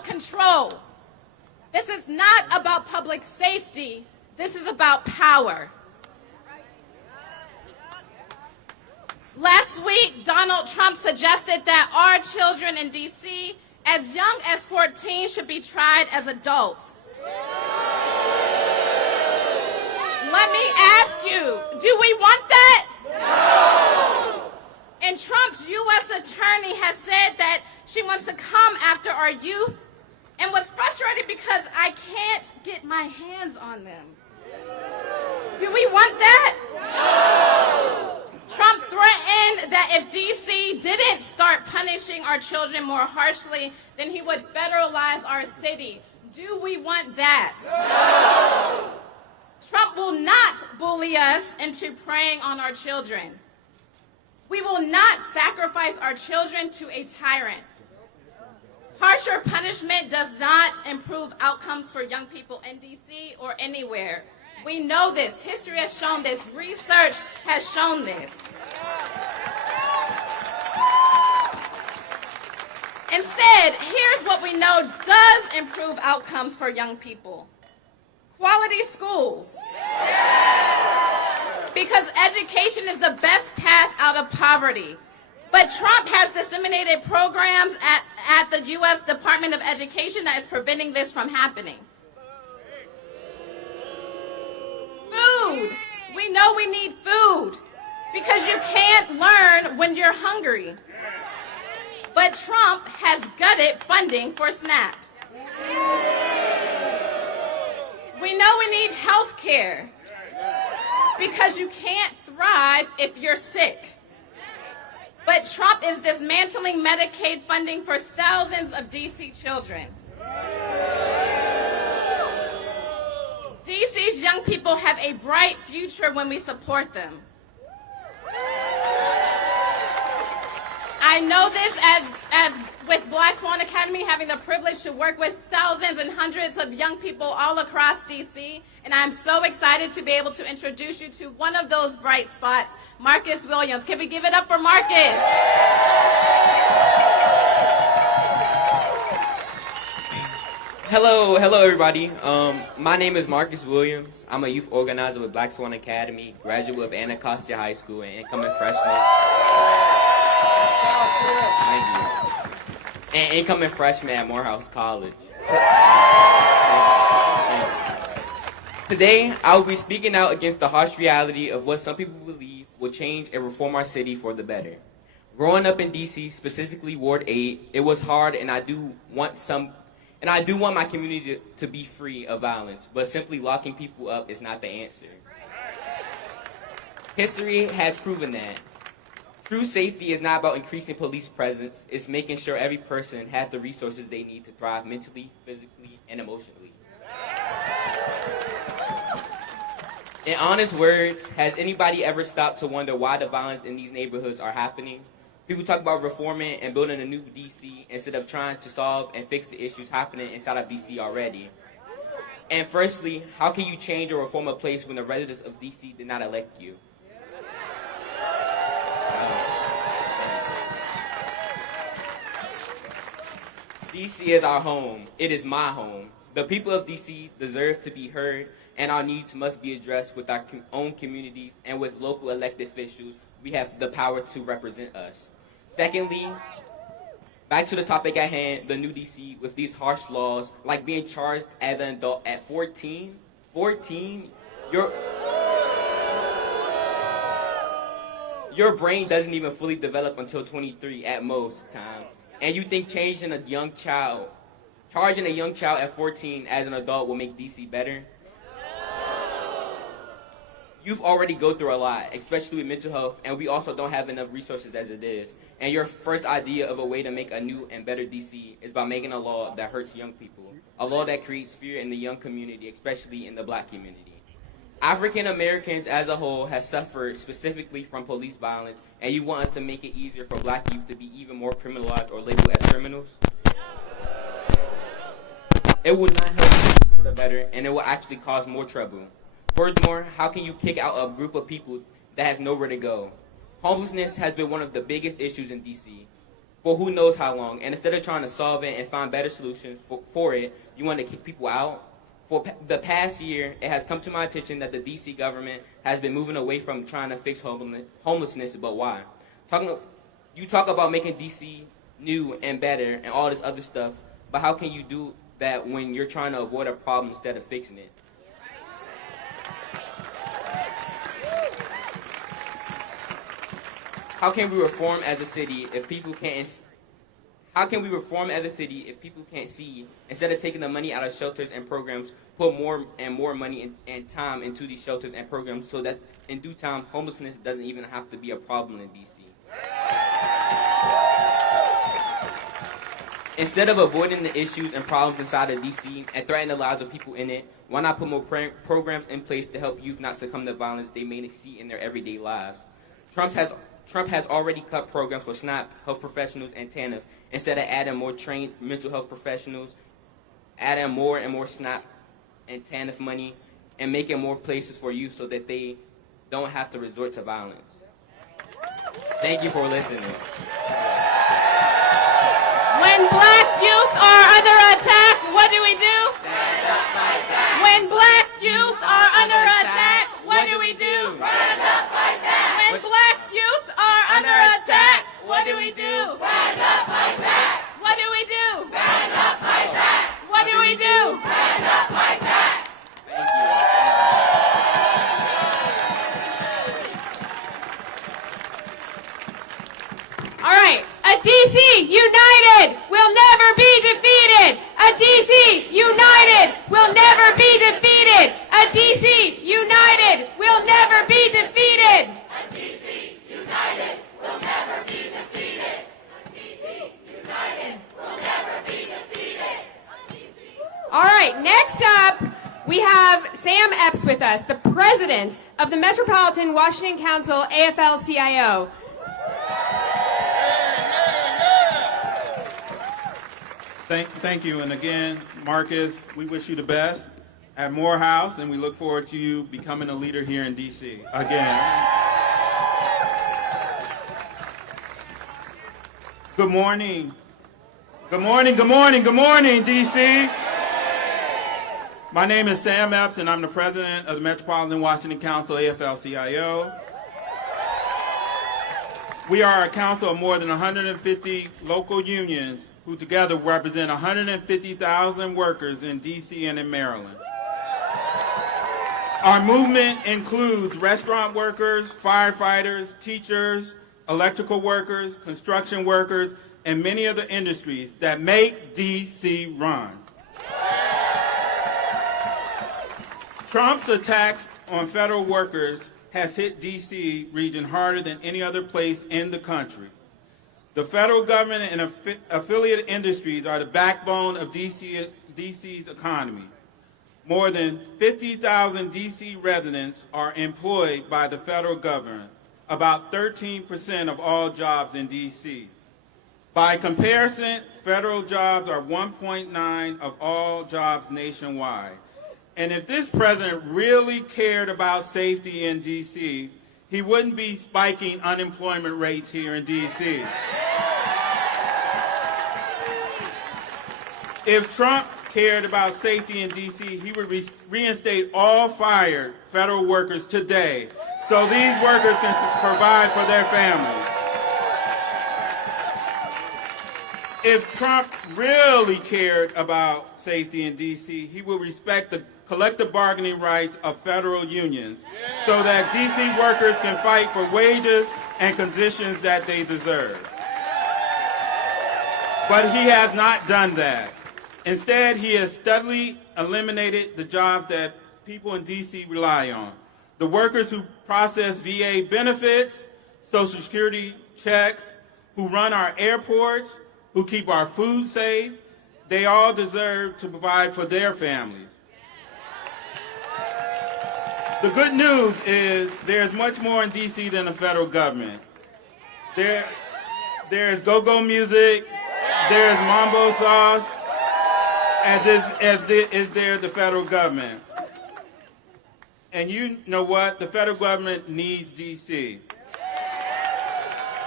about control. This is not about public safety. This is about power. Last week, Donald Trump suggested that our children in D.C. as young as 14 should be tried as adults. Let me ask you, do we want that? No! And Trump's U.S. attorney has said that she wants to come after our youth and was frustrated because I can't get my hands on them. Do we want that? No! Trump threatened that if D.C. didn't start punishing our children more harshly, then he would federalize our city. Do we want that? No! Trump will not bully us into preying on our children. We will not sacrifice our children to a tyrant. Harsher punishment does not improve outcomes for young people in D.C. or anywhere. We know this. History has shown this. Research has shown this. Instead, here's what we know does improve outcomes for young people. Quality schools. Because education is the best path out of poverty. But Trump has disseminated programs at the U.S. Department of Education that is preventing this from happening. Food. We know we need food because you can't learn when you're hungry. But Trump has gutted funding for SNAP. We know we need health care because you can't thrive if you're sick. But Trump is dismantling Medicaid funding for thousands of D.C. children. D.C.'s young people have a bright future when we support them. I know this as with Black Swan Academy, having the privilege to work with thousands and hundreds of young people all across D.C., and I'm so excited to be able to introduce you to one of those bright spots, Marcus Williams. Can we give it up for Marcus? Hello everybody. My name is Marcus Williams. I'm a youth organizer with Black Swan Academy, graduate of Anacostia High School, and incoming freshman. Thank you. And incoming freshman at Morehouse College. Today, I will be speaking out against the harsh reality of what some people believe will change and reform our city for the better. Growing up in D.C., specifically Ward 8, it was hard, and I do want my community to be free of violence, but simply locking people up is not the answer. History has proven that. True safety is not about increasing police presence, it's making sure every person has the resources they need to thrive mentally, physically, and emotionally. In honest words, has anybody ever stopped to wonder why the violence in these neighborhoods are happening? People talk about reforming and building a new D.C. instead of trying to solve and fix the issues happening inside of D.C. already. And firstly, how can you change or reform a place when the residents of D.C. did not elect you? D.C. is our home. It is my home. The people of D.C. deserve to be heard, and our needs must be addressed with our own communities and with local elected officials. We have the power to represent us. Secondly, back to the topic at hand, the new D.C. with these harsh laws, like being charged as an adult at 14. 14? Your brain doesn't even fully develop until 23 at most times. And you think charging a young child at 14 as an adult will make D.C. better? Youth already go through a lot, especially with mental health, and we also don't have enough resources as it is. And your first idea of a way to make a new and better D.C. is by making a law that hurts young people, a law that creates fear in the young community, especially in the Black community. African Americans as a whole has suffered specifically from police violence, and you want us to make it easier for Black youth to be even more criminalized or labeled as criminals? It will not help you for the better, and it will actually cause more trouble. Furthermore, how can you kick out a group of people that has nowhere to go? Homelessness has been one of the biggest issues in D.C. for who knows how long. And instead of trying to solve it and find better solutions for it, you want to kick people out. For the past year, it has come to my attention that the D.C. government has been moving away from trying to fix homelessness, but why? You talk about making D.C. new and better and all this other stuff, but how can you do that when you're trying to avoid a problem instead of fixing it? How can we reform as a city if people can't? How can we reform as a city if people can't see? Instead of taking the money out of shelters and programs, put more and more money and time into these shelters and programs, so that in due time, homelessness doesn't even have to be a problem in D.C. Instead of avoiding the issues and problems inside of D.C. and threatening the lives of people in it, why not put more programs in place to help youth not succumb to violence they may see in their everyday lives? Trump has already cut programs for SNAP, health professionals, and TANF, instead of adding more trained mental health professionals, adding more and more SNAP and TANF money, and making more places for youth so that they don't have to resort to violence. Thank you for listening. When black youth are under attack, what do we do? Stand up, fight back. When black youth are under attack, what do we do? Stand up, fight back. When black youth are under attack, what do we do? Stand up, fight back. What do we do? Stand up, fight back. What do we do? Stand up, fight back. Thank you. All right, a DC united will never be defeated. A DC united will never be defeated. A DC united will never be defeated. A DC united will never be defeated. A DC united will never be defeated. All right, next up, we have Sam Epps with us, the president of the Metropolitan Washington Council AFL-CIO. Thank you, and again, Marcus, we wish you the best at Morehouse, and we look forward to you becoming a leader here in D.C. again. Good morning. Good morning, good morning, good morning, D.C. My name is Sam Epps, and I'm the president of the Metropolitan Washington Council AFL-CIO. We are a council of more than 150 local unions who together represent 150,000 workers in D.C. and in Maryland. Our movement includes restaurant workers, firefighters, teachers, electrical workers, construction workers, and many other industries that make D.C. run. Trump's attacks on federal workers has hit D.C. region harder than any other place in the country. The federal government and affiliated industries are the backbone of D.C.'s economy. More than 50,000 D.C. residents are employed by the federal government, about 13% of all jobs in D.C. By comparison, federal jobs are 1.9% of all jobs nationwide. And if this president really cared about safety in D.C., he wouldn't be spiking unemployment rates here in D.C. If Trump cared about safety in D.C., he would reinstate all fired federal workers today so these workers can provide for their families. If Trump really cared about safety in D.C., he would respect the collective bargaining rights of federal unions so that D.C. workers can fight for wages and conditions that they deserve. But he has not done that. Instead, he has steadily eliminated the jobs that people in D.C. rely on. The workers who process VA benefits, Social Security checks, who run our airports, who keep our food safe, they all deserve to provide for their families. The good news is there's much more in D.C. than the federal government. There's go-go music, there's mambo sauce, as is there the federal government. And you know what? The federal government needs D.C.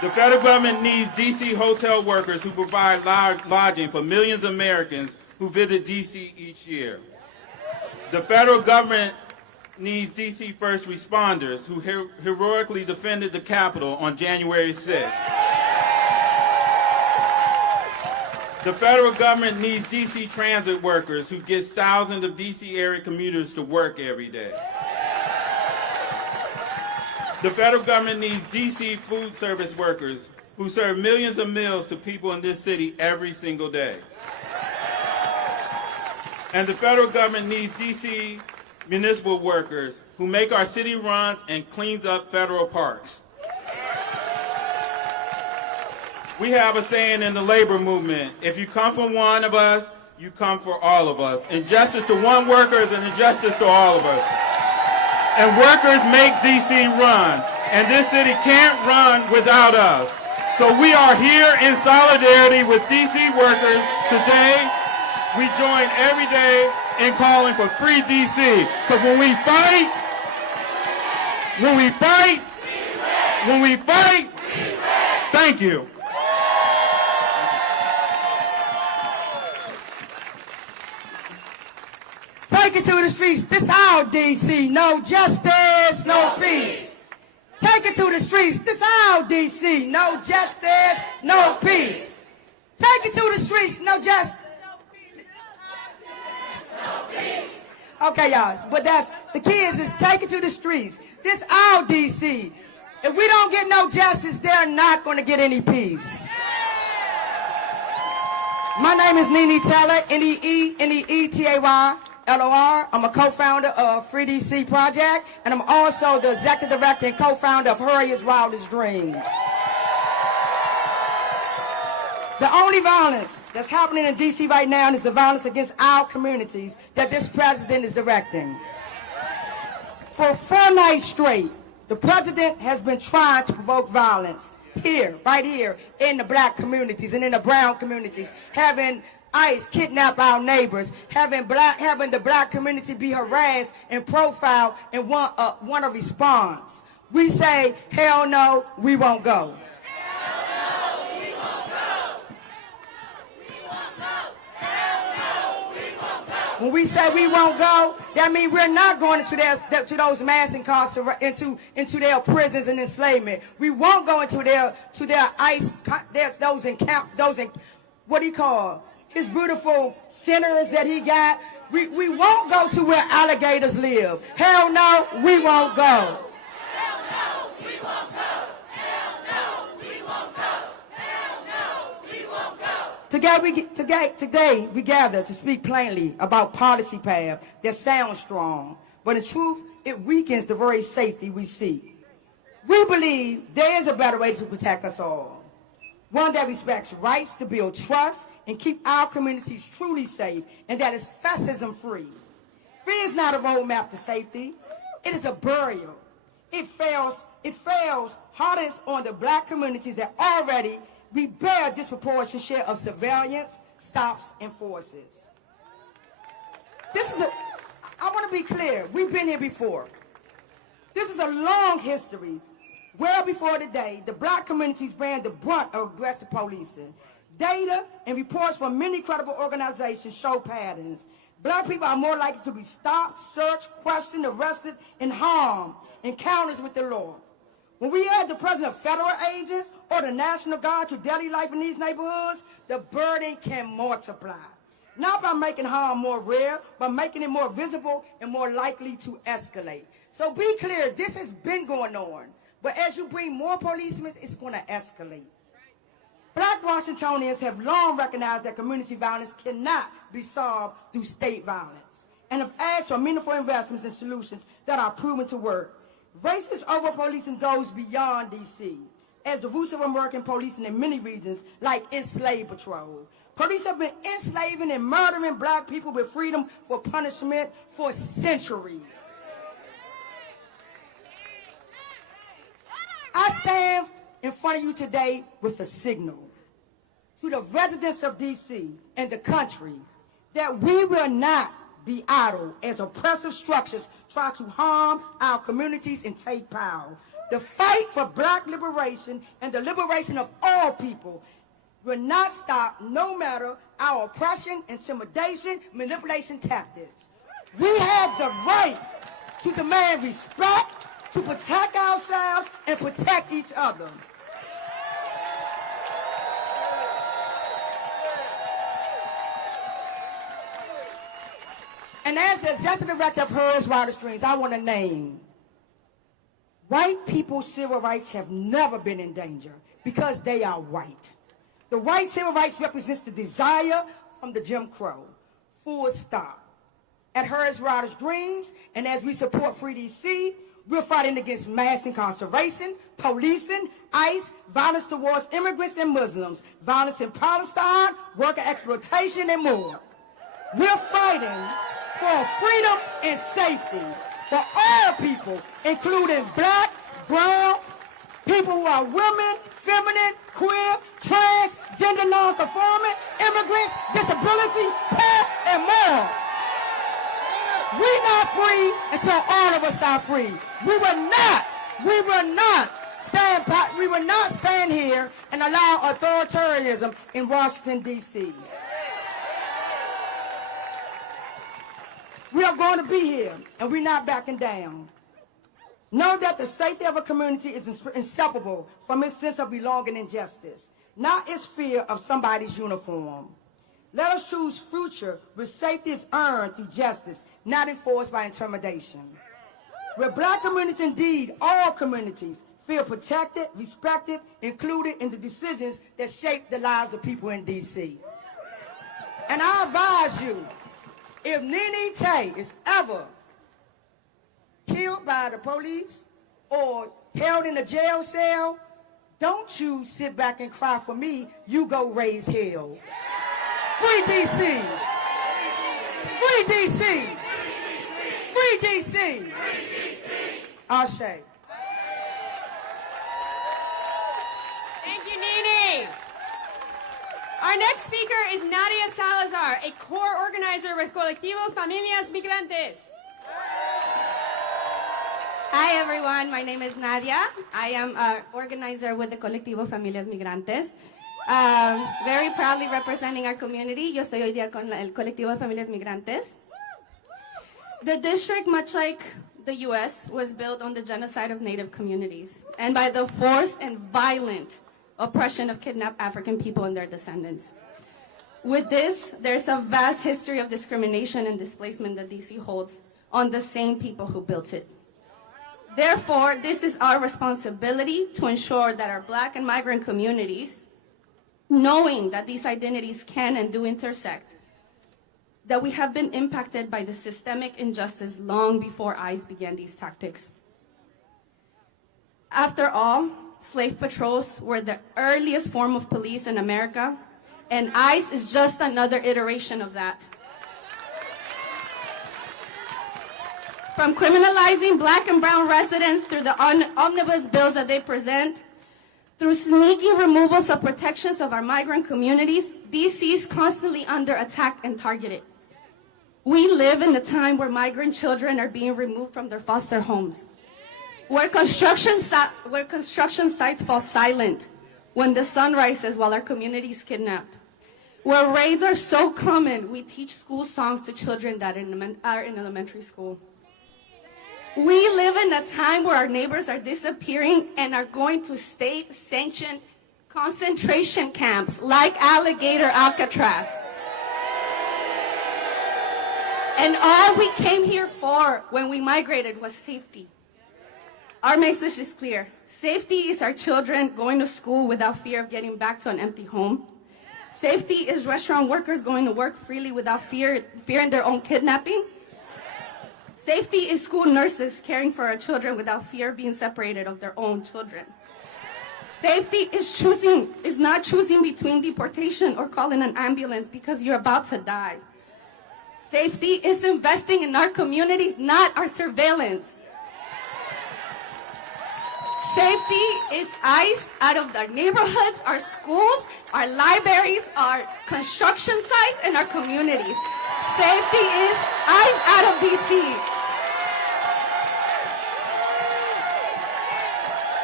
The federal government needs D.C. hotel workers who provide lodging for millions of Americans who visit D.C. each year. The federal government needs D.C. first responders who heroically defended the Capitol on January 6th. The federal government needs D.C. transit workers who get thousands of D.C. area commuters to work every day. The federal government needs D.C. food service workers who serve millions of meals to people in this city every single day. And the federal government needs D.C. municipal workers who make our city runs and cleans up federal parks. We have a saying in the labor movement, if you come for one of us, you come for all of us. Injustice to one worker is an injustice to all of us. And workers make D.C. run, and this city can't run without us. So we are here in solidarity with D.C. workers today. We join every day in calling for free D.C. Because when we fight, thank you. Take it to the streets. This our D.C. No justice, no peace. Take it to the streets. This our D.C. No justice, no peace. Take it to the streets. No justice. Okay, y'all. But that's the kids is take it to the streets. This our D.C. If we don't get no justice, they're not going to get any peace. My name is Nene Taylor, Neetayllor. I'm a co-founder of Free DC Project, and I'm also the executive director and co-founder of Harriet's Wildest Dreams. The only violence that's happening in DC right now is the violence against our communities that this president is directing. For 4 nights straight, the president has been trying to provoke violence here, right here, in the black communities and in the brown communities, having ICE kidnap our neighbors, having the black community be harassed and profiled and want a response. We say, hell no, we won't go. Hell no, we won't go. We won't go. Hell no, we won't go. When we say we won't go, that means we're not going into those mass incarcerations, into their prisons and enslavement. We won't go into their ICE, what do you call? His beautiful centers that he got. We won't go to where alligators live. Hell no, we won't go. Hell no, we won't go. Hell no, we won't go. Hell no, we won't go. Today we gather to speak plainly about policy path that sounds strong, but in truth, it weakens the very safety we seek. We believe there is a better way to protect us all. One that respects rights to build trust and keep our communities truly safe, and that is fascism-free. Fear is not a roadmap to safety. It is a burial. It fails hardest on the black communities that already we bear a disproportionate share of surveillance, stops, and forces. I want to be clear. We've been here before. This is a long history. Well before today, the black communities bear the brunt of aggressive policing. Data and reports from many credible organizations show patterns. Black people are more likely to be stopped, searched, questioned, arrested, and harmed in encounters with the law. When we add the presence of federal agents or the National Guard to daily life in these neighborhoods, the burden can multiply. Not by making harm more rare, but making it more visible and more likely to escalate. So be clear, this has been going on. But as you bring more policemen, it's going to escalate. Black Washingtonians have long recognized that community violence cannot be solved through state violence and have asked for meaningful investments and solutions that are proven to work. Racist over-policing goes beyond D.C. as the roots of American policing in many regions, like enslaved patrols. Police have been enslaving and murdering black people with freedom for punishment for centuries. I stand in front of you today with a signal to the residents of D.C. and the country that we will not be idle as oppressive structures try to harm our communities and take power. The fight for black liberation and the liberation of all people will not stop no matter our oppression, intimidation, manipulation tactics. We have the right to demand respect, to protect ourselves, and protect each other. And as the executive director of Hers Wildest Dreams, I want to name, white people's civil rights have never been in danger because they are white. The white civil rights represents the desire from the Jim Crow. Full stop. At Hers Wildest Dreams, and as we support Free DC, we're fighting against mass incarceration, policing, ICE, violence towards immigrants and Muslims, violence in Palestine, worker exploitation, and more. We're fighting for freedom and safety for all people, including black, brown, people who are women, feminine, queer, trans, gender non-conforming, immigrants, disability, poor, and more. We're not free until all of us are free. We will not stand here and allow authoritarianism in Washington, D.C. We are going to be here, and we're not backing down. Know that the safety of a community is inseparable from its sense of belonging and justice, not its fear of somebody's uniform. Let us choose future where safety is earned through justice, not enforced by intimidation. Where black communities, indeed all communities, feel protected, respected, included in the decisions that shape the lives of people in D.C. And I advise you, if Nene Tay is ever killed by the police or held in a jail cell, don't you sit back and cry for me, you go raise hell. Free DC! Free DC! Free DC! Ashe. Thank you, Nene. Our next speaker is Nadia Salazar, a core organizer with Colectivo Familias Migrantes. Hi everyone, my name is Nadia. I am an organizer with the Colectivo Familias Migrantes. Very proudly representing our community. Yo estoy hoy día con el Colectivo de Familias Migrantes. The district, much like the U.S., was built on the genocide of Native communities and by the forced and violent oppression of kidnapped African people and their descendants. With this, there's a vast history of discrimination and displacement that D.C. holds on the same people who built it. Therefore, this is our responsibility to ensure that our Black and migrant communities, knowing that these identities can and do intersect, that we have been impacted by the systemic injustice long before ICE began these tactics. After all, slave patrols were the earliest form of police in America, and ICE is just another iteration of that. From criminalizing Black and brown residents through the omnibus bills that they present, through sneaky removals of protections of our migrant communities, DC is constantly under attack and targeted. We live in a time where migrant children are being removed from their foster homes, where construction sites fall silent when the sun rises while our community is kidnapped, where raids are so common we teach school songs to children that are in elementary school. We live in a time where our neighbors are disappearing and are going to state-sanctioned concentration camps like Alligator Alcatraz. And all we came here for when we migrated was safety. Our message is clear. Safety is our children going to school without fear of getting back to an empty home. Safety is restaurant workers going to work freely without fearing their own kidnapping. Safety is school nurses caring for our children without fear of being separated of their own children. Safety is not choosing between deportation or calling an ambulance because you're about to die. Safety is investing in our communities, not our surveillance. Safety is ICE out of our neighborhoods, our schools, our libraries, our construction sites, and our communities. Safety is ICE out of DC.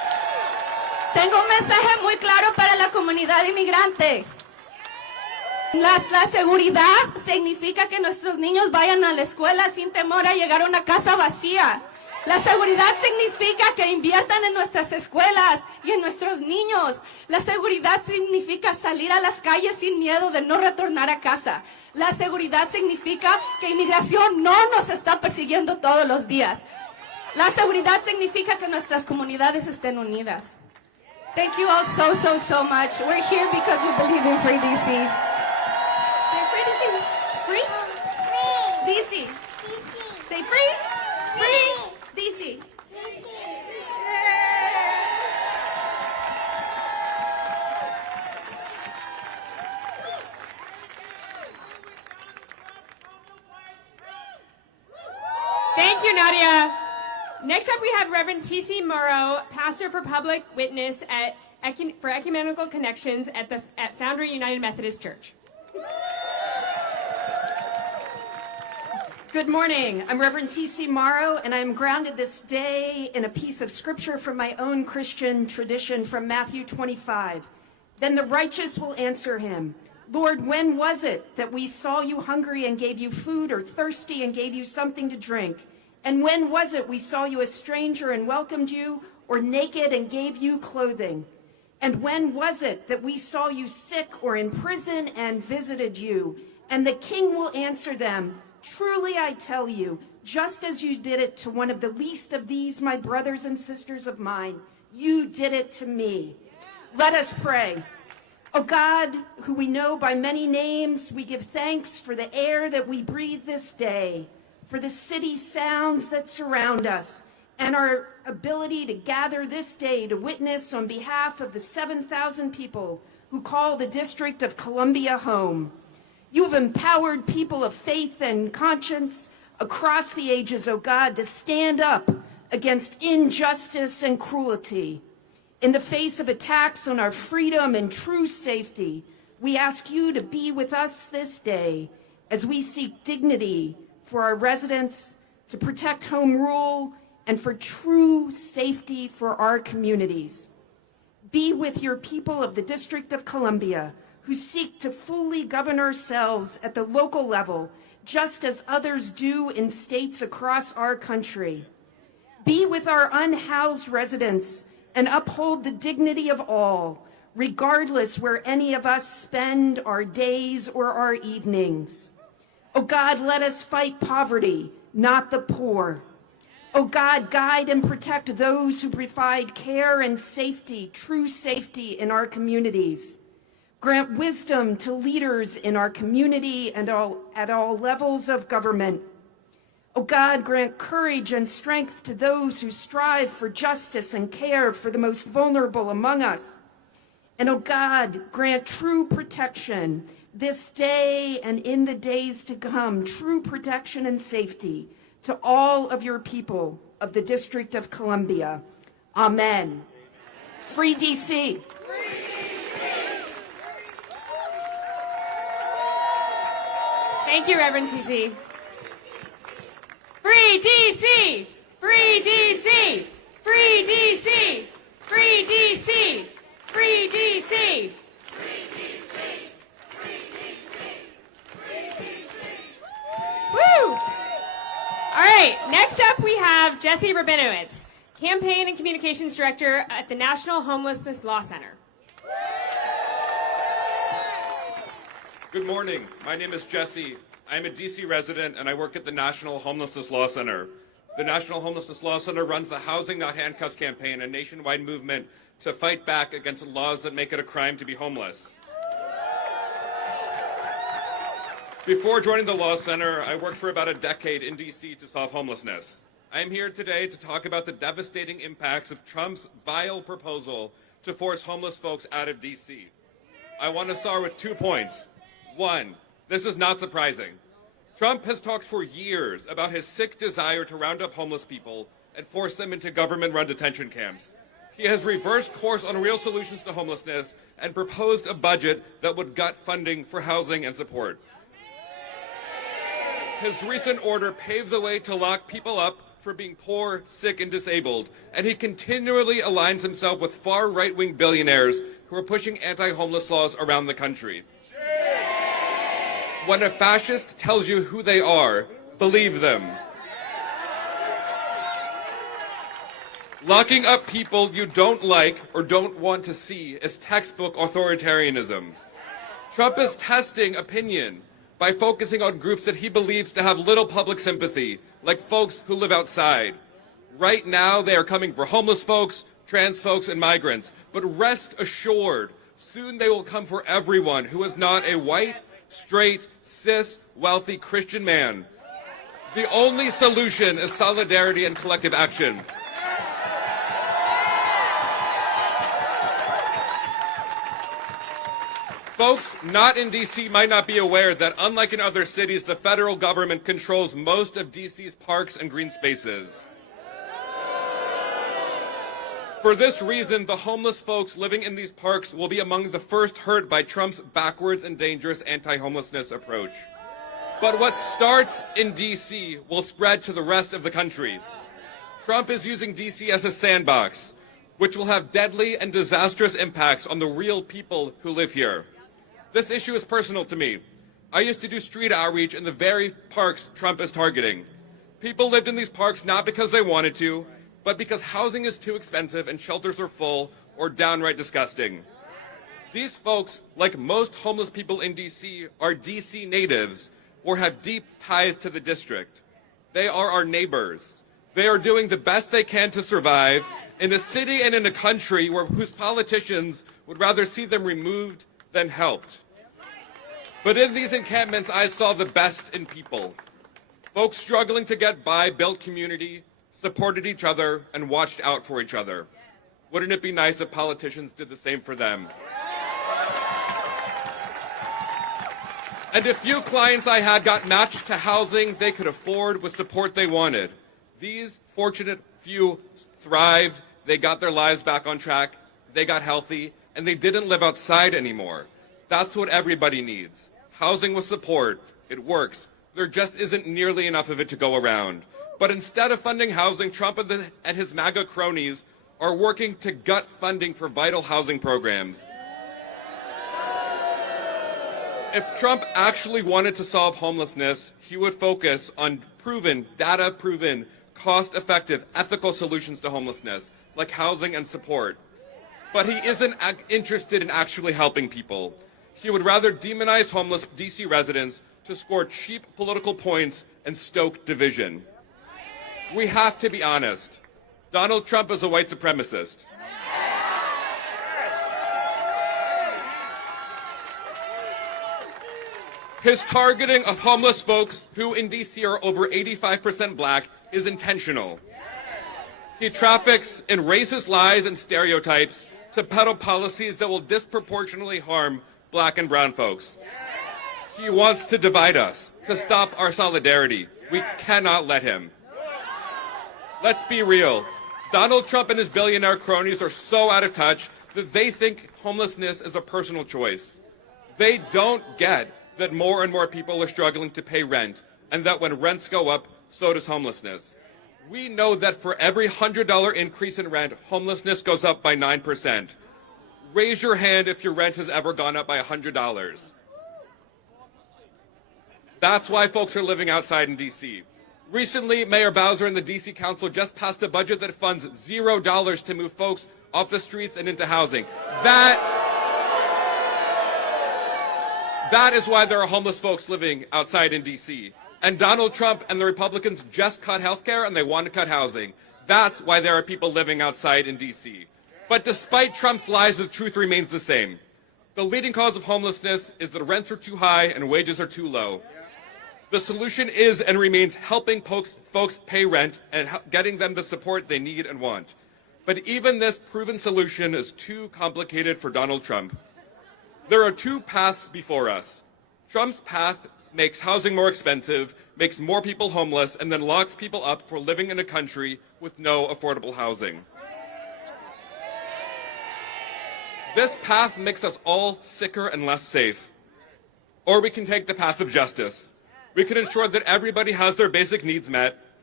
Tengo un mensaje muy claro para la comunidad inmigrante. La seguridad significa que nuestros niños vayan a la escuela sin temor a llegar a una casa vacía. La seguridad significa que inviertan en nuestras escuelas y en nuestros niños. La seguridad significa salir a las calles sin miedo de no retornar a casa. La seguridad significa que inmigración no nos está persiguiendo todos los días. La seguridad significa que nuestras comunidades estén unidas. Thank you all so much. We're here because we believe in free DC. Say free DC. Free? Free. DC. DC. Say free. Free. DC. DC. Thank you, Nadia. Next up, we have Reverend T.C. Morrow, pastor for public witness for ecumenical connections at Foundry United Methodist Church. Good morning. I'm Reverend T.C. Morrow, and I'm grounded this day in a piece of scripture from my own Christian tradition from Matthew 25. Then the righteous will answer him, Lord, when was it that we saw you hungry and gave you food, or thirsty and gave you something to drink? And when was it we saw you a stranger and welcomed you, or naked and gave you clothing? And when was it that we saw you sick or in prison and visited you? And the king will answer them, truly I tell you, just as you did it to one of the least of these, my brothers and sisters of mine, you did it to me. Let us pray. O God, who we know by many names, we give thanks for the air that we breathe this day, for the city sounds that surround us, and our ability to gather this day to witness on behalf of the 7,000 people who call the District of Columbia home. You have empowered people of faith and conscience across the ages, O God, to stand up against injustice and cruelty. In the face of attacks on our freedom and true safety, we ask you to be with us this day as we seek dignity for our residents, to protect home rule, and for true safety for our communities. Be with your people of the District of Columbia who seek to fully govern ourselves at the local level, just as others do in states across our country. Be with our unhoused residents and uphold the dignity of all, regardless where any of us spend our days or our evenings. Oh God, let us fight poverty, not the poor. Oh God, guide and protect those who provide care and safety, true safety in our communities. Grant wisdom to leaders in our community and at all levels of government. Oh God, grant courage and strength to those who strive for justice and care for the most vulnerable among us. And oh God, grant true protection this day and in the days to come, true protection and safety to all of your people of the District of Columbia. Amen. Free DC. Thank you, Reverend TC. Free DC! Free DC! Free DC! Free DC! Free DC! Woo! All right, next up we have Jesse Rabinowitz, Campaign and Communications Director at the National Homelessness Law Center. Good morning. My name is Jesse. I'm a DC resident and I work at the National Homelessness Law Center. The National Homelessness Law Center runs the Housing Not Handcuffs campaign, a nationwide movement to fight back against laws that make it a crime to be homeless. Before joining the Law Center, I worked for about a decade in DC to solve homelessness. I am here today to talk about the devastating impacts of Trump's vile proposal to force homeless folks out of DC. I want to start with 2 points. One, this is not surprising. Trump has talked for years about his sick desire to round up homeless people and force them into government-run detention camps. He has reversed course on real solutions to homelessness and proposed a budget that would gut funding for housing and support. His recent order paved the way to lock people up for being poor, sick, and disabled, and he continually aligns himself with far right-wing billionaires who are pushing anti-homeless laws around the country. When a fascist tells you who they are, believe them. Locking up people you don't like or don't want to see is textbook authoritarianism. Trump is testing opinion by focusing on groups that he believes to have little public sympathy, like folks who live outside. Right now, they are coming for homeless folks, trans folks, and migrants. But rest assured, soon they will come for everyone who is not a white, straight, cis, wealthy Christian man. The only solution is solidarity and collective action. Folks not in D.C. might not be aware that, unlike in other cities, the federal government controls most of D.C.'s parks and green spaces. For this reason, the homeless folks living in these parks will be among the first hurt by Trump's backwards and dangerous anti-homelessness approach. But what starts in D.C. will spread to the rest of the country. Trump is using D.C. as a sandbox, which will have deadly and disastrous impacts on the real people who live here. This issue is personal to me. I used to do street outreach in the very parks Trump is targeting. People lived in these parks not because they wanted to, but because housing is too expensive and shelters are full or downright disgusting. These folks, like most homeless people in D.C., are D.C. natives or have deep ties to the district. They are our neighbors. They are doing the best they can to survive in a city and in a country whose politicians would rather see them removed than helped. But in these encampments, I saw the best in people. Folks struggling to get by built community, supported each other, and watched out for each other. Wouldn't it be nice if politicians did the same for them? And a few clients I had got matched to housing they could afford with support they wanted. These fortunate few thrived, they got their lives back on track, they got healthy, and they didn't live outside anymore. That's what everybody needs. Housing with support. It works. There just isn't nearly enough of it to go around. But instead of funding housing, Trump and his MAGA cronies are working to gut funding for vital housing programs. If Trump actually wanted to solve homelessness, he would focus on proven, data-proven, cost-effective, ethical solutions to homelessness, like housing and support. But he isn't interested in actually helping people. He would rather demonize homeless D.C. residents to score cheap political points and stoke division. We have to be honest. Donald Trump is a white supremacist. His targeting of homeless folks who in D.C. are over 85% black is intentional. He traffics in racist lies and stereotypes to peddle policies that will disproportionately harm black and brown folks. He wants to divide us, to stop our solidarity. We cannot let him. Let's be real. Donald Trump and his billionaire cronies are so out of touch that they think homelessness is a personal choice. They don't get that more and more people are struggling to pay rent, and that when rents go up, so does homelessness. We know that for every $100 increase in rent, homelessness goes up by 9%. Raise your hand if your rent has ever gone up by $100. That's why folks are living outside in D.C. Recently, Mayor Bowser and the D.C. Council just passed a budget that funds $0 to move folks off the streets and into housing. That is why there are homeless folks living outside in D.C. And Donald Trump and the Republicans just cut health care and they want to cut housing. That's why there are people living outside in D.C. But despite Trump's lies, the truth remains the same. The leading cause of homelessness is that rents are too high and wages are too low. The solution is and remains helping folks pay rent and getting them the support they need and want. But even this proven solution is too complicated for Donald Trump. There are two paths before us. Trump's path makes housing more expensive, makes more people homeless, and then locks people up for living in a country with no affordable housing. This path makes us all sicker and less safe. Or we can take the path of justice. We can ensure that everybody has their basic needs met,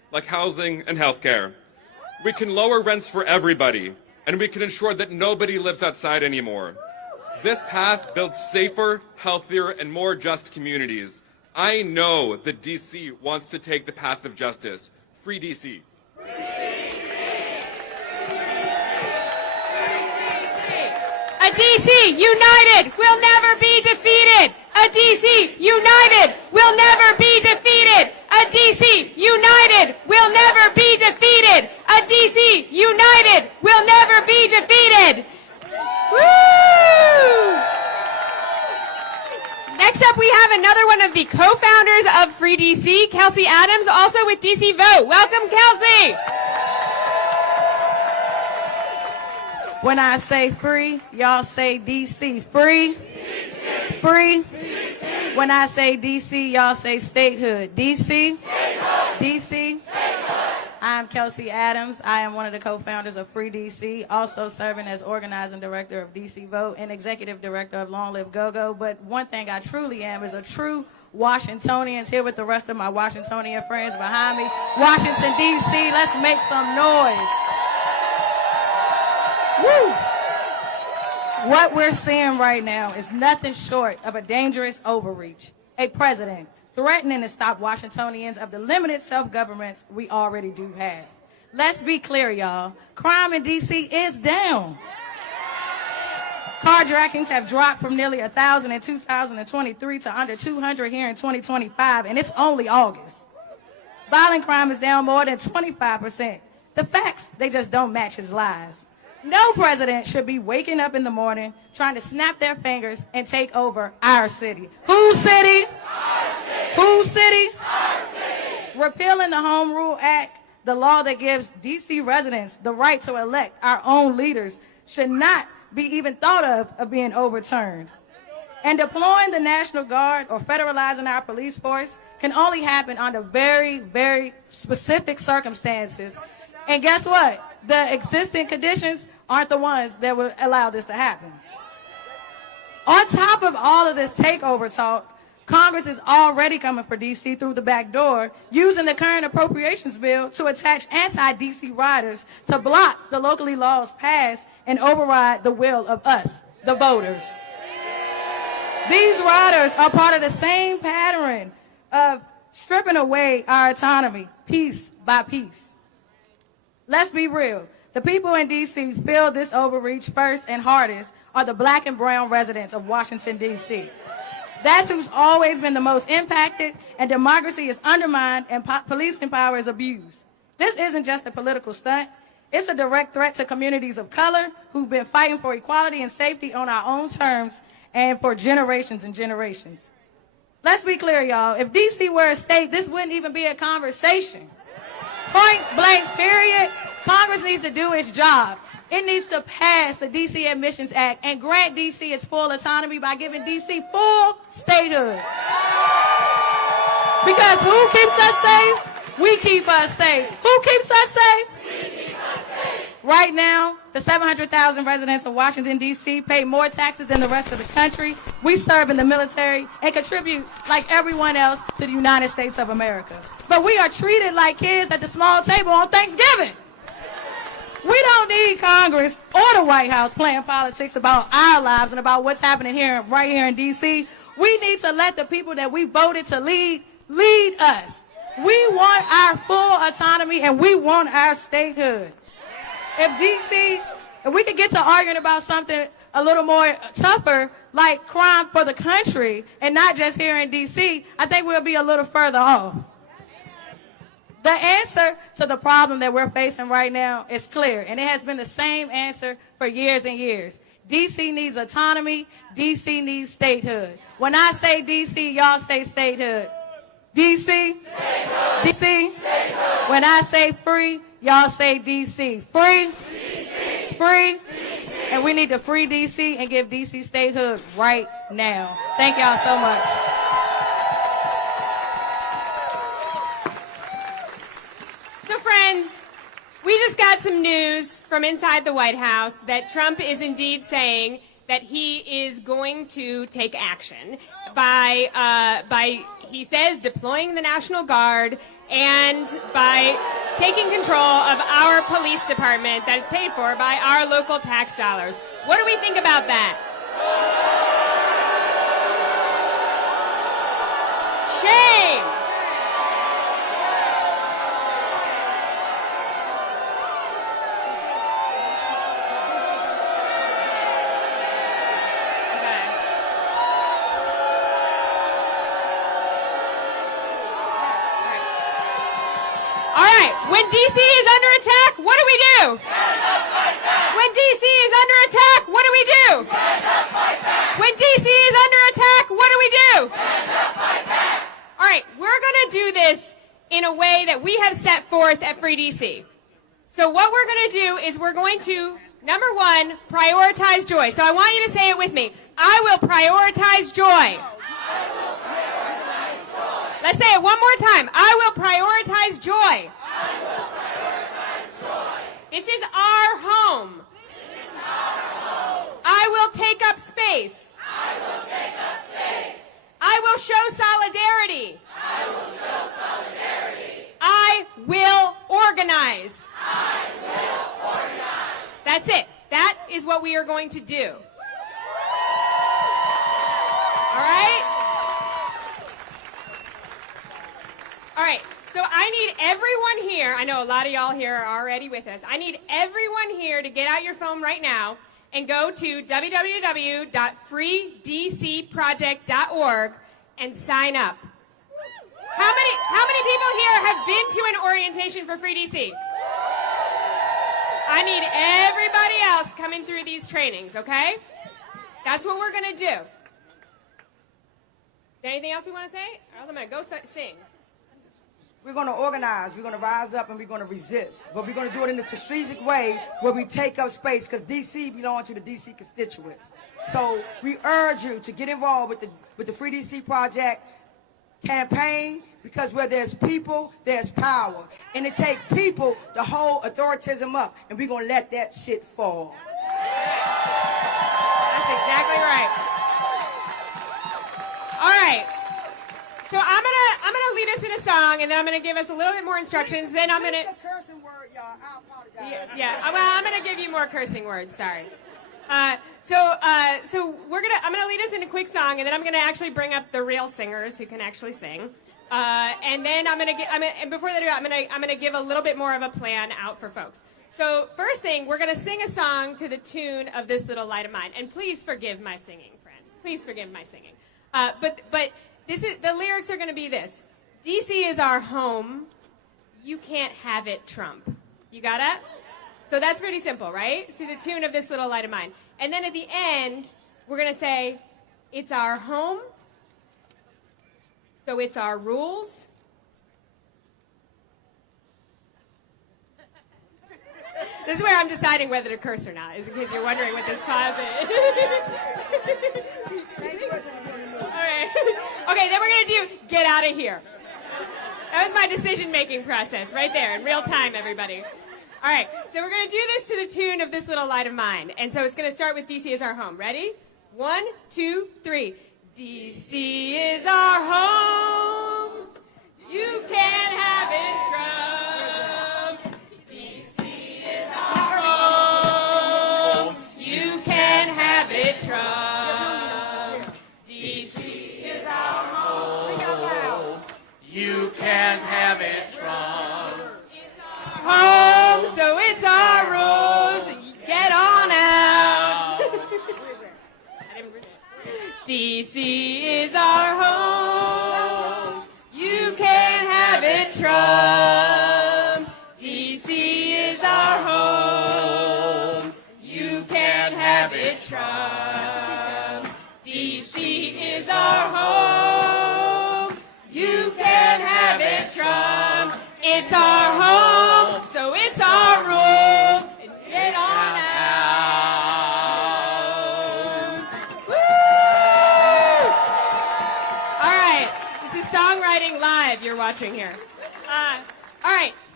like housing and healthcare. We can lower rents for everybody, and we can ensure that nobody lives outside anymore. This path builds safer, healthier, and more just communities. I know that DC wants to take the path of justice. Free DC. A DC united will never be defeated. A DC united will never be defeated. A DC united will never be defeated. A DC united will never be defeated. Woo! Next up, we have another one of the co-founders of Free DC, Kelsey Adams, also with DC Vote. Welcome, Kelsey. When I say free, y'all say DC. Free? DC. Free? DC. When I say DC, y'all say statehood. DC? Statehood. DC? Statehood. I'm Kelsey Adams. I am one of the co-founders of Free DC, also serving as organizing director of DC Vote and executive director of Long Live Go-Go. But one thing I truly am is a true Washingtonian, here with the rest of my Washingtonian friends behind me. Washington, DC, let's make some noise. Woo! What we're seeing right now is nothing short of a dangerous overreach. A president threatening to stop Washingtonians of the limited self-governments we already do have. Let's be clear, y'all. Crime in D.C. is down. Carjackings have dropped from nearly 1,000 in 2023 to under 200 here in 2025, and it's only August. Violent crime is down more than 25%. The facts, they just don't match his lies. No president should be waking up in the morning trying to snap their fingers and take over our city. Whose city? Our city. Whose city? Our city. Repealing the Home Rule Act, the law that gives D.C. residents the right to elect our own leaders, should not be even thought of being overturned. And deploying the National Guard or federalizing our police force can only happen under very, very specific circumstances. And guess what? The existing conditions aren't the ones that will allow this to happen. On top of all of this takeover talk, Congress is already coming for D.C. through the back door, using the current appropriations bill to attach anti-D.C. riders to block the locally laws passed and override the will of us, the voters. These riders are part of the same pattern of stripping away our autonomy, piece by piece. Let's be real. The people in D.C. feel this overreach first and hardest are the black and brown residents of Washington, D.C. That's who's always been the most impacted, and democracy is undermined and policing power is abused. This isn't just a political stunt. It's a direct threat to communities of color who've been fighting for equality and safety on our own terms and for generations and generations. Let's be clear, y'all. If D.C. were a state, this wouldn't even be a conversation. Point blank, period. Congress needs to do its job. It needs to pass the D.C. Admissions Act and grant D.C. its full autonomy by giving D.C. full statehood. Because who keeps us safe? We keep us safe. Who keeps us safe? We keep us safe. Right now, the 700,000 residents of Washington, D.C. pay more taxes than the rest of the country. We serve in the military and contribute, like everyone else, to the United States of America. But we are treated like kids at the small table on Thanksgiving. We don't need Congress or the White House playing politics about our lives and about what's happening here, right here in D.C. We need to let the people that we voted to lead us. We want our full autonomy and we want our statehood. If we could get to arguing about something a little more tougher, like crime for the country and not just here in D.C., I think we'll be a little further off. The answer to the problem that we're facing right now is clear, and it has been the same answer for years and years. D.C. needs autonomy. D.C. needs statehood. When I say D.C., y'all say statehood. D.C.? Statehood. D.C.? Statehood. When I say free, y'all say D.C. Free? D.C. Free? D.C. And we need to free D.C. and give D.C. statehood right now. Thank y'all so much. Friends, we just got some news from inside the White House that Trump is indeed saying that he is going to take action by He says deploying the National Guard and by taking control of our police department that is paid for by our local tax dollars. What do we think about that? Shame! When DC is under attack, what do we do? When DC is under attack, what do we do? When DC is under attack, what do we do? All right, we're going to do this in a way that we have set forth at Free DC. So what we're going to do is we're going to, number one, prioritize joy. So I want you to say it with me. I will prioritize joy. Let's say it one more time. I will prioritize joy. This is our home. I will take up space. I will show solidarity. I will organize. That's it. That is what we are going to do. All right? All right. So I need everyone here, I know a lot of y'all here are already with us, I need everyone here to get out your phone right now and go to www.freedcproject.org and sign up. How many people here have been to an orientation for Free DC? I need everybody else coming through these trainings, okay? That's what we're going to do. Is there anything else we want to say? Or else I'm going to go sing. We're going to organize, we're going to rise up, and we're going to resist. But we're going to do it in a strategic way where we take up space, because D.C. belongs to the D.C. constituents. So we urge you to get involved with the Free D.C. Project campaign, because where there's people, there's power. And it takes people to hold authoritarianism up, and we're going to let that shit fall. That's exactly right. All right. So I'm gonna lead us in a song, and then I'm gonna give us a little bit more instructions. Then I'm gonna. The cursing word, y'all. I apologize. Yeah. Well, I'm gonna give you more cursing words. Sorry. So I'm gonna lead us in a quick song, and then I'm gonna actually bring up the real singers who can actually sing. And then and before they do, I'm gonna give a little bit more of a plan out for folks. So first thing, we're gonna sing a song to the tune of This Little Light of Mine, and please forgive my singing, friends. Please forgive my singing. But. The lyrics are going to be this. DC is our home. You can't have it, Trump. You got it? So that's pretty simple, right? It's to the tune of This Little Light of Mine. And then at the end, we're going to say, it's our home, so it's our rules. This is where I'm deciding whether to curse or not, is in case you're wondering what this pause is. All right. Okay, then we're going to do Get Out of Here. That was my decision-making process right there in real time, everybody. All right, so we're going to do this to the tune of This Little Light of Mine. And so it's going to start with DC is our home. Ready? 1, 2, 3. DC is our home. You can't have it, Trump. DC is our home. You can't have it, Trump. You can't have it, Trump. Home, so it's our rules. Get on out. DC is our home. You can't have it, Trump. DC is our home. You can't have it, Trump. DC is our home. You can't have it, Trump. It's our home, so it's our rule. Get on out. Woo! All right, this is Songwriting Live you're watching here. All right,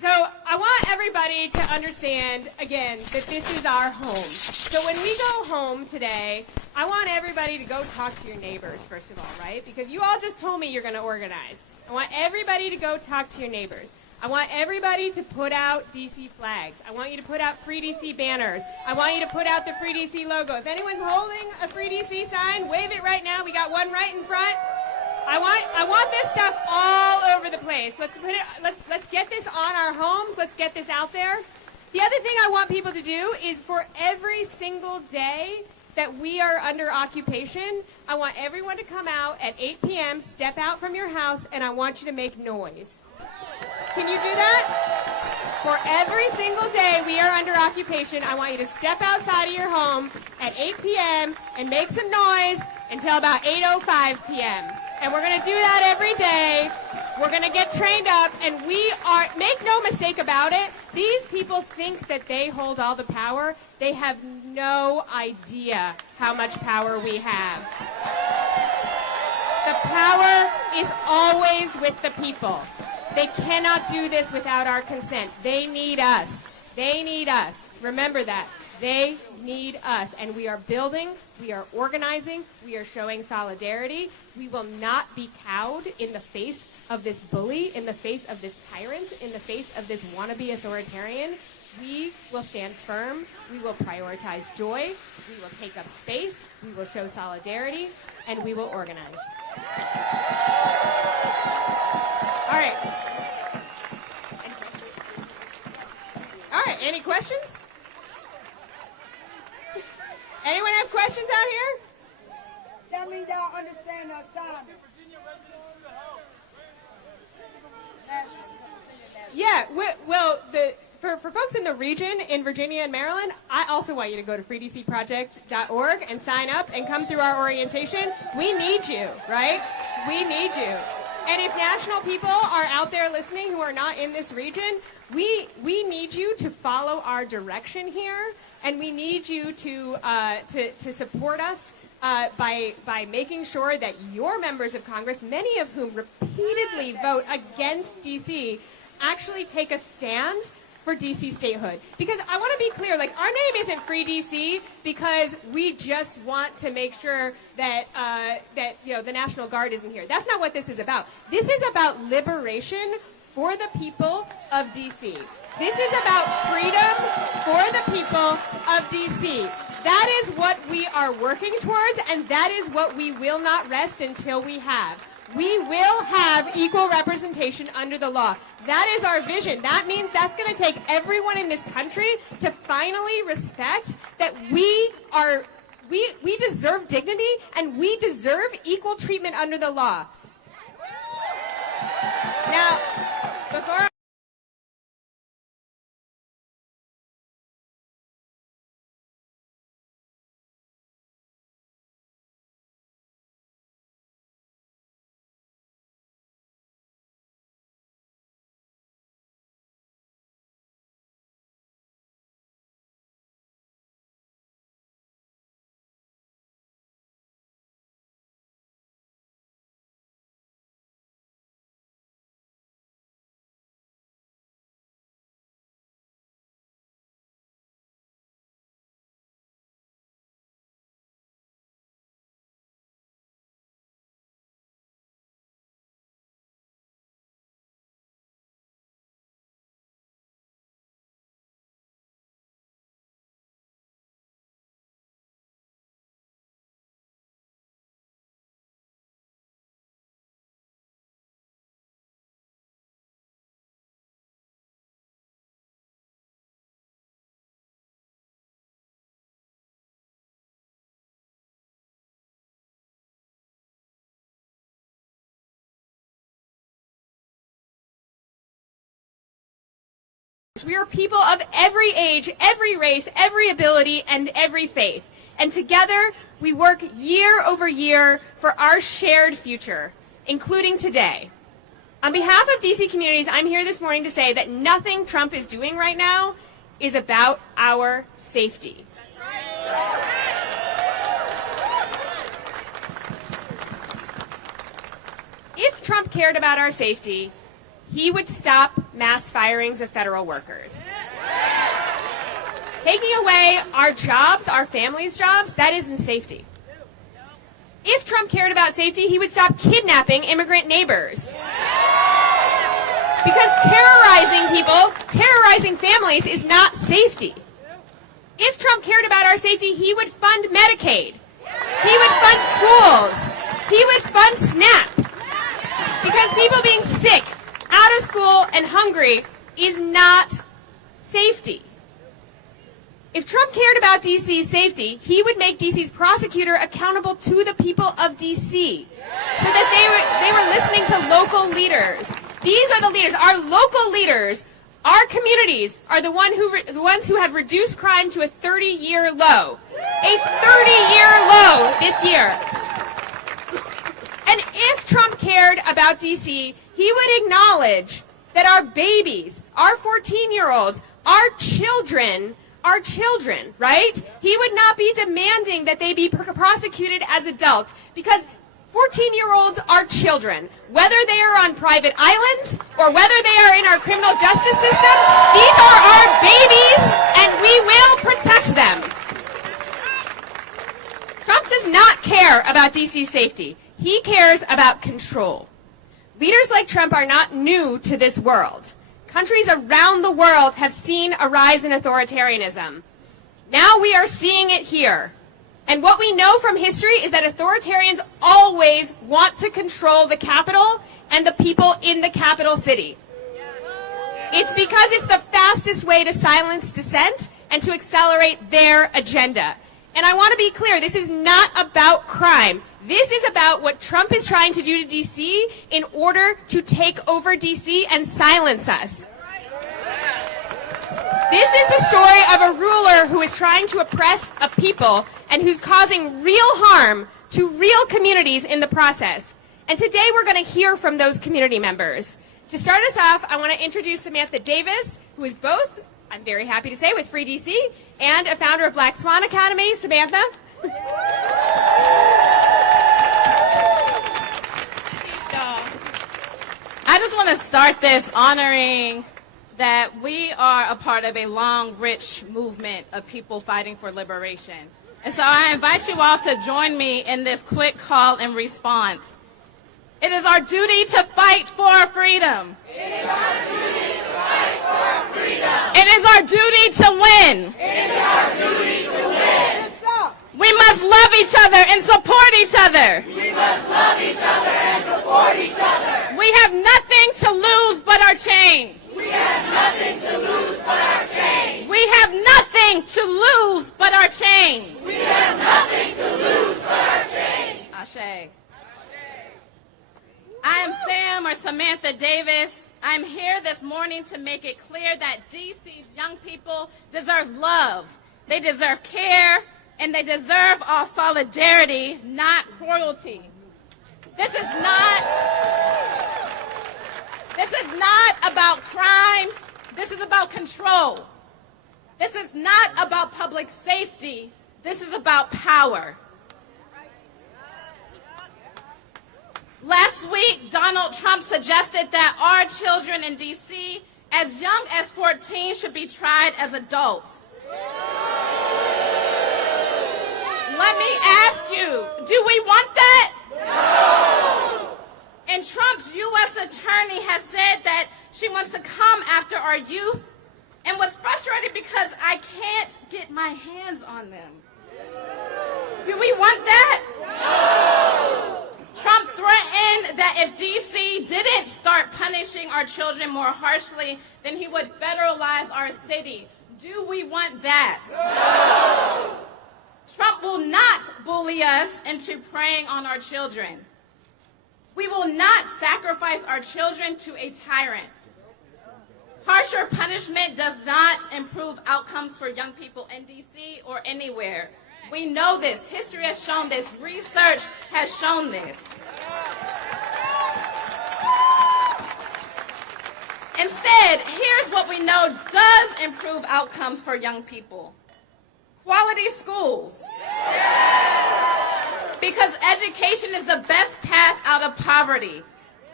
So I want everybody to understand, again, that this is our home. So when we go home today, I want everybody to go talk to your neighbors, first of all, right? Because you all just told me you're going to organize. I want everybody to go talk to your neighbors. I want everybody to put out DC flags. I want you to put out Free DC banners. I want you to put out the Free DC logo. If anyone's holding a Free DC sign, wave it right now. We got one right in front. I want this stuff all over the place. Let's get this on our homes. Let's get this out there. The other thing I want people to do is for every single day that we are under occupation, I want everyone to come out at 8 p.m., step out from your house, and I want you to make noise. Can you do that? For every single day we are under occupation, I want you to step outside of your home at 8 p.m. and make some noise until about 8:05 p.m. And we're going to do that every day. We're going to get trained up, and make no mistake about it, these people think that they hold all the power. They have no idea how much power we have. The power is always with the people. They cannot do this without our consent. They need us. They need us. Remember that. They need us. And we are building, we are organizing, we are showing solidarity. We will not be cowed in the face of this bully, in the face of this tyrant, in the face of this wannabe authoritarian. We will stand firm. We will prioritize joy. We will take up space. We will show solidarity. And we will organize. All right. All right, any questions? Anyone have questions out here? That means y'all understand the assignment. Yeah, for folks in the region, in Virginia and Maryland, I also want you to go to freedcproject.org and sign up and come through our orientation. We need you, right? We need you. And if national people are out there listening who are not in this region, we need you to follow our direction here, and we need you to support us by making sure that your members of Congress, many of whom repeatedly vote against D.C., actually take a stand for D.C. statehood. Because I want to be clear, like, our name isn't Free D.C. because we just want to make sure that the National Guard isn't here. That's not what this is about. This is about liberation for the people of D.C. This is about freedom for the people of D.C. That is what we are working towards, and that is what we will not rest until we have. We will have equal representation under the law. That is our vision. That means that's going to take everyone in this country to finally respect that we deserve dignity and we deserve equal treatment under the law. Now, before we are people of every age, every race, every ability, and every faith. And together, we work year over year for our shared future, including today. On behalf of DC communities, I'm here this morning to say that nothing Trump is doing right now is about our safety. If Trump cared about our safety, he would stop mass firings of federal workers. Taking away our jobs, our families' jobs, that isn't safety. If Trump cared about safety, he would stop kidnapping immigrant neighbors. Because terrorizing people, terrorizing families is not safety. If Trump cared about our safety, he would fund Medicaid. He would fund schools. He would fund SNAP. Because people being sick, out of school, and hungry is not safety. If Trump cared about D.C.'s safety, he would make D.C.'s prosecutor accountable to the people of D.C. so that they were listening to local leaders. These are the leaders. Our local leaders, our communities, are the ones who have reduced crime to a 30-year low. A 30-year low this year. And if Trump cared about D.C., he would acknowledge that our babies, our 14-year-olds, our children, right? He would not be demanding that they be prosecuted as adults because 14-year-olds are children. Whether they are on private islands or whether they are in our criminal justice system, these are our babies and we will protect them. Trump does not care about D.C. safety. He cares about control. Leaders like Trump are not new to this world. Countries around the world have seen a rise in authoritarianism. Now we are seeing it here. And what we know from history is that authoritarians always want to control the capital and the people in the capital city. It's because it's the fastest way to silence dissent and to accelerate their agenda. And I want to be clear, this is not about crime. This is about what Trump is trying to do to D.C. in order to take over D.C. and silence us. This is the story of a ruler who is trying to oppress a people and who's causing real harm to real communities in the process. And today we're going to hear from those community members. To start us off, I want to introduce Samantha Davis, who is both, I'm very happy to say, with Free DC and a founder of Black Swan Academy. Samantha. I just want to start this honoring that we are a part of a long, rich movement of people fighting for liberation. And so I invite you all to join me in this quick call and response. It is our duty to fight for our freedom. It is our duty to fight for our freedom. It is our duty to win. It is our duty to win. We must love each other and support each other. We must love each other and support each other. We have nothing to lose but our chains. We have nothing to lose but our chains. We have nothing to lose but our chains. We have nothing to lose but our chains. Ashe. I am Sam or Samantha Davis. I'm here this morning to make it clear that DC's young people deserve love. They deserve care, and they deserve all solidarity, not cruelty. This is not about crime. This is about control. This is not about public safety. This is about power. Last week, Donald Trump suggested that our children in D.C. as young as 14 should be tried as adults. Let me ask you, do we want that? No! And Trump's U.S. attorney has said that she wants to come after our youth and was frustrated because I can't get my hands on them. Do we want that? No! Trump threatened that if D.C. didn't start punishing our children more harshly, then he would federalize our city. Do we want that? No! Trump will not bully us into preying on our children. We will not sacrifice our children to a tyrant. Harsher punishment does not improve outcomes for young people in D.C. or anywhere. We know this. History has shown this. Research has shown this. Instead, here's what we know does improve outcomes for young people. Quality schools. Because education is the best path out of poverty.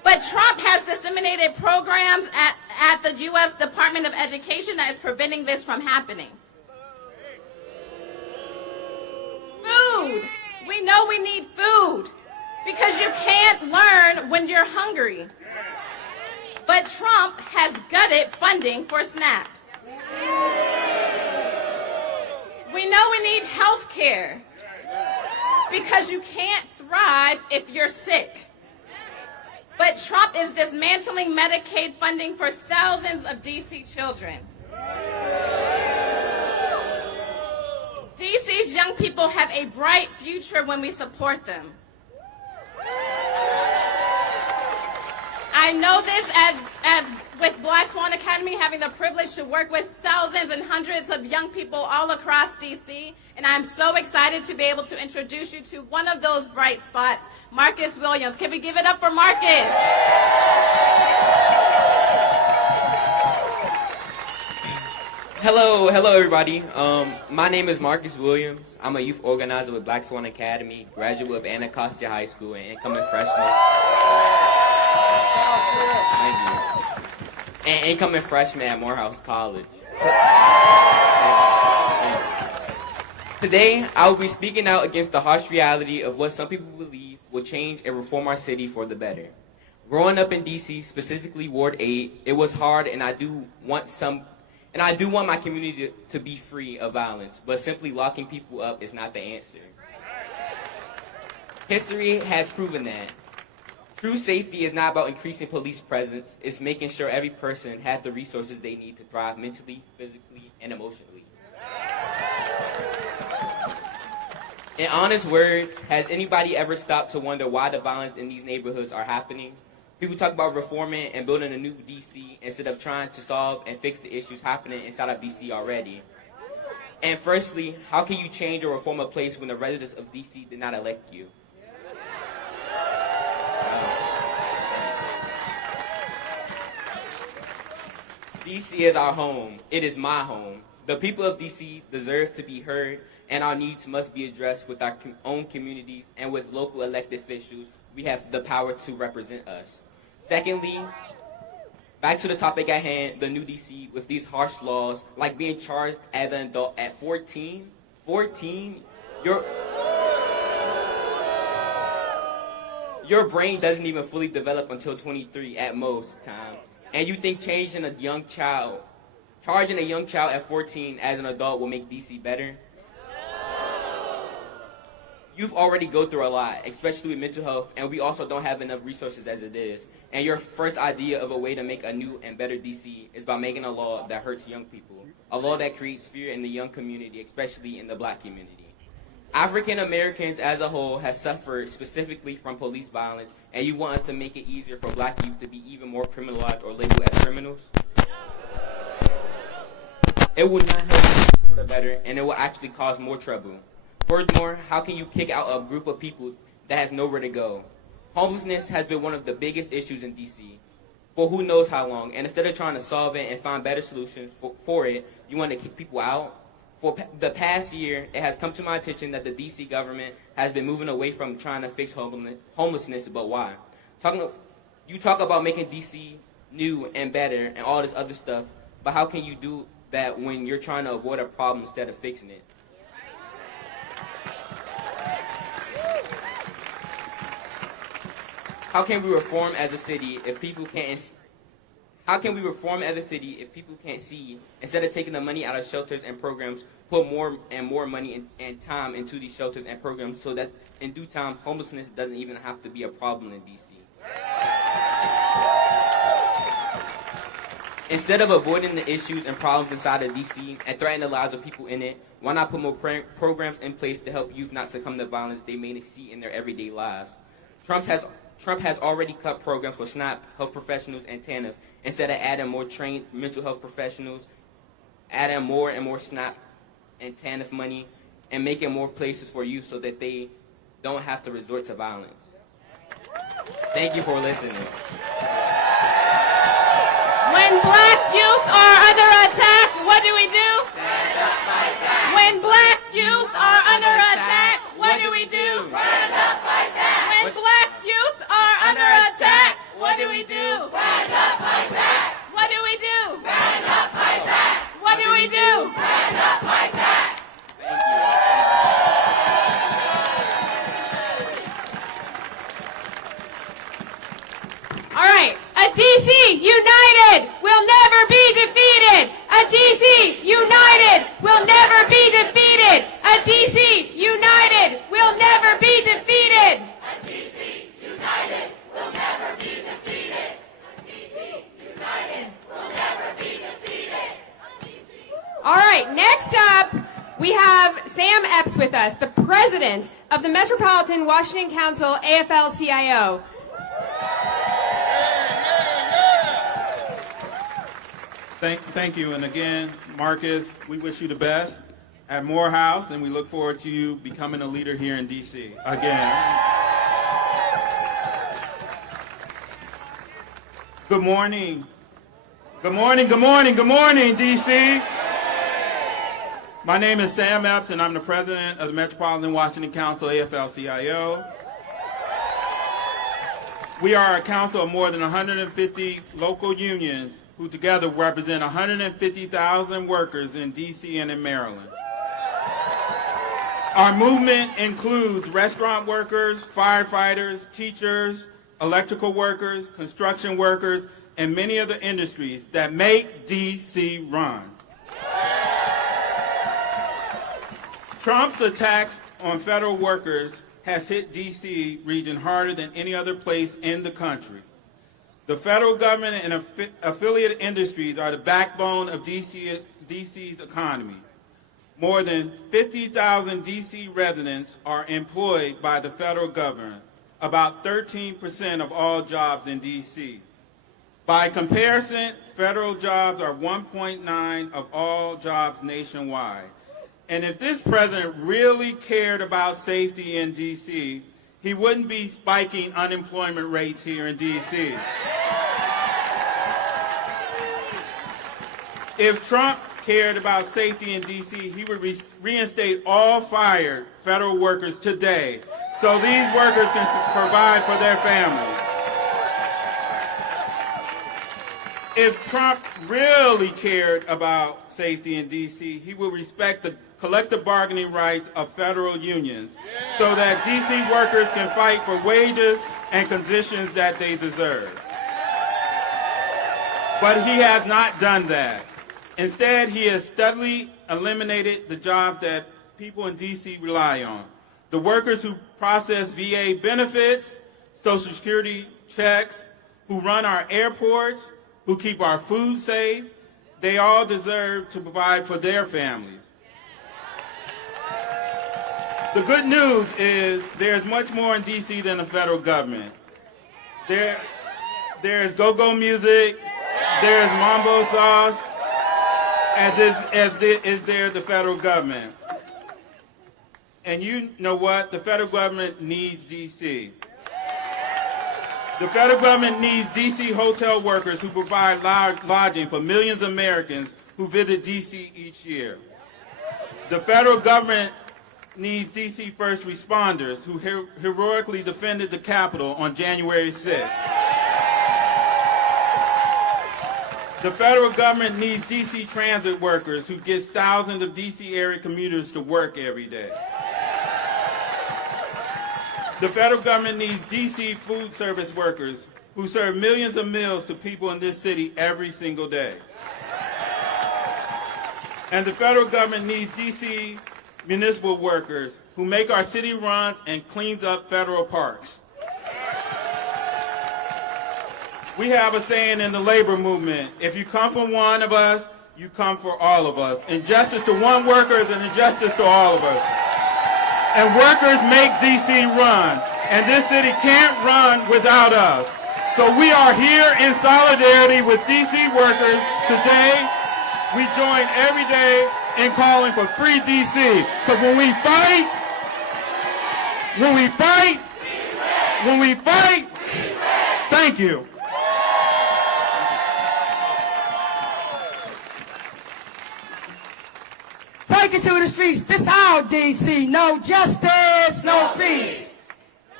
But Trump has disseminated programs at the U.S. Department of Education that is preventing this from happening. Food. We know we need food because you can't learn when you're hungry. But Trump has gutted funding for SNAP. We know we need health care because you can't thrive if you're sick. But Trump is dismantling Medicaid funding for thousands of D.C. children. D.C.'s young people have a bright future when we support them. I know this as with Black Swan Academy, having the privilege to work with thousands and hundreds of young people all across D.C., and I'm so excited to be able to introduce you to one of those bright spots, Marcus Williams. Can we give it up for Marcus? Hello everybody. My name is Marcus Williams. I'm a youth organizer with Black Swan Academy, graduate of Anacostia High School, and incoming freshman. Thank you. And incoming freshman at Morehouse College. Today, I will be speaking out against the harsh reality of what some people believe will change and reform our city for the better. Growing up in D.C., specifically Ward 8, it was hard, and I do want my community to be free of violence, but simply locking people up is not the answer. History has proven that. True safety is not about increasing police presence, it's making sure every person has the resources they need to thrive mentally, physically, and emotionally. In honest words, has anybody ever stopped to wonder why the violence in these neighborhoods are happening? People talk about reforming and building a new D.C. instead of trying to solve and fix the issues happening inside of D.C. already. And firstly, how can you change or reform a place when the residents of D.C. did not elect you? D.C. is our home. It is my home. The people of D.C. deserve to be heard, and our needs must be addressed with our own communities and with local elected officials. We have the power to represent us. Secondly, back to the topic at hand, the new D.C. with these harsh laws, like being charged as an adult at 14. 14? Your brain doesn't even fully develop until 23 at most times. And you think charging a young child at 14 as an adult will make D.C. better? Youth already go through a lot, especially with mental health, and we also don't have enough resources as it is. And your first idea of a way to make a new and better D.C. is by making a law that hurts young people, a law that creates fear in the young community, especially in the Black community. African Americans as a whole have suffered specifically from police violence, and you want us to make it easier for Black youth to be even more criminalized or labeled as criminals? It will not help you for the better, and it will actually cause more trouble. Furthermore, how can you kick out a group of people that has nowhere to go? Homelessness has been one of the biggest issues in D.C. for who knows how long, and instead of trying to solve it and find better solutions for it, you want to kick people out? For the past year, it has come to my attention that the D.C. government has been moving away from trying to fix homelessness, but why? You talk about making D.C. new and better and all this other stuff, but how can you do that when you're trying to avoid a problem instead of fixing it? How can we reform as a city if people can't? How can we reform as a city if people can't see? Instead of taking the money out of shelters and programs, put more and more money and time into these shelters and programs, so that in due time, homelessness doesn't even have to be a problem in D.C. Instead of avoiding the issues and problems inside of D.C. and threatening the lives of people in it, why not put more programs in place to help youth not succumb to violence they may see in their everyday lives? Trump has already cut programs for SNAP, health professionals, and TANF, instead of adding more trained mental health professionals, adding more and more SNAP and TANF money, and making more places for youth so that they don't have to resort to violence. Thank you for listening. When Black youth are under attack, what do we do? Stand up, fight back. When Black youth are under attack, what do we do? Stand up, fight back. When Black youth are under attack, what What do we do? Rise up, fight back. What do we do? Rise up, fight back. What do we do? Rise up, fight back. All right, a DC united will never be defeated. A DC united will never be defeated. A DC united will never be defeated. A DC united will never be defeated. A DC united will never be defeated. All right, next up, we have Sam Epps with us, the president of the Metropolitan Washington Council AFL-CIO. Thank you. And again, Marcus, we wish you the best at Morehouse, and we look forward to you becoming a leader here in D.C. again. Good morning. Good morning, good morning, good morning, D.C. My name is Sam Epps, and I'm the president of the Metropolitan Washington Council AFL-CIO. We are a council of more than 150 local unions who together represent 150,000 workers in D.C. and in Maryland. Our movement includes restaurant workers, firefighters, teachers, electrical workers, construction workers, and many other industries that make D.C. run. Trump's attacks on federal workers has hit D.C. region harder than any other place in the country. The federal government and affiliate industries are the backbone of D.C.'s economy. More than 50,000 D.C. residents are employed by the federal government, about 13% of all jobs in D.C. By comparison, federal jobs are 1.9% of all jobs nationwide. And if this president really cared about safety in D.C., he wouldn't be spiking unemployment rates here in D.C. If Trump cared about safety in D.C., he would reinstate all fired federal workers today so these workers can provide for their families. If Trump really cared about safety in D.C., he would respect the collective bargaining rights of federal unions so that D.C. workers can fight for wages and conditions that they deserve. But he has not done that. Instead, he has steadily eliminated the jobs that people in D.C. rely on. The workers who process VA benefits, Social Security checks, who run our airports, who keep our food safe, they all deserve to provide for their families. The good news is there's much more in D.C. than the federal government. There's go-go music, there's mambo sauce, as is there the federal government. And you know what? The federal government needs D.C. The federal government needs D.C. hotel workers who provide lodging for millions of Americans who visit D.C. each year. The federal government needs D.C. first responders who heroically defended the Capitol on January 6th. The federal government needs D.C. transit workers who get thousands of D.C. area commuters to work every day. The federal government needs D.C. food service workers who serve millions of meals to people in this city every single day. And the federal government needs D.C. municipal workers who make our city runs and cleans up federal parks. We have a saying in the labor movement, if you come from one of us, you come for all of us. Injustice to one worker is an injustice to all of us. And workers make D.C. run, and this city can't run without us. So we are here in solidarity with D.C. workers today. We join every day in calling for free D.C. Because when we fight, thank you. Take it to the streets. This our D.C. No justice, no peace. Take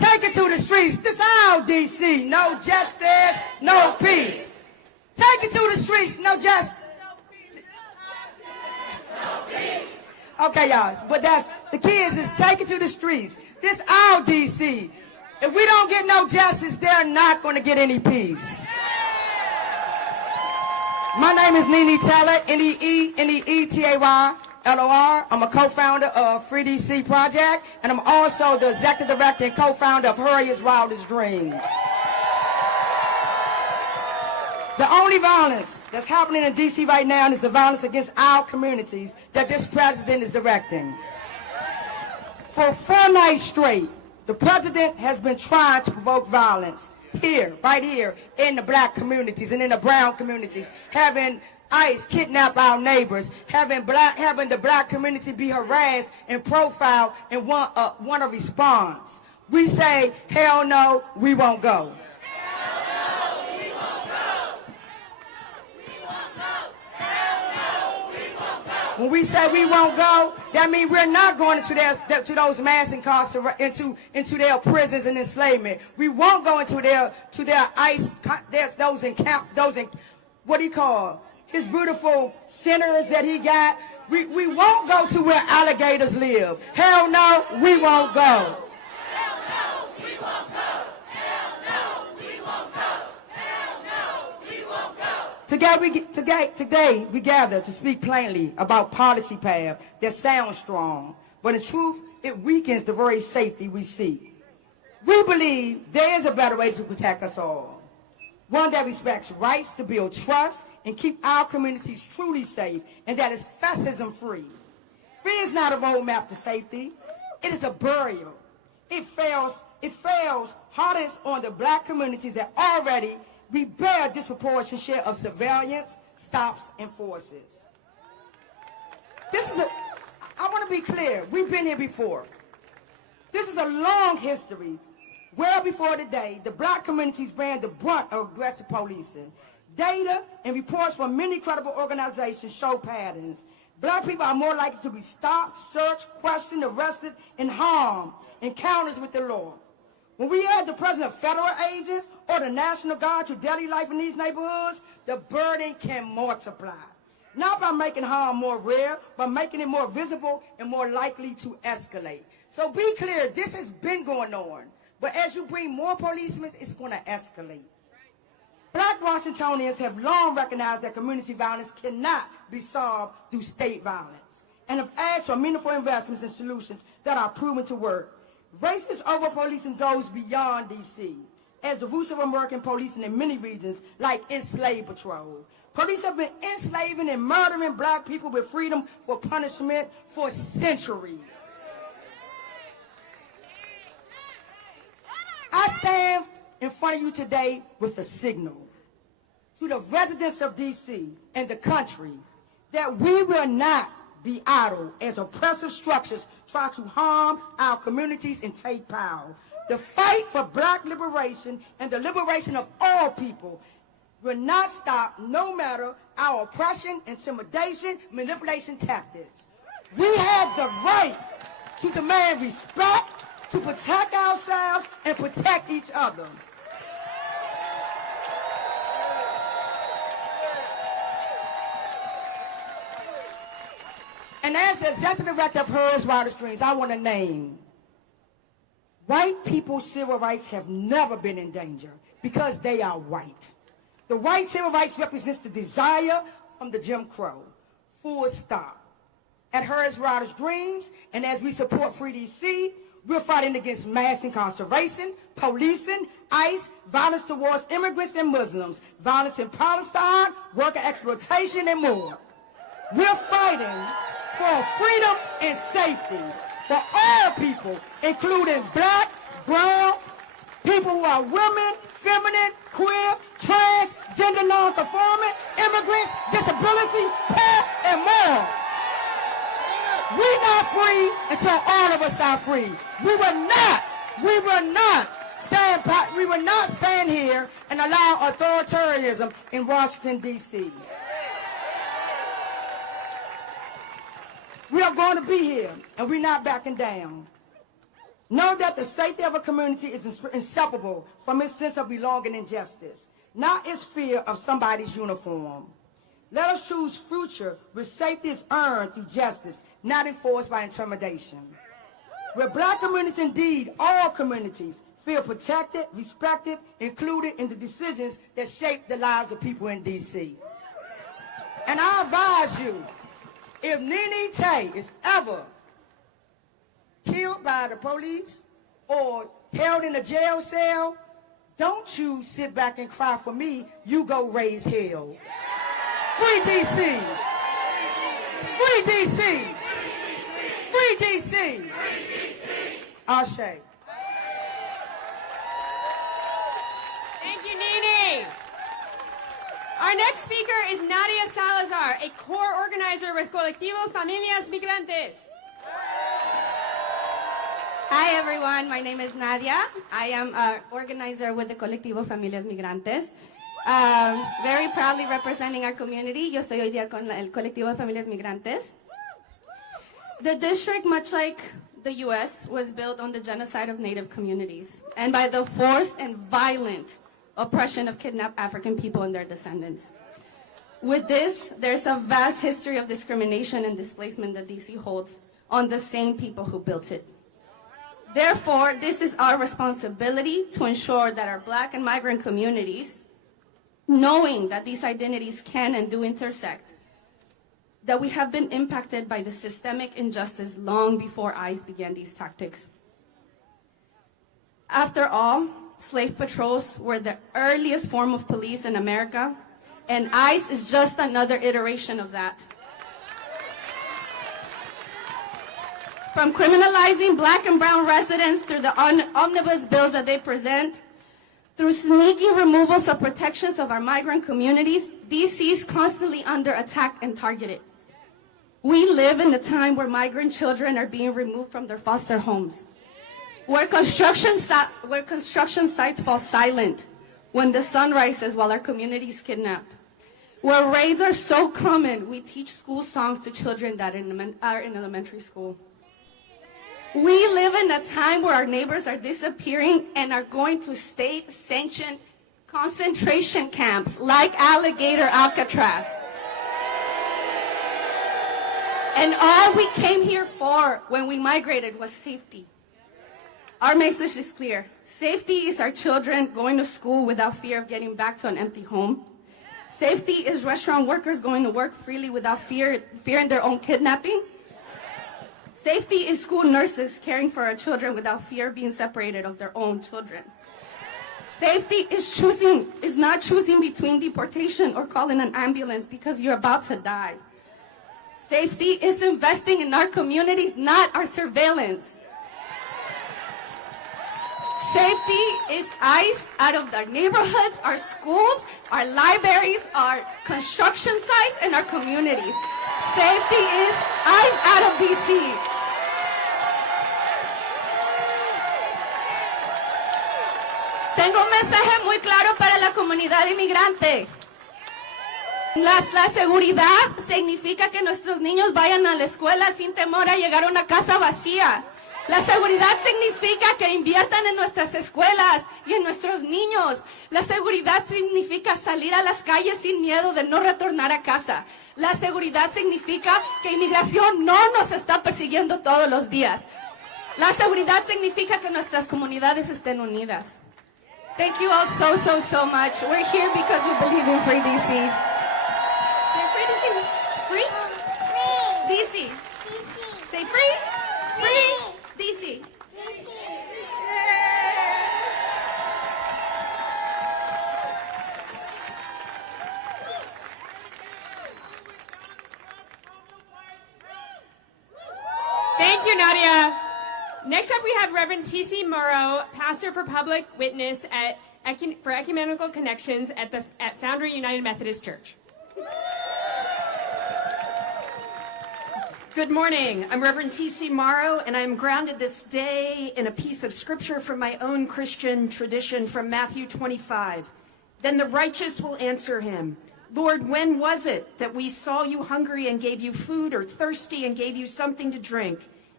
Take it to the streets. This our DC. No justice, no peace. Take it to the streets. No justice. Okay, y'all. But that's the kids is take it to the streets. This our DC. If we don't get no justice, they're not going to get any peace. My name is Nene Taylor, Neetayllor. I'm a co-founder of Free DC Project, and I'm also the executive director and co-founder of Harriet's Wildest Dreams. The only violence that's happening in DC right now is the violence against our communities that this president is directing. For 4 nights straight, the president has been trying to provoke violence here, right here, in the black communities and in the brown communities, having ICE kidnap our neighbors, having the black community be harassed and profiled and want a response. We say, hell no, we won't go. When we say we won't go, that means we're not going to those mass incarceration, into their prisons and enslavement. We won't go into their ICE, what do you call his beautiful centers that he got. We won't go to where alligators live. Hell no, we won't go. Today we gather to speak plainly about policy path that sounds strong, but in truth, it weakens the very safety we seek. We believe there is a better way to protect us all, one that respects rights to build trust and keep our communities truly safe, and that is fascism-free. Fear is not a roadmap to safety. It is a burial. It fails hardest on the black communities that already we bear a disproportionate share of surveillance, stops, and forces. I want to be clear, we've been here before. This is a long history. Well before today, the black communities bear the brunt of aggressive policing. Data and reports from many credible organizations show patterns. Black people are more likely to be stopped, searched, questioned, arrested, and harmed in encounters with the law. When we add the presence of federal agents or the National Guard to daily life in these neighborhoods, the burden can multiply. Not by making harm more rare, but making it more visible and more likely to escalate. So be clear, this has been going on. But as you bring more policemen, it's going to escalate. Black Washingtonians have long recognized that community violence cannot be solved through state violence and have asked for meaningful investments and solutions that are proven to work. Racist over-policing goes beyond D.C. as the roots of American policing in many regions, like enslaved patrols. Police have been enslaving and murdering black people with freedom for punishment for centuries. I stand in front of you today with a signal to the residents of D.C. and the country that we will not be idle as oppressive structures try to harm our communities and take power. The fight for black liberation and the liberation of all people will not stop no matter our oppression, intimidation, manipulation tactics. We have the right to demand respect, to protect ourselves and protect each other. And as the executive director of Harriet's Wildest Dreams, I want to name, white people's civil rights have never been in danger because they are white. The white civil rights represents the desire from the Jim Crow, full stop. At Harriet's Wildest Dreams, and as we support Free DC, we're fighting against mass incarceration, policing, ICE, violence towards immigrants and Muslims, violence in Palestine, worker exploitation, and more. We're fighting for freedom and safety for all people, including black, brown, people who are women, feminine, queer, trans, gender non-conforming, immigrants, disability, poor, and more. We're not free until all of us are free. We will not stand here and allow authoritarianism in Washington, D.C. We are going to be here, and we're not backing down. Know that the safety of a community is inseparable from its sense of belonging and justice, not its fear of somebody's uniform. Let us choose future where safety is earned through justice, not enforced by intimidation. Where black communities, indeed all communities, feel protected, respected, included in the decisions that shape the lives of people in D.C. And I advise you, if Nene Tay is ever killed by the police or held in a jail cell, don't you sit back and cry for me, you go raise hell. Free D.C. Free D.C. Free D.C. Ashe. Thank you, Nene. Our next speaker is Nadia Salazar, a core organizer with Colectivo Familias Migrantes. Hi everyone, my name is Nadia. I am an organizer with the Colectivo Familias Migrantes. Very proudly representing our community. Yo estoy hoy día con el Colectivo Familias Migrantes. The district, much like the U.S., was built on the genocide of Native communities and by the forced and violent oppression of kidnapped African people and their descendants. With this, there's a vast history of discrimination and displacement that D.C. holds on the same people who built it. Therefore, this is our responsibility to ensure that our Black and migrant communities, knowing that these identities can and do intersect, that we have been impacted by the systemic injustice long before ICE began these tactics. After all, slave patrols were the earliest form of police in America, and ICE is just another iteration of that. From criminalizing Black and brown residents through the omnibus bills that they present, through sneaky removals of protections of our migrant communities, D.C. is constantly under attack and targeted. We live in a time where migrant children are being removed from their foster homes, where construction sites fall silent when the sun rises while our community is kidnapped, where raids are so common we teach school songs to children that are in elementary school. We live in a time where our neighbors are disappearing and are going to state-sanctioned concentration camps like Alligator Alcatraz. And all we came here for when we migrated was safety. Our message is clear. Safety is our children going to school without fear of getting back to an empty home. Safety is restaurant workers going to work freely without fearing their own kidnapping. Safety is school nurses caring for our children without fear of being separated of their own children. Safety is not choosing between deportation or calling an ambulance because you're about to die. Safety is investing in our communities, not our surveillance. Safety is ICE out of our neighborhoods, our schools, our libraries, our construction sites, and our communities. Safety is ICE out of D.C. Tengo un mensaje muy claro para la comunidad inmigrante. La seguridad significa que nuestros niños vayan a la escuela sin temor a llegar a una casa vacía. La seguridad significa que inviertan en nuestras escuelas y en nuestros niños. La seguridad significa salir a las calles sin miedo de no retornar a casa. La seguridad significa que inmigración no nos está persiguiendo todos los días. La seguridad significa que nuestras comunidades estén unidas. Thank you all so much. We're here because we believe in free D.C. Free D.C. Free? Free. D.C. Say free. Free. D.C. Thank you, Nadia. Next up, we have Reverend T.C. Morrow, pastor for public witness for Ecumenical Connections at Foundry United Methodist Church. Good morning. I'm Reverend T.C. Morrow, and I'm grounded this day in a piece of scripture from my own Christian tradition from Matthew 25. Then the righteous will answer him, Lord, when was it that we saw you hungry and gave you food, or thirsty and gave you something to drink?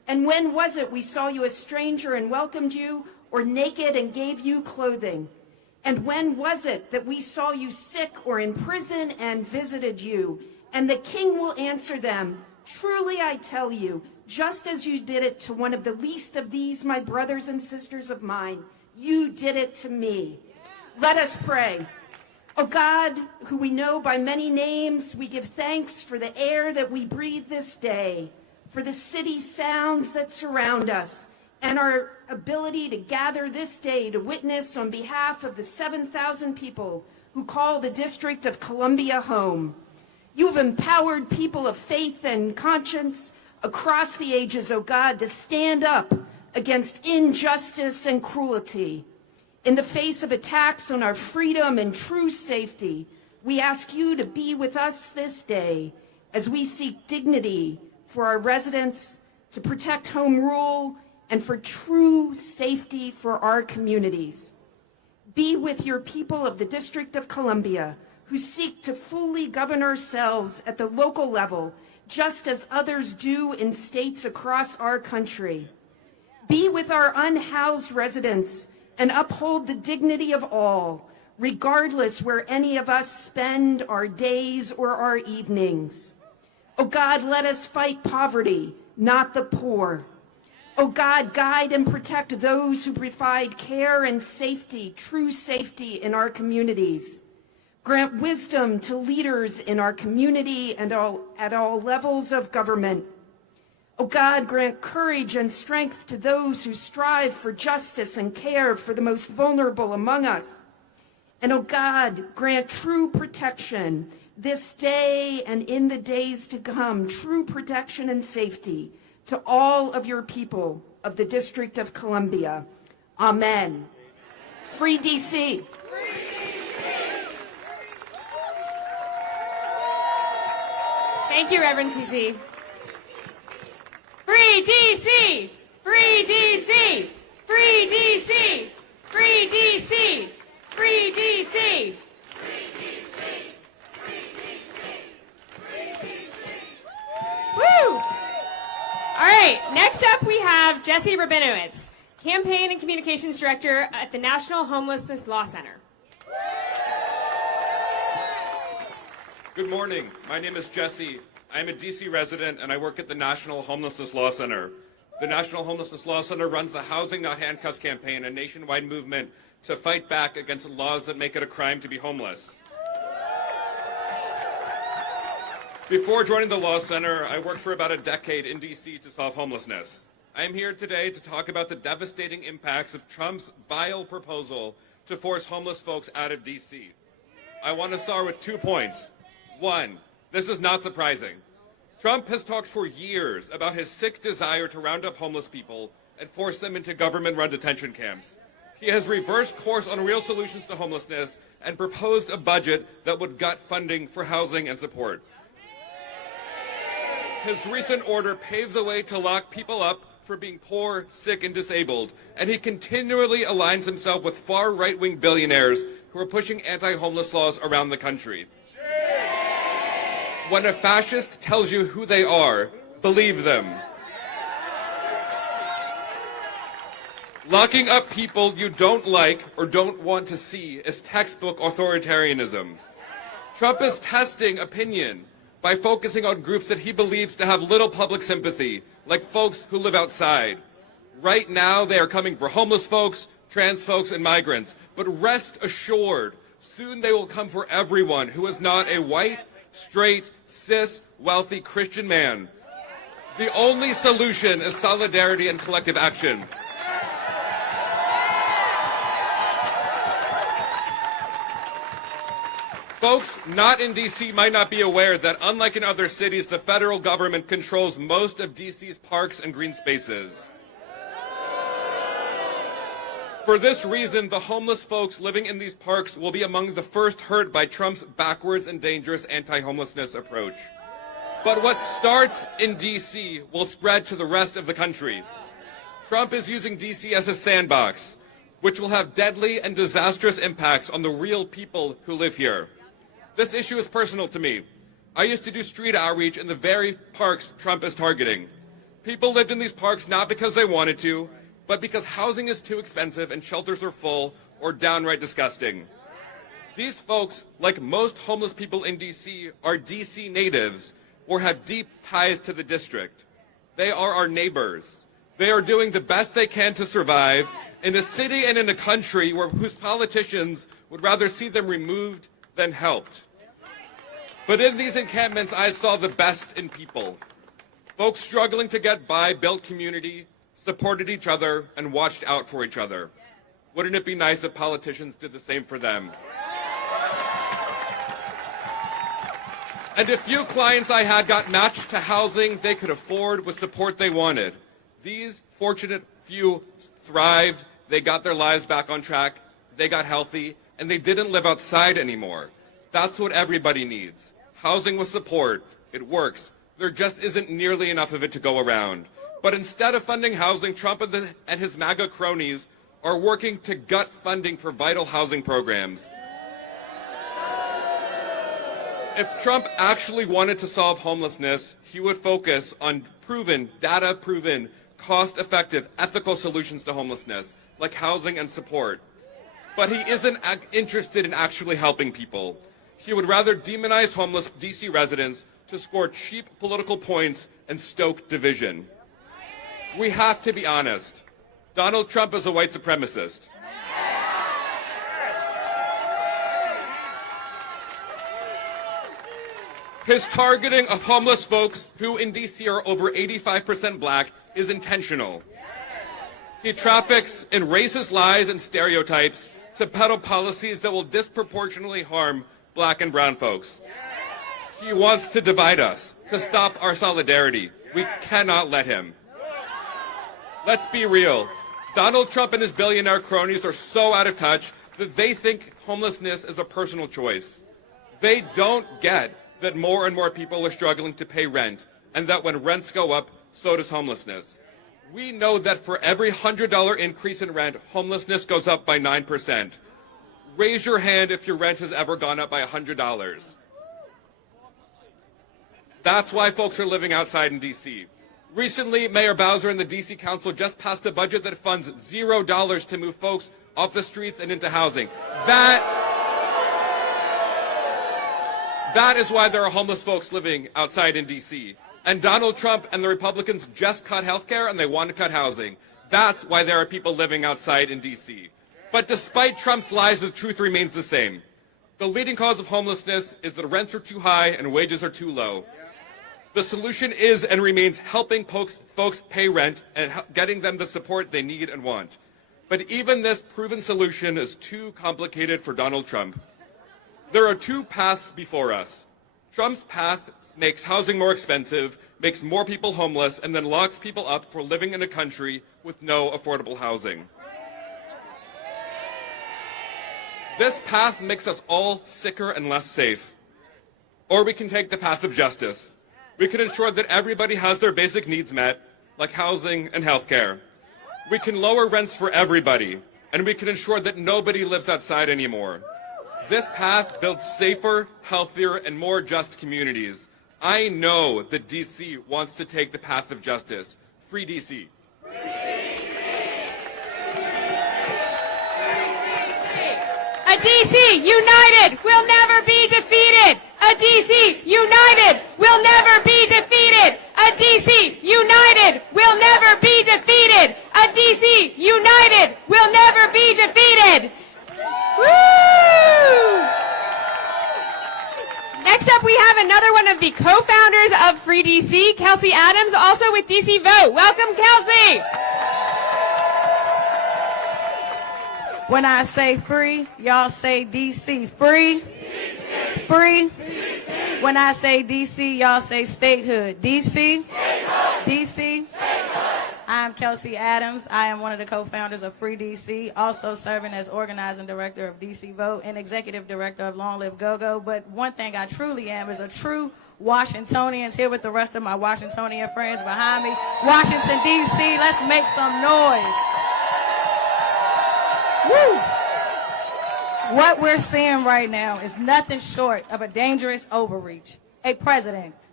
And when was it we saw you a stranger and welcomed you, or naked and gave you clothing? And when was it that we saw you sick or in prison and visited you? And the king will answer them, truly I tell you, just as you did it to one of the least of these, my brothers and sisters of mine, you did it to me. Let us pray. O God, who we know by many names, we give thanks for the air that we breathe this day, for the city sounds that surround us, and our ability to gather this day to witness on behalf of the 7,000 people who call the District of Columbia home. You have empowered people of faith and conscience across the ages, O God, to stand up against injustice and cruelty. In the face of attacks on our freedom and true safety, we ask you to be with us this day as we seek dignity for our residents, to protect home rule, and for true safety for our communities. Be with your people of the District of Columbia who seek to fully govern ourselves at the local level, just as others do in states across our country. Be with our unhoused residents and uphold the dignity of all, regardless where any of us spend our days or our evenings. O God, let us fight poverty, not the poor. O God, guide and protect those who provide care and safety, true safety in our communities. Grant wisdom to leaders in our community and at all levels of government. O God, grant courage and strength to those who strive for justice and care for the most vulnerable among us. And O God, grant true protection this day and in the days to come, true protection and safety to all of your people of the District of Columbia. Amen. Free DC. Thank you, Reverend TC. Free DC! Free DC! Free DC! Free DC! Free DC! Woo! All right, next up we have Jesse Rabinowitz, Campaign and Communications Director at the National Homelessness Law Center. Good morning. My name is Jesse. I'm a DC resident and I work at the National Homelessness Law Center. The National Homelessness Law Center runs the Housing Not Handcuffs campaign, a nationwide movement to fight back against laws that make it a crime to be homeless. Before joining the Law Center, I worked for about a decade in DC to solve homelessness. I am here today to talk about the devastating impacts of Trump's vile proposal to force homeless folks out of DC. I want to start with 2 points. One, this is not surprising. Trump has talked for years about his sick desire to round up homeless people and force them into government-run detention camps. He has reversed course on real solutions to homelessness and proposed a budget that would gut funding for housing and support. His recent order paved the way to lock people up for being poor, sick, and disabled, and he continually aligns himself with far right-wing billionaires who are pushing anti-homeless laws around the country. When a fascist tells you who they are, believe them. Locking up people you don't like or don't want to see is textbook authoritarianism. Trump is testing opinion by focusing on groups that he believes to have little public sympathy, like folks who live outside. Right now, they are coming for homeless folks, trans folks, and migrants. But rest assured, soon they will come for everyone who is not a white, straight, cis, wealthy Christian man. The only solution is solidarity and collective action. Folks not in DC might not be aware that unlike in other cities, the federal government controls most of DC's parks and green spaces. For this reason, the homeless folks living in these parks will be among the first hurt by Trump's backwards and dangerous anti-homelessness approach. But what starts in DC will spread to the rest of the country. Trump is using DC as a sandbox, which will have deadly and disastrous impacts on the real people who live here. This issue is personal to me. I used to do street outreach in the very parks Trump is targeting. People lived in these parks not because they wanted to, but because housing is too expensive and shelters are full or downright disgusting. These folks, like most homeless people in D.C., are D.C. natives or have deep ties to the district. They are our neighbors. They are doing the best they can to survive in a city and in a country whose politicians would rather see them removed than helped. But in these encampments, I saw the best in people. Folks struggling to get by built community, supported each other, and watched out for each other. Wouldn't it be nice if politicians did the same for them? And the few clients I had got matched to housing they could afford with support they wanted. These fortunate few thrived, they got their lives back on track, they got healthy, and they didn't live outside anymore. That's what everybody needs. Housing with support. It works. There just isn't nearly enough of it to go around. But instead of funding housing, Trump and his MAGA cronies are working to gut funding for vital housing programs. If Trump actually wanted to solve homelessness, he would focus on proven, data-proven, cost-effective, ethical solutions to homelessness, like housing and support. But he isn't interested in actually helping people. He would rather demonize homeless D.C. residents to score cheap political points and stoke division. We have to be honest. Donald Trump is a white supremacist. His targeting of homeless folks who in D.C. are over 85% black is intentional. He traffics in racist lies and stereotypes to peddle policies that will disproportionately harm black and brown folks. He wants to divide us, to stop our solidarity. We cannot let him. Let's be real. Donald Trump and his billionaire cronies are so out of touch that they think homelessness is a personal choice. They don't get that more and more people are struggling to pay rent, and that when rents go up, so does homelessness. We know that for every $100 increase in rent, homelessness goes up by 9%. Raise your hand if your rent has ever gone up by $100. That's why folks are living outside in D.C. Recently, Mayor Bowser and the D.C. Council just passed a budget that funds $0 to move folks off the streets and into housing. That is why there are homeless folks living outside in D.C. And Donald Trump and the Republicans just cut health care and they want to cut housing. That's why there are people living outside in D.C. But despite Trump's lies, the truth remains the same. The leading cause of homelessness is that rents are too high and wages are too low. The solution is and remains helping folks pay rent and getting them the support they need and want. But even this proven solution is too complicated for Donald Trump. There are two paths before us. Trump's path makes housing more expensive, makes more people homeless, and then locks people up for living in a country with no affordable housing. This path makes us all sicker and less safe. Or we can take the path of justice. We can ensure that everybody has their basic needs met, like housing and health care. We can lower rents for everybody, and we can ensure that nobody lives outside anymore. This path builds safer, healthier, and more just communities. I know that D.C. wants to take the path of justice. Free D.C. A D.C. united will never be defeated. A D.C. united will never be defeated. A D.C. united will never be defeated. A D.C. united will never be defeated. Woo! Next up, we have another one of the co-founders of Free DC, Kelsey Adams, also with DC Vote. Welcome, Kelsey. When I say free, y'all say DC. Free? DC. Free? DC. When I say DC, y'all say statehood. DC? Statehood. DC? Statehood. I'm Kelsey Adams. I am one of the co-founders of Free DC, also serving as organizing director of DC Vote and executive director of Long Live Go-Go. But one thing I truly am is a true Washingtonian, here with the rest of my Washingtonian friends behind me. Washington, DC, let's make some noise. Woo! What we're seeing right now is nothing short of a dangerous overreach. A president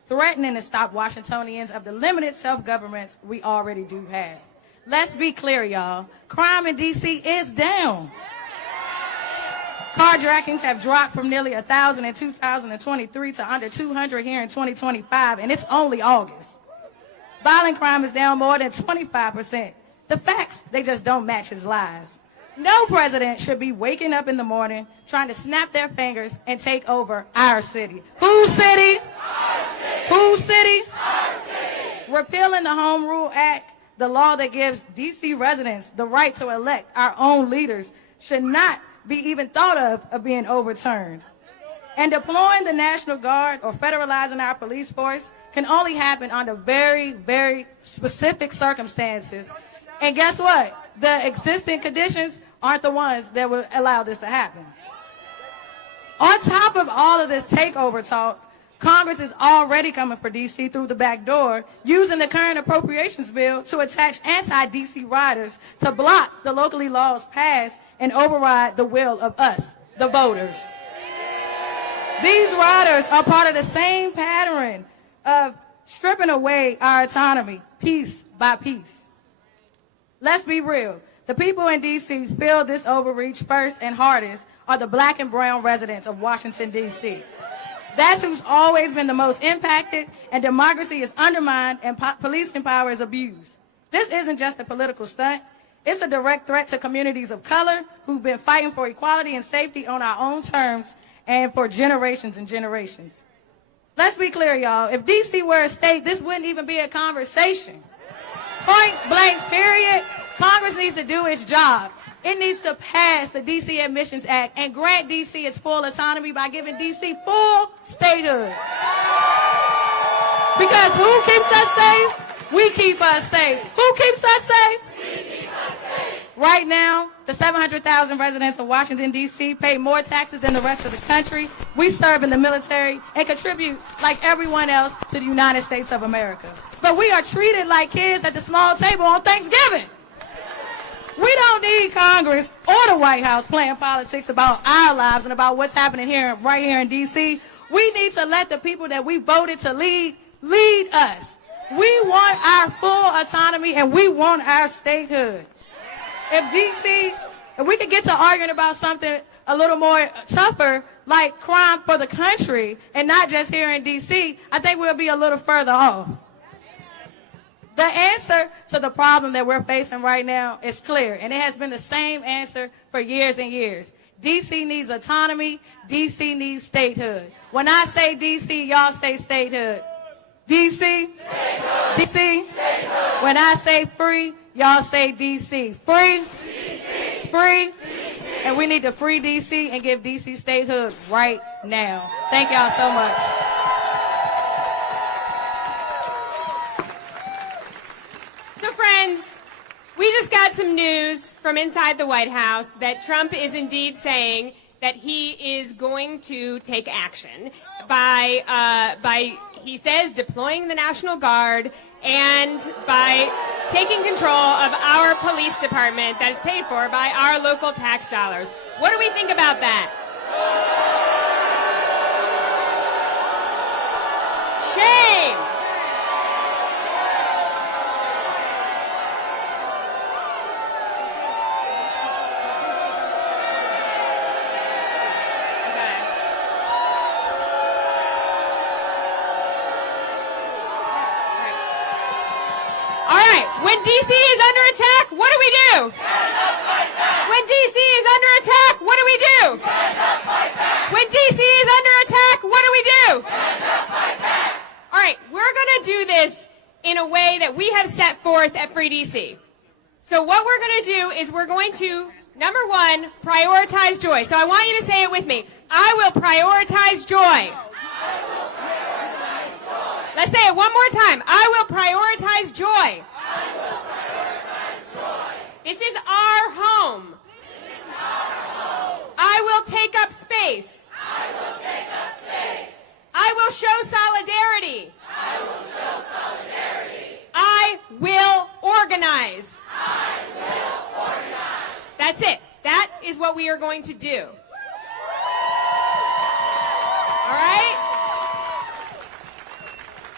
threatening to stop Washingtonians of the limited self-governments we already do have. Let's be clear, y'all. Crime in D.C. is down. Carjackings have dropped from nearly 1,000 in 2023 to under 200 here in 2025, and it's only August. Violent crime is down more than 25%. The facts, they just don't match his lies. No president should be waking up in the morning trying to snap their fingers and take over our city. Whose city? Our city. Whose city? Our city. Repealing the Home Rule Act, the law that gives D.C. residents the right to elect our own leaders, should not be even thought of being overturned. And deploying the National Guard or federalizing our police force can only happen under very, very specific circumstances. And guess what? The existing conditions aren't the ones that would allow this to happen. On top of all of this takeover talk, Congress is already coming for D.C. through the back door, using the current appropriations bill to attach anti-D.C. riders to block the locally laws passed and override the will of us, the voters. These riders are part of the same pattern of stripping away our autonomy, piece by piece. Let's be real. The people in D.C. feel this overreach first and hardest are the black and brown residents of Washington, D.C. That's who's always been the most impacted, and democracy is undermined and policing power is abused. This isn't just a political stunt. It's a direct threat to communities of color who've been fighting for equality and safety on our own terms and for generations and generations. Let's be clear, y'all. If D.C. were a state, this wouldn't even be a conversation. Point blank, period. Congress needs to do its job. It needs to pass the D.C. Admissions Act and grant D.C. its full autonomy by giving D.C. full statehood. Because who keeps us safe? We keep us safe. Who keeps us safe? We keep us safe. Right now, the 700,000 residents of Washington, D.C. pay more taxes than the rest of the country. We serve in the military and contribute like everyone else to the United States of America. But we are treated like kids at the small table on Thanksgiving. We don't need Congress or the White House playing politics about our lives and about what's happening here, right here in D.C. We need to let the people that we voted to lead us. We want our full autonomy and we want our statehood. If we could get to arguing about something a little more tougher, like crime for the country and not just here in D.C., I think we'll be a little further off. The answer to the problem that we're facing right now is clear, and it has been the same answer for years and years. D.C. needs autonomy. D.C. needs statehood. When I say D.C., y'all say statehood. D.C.? Statehood. D.C.? Statehood. When I say free, y'all say D.C. Free? D.C. Free? D.C. And we need to free D.C. and give D.C. statehood right now. Thank y'all so much. Friends, we just got some news from inside the White House that Trump is indeed saying that he is going to take action by he says, deploying the National Guard and by taking control of our police department that is paid for by our local tax dollars. What do we think about that? Shame! When D.C. is under attack, what do we do? When D.C. is under attack, what do we do? When D.C. is under attack, what do we do? All right, we're going to do this in a way that we have set forth at Free D.C. So what we're going to do is we're going to, number one, prioritize joy. So I want you to say it with me. I will prioritize joy. Let's say it one more time. I will prioritize joy. This is our home. I will take up space. I will show solidarity. I will organize. That's it. That is what we are going to do. All right?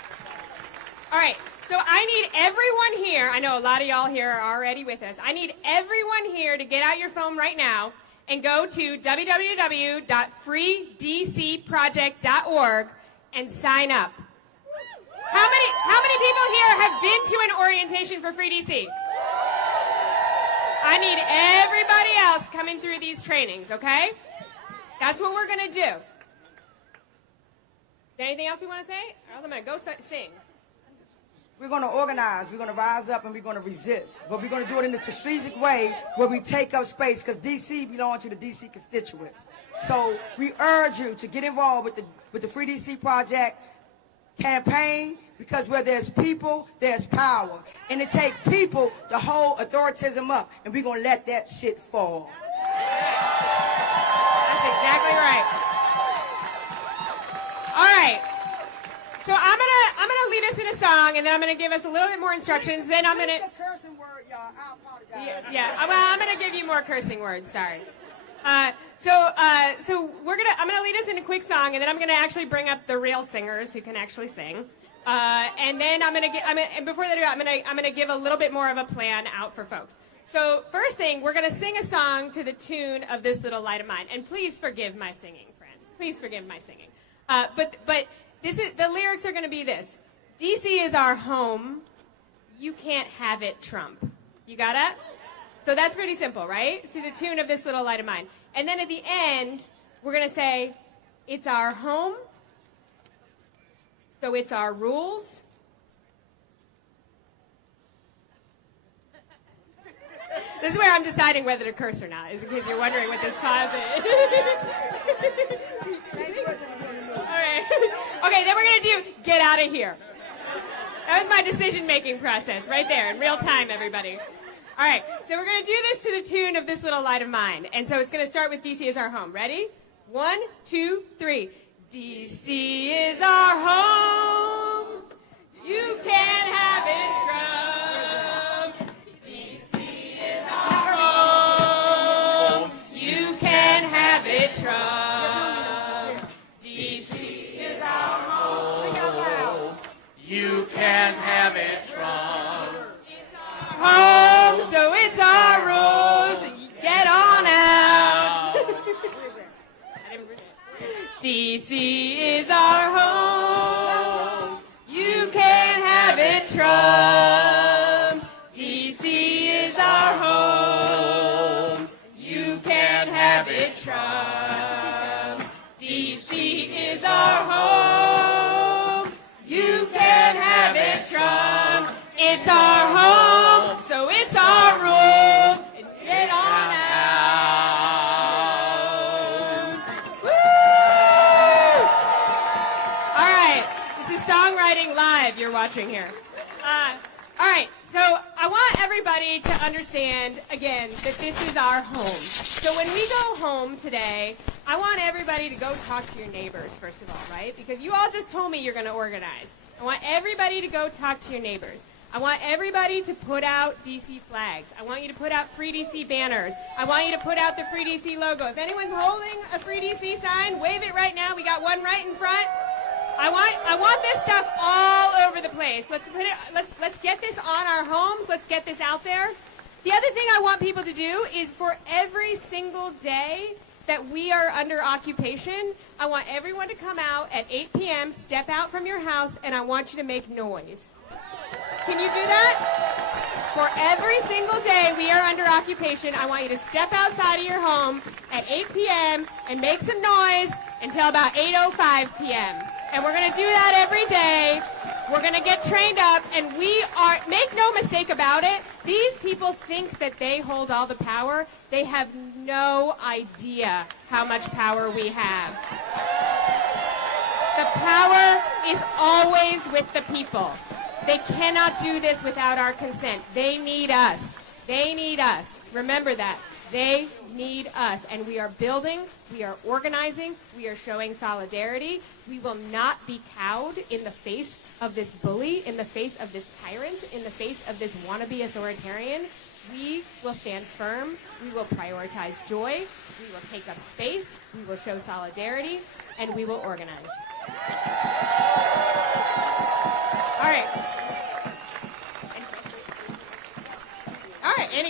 everyone here, I know a lot of y'all here are already with us. I need everyone here to get out your phone right now and go to www.freedcproject.org and sign up. How many people here have been to an orientation for Free DC? I need everybody else coming through these trainings, okay? That's what we're going to do. Is there anything else we want to say? I'm going to go sing. We're going to organize, we're going to rise up, and we're going to resist. But we're going to do it in a strategic way where we take up space, because D.C. belongs to the D.C. constituents. So we urge you to get involved with the Free D.C. Project campaign, because where there's people, there's power. And it takes people to hold authoritism up, and we're going to let that shit fall. That's exactly right. All right. So I'm gonna lead us in a song, and then I'm gonna give us a little bit more instructions. Then I'm gonna. The cursing word, y'all. I apologize. Yeah. Well, I'm gonna give you more cursing words. Sorry. So I'm gonna lead us in a quick song, and then I'm gonna actually bring up the real singers who can actually sing. And then and before they do, I'm gonna give a little bit more of a plan out for folks. So first thing, we're gonna sing a song to the tune of This Little Light of Mine, and please forgive my singing, friends. Please forgive my singing. But the lyrics are going to be this: DC is our home. You can't have it, Trump. You got it? So that's pretty simple, right? It's to the tune of This Little Light of Mine. And then at the end, we're going to say, it's our home, so it's our rules. This is where I'm deciding whether to curse or not, is in case you're wondering what this pause is. All right. Okay, then we're going to do Get Out of Here. That was my decision-making process right there in real time, everybody. All right, so we're going to do this to the tune of This Little Light of Mine. And so it's going to start with DC is our home. Ready? 1, 2, 3. DC is our home. You can't have it, Trump. DC is our home. You can't have it, Trump. DC is our home. You can't have it, Trump. Home, so it's our rules. Get on out. DC is our home. You can't have it, Trump. DC is our home. You can't have it, Trump. DC is our home. You can't have it, Trump. It's our home, so it's our rules. And get on out. Woo! All right, this is Songwriting Live you're watching here. All right, so I want everybody to understand, again, that this is our home. So when we go home today, I want everybody to go talk to your neighbors, first of all, right? Because you all just told me you're going to organize. I want everybody to go talk to your neighbors. I want everybody to put out DC flags. I want you to put out Free DC banners. I want you to put out the Free DC logo. If anyone's holding a Free DC sign, wave it right now. We got one right in front. I want this stuff all over the place. Let's get this on our homes. Let's get this out there. The other thing I want people to do is, for every single day that we are under occupation, I want everyone to come out at 8 p.m., step out from your house, and I want you to make noise. Can you do that? For every single day we are under occupation, I want you to step outside of your home at 8 p.m. and make some noise until about 8:05 p.m. And we're going to do that every day. We're going to get trained up, and make no mistake about it, these people think that they hold all the power. They have no idea how much power we have. The power is always with the people. They cannot do this without our consent. They need us. They need us. Remember that. They need us. And we are building, we are organizing, we are showing solidarity. We will not be cowed in the face of this bully, in the face of this tyrant, in the face of this wannabe authoritarian. We will stand firm. We will prioritize joy. We will take up space. We will show solidarity. And we will organize. All right.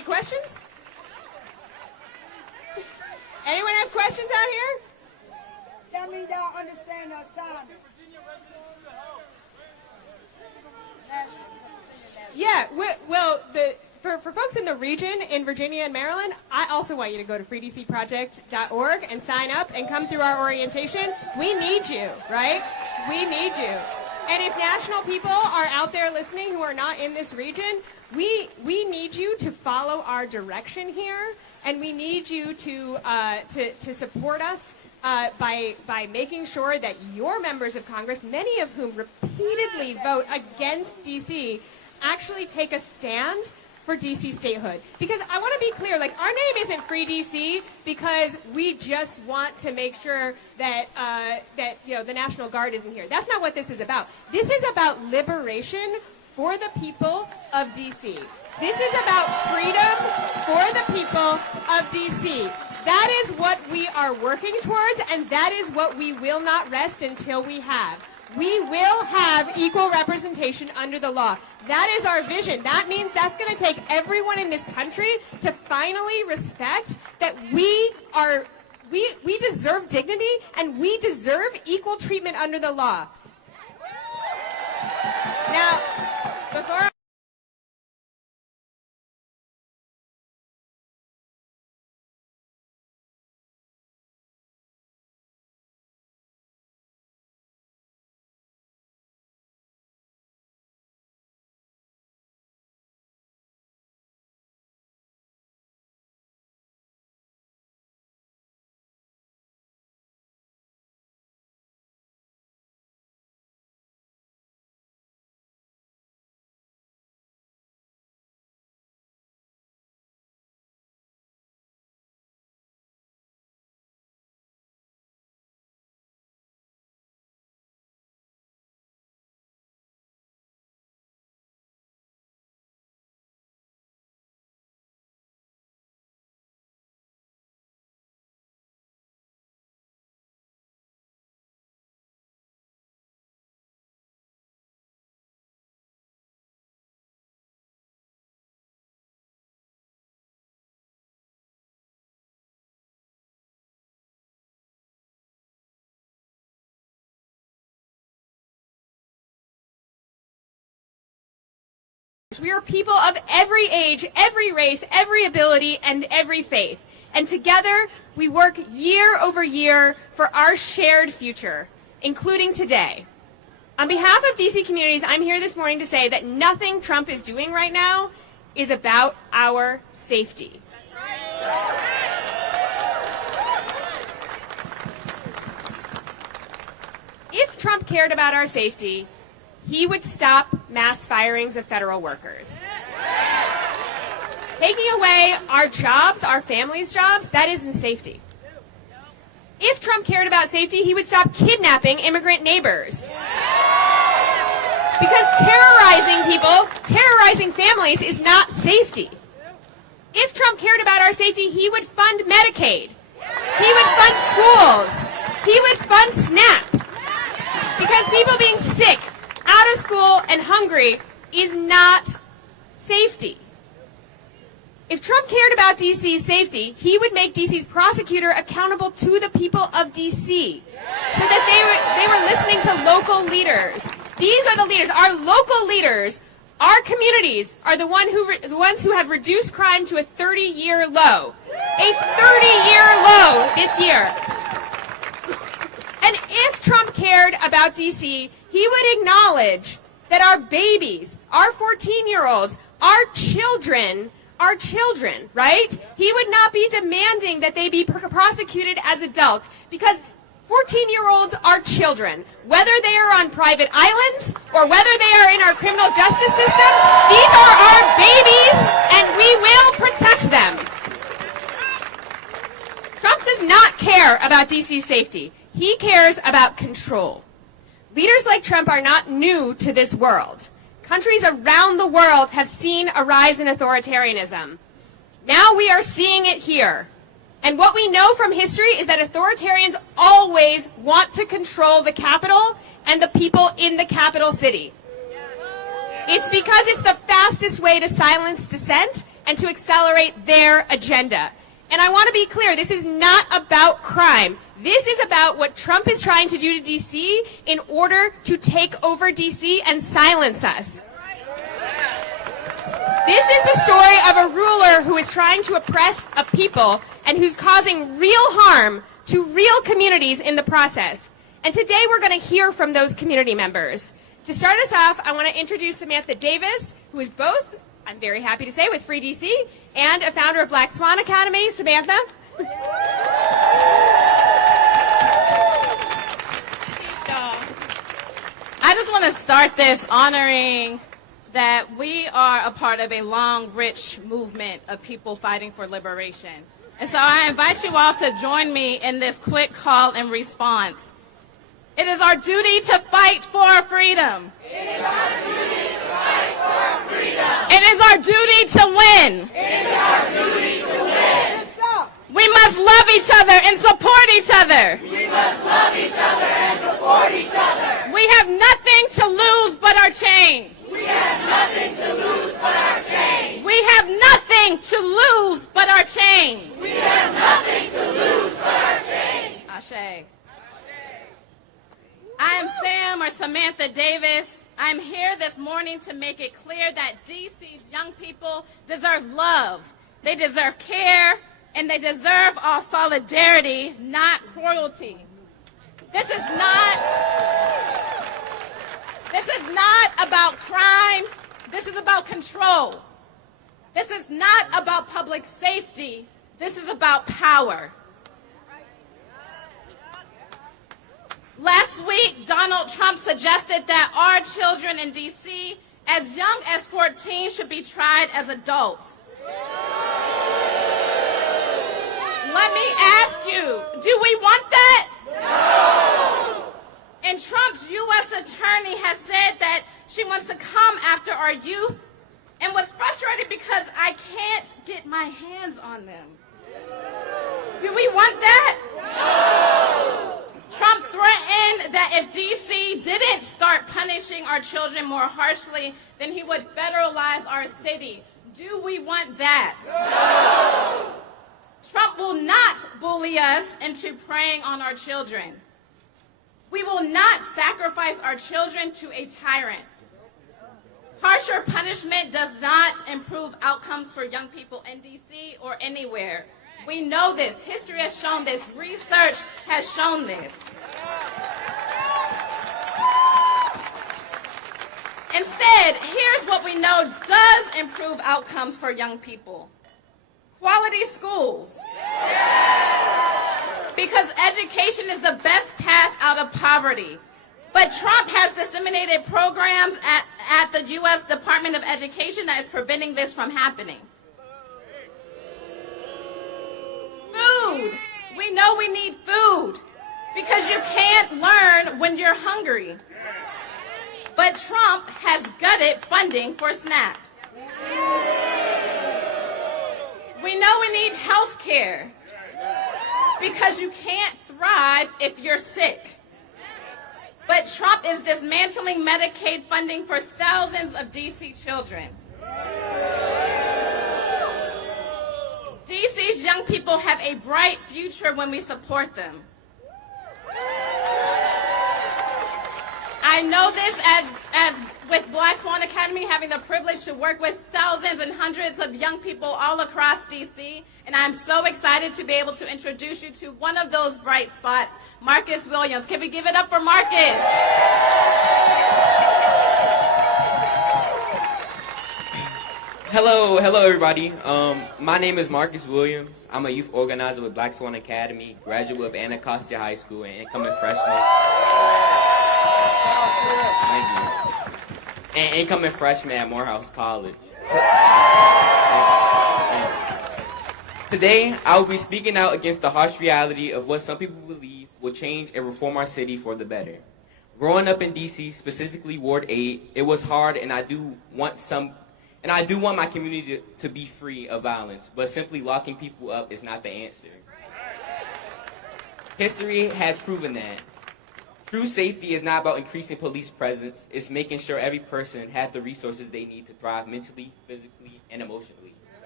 questions? Anyone have questions out here? That means y'all understand the assignment. Yeah, for folks in the region, in Virginia and Maryland, I also want you to go to freedcproject.org and sign up and come through our orientation. We need you, right? We need you. And if national people are out there listening who are not in this region, we need you to follow our direction here, and we need you to support us by making sure that your members of Congress, many of whom repeatedly vote against D.C., actually take a stand for D.C. statehood. Because I want to be clear, like, our name isn't Free D.C. because we just want to make sure that the National Guard isn't here. That's not what this is about. This is about liberation for the people of D.C. This is about freedom for the people of D.C. That is what we are working towards, and that is what we will not rest until we have. We will have equal representation under the law. That is our vision. That means that's going to take everyone in this country to finally respect that we deserve dignity and we deserve equal treatment under the law. Now, before we are people of every age, every race, every ability, and every faith. And together, we work year over year for our shared future, including today. On behalf of DC communities, I'm here this morning to say that nothing Trump is doing right now is about our safety. If Trump cared about our safety, he would stop mass firings of federal workers. Taking away our jobs, our families' jobs, that isn't safety. If Trump cared about safety, he would stop kidnapping immigrant neighbors. Because terrorizing people, terrorizing families is not safety. If Trump cared about our safety, he would fund Medicaid. He would fund schools. He would fund SNAP. Because people being sick, out of school, and hungry is not safety. If Trump cared about D.C.'s safety, he would make D.C.'s prosecutor accountable to the people of D.C. so that they were listening to local leaders. These are the leaders. Our local leaders, our communities, are the ones who have reduced crime to a 30-year low. A 30-year low this year. And if Trump cared about D.C., he would acknowledge that our babies, our 14-year-olds, our children, right? He would not be demanding that they be prosecuted as adults because 14-year-olds are children. Whether they are on private islands or whether they are in our criminal justice system, these are our babies and we will protect them. Trump does not care about D.C.'s safety. He cares about control. Leaders like Trump are not new to this world. Countries around the world have seen a rise in authoritarianism. Now we are seeing it here. And what we know from history is that authoritarians always want to control the capital and the people in the capital city. It's because it's the fastest way to silence dissent and to accelerate their agenda. And I want to be clear, this is not about crime. This is about what Trump is trying to do to D.C. in order to take over D.C. and silence us. This is the story of a ruler who is trying to oppress a people and who's causing real harm to real communities in the process. And today we're going to hear from those community members. To start us off, I want to introduce Samantha Davis, who is both, I'm very happy to say, with Free DC and a founder of Black Swan Academy. Samantha. I just want to start this honoring that we are a part of a long, rich movement of people fighting for liberation. And so I invite you all to join me in this quick call and response. It is our duty to fight for our freedom. It is our duty to fight for our freedom. It is our duty to win. It is our duty to win. We must love each other and support each other. We must love each other and support each other. We have nothing to lose but our chains. We have nothing to lose but our chains. We have nothing to lose but our chains. We have nothing to lose but our chains. Ashe. I am Sam or Samantha Davis. I'm here this morning to make it clear that DC's young people deserve love. They deserve care, and they deserve our solidarity, not cruelty. This is not about crime. This is about control. This is not about public safety. This is about power. Last week, Donald Trump suggested that our children in D.C., as young as 14, should be tried as adults. Let me ask you, do we want that? No! And Trump's U.S. attorney has said that she wants to come after our youth and was frustrated because I can't get my hands on them. Do we want that? No! Trump threatened that if D.C. didn't start punishing our children more harshly, then he would federalize our city. Do we want that? No! Trump will not bully us into preying on our children. We will not sacrifice our children to a tyrant. Harsher punishment does not improve outcomes for young people in D.C. or anywhere. We know this. History has shown this. Research has shown this. Instead, here's what we know does improve outcomes for young people. Quality schools. Because education is the best path out of poverty. But Trump has disseminated programs at the U.S. Department of Education that is preventing this from happening. Food. We know we need food because you can't learn when you're hungry. But Trump has gutted funding for SNAP. We know we need health care because you can't thrive if you're sick. But Trump is dismantling Medicaid funding for thousands of D.C. children. DC's young people have a bright future when we support them. I know this as with Black Swan Academy, having the privilege to work with thousands and hundreds of young people all across DC, and I'm so excited to be able to introduce you to one of those bright spots, Marcus Williams. Can we give it up for Marcus? Hello everybody. My name is Marcus Williams. I'm a youth organizer with Black Swan Academy, graduate of Anacostia High School, and incoming freshman. Thank you. And incoming freshman at Morehouse College. Today, I will be speaking out against the harsh reality of what some people believe will change and reform our city for the better. Growing up in DC, specifically Ward 8, it was hard, and I do want my community to be free of violence, but simply locking people up is not the answer. History has proven that. True safety is not about increasing police presence. It's making sure every person has the resources they need to thrive mentally, physically, and emotionally.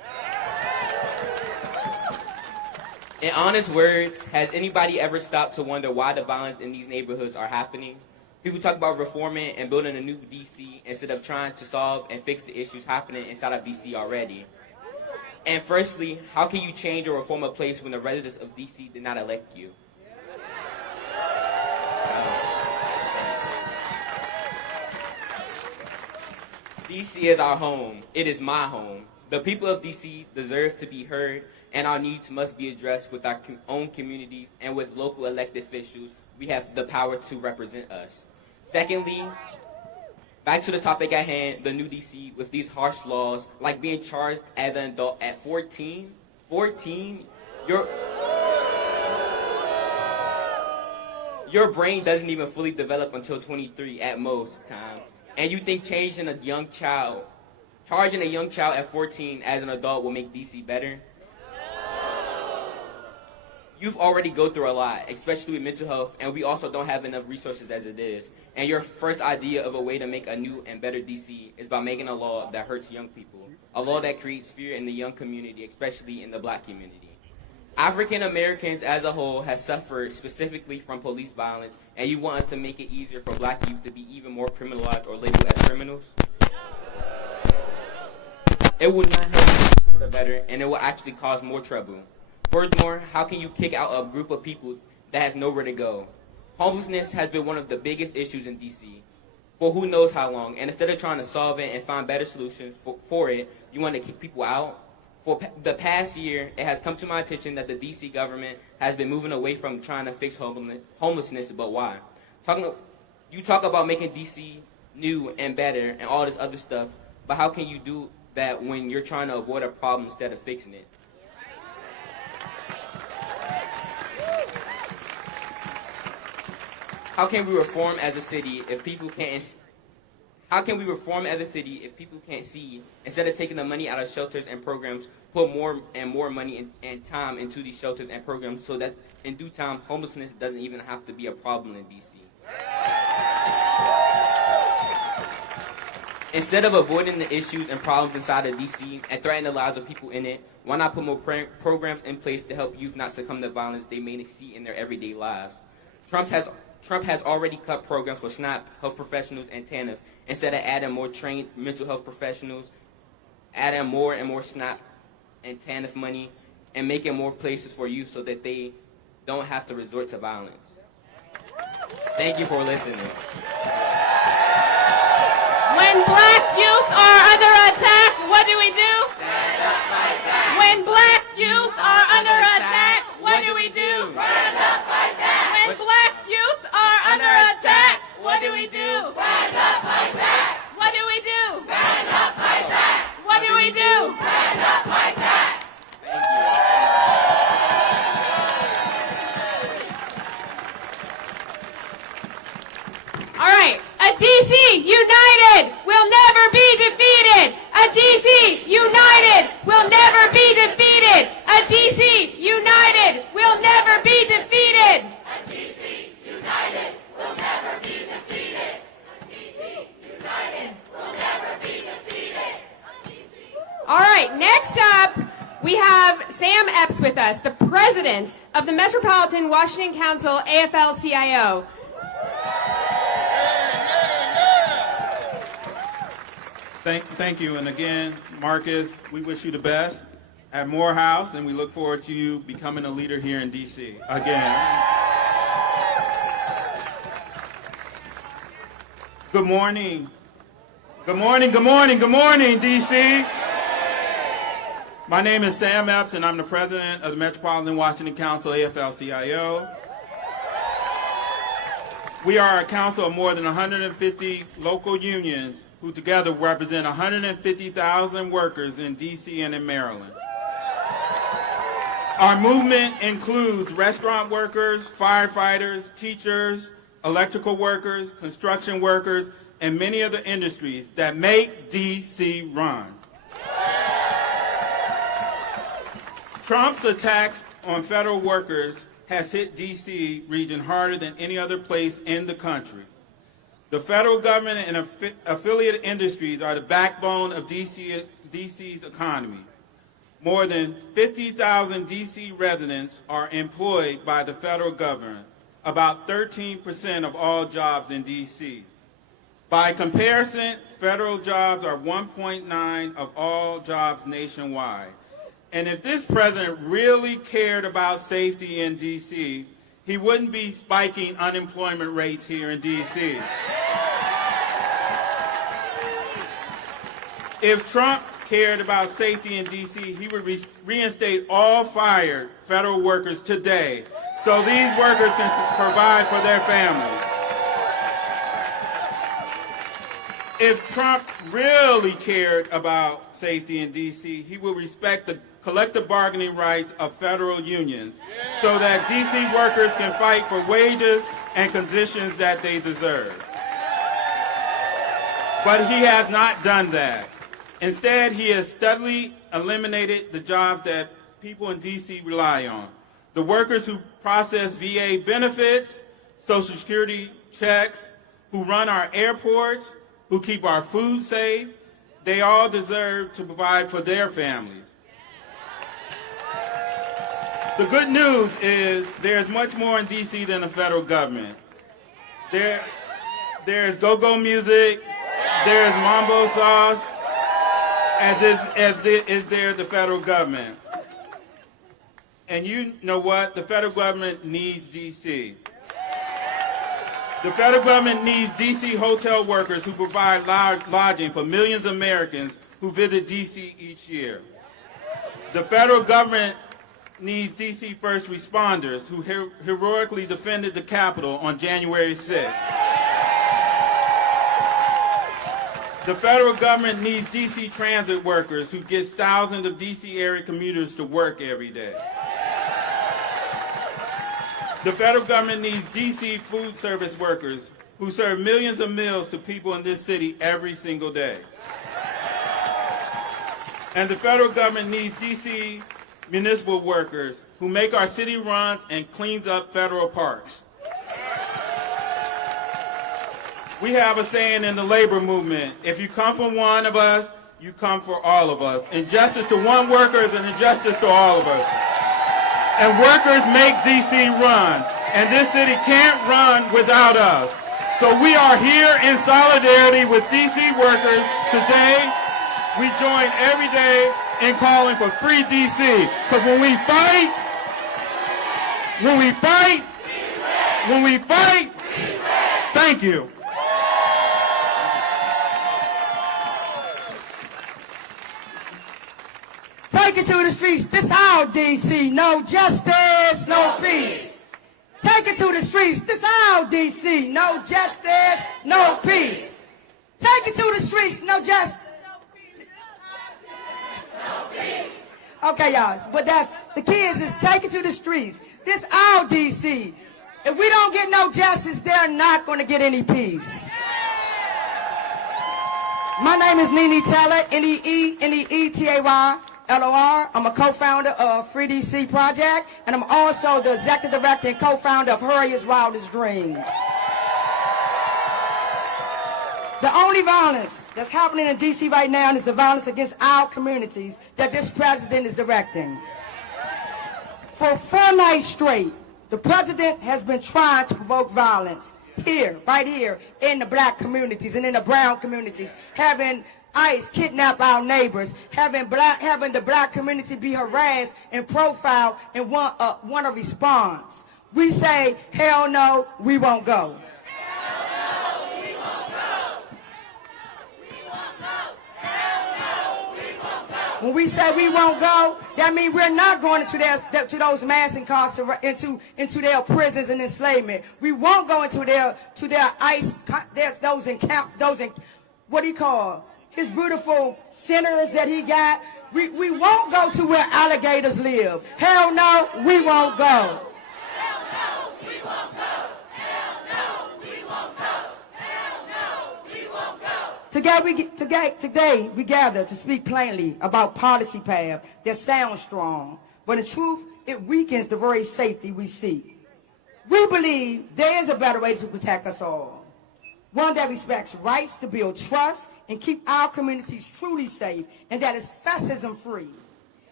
In honest words, has anybody ever stopped to wonder why the violence in these neighborhoods are happening? People talk about reforming and building a new DC instead of trying to solve and fix the issues happening inside of DC already. And firstly, how can you change or reform a place when the residents of DC did not elect you? DC is our home. It is my home. The people of DC deserve to be heard, and our needs must be addressed with our own communities and with local elected officials. We have the power to represent us. Secondly, back to the topic at hand, the new DC with these harsh laws, like being charged as an adult at 14. 14? Your brain doesn't even fully develop until 23 at most times. And you think charging a young child at 14 as an adult will make DC better? Youth already go through a lot, especially with mental health, and we also don't have enough resources as it is. And your first idea of a way to make a new and better DC is by making a law that hurts young people, a law that creates fear in the young community, especially in the black community. African Americans as a whole have suffered specifically from police violence, and you want us to make it easier for black youth to be even more criminalized or labeled as criminals? It will not help for the better, and it will actually cause more trouble. Furthermore, how can you kick out a group of people that has nowhere to go? Homelessness has been one of the biggest issues in DC for who knows how long, and instead of trying to solve it and find better solutions for it, you want to kick people out? For the past year, it has come to my attention that the DC government has been moving away from trying to fix homelessness, but why? You talk about making DC new and better and all this other stuff, but how can you do that when you're trying to avoid a problem instead of fixing it? How can we reform as a city if people can't? How can we reform as a city if people can't see? Instead of taking the money out of shelters and programs, put more and more money and time into these shelters and programs so that in due time, homelessness doesn't even have to be a problem in DC. Instead of avoiding the issues and problems inside of DC and threatening the lives of people in it, why not put more programs in place to help youth not succumb to violence they may see in their everyday lives? Trump has already cut programs for SNAP, health professionals, and TANF, instead of adding more trained mental health professionals, adding more and more SNAP and TANF money, and making more places for youth so that they don't have to resort to violence. Thank you for listening. When black youth are under attack, what do we do? Stand up, fight back. When black youth are under attack, what do we do? Stand up, fight back. When black youth are under attack, what do we do? Stand up, fight back. What do we do? Stand up, fight back. What do we do? Stand up, fight back. All right, a DC united will never be defeated. A DC united will never be defeated. A DC united will never be defeated. A DC united will never be defeated. A DC united will never be defeated. All right, next up, we have Sam Epps with us, the president of the Metropolitan Washington Council AFL-CIO. Thank you, and again, Marcus, we wish you the best at Morehouse, and we look forward to you becoming a leader here in D.C. again. Good morning. Good morning, good morning, good morning, D.C. My name is Sam Epps, and I'm the president of the Metropolitan Washington Council AFL-CIO. We are a council of more than 150 local unions who together represent 150,000 workers in D.C. and in Maryland. Our movement includes restaurant workers, firefighters, teachers, electrical workers, construction workers, and many other industries that make D.C. run. Trump's attacks on federal workers has hit D.C. region harder than any other place in the country. The federal government and affiliate industries are the backbone of DC's economy. More than 50,000 D.C. residents are employed by the federal government, about 13% of all jobs in D.C. By comparison, federal jobs are 1.9 of all jobs nationwide. And if this president really cared about safety in D.C., he wouldn't be spiking unemployment rates here in D.C. If Trump cared about safety in D.C., he would reinstate all fired federal workers today so these workers can provide for their families. If Trump really cared about safety in D.C., he would respect the collective bargaining rights of federal unions so that D.C. workers can fight for wages and conditions that they deserve. But he has not done that. Instead, he has steadily eliminated the jobs that people in D.C. rely on. The workers who process VA benefits, Social Security checks, who run our airports, who keep our food safe, they all deserve to provide for their families. The good news is there's much more in D.C. than the federal government. There's go-go music, there's mambo sauce, as is there the federal government. And you know what? The federal government needs D.C. The federal government needs D.C. hotel workers who provide lodging for millions of Americans who visit D.C. each year. The federal government needs D.C. first responders who heroically defended the Capitol on January 6th. The federal government needs D.C. transit workers who get thousands of D.C. area commuters to work every day. The federal government needs D.C. food service workers who serve millions of meals to people in this city every single day. And the federal government needs D.C. municipal workers who make our city runs and cleans up federal parks. We have a saying in the labor movement, if you come from one of us, you come for all of us. Injustice to one worker is an injustice to all of us. And workers make D.C. run, and this city can't run without us. So we are here in solidarity with D.C. workers today. We join every day in calling for free D.C. Because when we fight, thank you. Take it to the streets. This our D.C. No justice, no peace. Take it to the streets. This our D.C. No justice, no peace. Take it to the streets. No justice. Okay, y'all. But that's the kids is take it to the streets. This our D.C. If we don't get no justice, they're not going to get any peace. My name is Nene Taylor, Neetetay-LOR. I'm a co-founder of Free DC Project, and I'm also the executive director and co-founder of Harriet's Wildest Dreams. The only violence that's happening in D.C. right now is the violence against our communities that this president is directing. For 4 nights straight, the president has been trying to provoke violence here, right here, in the black communities and in the brown communities, having ICE kidnap our neighbors, having the black community be harassed and profiled and want a response. We say, hell no, we won't go. When we say we won't go, that means we're not going to those mass incarceration, into their prisons and enslavement. We won't go into their ICE, what do you call, his beautiful centers that he got. We won't go to where alligators live. Hell no, we won't go. Today we gather to speak plainly about policy path that sounds strong, but in truth, it weakens the very safety we seek. We believe there is a better way to protect us all, one that respects rights to build trust and keep our communities truly safe, and that is fascism free.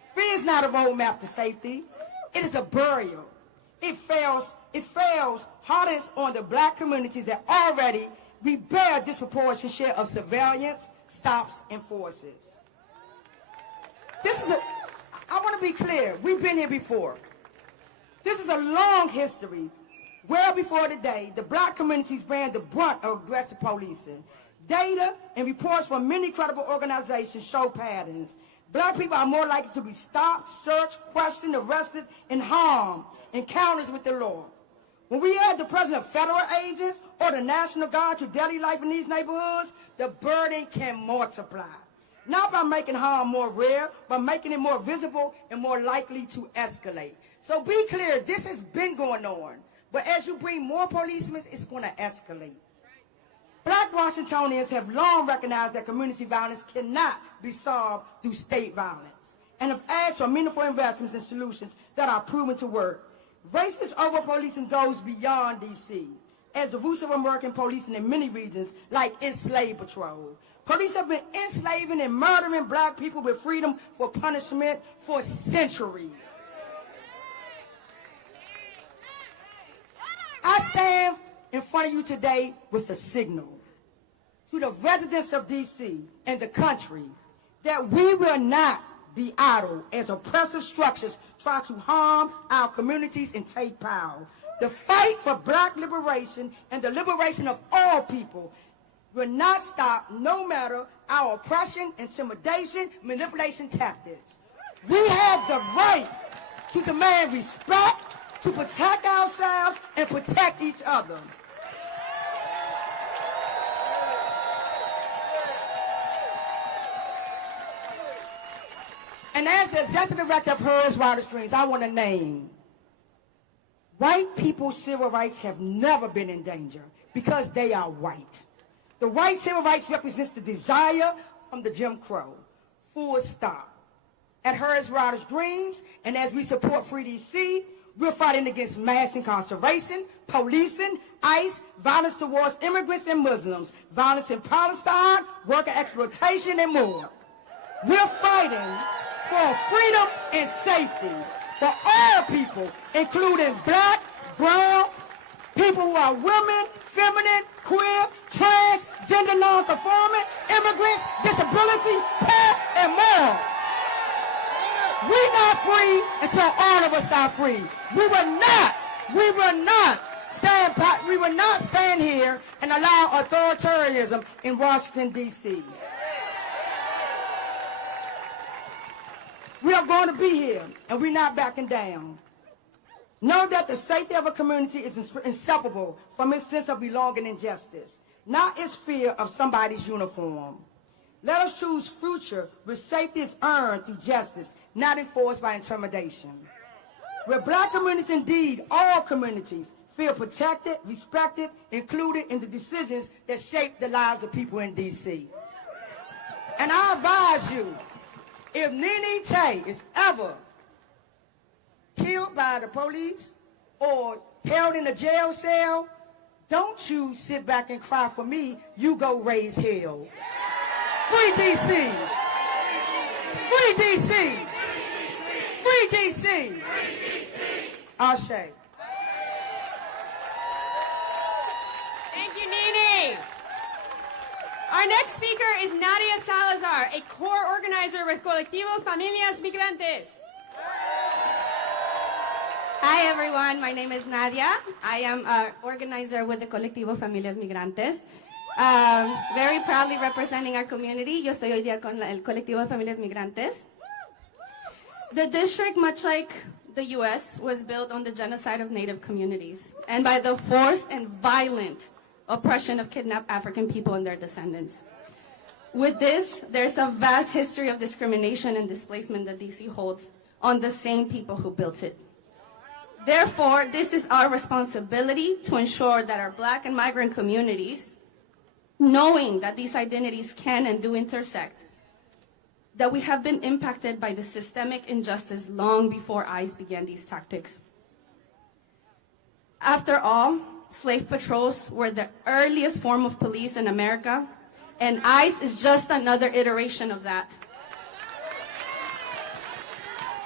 Fear is not a roadmap to safety. It is a burial. It fails hardest on the black communities that already we bear a disproportionate share of surveillance, stops, and forces. I want to be clear. We've been here before. This is a long history. Well before today, the black communities bear the brunt of aggressive policing. Data and reports from many credible organizations show patterns. Black people are more likely to be stopped, searched, questioned, arrested, and harmed in encounters with the law. When we add the presence of federal agents or the National Guard to daily life in these neighborhoods, the burden can multiply. Not by making harm more rare, but making it more visible and more likely to escalate. So be clear, this has been going on. But as you bring more policemen, it's going to escalate. Black Washingtonians have long recognized that community violence cannot be solved through state violence and have asked for meaningful investments and solutions that are proven to work. Racist over-policing goes beyond D.C. as the roots of American policing in many regions, like enslaved patrols. Police have been enslaving and murdering black people with freedom for punishment for centuries. I stand in front of you today with a signal to the residents of D.C. and the country that we will not be idle as oppressive structures try to harm our communities and take power. The fight for black liberation and the liberation of all people will not stop no matter our oppression, intimidation, manipulation tactics. We have the right to demand respect, to protect ourselves and protect each other. And as the executive director of Hers Wildest Dreams, I want to name, white people's civil rights have never been in danger because they are white. The white civil rights represents the desire from the Jim Crow, full stop. At Hers Wildest Dreams, and as we support Free DC, we're fighting against mass incarceration, policing, ICE, violence towards immigrants and Muslims, violence in Palestine, worker exploitation, and more. We're fighting for freedom and safety for all people, including black, brown, people who are women, feminine, queer, trans, gender non-conforming, immigrants, disability, poor, and more. We're not free until all of us are free. We will not stand here and allow authoritarianism in Washington, D.C. We are going to be here, and we're not backing down. Know that the safety of a community is inseparable from its sense of belonging and justice, not its fear of somebody's uniform. Let us choose future where safety is earned through justice, not enforced by intimidation. Where black communities, indeed all communities, feel protected, respected, included in the decisions that shape the lives of people in D.C. And I advise you, if Nene Tay is ever killed by the police or held in a jail cell, don't you sit back and cry for me, you go raise hell. Free D.C. Free D.C. Free D.C. Ashe. Thank you, Nene. Our next speaker is Nadia Salazar, a core organizer with Colectivo Familias Migrantes. Hi everyone, my name is Nadia. I am an organizer with the Colectivo Familias Migrantes. Very proudly representing our community. Yo estoy hoy día con el Colectivo Familias Migrantes. The district, much like the U.S., was built on the genocide of Native communities and by the forced and violent oppression of kidnapped African people and their descendants. With this, there's a vast history of discrimination and displacement that D.C. holds on the same people who built it. Therefore, this is our responsibility to ensure that our Black and migrant communities, knowing that these identities can and do intersect, that we have been impacted by the systemic injustice long before ICE began these tactics. After all, slave patrols were the earliest form of police in America, and ICE is just another iteration of that.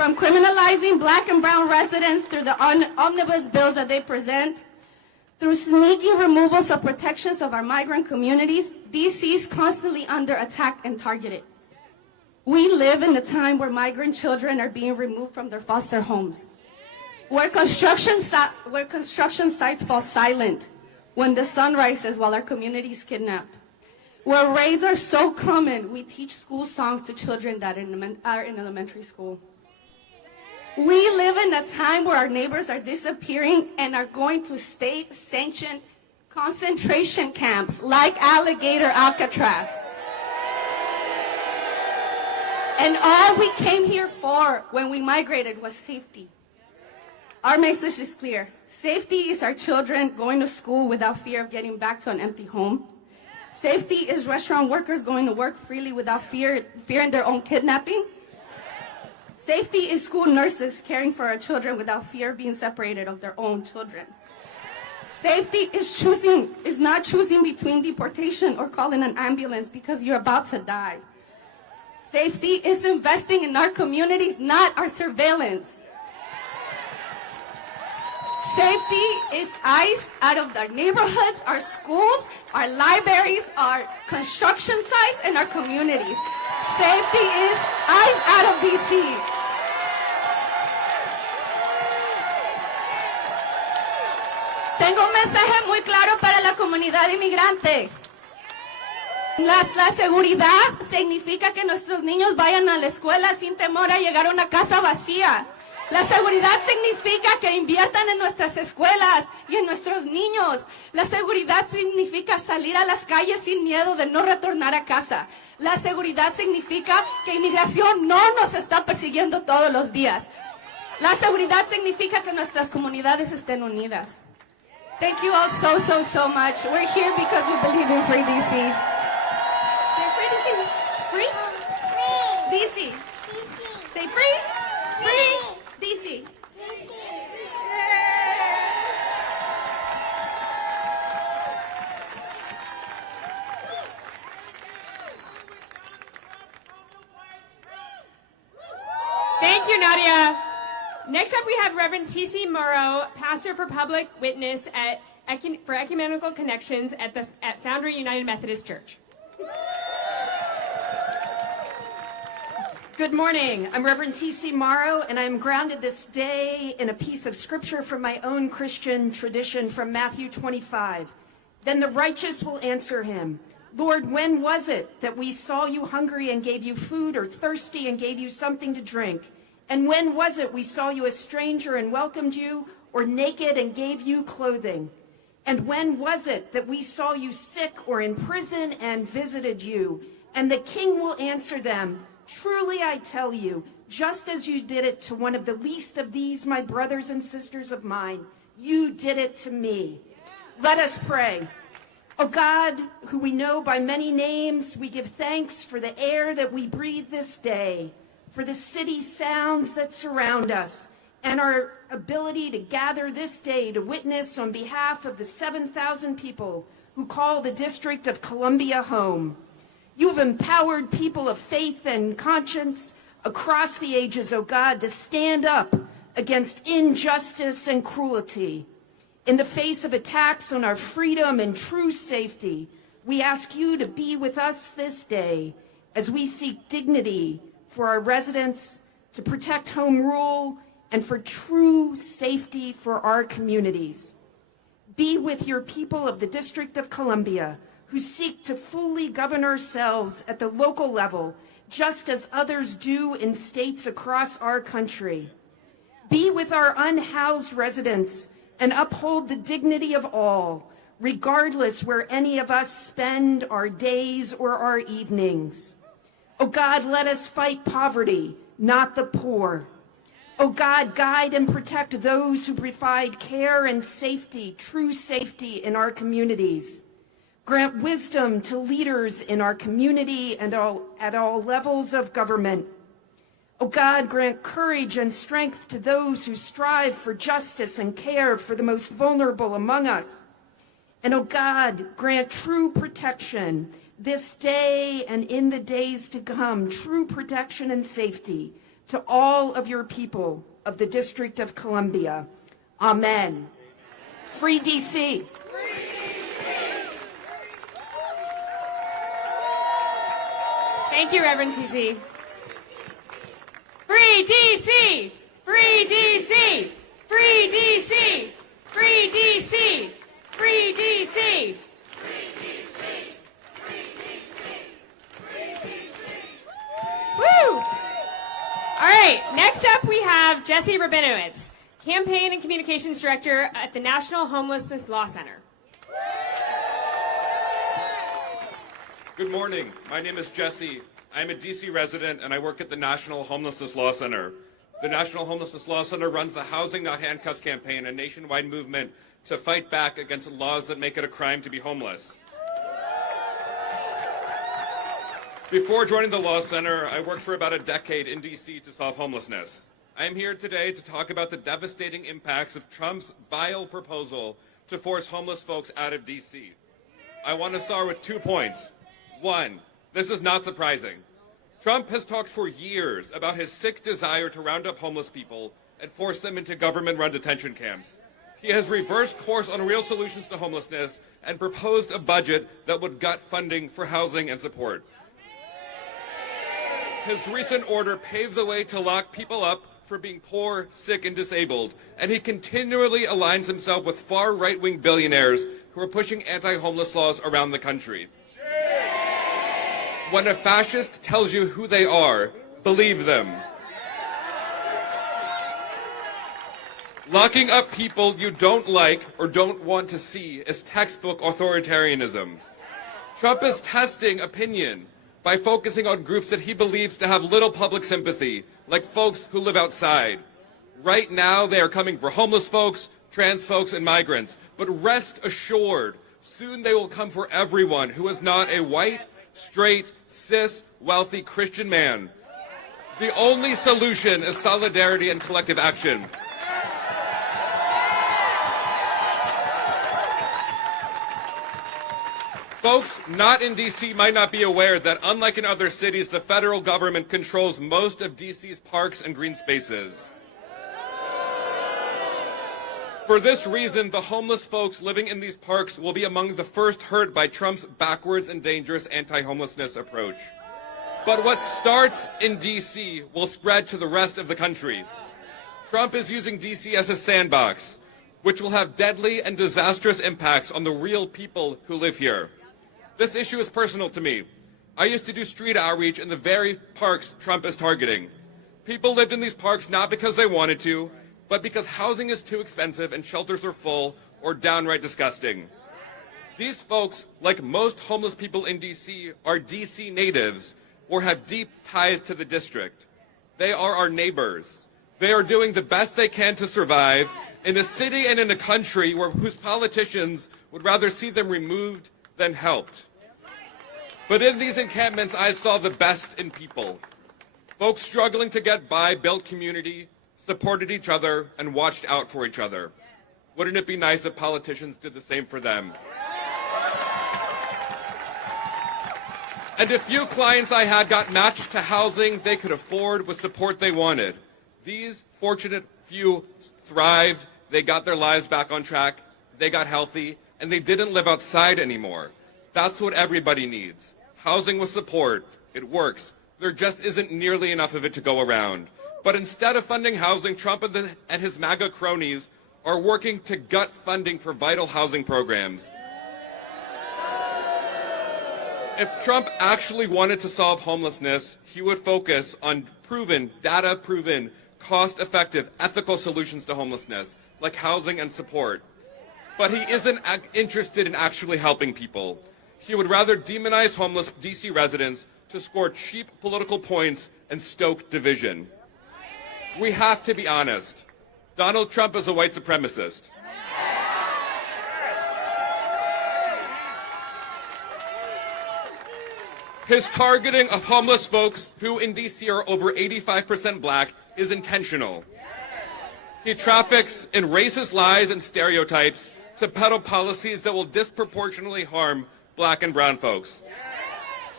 From criminalizing black and brown residents through the omnibus bills that they present, through sneaky removals of protections of our migrant communities, DC is constantly under attack and targeted. We live in a time where migrant children are being removed from their foster homes, where construction sites fall silent when the sun rises while our community is kidnapped, where raids are so common we teach school songs to children that are in elementary school. We live in a time where our neighbors are disappearing and are going to state-sanctioned concentration camps like Alligator Alcatraz. And all we came here for when we migrated was safety. Our message is clear. Safety is our children going to school without fear of getting back to an empty home. Safety is restaurant workers going to work freely without fearing their own kidnapping. Safety is school nurses caring for our children without fear of being separated of their own children. Safety is not choosing between deportation or calling an ambulance because you're about to die. Safety is investing in our communities, not our surveillance. Safety is ICE out of our neighborhoods, our schools, our libraries, our construction sites, and our communities. Safety is ICE out of DC. Tengo un mensaje muy claro para la comunidad inmigrante. La seguridad significa que nuestros niños vayan a la escuela sin temor a llegar a una casa vacía. La seguridad significa que inviertan en nuestras escuelas y en nuestros niños. La seguridad significa salir a las calles sin miedo de no retornar a casa. La seguridad significa que inmigración no nos está persiguiendo todos los días. La seguridad significa que nuestras comunidades estén unidas. Thank you all so much. We're here because we believe in free DC. Say free DC. Free? Free. DC. DC. Say free. Free. DC. Thank you, Nadia. Next up, we have Reverend T.C. Morrow, pastor for public witness for ecumenical connections at Foundry United Methodist Church. Good morning. I'm Reverend T.C. Morrow, and I'm grounded this day in a piece of scripture from my own Christian tradition from Matthew 25. Then the righteous will answer him, Lord, when was it that we saw you hungry and gave you food, or thirsty and gave you something to drink? And when was it we saw you a stranger and welcomed you, or naked and gave you clothing? And when was it that we saw you sick or in prison and visited you? And the king will answer them, truly I tell you, just as you did it to one of the least of these, my brothers and sisters of mine, you did it to me. Let us pray. O God, who we know by many names, we give thanks for the air that we breathe this day, for the city sounds that surround us, and our ability to gather this day to witness on behalf of the 7,000 people who call the District of Columbia home. You have empowered people of faith and conscience across the ages, O God, to stand up against injustice and cruelty. In the face of attacks on our freedom and true safety, we ask you to be with us this day as we seek dignity for our residents, to protect home rule, and for true safety for our communities. Be with your people of the District of Columbia who seek to fully govern ourselves at the local level, just as others do in states across our country. Be with our unhoused residents and uphold the dignity of all, regardless where any of us spend our days or our evenings. Oh God, let us fight poverty, not the poor. Oh God, guide and protect those who provide care and safety, true safety in our communities. Grant wisdom to leaders in our community and at all levels of government. Oh God, grant courage and strength to those who strive for justice and care for the most vulnerable among us. And oh God, grant true protection this day and in the days to come, true protection and safety to all of your people of the District of Columbia. Amen. Free DC. Thank you, Reverend TC. Free DC! Free DC! Free DC! Free DC! Free DC! Woo! All right, next up we have Jesse Rabinowitz, Campaign and Communications Director at the National Homelessness Law Center. Good morning. My name is Jesse. I'm a DC resident and I work at the National Homelessness Law Center. The National Homelessness Law Center runs the Housing Not Handcuffs campaign, a nationwide movement to fight back against laws that make it a crime to be homeless. Before joining the Law Center, I worked for about a decade in DC to solve homelessness. I am here today to talk about the devastating impacts of Trump's vile proposal to force homeless folks out of DC. I want to start with 2 points. One, this is not surprising. Trump has talked for years about his sick desire to round up homeless people and force them into government-run detention camps. He has reversed course on real solutions to homelessness and proposed a budget that would gut funding for housing and support. His recent order paved the way to lock people up for being poor, sick, and disabled, and he continually aligns himself with far right-wing billionaires who are pushing anti-homeless laws around the country. When a fascist tells you who they are, believe them. Locking up people you don't like or don't want to see is textbook authoritarianism. Trump is testing opinion by focusing on groups that he believes to have little public sympathy, like folks who live outside. Right now, they are coming for homeless folks, trans folks, and migrants. But rest assured, soon they will come for everyone who is not a white, straight, cis, wealthy Christian man. The only solution is solidarity and collective action. Folks not in DC might not be aware that unlike in other cities, the federal government controls most of DC's parks and green spaces. For this reason, the homeless folks living in these parks will be among the first hurt by Trump's backwards and dangerous anti-homelessness approach. But what starts in DC will spread to the rest of the country. Trump is using DC as a sandbox, which will have deadly and disastrous impacts on the real people who live here. This issue is personal to me. I used to do street outreach in the very parks Trump is targeting. People lived in these parks not because they wanted to, but because housing is too expensive and shelters are full or downright disgusting. These folks, like most homeless people in DC, are DC natives or have deep ties to the district. They are our neighbors. They are doing the best they can to survive in a city and in a country whose politicians would rather see them removed than helped. But in these encampments, I saw the best in people. Folks struggling to get by built community, supported each other, and watched out for each other. Wouldn't it be nice if politicians did the same for them? And a few clients I had got matched to housing they could afford with support they wanted. These fortunate few thrived, they got their lives back on track, they got healthy, and they didn't live outside anymore. That's what everybody needs. Housing with support. It works. There just isn't nearly enough of it to go around. But instead of funding housing, Trump and his MAGA cronies are working to gut funding for vital housing programs. If Trump actually wanted to solve homelessness, he would focus on proven, data-proven, cost-effective, ethical solutions to homelessness, like housing and support. But he isn't interested in actually helping people. He would rather demonize homeless DC residents to score cheap political points and stoke division. We have to be honest. Donald Trump is a white supremacist. His targeting of homeless folks who in DC are over 85% black is intentional. He traffics in racist lies and stereotypes to peddle policies that will disproportionately harm black and brown folks.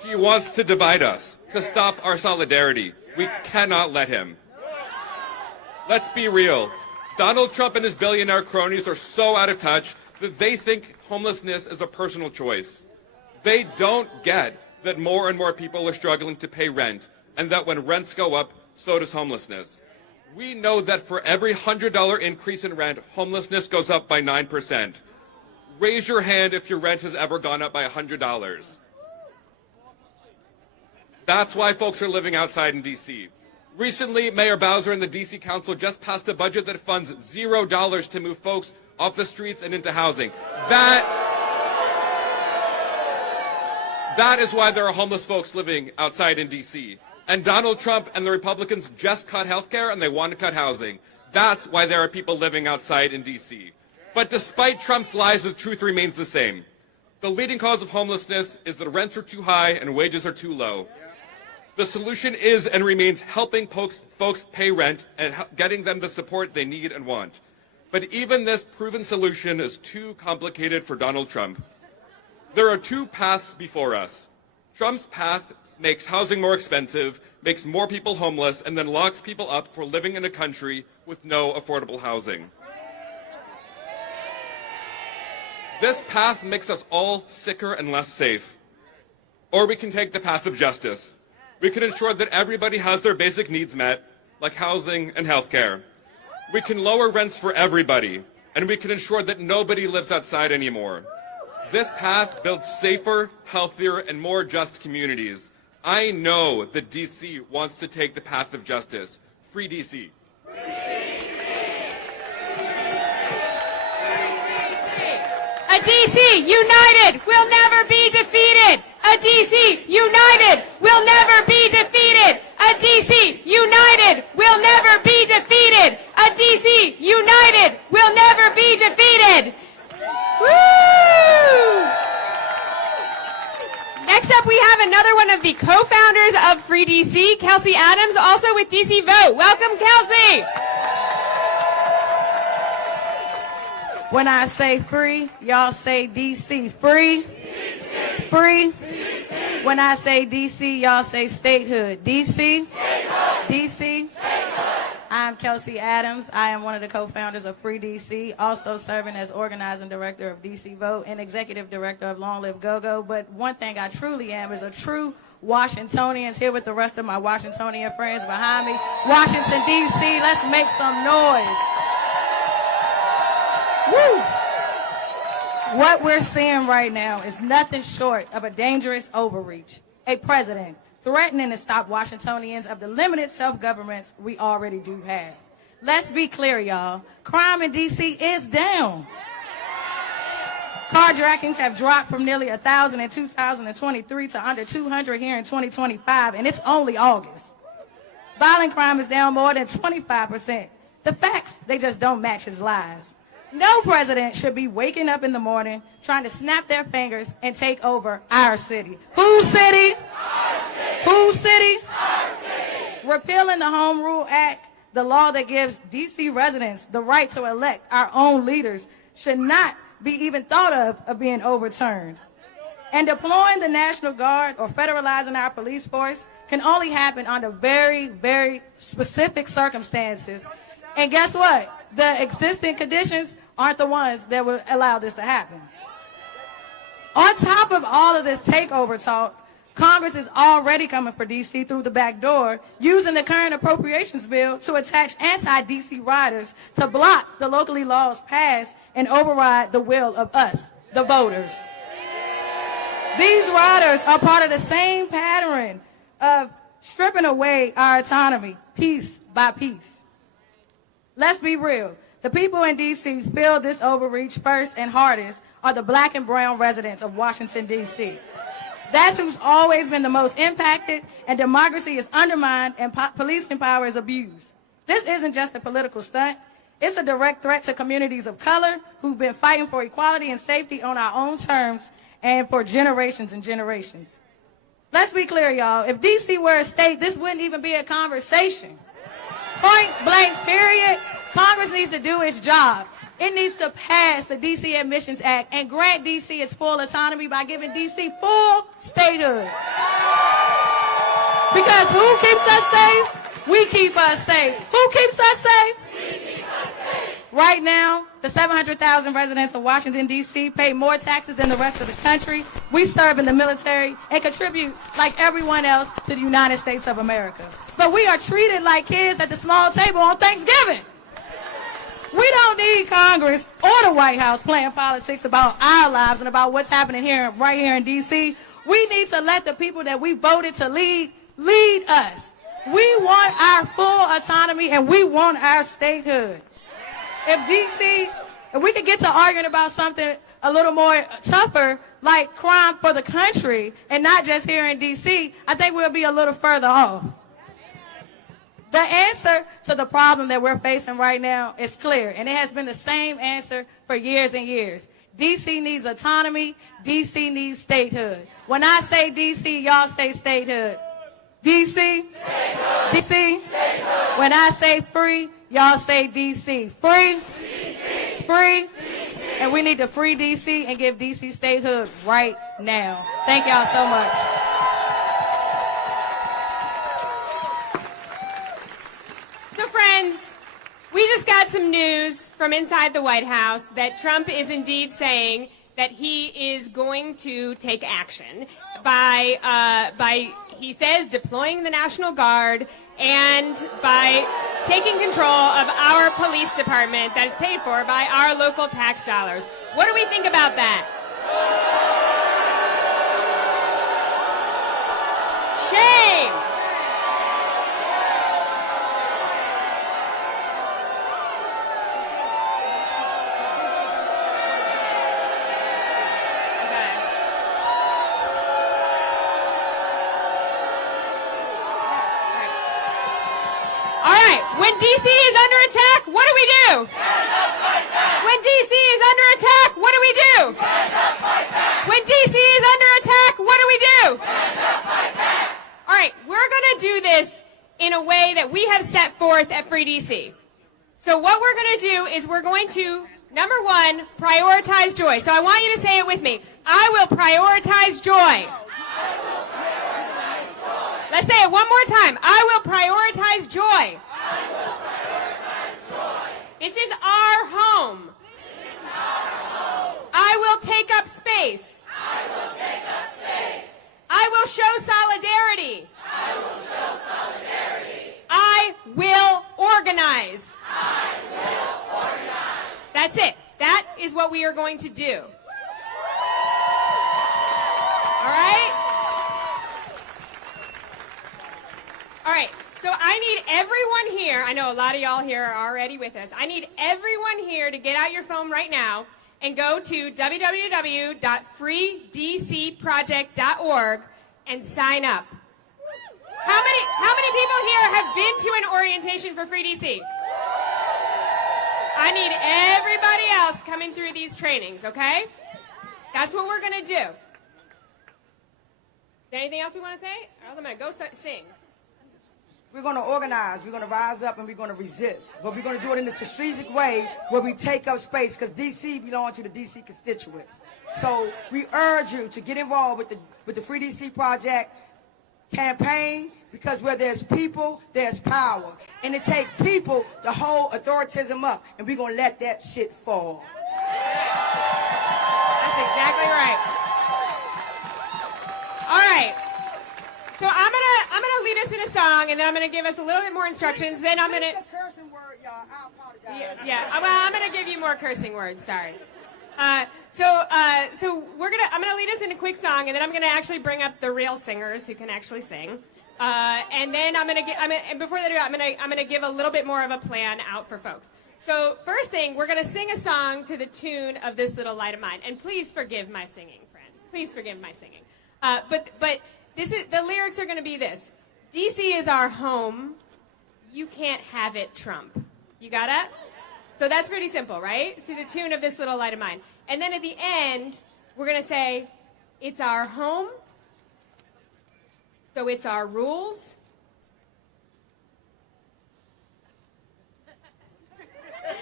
He wants to divide us, to stop our solidarity. We cannot let him. Let's be real. Donald Trump and his billionaire cronies are so out of touch that they think homelessness is a personal choice. They don't get that more and more people are struggling to pay rent, and that when rents go up, so does homelessness. We know that for every $100 increase in rent, homelessness goes up by 9%. Raise your hand if your rent has ever gone up by $100. That's why folks are living outside in D.C. Recently, Mayor Bowser and the D.C. Council just passed a budget that funds $0 to move folks off the streets and into housing. That is why there are homeless folks living outside in D.C. And Donald Trump and the Republicans just cut health care and they want to cut housing. That's why there are people living outside in D.C. But despite Trump's lies, the truth remains the same. The leading cause of homelessness is that rents are too high and wages are too low. The solution is and remains helping folks pay rent and getting them the support they need and want. But even this proven solution is too complicated for Donald Trump. There are two paths before us. Trump's path makes housing more expensive, makes more people homeless, and then locks people up for living in a country with no affordable housing. This path makes us all sicker and less safe. Or we can take the path of justice. We can ensure that everybody has their basic needs met, like housing and health care. We can lower rents for everybody, and we can ensure that nobody lives outside anymore. This path builds safer, healthier, and more just communities. I know that D.C. wants to take the path of justice. Free D.C. A D.C. united will never be defeated. A D.C. united will never be defeated. A D.C. united will never be defeated. A D.C. united will never be defeated. Woo! Next up, we have another one of the co-founders of Free D.C., Kelsey Adams, also with D.C. Vote. Welcome, Kelsey. When I say free, y'all say D.C. Free? DC. Free? DC. When I say D.C., y'all say statehood. D.C.? Statehood. D.C.? Statehood. I'm Kelsey Adams. I am one of the co-founders of Free D.C., also serving as organizing director of D.C. Vote and executive director of Long Live Go-Go. But one thing I truly am is a true Washingtonian, here with the rest of my Washingtonian friends behind me. Washington, D.C., let's make some noise. Woo! What we're seeing right now is nothing short of a dangerous overreach. A president threatening to stop Washingtonians of the limited self-governments we already do have. Let's be clear, y'all. Crime in D.C. is down. Carjackings have dropped from nearly 1,000 in 2023 to under 200 here in 2025, and it's only August. Violent crime is down more than 25%. The facts, they just don't match his lies. No president should be waking up in the morning trying to snap their fingers and take over our city. Whose city? Our city. Whose city? Our city. Repealing the Home Rule Act, the law that gives D.C. residents the right to elect our own leaders, should not be even thought of being overturned. And deploying the National Guard or federalizing our police force can only happen under very, very specific circumstances. And guess what? The existing conditions aren't the ones that would allow this to happen. On top of all of this takeover talk, Congress is already coming for D.C. through the back door, using the current appropriations bill to attach anti-D.C. riders to block the locally laws passed and override the will of us, the voters. These riders are part of the same pattern of stripping away our autonomy, piece by piece. Let's be real. The people in D.C. feel this overreach first and hardest are the black and brown residents of Washington, D.C. That's who's always been the most impacted, and democracy is undermined and policing power is abused. This isn't just a political stunt. It's a direct threat to communities of color who've been fighting for equality and safety on our own terms and for generations and generations. Let's be clear, y'all. If D.C. were a state, this wouldn't even be a conversation. Point blank, period. Congress needs to do its job. It needs to pass the D.C. Admissions Act and grant D.C. its full autonomy by giving D.C. full statehood. Because who keeps us safe? We keep us safe. Who keeps us safe? We keep us safe. Right now, the 700,000 residents of Washington, D.C. pay more taxes than the rest of the country. We serve in the military and contribute, like everyone else, to the United States of America. But we are treated like kids at the small table on Thanksgiving. We don't need Congress or the White House playing politics about our lives and about what's happening right here in D.C. We need to let the people that we voted to lead us. We want our full autonomy and we want our statehood. If we could get to arguing about something a little more tougher, like crime for the country and not just here in D.C., I think we'll be a little further off. The answer to the problem that we're facing right now is clear, and it has been the same answer for years and years. D.C. needs autonomy. D.C. needs statehood. When I say D.C., y'all say statehood. D.C.? Statehood. D.C.? Statehood. When I say free, y'all say D.C. Free? D.C. Free? D.C. And we need to free D.C. and give D.C. statehood right now. Thank y'all so much. So friends, we just got some news from inside the White House that Trump is indeed saying that he is going to take action by he says, deploying the National Guard and by taking control of our police department that is paid for by our local tax dollars. What do we think about that? Shame! When D.C. is under attack, what do we do? When D.C. is under attack, what do we do? When D.C. is under attack, what do we do? All right, we're going to do this in a way that we have set forth at Free D.C. So what we're going to do is we're going to, number one, prioritize joy. So I want you to say it with me. I will prioritize joy. Let's say it one more time. I will prioritize joy. This is our home. I will take up space. I will show solidarity. I will organize. That's it. That is what we are going to do. All right? All right. So I need everyone here, I know a lot of y'all here are already with us, I need everyone here to get out your phone right now and go to www.freedcproject.org and sign up. How many people here have been to an orientation for Free DC? I need everybody else coming through these trainings, okay? That's what we're going to do. Is there anything else we want to say? Or else I'm going to go sing. We're going to organize, we're going to rise up, and we're going to resist. But we're going to do it in a strategic way where we take up space, because D.C. belongs to the D.C. constituents. So we urge you to get involved with the Free D.C. Project campaign, because where there's people, there's power. And it takes people to hold authoritism up, and we're going to let that shit fall. That's exactly right. All right. So I'm gonna lead us in a song, and then I'm gonna give us a little bit more instructions. Then I'm gonna. The cursing word, y'all. I apologize. Yeah. Well, I'm gonna give you more cursing words. Sorry. So I'm gonna lead us in a quick song, and then I'm gonna actually bring up the real singers who can actually sing. And then and before they do that, I'm gonna give a little bit more of a plan out for folks. So first thing, we're gonna sing a song to the tune of This Little Light of Mine, and please forgive my singing, friends. Please forgive my singing. But the lyrics are going to be this. D.C. is our home. You can't have it, Trump. You got it? So that's pretty simple, right? It's to the tune of This Little Light of Mine. And then at the end, we're going to say, it's our home, so it's our rules.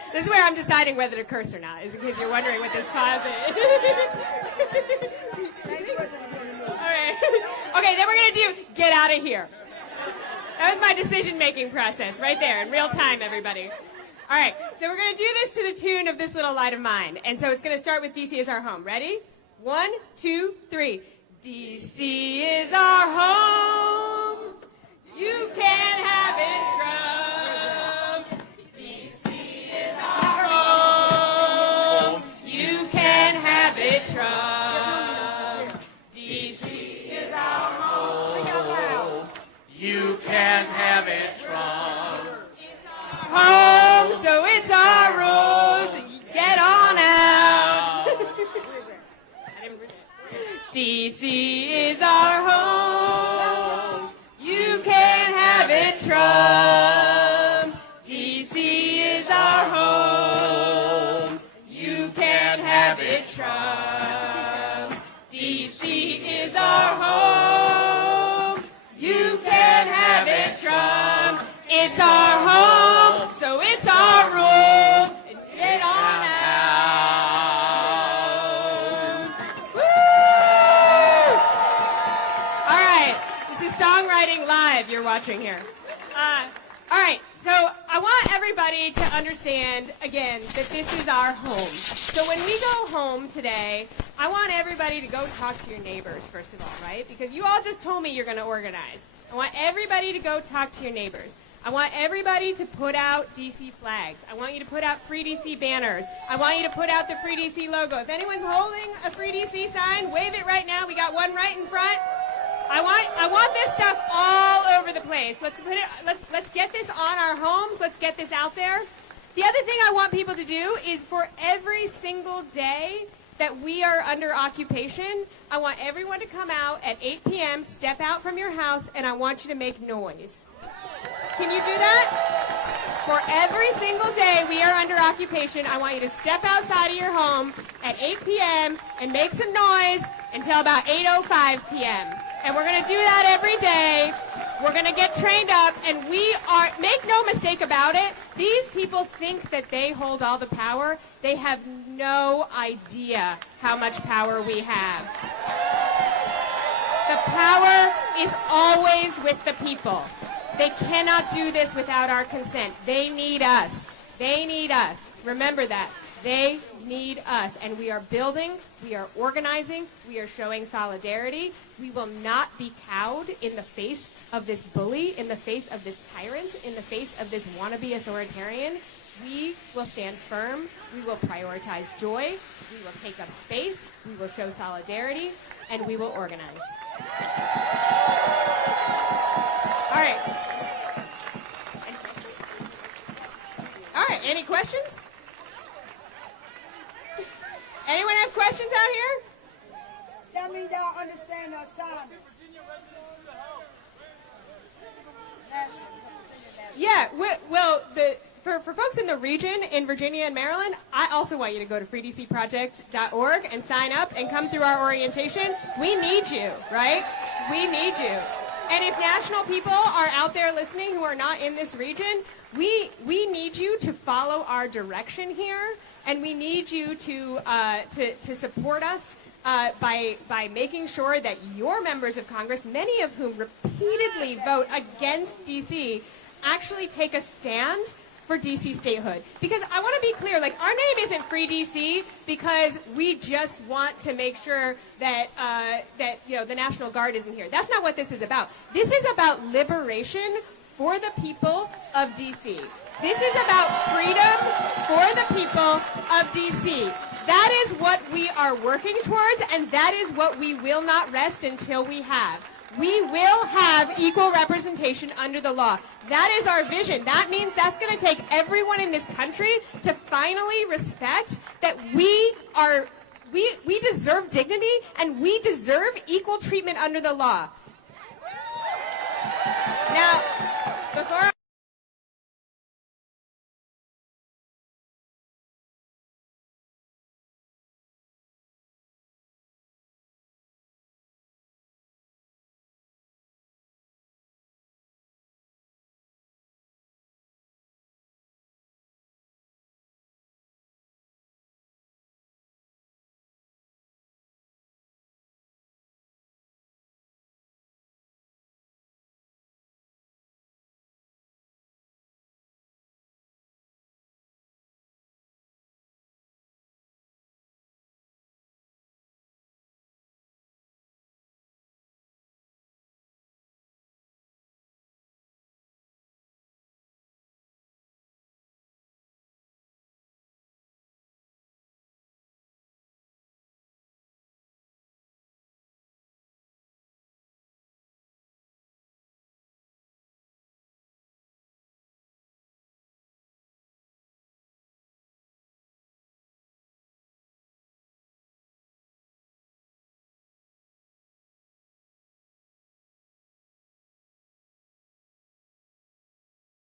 This is where I'm deciding whether to curse or not, is in case you're wondering what this pause is. All right. Okay, then we're going to do get out of here. That was my decision-making process right there in real time, everybody. All right, so we're going to do this to the tune of This Little Light of Mine. And so it's going to start with DC is our home. Ready? 1, 2, 3. DC is our home. You can't have it trumped. DC is our home. You can't have it trumped. DC is our home. You can't have it trumped. Home, so it's our rules. Get on out. DC is our home. You can't have it trumped. DC is our home. You can't have it trumped. DC is our home. You can't have it trumped. It's our home, so it's our rules. Get on out. Woo! All right, this is Songwriting Live you're watching here. All right, so I want everybody to understand, again, that this is our home. So when we go home today, I want everybody to go talk to your neighbors, first of all, right? Because you all just told me you're going to organize. I want everybody to go talk to your neighbors. I want everybody to put out DC flags. I want you to put out Free DC banners. I want you to put out the Free DC logo. If anyone's holding a Free DC sign, wave it right now. We got one right in front. I want this stuff all over the place. Let's get this on our homes. Let's get this out there. The other thing I want people to do is for every single day that we are under occupation, I want everyone to come out at 8 p.m., step out from your house, and I want you to make noise. Can you do that? For every single day we are under occupation, I want you to step outside of your home at 8 p.m. and make some noise until about 8:05 p.m. And we're going to do that every day. We're going to get trained up, and make no mistake about it, these people think that they hold all the power. They have no idea how much power we have. The power is always with the people. They cannot do this without our consent. They need us. They need us. Remember that. They need us. And we are building, we are organizing, we are showing solidarity. We will not be cowed in the face of this bully, in the face of this tyrant, in the face of this wannabe authoritarian. We will stand firm. We will prioritize joy. We will take up space. We will show solidarity. And we will organize. All right. All right, any questions? Anyone have questions out here? That means y'all understand the assignment. Yeah, well, for folks in the region, in Virginia and Maryland, I also want you to go to freedcproject.org and sign up and come through our orientation. We need you, right? We need you. And if national people are out there listening who are not in this region, we need you to follow our direction here, and we need you to support us by making sure that your members of Congress, many of whom repeatedly vote against D.C., actually take a stand for D.C. statehood. Because I want to be clear, like, our name isn't Free D.C. because we just want to make sure that the National Guard isn't here. That's not what this is about. This is about liberation for the people of D.C. This is about freedom for the people of D.C. That is what we are working towards, and that is what we will not rest until we have. We will have equal representation under the law. That is our vision. That means that's going to take everyone in this country to finally respect that we deserve dignity and we deserve equal treatment under the law. Now, before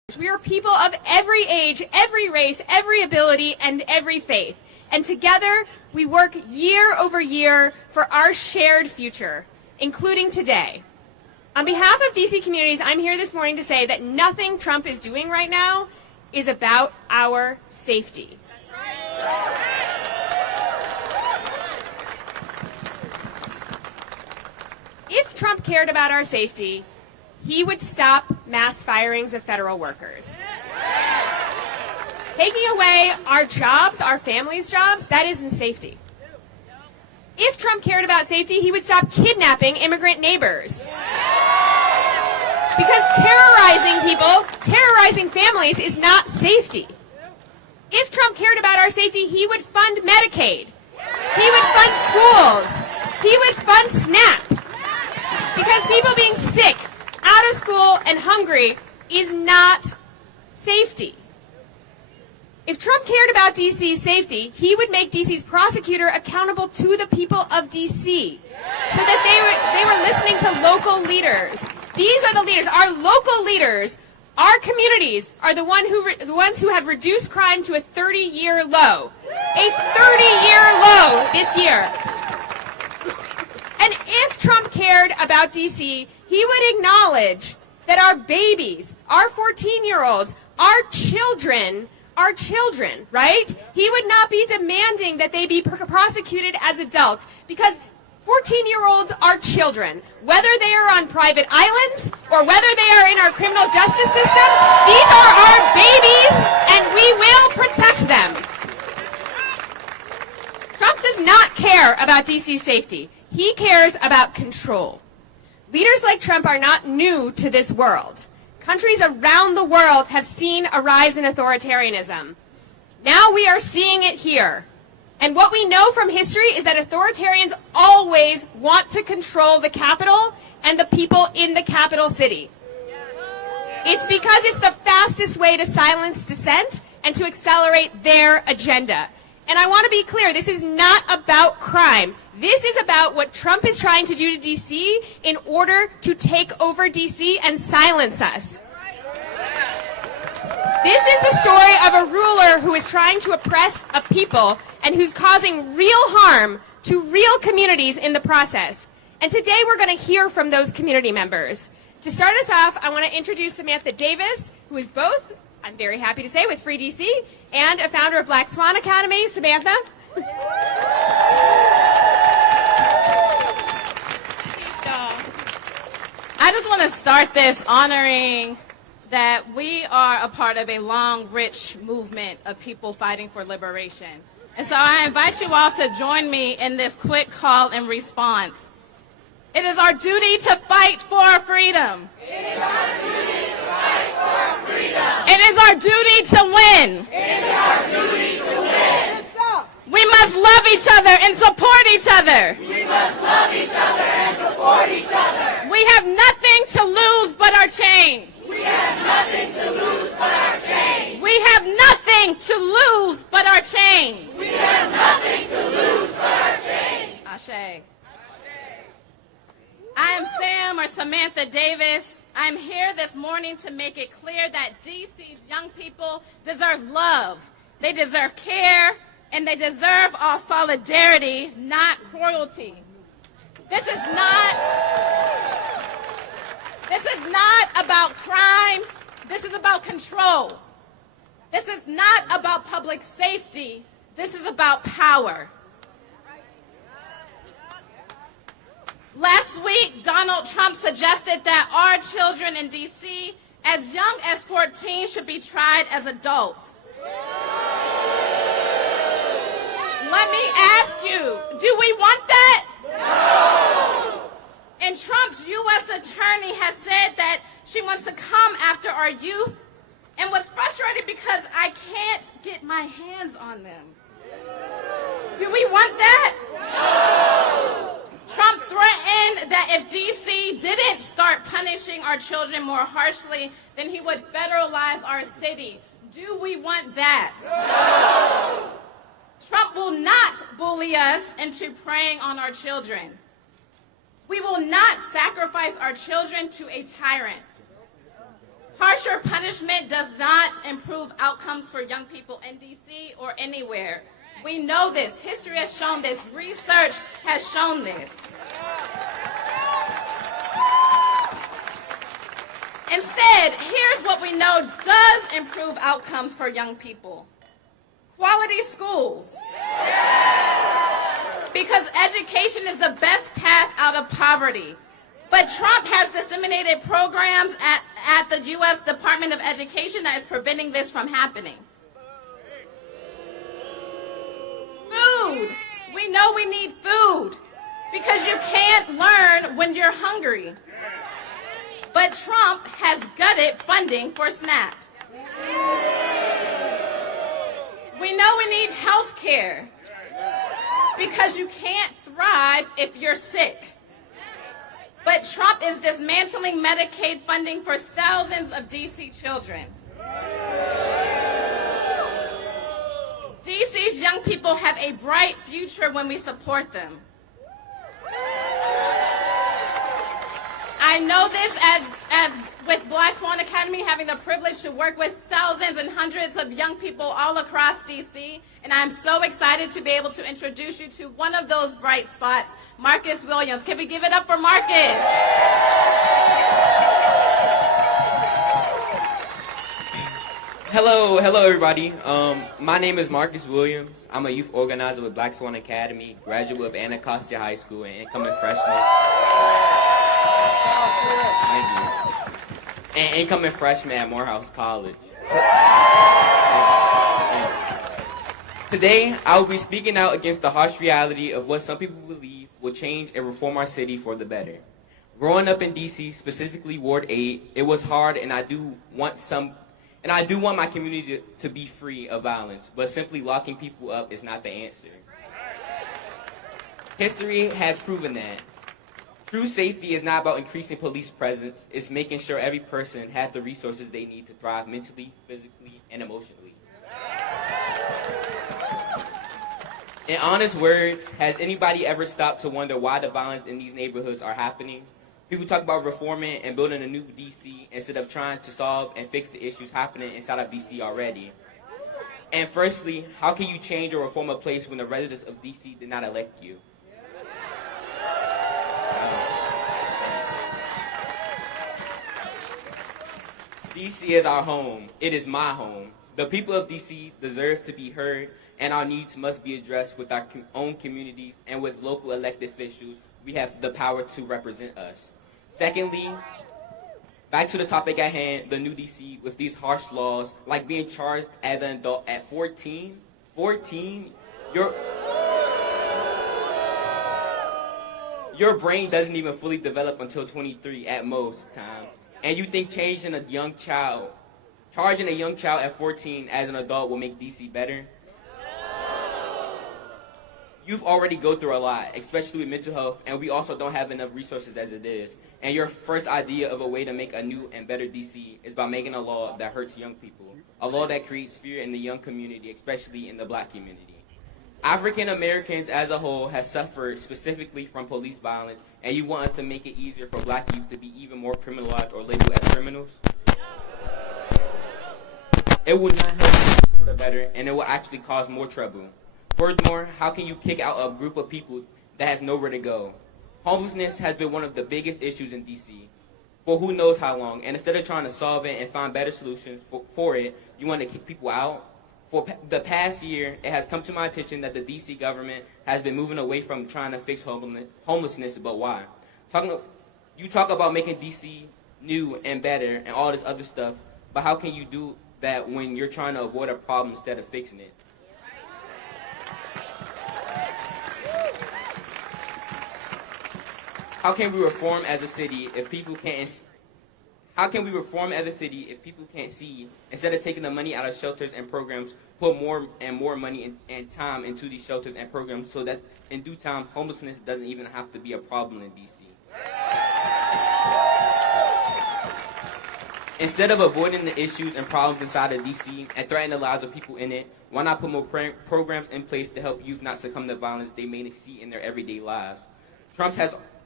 We are people of every age, every race, every ability, and every faith. And together, we work year over year for our shared future, including today. On behalf of DC communities, I'm here this morning to say that nothing Trump is doing right now is about our safety. If Trump cared about our safety, he would stop mass firings of federal workers. Taking away our jobs, our families' jobs, that isn't safety. If Trump cared about safety, he would stop kidnapping immigrant neighbors. Because terrorizing people, terrorizing families is not safety. If Trump cared about our safety, he would fund Medicaid. He would fund schools. He would fund SNAP. Because people being sick, out of school, and hungry is not safety. If Trump cared about DC's safety, he would make DC's prosecutor accountable to the people of DC so that they were listening to local leaders. These are the leaders, our local leaders, our communities are the ones who have reduced crime to a 30-year low. A 30-year low this year. And if Trump cared about DC, he would acknowledge that our babies, our 14-year-olds, our children, right? He would not be demanding that they be prosecuted as adults because 14-year-olds are children. Whether they are on private islands or whether they are in our criminal justice system, these are our babies and we will protect them. Trump does not care about DC's safety. He cares about control. Leaders like Trump are not new to this world. Countries around the world have seen a rise in authoritarianism. Now we are seeing it here. And what we know from history is that authoritarians always want to control the capital and the people in the capital city. It's because it's the fastest way to silence dissent and to accelerate their agenda. And I want to be clear, this is not about crime. This is about what Trump is trying to do to D.C. in order to take over D.C. and silence us. This is the story of a ruler who is trying to oppress a people and who's causing real harm to real communities in the process. And today we're going to hear from those community members. To start us off, I want to introduce Samantha Davis, who is both, I'm very happy to say, with Free DC and a founder of Black Swan Academy. Samantha. I just want to start this honoring that we are a part of a long, rich movement of people fighting for liberation. And so I invite you all to join me in this quick call and response. It is our duty to fight for our freedom. It is our duty to fight for our freedom. It is our duty to win. It is our duty to win. We must love each other and support each other. We must love each other and support each other. We have nothing to lose but our chains. We have nothing to lose but our chains. We have nothing to lose but our chains. We have nothing to lose but our chains. Ashe. I am Sam or Samantha Davis. I'm here this morning to make it clear that DC's young people deserve love. They deserve care, and they deserve our solidarity, not cruelty. This is not about crime. This is about control. This is not about public safety. This is about power. Last week, Donald Trump suggested that our children in D.C. as young as 14 should be tried as adults. Let me ask you, do we want that? No! And Trump's U.S. attorney has said that she wants to come after our youth and was frustrated because I can't get my hands on them. Do we want that? No! Trump threatened that if D.C. didn't start punishing our children more harshly, then he would federalize our city. Do we want that? No! Trump will not bully us into preying on our children. We will not sacrifice our children to a tyrant. Harsher punishment does not improve outcomes for young people in D.C. or anywhere. We know this. History has shown this. Research has shown this. Instead, here's what we know does improve outcomes for young people. Quality schools. Because education is the best path out of poverty. But Trump has disseminated programs at the U.S. Department of Education that is preventing this from happening. Food. We know we need food because you can't learn when you're hungry. But Trump has gutted funding for SNAP. We know we need health care because you can't thrive if you're sick. But Trump is dismantling Medicaid funding for thousands of D.C. children. D.C.'s young people have a bright future when we support them. I know this as with Black Swan Academy, having the privilege to work with thousands and hundreds of young people all across D.C., and I'm so excited to be able to introduce you to one of those bright spots, Marcus Williams. Can we give it up for Marcus? Hello everybody. My name is Marcus Williams. I'm a youth organizer with Black Swan Academy, graduate of Anacostia High School, and incoming freshman. And incoming freshman at Morehouse College. Today, I will be speaking out against the harsh reality of what some people believe will change and reform our city for the better. Growing up in D.C., specifically Ward 8, it was hard, and I do want my community to be free of violence, but simply locking people up is not the answer. History has proven that. True safety is not about increasing police presence. It's making sure every person has the resources they need to thrive mentally, physically, and emotionally. In honest words, has anybody ever stopped to wonder why the violence in these neighborhoods are happening? People talk about reforming and building a new D.C. instead of trying to solve and fix the issues happening inside of D.C. already. And firstly, how can you change or reform a place when the residents of D.C. did not elect you? D.C. is our home. It is my home. The people of D.C. deserve to be heard, and our needs must be addressed with our own communities and with local elected officials. We have the power to represent us. Secondly, back to the topic at hand, the new D.C. with these harsh laws, like being charged as an adult at 14. 14? Your brain doesn't even fully develop until 23 at most times. And you think charging a young child at 14 as an adult will make D.C. better? Youth already go through a lot, especially with mental health, and we also don't have enough resources as it is. And your first idea of a way to make a new and better D.C. is by making a law that hurts young people, a law that creates fear in the young community, especially in the Black community. African Americans as a whole have suffered specifically from police violence, and you want us to make it easier for Black youth to be even more criminalized or labeled as criminals? It will not help for the better, and it will actually cause more trouble. Furthermore, how can you kick out a group of people that has nowhere to go? Homelessness has been one of the biggest issues in D.C. for who knows how long, and instead of trying to solve it and find better solutions for it, you want to kick people out? For the past year, it has come to my attention that the D.C. government has been moving away from trying to fix homelessness, but why? You talk about making D.C. new and better and all this other stuff, but how can you do that when you're trying to avoid a problem instead of fixing it? How can we reform as a city if people can't? How can we reform as a city if people can't see? Instead of taking the money out of shelters and programs, put more and more money and time into these shelters and programs so that in due time, homelessness doesn't even have to be a problem in D.C. Instead of avoiding the issues and problems inside of D.C. and threatening the lives of people in it, why not put more programs in place to help youth not succumb to violence they may see in their everyday lives? Trump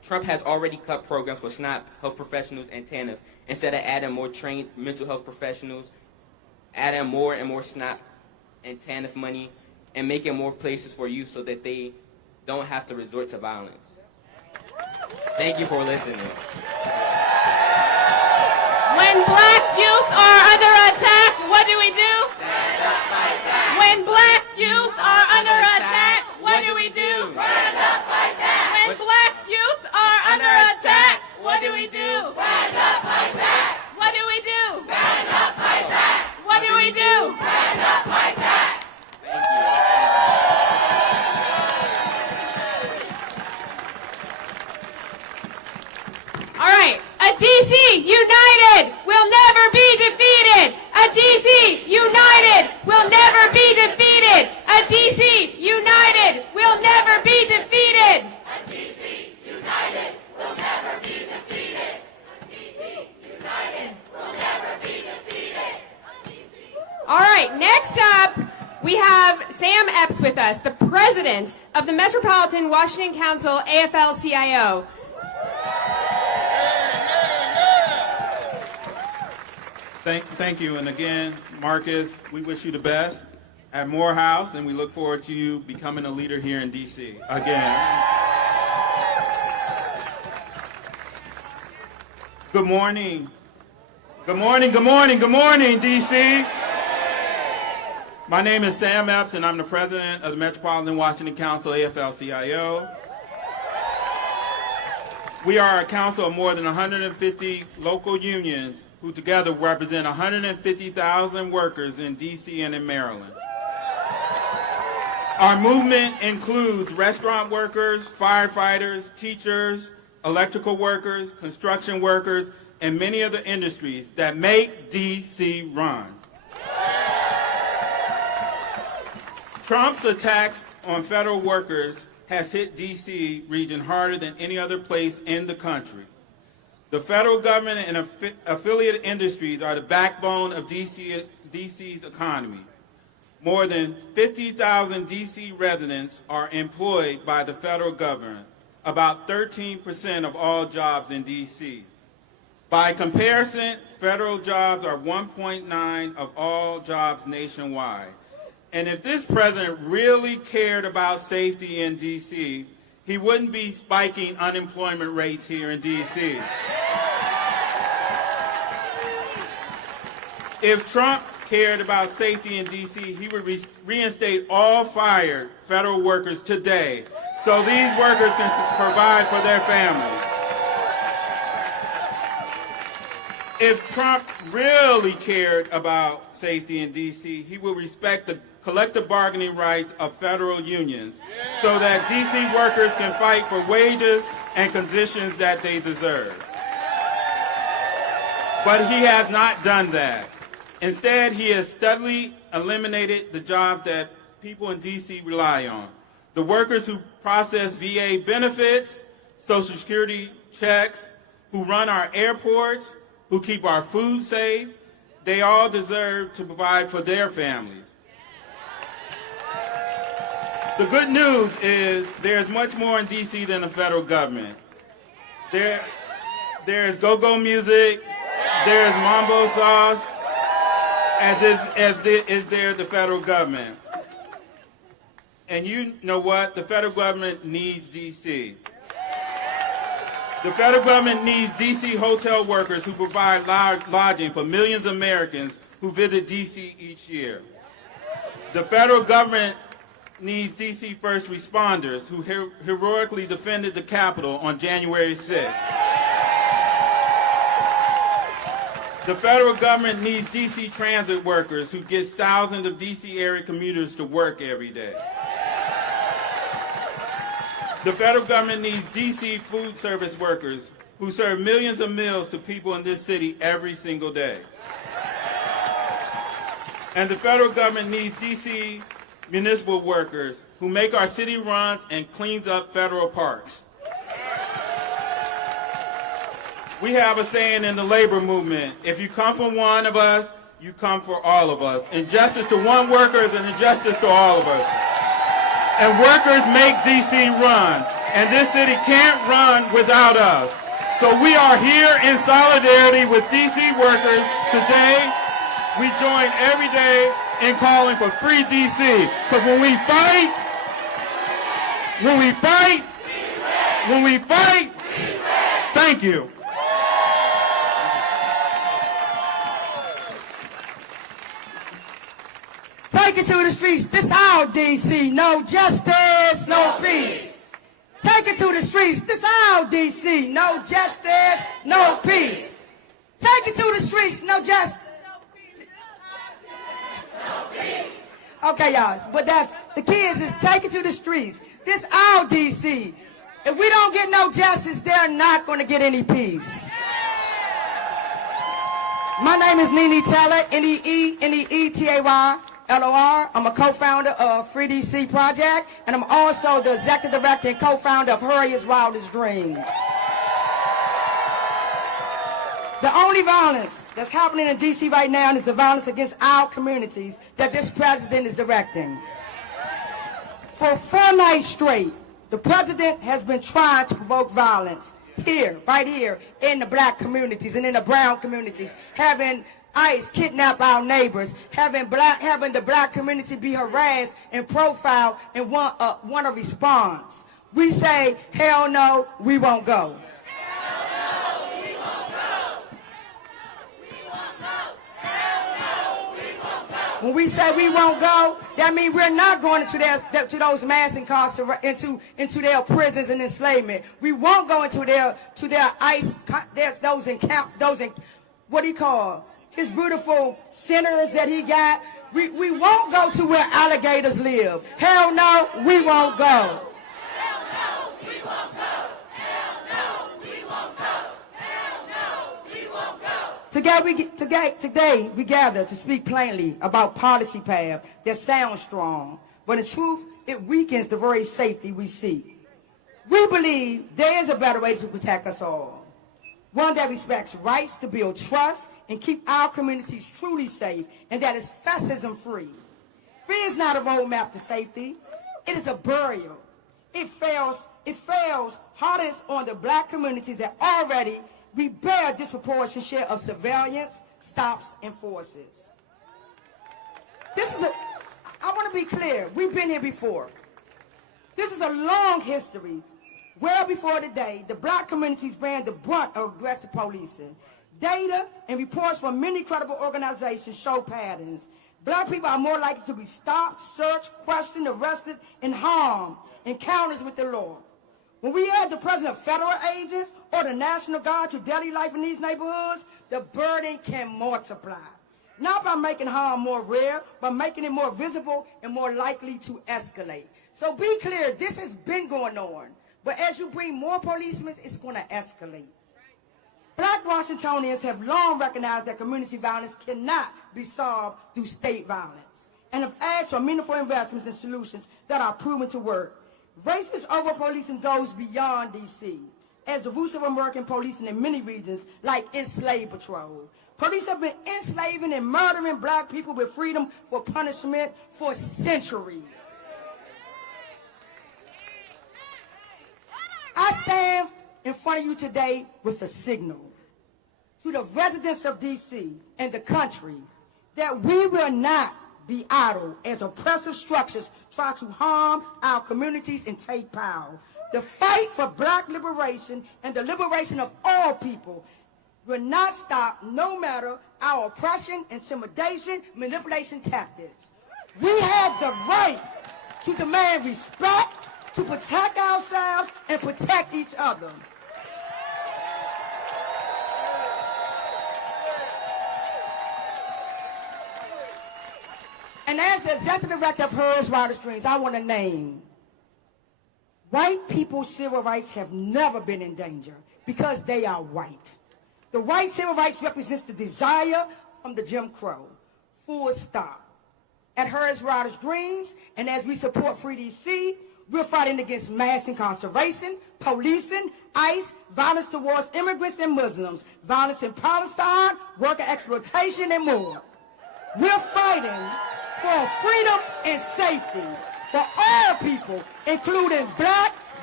Trump has already cut programs for SNAP, health professionals, and TANF instead of adding more trained mental health professionals, adding more and more SNAP and TANF money, and making more places for youth so that they don't have to resort to violence. Thank you for listening. When black youth are under attack, what do we do? Stand up, fight back. When black youth are under attack, what do we do? Stand up, fight back. When black youth are under attack, what do we do? Stand up, fight back. What do we do? Stand up, fight back. What do we do? Stand up, fight back. All right, a DC united will never be defeated. A DC united will never be defeated. A DC united will never be defeated. A DC united will never be defeated. A DC united will never be defeated. All right, next up, we have Sam Epps with us, the president of the Metropolitan Washington Council AFL-CIO. Thank you. And again, Marcus, we wish you the best at Morehouse, and we look forward to you becoming a leader here in D.C. again. Good morning. Good morning, good morning, good morning, D.C. My name is Sam Epps, and I'm the president of the Metropolitan Washington Council AFL-CIO. We are a council of more than 150 local unions who together represent 150,000 workers in D.C. and in Maryland. Our movement includes restaurant workers, firefighters, teachers, electrical workers, construction workers, and many other industries that make D.C. run. Trump's attacks on federal workers has hit D.C. region harder than any other place in the country. The federal government and affiliate industries are the backbone of D.C.'s economy. More than 50,000 D.C. residents are employed by the federal government, about 13% of all jobs in D.C. By comparison, federal jobs are 1.9% of all jobs nationwide. And if this president really cared about safety in D.C., he wouldn't be spiking unemployment rates here in D.C. If Trump cared about safety in D.C., he would reinstate all fired federal workers today so these workers can provide for their families. If Trump really cared about safety in D.C., he would respect the collective bargaining rights of federal unions so that D.C. workers can fight for wages and conditions that they deserve. But he has not done that. Instead, he has steadily eliminated the jobs that people in D.C. rely on. The workers who process VA benefits, Social Security checks, who run our airports, who keep our food safe, they all deserve to provide for their families. The good news is there's much more in D.C. than the federal government. There's go-go music, there's mambo sauce, as is there the federal government. And you know what? The federal government needs D.C. The federal government needs D.C. hotel workers who provide lodging for millions of Americans who visit D.C. each year. The federal government needs D.C. first responders who heroically defended the Capitol on January 6th. The federal government needs D.C. transit workers who get thousands of D.C. area commuters to work every day. The federal government needs D.C. food service workers who serve millions of meals to people in this city every single day. And the federal government needs D.C. municipal workers who make our city runs and cleans up federal parks. We have a saying in the labor movement, if you come for one of us, you come for all of us. Injustice to one worker is an injustice to all of us. And workers make D.C. run. and this city can't run without us. So we are here in solidarity with DC workers today. We join every day in calling for free DC. Because when we fight, thank you. Take it to the streets. This our DC. No justice, no peace. Take it to the streets. This our DC. No justice, no peace. Take it to the streets. No justice. Okay, y'all. But that's the kids is take it to the streets. This our DC. If we don't get no justice, they're not going to get any peace. My name is Nene Taylor, Neetayllor. I'm a co-founder of Free DC Project, and I'm also the executive director and co-founder of Harriet's Wildest Dreams. The only violence that's happening in DC right now is the violence against our communities that this president is directing. For 4 nights straight, the president has been trying to provoke violence here, right here, in the black communities and in the brown communities, having ICE kidnap our neighbors, having the black community be harassed and profiled and want a response. We say, hell no, we won't go. When we say we won't go, that means we're not going to those mass incarceration, into their prisons and enslavement. We won't go into their ICE, what he call his beautiful centers that he got. We won't go to where alligators live. Hell no, we won't go. Today we gather to speak plainly about policy path that sounds strong, but in truth, it weakens the very safety we seek. We believe there is a better way to protect us all, one that respects rights to build trust and keep our communities truly safe, and that is fascism-free. Fear is not a roadmap to safety. It is a burial. It fails hardest on the black communities that already we bear a disproportionate share of surveillance, stops, and forces. I want to be clear, we've been here before. This is a long history. Well before today, the black communities bearing the brunt of aggressive policing. Data and reports from many credible organizations show patterns. Black people are more likely to be stopped, searched, questioned, arrested, and harmed in encounters with the law. When we add the presence of federal agents or the National Guard to daily life in these neighborhoods, the burden can multiply. Not by making harm more rare, but making it more visible and more likely to escalate. So be clear, this has been going on. But as you bring more policemen, it's going to escalate. Black Washingtonians have long recognized that community violence cannot be solved through state violence and have asked for meaningful investments and solutions that are proven to work. Racist over-policing goes beyond D.C. as the roots of American policing in many regions, like enslaved patrols. Police have been enslaving and murdering black people with freedom for punishment for centuries. I stand in front of you today with a signal to the residents of D.C. and the country that we will not be idle as oppressive structures try to harm our communities and take power. The fight for black liberation and the liberation of all people will not stop no matter our oppression, intimidation, manipulation tactics. We have the right to demand respect, to protect ourselves and protect each other. And as the executive director of Harriet's Wildest Dreams, I want to name, white people's civil rights have never been in danger because they are white. The white civil rights represents the desire from the Jim Crow, full stop. At Harriet's Wildest Dreams, and as we support Free DC, we're fighting against mass incarceration, policing, ICE, violence towards immigrants and Muslims, violence in Palestine, worker exploitation, and more. We're fighting for freedom and safety for all people, including black,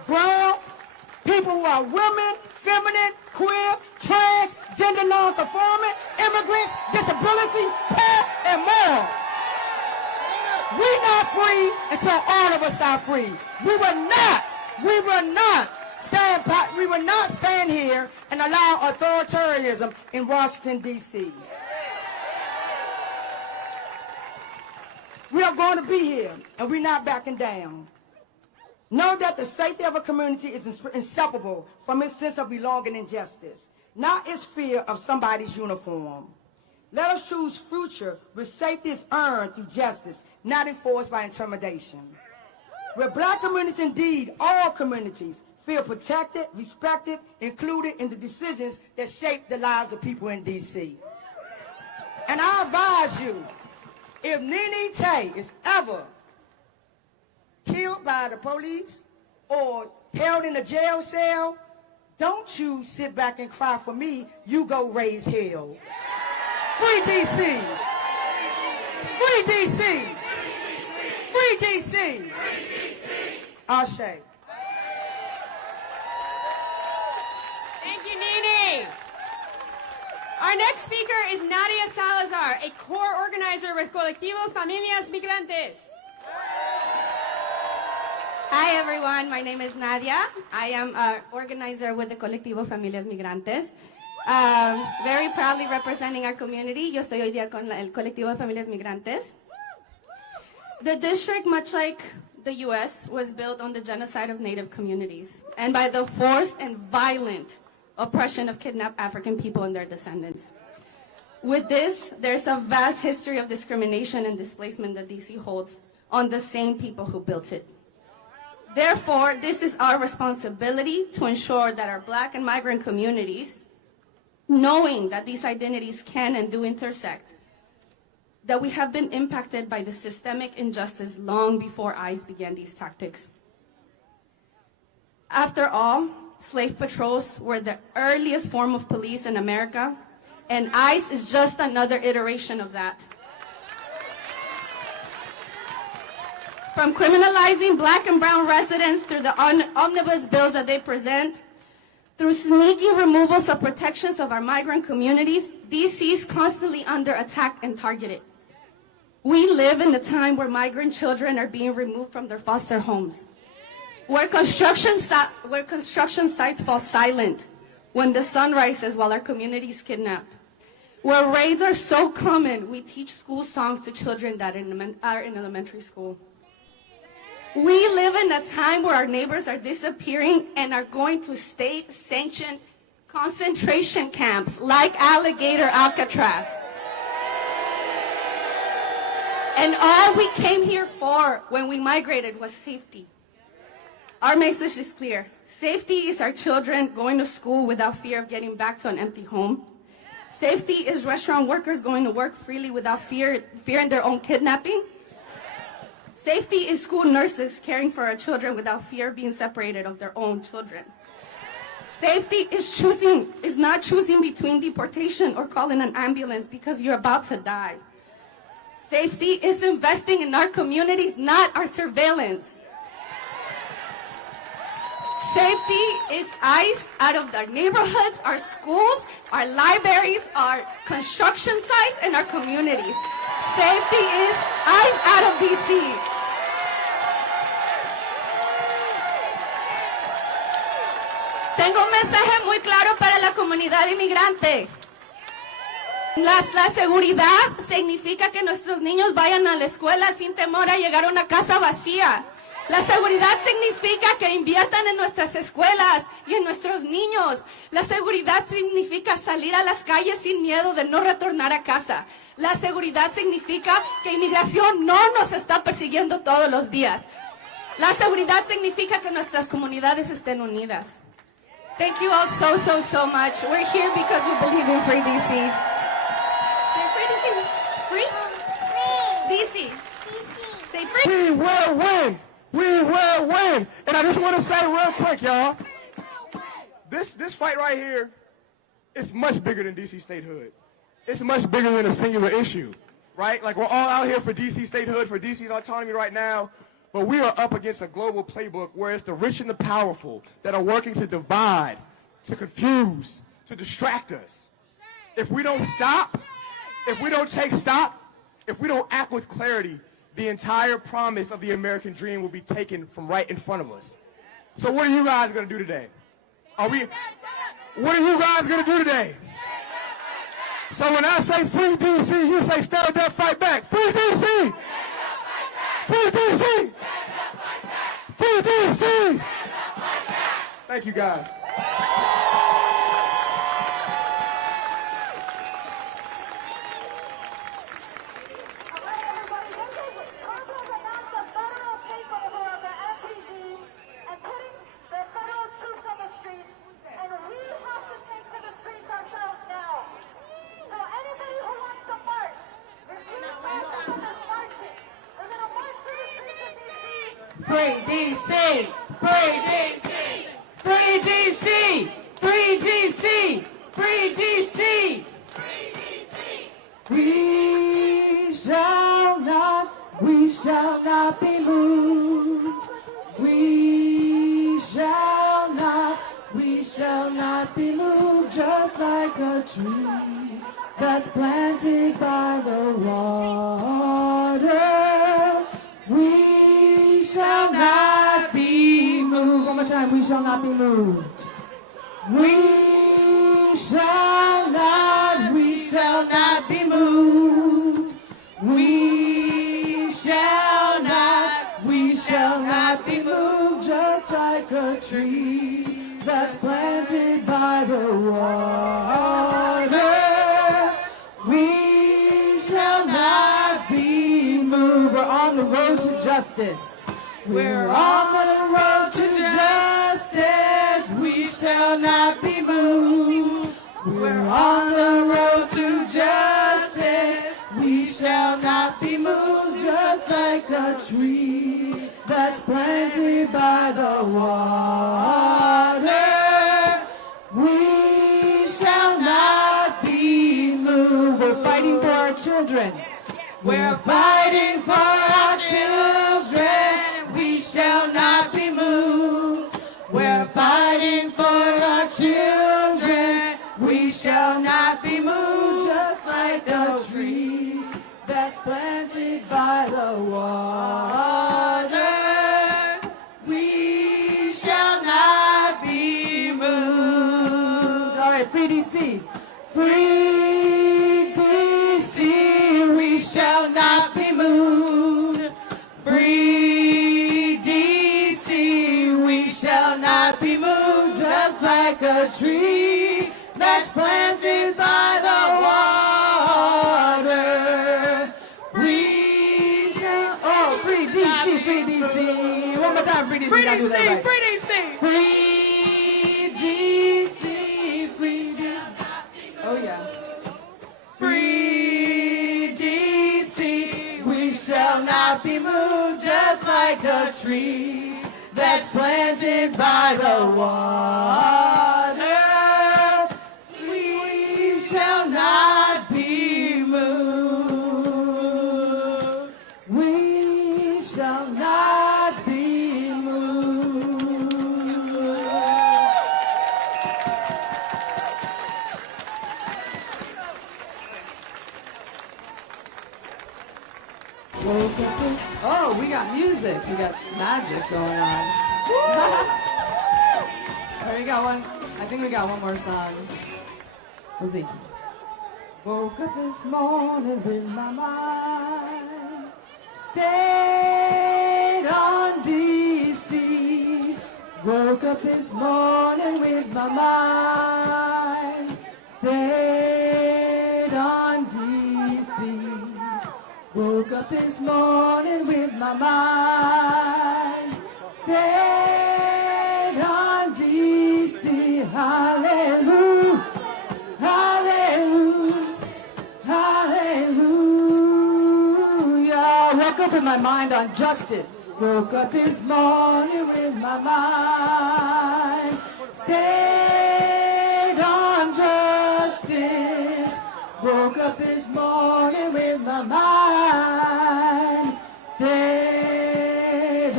brown, people who are women, feminine, queer, trans, gender non-conforming, immigrants, disability, poor, and more. We're not free until all of us are free. We will not stand here and allow authoritarianism in Washington, D.C. We are going to be here, and we're not backing down. Know that the safety of a community is inseparable from its sense of belonging and justice, not its fear of somebody's uniform. Let us choose future where safety is earned through justice, not enforced by intimidation. Where black communities, indeed all communities, feel protected, respected, included in the decisions that shape the lives of people in D.C. And I advise you, if Nene Tay is ever killed by the police or held in a jail cell, don't you sit back and cry for me, you go raise hell. Free D.C. Free D.C. Free D.C. Ashe. Thank you, Nene. Our next speaker is Nadia Salazar, a core organizer with Colectivo Familias Migrantes. Hi everyone, my name is Nadia. I am an organizer with the Colectivo Familias Migrantes. Very proudly representing our community. Yo estoy hoy día con el Colectivo Familias Migrantes. The district, much like the U.S., was built on the genocide of Native communities and by the forced and violent oppression of kidnapped African people and their descendants. With this, there's a vast history of discrimination and displacement that D.C. holds on the same people who built it. Therefore, this is our responsibility to ensure that our Black and migrant communities, knowing that these identities can and do intersect, that we have been impacted by the systemic injustice long before ICE began these tactics. After all, slave patrols were the earliest form of police in America, and ICE is just another iteration of that. From criminalizing Black and brown residents through the omnibus bills that they present, through sneaky removals of protections of our migrant communities, D.C. is constantly under attack and targeted. We live in a time where migrant children are being removed from their foster homes, where construction sites fall silent when the sun rises while our community is kidnapped, where raids are so common we teach school songs to children that are in elementary school. We live in a time where our neighbors are disappearing and are going to state-sanctioned concentration camps like Alligator Alcatraz. And all we came here for when we migrated was safety. Our message is clear. Safety is our children going to school without fear of getting back to an empty home. Safety is restaurant workers going to work freely without fearing their own kidnapping. Safety is school nurses caring for our children without fear of being separated of their own children. Safety is not choosing between deportation or calling an ambulance because you're about to die. Safety is investing in our communities, not our surveillance. Safety is ICE out of our neighborhoods, our schools, our libraries, our construction sites, and our communities. Safety is ICE out of D.C. Tengo un mensaje muy claro para la comunidad inmigrante. La seguridad significa que nuestros niños vayan a la escuela sin temor a llegar a una casa vacía. La seguridad significa que inviertan en nuestras escuelas y en nuestros niños. La seguridad significa salir a las calles sin miedo de no retornar a casa. La seguridad significa que inmigración no nos está persiguiendo todos los días. La seguridad significa que nuestras comunidades estén unidas. Thank you all so much. We're here because we believe in free D.C. Say free D.C. Free? Free. D.C. Say free. We will win. We will win. And I just want to say real quick, y'all, this fight right here is much bigger than D.C. statehood. It's much bigger than a singular issue, right? Like, we're all out here for D.C. statehood, for D.C.'s autonomy right now, But we are up against a global playbook where it's the rich and the powerful that are working to divide, to confuse, to distract us. If we don't stop, if we don't take stock, if we don't act with clarity, the entire promise of the American dream will be taken from right in front of us. So what are you guys going to do today? What are you guys going to do today? So when I say free DC, you say stand up, fight back. Free DC! Free DC! Free DC! Thank you guys. Free DC! Free DC! Free DC! Free DC! Free DC! We shall not be moved. We shall not be moved, just like a tree that's planted by the water. We shall not be moved. One more time, we shall not be moved. We shall not be moved. We shall not be moved, just like a tree that's planted by the water. We shall not be moved. We're on the road to justice. We're on the road to justice. We shall not be moved. We're on the road to justice. We shall not be moved, just like a tree that's planted by the water. We shall not be moved. We're fighting for our children. We're fighting for our children. We shall not be moved. We're fighting for our children. We shall not be moved, just like a tree that's planted by the water. We shall not be moved. All right, free DC. Free DC, we shall not be moved. Free DC, we shall not be moved, just like a tree that's planted by the water. We shall, oh, free DC, free DC. One more time, free DC. Free DC, free DC. Free DC, free DC. Oh yeah. Free DC, we shall not be moved, just like a tree that's planted by the water. We shall not be moved. We shall not be moved. Oh, we got music. We got magic going on. We got one. I think we got one more song. Let's see. Woke up this morning with my mind stayed on DC. Woke up this morning with my mind stayed on DC. Woke up this morning with my mind stayed on DC. Hallelujah, hallelujah, hallelujah. Woke up with my mind on justice. Woke up this morning with my mind stayed on justice. Woke up this morning with my mind stayed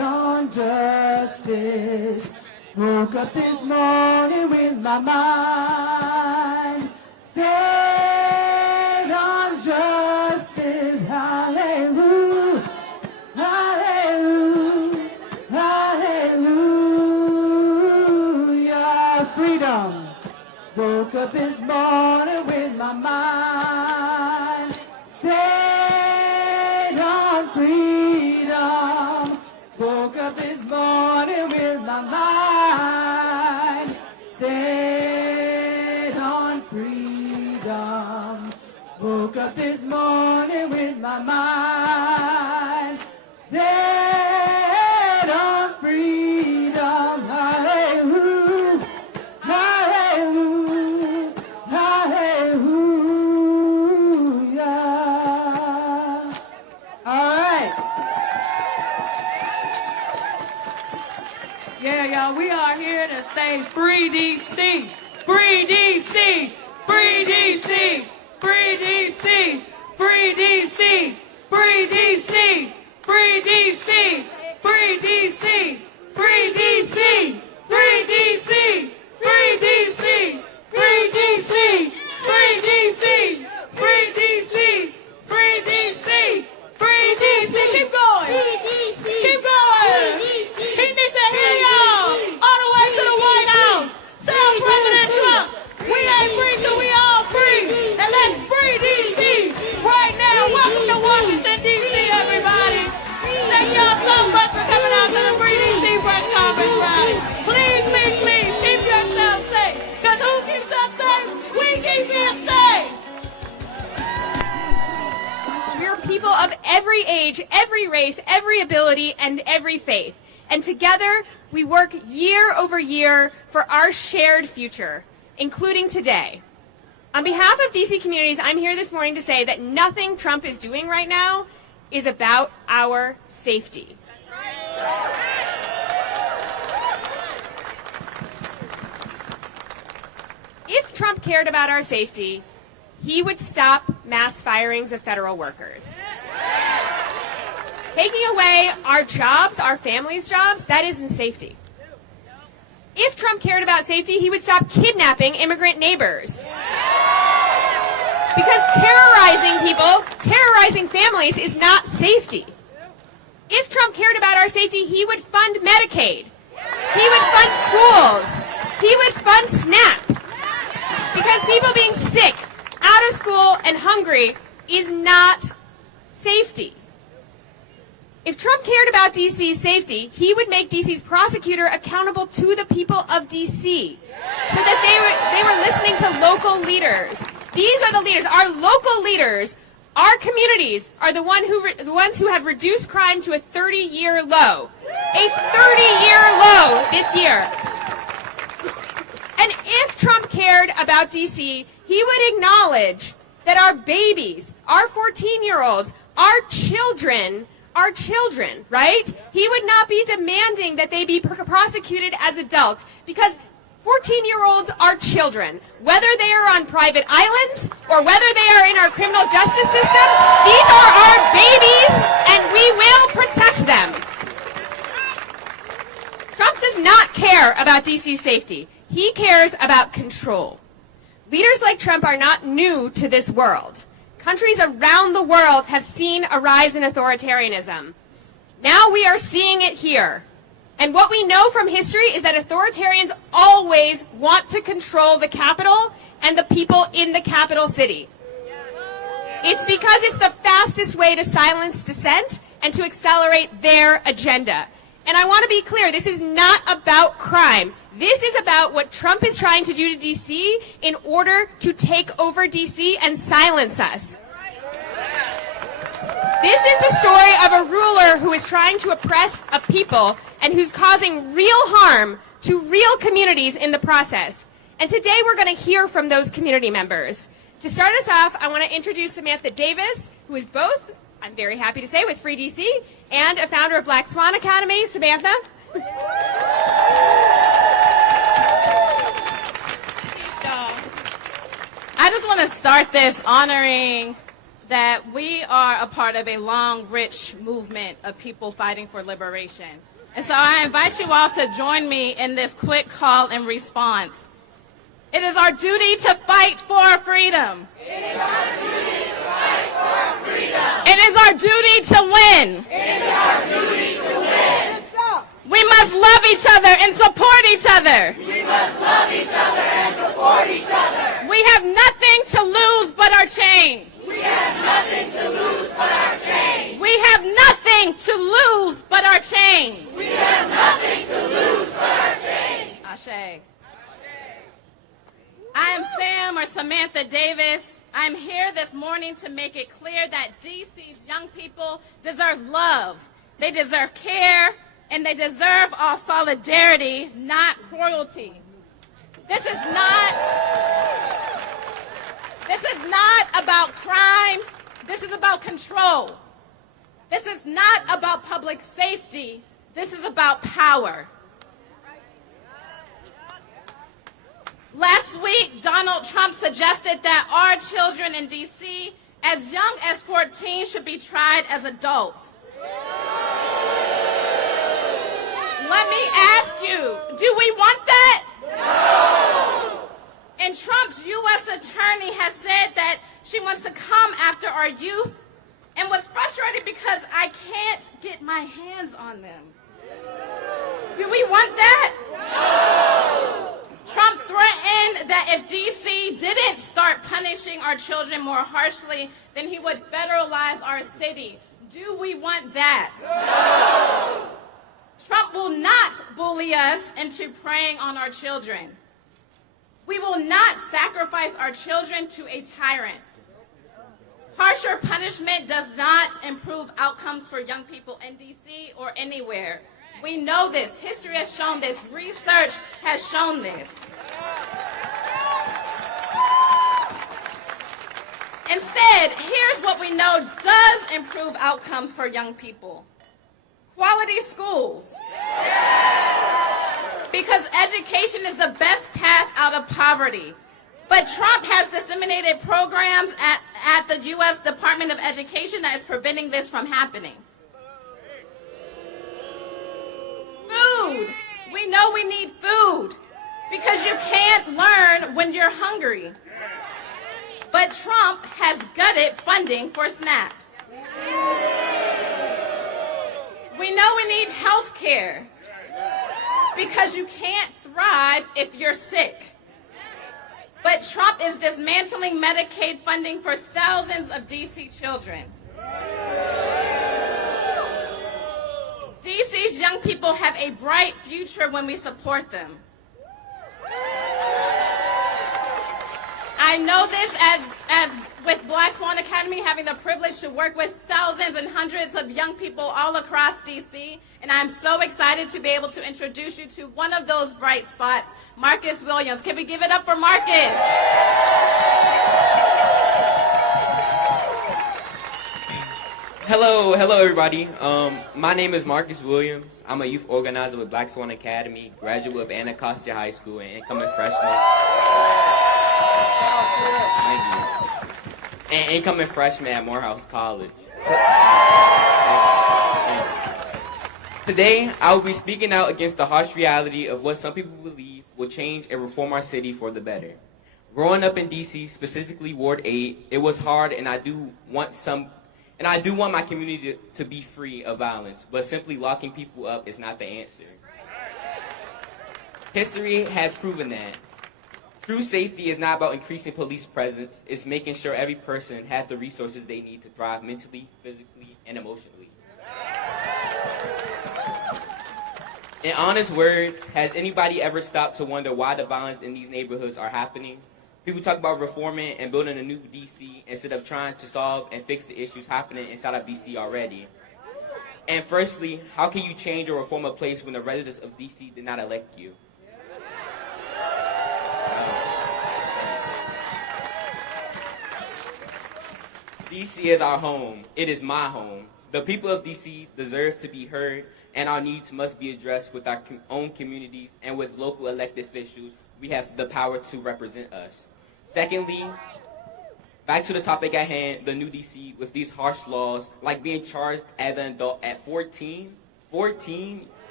up this morning with my mind set on justice. Hallelujah, hallelujah, hallelujah. Freedom. Woke up this morning with my mind set on freedom. Woke up this morning with my mind set on freedom. Woke up this morning with my mind set on freedom. Hallelujah, hallelujah, hallelujah. All right. Yeah, y'all, we are here to say free DC, free DC, free DC, free DC, free DC, free DC, free DC, free DC, free DC, free DC, free DC, free DC, free DC, free DC, free DC, free DC. Keep going. Keep going. He needs to hear y'all all the way to the White House. Tell President Trump, we ain't free till we all free. And let's free DC right now. Welcome to Washington, D.C., everybody. Thank y'all so much for coming out to the Free D.C. press conference rally. Please, please, please, keep yourselves safe. Because who keeps us safe? We keep you safe. We are people of every age, every race, every ability, and every faith. And together, we work year over year for our shared future, including today. On behalf of DC communities, I'm here this morning to say that nothing Trump is doing right now is about our safety. If Trump cared about our safety, he would stop mass firings of federal workers. Taking away our jobs, our families' jobs, that isn't safety. If Trump cared about safety, he would stop kidnapping immigrant neighbors. Because terrorizing people, terrorizing families is not safety. If Trump cared about our safety, he would fund Medicaid. He would fund schools. He would fund SNAP. Because people being sick, out of school, and hungry is not safety. If Trump cared about DC's safety, he would make DC's prosecutor accountable to the people of DC so that they were listening to local leaders. These are the leaders. Our local leaders, our communities are the ones who have reduced crime to a 30-year low. A 30-year low this year. And if Trump cared about DC, he would acknowledge that our babies, our 14-year-olds, our children, right? He would not be demanding that they be prosecuted as adults because 14-year-olds are children. Whether they are on private islands or whether they are in our criminal justice system, these are our babies and we will protect them. Trump does not care about DC's safety. He cares about control. Leaders like Trump are not new to this world. Countries around the world have seen a rise in authoritarianism. Now we are seeing it here. And what we know from history is that authoritarians always want to control the capital and the people in the capital city. It's because it's the fastest way to silence dissent and to accelerate their agenda. And I want to be clear, this is not about crime. This is about what Trump is trying to do to D.C. in order to take over D.C. and silence us. This is the story of a ruler who is trying to oppress a people and who's causing real harm to real communities in the process. And today we're going to hear from those community members. To start us off, I want to introduce Samantha Davis, who is both, I'm very happy to say, with Free DC and a founder of Black Swan Academy. Samantha. I just want to start this honoring that we are a part of a long, rich movement of people fighting for liberation. And so I invite you all to join me in this quick call and response. It is our duty to fight for our freedom. It is our duty to fight for our freedom. It is our duty to win. It is our duty to win. We must love each other and support each other. We must love each other and support each other. We have nothing to lose but our chains. We have nothing to lose but our chains. We have nothing to lose but our chains. We have nothing to lose but our chains. Ashe. I am Sam or Samantha Davis. I'm here this morning to make it clear that DC's young people deserve love. They deserve care, and they deserve all solidarity, not cruelty. This is not about crime. This is about control. This is not about public safety. This is about power. Last week, Donald Trump suggested that our children in D.C. as young as 14 should be tried as adults. Let me ask you, do we want that? No! And Trump's U.S. attorney has said that she wants to come after our youth and was frustrated because I can't get my hands on them. Do we want that? No! Trump threatened that if D.C. didn't start punishing our children more harshly, then he would federalize our city. Do we want that? No! Trump will not bully us into preying on our children. We will not sacrifice our children to a tyrant. Harsher punishment does not improve outcomes for young people in D.C. or anywhere. We know this. History has shown this. Research has shown this. Instead, here's what we know does improve outcomes for young people. Quality schools. Because education is the best path out of poverty. But Trump has disseminated programs at the U.S. Department of Education that is preventing this from happening. Food. We know we need food because you can't learn when you're hungry. But Trump has gutted funding for SNAP. We know we need health care because you can't thrive if you're sick. But Trump is dismantling Medicaid funding for thousands of D.C. children. D.C.'s young people have a bright future when we support them. I know this as with Black Swan Academy, having the privilege to work with thousands and hundreds of young people all across D.C., and I'm so excited to be able to introduce you to one of those bright spots, Marcus Williams. Can we give it up for Marcus? Hello everybody. My name is Marcus Williams. I'm a youth organizer with Black Swan Academy, graduate of Anacostia High School, and incoming freshman. Thank you. And incoming freshman at Morehouse College. Today, I will be speaking out against the harsh reality of what some people believe will change and reform our city for the better. Growing up in D.C., specifically Ward 8, it was hard, and I do want my community to be free of violence, but simply locking people up is not the answer. History has proven that. True safety is not about increasing police presence, it's making sure every person has the resources they need to thrive mentally, physically, and emotionally. In honest words, has anybody ever stopped to wonder why the violence in these neighborhoods are happening? People talk about reforming and building a new D.C. instead of trying to solve and fix the issues happening inside of D.C. already. And firstly, how can you change or reform a place when the residents of D.C. did not elect you? D.C. is our home. It is my home. The people of D.C. deserve to be heard, and our needs must be addressed with our own communities and with local elected officials. We have the power to represent us. Secondly, back to the topic at hand, the new D.C. with these harsh laws, like being charged as an adult at 14. 14?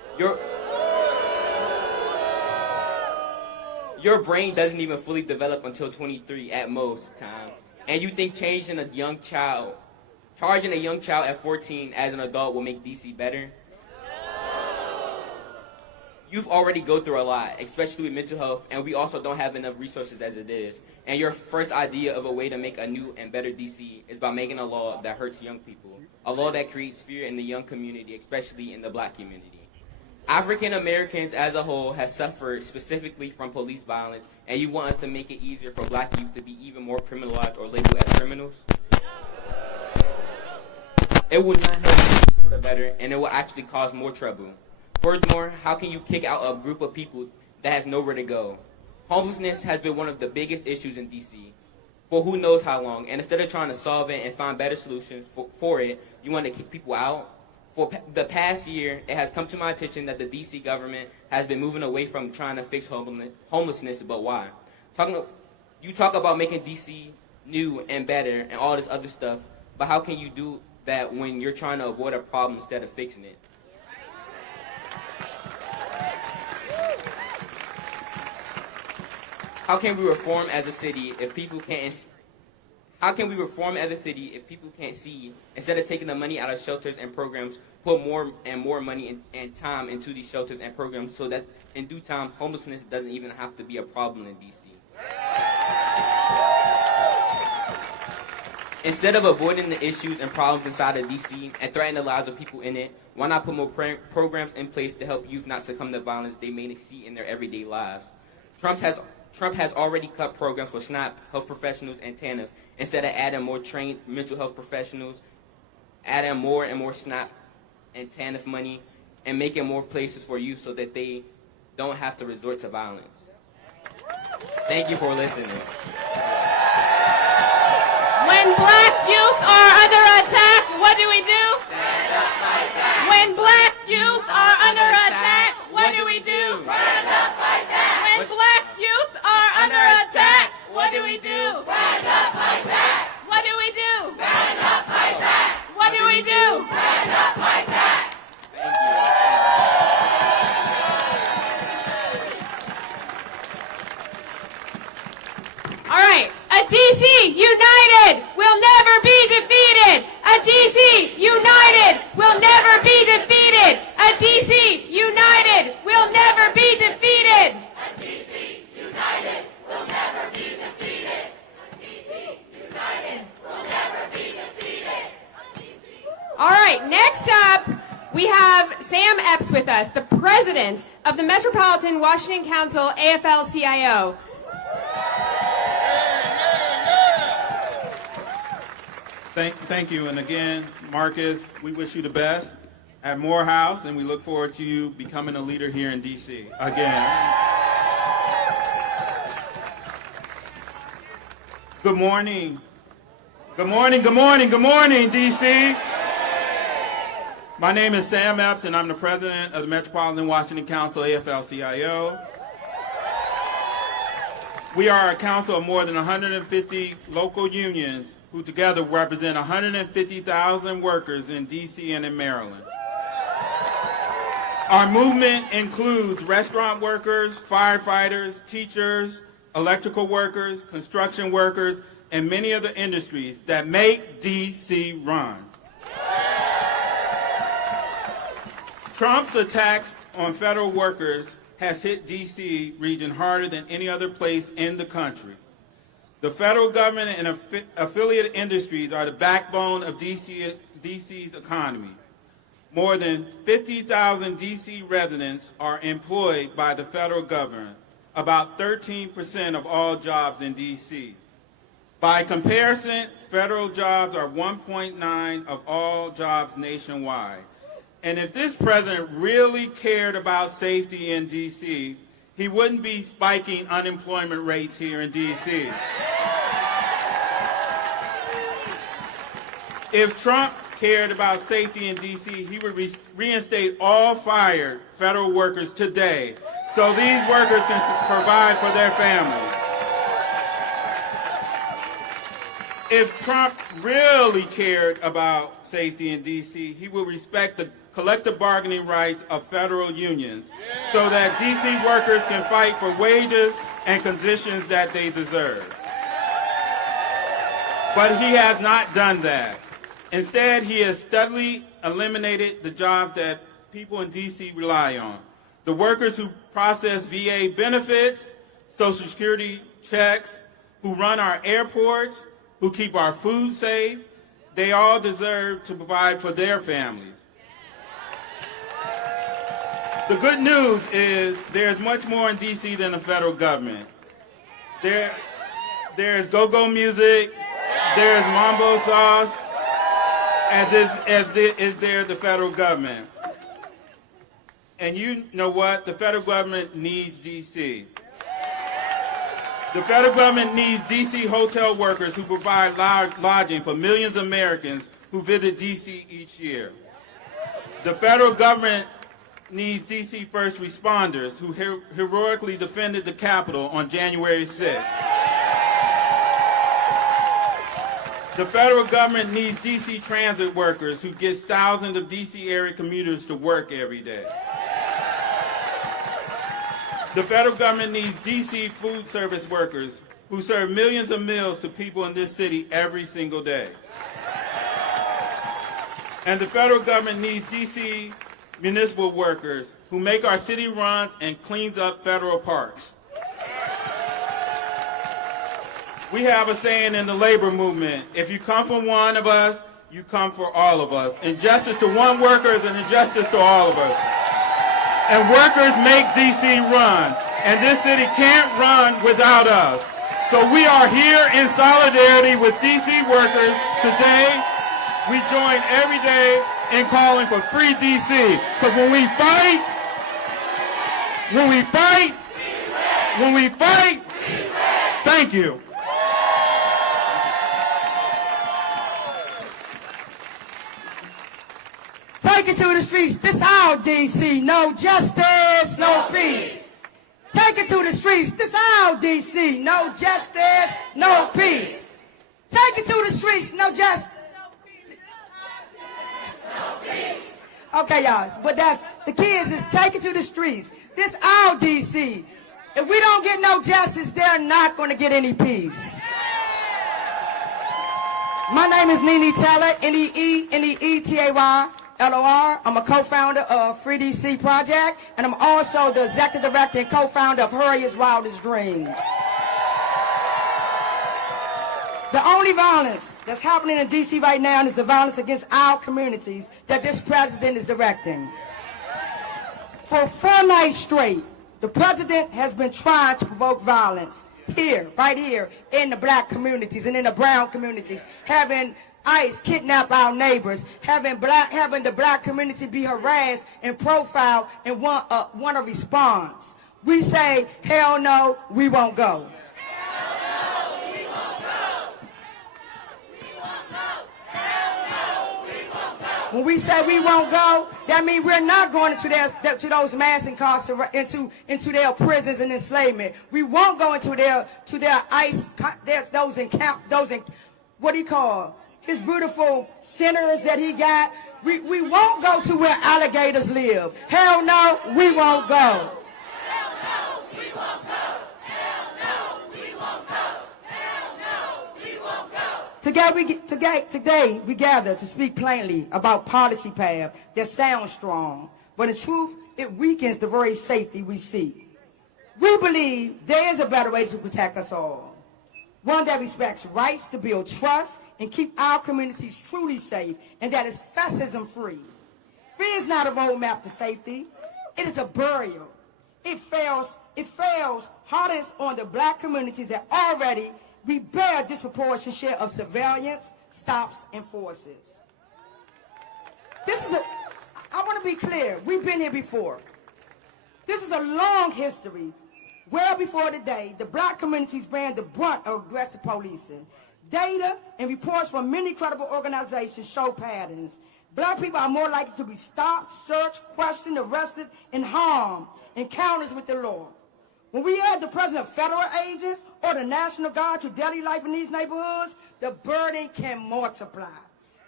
Your brain doesn't even fully develop until 23 at most times. And you think charging a young child at 14 as an adult will make DC better? You've already go through a lot, especially with mental health, and we also don't have enough resources as it is. And your first idea of a way to make a new and better DC is by making a law that hurts young people. A law that creates fear in the young community, especially in the black community. African Americans as a whole has suffered specifically from police violence, and you want us to make it easier for black youth to be even more criminalized or labeled as criminals? It will not help people for the better, and it will actually cause more trouble. Furthermore, how can you kick out a group of people that has nowhere to go? Homelessness has been one of the biggest issues in DC for who knows how long, and instead of trying to solve it and find better solutions for it, you want to kick people out? For the past year, it has come to my attention that the DC government has been moving away from trying to fix homelessness, but why? You talk about making DC new and better and all this other stuff, but how can you do that when you're trying to avoid a problem instead of fixing it? How can we reform as a city if people can't? How can we reform as a city if people can't see? Instead of taking the money out of shelters and programs, put more and more money and time into these shelters and programs, so that in due time, homelessness doesn't even have to be a problem in DC. Instead of avoiding the issues and problems inside of DC and threatening the lives of people in it, why not put more programs in place to help youth not succumb to violence they may see in their everyday lives? Trump has already cut programs for SNAP, health professionals, and TANF, instead of adding more trained mental health professionals, adding more and more SNAP and TANF money, and making more places for youth so that they don't have to resort to violence. Thank you for listening. When black youth are under attack, what do we do? Stand up, fight back. When black youth are under attack, what do we do? Stand up, fight back. When black youth are under attack, what do we do? Stand up, fight back. What do we do? Stand up, fight back. What do we do? Stand up, fight back. All right, a DC united will never be defeated. A DC united will never be defeated. A DC united will never be defeated. A DC united will never be defeated. A DC united will never be defeated. All right, next up, we have Sam Epps with us, the president of the Metropolitan Washington Council AFL-CIO. Thank you. And again, Marcus, we wish you the best at Morehouse, and we look forward to you becoming a leader here in D.C. again. Good morning. Good morning, good morning, good morning, D.C. My name is Sam Epps, and I'm the president of the Metropolitan Washington Council AFL-CIO. We are a council of more than 150 local unions who together represent 150,000 workers in D.C. and in Maryland. Our movement includes restaurant workers, firefighters, teachers, electrical workers, construction workers, and many other industries that make D.C. run. Trump's attacks on federal workers has hit D.C. region harder than any other place in the country. The federal government and affiliate industries are the backbone of DC's economy. More than 50,000 D.C. residents are employed by the federal government, about 13% of all jobs in D.C. By comparison, federal jobs are 1.9% of all jobs nationwide. And if this president really cared about safety in D.C., he wouldn't be spiking unemployment rates here in D.C. If Trump cared about safety in D.C., he would reinstate all fired federal workers today so these workers can provide for their families. If Trump really cared about safety in D.C., he would respect the collective bargaining rights of federal unions so that DC workers can fight for wages and conditions that they deserve. But he has not done that. Instead, he has steadily eliminated the jobs that people in DC rely on. The workers who process VA benefits, Social Security checks, who run our airports, who keep our food safe, they all deserve to provide for their families. The good news is there's much more in DC than the federal government. There's go-go music, there's mambo sauce, as is there the federal government. And you know what? The federal government needs DC. The federal government needs DC hotel workers who provide lodging for millions of Americans who visit DC each year. The federal government needs DC first responders who heroically defended the Capitol on January 6th. The federal government needs DC transit workers who get thousands of DC area commuters to work every day. The federal government needs DC food service workers who serve millions of meals to people in this city every single day. And the federal government needs DC municipal workers who make our city runs and cleans up federal parks. We have a saying in the labor movement, if you come for one of us, you come for all of us. Injustice to one worker is an injustice to all of us. And workers make DC run, and this city can't run without us. So we are here in solidarity with DC workers today. We join every day in calling for free DC. Because when we fight, thank you. Take it to the streets. This our DC. No justice, no peace. Take it to the streets. This our DC. No justice, no peace. Take it to the streets. No justice. Okay, y'all. But that's the kids is take it to the streets. This our DC. If we don't get no justice, they're not going to get any peace. My name is Nene Taylor, Neetay. LOR. I'm a co-founder of Free DC Project, and I'm also the executive director and co-founder of Harriet's Wildest Dreams. The only violence that's happening in DC right now is the violence against our communities that this president is directing. For 4 nights straight, the president has been trying to provoke violence here, right here, in the black communities and in the brown communities, having ICE kidnap our neighbors, having the black community be harassed and profiled and want a response. We say, hell no, we won't go. When we say we won't go, that means we're not going into those mass incarceration, into their prisons and enslavement. We won't go into their ICE, what do you call his beautiful centers that he got. We won't go to where alligators live. Hell no, we won't go. Hell no, we won't go. Hell no, we won't go. Hell no, we won't go. Today we gather to speak plainly about policy path that sounds strong, but in truth, it weakens the very safety we seek. We believe there is a better way to protect us all. One that respects rights to build trust and keep our communities truly safe, and that is fascism-free. Fear is not a roadmap to safety. It is a burial. It fails hardest on the black communities that already we bear a disproportionate share of surveillance, stops, and forces. I want to be clear, we've been here before. This is a long history. Well before today, the black communities bear the brunt of aggressive policing. Data and reports from many credible organizations show patterns. Black people are more likely to be stopped, searched, questioned, arrested, and harmed in encounters with the law. When we add the presence of federal agents or the National Guard to daily life in these neighborhoods, the burden can multiply.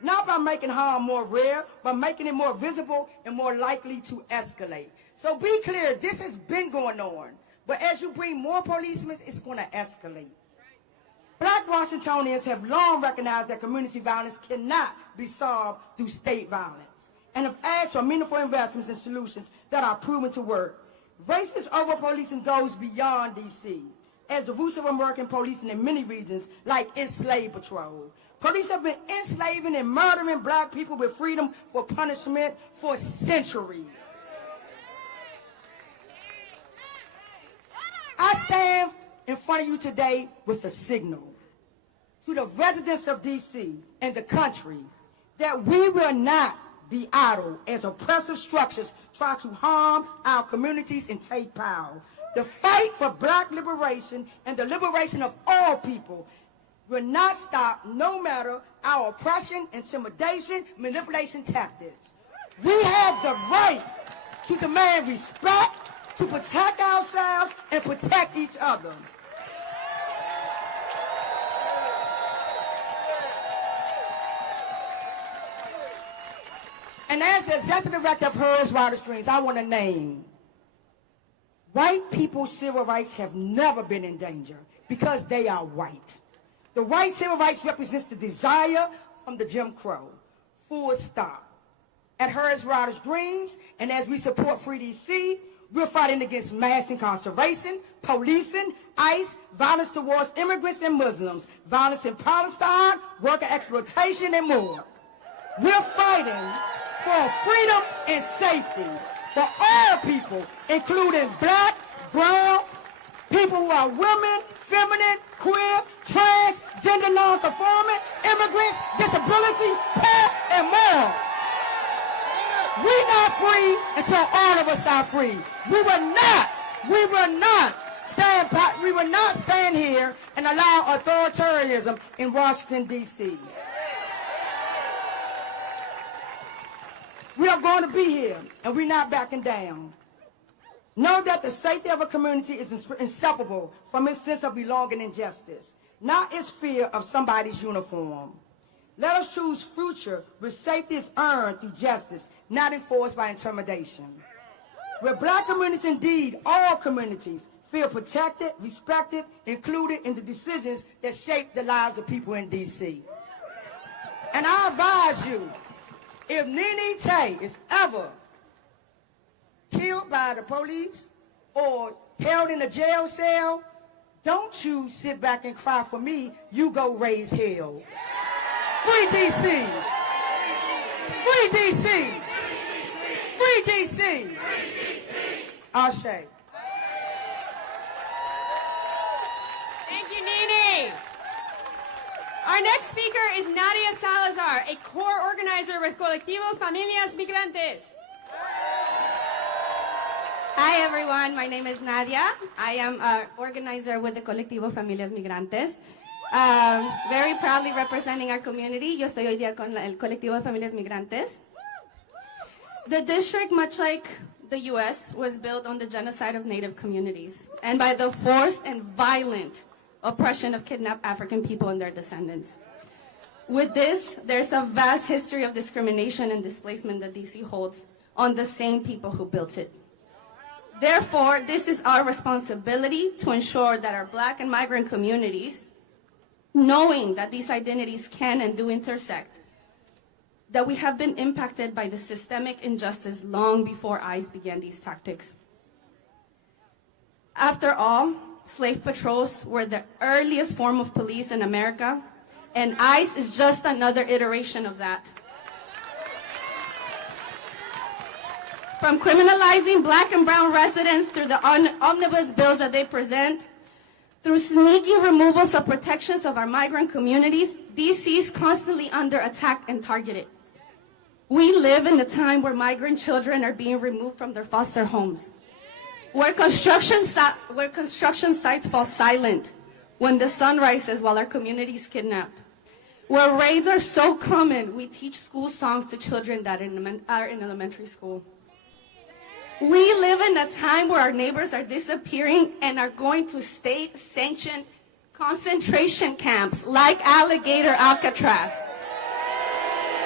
not by making harm more rare, but making it more visible and more likely to escalate. So be clear, this has been going on, but as you bring more policemen, it's going to escalate. Black Washingtonians have long recognized that community violence cannot be solved through state violence and have asked for meaningful investments and solutions that are proven to work. Racist over-policing goes beyond D.C. as the roots of American policing in many regions, like enslaved patrol. Police have been enslaving and murdering black people with freedom for punishment for centuries. I stand in front of you today with a signal to the residents of D.C. and the country that we will not be idle as oppressive structures try to harm our communities and take power. The fight for black liberation and the liberation of all people will not stop no matter our oppression, intimidation, manipulation tactics. We have the right to demand respect, to protect ourselves and protect each other. And as the executive director of Hers Wildest Dreams, I want to name, white people's civil rights have never been in danger because they are white. The white civil rights represents the desire from the Jim Crow, full stop. At Hers Wildest Dreams, and as we support Free DC, we're fighting against mass incarceration, policing, ICE, violence towards immigrants and Muslims, violence in Palestine, worker exploitation, and more. We're fighting for freedom and safety for all people, including black, brown, people who are women, feminine, queer, trans, gender non-conforming, immigrants, disability, poor, and more. We're not free until all of us are free. We will not stand here and allow authoritarianism in Washington, D.C. We are going to be here, and we're not backing down. Know that the safety of a community is inseparable from its sense of belonging and justice, not its fear of somebody's uniform. Let us choose future where safety is earned through justice, not enforced by intimidation. Where black communities, indeed all communities, feel protected, respected, included in the decisions that shape the lives of people in D.C. And I advise you, if Nene Tay is ever killed by the police or held in a jail cell, don't you sit back and cry for me, you go raise hell. Free DC! Free DC! Free DC! Ashe. Thank you, Nene. Our next speaker is Nadia Salazar, a core organizer with Colectivo Familias Migrantes. Hi everyone, my name is Nadia. I am an organizer with the Colectivo Familias Migrantes. Very proudly representing our community. Yo estoy hoy día con el Colectivo de Familias Migrantes. The district, much like the U.S., was built on the genocide of Native communities and by the forced and violent oppression of kidnapped African people and their descendants. With this, there's a vast history of discrimination and displacement that D.C. holds on the same people who built it. Therefore, this is our responsibility to ensure that our Black and migrant communities, knowing that these identities can and do intersect, that we have been impacted by the systemic injustice long before ICE began these tactics. After all, slave patrols were the earliest form of police in America, and ICE is just another iteration of that. From criminalizing Black and brown residents through the omnibus bills that they present, through sneaky removals of protections of our migrant communities, D.C. is constantly under attack and targeted. We live in a time where migrant children are being removed from their foster homes, where construction sites fall silent when the sun rises while our community is kidnapped, where raids are so common we teach school songs to children that are in elementary school. We live in a time where our neighbors are disappearing and are going to state-sanctioned concentration camps like Alligator Alcatraz.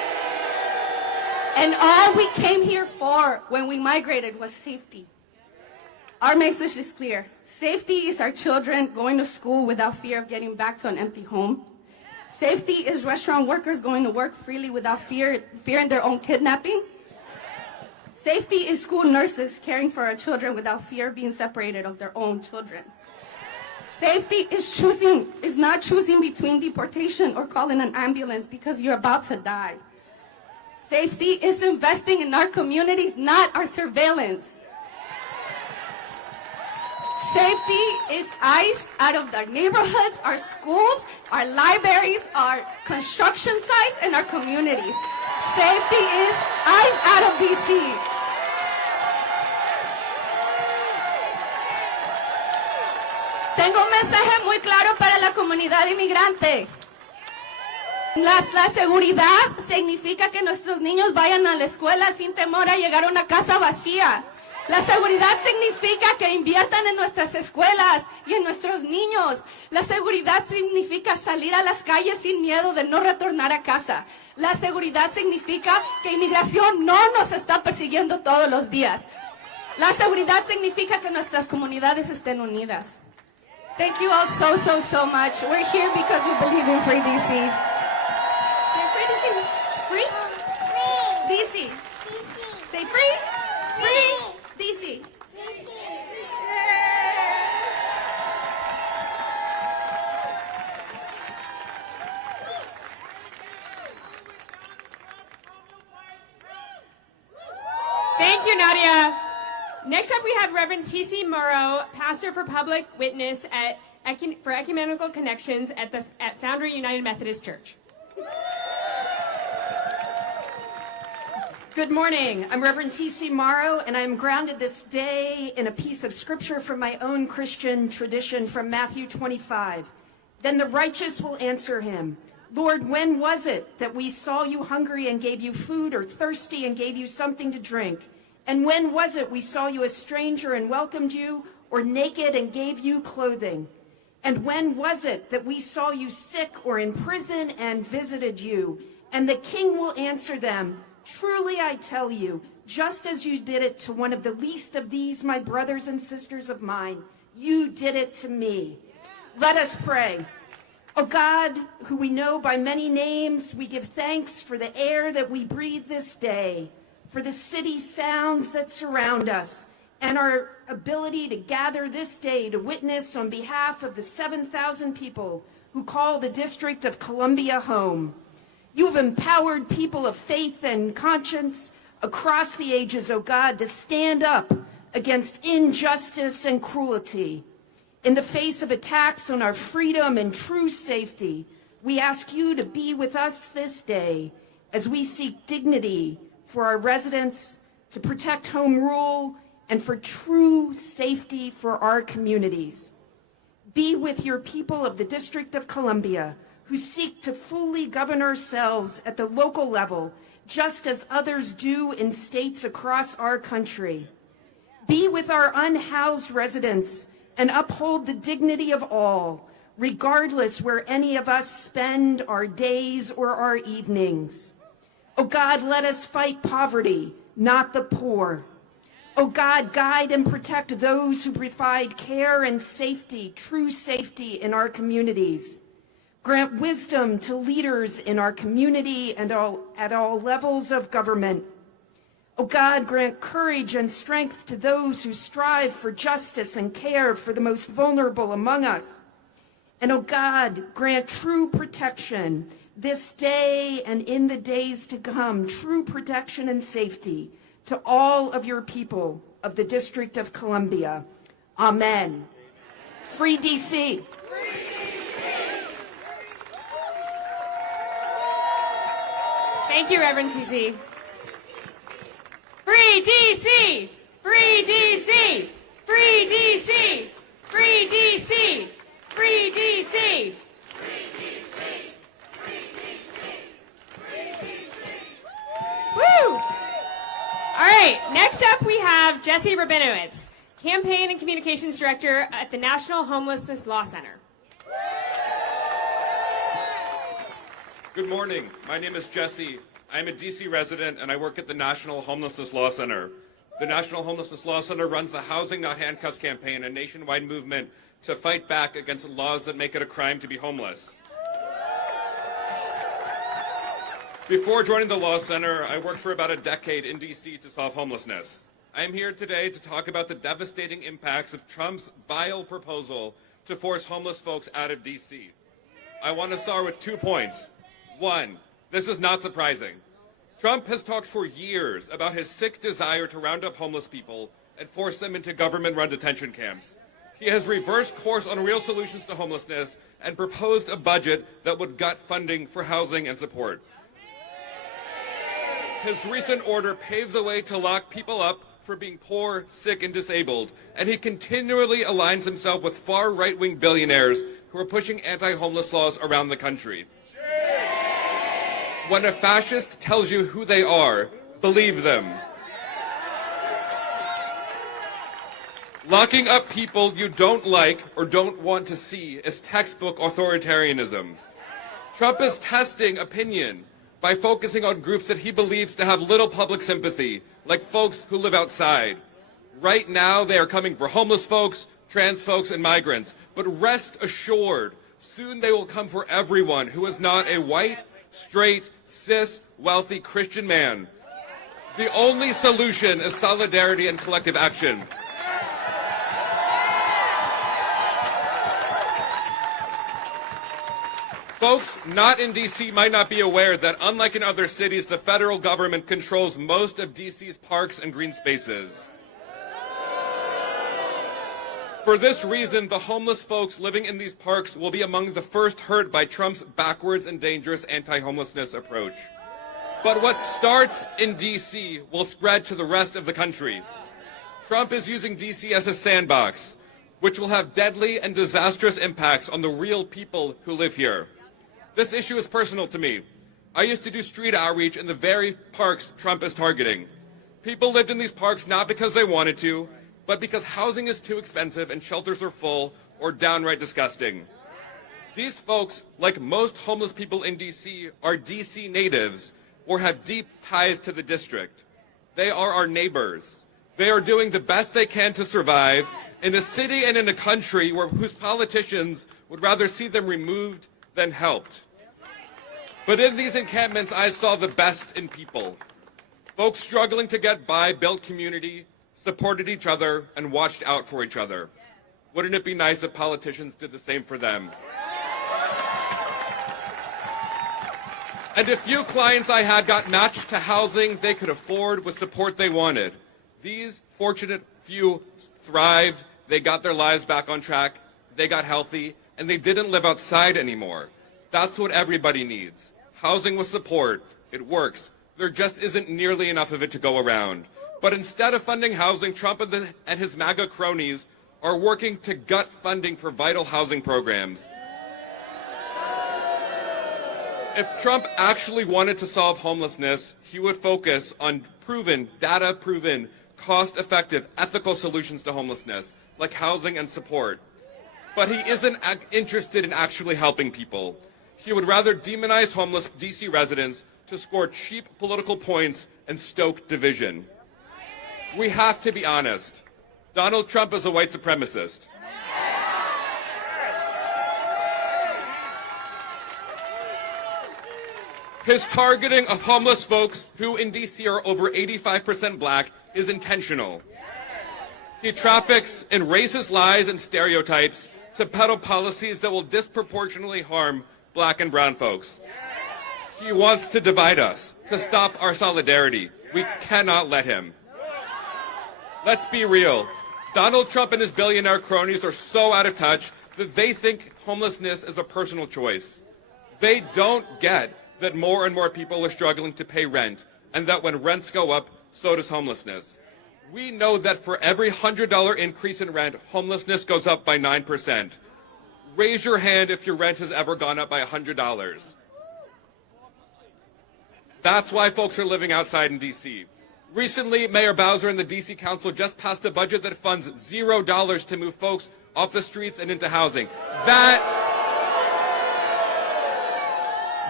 And all we came here for when we migrated was safety. Our message is clear. Safety is our children going to school without fear of getting back to an empty home. Safety is restaurant workers going to work freely without fearing their own kidnapping. Safety is school nurses caring for our children without fear of being separated of their own children. Safety is not choosing between deportation or calling an ambulance because you're about to die. Safety is investing in our communities, not our surveillance. Safety is eyes out of our neighborhoods, our schools, our libraries, our construction sites, and our communities. Safety is eyes out of DC. Tengo un mensaje muy claro para la comunidad inmigrante. La seguridad significa que nuestros niños vayan a la escuela sin temor a llegar a una casa vacía. La seguridad significa que inviertan en nuestras escuelas y en nuestros niños. La seguridad significa salir a las calles sin miedo de no retornar a casa. La seguridad significa que inmigración no nos está persiguiendo todos los días. La seguridad significa que nuestras comunidades estén unidas. Thank you all so much. We're here because we believe in free DC. Say free DC. Free? Free. DC. DC. Say free. Free. DC. Thank you, Nadia. Next up, we have Reverend T.C. Morrow, pastor for public witness for Ecumenical Connections at Foundry United Methodist Church. Good morning. I'm Reverend T.C. Morrow, and I'm grounded this day in a piece of scripture from my own Christian tradition from Matthew 25. Then the righteous will answer him, Lord, when was it that we saw you hungry and gave you food, or thirsty and gave you something to drink? And when was it we saw you a stranger and welcomed you, or naked and gave you clothing? And when was it that we saw you sick or in prison and visited you? And the king will answer them, truly I tell you, just as you did it to one of the least of these, my brothers and sisters of mine, you did it to me. Let us pray. O God, who we know by many names, we give thanks for the air that we breathe this day, for the city sounds that surround us, and our ability to gather this day to witness on behalf of the 7,000 people who call the District of Columbia home. You have empowered people of faith and conscience across the ages, O God, to stand up against injustice and cruelty. In the face of attacks on our freedom and true safety, we ask you to be with us this day as we seek dignity for our residents, to protect home rule, and for true safety for our communities. Be with your people of the District of Columbia who seek to fully govern ourselves at the local level, just as others do in states across our country. Be with our unhoused residents and uphold the dignity of all, regardless where any of us spend our days or our evenings. Oh God, let us fight poverty, not the poor. Oh God, guide and protect those who provide care and safety, true safety in our communities. Grant wisdom to leaders in our community and at all levels of government. Oh God, grant courage and strength to those who strive for justice and care for the most vulnerable among us. And oh God, grant true protection this day and in the days to come, true protection and safety to all of your people of the District of Columbia. Amen. Free DC. Thank you, Reverend TC. Free DC! Free DC! Free DC! Free DC! Free DC! Woo! All right, next up we have Jesse Rabinowitz, Campaign and Communications Director at the National Homelessness Law Center. Good morning. My name is Jesse. I'm a DC resident and I work at the National Homelessness Law Center. The National Homelessness Law Center runs the Housing Not Handcuffs campaign, a nationwide movement to fight back against laws that make it a crime to be homeless. Before joining the Law Center, I worked for about a decade in DC to solve homelessness. I am here today to talk about the devastating impacts of Trump's vile proposal to force homeless folks out of DC. I want to start with 2 points. One, this is not surprising. Trump has talked for years about his sick desire to round up homeless people and force them into government-run detention camps. He has reversed course on real solutions to homelessness and proposed a budget that would gut funding for housing and support. His recent order paved the way to lock people up for being poor, sick, and disabled, and he continually aligns himself with far right-wing billionaires who are pushing anti-homeless laws around the country. When a fascist tells you who they are, believe them. Locking up people you don't like or don't want to see is textbook authoritarianism. Trump is testing opinion by focusing on groups that he believes to have little public sympathy, like folks who live outside. Right now, they are coming for homeless folks, trans folks, and migrants. But rest assured, soon they will come for everyone who is not a white, straight, cis, wealthy Christian man. The only solution is solidarity and collective action. Folks not in DC might not be aware that, unlike in other cities, the federal government controls most of DC's parks and green spaces. For this reason, the homeless folks living in these parks will be among the first hurt by Trump's backwards and dangerous anti-homelessness approach. But what starts in DC will spread to the rest of the country. Trump is using DC as a sandbox, which will have deadly and disastrous impacts on the real people who live here. This issue is personal to me. I used to do street outreach in the very parks Trump is targeting. People lived in these parks not because they wanted to, but because housing is too expensive and shelters are full or downright disgusting. These folks, like most homeless people in DC, are DC natives or have deep ties to the district. They are our neighbors. They are doing the best they can to survive in a city and in a country whose politicians would rather see them removed than helped. But in these encampments, I saw the best in people. Folks struggling to get by built community, supported each other, and watched out for each other. Wouldn't it be nice if politicians did the same for them? And a few clients I had got matched to housing they could afford with support they wanted. These fortunate few thrived, they got their lives back on track, they got healthy, and they didn't live outside anymore. That's what everybody needs. Housing with support. It works. There just isn't nearly enough of it to go around. But instead of funding housing, Trump and his MAGA cronies are working to gut funding for vital housing programs. If Trump actually wanted to solve homelessness, he would focus on proven, data-proven, cost-effective, ethical solutions to homelessness, like housing and support. But he isn't interested in actually helping people. He would rather demonize homeless DC residents to score cheap political points and stoke division. We have to be honest. Donald Trump is a white supremacist. His targeting of homeless folks who in DC are over 85% black is intentional. He traffics in racist lies and stereotypes to peddle policies that will disproportionately harm black and brown folks. He wants to divide us, to stop our solidarity. We cannot let him. Let's be real. Donald Trump and his billionaire cronies are so out of touch that they think homelessness is a personal choice. They don't get that more and more people are struggling to pay rent, and that when rents go up, so does homelessness. We know that for every $100 increase in rent, homelessness goes up by 9%. Raise your hand if your rent has ever gone up by $100. That's why folks are living outside in D.C. Recently, Mayor Bowser and the D.C. Council just passed a budget that funds $0 to move folks off the streets and into housing.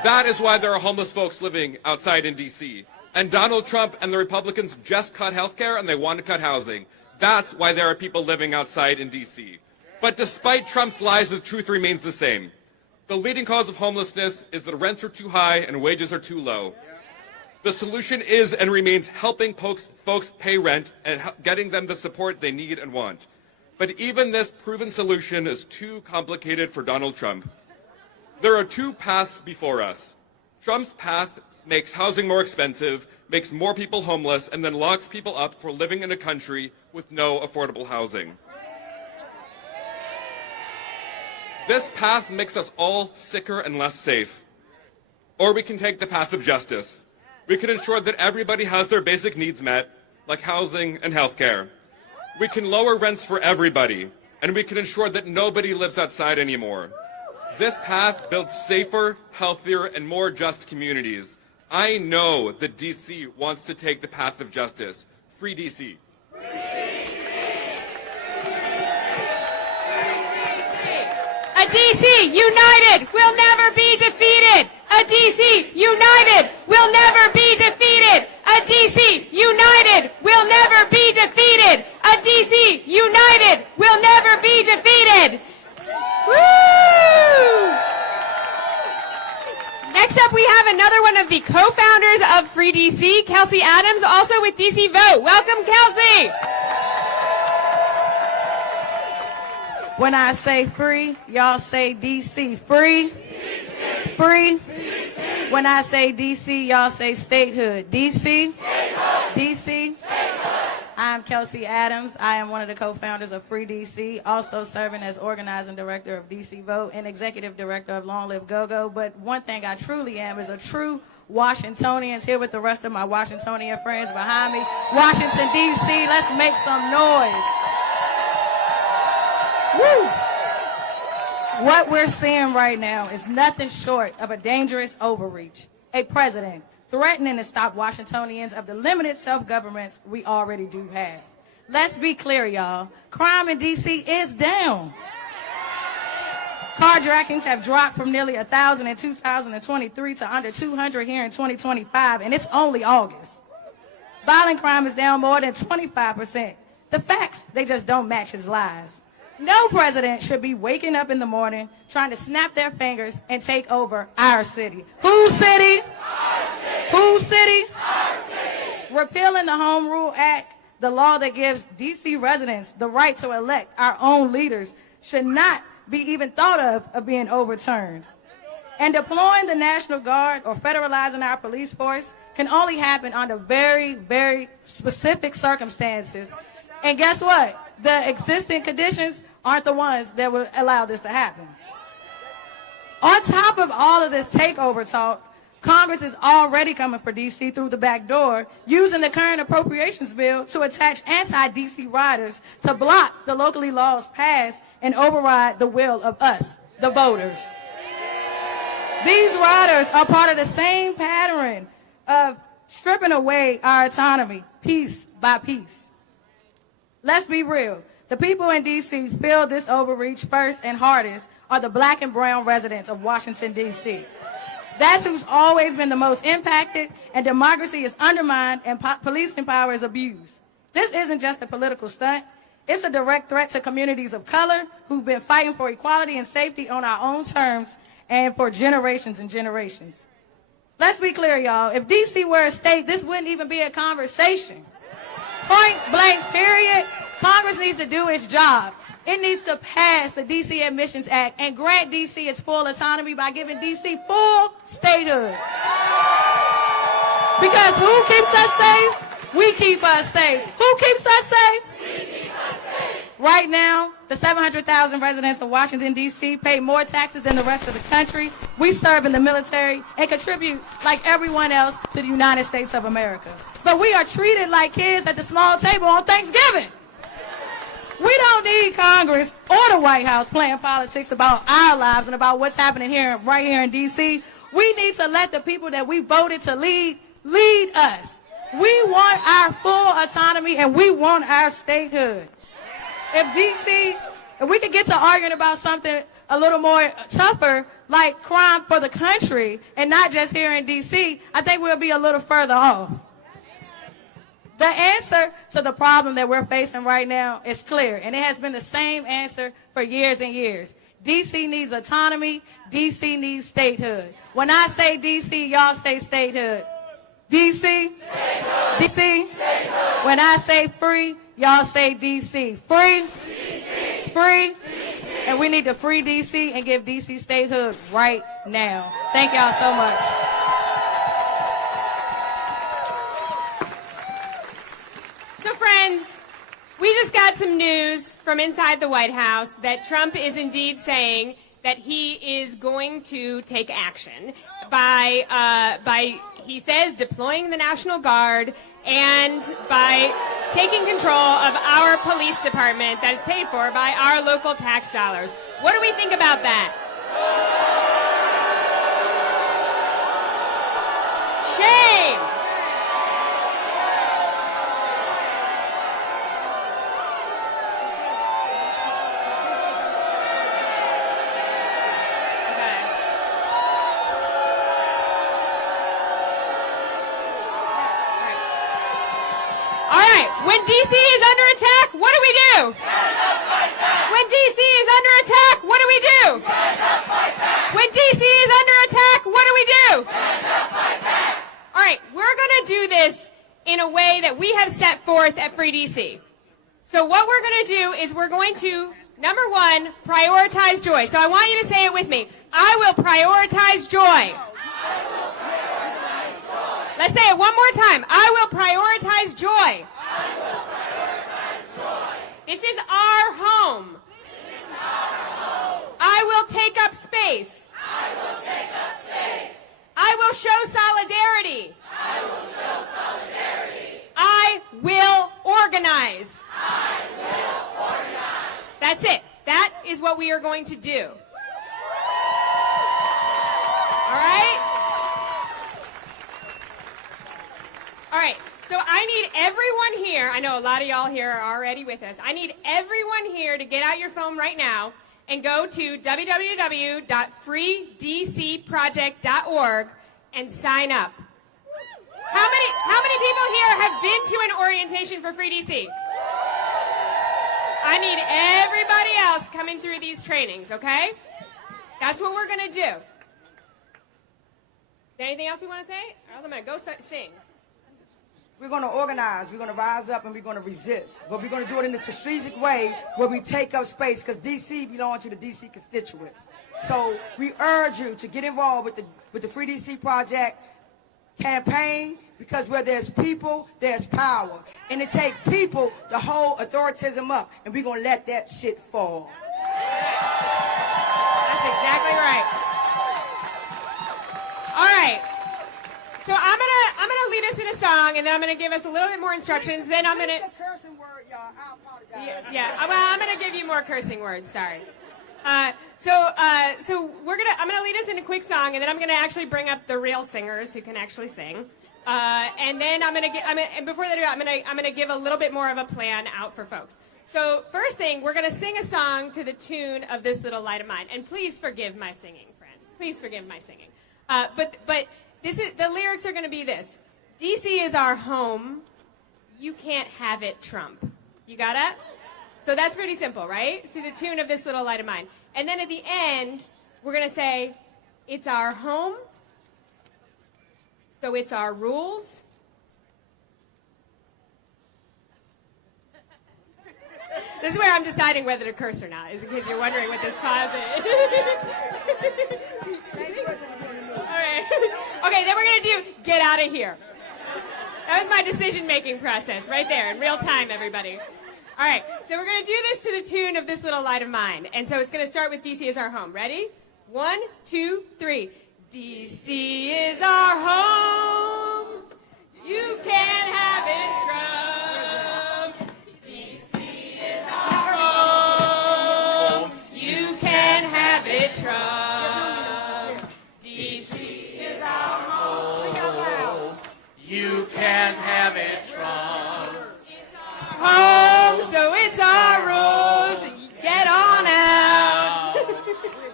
That is why there are homeless folks living outside in D.C. And Donald Trump and the Republicans just cut health care and they want to cut housing. That's why there are people living outside in D.C. But despite Trump's lies, the truth remains the same. The leading cause of homelessness is that rents are too high and wages are too low. The solution is and remains helping folks pay rent and getting them the support they need and want. But even this proven solution is too complicated for Donald Trump. There are two paths before us. Trump's path makes housing more expensive, makes more people homeless, and then locks people up for living in a country with no affordable housing. This path makes us all sicker and less safe. Or we can take the path of justice. We can ensure that everybody has their basic needs met, like housing and health care. We can lower rents for everybody, and we can ensure that nobody lives outside anymore. This path builds safer, healthier, and more just communities. I know that D.C. wants to take the path of justice. Free D.C. A D.C. united will never be defeated. A D.C. united will never be defeated. A D.C. united will never be defeated. A D.C. united will never be defeated. Woo! Next up, we have another one of the co-founders of Free DC, Kelsey Adams, also with DC Vote. Welcome, Kelsey. When I say free, y'all say DC. Free? DC. Free? DC. When I say DC, y'all say statehood. DC? Statehood. DC? Statehood. I'm Kelsey Adams. I am one of the co-founders of Free DC, also serving as organizing director of DC Vote and executive director of Long Live Go-Go. But one thing I truly am is a true Washingtonian, here with the rest of my Washingtonian friends behind me. Washington, DC, let's make some noise. Woo! What we're seeing right now is nothing short of a dangerous overreach. A president threatening to stop Washingtonians of the limited self-governments we already do have. Let's be clear, y'all. Crime in D.C. is down. Carjackings have dropped from nearly 1,000 in 2023 to under 200 here in 2025, and it's only August. Violent crime is down more than 25%. The facts, they just don't match his lies. No president should be waking up in the morning trying to snap their fingers and take over our city. Whose city? Our city. Whose city? Our city. Repealing the Home Rule Act, the law that gives D.C. residents the right to elect our own leaders, should not be even thought of being overturned. And deploying the National Guard or federalizing our police force can only happen under very, very specific circumstances. And guess what? The existing conditions aren't the ones that will allow this to happen. On top of all of this takeover talk, Congress is already coming for D.C. through the back door, using the current appropriations bill to attach anti-D.C. riders to block the locally laws passed and override the will of us, the voters. These riders are part of the same pattern of stripping away our autonomy, piece by piece. Let's be real. The people in D.C. feel this overreach first and hardest are the black and brown residents of Washington, D.C. That's who's always been the most impacted, and democracy is undermined and policing power is abused. This isn't just a political stunt. It's a direct threat to communities of color who've been fighting for equality and safety on our own terms and for generations and generations. Let's be clear, y'all. If D.C. were a state, this wouldn't even be a conversation. Point blank, period. Congress needs to do its job. It needs to pass the D.C. Admissions Act and grant D.C. its full autonomy by giving D.C. full statehood. Because who keeps us safe? We keep us safe. Who keeps us safe? We keep us safe. Right now, the 700,000 residents of Washington, D.C. pay more taxes than the rest of the country. We serve in the military and contribute, like everyone else, to the United States of America. But we are treated like kids at the small table on Thanksgiving. We don't need Congress or the White House playing politics about our lives and about what's happening here, right here in D.C. We need to let the people that we voted to lead us. We want our full autonomy and we want our statehood. If we could get to arguing about something a little more tougher, like crime for the country and not just here in D.C., I think we'll be a little further off. The answer to the problem that we're facing right now is clear, and it has been the same answer for years and years. D.C. needs autonomy. D.C. needs statehood. When I say D.C., y'all say statehood. D.C.? Statehood. D.C.? Statehood. When I say free, y'all say D.C. Free? D.C. Free? D.C. And we need to free D.C. and give D.C. statehood right now. Thank y'all so much. So friends, we just got some news from inside the White House that Trump is indeed saying that he is going to take action by he says, deploying the National Guard and by taking control of our police department that is paid for by our local tax dollars. What do we think about that? Shame! When D.C. is under attack, what do we do? When D.C. is under attack, what do we do? When D.C. is under attack, what do we do? All right, we're going to do this in a way that we have set forth at Free D.C. So what we're going to do is we're going to, number one, prioritize joy. So I want you to say it with me. I will prioritize joy. Let's say it one more time. I will prioritize joy. This is our home. I will take up space. I will show solidarity. I will organize. That's it. That is what we are going to do. All right? All right. So I need everyone here, I know a lot of y'all here are already with us, I need everyone here to get out your phone right now and go to www.freedcproject.org and sign up. How many people here have been to an orientation for Free DC? I need everybody else coming through these trainings, okay? That's what we're going to do. Is there anything else we want to say? Or else I'm going to go sing. We're going to organize, we're going to rise up, and we're going to resist. But we're going to do it in a strategic way where we take up space, because D.C. belongs to the D.C. constituents. So we urge you to get involved with the Free D.C. Project campaign, because where there's people, there's power. And it takes people to hold authoritarianism up, and we're going to let that shit fall. That's exactly right. All right. So I'm gonna lead us in a song, and then I'm gonna give us a little bit more instructions. Then I'm gonna. The cursing word, y'all. I apologize. Yeah. Well, I'm gonna give you more cursing words. Sorry. So I'm gonna lead us in a quick song, and then I'm gonna actually bring up the real singers who can actually sing. And then and before they do, I'm gonna give a little bit more of a plan out for folks. So first thing, we're gonna sing a song to the tune of This Little Light of Mine, and please forgive my singing, friends. Please forgive my singing. But. The lyrics are going to be this. D.C. is our home. You can't have it, Trump. You got it? So that's pretty simple, right? It's to the tune of This Little Light of Mine. And then at the end, we're going to say, it's our home, so it's our rules. This is where I'm deciding whether to curse or not, is in case you're wondering what this pause is. All right. Okay, then we're going to do Get Out of Here. That was my decision-making process right there in real time, everybody. All right, so we're going to do this to the tune of This Little Light of Mine. And so it's going to start with D.C. is our home. Ready? 1, 2, 3. D.C. is our home. You can't have it, Trump. D.C. is our home. You can't have it, Trump. You can't have it, Trump. Home, so it's our rules. Get on out.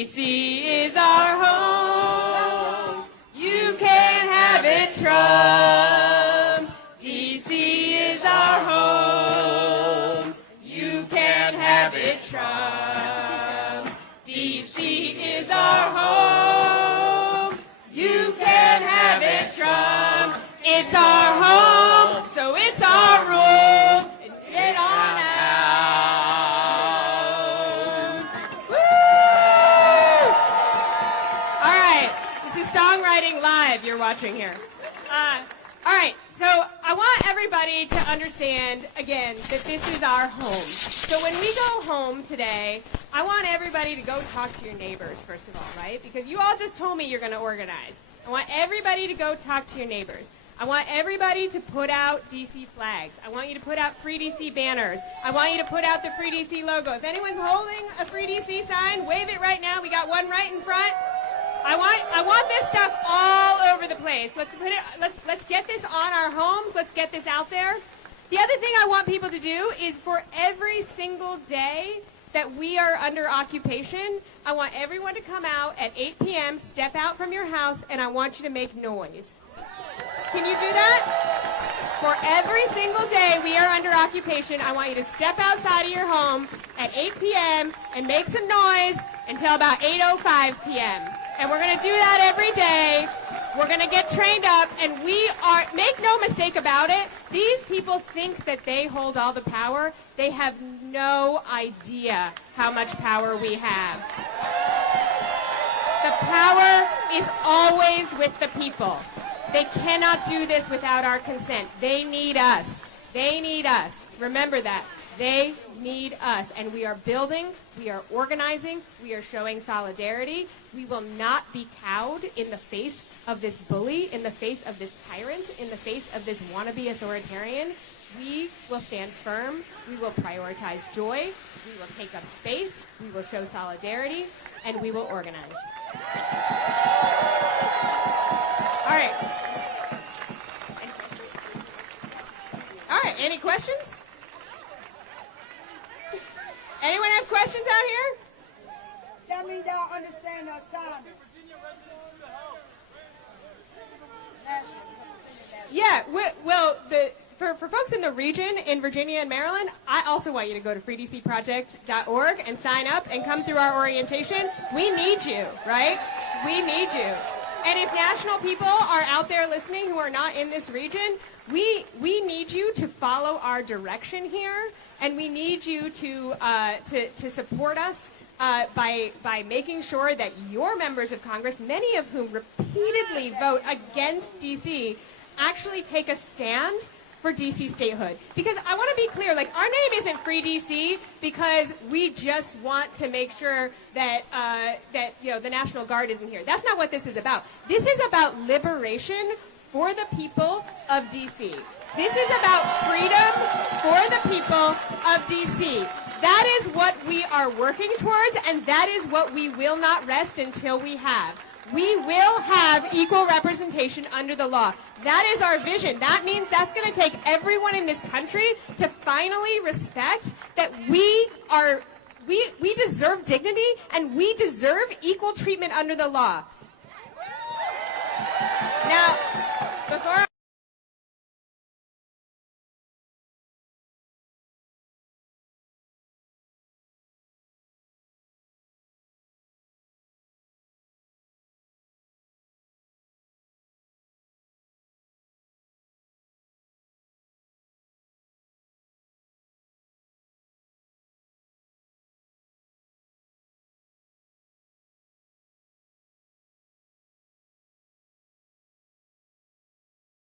DC is our home. You can't have it, Trump. DC is our home. You can't have it, Trump. DC is our home. You can't have it, Trump. It's our home, so it's our rules. Get on out. Woo! All right, this is Songwriting Live you're watching here. All right, so I want everybody to understand, again, that this is our home. So when we go home today, I want everybody to go talk to your neighbors, first of all, right? Because you all just told me you're going to organize. I want everybody to go talk to your neighbors. I want everybody to put out DC flags. I want you to put out Free DC banners. I want you to put out the Free DC logo. If anyone's holding a Free DC sign, wave it right now. We got one right in front. I want this stuff all over the place. Let's get this on our homes. Let's get this out there. The other thing I want people to do is for every single day that we are under occupation, I want everyone to come out at 8 p.m., step out from your house, and I want you to make noise. Can you do that? For every single day we are under occupation, I want you to step outside of your home at 8 p.m. and make some noise until about 8:05 p.m. And we're going to do that every day. We're going to get trained up, and make no mistake about it, these people think that they hold all the power. They have no idea how much power we have. The power is always with the people. They cannot do this without our consent. They need us. They need us. Remember that. They need us. And we are building, we are organizing, we are showing solidarity. We will not be cowed in the face of this bully, in the face of this tyrant, in the face of this wannabe authoritarian. We will stand firm. We will prioritize joy. We will take up space. We will show solidarity. And we will organize. All right. All right, any questions? Anyone have questions out here? That means y'all understand the assignment. Yeah, for folks in the region, in Virginia and Maryland, I also want you to go to freedcproject.org and sign up and come through our orientation. We need you, right? We need you. And if national people are out there listening who are not in this region, we need you to follow our direction here, and we need you to support us by making sure that your members of Congress, many of whom repeatedly vote against D.C., actually take a stand for D.C. statehood. Because I want to be clear, like, our name isn't Free D.C. because we just want to make sure that the National Guard isn't here. That's not what this is about. This is about liberation for the people of D.C. This is about freedom for the people of D.C. That is what we are working towards, and that is what we will not rest until we have. We will have equal representation under the law. That is our vision. That means that's going to take everyone in this country to finally respect that we deserve dignity and we deserve equal treatment under the law. Now, before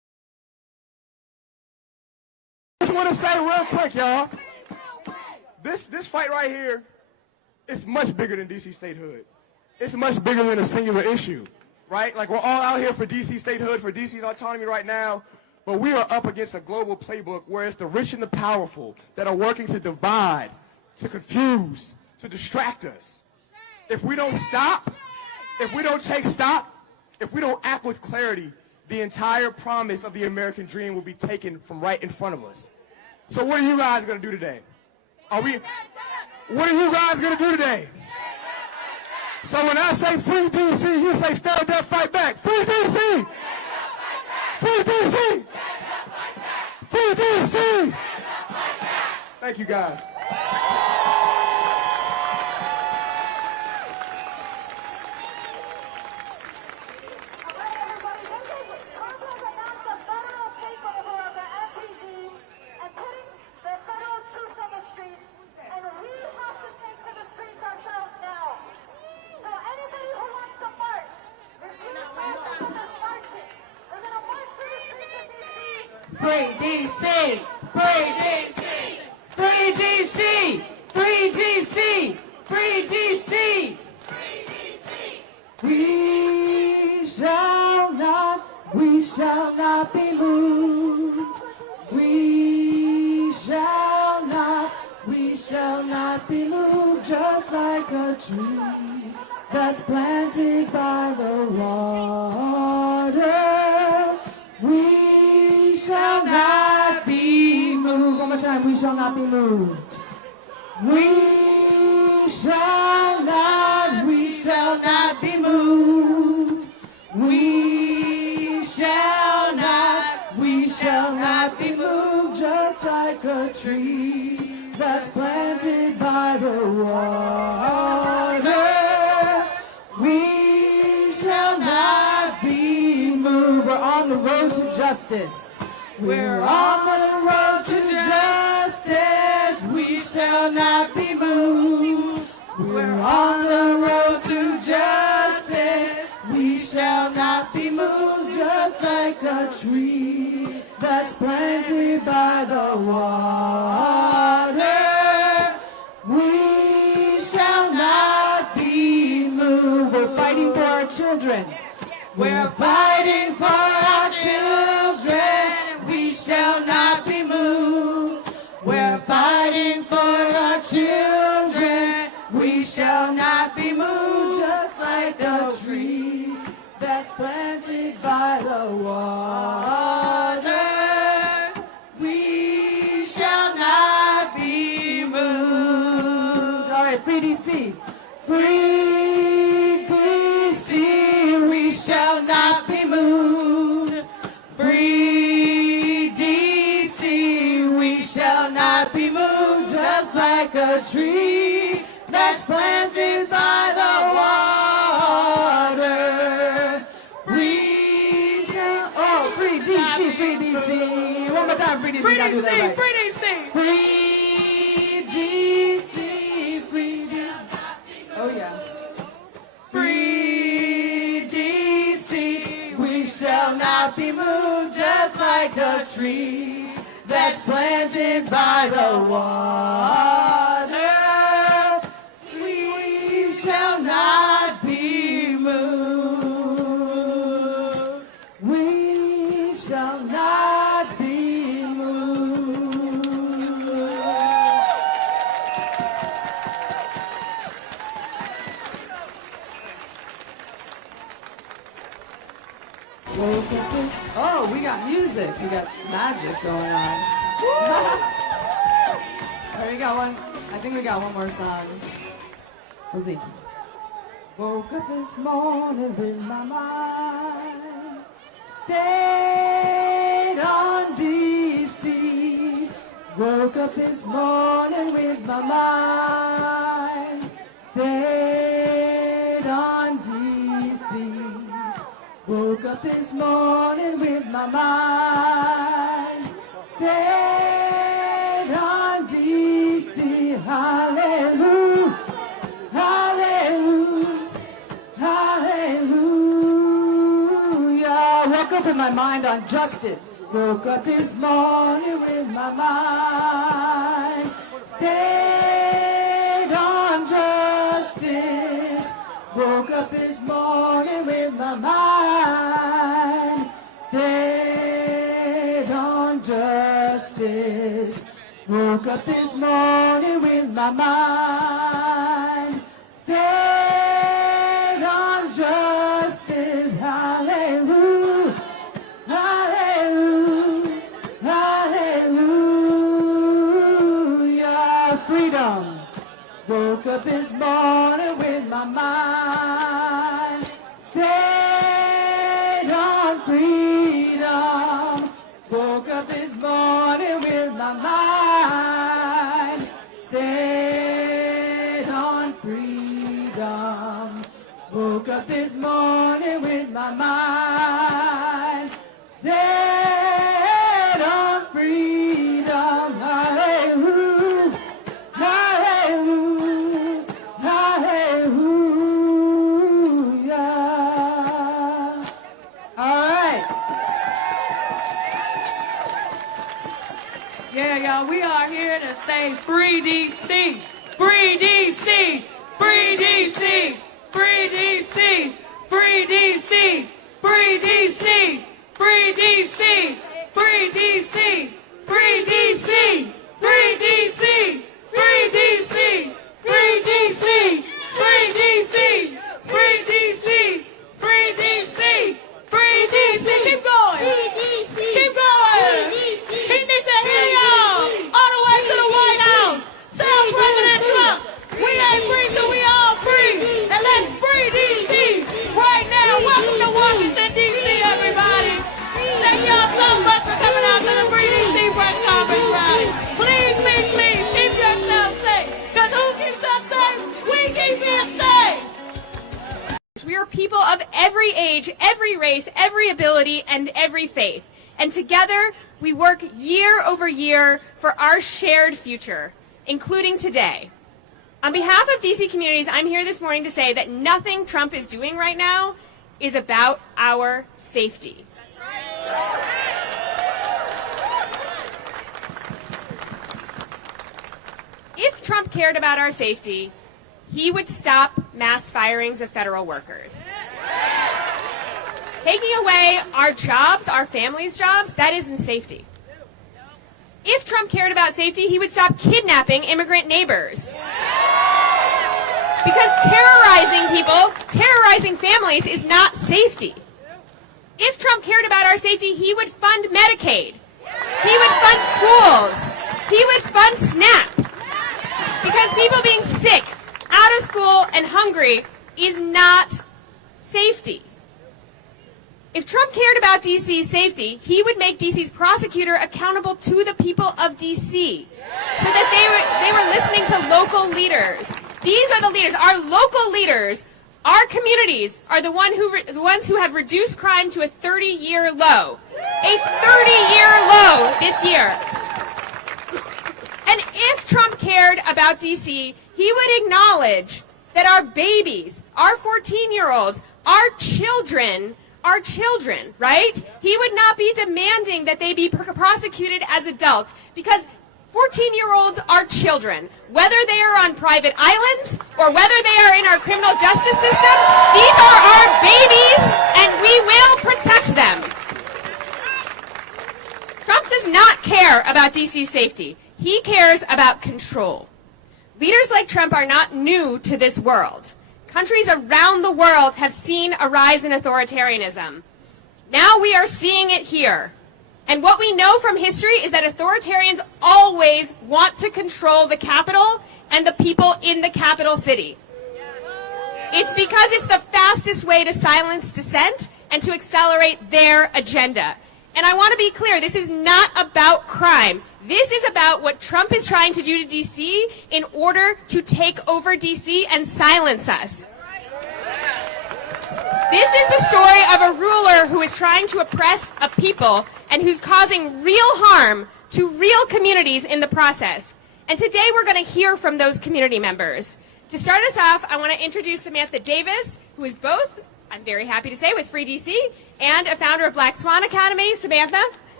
just want to say real quick, y'all. This fight right here is much bigger than DC statehood. It's much bigger than a singular issue, right? Like, we're all out here for DC statehood, for DC's autonomy right now, but we are up against a global playbook where it's the rich and the powerful that are working to divide, to confuse, to distract us. If we don't stop, if we don't take stock, if we don't act with clarity, the entire promise of the American dream will be taken from right in front of us. So what are you guys going to do today? What are you guys going to do today? So when I say free DC, you say stand up, fight back. Free DC! Free DC! Free DC! Thank you, guys. Free DC! Free DC! Free DC! Free DC! Free DC! We shall not be moved. We shall not be moved, just like a tree that's planted by the water. We shall not be moved. One more time, we shall not be moved. We shall not be moved. We shall not be moved, just like a tree that's planted by the water. We shall not be moved. We're on the road to justice. We're on the road to justice. We shall not be moved. We're on the road to justice. We shall not be moved, just like a tree that's planted by the water. We shall not be moved. We're fighting for our children. We're fighting for our children. We shall not be moved. We're fighting for our children. We shall not be moved, just like a tree that's planted by the water. We shall not be moved. All right, free DC. Free DC. We shall not be moved. Free DC. We shall not be moved, just like a tree that's planted by the water. Free DC, free DC. One more time, free DC. Free DC, free DC. Free DC, free DC. Oh yeah. Free DC. We shall not be moved, just like a tree that's planted by the water. We shall not be moved. We shall not be moved. Oh, we got music. We got magic going on. All right, we got one. I think we got one more song. We'll see. Woke up this morning with my mind stayed on DC. Woke up this morning with my mind stayed on DC. Woke up this morning with my mind stayed on DC. Hallelujah. Hallelujah, hallelujah. Woke up in my mind on justice. Woke up this morning with my mind stayed on justice. Woke up this morning with my mind stayed on justice. Woke up this morning with my mind stayed on justice. Hallelujah, hallelujah, hallelujah. Freedom. Woke up this morning with my mind stayed on freedom. Woke up this morning with my mind stayed on freedom. Woke up this morning with my mind stayed on freedom. Hallelujah, hallelujah, hallelujah. All right. Yeah, y'all, we are here to say free DC, free DC, free DC, free DC, free DC, free DC, free DC, free DC, free DC, free DC, free DC, free DC, free DC, free DC, free DC, free DC. Keep going. Keep going. He needs to hear y'all all the way to the White House. Tell President Trump, we ain't free till we all free. And let's free DC right now. Welcome to Washington, D.C., everybody. Thank y'all so much for coming out to the Free D.C. press conference rally. Please, please, please, keep yourself safe. Because who keeps us safe? We keep you safe. We are people of every age, every race, every ability, and every faith. And together, we work year over year for our shared future, including today. On behalf of DC communities, I'm here this morning to say that nothing Trump is doing right now is about our safety. If Trump cared about our safety, he would stop mass firings of federal workers. Taking away our jobs, our families' jobs, that isn't safety. If Trump cared about safety, he would stop kidnapping immigrant neighbors. Because terrorizing people, terrorizing families is not safety. If Trump cared about our safety, he would fund Medicaid. He would fund schools. He would fund SNAP. Because people being sick, out of school, and hungry is not safety. If Trump cared about D.C.'s safety, he would make D.C.'s prosecutor accountable to the people of D.C. so that they were listening to local leaders. These are the leaders, our local leaders. Our communities are the ones who have reduced crime to a 30-year low. A 30-year low this year. And if Trump cared about D.C., he would acknowledge that our babies, our 14-year-olds, our children, right? He would not be demanding that they be prosecuted as adults because 14-year-olds are children. Whether they are on private islands or whether they are in our criminal justice system, these are our babies and we will protect them. Trump does not care about D.C.'s safety. He cares about control. Leaders like Trump are not new to this world. Countries around the world have seen a rise in authoritarianism. Now we are seeing it here. And what we know from history is that authoritarians always want to control the capital and the people in the capital city. It's because it's the fastest way to silence dissent and to accelerate their agenda. And I want to be clear, this is not about crime. This is about what Trump is trying to do to D.C. in order to take over D.C. and silence us. This is the story of a ruler who is trying to oppress a people and who's causing real harm to real communities in the process. And today we're going to hear from those community members. To start us off, I want to introduce Samantha Davis, who is both, I'm very happy to say, with Free DC and a founder of Black Swan Academy. Samantha.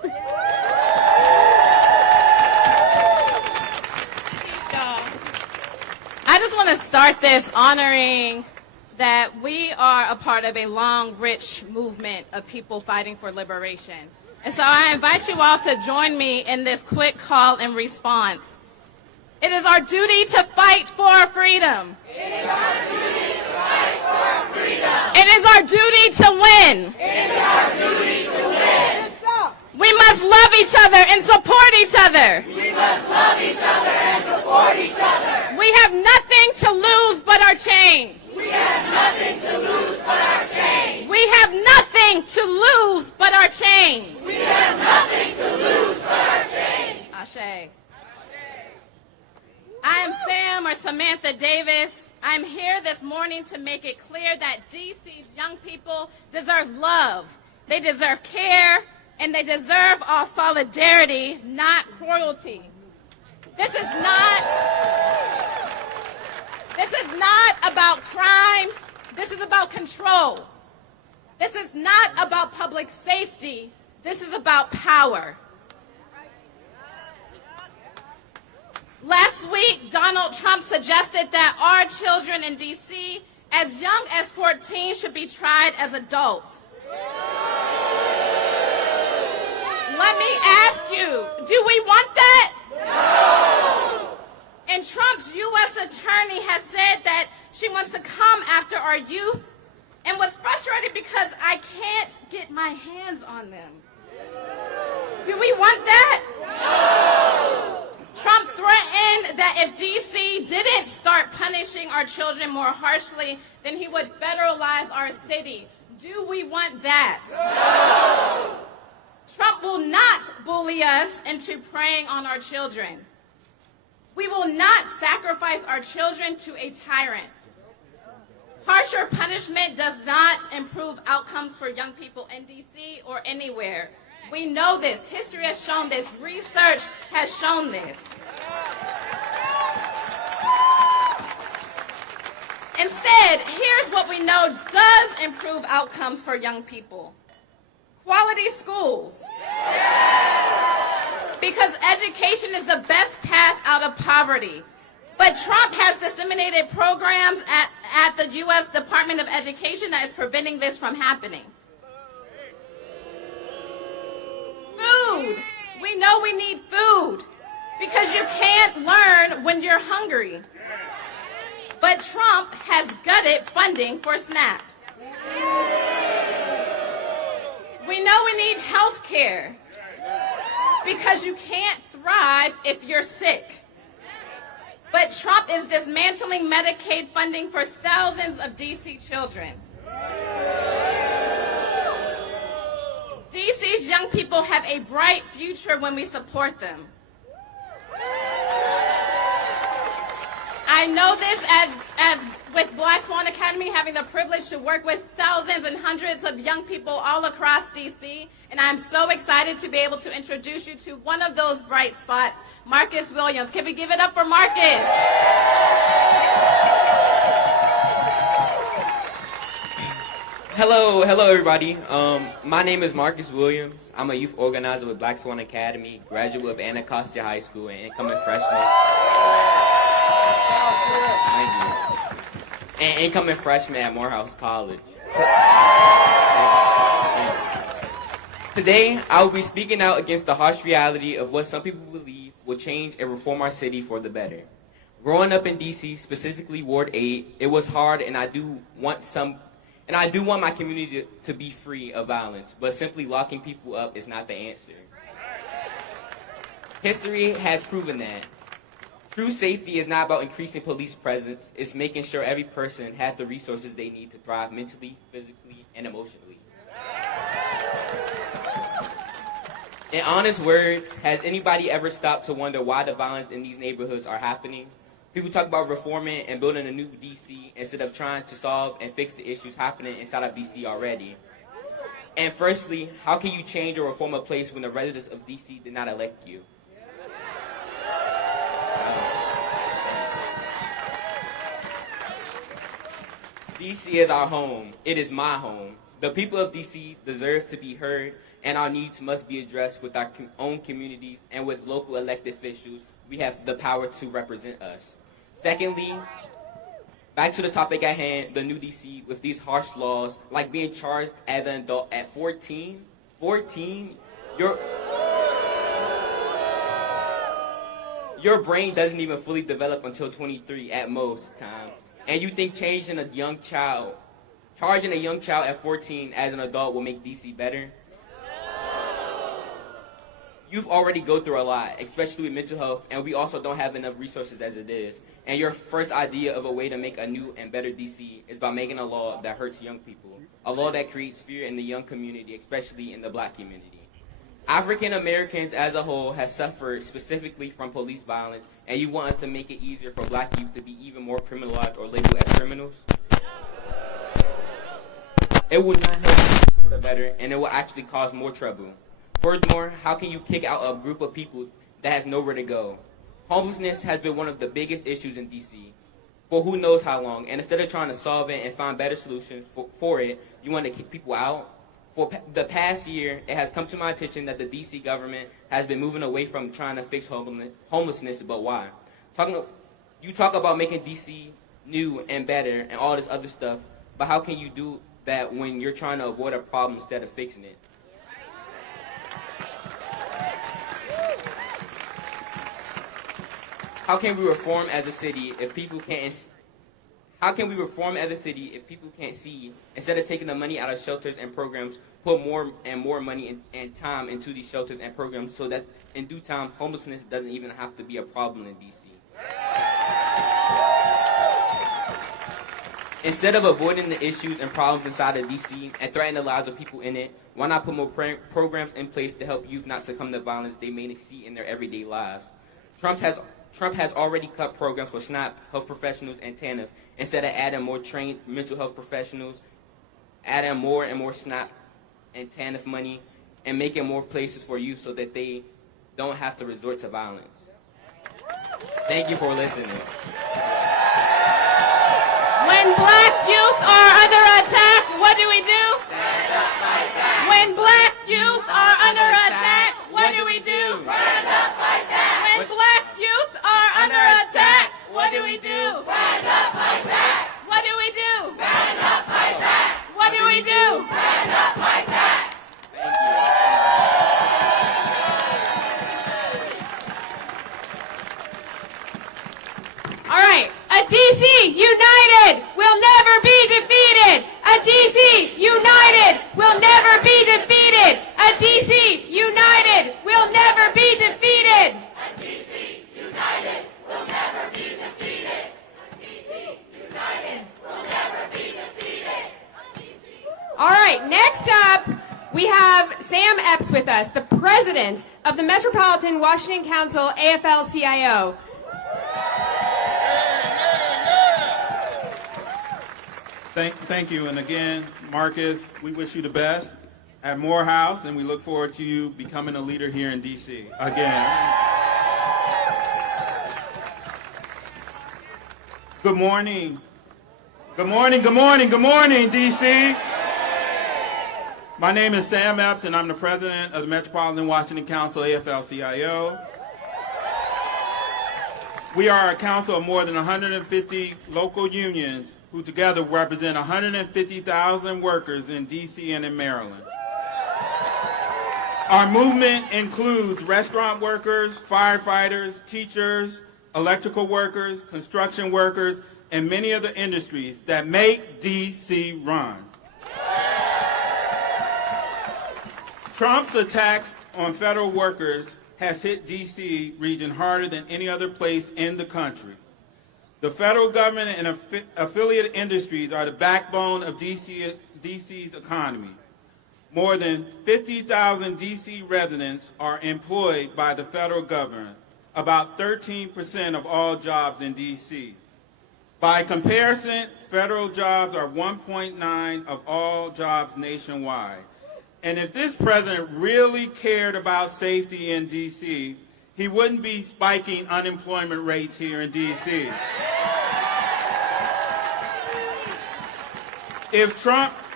I just want to start this honoring that we are a part of a long, rich movement of people fighting for liberation. And so I invite you all to join me in this quick call and response. It is our duty to fight for our freedom. It is our duty to fight for our freedom. It is our duty to win. It is our duty to win. We must love each other and support each other. We must love each other and support each other. We have nothing to lose but our chains. We have nothing to lose but our chains. We have nothing to lose but our chains. We have nothing to lose but our chains. Ashe. I am Sam or Samantha Davis. I'm here this morning to make it clear that DC's young people deserve love. They deserve care, and they deserve our solidarity, not cruelty. This is not about crime. This is about control. This is not about public safety. This is about power. Last week, Donald Trump suggested that our children in D.C., as young as 14, should be tried as adults. Let me ask you, do we want that? No! And Trump's U.S. attorney has said that she wants to come after our youth and was frustrated because I can't get my hands on them. Do we want that? No! Trump threatened that if D.C. didn't start punishing our children more harshly, then he would federalize our city. Do we want that? No! Trump will not bully us into preying on our children. We will not sacrifice our children to a tyrant. Harsher punishment does not improve outcomes for young people in D.C. or anywhere. We know this. History has shown this. Research has shown this. Instead, here's what we know does improve outcomes for young people. Quality schools. Because education is the best path out of poverty. But Trump has disseminated programs at the U.S. Department of Education that is preventing this from happening. Food. We know we need food because you can't learn when you're hungry. But Trump has gutted funding for SNAP. We know we need health care because you can't thrive if you're sick. But Trump is dismantling Medicaid funding for thousands of D.C. children. D.C.'s young people have a bright future when we support them. I know this as with Black Swan Academy, having the privilege to work with thousands and hundreds of young people all across D.C., and I'm so excited to be able to introduce you to one of those bright spots, Marcus Williams. Can we give it up for Marcus? Hello everybody. My name is Marcus Williams. I'm a youth organizer with Black Swan Academy, graduate of Anacostia High School, and incoming freshman. Thank you. And incoming freshman at Morehouse College. Today, I will be speaking out against the harsh reality of what some people believe will change and reform our city for the better. Growing up in D.C., specifically Ward 8, it was hard, and I do want my community to be free of violence, but simply locking people up is not the answer. History has proven that. True safety is not about increasing police presence, it's making sure every person has the resources they need to thrive mentally, physically, and emotionally. In honest words, has anybody ever stopped to wonder why the violence in these neighborhoods are happening? People talk about reforming and building a new D.C. instead of trying to solve and fix the issues happening inside of D.C. already. And firstly, how can you change or reform a place when the residents of D.C. did not elect you? D.C. is our home. It is my home. The people of DC deserve to be heard, and our needs must be addressed with our own communities and with local elected officials. We have the power to represent us. Secondly, back to the topic at hand, the new DC with these harsh laws, like being charged as an adult at 14. 14? Your brain doesn't even fully develop until 23 at most times. And you think charging a young child at 14 as an adult will make DC better? Youth already go through a lot, especially with mental health, and we also don't have enough resources as it is. And your first idea of a way to make a new and better DC is by making a law that hurts young people, a law that creates fear in the young community, especially in the black community. African Americans as a whole have suffered specifically from police violence, and you want us to make it easier for black youth to be even more criminalized or labeled as criminals? It would not help people for the better, and it will actually cause more trouble. Furthermore, how can you kick out a group of people that has nowhere to go? Homelessness has been one of the biggest issues in DC for who knows how long, and instead of trying to solve it and find better solutions for it, you want to kick people out? For the past year, it has come to my attention that the DC government has been moving away from trying to fix homelessness, but why? You talk about making DC new and better and all this other stuff, but how can you do that when you're trying to avoid a problem instead of fixing it? How can we reform as a city if people can't? How can we reform as a city if people can't see? Instead of taking the money out of shelters and programs, put more and more money and time into these shelters and programs so that in due time, homelessness doesn't even have to be a problem in DC. Instead of avoiding the issues and problems inside of DC and threatening the lives of people in it, why not put more programs in place to help youth not succumb to violence they may see in their everyday lives? Trump has already cut programs for SNAP, health professionals, and TANF, instead of adding more trained mental health professionals, adding more and more SNAP and TANF money, and making more places for youth so that they don't have to resort to violence. Thank you for listening. When black youth are under attack, what do we do? Stand up, fight back. When black youth are under attack, what do we do? Stand up, fight back. When black youth are under attack, what do we do? Stand up, fight back. What do we do? Stand up, fight back. What do we do? Stand up, fight back. All right, a DC united will never be defeated. A DC united will never be defeated. A DC united will never be defeated. A DC united will never be defeated. A DC united will never be defeated. All right, next up, we have Sam Epps with us, the president of the Metropolitan Washington Council AFL-CIO. Thank you, and again, Marcus, we wish you the best at Morehouse, and we look forward to you becoming a leader here in D.C. again. Good morning. Good morning, good morning, good morning, D.C. My name is Sam Epps, and I'm the president of the Metropolitan Washington Council AFL-CIO. We are a council of more than 150 local unions who together represent 150,000 workers in D.C. and in Maryland. Our movement includes restaurant workers, firefighters, teachers, electrical workers, construction workers, and many other industries that make D.C. run. Trump's attacks on federal workers has hit D.C. region harder than any other place in the country. The federal government and affiliate industries are the backbone of D.C.'s economy. More than 50,000 D.C. residents are employed by the federal government, about 13% of all jobs in D.C. By comparison, federal jobs are 1.9% of all jobs nationwide. And if this president really cared about safety in D.C., he wouldn't be spiking unemployment rates here in D.C. If Trump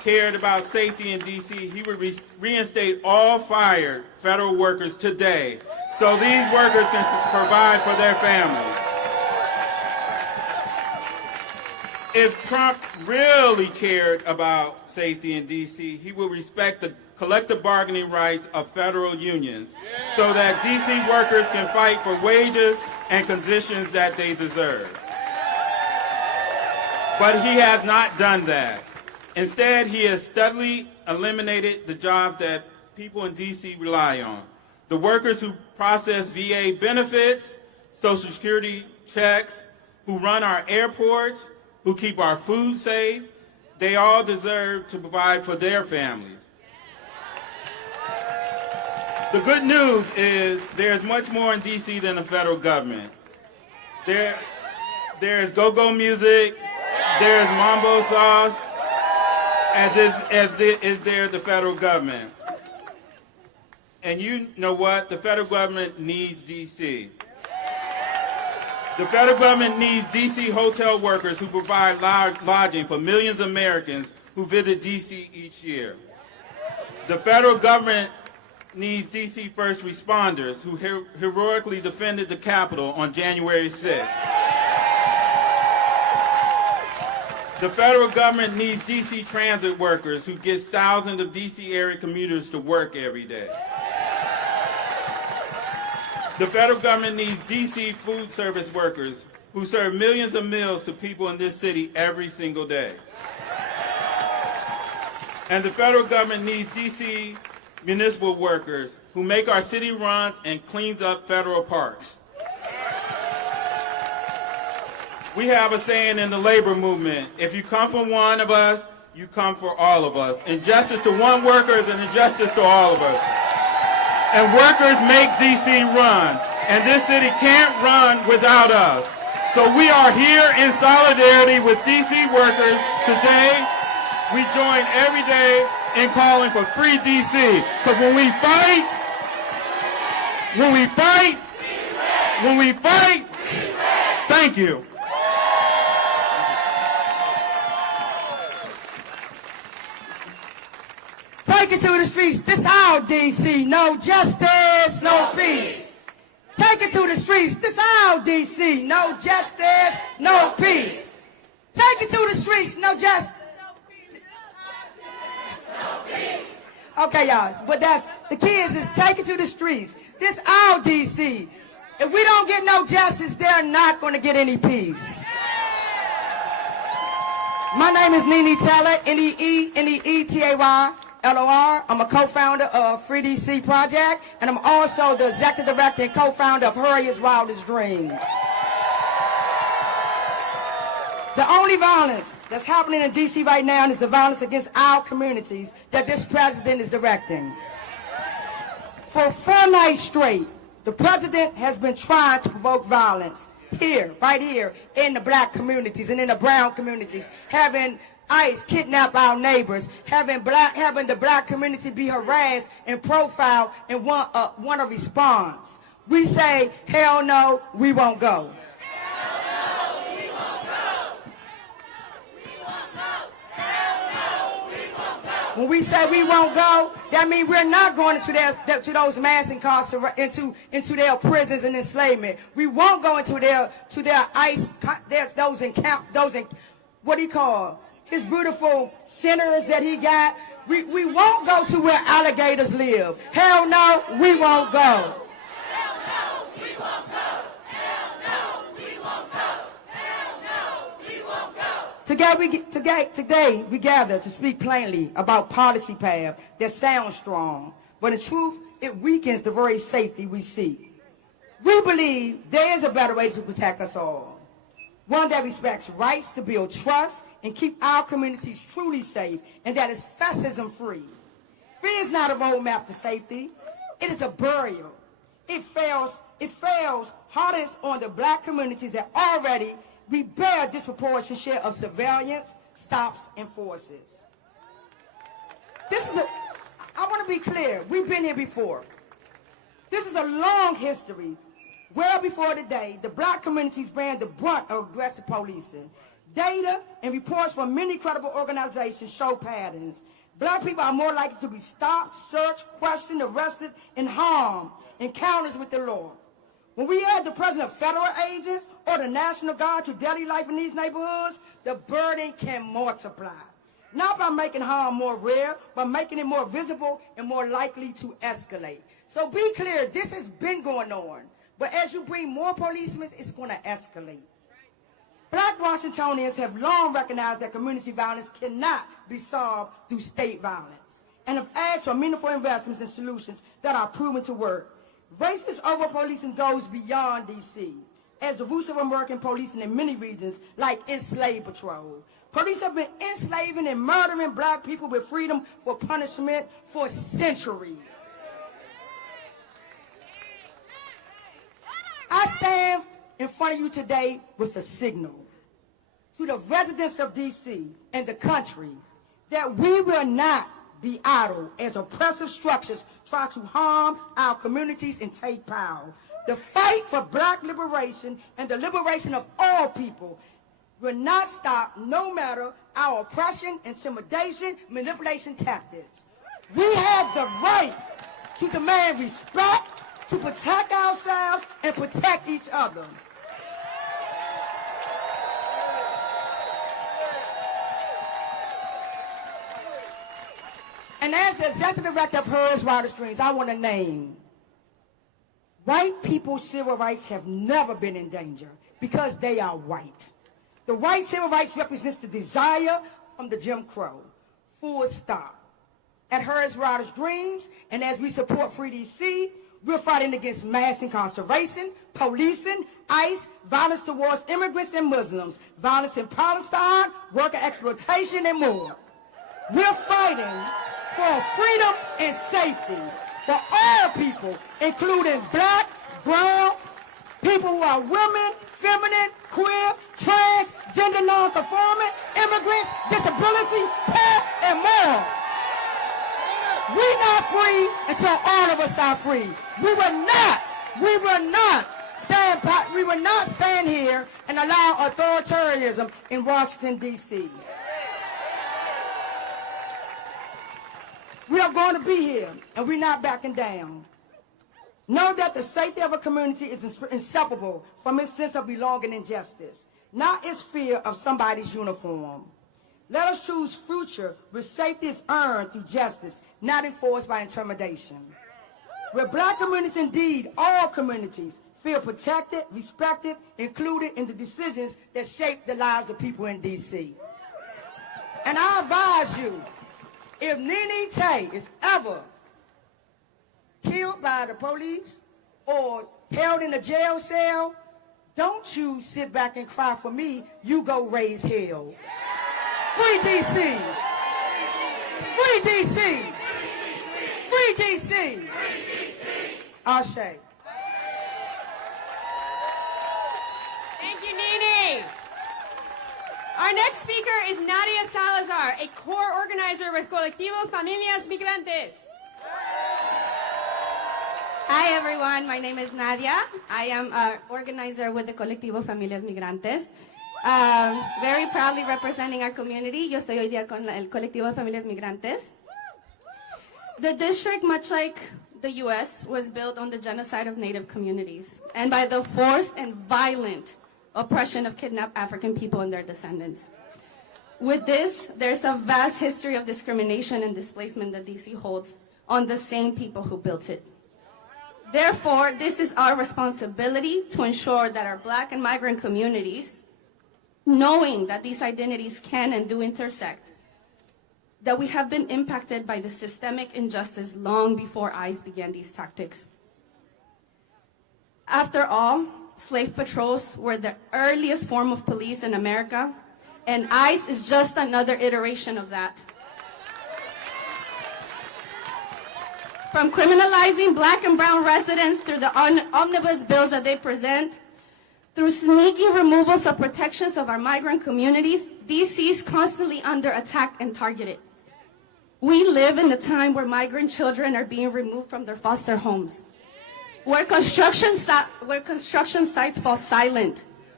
cared about safety in D.C., he would reinstate all fired federal workers today so these workers can provide for their families. If Trump really cared about safety in D.C., he would respect the collective bargaining rights of federal unions so that D.C. workers can fight for wages and conditions that they deserve. But he has not done that. Instead, he has steadily eliminated the jobs that people in D.C. rely on. The workers who process VA benefits, Social Security checks, who run our airports, who keep our food safe, they all deserve to provide for their families. The good news is there's much more in D.C. than the federal government. There's go-go music, there's mambo sauce, as is there the federal government. And you know what? The federal government needs D.C. The federal government needs D.C. hotel workers who provide lodging for millions of Americans who visit D.C. each year. The federal government needs D.C. first responders who heroically defended the Capitol on January 6th. The federal government needs D.C. transit workers who get thousands of D.C. area commuters to work every day. The federal government needs D.C. food service workers who serve millions of meals to people in this city every single day. And the federal government needs D.C. municipal workers who make our city runs and cleans up federal parks. We have a saying in the labor movement, if you come from one of us, you come for all of us. Injustice to one worker is an injustice to all of us. And workers make D.C. run, and this city can't run without us. So we are here in solidarity with D.C. workers today. We join every day in calling for free D.C. Because when we fight, thank you. Take it to the streets. This our D.C. No justice, no peace. Take it to the streets. This our D.C. No justice, no peace. Take it to the streets. No justice. Okay, y'all. But that's the kids is take it to the streets. This our D.C. If we don't get no justice, they're not going to get any peace. My name is Nene Taylor, Neetay. LOR. I'm a co-founder of Free DC Project, and I'm also the executive director and co-founder of Harriet's Wildest Dreams. The only violence that's happening in DC right now is the violence against our communities that this president is directing. For 4 nights straight, the president has been trying to provoke violence here, right here, in the black communities and in the brown communities, having ICE kidnap our neighbors, having the black community be harassed and profiled and want a response. We say, hell no, we won't go. Hell no, we won't go. We won't go. Hell no, we won't go. When we say we won't go, that means we're not going to those mass incarceration, into their prisons and enslavement. We won't go into their ICE, what do you call? His beautiful centers that he got. We won't go to where alligators live. Hell no, we won't go. Hell no, we won't go. Hell no, we won't go. Hell no, we won't go. Today we gather to speak plainly about policy path that sounds strong, but in truth, it weakens the very safety we seek. We believe there is a better way to protect us all. One that respects rights to build trust and keep our communities truly safe, and that is fascism-free. Fear is not a roadmap to safety. It is a burial. It fails hardest on the black communities that already we bear a disproportionate share of surveillance, stops, and forces. I want to be clear. We've been here before. This is a long history. Well before today, the black communities bear the brunt of aggressive policing. Data and reports from many credible organizations show patterns. Black people are more likely to be stopped, searched, questioned, arrested, and harmed in encounters with the law. When we add the presence of federal agents or the National Guard to daily life in these neighborhoods, the burden can multiply. Not by making harm more rare, but making it more visible and more likely to escalate. So be clear, this has been going on. But as you bring more policemen, it's going to escalate. Black Washingtonians have long recognized that community violence cannot be solved through state violence and have asked for meaningful investments and solutions that are proven to work. Racist over-policing goes beyond D.C. as the roots of American policing in many regions, like enslaved patrols. Police have been enslaving and murdering black people with freedom for punishment for centuries. I stand in front of you today with a signal to the residents of D.C. and the country that we will not be idle as oppressive structures try to harm our communities and take power. The fight for black liberation and the liberation of all people will not stop no matter our oppression, intimidation, manipulation tactics. We have the right to demand respect, to protect ourselves and protect each other. And as the executive director of Hers Wildest Dreams, I want to name, white people's civil rights have never been in danger because they are white. The white civil rights represents the desire from the Jim Crow, full stop. At Hers Wildest Dreams, and as we support Free DC, we're fighting against mass incarceration, policing, ICE, violence towards immigrants and Muslims, violence in Palestine, worker exploitation, and more. We're fighting for freedom and safety for all people, including black, brown, people who are women, feminine, queer, trans, gender non-conforming, immigrants, disability, poor, and more. We're not free until all of us are free. We will not stand here and allow authoritarianism in Washington, D.C. We are going to be here, and we're not backing down. Know that the safety of a community is inseparable from its sense of belonging and justice, not its fear of somebody's uniform. Let us choose future where safety is earned through justice, not enforced by intimidation. Where black communities, indeed all communities, feel protected, respected, included in the decisions that shape the lives of people in D.C. And I advise you, if Nene Tay is ever killed by the police or held in a jail cell, don't you sit back and cry for me, you go raise hell. Free D.C. Free D.C. Free D.C. Ashe. Thank you, Nene. Our next speaker is Nadia Salazar, a core organizer with Colectivo Familias Migrantes. Hi everyone, my name is Nadia. I am an organizer with the Colectivo Familias Migrantes. Very proudly representing our community. Yo estoy hoy día con el Colectivo Familias Migrantes. The district, much like the U.S., was built on the genocide of Native communities and by the forced and violent oppression of kidnapped African people and their descendants. With this, there's a vast history of discrimination and displacement that D.C. holds on the same people who built it. Therefore, this is our responsibility to ensure that our Black and migrant communities, knowing that these identities can and do intersect, that we have been impacted by the systemic injustice long before ICE began these tactics. After all, slave patrols were the earliest form of police in America, and ICE is just another iteration of that. From criminalizing Black and brown residents through the omnibus bills that they present, through sneaky removals of protections of our migrant communities, D.C. is constantly under attack and targeted. We live in a time where migrant children are being removed from their foster homes, where construction sites fall silent,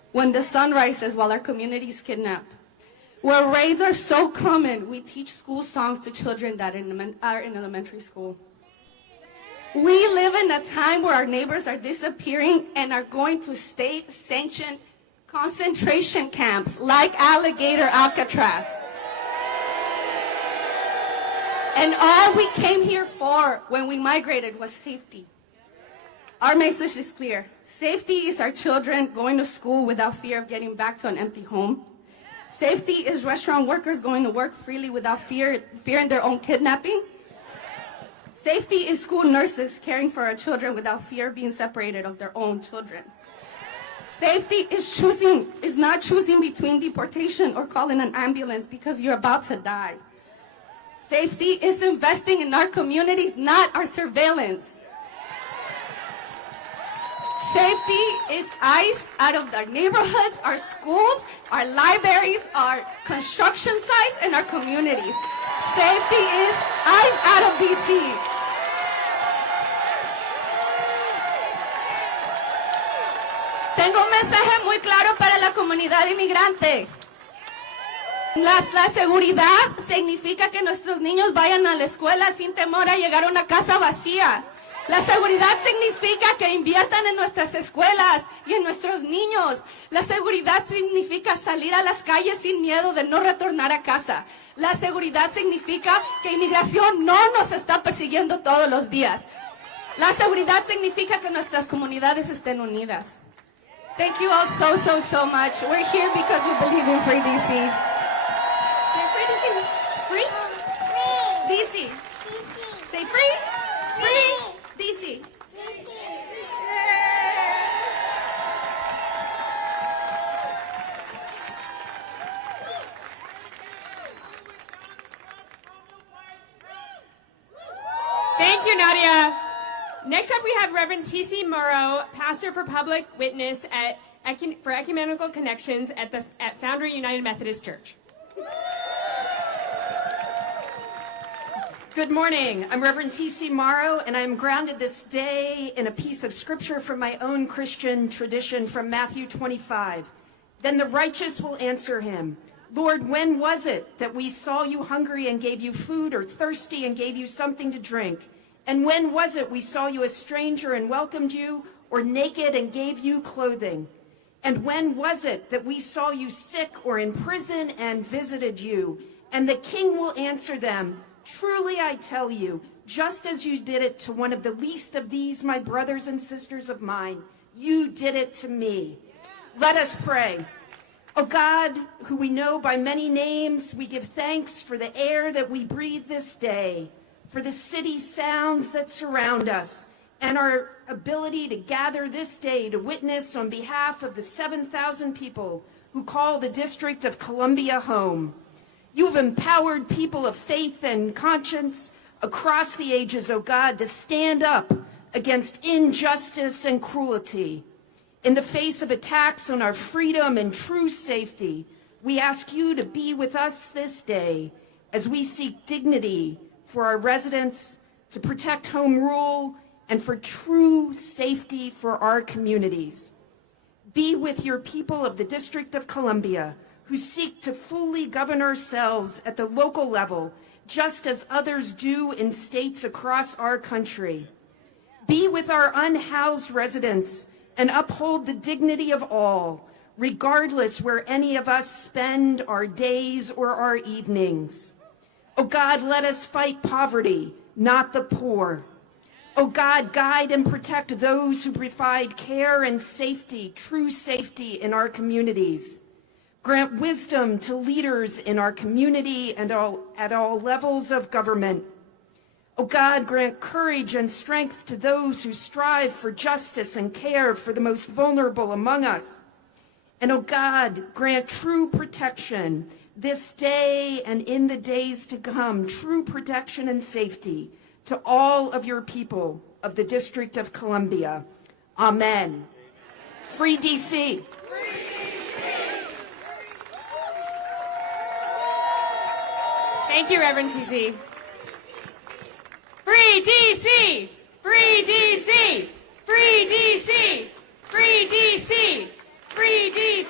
when the sun rises while our community is kidnapped. Where raids are so common, we teach school songs to children that are in elementary school. We live in a time where our neighbors are disappearing and are going to state-sanctioned concentration camps like Alligator Alcatraz. And all we came here for when we migrated was safety. Our message is clear. Safety is our children going to school without fear of getting back to an empty home. Safety is restaurant workers going to work freely without fearing their own kidnapping. Safety is school nurses caring for our children without fear of being separated of their own children. Safety is not choosing between deportation or calling an ambulance because you're about to die. Safety is investing in our communities, not our surveillance. Safety is eyes out of our neighborhoods, our schools, our libraries, our construction sites, and our communities. Safety is eyes out of DC. Tengo un mensaje muy claro para la comunidad inmigrante. La seguridad significa que nuestros niños vayan a la escuela sin temor a llegar a una casa vacía. La seguridad significa que inviertan en nuestras escuelas y en nuestros niños. La seguridad significa salir a las calles sin miedo de no retornar a casa. La seguridad significa que inmigración no nos está persiguiendo todos los días. La seguridad significa que nuestras comunidades estén unidas. Thank you all so much. We're here because we believe in free DC. Say free DC. Free? Free. DC. DC. Say free. Free. DC. Thank you, Nadia. Next up, we have Reverend T.C. Morrow, pastor for public witness for Ecumenical Connections at Foundry United Methodist Church. Good morning. I'm Reverend T.C. Morrow, and I'm grounded this day in a piece of scripture from my own Christian tradition from Matthew 25. Then the righteous will answer him, Lord, when was it that we saw you hungry and gave you food, or thirsty and gave you something to drink? And when was it we saw you a stranger and welcomed you, or naked and gave you clothing? And when was it that we saw you sick or in prison and visited you? And the king will answer them, truly I tell you, just as you did it to one of the least of these, my brothers and sisters of mine, you did it to me. Let us pray. O God, who we know by many names, we give thanks for the air that we breathe this day, for the city sounds that surround us, and our ability to gather this day to witness on behalf of the 7,000 people who call the District of Columbia home. You have empowered people of faith and conscience across the ages, O God, to stand up against injustice and cruelty. In the face of attacks on our freedom and true safety, we ask you to be with us this day as we seek dignity for our residents, to protect home rule, and for true safety for our communities. Be with your people of the District of Columbia who seek to fully govern ourselves at the local level, just as others do in states across our country. Be with our unhoused residents and uphold the dignity of all, regardless where any of us spend our days or our evenings. Oh God, let us fight poverty, not the poor. Oh God, guide and protect those who provide care and safety, true safety in our communities. Grant wisdom to leaders in our community and at all levels of government. Oh God, grant courage and strength to those who strive for justice and care for the most vulnerable among us. And oh God, grant true protection this day and in the days to come, true protection and safety to all of your people of the District of Columbia. Amen. Free DC. Thank you, Reverend TC. Free DC! Free DC! Free DC! Free DC! Free DC!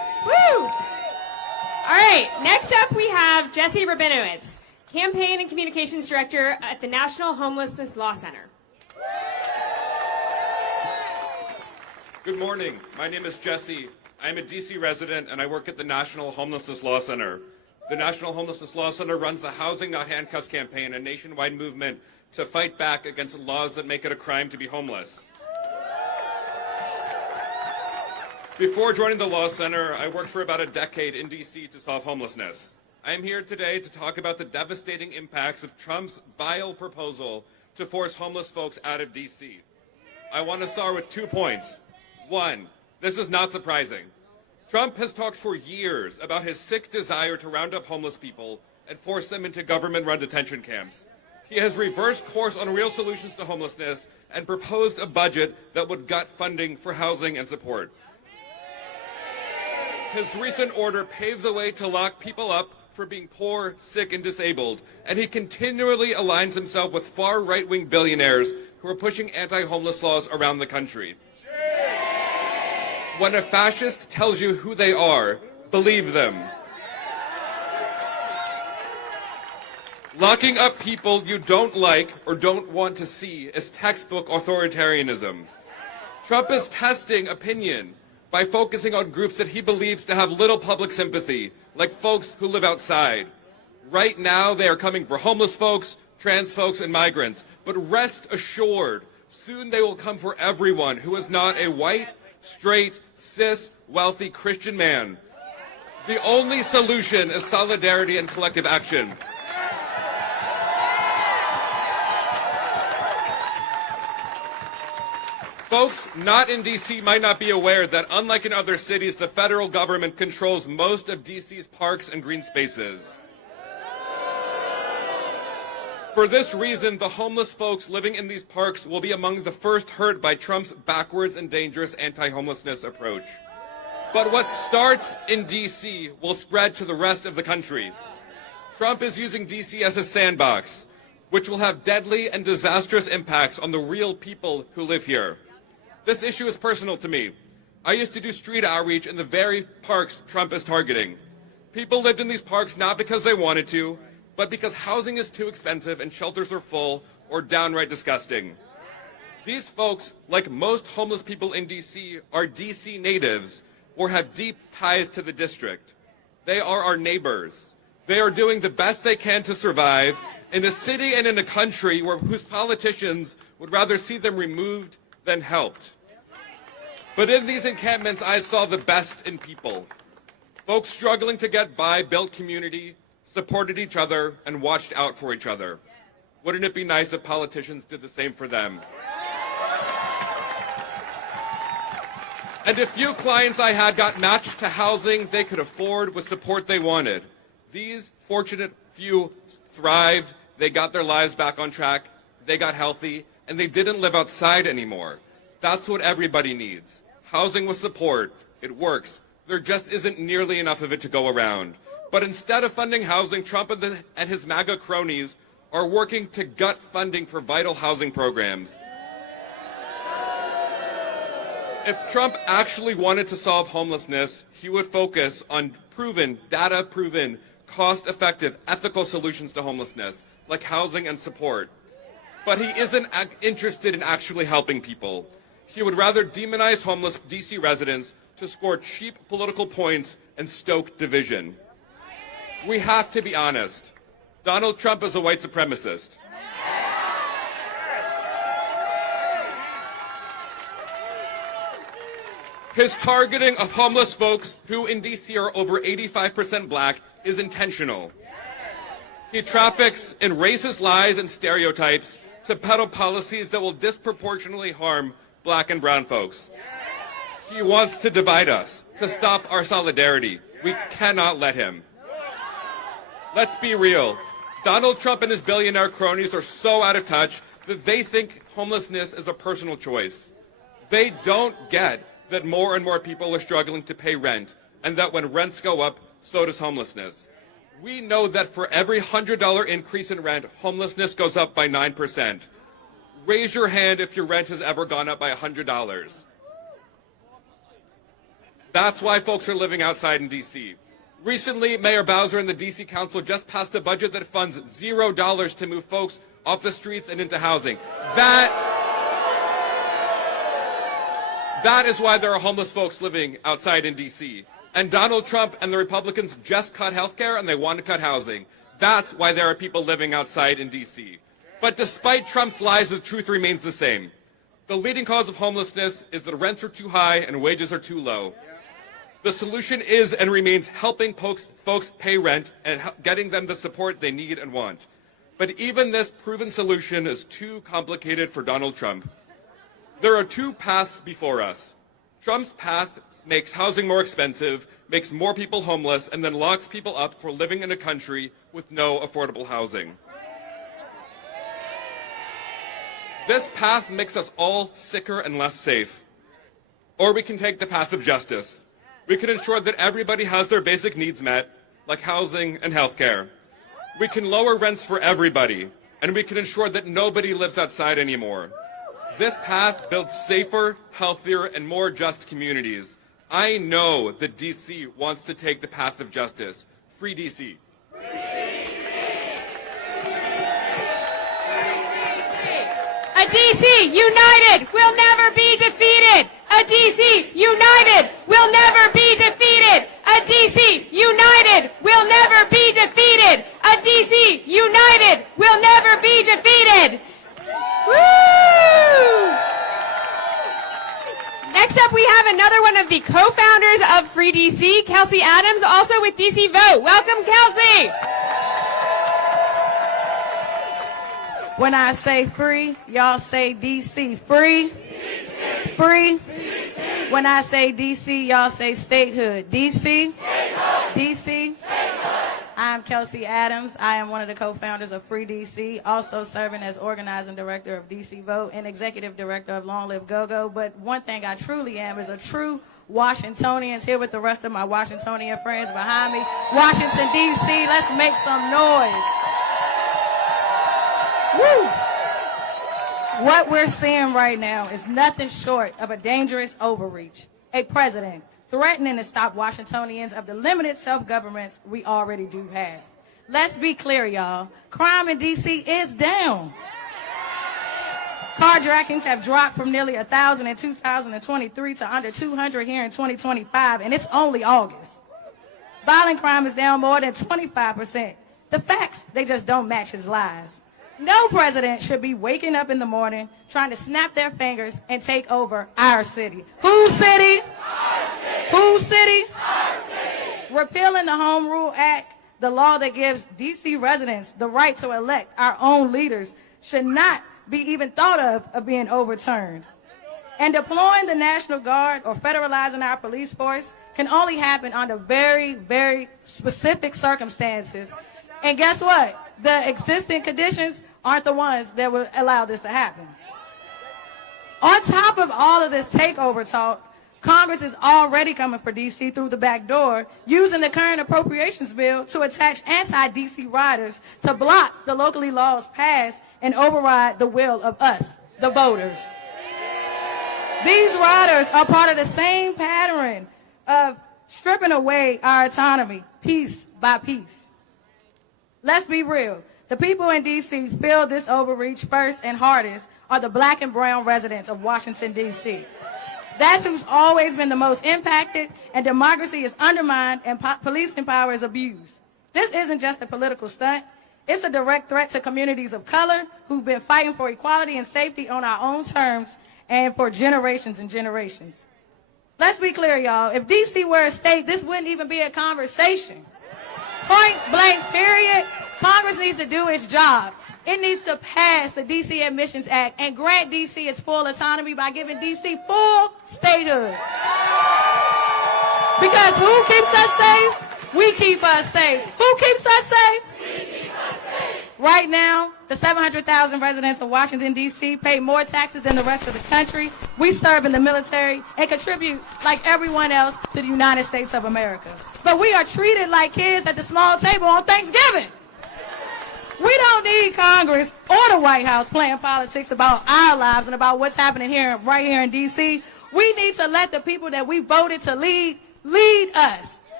Jesse Rabinowitz, Campaign and Communications Director at the National Homelessness Law Center. Good morning. My name is Jesse. I'm a DC resident and I work at the National Homelessness Law Center. The National Homelessness Law Center runs the Housing Not Handcuffs campaign, a nationwide movement to fight back against laws that make it a crime to be homeless. Before joining the Law Center, I worked for about a decade in DC to solve homelessness. I am here today to talk about the devastating impacts of Trump's vile proposal to force homeless folks out of DC. I want to start with 2 points. One, this is not surprising. Trump has talked for years about his sick desire to round up homeless people and force them into government-run detention camps. He has reversed course on real solutions to homelessness and proposed a budget that would gut funding for housing and support. His recent order paved the way to lock people up for being poor, sick, and disabled, and he continually aligns himself with far right-wing billionaires who are pushing anti-homeless laws around the country. When a fascist tells you who they are, believe them. Locking up people you don't like or don't want to see is textbook authoritarianism. Trump is testing opinion by focusing on groups that he believes to have little public sympathy, like folks who live outside. Right now, they are coming for homeless folks, trans folks, and migrants. But rest assured, soon they will come for everyone who is not a white, straight, cis, wealthy Christian man. The only solution is solidarity and collective action. Folks not in DC might not be aware that unlike in other cities, the federal government controls most of DC's parks and green spaces. For this reason, the homeless folks living in these parks will be among the first hurt by Trump's backwards and dangerous anti-homelessness approach. But what starts in DC will spread to the rest of the country. Trump is using DC as a sandbox, which will have deadly and disastrous impacts on the real people who live here. This issue is personal to me. I used to do street outreach in the very parks Trump is targeting. People lived in these parks not because they wanted to, but because housing is too expensive and shelters are full or downright disgusting. These folks, like most homeless people in DC, are DC natives or have deep ties to the district. They are our neighbors. They are doing the best they can to survive in a city and in a country whose politicians would rather see them removed than helped. But in these encampments, I saw the best in people. Folks struggling to get by built community, supported each other, and watched out for each other. Wouldn't it be nice if politicians did the same for them? And a few clients I had got matched to housing they could afford with support they wanted. These fortunate few thrived, they got their lives back on track, they got healthy, and they didn't live outside anymore. That's what everybody needs. Housing with support. It works. There just isn't nearly enough of it to go around. But instead of funding housing, Trump and his MAGA cronies are working to gut funding for vital housing programs. If Trump actually wanted to solve homelessness, he would focus on proven, data-proven, cost-effective, ethical solutions to homelessness, like housing and support. But he isn't interested in actually helping people. He would rather demonize homeless DC residents to score cheap political points and stoke division. We have to be honest. Donald Trump is a white supremacist. His targeting of homeless folks who in DC are over 85% black is intentional. He traffics in racist lies and stereotypes to peddle policies that will disproportionately harm black and brown folks. He wants to divide us, to stop our solidarity. We cannot let him. Let's be real. Donald Trump and his billionaire cronies are so out of touch that they think homelessness is a personal choice. They don't get that more and more people are struggling to pay rent, and that when rents go up, so does homelessness. We know that for every $100 increase in rent, homelessness goes up by 9%. Raise your hand if your rent has ever gone up by $100. That's why folks are living outside in DC. Recently, Mayor Bowser and the D.C. Council just passed a budget that funds $0 to move folks off the streets and into housing. That is why there are homeless folks living outside in D.C. And Donald Trump and the Republicans just cut health care and they want to cut housing. That's why there are people living outside in D.C. But despite Trump's lies, the truth remains the same. The leading cause of homelessness is that rents are too high and wages are too low. The solution is and remains helping folks pay rent and getting them the support they need and want. But even this proven solution is too complicated for Donald Trump. There are two paths before us. Trump's path makes housing more expensive, makes more people homeless, and then locks people up for living in a country with no affordable housing. This path makes us all sicker and less safe. Or we can take the path of justice. We can ensure that everybody has their basic needs met, like housing and health care. We can lower rents for everybody, and we can ensure that nobody lives outside anymore. This path builds safer, healthier, and more just communities. I know that D.C. wants to take the path of justice. Free D.C. A D.C. united will never be defeated. A D.C. united will never be defeated. A D.C. united will never be defeated. A D.C. united will never be defeated. Woo! Next up, we have another one of the co-founders of Free DC, Kelsey Adams, also with DC Vote. Welcome, Kelsey. When I say free, y'all say DC. Free? DC. Free? DC. When I say DC, y'all say statehood. DC? Statehood. DC? Statehood. I'm Kelsey Adams. I am one of the co-founders of Free DC, also serving as organizing director of DC Vote and executive director of Long Live Go-Go. But one thing I truly am is a true Washingtonian, here with the rest of my Washingtonian friends behind me. Washington, DC, let's make some noise. Woo! What we're seeing right now is nothing short of a dangerous overreach. A president threatening to stop Washingtonians of the limited self-governments we already do have. Let's be clear, y'all. Crime in D.C. is down. Carjackings have dropped from nearly 1,000 in 2023 to under 200 here in 2025, and it's only August. Violent crime is down more than 25%. The facts, they just don't match his lies. No president should be waking up in the morning trying to snap their fingers and take over our city. Whose city? Our city. Whose city? Our city. Repealing the Home Rule Act, the law that gives D.C. residents the right to elect our own leaders, should not be even thought of being overturned. And deploying the National Guard or federalizing our police force can only happen under very, very specific circumstances. And guess what? The existing conditions aren't the ones that would allow this to happen. On top of all of this takeover talk, Congress is already coming for D.C. through the back door, using the current appropriations bill to attach anti-D.C. riders to block the locally laws passed and override the will of us, the voters. These riders are part of the same pattern of stripping away our autonomy, piece by piece. Let's be real. The people in D.C. feel this overreach first and hardest are the black and brown residents of Washington, D.C. That's who's always been the most impacted, and democracy is undermined and policing power is abused. This isn't just a political stunt. It's a direct threat to communities of color who've been fighting for equality and safety on our own terms and for generations and generations. Let's be clear, y'all. If D.C. were a state, this wouldn't even be a conversation. Point blank, period. Congress needs to do its job. It needs to pass the D.C. Admissions Act and grant D.C. its full autonomy by giving D.C. full statehood. Because who keeps us safe? We keep us safe. Who keeps us safe? We keep us safe. Right now, the 700,000 residents of Washington, D.C. pay more taxes than the rest of the country. We serve in the military and contribute like everyone else to the United States of America. But we are treated like kids at the small table on Thanksgiving. We don't need Congress or the White House playing politics about our lives and about what's happening here, right here in D.C. We need to let the people that we voted to lead us.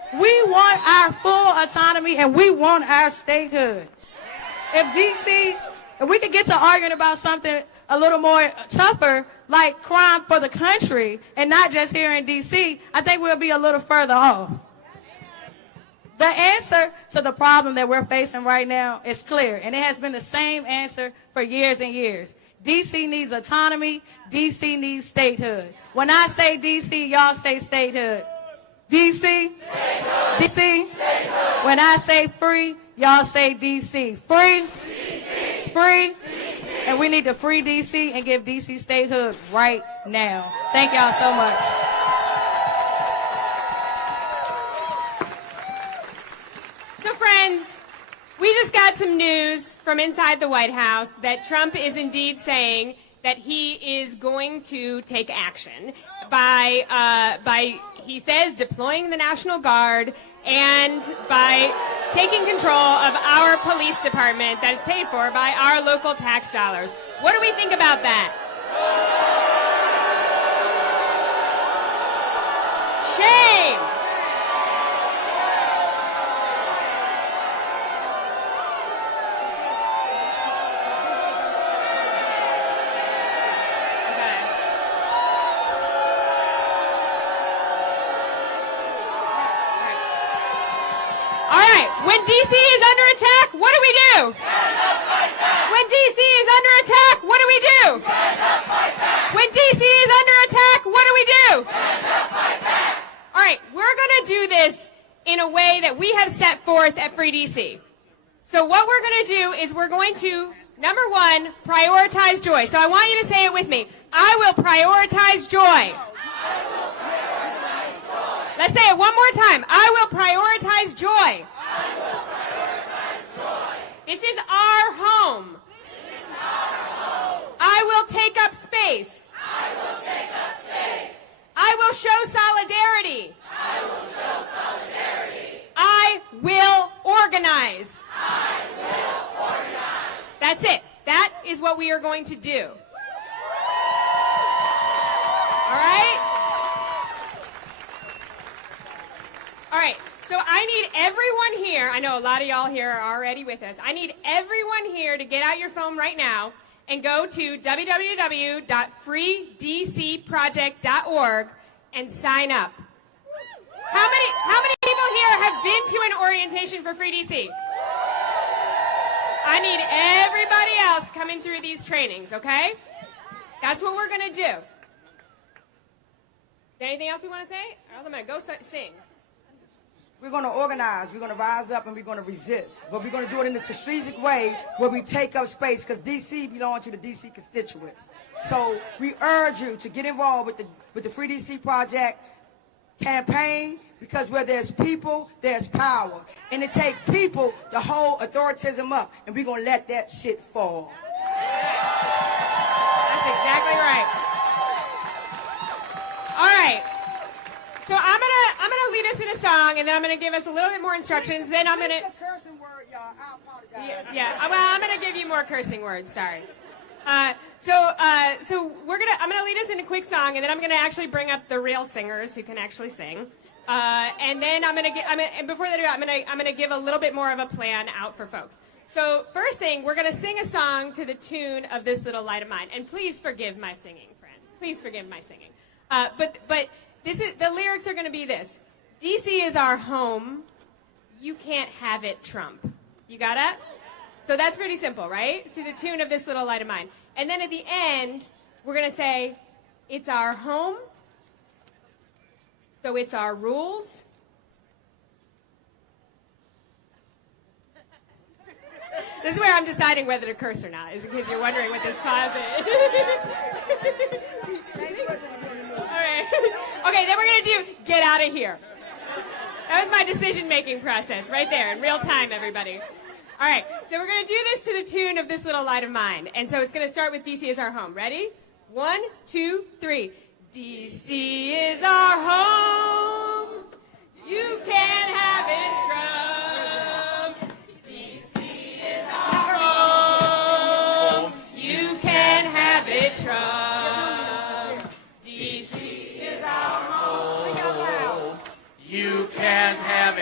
We want our full autonomy and we want our statehood. If we could get to arguing about something a little more tougher, like crime for the country and not just here in D.C., I think we'll be a little further off. The answer to the problem that we're facing right now is clear, and it has been the same answer for years and years. D.C. needs autonomy. D.C. needs statehood. When I say D.C., y'all say statehood. D.C.? Statehood. D.C.? Statehood. When I say free, y'all say D.C. Free? D.C. Free? D.C. And we need to free D.C. and give D.C. statehood right now. Thank y'all so much. So friends, we just got some news from inside the White House that Trump is indeed saying that he is going to take action by he says, deploying the National Guard and by taking control of our police department that is paid for by our local tax dollars. What do we think about that? Shame! When D.C. is under attack, what do we do? When D.C. is under attack, what do we do? When D.C. is under attack, what do we do? All right, we're going to do this in a way that we have set forth at Free D.C. So what we're going to do is we're going to, number one, prioritize joy. So I want you to say it with me. I will prioritize joy. Let's say it one more time. I will prioritize joy. This is our home. I will take up space. I will show solidarity. I will organize. That's it. That is what we are going to do. All right? All right. So I need everyone here, I know a lot of y'all here are already with us, I need everyone here to get out your phone right now and go to www.freedcproject.org and sign up. How many people here have been to an orientation for Free DC? I need everybody else coming through these trainings, okay? That's what we're going to do. Is there anything else we want to say? I'm going to go sing. We're going to organize, we're going to rise up, and we're going to resist. But we're going to do it in a strategic way where we take up space, because D.C. belongs to the D.C. constituents. So we urge you to get involved with the Free D.C. Project campaign, because where there's people, there's power. And it takes people to hold authoritism up, and we're going to let that shit fall. That's exactly right. All right. So I'm gonna lead us in a song, and then I'm gonna give us a little bit more instructions. Then I'm gonna. The cursing word, y'all. I apologize. Yeah. Well, I'm gonna give you more cursing words. Sorry. So I'm gonna lead us in a quick song, and then I'm gonna actually bring up the real singers who can actually sing. And then and before they do, I'm gonna give a little bit more of a plan out for folks. So first thing, we're gonna sing a song to the tune of This Little Light of Mine, and please forgive my singing, friends. Please forgive my singing. But the lyrics are going to be this. D.C. is our home. You can't have it, Trump. You got it? So that's pretty simple, right? To the tune of This Little Light of Mine. And then at the end, we're going to say, it's our home, so it's our rules. This is where I'm deciding whether to curse or not, is in case you're wondering what this pause is. All right. Okay, then we're going to do Get Out of Here. That was my decision-making process right there in real time, everybody. All right, so we're going to do this to the tune of This Little Light of Mine. And so it's going to start with D.C. is our home. Ready? 1, 2, 3. D.C. is our home. You can't have it, Trump. D.C. is our home. You can't have it, Trump. D.C. is our home. You can't have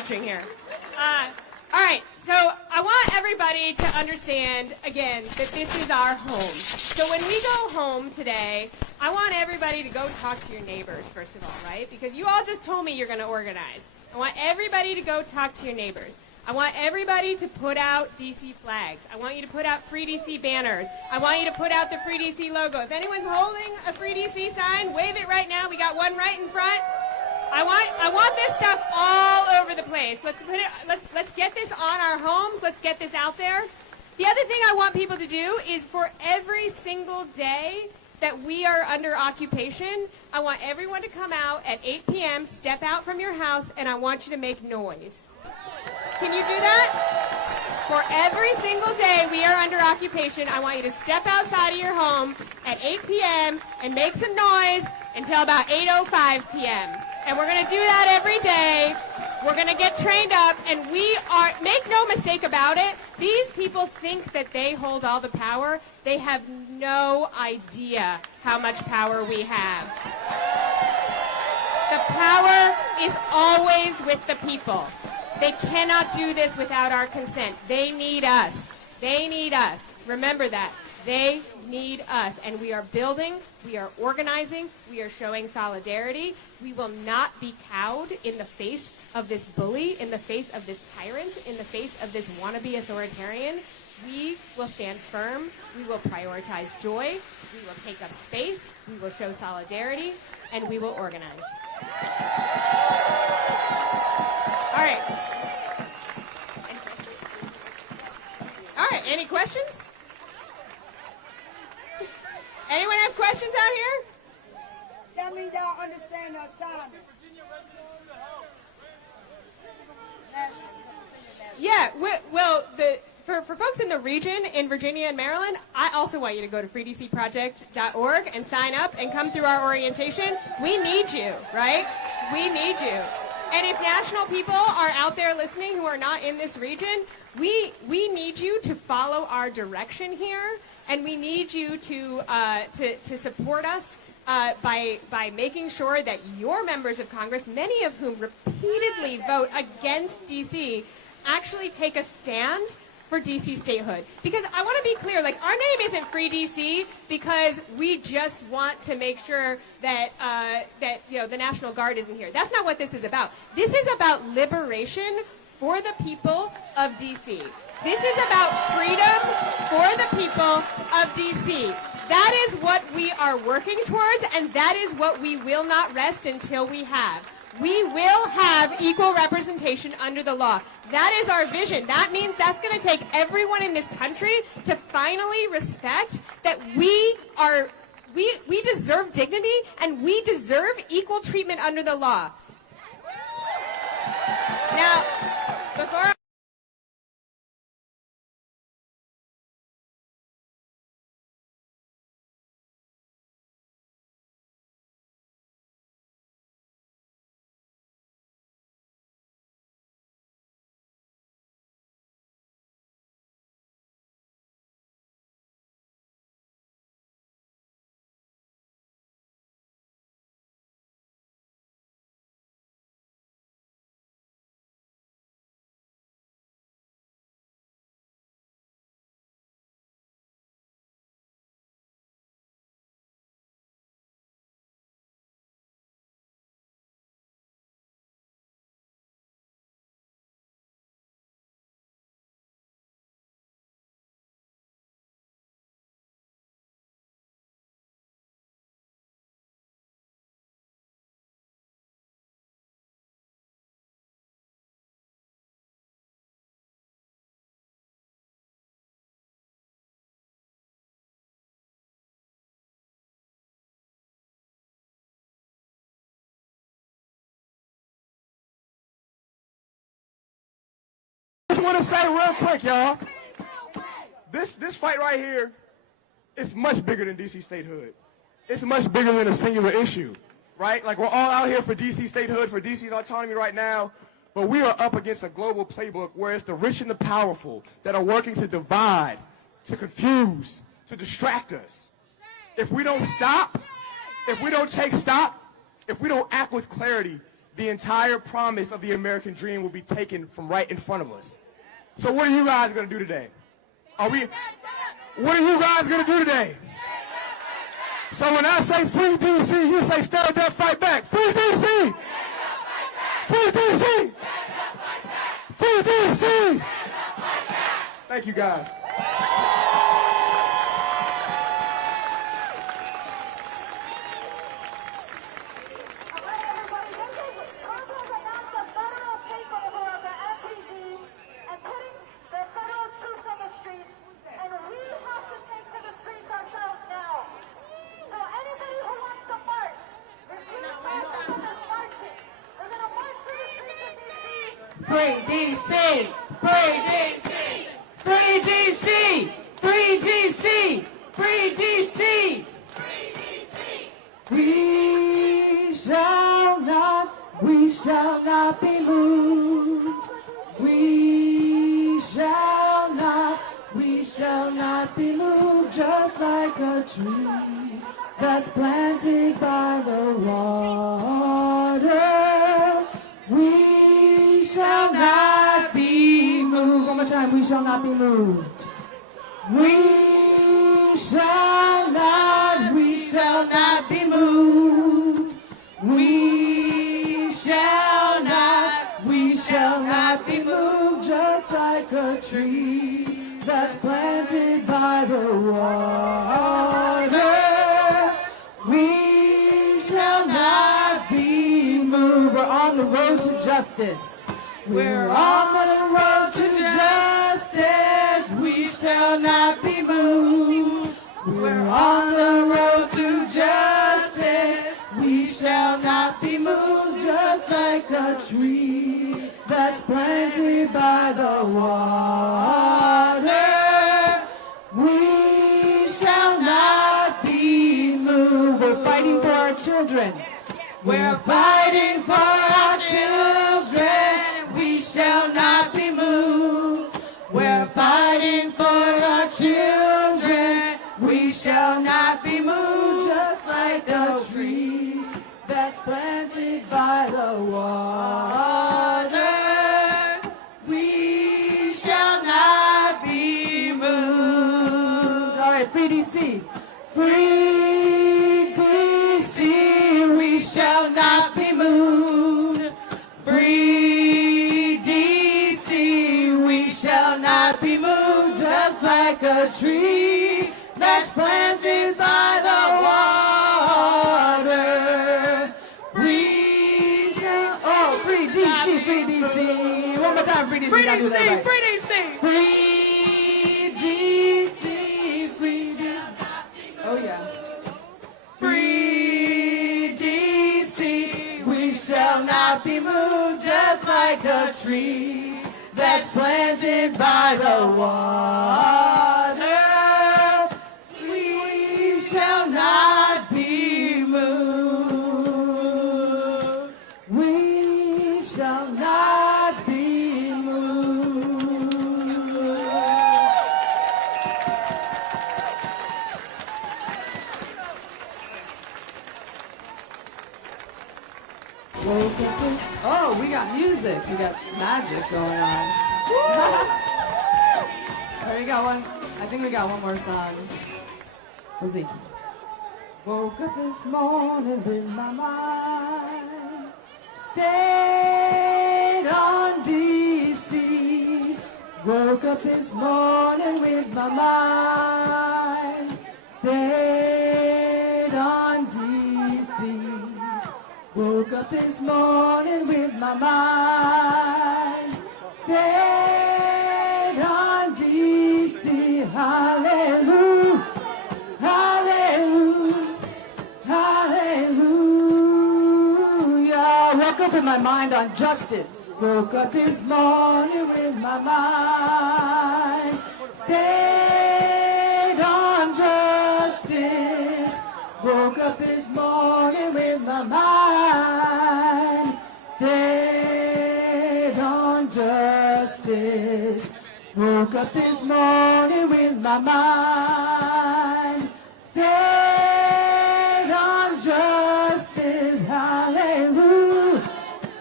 watching here. All right, so I want everybody to understand, again, that this is our home. So when we go home today, I want everybody to go talk to your neighbors, first of all, right? Because you all just told me you're going to organize. I want everybody to go talk to your neighbors. I want everybody to put out DC flags. I want you to put out Free DC banners. I want you to put out the Free DC logo. If anyone's holding a Free DC sign, wave it right now. We got one right in front. I want this stuff all over the place. Let's get this on our homes. Let's get this out there. The other thing I want people to do is for every single day that we are under occupation, I want everyone to come out at 8 p.m., step out from your house, and I want you to make noise. Can you do that? For every single day we are under occupation, I want you to step outside of your home at 8 p.m. and make some noise until about 8:05 p.m. And we're going to do that every day. We're going to get trained up, and make no mistake about it, these people think that they hold all the power. They have no idea how much power we have. The power is always with the people. They cannot do this without our consent. They need us. They need us. Remember that. They need us. And we are building, we are organizing, we are showing solidarity. We will not be cowed in the face of this bully, in the face of this tyrant, in the face of this wannabe authoritarian. We will stand firm. We will prioritize joy. We will take up space. We will show solidarity. And we will organize. All right. All right, any questions? Anyone have questions out here? That means y'all understand the assignment. Yeah, well, for folks in the region, in Virginia and Maryland, I also want you to go to freedcproject.org and sign up and come through our orientation. We need you, right? We need you. And if national people are out there listening who are not in this region, we need you to follow our direction here, and we need you to support us by making sure that your members of Congress, many of whom repeatedly vote against D.C., actually take a stand for D.C. statehood. Because I want to be clear, like, our name isn't Free D.C. because we just want to make sure that the National Guard isn't here. That's not what this is about. This is about liberation for the people of D.C. This is about freedom for the people of D.C. That is what we are working towards, and that is what we will not rest until we have. We will have equal representation under the law. That is our vision. That means that's going to take everyone in this country to finally respect that we deserve dignity and we deserve equal treatment under the law. Now, before I just want to say real quick, y'all, this fight right here is much bigger than D.C. statehood. It's much bigger than a singular issue, right? Like, we're all out here for D.C. statehood, for D.C.'s autonomy right now, but we are up against a global playbook where it's the rich and the powerful that are working to divide, to confuse, to distract us. If we don't stop, if we don't take stock, if we don't act with clarity, the entire promise of the American dream will be taken from right in front of us. So what are you guys going to do today? What are you guys going to do today? So when I say free DC, you say stand up, fight back. Free DC! Free DC! Free DC! Thank you guys. Free DC! Free DC! Free DC! Free DC! Free DC! We shall not be moved. We shall not be moved, just like a tree that's planted by the water. We shall not be moved. One more time. We shall not be moved. We shall not be moved. We shall not be moved, just like a tree that's planted by the water. We shall not be moved. We're on the road to justice. We're on the road to justice. We shall not be moved. We're on the road to justice. We shall not be moved, just like a tree that's planted by the water. We shall not be moved. We're fighting for our children. We're fighting for our children. We shall not be moved. We're fighting for our children. We shall not be moved, just like a tree that's planted by the water. We shall not be moved. All right, free DC. Free DC. We shall not be moved. Free DC. We shall not be moved, just like a tree that's planted by the water. Free DC, free DC. One more time, free DC. Free DC, free DC. Free DC, free DC. Oh yeah. Free DC. We shall not be moved, just like a tree that's planted by the water. We shall not be moved. We shall not be moved. Oh, we got music. We got magic going on. We got one. I think we got one more song. We'll see. Woke up this morning with my mind stayed on DC. Woke up this morning with my mind stayed on DC. Woke up this morning with my mind stayed on DC. Hallelujah. Hallelujah, hallelujah. Woke up with my mind on justice. Woke up this morning with my mind stayed on justice. Woke up this morning with my mind stayed on justice. Woke up this morning with my mind stayed on justice. Hallelujah,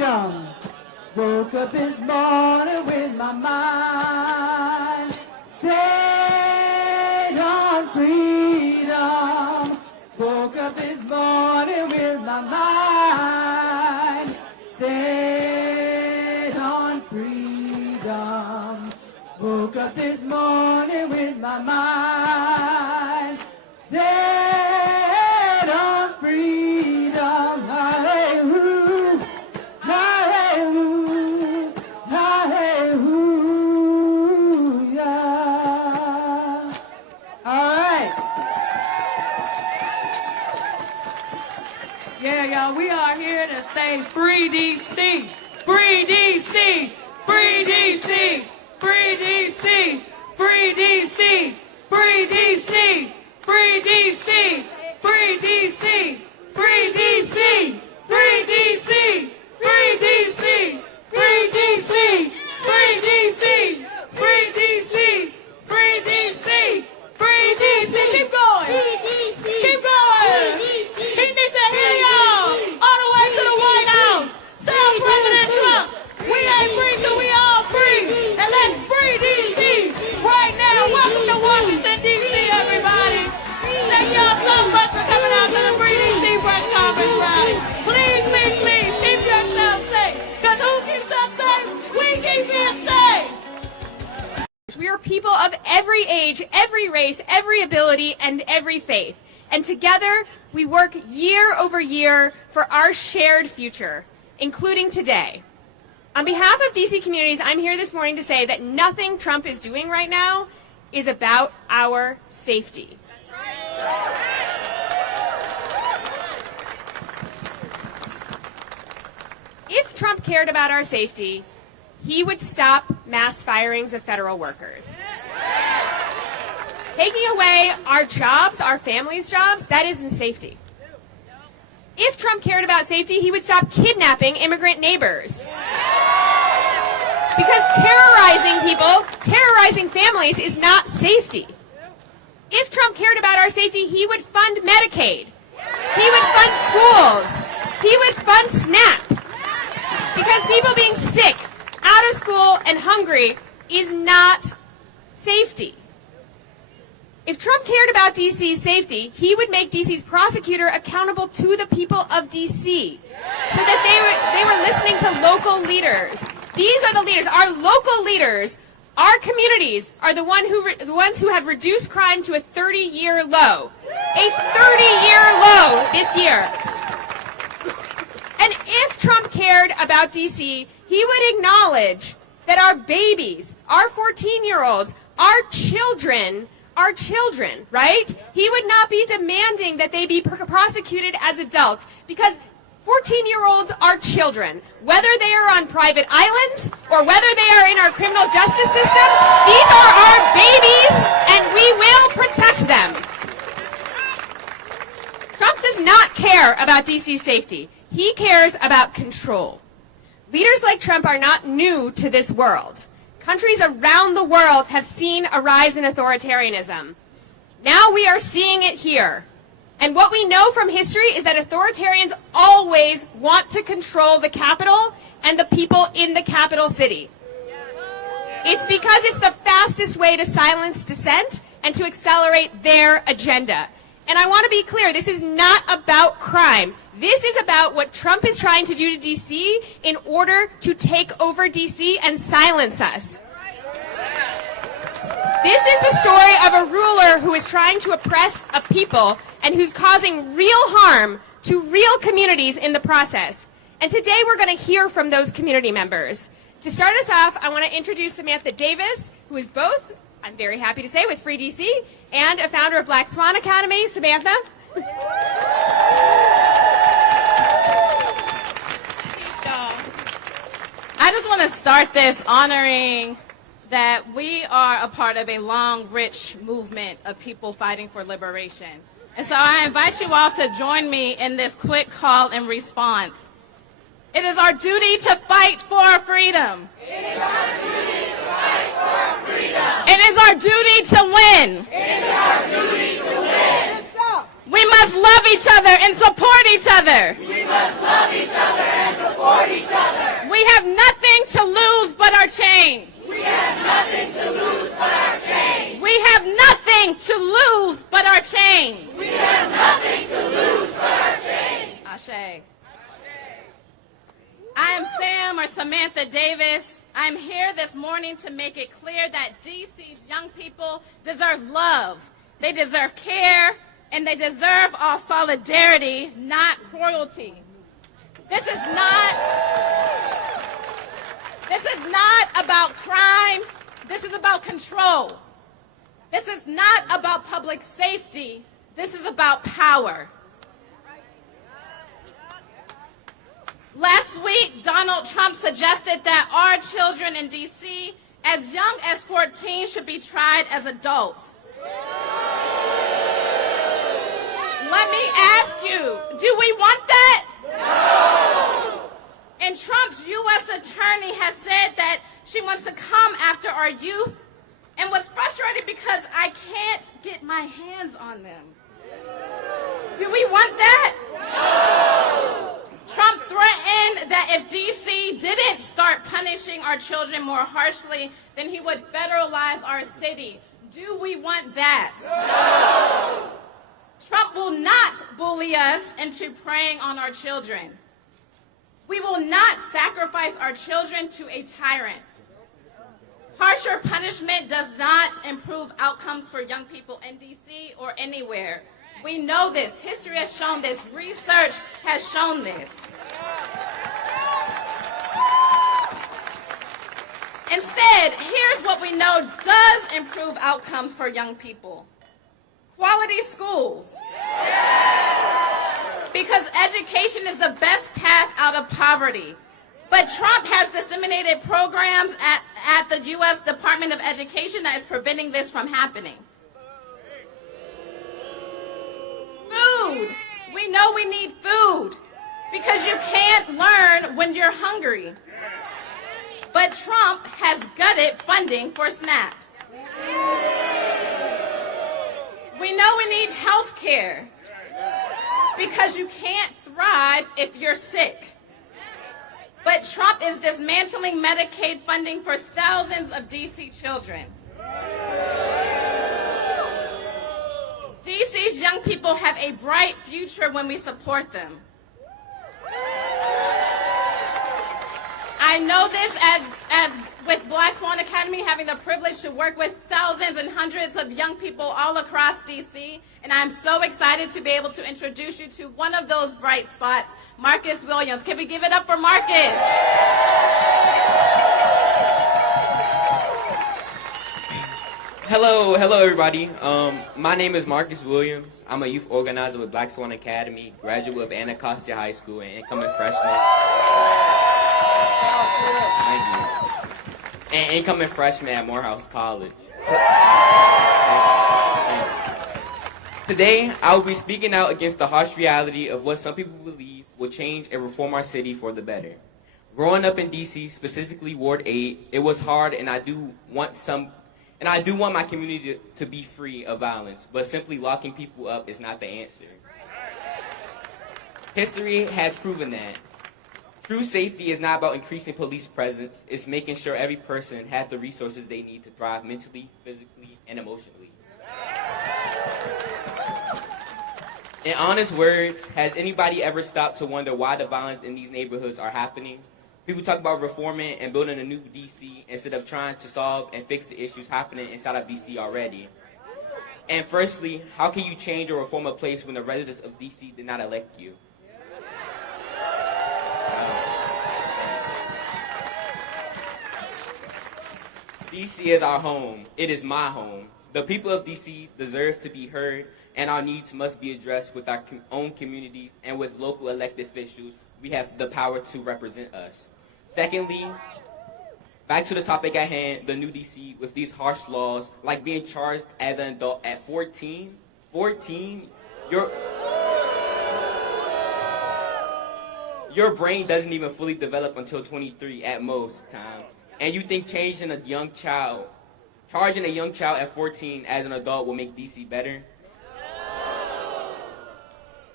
freedom. Woke up this morning with my mind stayed on freedom. Woke up this morning with my mind stayed on freedom. Woke up this morning with my mind stayed on freedom. Hallelujah, hallelujah, hallelujah. All right. Yeah, y'all, we are here to say free DC, free DC, free DC, free DC, free DC, free DC, free DC, free DC, free DC, free DC, free DC, free DC, free DC, free DC, free DC, free DC. Keep going. Keep going. He needs to hear y'all all the way to the White House. Tell President Trump, we ain't free till we all free. And let's free DC right now. Welcome to Washington, D.C., everybody. Thank y'all so much for coming out to the Free D.C. press conference rally. Please, please, please, keep yourself safe. Because who keeps us safe? We keep you safe. We are people of every age, every race, every ability, and every faith. And together, we work year over year for our shared future, including today. On behalf of DC communities, I'm here this morning to say that nothing Trump is doing right now is about our safety. If Trump cared about our safety, he would stop mass firings of federal workers. Taking away our jobs, our families' jobs, that isn't safety. If Trump cared about safety, he would stop kidnapping immigrant neighbors. Because terrorizing people, terrorizing families is not safety. If Trump cared about our safety, he would fund Medicaid. He would fund schools. He would fund SNAP. Because people being sick, out of school, and hungry is not safety. If Trump cared about DC's safety, he would make DC's prosecutor accountable to the people of DC so that they were listening to local leaders. These are the leaders. Our local leaders, our communities are the ones who have reduced crime to a 30-year low. A 30-year low this year. And if Trump cared about DC, he would acknowledge that our babies, our 14-year-olds, our children, right? He would not be demanding that they be prosecuted as adults because 14-year-olds are children. Whether they are on private islands or whether they are in our criminal justice system, these are our babies and we will protect them. Trump does not care about DC's safety. He cares about control. Leaders like Trump are not new to this world. Countries around the world have seen a rise in authoritarianism. Now we are seeing it here. And what we know from history is that authoritarians always want to control the capital and the people in the capital city. It's because it's the fastest way to silence dissent and to accelerate their agenda. And I want to be clear, this is not about crime. This is about what Trump is trying to do to D.C. in order to take over D.C. and silence us. This is the story of a ruler who is trying to oppress a people and who's causing real harm to real communities in the process. And today we're going to hear from those community members. To start us off, I want to introduce Samantha Davis, who is both, I'm very happy to say, with Free DC and a founder of Black Swan Academy. Samantha. I just want to start this honoring that we are a part of a long, rich movement of people fighting for liberation. And so I invite you all to join me in this quick call and response. It is our duty to fight for our freedom. It is our duty to fight for our freedom. It is our duty to win. It is our duty to win. We must love each other and support each other. We must love each other and support support each other. We have nothing to lose but our chains. We have nothing to lose but our chains. We have nothing to lose but our chains. We have nothing to lose but our chains. Ashe. I am Sam or Samantha Davis. I'm here this morning to make it clear that DC's young people deserve love. They deserve care, and they deserve all solidarity, not cruelty. This is not about crime. This is about control. This is not about public safety. This is about power. Last week, Donald Trump suggested that our children in D.C. as young as 14 should be tried as adults. Let me ask you, do we want that? No! And Trump's U.S. attorney has said that she wants to come after our youth and was frustrated because I can't get my hands on them. Do we want that? No! Trump threatened that if D.C. didn't start punishing our children more harshly, then he would federalize our city. Do we want that? No! Trump will not bully us into preying on our children. We will not sacrifice our children to a tyrant. Harsher punishment does not improve outcomes for young people in D.C. or anywhere. We know this. History has shown this. Research has shown this. Instead, here's what we know does improve outcomes for young people. Quality schools. Because education is the best path out of poverty. But Trump has disseminated programs at the U.S. Department of Education that is preventing this from happening. Food. We know we need food because you can't learn when you're hungry. But Trump has gutted funding for SNAP. We know we need health care because you can't thrive if you're sick. But Trump is dismantling Medicaid funding for thousands of D.C. children. D.C.'s young people have a bright future when we support them. I know this as with Black Swan Academy, having the privilege to work with thousands and hundreds of young people all across D.C., and I'm so excited to be able to introduce you to one of those bright spots, Marcus Williams. Can we give it up for Marcus? Hello everybody. My name is Marcus Williams. I'm a youth organizer with Black Swan Academy, graduate of Anacostia High School, and incoming freshman. Thank you. And incoming freshman at Morehouse College. Today, I will be speaking out against the harsh reality of what some people believe will change and reform our city for the better. Growing up in D.C., specifically Ward 8, it was hard, and I do want my community to be free of violence, but simply locking people up is not the answer. History has proven that. True safety is not about increasing police presence, it's making sure every person has the resources they need to thrive mentally, physically, and emotionally. In honest words, has anybody ever stopped to wonder why the violence in these neighborhoods are happening? People talk about reforming and building a new D.C. instead of trying to solve and fix the issues happening inside of D.C. already. And firstly, how can you change or reform a place when the residents of D.C. did not elect you? D.C. is our home. It is my home. The people of D.C. deserve to be heard, and our needs must be addressed with our own communities and with local elected officials. We have the power to represent us. Secondly, back to the topic at hand, the new D.C. with these harsh laws, like being charged as an adult at 14. 14? Your brain doesn't even fully develop until 23 at most times. And you think charging a young child at 14 as an adult will make D.C. better?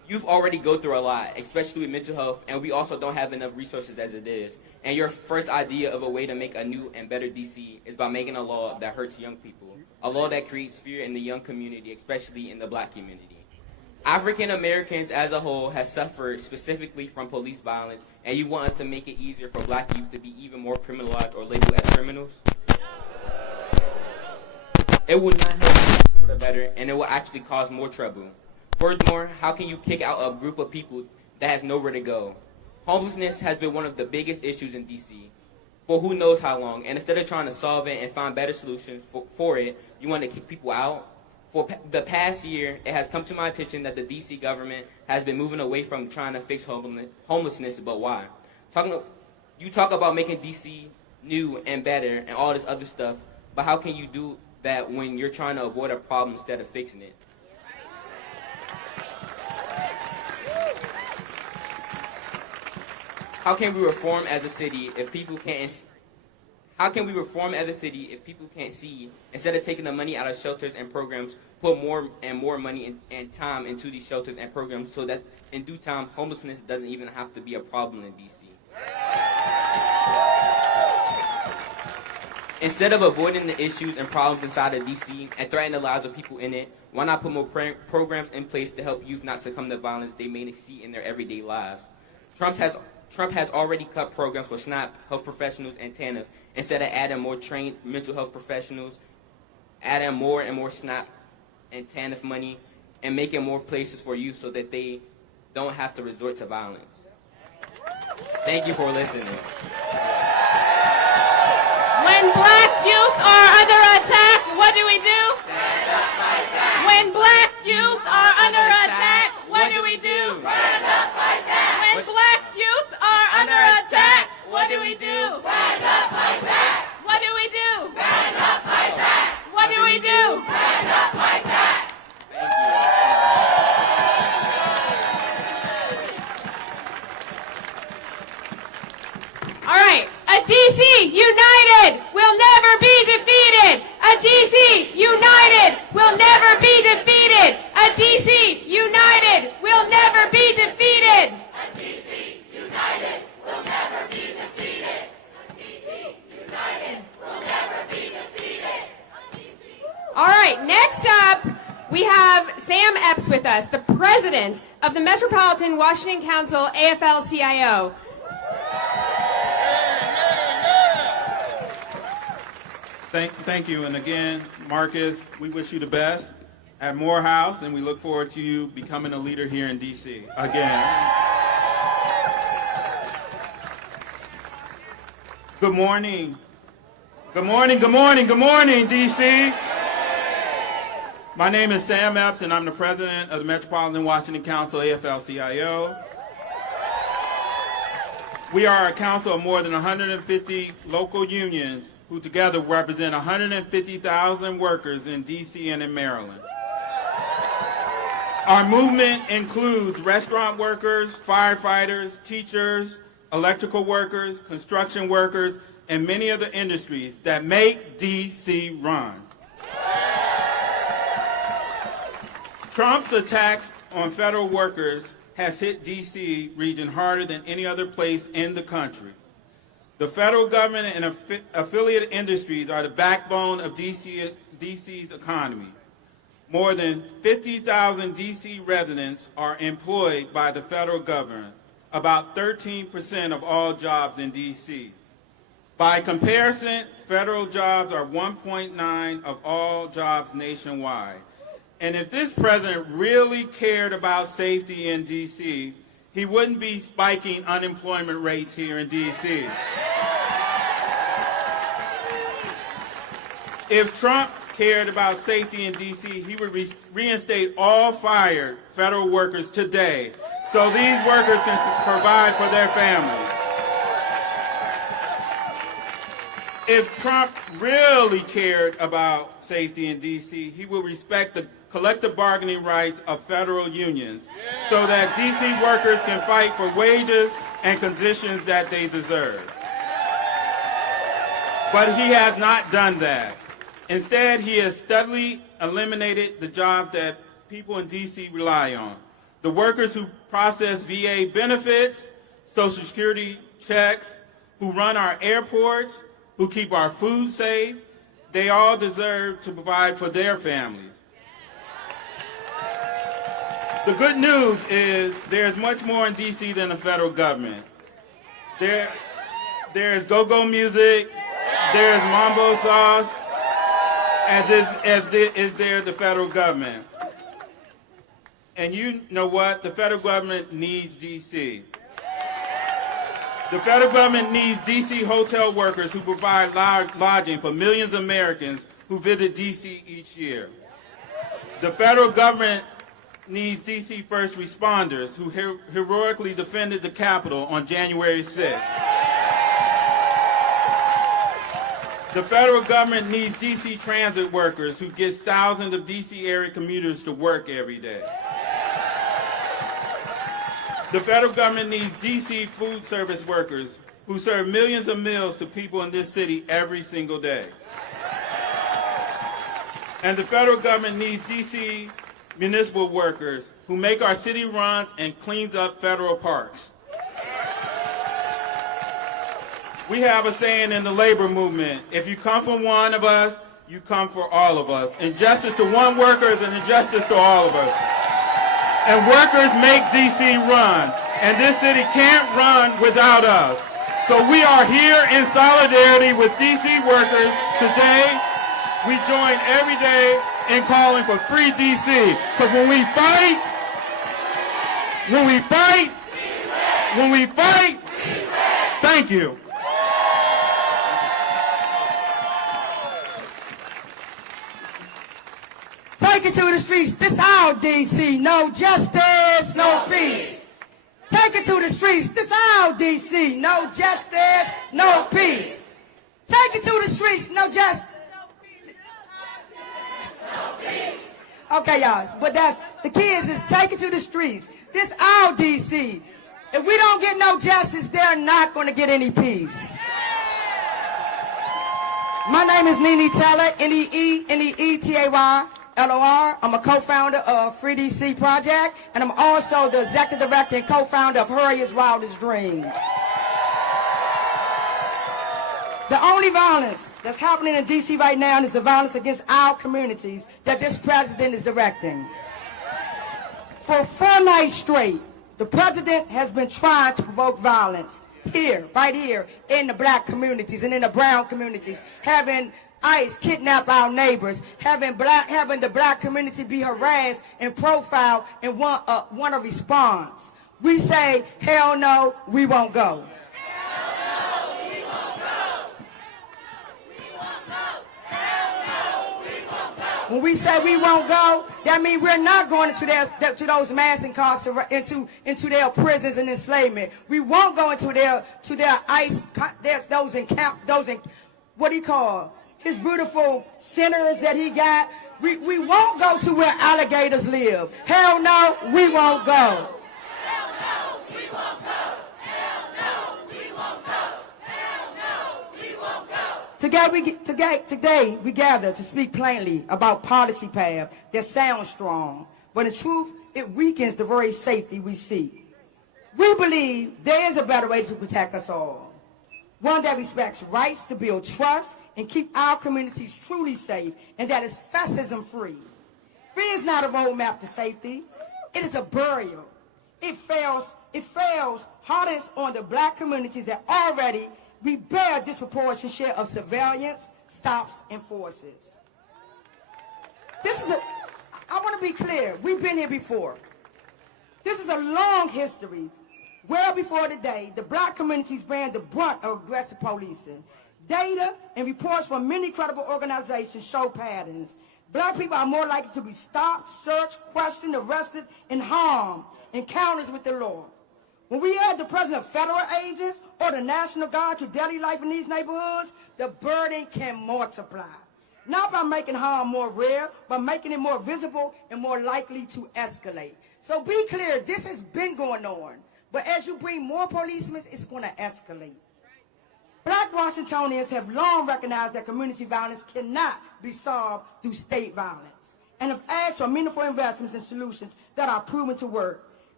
youth already go through a lot, especially with mental health, and we also don't have enough resources as it is. And your first idea of a way to make a new and better DC is by making a law that hurts young people, a law that creates fear in the young community, especially in the black community. African Americans as a whole has suffered specifically from police violence, and you want us to make it easier for black youth to be even more criminalized or labeled as criminals? It would not help for the better, and it will actually cause more trouble. Furthermore, how can you kick out a group of people that has nowhere to go? Homelessness has been one of the biggest issues in D.C. for who knows how long, and instead of trying to solve it and find better solutions for it, you want to kick people out? For the past year, it has come to my attention that the D.C. government has been moving away from trying to fix homelessness, but why? You talk about making D.C. new and better and all this other stuff, but how can you do that when you're trying to avoid a problem instead of fixing it? How can we reform as a city if people can't? How can we reform as a city if people can't see? Instead of taking the money out of shelters and programs, put more and more money and time into these shelters and programs, so that in due time, homelessness doesn't even have to be a problem in DC. Instead of avoiding the issues and problems inside of DC and threatening the lives of people in it, why not put more programs in place to help youth not succumb to violence they may see in their everyday lives? Trump has already cut programs for SNAP, health professionals, and TANF, instead of adding more trained mental health professionals, adding more and more SNAP and TANF money, and making more places for youth so that they don't have to resort to violence. Thank you for listening. When black youth are under attack, what do we do? Stand up, fight back. When black youth are under attack, what do we do? Stand up, fight back. When black youth are under attack, what do we do? Stand up, fight back. What do we do? Stand up, fight back. What do we do? Stand up, fight back. All right, a DC united will never be defeated. A DC united will never be defeated. A DC united will never be defeated. A DC united will never be defeated. A DC united will never be defeated. All right, next up, we have Sam Epps with us, the president of the Metropolitan Washington Council AFL-CIO. Thank you, and again, Marcus, we wish you the best at Morehouse, and we look forward to you becoming a leader here in D.C. again. Good morning. Good morning, good morning, good morning, D.C. My name is Sam Epps, and I'm the president of the Metropolitan Washington Council AFL-CIO. We are a council of more than 150 local unions who together represent 150,000 workers in D.C. and in Maryland. Our movement includes restaurant workers, firefighters, teachers, electrical workers, construction workers, and many other industries that make D.C. run. Trump's attacks on federal workers has hit D.C. region harder than any other place in the country. The federal government and affiliated industries are the backbone of D.C.'s economy. More than 50,000 D.C. residents are employed by the federal government, about 13% of all jobs in D.C. By comparison, federal jobs are 1.9% of all jobs nationwide. And if this president really cared about safety in D.C., he wouldn't be spiking unemployment rates here in D.C. If Trump cared about safety in D.C., he would reinstate all fired federal workers today so these workers can provide for their families. If Trump really cared about safety in D.C., he would respect the collective bargaining rights of federal unions so that D.C. workers can fight for wages and conditions that they deserve. But he has not done that. Instead, he has steadily eliminated the jobs that people in D.C. rely on. The workers who process VA benefits, Social Security checks, who run our airports, who keep our food safe, they all deserve to provide for their families. The good news is there's much more in D.C. than the federal government. There's go-go music, there's mambo sauce, as is there the federal government. And you know what? The federal government needs D.C. The federal government needs D.C. hotel workers who provide lodging for millions of Americans who visit D.C. each year. The federal government needs D.C. first responders who heroically defended the Capitol on January 6th. The federal government needs D.C. transit workers who get thousands of D.C. area commuters to work every day. The federal government needs D.C. food service workers who serve millions of meals to people in this city every single day. And the federal government needs D.C. municipal workers who make our city runs and cleans up federal parks. We have a saying in the labor movement, if you come for one of us, you come for all of us. Injustice to one worker is an injustice to all of us. And workers make D.C. run, and this city can't run without us. So we are here in solidarity with D.C. workers today. We join every day in calling for free D.C. Because when we fight, thank you. Take it to the streets. This our D.C. No justice, no peace. Take it to the streets. This our D.C. No justice, no peace. Take it to the streets. No justice. Okay, y'all. But that's the kids is take it to the streets. This our D.C. If we don't get no justice, they're not going to get any peace. My name is Nene Teller, Neetayllor. I'm a co-founder of Free DC Project, and I'm also the executive director and co-founder of Harriet's Wildest Dreams. The only violence that's happening in D.C. right now is the violence against our communities that this president is directing. For 4 nights straight, the president has been trying to provoke violence here, right here, in the black communities and in the brown communities, having ICE kidnap our neighbors, having the black community be harassed and profiled and want a response. We say, hell no, we won't go. When we say we won't go, that means we're not going to those mass incarceration, into their prisons and enslavement. We won't go into their ICE, what do you call his beautiful centers that he got. We won't go to where alligators live. Hell no, we won't go. Hell no, we won't go. Hell no, we won't go. Hell no, we won't go. Today we gather to speak plainly about policy path that sounds strong, but in truth, it weakens the very safety we seek. We believe there is a better way to protect us all. One that respects rights to build trust and keep our communities truly safe, and that is fascism-free. Fear is not a roadmap to safety. It is a burial. It fails hardest on the black communities that already we bear a disproportionate share of surveillance, stops, and forces. I want to be clear, we've been here before. This is a long history. Well before today, the black communities bearing the brunt of aggressive policing. Data and reports from many credible organizations show patterns. Black people are more likely to be stopped, searched, questioned, arrested, and harmed in encounters with the law. When we add the presence of federal agents or the National Guard to daily life in these neighborhoods, the burden can multiply. Not by making harm more rare, but making it more visible and more likely to escalate. So be clear, this has been going on. But as you bring more policemen, it's going to escalate. Black Washingtonians have long recognized that community violence cannot be solved through state violence, and have asked for meaningful investments and solutions that are proven to work.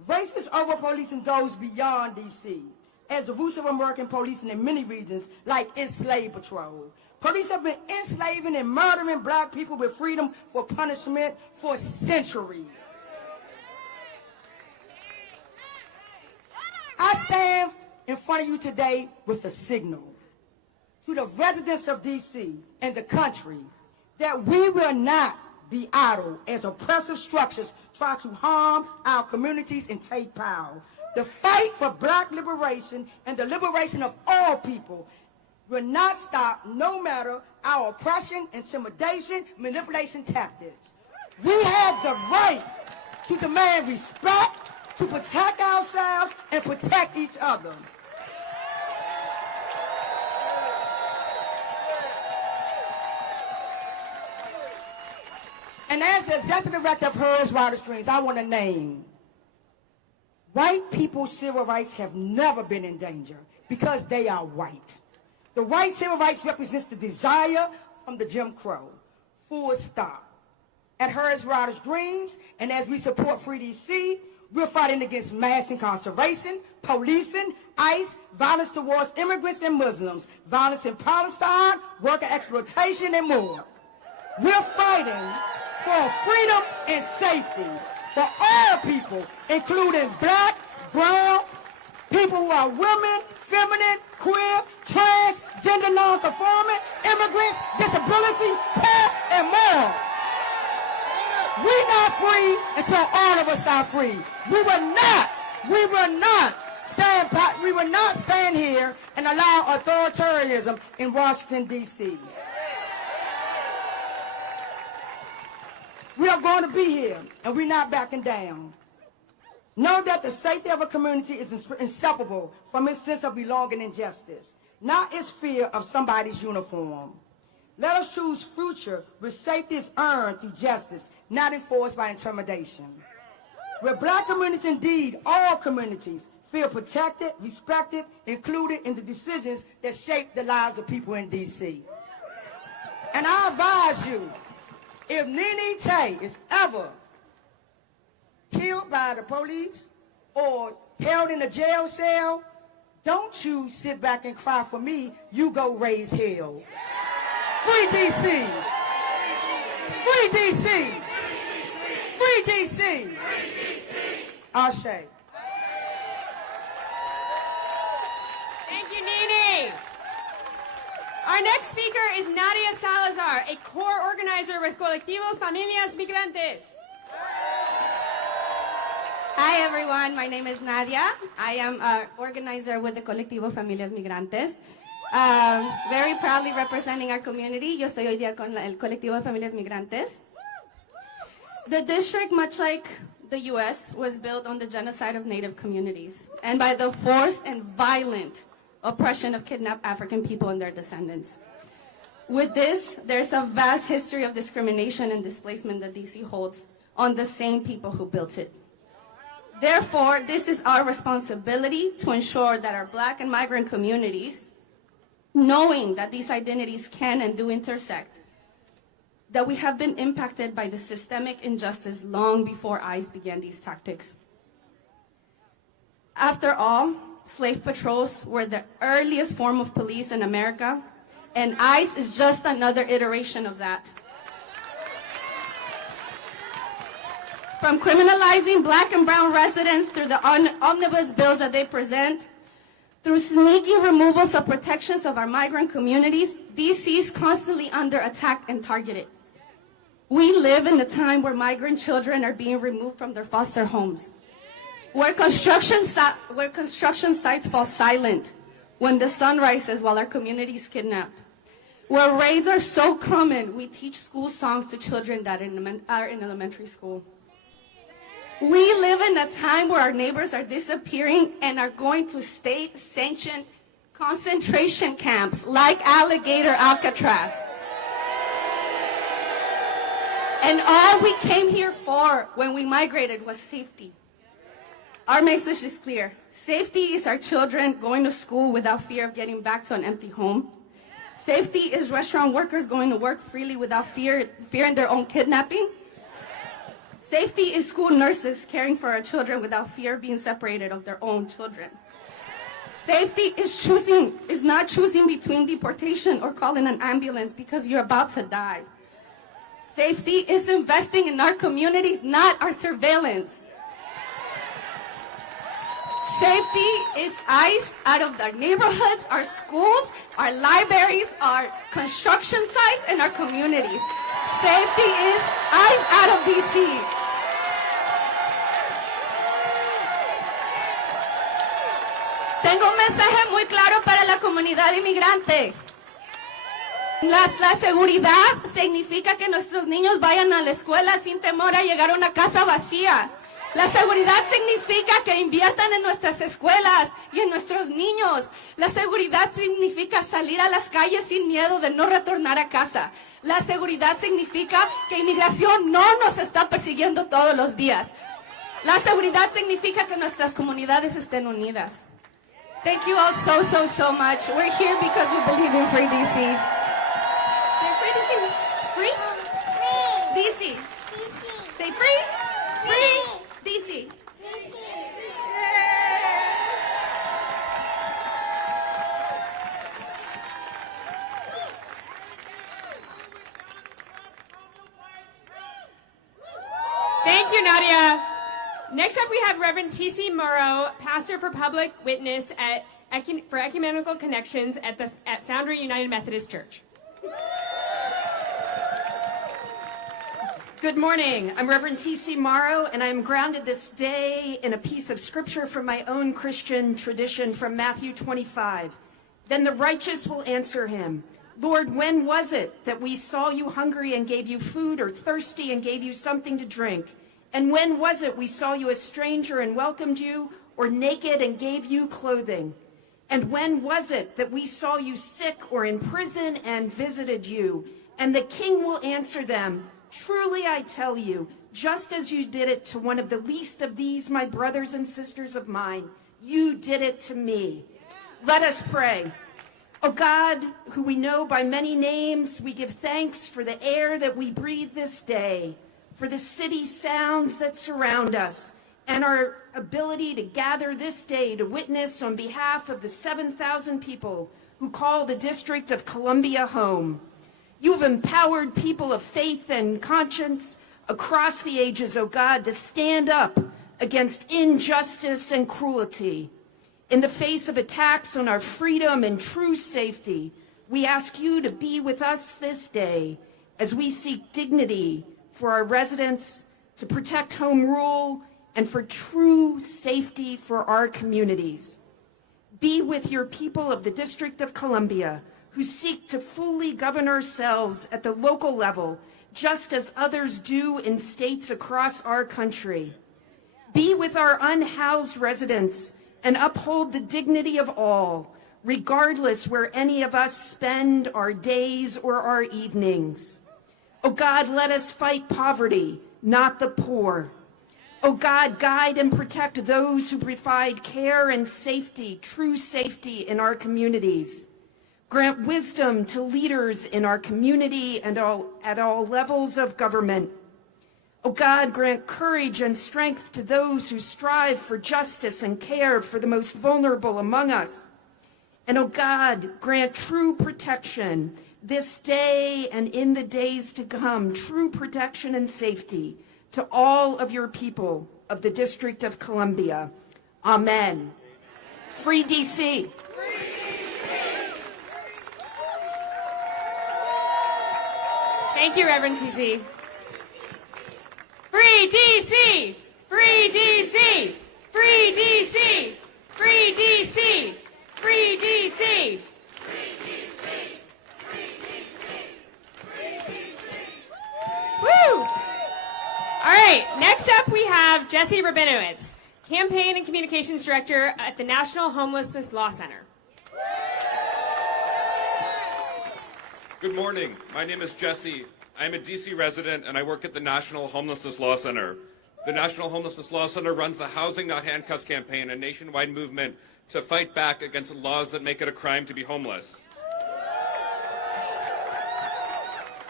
Racist over-policing goes beyond D.C., as the roots of American policing in many regions, like enslaved patrol. Police have been enslaving and murdering black people with freedom for punishment for centuries. I stand in front of you today with a signal to the residents of D.C. and the country that we will not be idle as oppressive structures try to harm our communities and take power. The fight for black liberation and the liberation of all people will not stop no matter our oppression, intimidation, manipulation tactics. We have the right to demand respect, to protect ourselves and protect each other. And as the executive director of Hers Wildest Dreams, I want to name, white people's civil rights have never been in danger because they are white. The white civil rights represents the desire from the Jim Crow. Full stop. At Hers Wildest Dreams, and as we support Free DC, we're fighting against mass incarceration, policing, ICE, violence towards immigrants and Muslims, violence in Palestine, worker exploitation, and more. We're fighting for freedom and safety for all people, including black, brown, people who are women, feminine, queer, trans, gender non-conforming, immigrants, disability, pair, and more. We're not free until all of us are free. We will not stand here and allow authoritarianism in Washington, D.C. We are going to be here, and we're not backing down. Know that the safety of a community is inseparable from its sense of belonging and justice, not its fear of somebody's uniform. Let us choose future where safety is earned through justice, not enforced by intimidation. Where black communities, indeed all communities, feel protected, respected, included in the decisions that shape the lives of people in D.C. And I advise you, if Nene Tay is ever killed by the police or held in a jail cell, don't you sit back and cry for me, you go raise hell. Free DC! Free DC! Free DC! Ashe. Thank you, Nene. Our next speaker is Nadia Salazar, a core organizer with Colectivo Familias Migrantes. Hi everyone, my name is Nadia. I am an organizer with the Colectivo Familias Migrantes. Very proudly representing our community. Yo estoy hoy día con el Colectivo de Familias Migrantes. The district, much like the U.S., was built on the genocide of Native communities and by the forced and violent oppression of kidnapped African people and their descendants. With this, there's a vast history of discrimination and displacement that D.C. holds on the same people who built it. Therefore, this is our responsibility to ensure that our Black and migrant communities, knowing that these identities can and do intersect, that we have been impacted by the systemic injustice long before ICE began these tactics. After all, slave patrols were the earliest form of police in America, and ICE is just another iteration of that. From criminalizing Black and brown residents through the omnibus bills that they present, through sneaky removals of protections of our migrant communities, D.C. is constantly under attack and targeted. We live in a time where migrant children are being removed from their foster homes, where construction sites fall silent when the sun rises while our community is kidnapped, where raids are so common we teach school songs to children that are in elementary school. We live in a time where our neighbors are disappearing and are going to state-sanctioned concentration camps like Alligator Alcatraz. And all we came here for when we migrated was safety. Our message is clear. Safety is our children going to school without fear of getting back to an empty home. Safety is restaurant workers going to work freely without fearing their own kidnapping. Safety is school nurses caring for our children without fear of being separated of their own children. Safety is not choosing between deportation or calling an ambulance because you're about to die. Safety is investing in our communities, not our surveillance. Safety is ICE out of our neighborhoods, our schools, our libraries, our construction sites, and our communities. Safety is ICE out of DC. Tengo un mensaje muy claro para la comunidad inmigrante. La seguridad significa que nuestros niños vayan a la escuela sin temor a llegar a una casa vacía. La seguridad significa que inviertan en nuestras escuelas y en nuestros niños. La seguridad significa salir a las calles sin miedo de no retornar a casa. La seguridad significa que inmigración no nos está persiguiendo todos los días. La seguridad significa que nuestras comunidades estén unidas. Thank you all so much. We're here because we believe in free DC. Say free DC. Free? Free. DC. DC. Say free. Free. DC. Thank you, Nadia. Next up, we have Reverend T.C. Morrow, pastor for public witness for Ecumenical Connections at Foundry United Methodist Church. Good morning. I'm Reverend T.C. Morrow, and I'm grounded this day in a piece of scripture from my own Christian tradition from Matthew 25. Then the righteous will answer him, Lord, when was it that we saw you hungry and gave you food, or thirsty and gave you something to drink? And when was it we saw you a stranger and welcomed you, or naked and gave you clothing? And when was it that we saw you sick or in prison and visited you? And the king will answer them, truly I tell you, just as you did it to one of the least of these, my brothers and sisters of mine, you did it to me. Let us pray. O God, who we know by many names, we give thanks for the air that we breathe this day, for the city sounds that surround us, and our ability to gather this day to witness on behalf of the 7,000 people who call the District of Columbia home. You have empowered people of faith and conscience across the ages, O God, to stand up against injustice and cruelty. In the face of attacks on our freedom and true safety, we ask you to be with us this day as we seek dignity for our residents, to protect home rule, and for true safety for our communities. Be with your people of the District of Columbia who seek to fully govern ourselves at the local level, just as others do in states across our country. Be with our unhoused residents and uphold the dignity of all, regardless where any of us spend our days or our evenings. Oh God, let us fight poverty, not the poor. Oh God, guide and protect those who provide care and safety, true safety in our communities. Grant wisdom to leaders in our community and at all levels of government. Oh God, grant courage and strength to those who strive for justice and care for the most vulnerable among us. And oh God, grant true protection this day and in the days to come, true protection and safety to all of your people of the District of Columbia. Amen. Free DC. Thank you, Reverend TC. Free DC! Free DC! Free DC! Free DC! Free DC! Woo! All right, next up we have Jesse Rabinowitz, Campaign and Communications Director at the National Homelessness Law Center. Good morning. My name is Jesse. I'm a DC resident and I work at the National Homelessness Law Center. The National Homelessness Law Center runs the Housing Not Handcuffs campaign, a nationwide movement to fight back against laws that make it a crime to be homeless.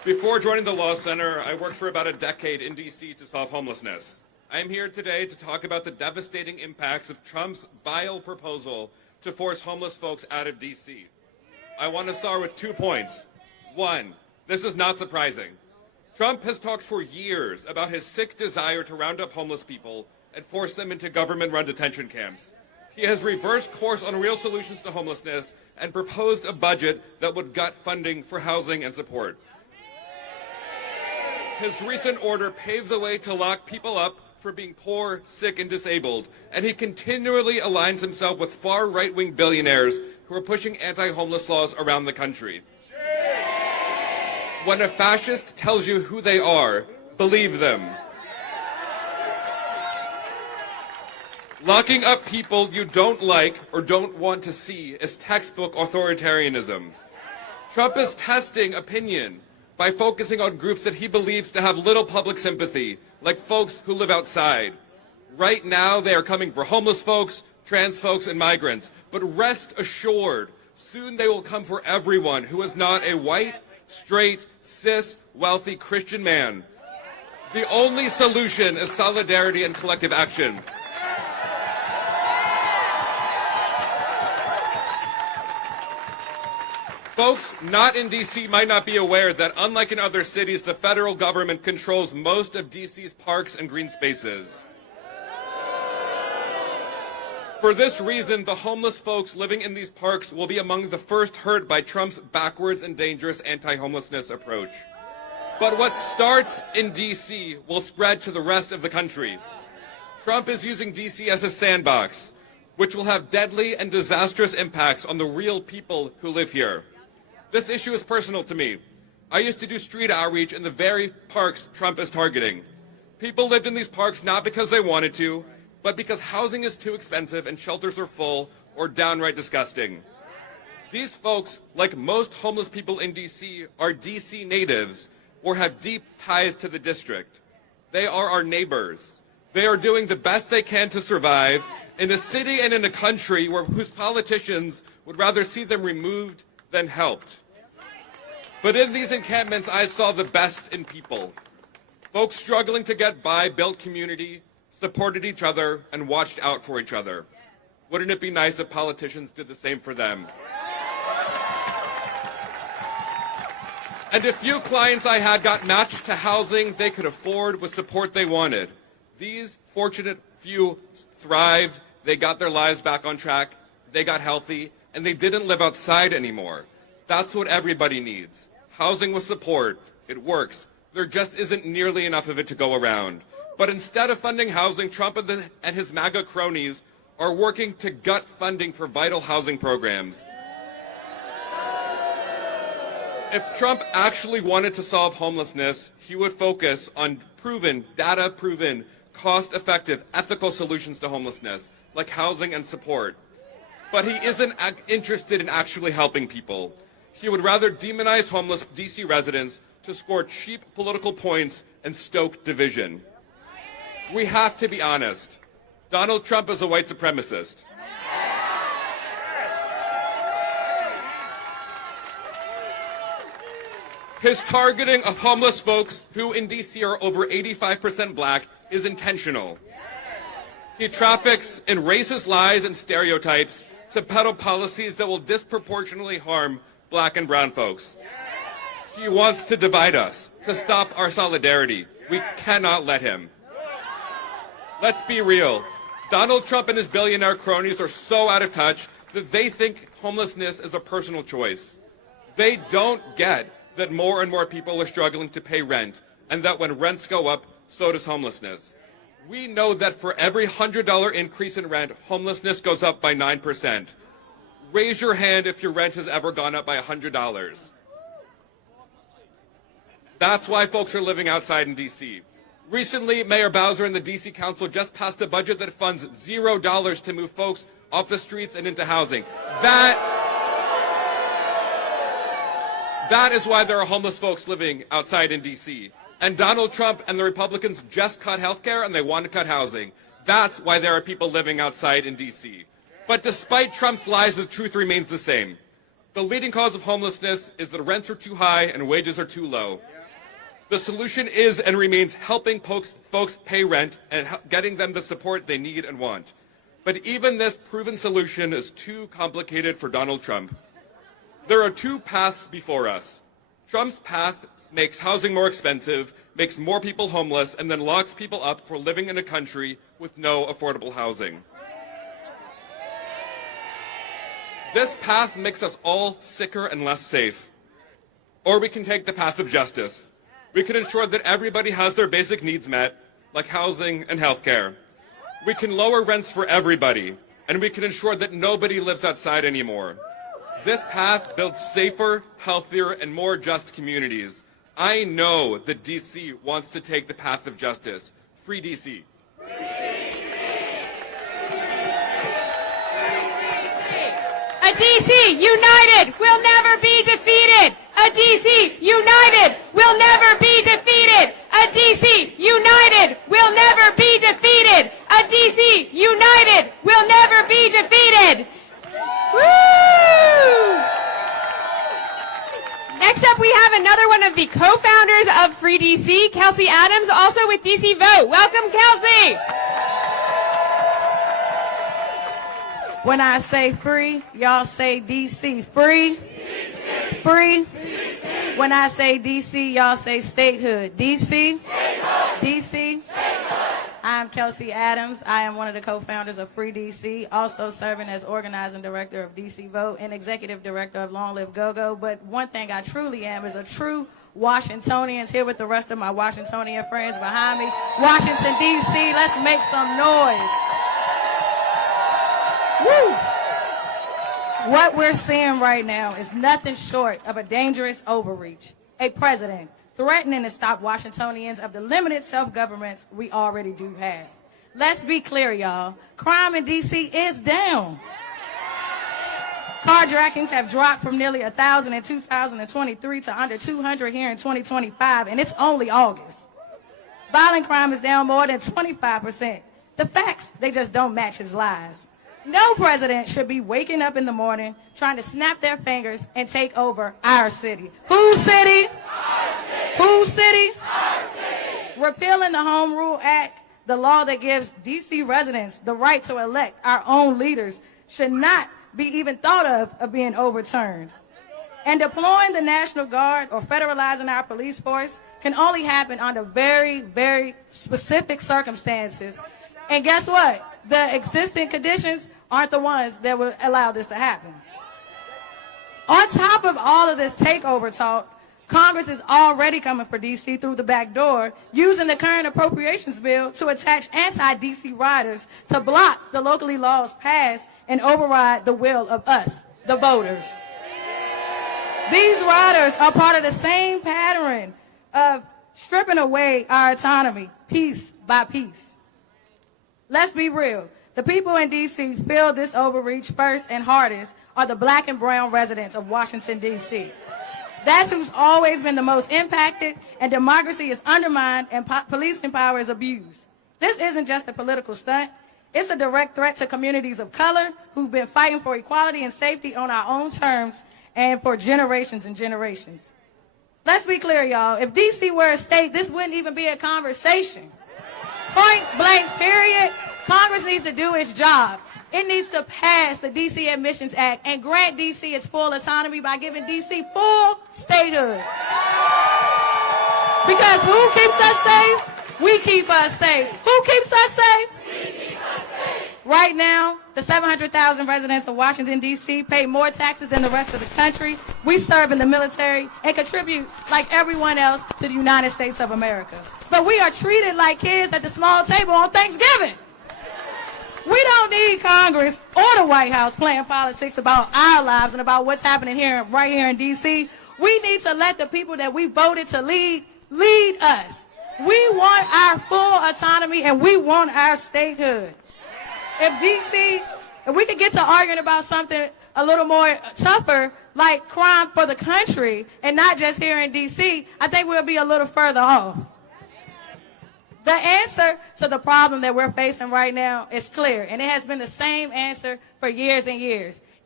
Before joining the Law Center, I worked for about a decade in D.C. to solve homelessness. I am here today to talk about the devastating impacts of Trump's vile proposal to force homeless folks out of D.C. I want to start with 2 points. One, this is not surprising. Trump has talked for years about his sick desire to round up homeless people and force them into government-run detention camps. He has reversed course on real solutions to homelessness and proposed a budget that would gut funding for housing and support. His recent order paved the way to lock people up for being poor, sick, and disabled, and he continually aligns himself with far right-wing billionaires who are pushing anti-homeless laws around the country. When a fascist tells you who they are, believe them. Locking up people you don't like or don't want to see is textbook authoritarianism. Trump is testing opinion by focusing on groups that he believes to have little public sympathy, like folks who live outside. Right now, they are coming for homeless folks, trans folks, and migrants. But rest assured, soon they will come for everyone who is not a white, straight, cis, wealthy Christian man. The only solution is solidarity and collective action. Folks not in D.C. might not be aware that, unlike in other cities, the federal government controls most of D.C.'s parks and green spaces. For this reason, the homeless folks living in these parks will be among the first hurt by Trump's backwards and dangerous anti-homelessness approach. But what starts in D.C. will spread to the rest of the country. Trump is using D.C. as a sandbox, which will have deadly and disastrous impacts on the real people who live here. This issue is personal to me. I used to do street outreach in the very parks Trump is targeting. People lived in these parks not because they wanted to, but because housing is too expensive and shelters are full or downright disgusting. These folks, like most homeless people in D.C., are D.C. natives or have deep ties to the district. They are our neighbors. They are doing the best they can to survive in a city and in a country whose politicians would rather see them removed than helped. But in these encampments, I saw the best in people. Folks struggling to get by built community, supported each other, and watched out for each other. Wouldn't it be nice if politicians did the same for them? And a few clients I had got matched to housing they could afford with support they wanted. These fortunate few thrived, they got their lives back on track, they got healthy, and they didn't live outside anymore. That's what everybody needs. Housing with support. It works. There just isn't nearly enough of it to go around. But instead of funding housing, Trump and his MAGA cronies are working to gut funding for vital housing programs. If Trump actually wanted to solve homelessness, he would focus on proven, data-proven, cost-effective, ethical solutions to homelessness, like housing and support. But he isn't interested in actually helping people. He would rather demonize homeless D.C. residents to score cheap political points and stoke division. We have to be honest. Donald Trump is a white supremacist. His targeting of homeless folks who in D.C. are over 85% black is intentional. He traffics in racist lies and stereotypes to peddle policies that will disproportionately harm black and brown folks. He wants to divide us, to stop our solidarity. We cannot let him. Let's be real. Donald Trump and his billionaire cronies are so out of touch that they think homelessness is a personal choice. They don't get that more and more people are struggling to pay rent, and that when rents go up, so does homelessness. We know that for every $100 increase in rent, homelessness goes up by 9%. Raise your hand if your rent has ever gone up by $100. That's why folks are living outside in D.C. Recently, Mayor Bowser and the D.C. Council just passed a budget that funds $0 to move folks off the streets and into housing. That is why there are homeless folks living outside in D.C. And Donald Trump and the Republicans just cut health care and they want to cut housing. That's why there are people living outside in D.C. But despite Trump's lies, the truth remains the same. The leading cause of homelessness is that rents are too high and wages are too low. The solution is and remains helping folks pay rent and getting them the support they need and want. But even this proven solution is too complicated for Donald Trump. There are two paths before us. Trump's path makes housing more expensive, makes more people homeless, and then locks people up for living in a country with no affordable housing. This path makes us all sicker and less safe. Or we can take the path of justice. We can ensure that everybody has their basic needs met, like housing and health care. We can lower rents for everybody, and we can ensure that nobody lives outside anymore. This path builds safer, healthier, and more just communities. I know that DC wants to take the path of justice. Free DC. A DC united will never be defeated. A DC united will never be defeated. A DC united will never be defeated. A DC united will never be defeated. Woo! Next up, we have another one of the co-founders of Free DC, Kelsey Adams, also with DC Vote. Welcome, Kelsey. When I say free, y'all say DC. Free? DC. Free? DC. When I say DC, y'all say statehood. DC? Statehood. DC? Statehood. I'm Kelsey Adams. I am one of the co-founders of Free DC, also serving as organizing director of DC Vote and executive director of Long Live Go-Go. But one thing I truly am is a true Washingtonian, here with the rest of my Washingtonian friends behind me. Washington, DC, let's make some noise. Woo! What we're seeing right now is nothing short of a dangerous overreach. A president threatening to stop Washingtonians of the limited self-governments we already do have. Let's be clear, y'all. Crime in D.C. is down. Carjackings have dropped from nearly 1,000 in 2023 to under 200 here in 2025, and it's only August. Violent crime is down more than 25%. The facts, they just don't match his lies. No president should be waking up in the morning trying to snap their fingers and take over our city. Whose city? Our city. Whose city? Our city. Repealing the Home Rule Act, the law that gives D.C. residents the right to elect our own leaders, should not be even thought of being overturned. And deploying the National Guard or federalizing our police force can only happen under very, very specific circumstances. And guess what? The existing conditions aren't the ones that will allow this to happen. On top of all of this takeover talk, Congress is already coming for D.C. through the back door, using the current appropriations bill to attach anti-D.C. riders to block the locally laws passed and override the will of us, the voters. These riders are part of the same pattern of stripping away our autonomy, piece by piece. Let's be real. The people in D.C. feel this overreach first and hardest are the black and brown residents of Washington, D.C. That's who's always been the most impacted, and democracy is undermined and policing power is abused. This isn't just a political stunt. It's a direct threat to communities of color who've been fighting for equality and safety on our own terms and for generations and generations. Let's be clear, y'all. If D.C. were a state, this wouldn't even be a conversation. Point blank, period. Congress needs to do its job. It needs to pass the D.C. Admissions Act and grant D.C. its full autonomy by giving D.C. full statehood. Because who keeps us safe? We keep us safe. Who keeps us safe? We keep us safe. Right now, the 700,000 residents of Washington, D.C. pay more taxes than the rest of the country. We serve in the military and contribute, like everyone else, to the United States of America. But we are treated like kids at the small table on Thanksgiving. We don't need Congress or the White House playing politics about our lives and about what's happening right here in D.C. We need to let the people that we voted to lead us. We want our full autonomy and we want our statehood. If we could get to arguing about something a little more tougher, like crime for the country and not just here in D.C., I think we'll be a little further off. The answer to the problem that we're facing right now is clear, and it has been the same answer for years and years.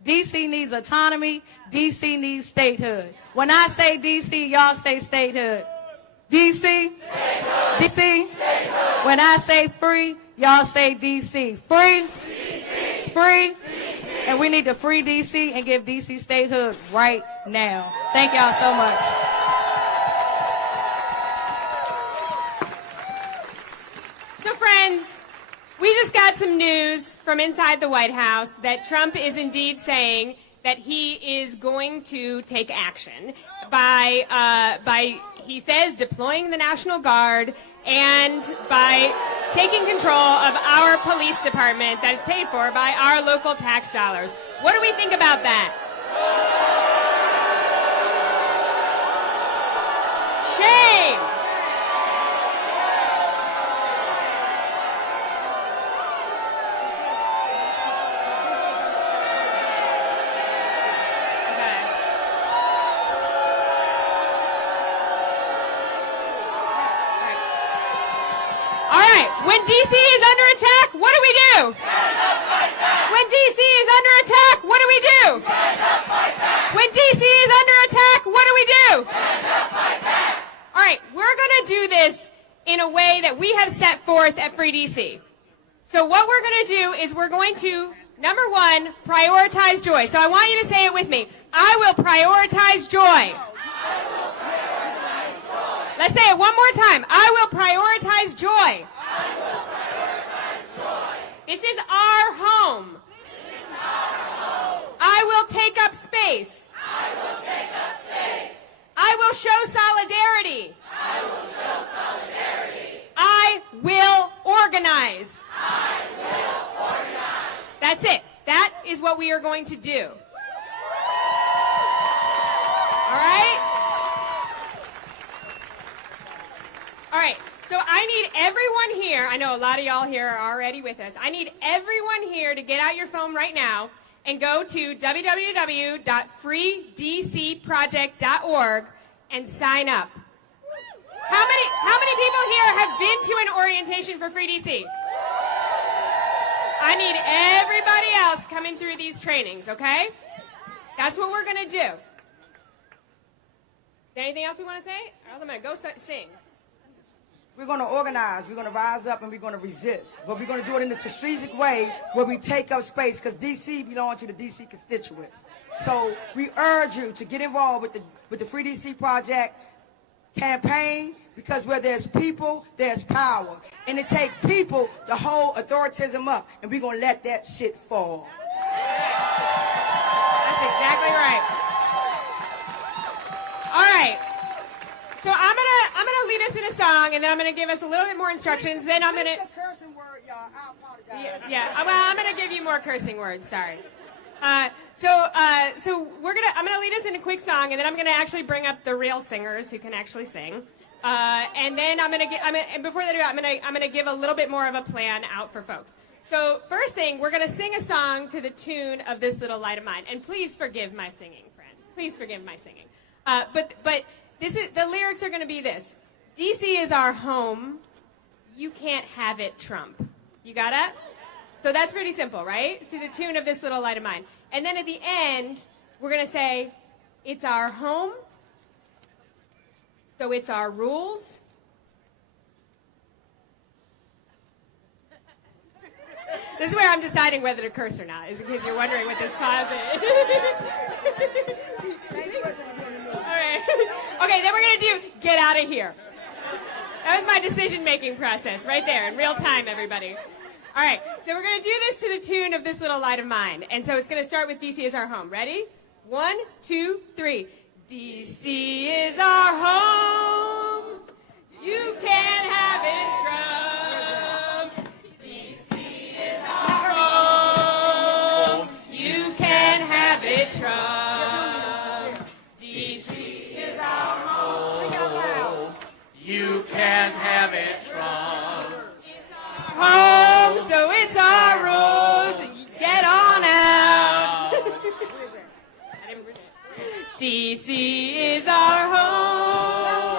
DC needs autonomy. DC needs statehood. When I say DC, y'all say statehood. DC? Statehood. DC? Statehood. When I say free, y'all say DC. Free? DC. Free? DC. And we need to free DC and give DC statehood right now. Thank y'all so much. So friends, we just got some news from inside the White House that Trump is indeed saying that he is going to take action by he says, deploying the National Guard and by taking control of our police department that is paid for by our local tax dollars. What do we think about that? Shame! When DC is under attack, what do we do? When DC is under attack, what do we do? When DC is under attack, what do we do? All right, we're going to do this in a way that we have set forth at Free DC. So what we're going to do is we're going to, number one, prioritize joy. So I want you to say it with me. I will prioritize joy. Let's say it one more time. I will prioritize joy. This is our home. I will take up space. I will show solidarity. I will organize. That's it. That is what we are going to do. All right? All right. So I need everyone here, I know a lot of y'all here are already with us, I need everyone here to get out your phone right now and go to www.freedcproject.org and sign up. How many people here have been to an orientation for Free DC? I need everybody else coming through these trainings, okay? That's what we're going to do. Is there anything else we want to say? I'm going to go sing. We're going to organize, we're going to rise up, and we're going to resist. But we're going to do it in a strategic way where we take up space, because D.C. belongs to the D.C. constituents. So we urge you to get involved with the Free D.C. Project campaign, because where there's people, there's power. And it takes people to hold authoritism up, and we're going to let that shit fall. That's exactly right. All right. So I'm gonna lead us in a song, and then I'm gonna give us a little bit more instructions. Then I'm gonna. The cursing word, y'all. I apologize. Yeah. Well, I'm gonna give you more cursing words. Sorry. So I'm gonna lead us in a quick song, and then I'm gonna actually bring up the real singers who can actually sing. And then and before they do, I'm gonna give a little bit more of a plan out for folks. So first thing, we're gonna sing a song to the tune of This Little Light of Mine, and please forgive my singing, friends. Please forgive my singing. But the lyrics are going to be this. DC is our home. You can't have it, Trump. You got it? So that's pretty simple, right? It's to the tune of This Little Light of Mine. And then at the end, we're going to say, it's our home, so it's our rules. This is where I'm deciding whether to curse or not, is in case you're wondering what this pause is. All right. Okay, then we're going to do Get Out of Here. That was my decision-making process right there in real time, everybody. All right, so we're going to do this to the tune of This Little Light of Mine. And so it's going to start with DC is our home. Ready? 1, 2, 3. DC is our home. You can't have it, Trump. DC is our home. You can't have it, Trump. DC is our home. You can't have it, Trump. Home, so it's our rules. Get on out. DC is our home.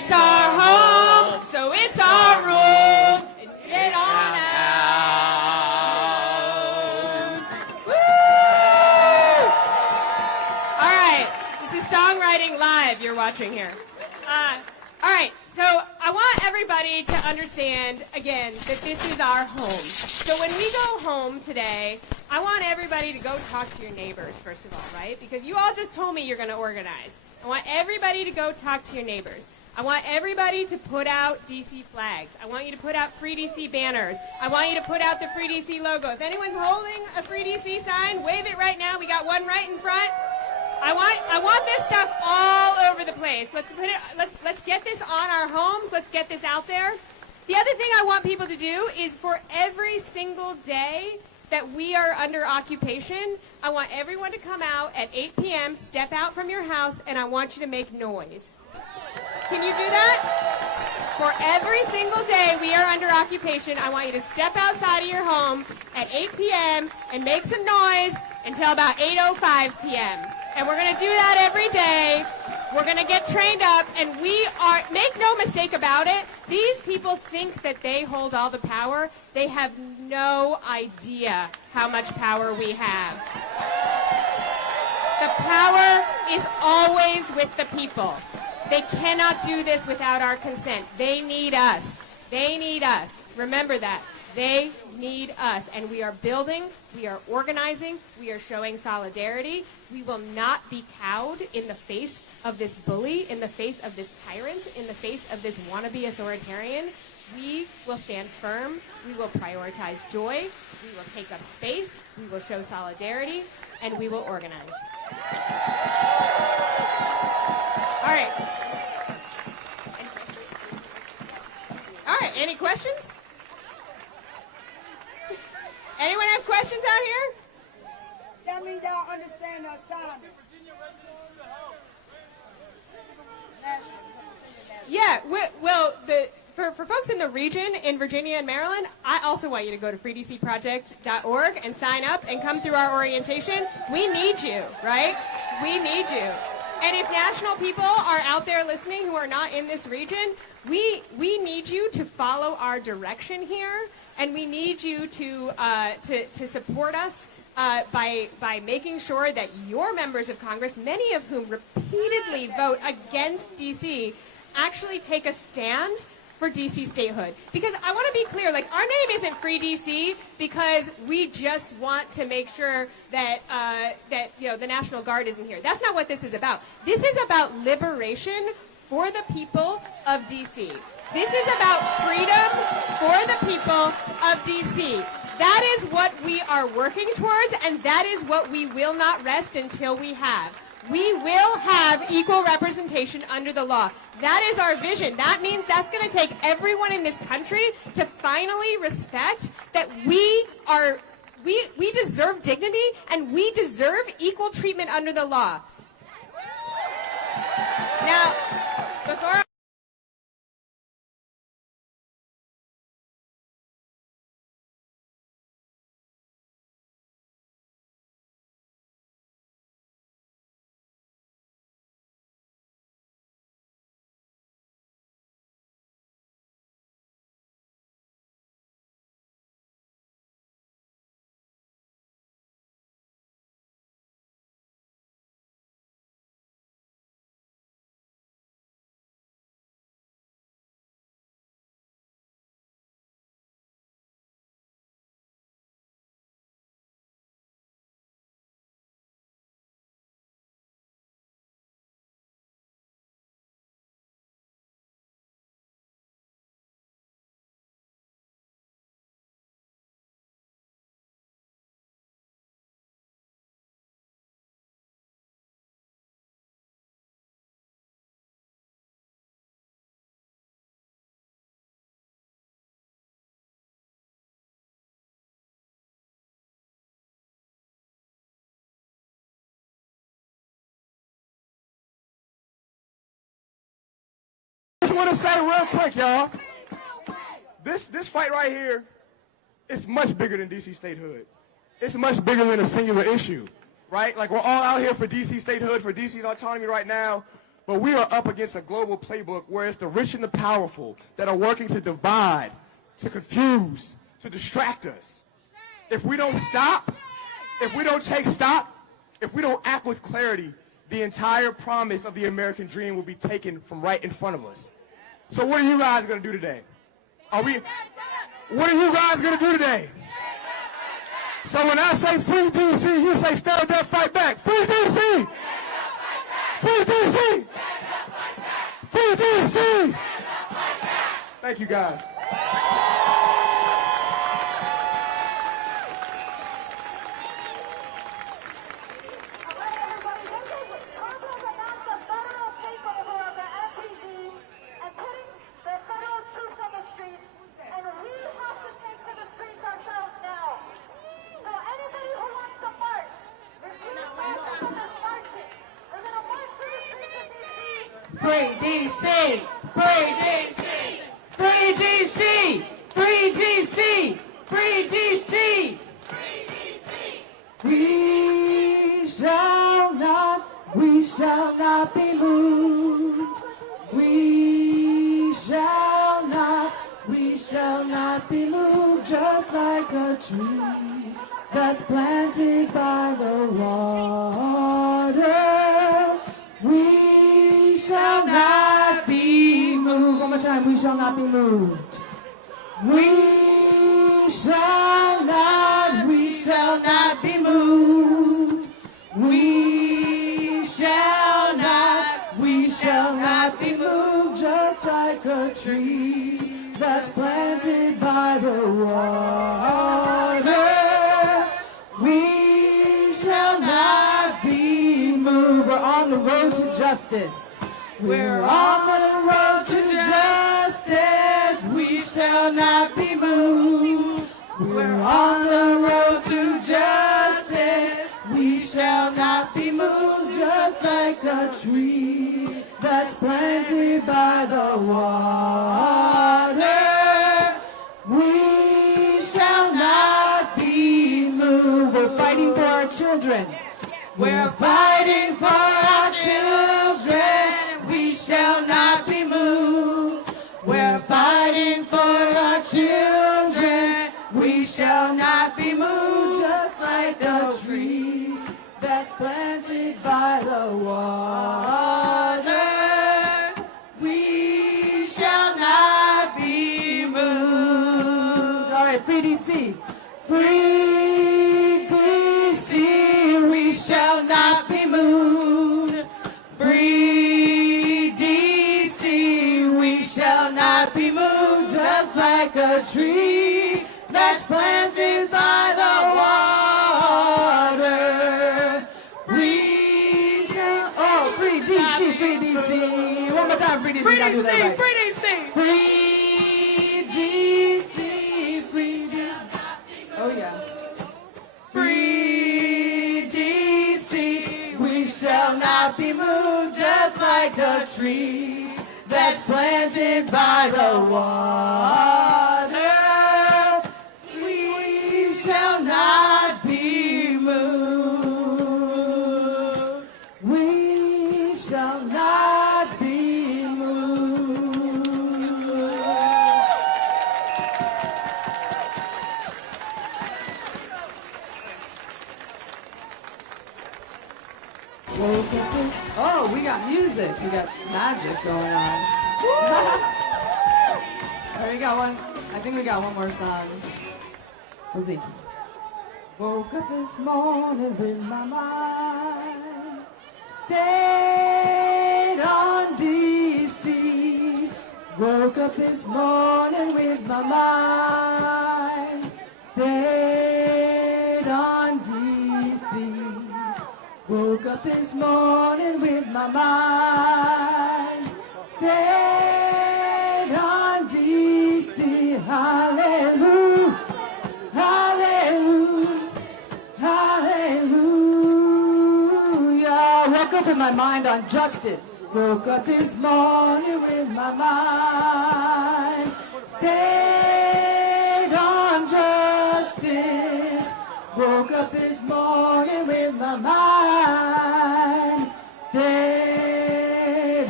It's our home, so it's our rule. Get on out. Woo! All right, this is Songwriting Live you're watching here. All right, so I want everybody to understand, again, that this is our home. So when we go home today, I want everybody to go talk to your neighbors, first of all, right? Because you all just told me you're going to organize. I want everybody to go talk to your neighbors. I want everybody to put out DC flags. I want you to put out Free DC banners. I want you to put out the Free DC logo. If anyone's holding a Free DC sign, wave it right now. We got one right in front. I want this stuff all over the place. Let's get this on our homes. Let's get this out there. The other thing I want people to do is for every single day that we are under occupation, I want everyone to come out at 8 p.m., step out from your house, and I want you to make noise. Can you do that? For every single day we are under occupation, I want you to step outside of your home at 8 p.m. and make some noise until about 8:05 p.m. And we're going to do that every day. We're going to get trained up, and make no mistake about it, these people think that they hold all the power. They have no idea how much power we have. The power is always with the people. They cannot do this without our consent. They need us. They need us. Remember that. They need us. And we are building, we are organizing, we are showing solidarity. We will not be cowed in the face of this bully, in the face of this tyrant, in the face of this wannabe authoritarian. We will stand firm. We will prioritize joy. We will take up space. We will show solidarity. And we will organize. All right. All right, any questions? Anyone have questions out here? That means y'all understand the assignment. Yeah, well, for folks in the region, in Virginia and Maryland, I also want you to go to freedcproject.org and sign up and come through our orientation. We need you, right? We need you. And if national people are out there listening who are not in this region, we need you to follow our direction here, and we need you to support us by making sure that your members of Congress, many of whom repeatedly vote against D.C., actually take a stand for D.C. statehood. Because I want to be clear, like, our name isn't Free D.C. because we just want to make sure that the National Guard isn't here. That's not what this is about. This is about liberation for the people of D.C. This is about freedom for the people of D.C. That is what we are working towards, and that is what we will not rest until we have. We will have equal representation under the law. That is our vision. That means that's going to take everyone in this country to finally respect that we deserve dignity and we deserve equal treatment under the law. Now, before I just want to say real quick, y'all, this fight right here is much bigger than DC statehood. It's much bigger than a singular issue, right? Like, we're all out here for DC statehood, for DC's autonomy right now, But we are up against a global playbook where it's the rich and the powerful that are working to divide, to confuse, to distract us. If we don't stop, if we don't take stock, if we don't act with clarity, the entire promise of the American dream will be taken from right in front of us. So what are you guys going to do today? What are you guys going to do today? So when I say free DC, you say stand up, fight back. Free DC! Free DC! Free DC! Thank you guys. Free DC! Free DC! Free DC! Free DC! Free DC! We shall not be moved. We shall not be moved, just like a tree that's planted by the water. We shall not be moved. One more time, we shall not be moved. We shall not be moved. We shall not be moved, just like a tree that's planted by the water. We shall not be moved. We're on the road to justice. We're on the road to justice. We shall not be moved. We're on the road to justice. We shall not be moved, just like a tree that's planted by the water. We shall not be moved. We're fighting for our children. We're fighting for our children. We shall not be moved. We're fighting for our children. We shall not be moved, just like a tree that's planted by the water. We shall not be moved. All right, free DC. Free DC. We shall not be moved. Free DC. We shall not be moved, just like a tree that's planted by the water. Free DC, free DC. One more time, free DC. Free DC, right. Free DC. Free DC, free DC. Oh yeah. Free DC. We shall not be moved, just like a tree that's planted by the water. We shall not be moved. We shall not be moved. Oh, we got music. We got magic going on. We got one. I think we got one more song. We'll see. Woke up this morning with my mind stayed on DC. Woke up this morning with my mind stayed on DC. Woke up this morning with my mind stayed on DC. Hallelujah, hallelujah, hallelujah. Woke up with my mind on justice. Woke up this morning with my mind stayed on justice. Woke up this morning with my mind stayed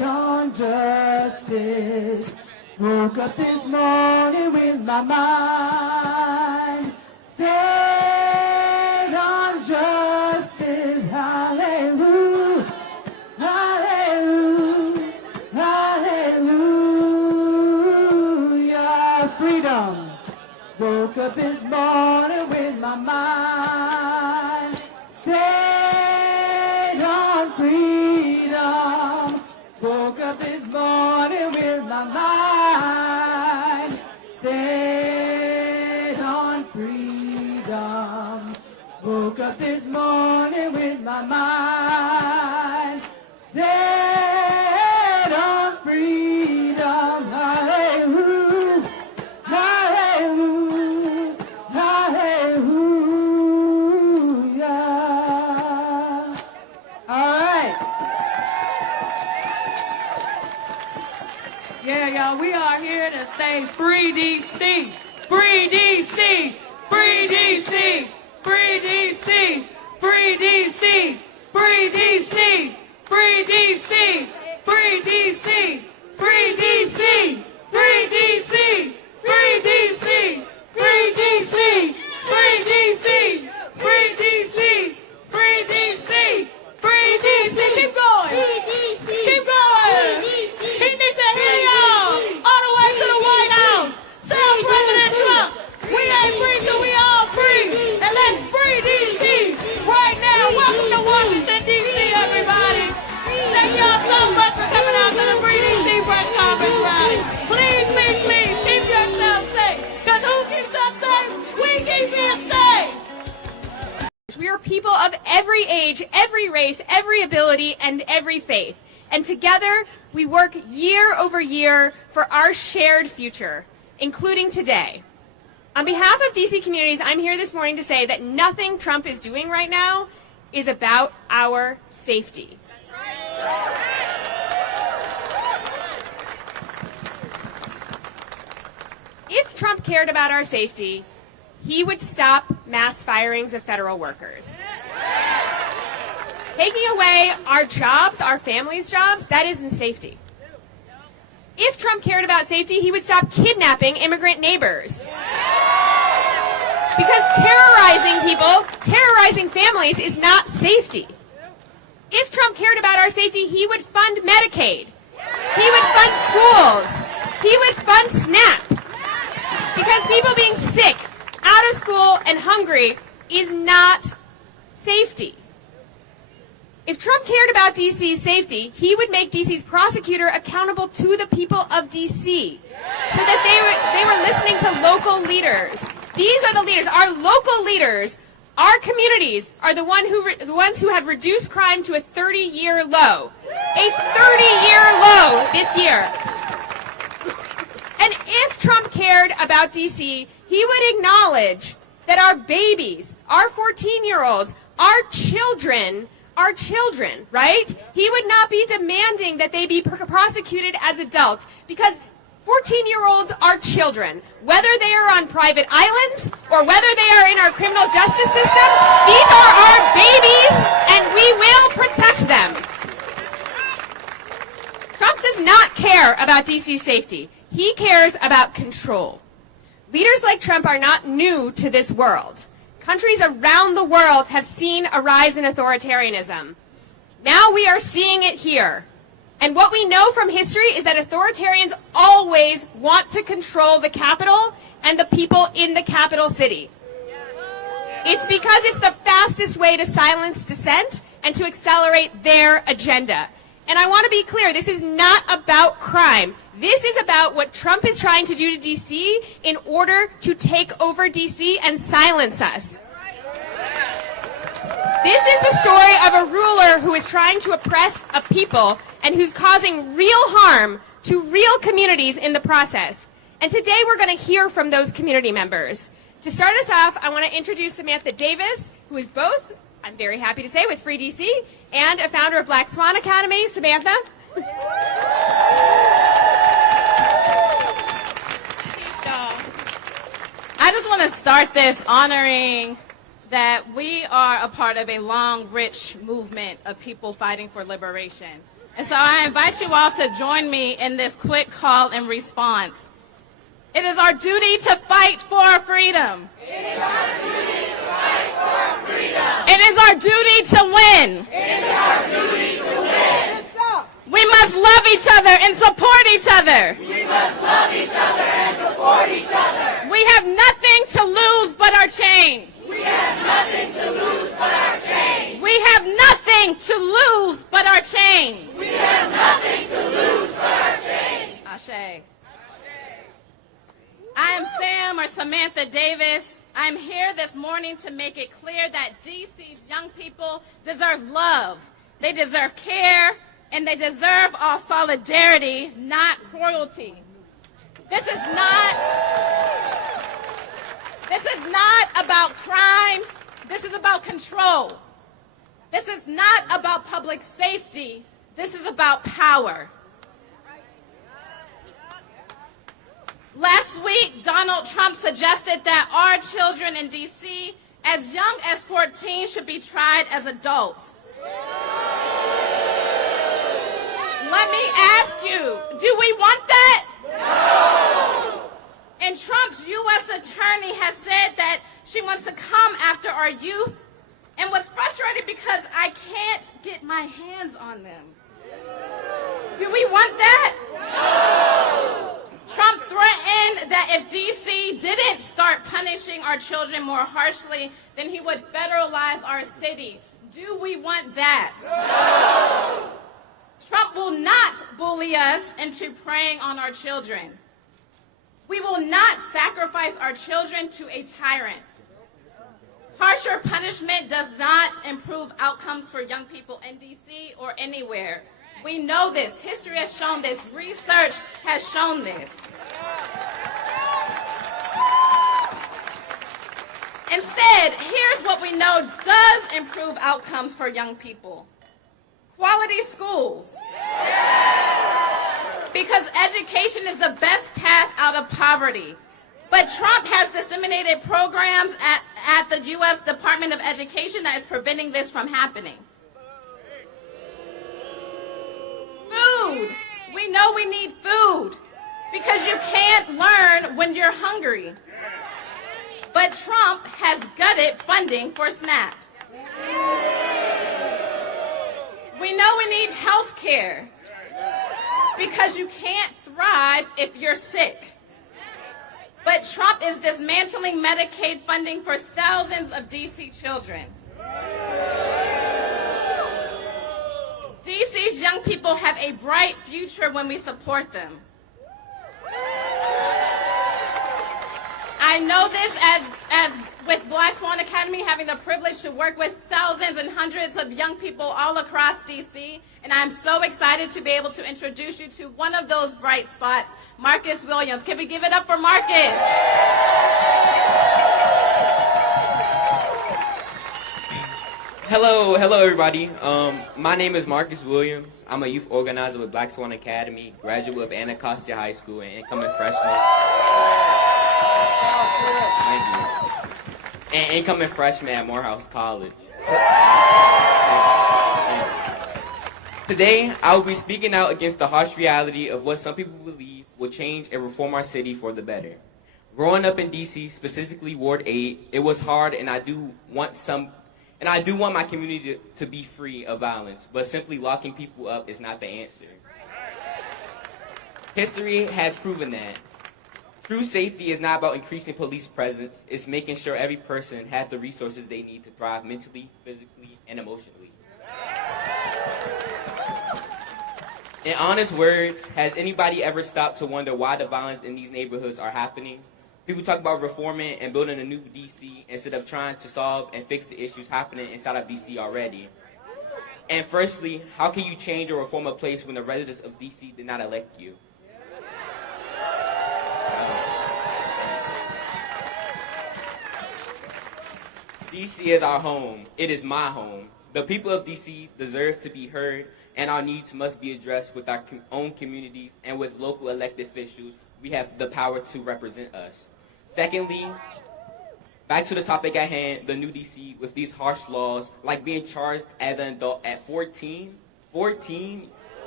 justice. Woke up this morning with my mind set on justice. Hallelujah, hallelujah, hallelujah. Freedom. Woke up this morning with my mind set on freedom. Woke up this morning with my mind set on freedom. Woke up this morning with my mind set on freedom. Hallelujah, hallelujah, hallelujah. All right. Yeah, y'all, we are here to say free DC, free DC, free DC, free DC, free DC, free DC, free DC, free DC, free DC, free DC, free DC, free DC, free DC, free DC, free DC, free DC. Keep going. Keep going. He needs to hear y'all all the way to the White House. Tell President Trump, we ain't free till we all free. And let's free DC right now. Welcome to Washington, DC, everybody. Thank y'all so much for coming out to the Free DC press conference rally. Please, please, please, keep yourselves safe. Because who keeps us safe? We keep you safe. We are people of every age, every race, every ability, and every faith. And together, we work year over year for our shared future, including today. On behalf of DC communities, I'm here this morning to say that nothing Trump is doing right now is about our safety. If Trump cared about our safety, he would stop mass firings of federal workers. Taking away our jobs, our families' jobs, that isn't safety. If Trump cared about safety, he would stop kidnapping immigrant neighbors. Because terrorizing people, terrorizing families is not safety. If Trump cared about our safety, he would fund Medicaid. He would fund schools. He would fund SNAP. Because people being sick, out of school, and hungry is not safety. If Trump cared about DC's safety, he would make DC's prosecutor accountable to the people of DC so that they were listening to local leaders. These are the leaders. Our local leaders, our communities are the ones who have reduced crime to a 30-year low. A 30-year low this year. And if Trump cared about DC, he would acknowledge that our babies, our 14-year-olds, our children, right? He would not be demanding that they be prosecuted as adults because 14-year-olds are children. Whether they are on private islands or whether they are in our criminal justice system, these are our babies and we will protect them. Trump does not care about DC's safety. He cares about control. Leaders like Trump are not new to this world. Countries around the world have seen a rise in authoritarianism. Now we are seeing it here. And what we know from history is that authoritarians always want to control the capital and the people in the capital city. It's because it's the fastest way to silence dissent and to accelerate their agenda. And I want to be clear, this is not about crime. This is about what Trump is trying to do to DC in order to take over DC and silence us. This is the story of a ruler who is trying to oppress a people and who's causing real harm to real communities in the process. And today we're going to hear from those community members. To start us off, I want to introduce Samantha Davis, who is both, I'm very happy to say, with Free DC and a founder of Black Swan Academy. Samantha. I just want to start this honoring that we are a part of a long, rich movement of people fighting for liberation. And so I invite you all to join me in this quick call and response. It is our duty to fight for our freedom. It is our duty to fight for our freedom. It is our duty to win. It is our duty to win. We must love each other and support each other. We must love each other and support each other. We have nothing to lose but our chains. We have nothing to lose but our chains. We have nothing to lose but our chains. We have nothing to lose but our chains. Ashe. I am Sam or Samantha Davis. I'm here this morning to make it clear that DC's young people deserve love. They deserve care, and they deserve all solidarity, not cruelty. This is not about crime. This is about control. This is not about public safety. This is about power. Last week, Donald Trump suggested that our children in D.C. as young as 14 should be tried as adults. Let me ask you, do we want that? No! And Trump's U.S. attorney has said that she wants to come after our youth and was frustrated because I can't get my hands on them. Do we want that? No! Trump threatened that if D.C. didn't start punishing our children more harshly, then he would federalize our city. Do we want that? No! Trump will not bully us into preying on our children. We will not sacrifice our children to a tyrant. Harsher punishment does not improve outcomes for young people in D.C. or anywhere. We know this. History has shown this. Research has shown this. Instead, here's what we know does improve outcomes for young people. Quality schools. Because education is the best path out of poverty. But Trump has disseminated programs at the U.S. Department of Education that is preventing this from happening. Food. We know we need food because you can't learn when you're hungry. But Trump has gutted funding for SNAP. We know we need health care because you can't thrive if you're sick. But Trump is dismantling Medicaid funding for thousands of D.C. children. D.C.'s young people have a bright future when we support them. I know this as with Black Swan Academy, having the privilege to work with thousands and hundreds of young people all across D.C., and I'm so excited to be able to introduce you to one of those bright spots, Marcus Williams. Can we give it up for Marcus? Hello everybody. My name is Marcus Williams. I'm a youth organizer with Black Swan Academy, graduate of Anacostia High School, and incoming freshman. Thank you. And incoming freshman at Morehouse College. Today, I will be speaking out against the harsh reality of what some people believe will change and reform our city for the better. Growing up in D.C., specifically Ward 8, it was hard, and I do want my community to be free of violence, but simply locking people up is not the answer. History has proven that. True safety is not about increasing police presence, it's making sure every person has the resources they need to thrive mentally, physically, and emotionally. In honest words, has anybody ever stopped to wonder why the violence in these neighborhoods are happening? People talk about reforming and building a new D.C. instead of trying to solve and fix the issues happening inside of D.C. already. And firstly, how can you change or reform a place when the residents of D.C. did not elect you? D.C. is our home. It is my home. The people of D.C. deserve to be heard, and our needs must be addressed with our own communities and with local elected officials. We have the power to represent us. Secondly, back to the topic at hand, the new D.C. with these harsh laws, like being charged as an adult at 14. 14?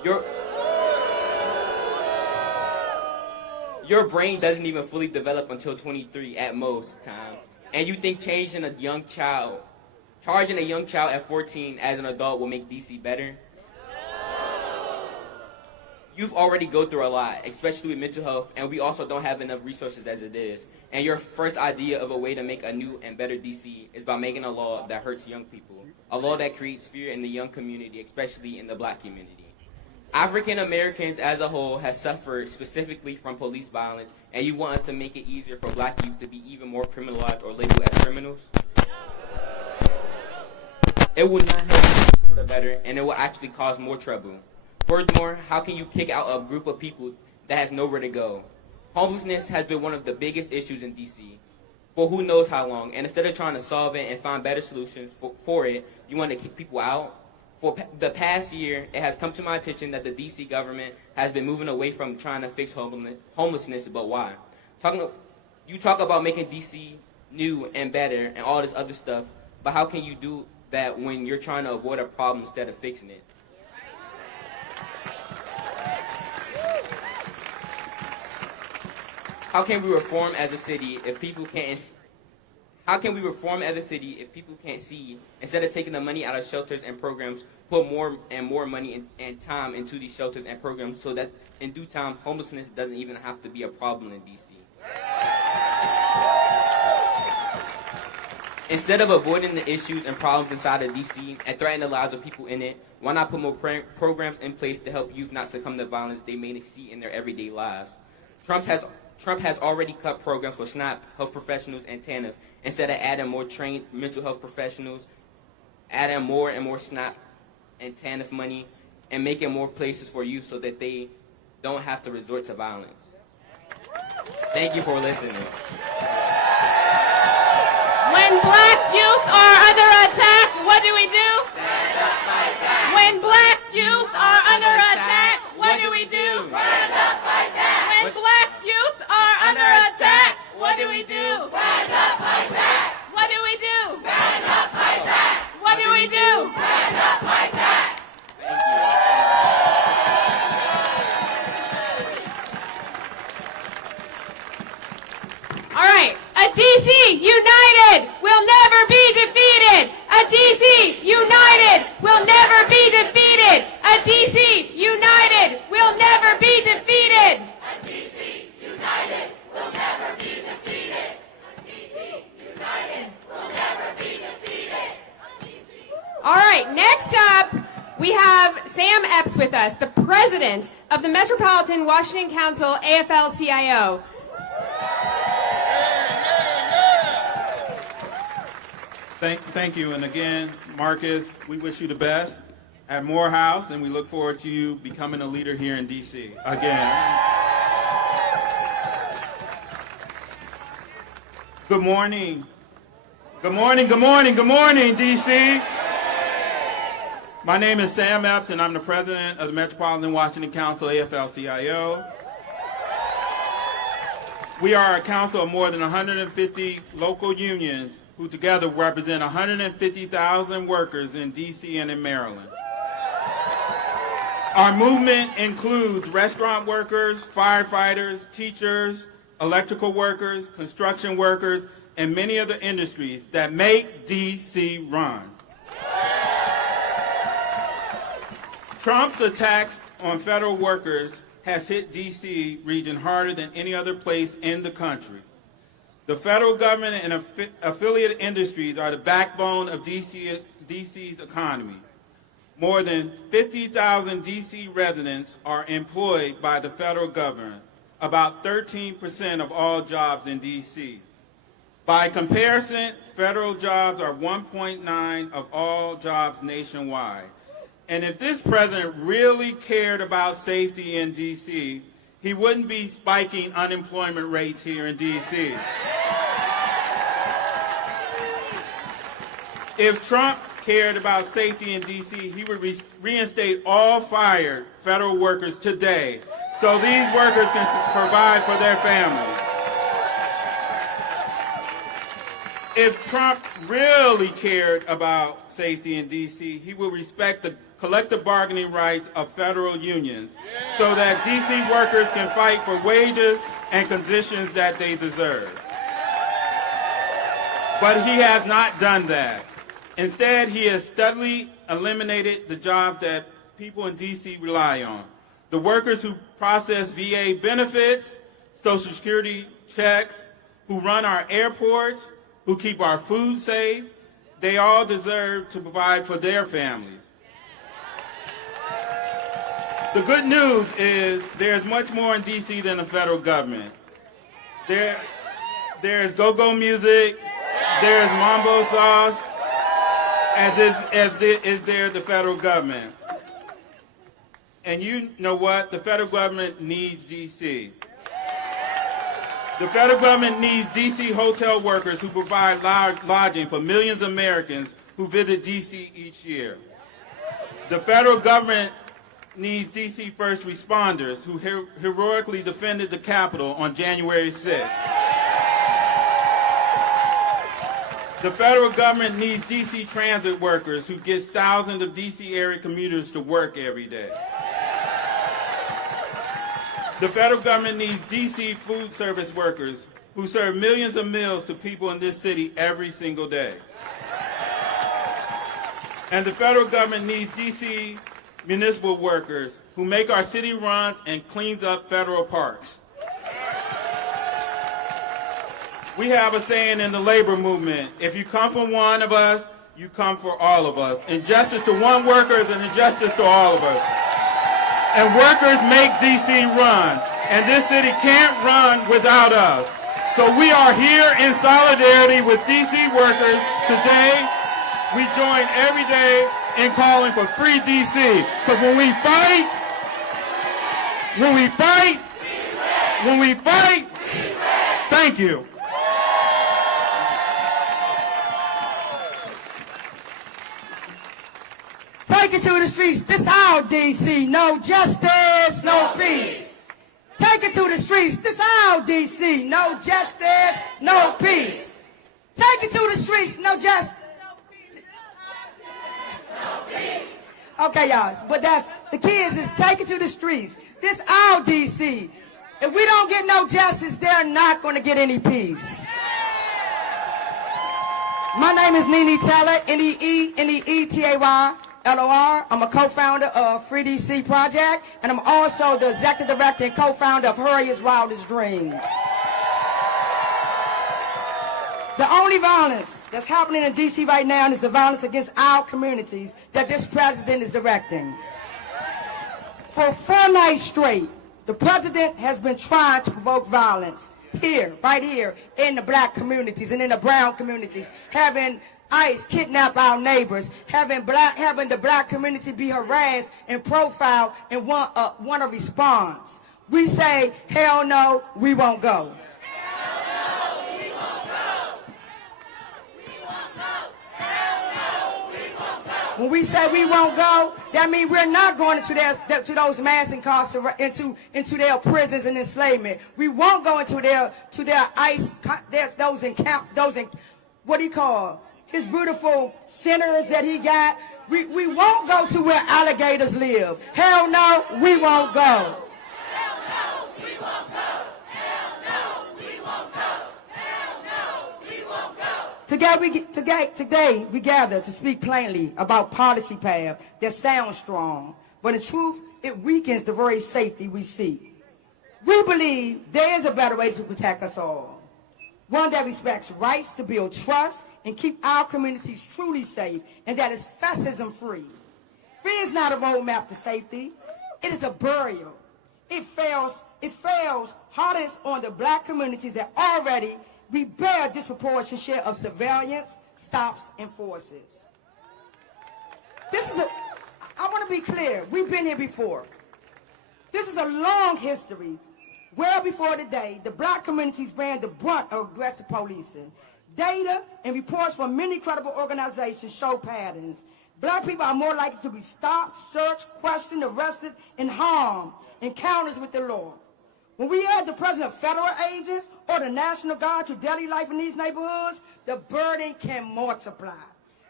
Your brain doesn't even fully develop until 23 at most times. And you think charging a young child at 14 as an adult will make DC better? You've already go through a lot, especially with mental health, and we also don't have enough resources as it is. And your first idea of a way to make a new and better DC is by making a law that hurts young people. A law that creates fear in the young community, especially in the black community. African Americans as a whole has suffered specifically from police violence, and you want us to make it easier for black youth to be even more criminalized or labeled as criminals? It will not help you for the better, and it will actually cause more trouble. Furthermore, how can you kick out a group of people that has nowhere to go? Homelessness has been one of the biggest issues in DC for who knows how long, and instead of trying to solve it and find better solutions for it, you want to kick people out? For the past year, it has come to my attention that the DC government has been moving away from trying to fix homelessness, but why? You talk about making DC new and better and all this other stuff, but how can you do that when you're trying to avoid a problem instead of fixing it? How can we reform as a city if people can't? How can we reform as a city if people can't see? Instead of taking the money out of shelters and programs, put more and more money and time into these shelters and programs, so that in due time, homelessness doesn't even have to be a problem in DC. Instead of avoiding the issues and problems inside of DC and threatening the lives of people in it, why not put more programs in place to help youth not succumb to violence they may see in their everyday lives? Trump has already cut programs for SNAP, health professionals, and TANF, instead of adding more trained mental health professionals, adding more and more SNAP and TANF money, and making more places for youth so that they don't have to resort to violence. Thank you for listening. When black youth are under attack, what do we do? Stand up, fight back. When black youth are under attack, what do we do? Stand up, fight back. When black youth are under attack, what do we do? Stand up, fight back. What do we do? Stand up, fight back. What do we do? Stand up, fight back. All right, a DC united will never be defeated. A DC united will never be defeated. A DC united will never be defeated. A DC united will never be defeated. A DC united will never be defeated. All right, next up, we have Sam Epps with us, the president of the Metropolitan Washington Council AFL-CIO. Thank you, and again, Marcus, we wish you the best at Morehouse, and we look forward to you becoming a leader here in D.C. again. Good morning. Good morning, good morning, good morning, D.C. My name is Sam Epps, and I'm the president of the Metropolitan Washington Council AFL-CIO. We are a council of more than 150 local unions who together represent 150,000 workers in D.C. and in Maryland. Our movement includes restaurant workers, firefighters, teachers, electrical workers, construction workers, and many other industries that make D.C. run. Trump's attacks on federal workers has hit D.C. region harder than any other place in the country. The federal government and affiliated industries are the backbone of DC's economy. More than 50,000 D.C. residents are employed by the federal government, about 13% of all jobs in D.C. By comparison, federal jobs are 1.9% of all jobs nationwide. And if this president really cared about safety in D.C., he wouldn't be spiking unemployment rates here in D.C. If Trump cared about safety in D.C., he would reinstate all fired federal workers today so these workers can provide for their families. If Trump really cared about safety in D.C., he would respect the collective bargaining rights of federal unions so that DC workers can fight for wages and conditions that they deserve. But he has not done that. Instead, he has steadily eliminated the jobs that people in DC rely on. The workers who process VA benefits, Social Security checks, who run our airports, who keep our food safe, they all deserve to provide for their families. The good news is there's much more in DC than the federal government. There's go-go music, there's mambo sauce, as is there the federal government. And you know what? The federal government needs DC. The federal government needs DC hotel workers who provide lodging for millions of Americans who visit DC each year. The federal government needs DC first responders who heroically defended the Capitol on January 6th. The federal government needs DC transit workers who get thousands of DC area commuters to work every day. The federal government needs DC food service workers who serve millions of meals to people in this city every single day. And the federal government needs DC municipal workers who make our city runs and cleans up federal parks. We have a saying in the labor movement, if you come for one of us, you come for all of us. Injustice to one worker is an injustice to all of us. And workers make DC run, and this city can't run without us. So we are here in solidarity with DC workers today. We join every day in calling for free DC. Because when we fight, thank you. Take it to the streets. This our DC. No justice, no peace. Take it to the streets. This our DC. No justice, no peace. Take it to the streets. No justice. Okay, y'all. But that's the kids is take it to the streets. This our DC. If we don't get no justice, they're not going to get any peace. My name is Nene Taylor, Neetay. LOR. I'm a co-founder of Free DC Project, and I'm also the executive director and co-founder of Harriet's Wildest Dreams. The only violence that's happening in DC right now is the violence against our communities that this president is directing. For 4 nights straight, the president has been trying to provoke violence here, right here, in the black communities and in the brown communities, having ICE kidnap our neighbors, having the black community be harassed and profiled and want a response. We say, hell no, we won't go. Hell no, we won't go. We won't go. Hell no, we won't go. When we say we won't go, that means we're not going to those mass incarcerations, into their prisons and enslavement. We won't go into their ICE, what do you call? His beautiful centers that he got. We won't go to where alligators live. Hell no, we won't go. Hell no, we won't go. Hell no, we won't go. Hell no, we won't go. Today we gather to speak plainly about policy path that sounds strong, but in truth, it weakens the very safety we seek. We believe there is a better way to protect us all. One that respects rights to build trust and keep our communities truly safe, and that is fascism-free. Fear is not a roadmap to safety. It is a burial. It fails hardest on the black communities that already we bear a disproportionate share of surveillance, stops, and forces. I want to be clear. We've been here before. This is a long history. Well before today, the black communities bear the brunt of aggressive policing. Data and reports from many credible organizations show patterns. Black people are more likely to be stopped, searched, questioned, arrested, and harmed in encounters with the law. When we add the presence of federal agents or the National Guard to daily life in these neighborhoods, the burden can multiply.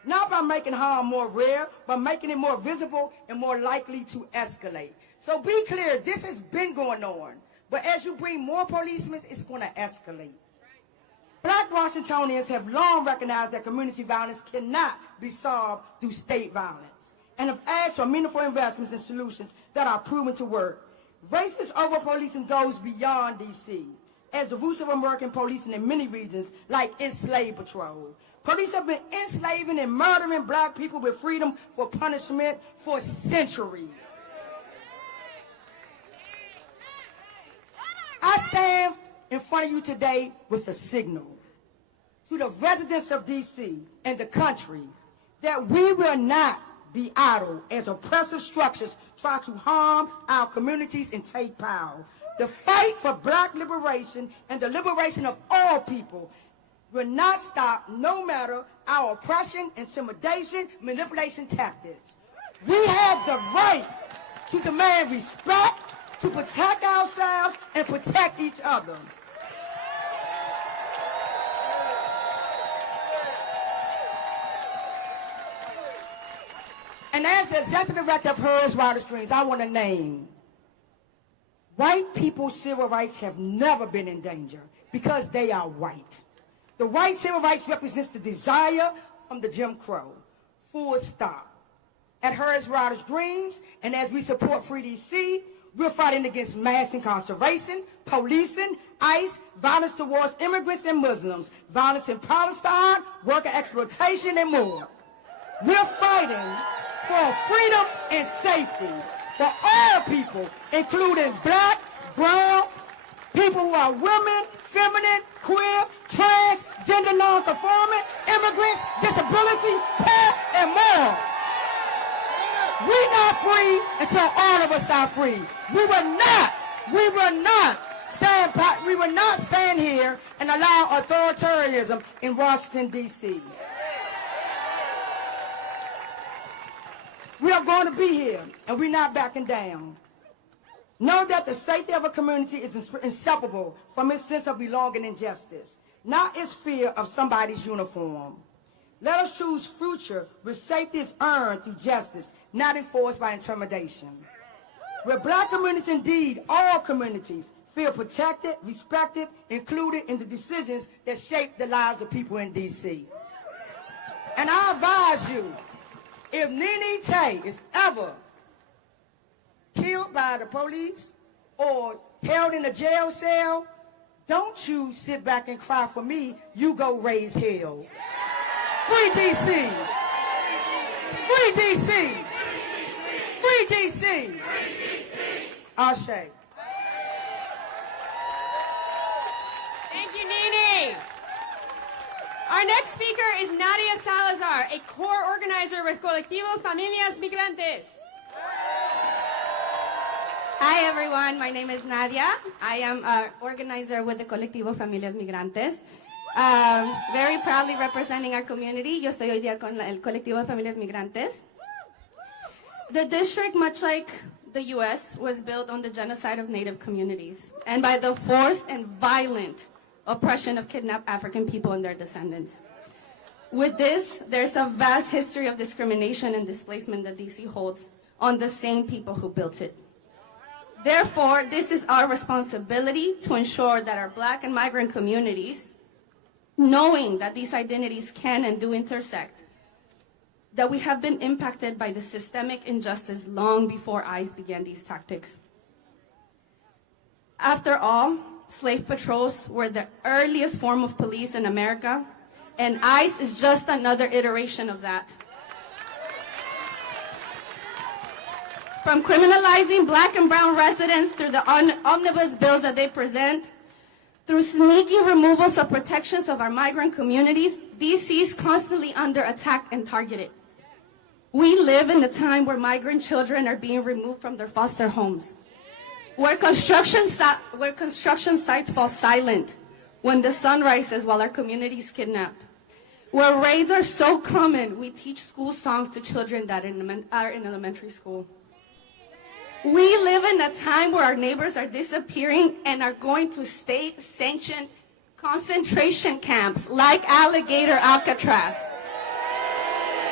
not by making harm more rare, but making it more visible and more likely to escalate. So be clear, this has been going on, but as you bring more policemen, it's going to escalate. Black Washingtonians have long recognized that community violence cannot be solved through state violence, and have asked for meaningful investments and solutions that are proven to work. Racist over-policing goes beyond D.C., as the roots of American policing in many regions, like enslaved patrol. Police have been enslaving and murdering black people with freedom for punishment for centuries. I stand in front of you today with a signal to the residents of D.C. and the country that we will not be idle as oppressive structures try to harm our communities and take power. The fight for black liberation and the liberation of all people will not stop no matter our oppression, intimidation, manipulation tactics. We have the right to demand respect, to protect ourselves and protect each other. And as the executive director of Hers Wildest Dreams, I want to name, white people's civil rights have never been in danger because they are white. The white civil rights represents the desire from the Jim Crow. Full stop. At Hers Wildest Dreams, and as we support Free DC, we're fighting against mass incarceration, policing, ICE, violence towards immigrants and Muslims, violence in Palestine, worker exploitation, and more. We're fighting for freedom and safety for all people, including black, brown, people who are women, feminine, queer, trans, gender non-conforming, immigrants, disability, care, and more. We're not free until all of us are free. We will not stand here and allow authoritarianism in Washington, D.C. We are going to be here, and we're not backing down. Know that the safety of a community is inseparable from its sense of belonging and justice, not its fear of somebody's uniform. Let us choose future where safety is earned through justice, not enforced by intimidation. Where black communities, indeed all communities, feel protected, respected, included in the decisions that shape the lives of people in D.C. And I advise you, if Nene Tay is ever killed by the police or held in a jail cell, don't you sit back and cry for me, you go raise hell. Free D.C. Free D.C. Free D.C. Ashe. Thank you, Nene. Our next speaker is Nadia Salazar, a core organizer with Colectivo Familias Migrantes. Hi everyone, my name is Nadia. I am an organizer with the Colectivo Familias Migrantes. Very proudly representing our community. Yo estoy hoy día con el Colectivo de Familias Migrantes. The district, much like the U.S., was built on the genocide of Native communities and by the forced and violent oppression of kidnapped African people and their descendants. With this, there's a vast history of discrimination and displacement that D.C. holds on the same people who built it. Therefore, this is our responsibility to ensure that our Black and migrant communities, knowing that these identities can and do intersect, that we have been impacted by the systemic injustice long before ICE began these tactics. After all, slave patrols were the earliest form of police in America, and ICE is just another iteration of that. From criminalizing Black and brown residents through the omnibus bills that they present, through sneaky removals of protections of our migrant communities, D.C. is constantly under attack and targeted. We live in a time where migrant children are being removed from their foster homes, where construction sites fall silent when the sun rises while our community is kidnapped, where raids are so common we teach school songs to children that are in elementary school. We live in a time where our neighbors are disappearing and are going to state-sanctioned concentration camps like Alligator Alcatraz.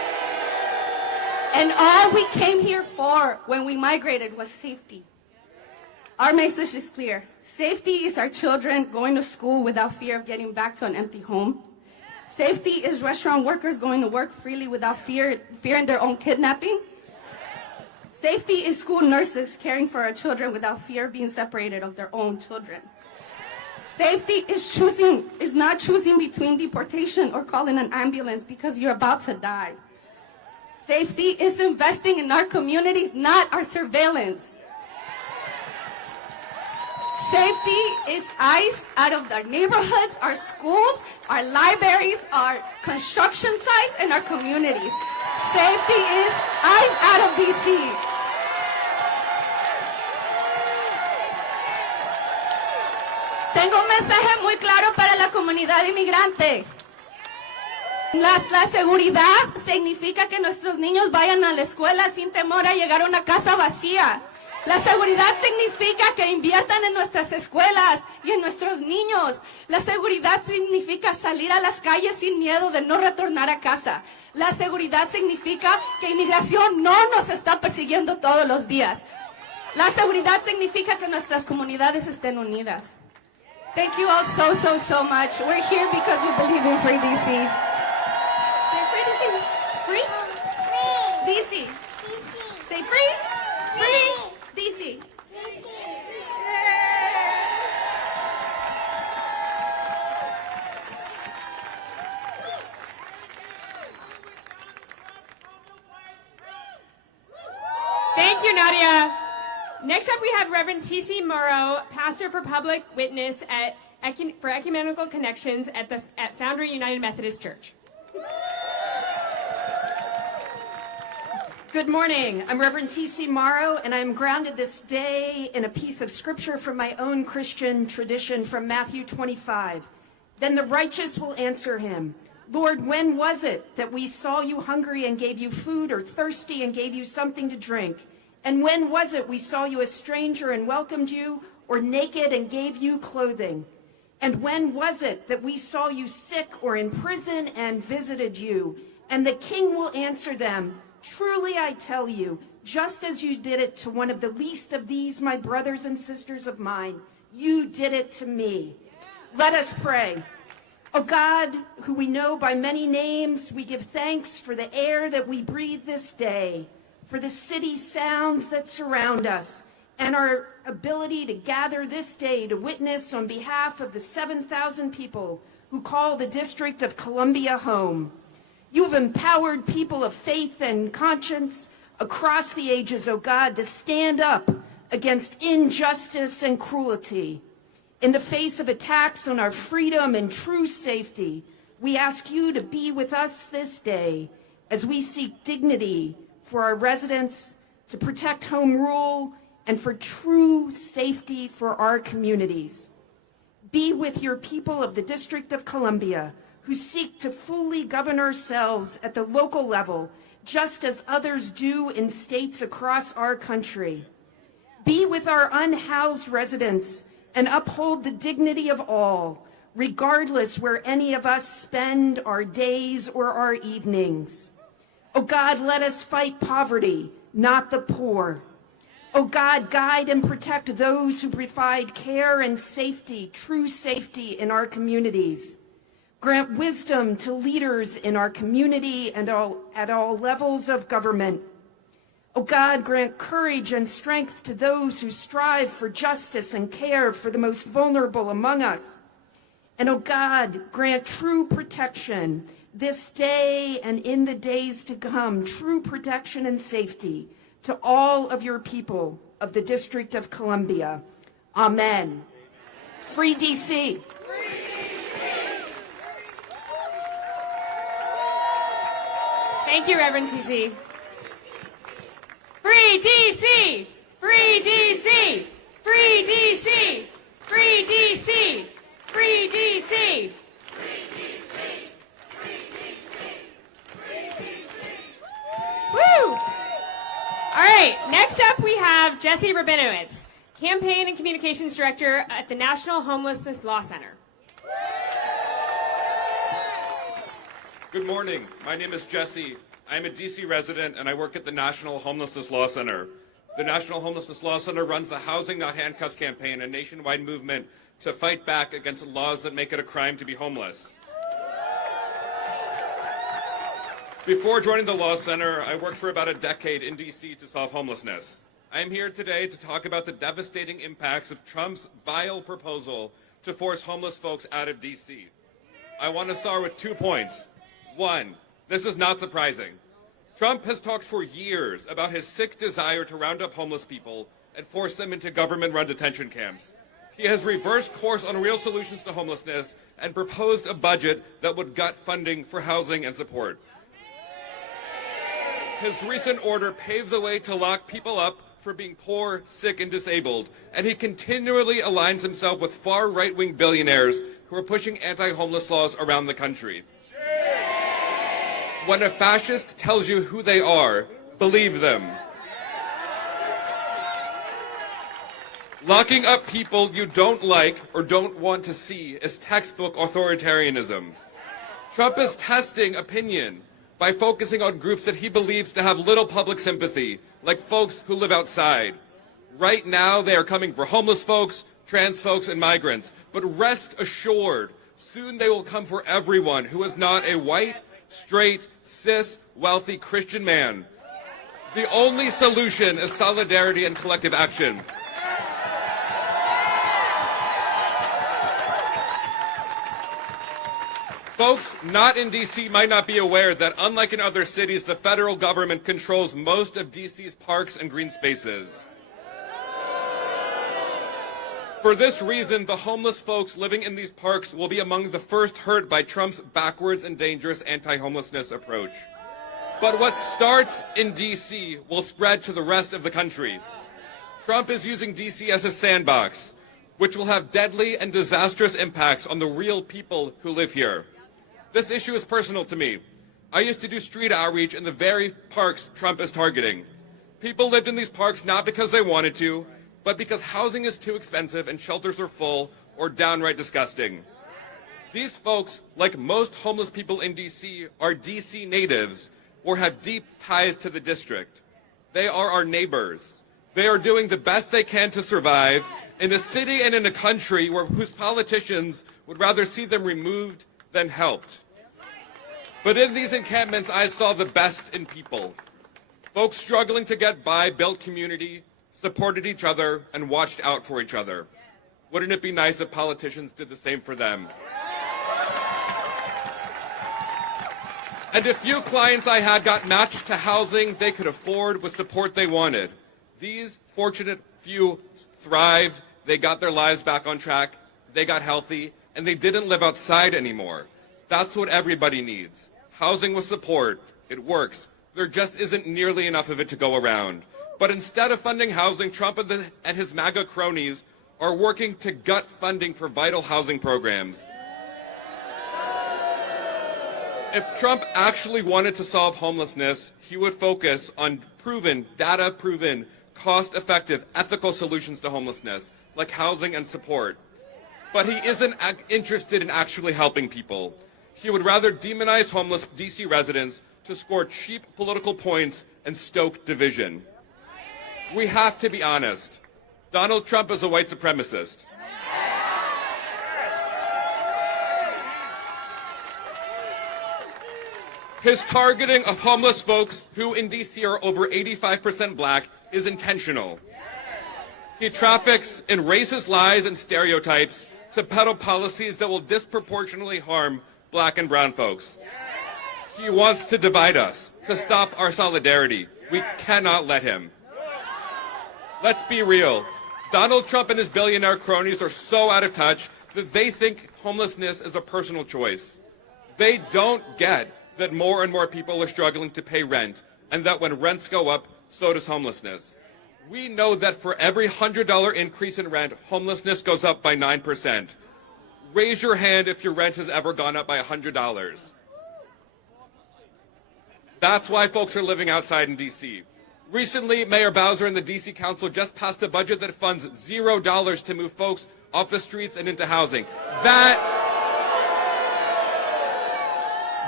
And all we came here for when we migrated was safety. Our message is clear. Safety is our children going to school without fear of getting back to an empty home. Safety is restaurant workers going to work freely without fearing their own kidnapping. Safety is school nurses caring for our children without fear of being separated of their own children. Safety is not choosing between deportation or calling an ambulance because you're about to die. Safety is investing in our communities, not our surveillance. Safety is eyes out of our neighborhoods, our schools, our libraries, our construction sites, and our communities. Safety is eyes out of DC. Tengo un mensaje muy claro para la comunidad inmigrante. La seguridad significa que nuestros niños vayan a la escuela sin temor a llegar a una casa vacía. La seguridad significa que inviertan en nuestras escuelas y en nuestros niños. La seguridad significa salir a las calles sin miedo de no retornar a casa. La seguridad significa que inmigración no nos está persiguiendo todos los días. La seguridad significa que nuestras comunidades estén unidas. Thank you all so much. We're here because we believe in free DC. Say free DC. Free? Free. DC. DC. Say free. Free. DC. Thank you, Nadia. Next up, we have Reverend T.C. Morrow, pastor for public witness for Ecumenical Connections at Foundry United Methodist Church. Good morning. I'm Reverend T.C. Morrow, and I'm grounded this day in a piece of scripture from my own Christian tradition from Matthew 25. Then the righteous will answer him, Lord, when was it that we saw you hungry and gave you food, or thirsty and gave you something to drink? And when was it we saw you a stranger and welcomed you, or naked and gave you clothing? And when was it that we saw you sick or in prison and visited you? And the king will answer them, truly I tell you, just as you did it to one of the least of these, my brothers and sisters of mine, you did it to me. Let us pray. O God, who we know by many names, we give thanks for the air that we breathe this day, for the city sounds that surround us, and our ability to gather this day to witness on behalf of the 7,000 people who call the District of Columbia home. You have empowered people of faith and conscience across the ages, O God, to stand up against injustice and cruelty. In the face of attacks on our freedom and true safety, we ask you to be with us this day as we seek dignity for our residents, to protect home rule, and for true safety for our communities. Be with your people of the District of Columbia, who seek to fully govern ourselves at the local level, just as others do in states across our country. Be with our unhoused residents and uphold the dignity of all, regardless where any of us spend our days or our evenings. Oh God, let us fight poverty, not the poor. Oh God, guide and protect those who provide care and safety, true safety in our communities. Grant wisdom to leaders in our community and at all levels of government. Oh God, grant courage and strength to those who strive for justice and care for the most vulnerable among us. And oh God, grant true protection this day and in the days to come, true protection and safety to all of your people of the District of Columbia. Amen. Free DC. Thank you, Reverend TC. Free DC! Free DC! Free DC! Free DC! Free DC! Woo! All right, next up we have Jesse Rabinowitz, Campaign and Communications Director at the National Homelessness Law Center. Good morning. My name is Jesse. I'm a DC resident and I work at the National Homelessness Law Center. The National Homelessness Law Center runs the Housing Not Handcuffs campaign, a nationwide movement to fight back against laws that make it a crime to be homeless. Before joining the Law Center, I worked for about a decade in DC to solve homelessness. I am here today to talk about the devastating impacts of Trump's vile proposal to force homeless folks out of DC. I want to start with 2 points. One, this is not surprising. Trump has talked for years about his sick desire to round up homeless people and force them into government-run detention camps. He has reversed course on real solutions to homelessness and proposed a budget that would gut funding for housing and support. His recent order paved the way to lock people up for being poor, sick, and disabled, and he continually aligns himself with far right-wing billionaires who are pushing anti-homeless laws around the country. When a fascist tells you who they are, believe them. Locking up people you don't like or don't want to see is textbook authoritarianism. Trump is testing opinion by focusing on groups that he believes to have little public sympathy, like folks who live outside. Right now, they are coming for homeless folks, trans folks, and migrants. But rest assured, soon they will come for everyone who is not a white, straight, cis, wealthy Christian man. The only solution is solidarity and collective action. Folks not in DC might not be aware that, unlike in other cities, the federal government controls most of DC's parks and green spaces. For this reason, the homeless folks living in these parks will be among the first hurt by Trump's backwards and dangerous anti-homelessness approach. But what starts in DC will spread to the rest of the country. Trump is using DC as a sandbox, which will have deadly and disastrous impacts on the real people who live here. This issue is personal to me. I used to do street outreach in the very parks Trump is targeting. People lived in these parks not because they wanted to, but because housing is too expensive and shelters are full or downright disgusting. These folks, like most homeless people in DC, are DC natives or have deep ties to the district. They are our neighbors. They are doing the best they can to survive in a city and in a country whose politicians would rather see them removed than helped. But in these encampments, I saw the best in people. Folks struggling to get by built community, supported each other, and watched out for each other. Wouldn't it be nice if politicians did the same for them? And a few clients I had got matched to housing they could afford with support they wanted. These fortunate few thrived, they got their lives back on track, they got healthy, and they didn't live outside anymore. That's what everybody needs. Housing with support. It works. There just isn't nearly enough of it to go around. But instead of funding housing, Trump and his MAGA cronies are working to gut funding for vital housing programs. If Trump actually wanted to solve homelessness, he would focus on proven, data-proven, cost-effective, ethical solutions to homelessness, like housing and support. But he isn't interested in actually helping people. He would rather demonize homeless DC residents to score cheap political points and stoke division. We have to be honest. Donald Trump is a white supremacist. His targeting of homeless folks who in DC are over 85% black is intentional. He traffics in racist lies and stereotypes to peddle policies that will disproportionately harm black and brown folks. He wants to divide us, to stop our solidarity. We cannot let him. Let's be real. Donald Trump and his billionaire cronies are so out of touch that they think homelessness is a personal choice. They don't get that more and more people are struggling to pay rent, and that when rents go up, so does homelessness. We know that for every $100 increase in rent, homelessness goes up by 9%. Raise your hand if your rent has ever gone up by $100. That's why folks are living outside in D.C. Recently, Mayor Bowser and the D.C. Council just passed a budget that funds $0 to move folks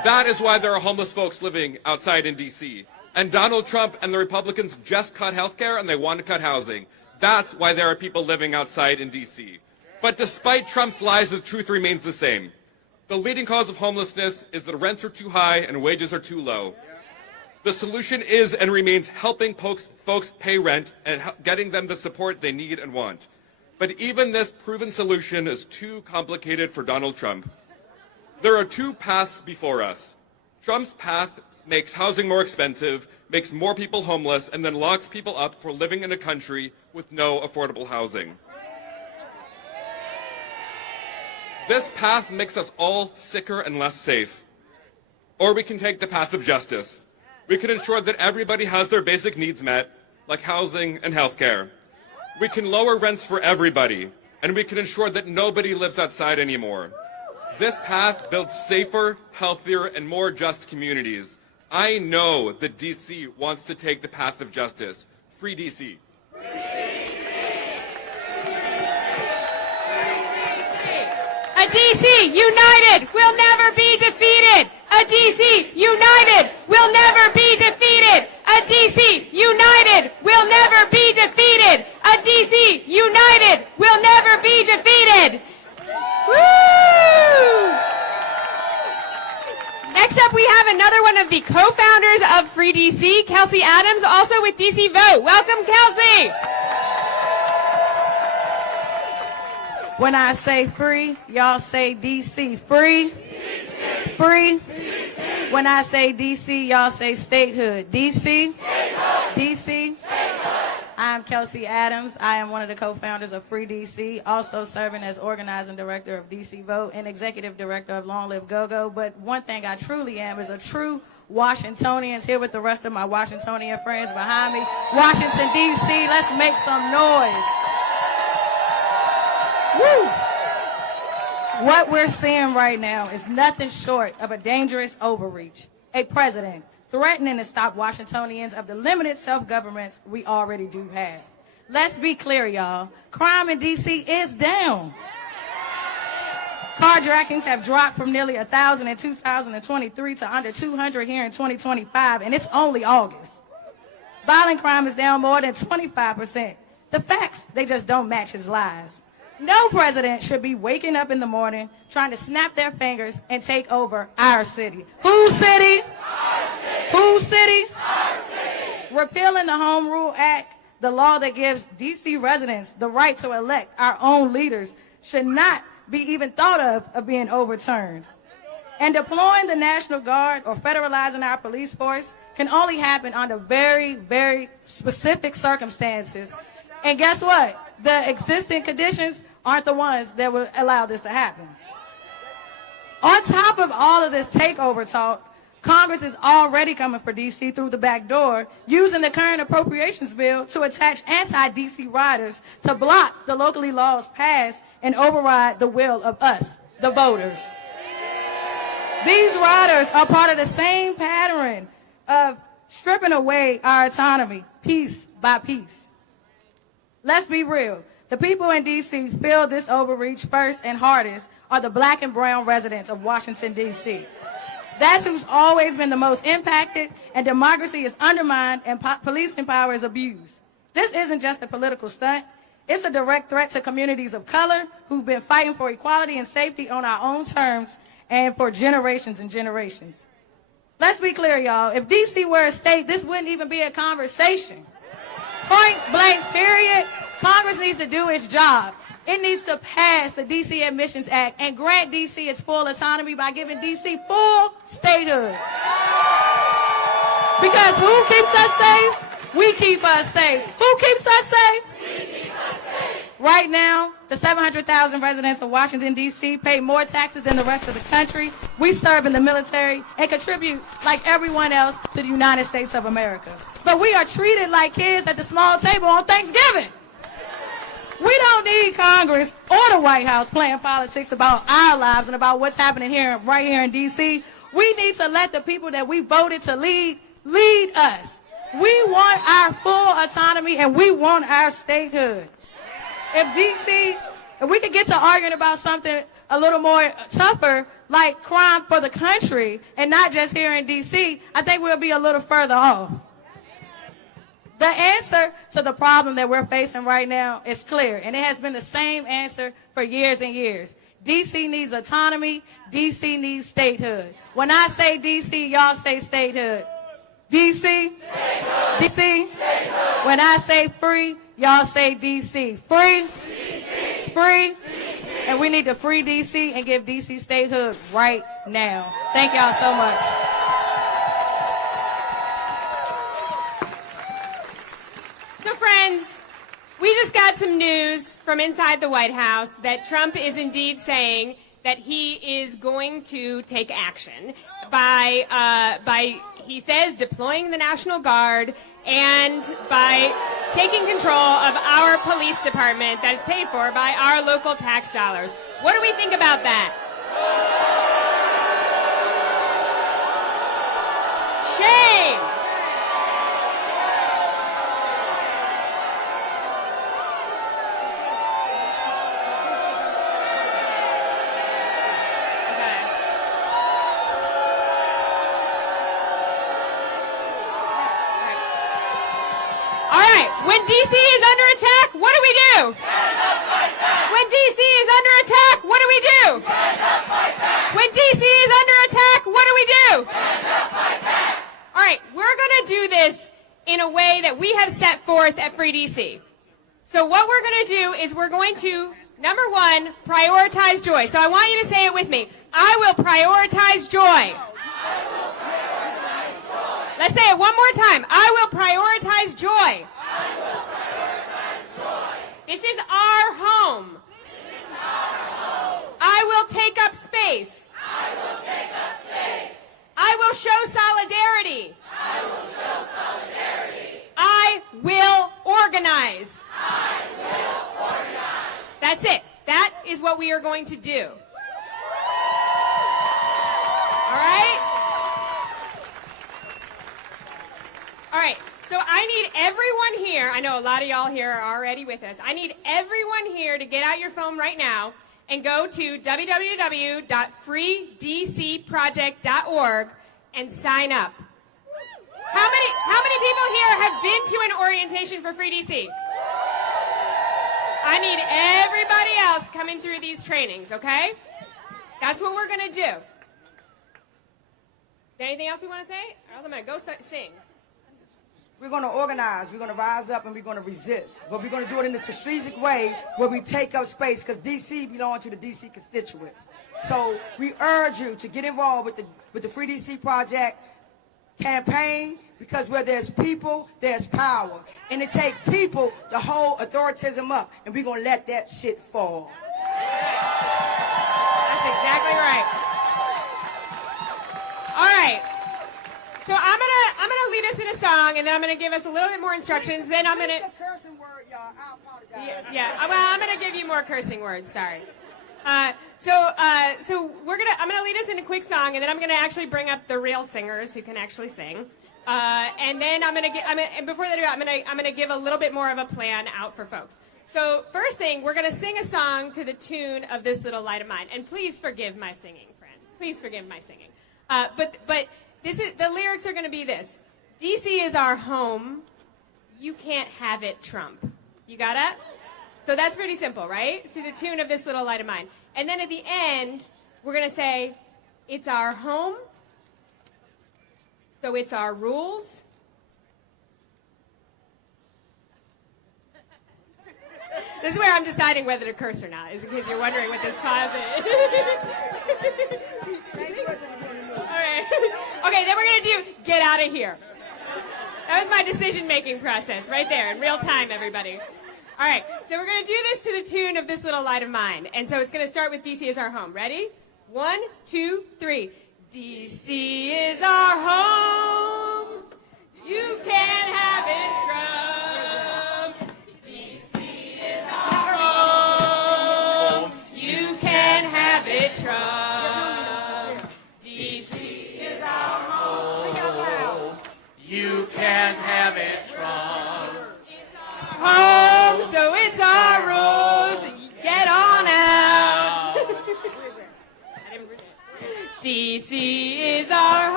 That is why there are homeless folks living outside in D.C. And Donald Trump and the Republicans just cut health care and they want to cut housing. That's why there are people living outside in D.C. But despite Trump's lies, the truth remains the same. The leading cause of homelessness is that rents are too high and wages are too low. The solution is and remains helping folks pay rent and getting them the support they need and want. But even this proven solution is too complicated for Donald Trump. There are two paths before us. Trump's path makes housing more expensive, makes more people homeless, and then locks people up for living in a country with no affordable housing. This path makes us all sicker and less safe. Or we can take the path of justice. We can ensure that everybody has their basic needs met, like housing and health care. We can lower rents for everybody, and we can ensure that nobody lives outside anymore. This path builds safer, healthier, and more just communities. I know that D.C. wants to take the path of justice. Free D.C. A D.C. united will never be defeated. A D.C. united will never be defeated. A D.C. united will never be defeated. A D.C. united will never be defeated. Woo! Next up, we have another one of the co-founders of Free DC, Kelsey Adams, also with DC Vote. Welcome, Kelsey. When I say free, y'all say DC. Free? DC. Free? DC. When I say DC, y'all say statehood. DC? Statehood. DC? Statehood. I'm Kelsey Adams. I am one of the co-founders of Free DC, also serving as organizing director of DC Vote and executive director of Long Live Go-Go. But one thing I truly am is a true Washingtonian, here with the rest of my Washingtonian friends behind me. Washington, DC, let's make some noise. Woo! What we're seeing right now is nothing short of a dangerous overreach. A president threatening to stop Washingtonians of the limited self-governments we already do have. Let's be clear, y'all. Crime in D.C. is down. Carjackings have dropped from nearly 1,000 in 2023 to under 200 here in 2025, and it's only August. Violent crime is down more than 25%. The facts, they just don't match his lies. No president should be waking up in the morning trying to snap their fingers and take over our city. Whose city? Our city. Whose city? Our city. Repealing the Home Rule Act, the law that gives D.C. residents the right to elect our own leaders, should not be even thought of being overturned. And deploying the National Guard or federalizing our police force can only happen under very, very specific circumstances. And guess what? The existing conditions aren't the ones that will allow this to happen. On top of all of this takeover talk, Congress is already coming for D.C. through the back door, using the current appropriations bill to attach anti-D.C. riders to block the locally laws passed and override the will of us, the voters. These riders are part of the same pattern of stripping away our autonomy, piece by piece. Let's be real. The people in D.C. feel this overreach first and hardest are the black and brown residents of Washington, D.C. That's who's always been the most impacted, and democracy is undermined and policing power is abused. This isn't just a political stunt. It's a direct threat to communities of color who've been fighting for equality and safety on our own terms and for generations and generations. Let's be clear, y'all. If D.C. were a state, this wouldn't even be a conversation. Point blank, period. Congress needs to do its job. It needs to pass the D.C. Admissions Act and grant D.C. its full autonomy by giving D.C. full statehood. Because who keeps us safe? We keep us safe. Who keeps us safe? We keep us safe. Right now, the 700,000 residents of Washington, D.C. pay more taxes than the rest of the country. We serve in the military and contribute, like everyone else, to the United States of America. But we are treated like kids at the small table on Thanksgiving. We don't need Congress or the White House playing politics about our lives and about what's happening right here in D.C. We need to let the people that we voted to lead us. We want our full autonomy and we want our statehood. If we could get to arguing about something a little more tougher, like crime for the country, and not just here in D.C., I think we'll be a little further off. The answer to the problem that we're facing right now is clear, and it has been the same answer for years and years. D.C. needs autonomy. D.C. needs statehood. When I say D.C., y'all say statehood. D.C.? Statehood. D.C.? Statehood. When I say free, y'all say D.C. Free? D.C. Free? D.C. And we need to free D.C. and give D.C. statehood right now. Thank y'all so much. So friends, we just got some news from inside the White House that Trump is indeed saying that he is going to take action by he says, deploying the National Guard and by taking control of our police department that is paid for by our local tax dollars. What do we think about that? Shame! When D.C. is under attack, what do we do? When D.C. is under attack, what do we do? When D.C. is under attack, what do we do? All right, we're going to do this in a way that we have set forth at Free D.C. So what we're going to do is we're going to, number one, prioritize joy. So I want you to say it with me. I will prioritize joy. Let's say it one more time. I will prioritize joy. This is our home. I will take up space. I will show solidarity. I will organize. That's it. That is what we are going to do. All right? All right. So I need everyone here, I know a lot of y'all here are already with us, I need everyone here to get out your phone right now and go to www.freedcproject.org and sign up. How many people here have been to an orientation for Free DC? I need everybody else coming through these trainings, okay? That's what we're going to do. Is there anything else we want to say? Or else I'm going to go sing. We're going to organize, we're going to rise up, and we're going to resist. But we're going to do it in a strategic way where we take up space, because D.C. belongs to the D.C. constituents. So we urge you to get involved with the Free D.C. Project campaign, because where there's people, there's power. And it takes people to hold authoritarianism up, and we're going to let that shit fall. That's exactly right. All right. So I'm gonna lead us in a song, and then I'm gonna give us a little bit more instructions. Then I'm gonna. The cursing word, y'all. I apologize. Yeah. Well, I'm gonna give you more cursing words. Sorry. So I'm gonna lead us in a quick song, and then I'm gonna actually bring up the real singers who can actually sing. And then and before they do, I'm gonna give a little bit more of a plan out for folks. So first thing, we're gonna sing a song to the tune of This Little Light of Mine, and please forgive my singing, friends. Please forgive my singing. But the lyrics are going to be this. D.C. is our home. You can't have it, Trump. You got it? So that's pretty simple, right? It's to the tune of This Little Light of Mine. And then at the end, we're going to say, it's our home, so it's our rules. This is where I'm deciding whether to curse or not, is in case you're wondering what this pause is. All right. Okay, then we're going to do Get Out of Here. That was my decision-making process right there in real time, everybody. All right, so we're going to do this to the tune of This Little Light of Mine. And so it's going to start with D.C. is our home. Ready? 1, 2, 3. D.C. is our home. You can't have it, Trump. D.C. is our home. You can't have it, Trump. D.C. is our home. You can't have it, Trump. Home, so it's our rules. Get on out.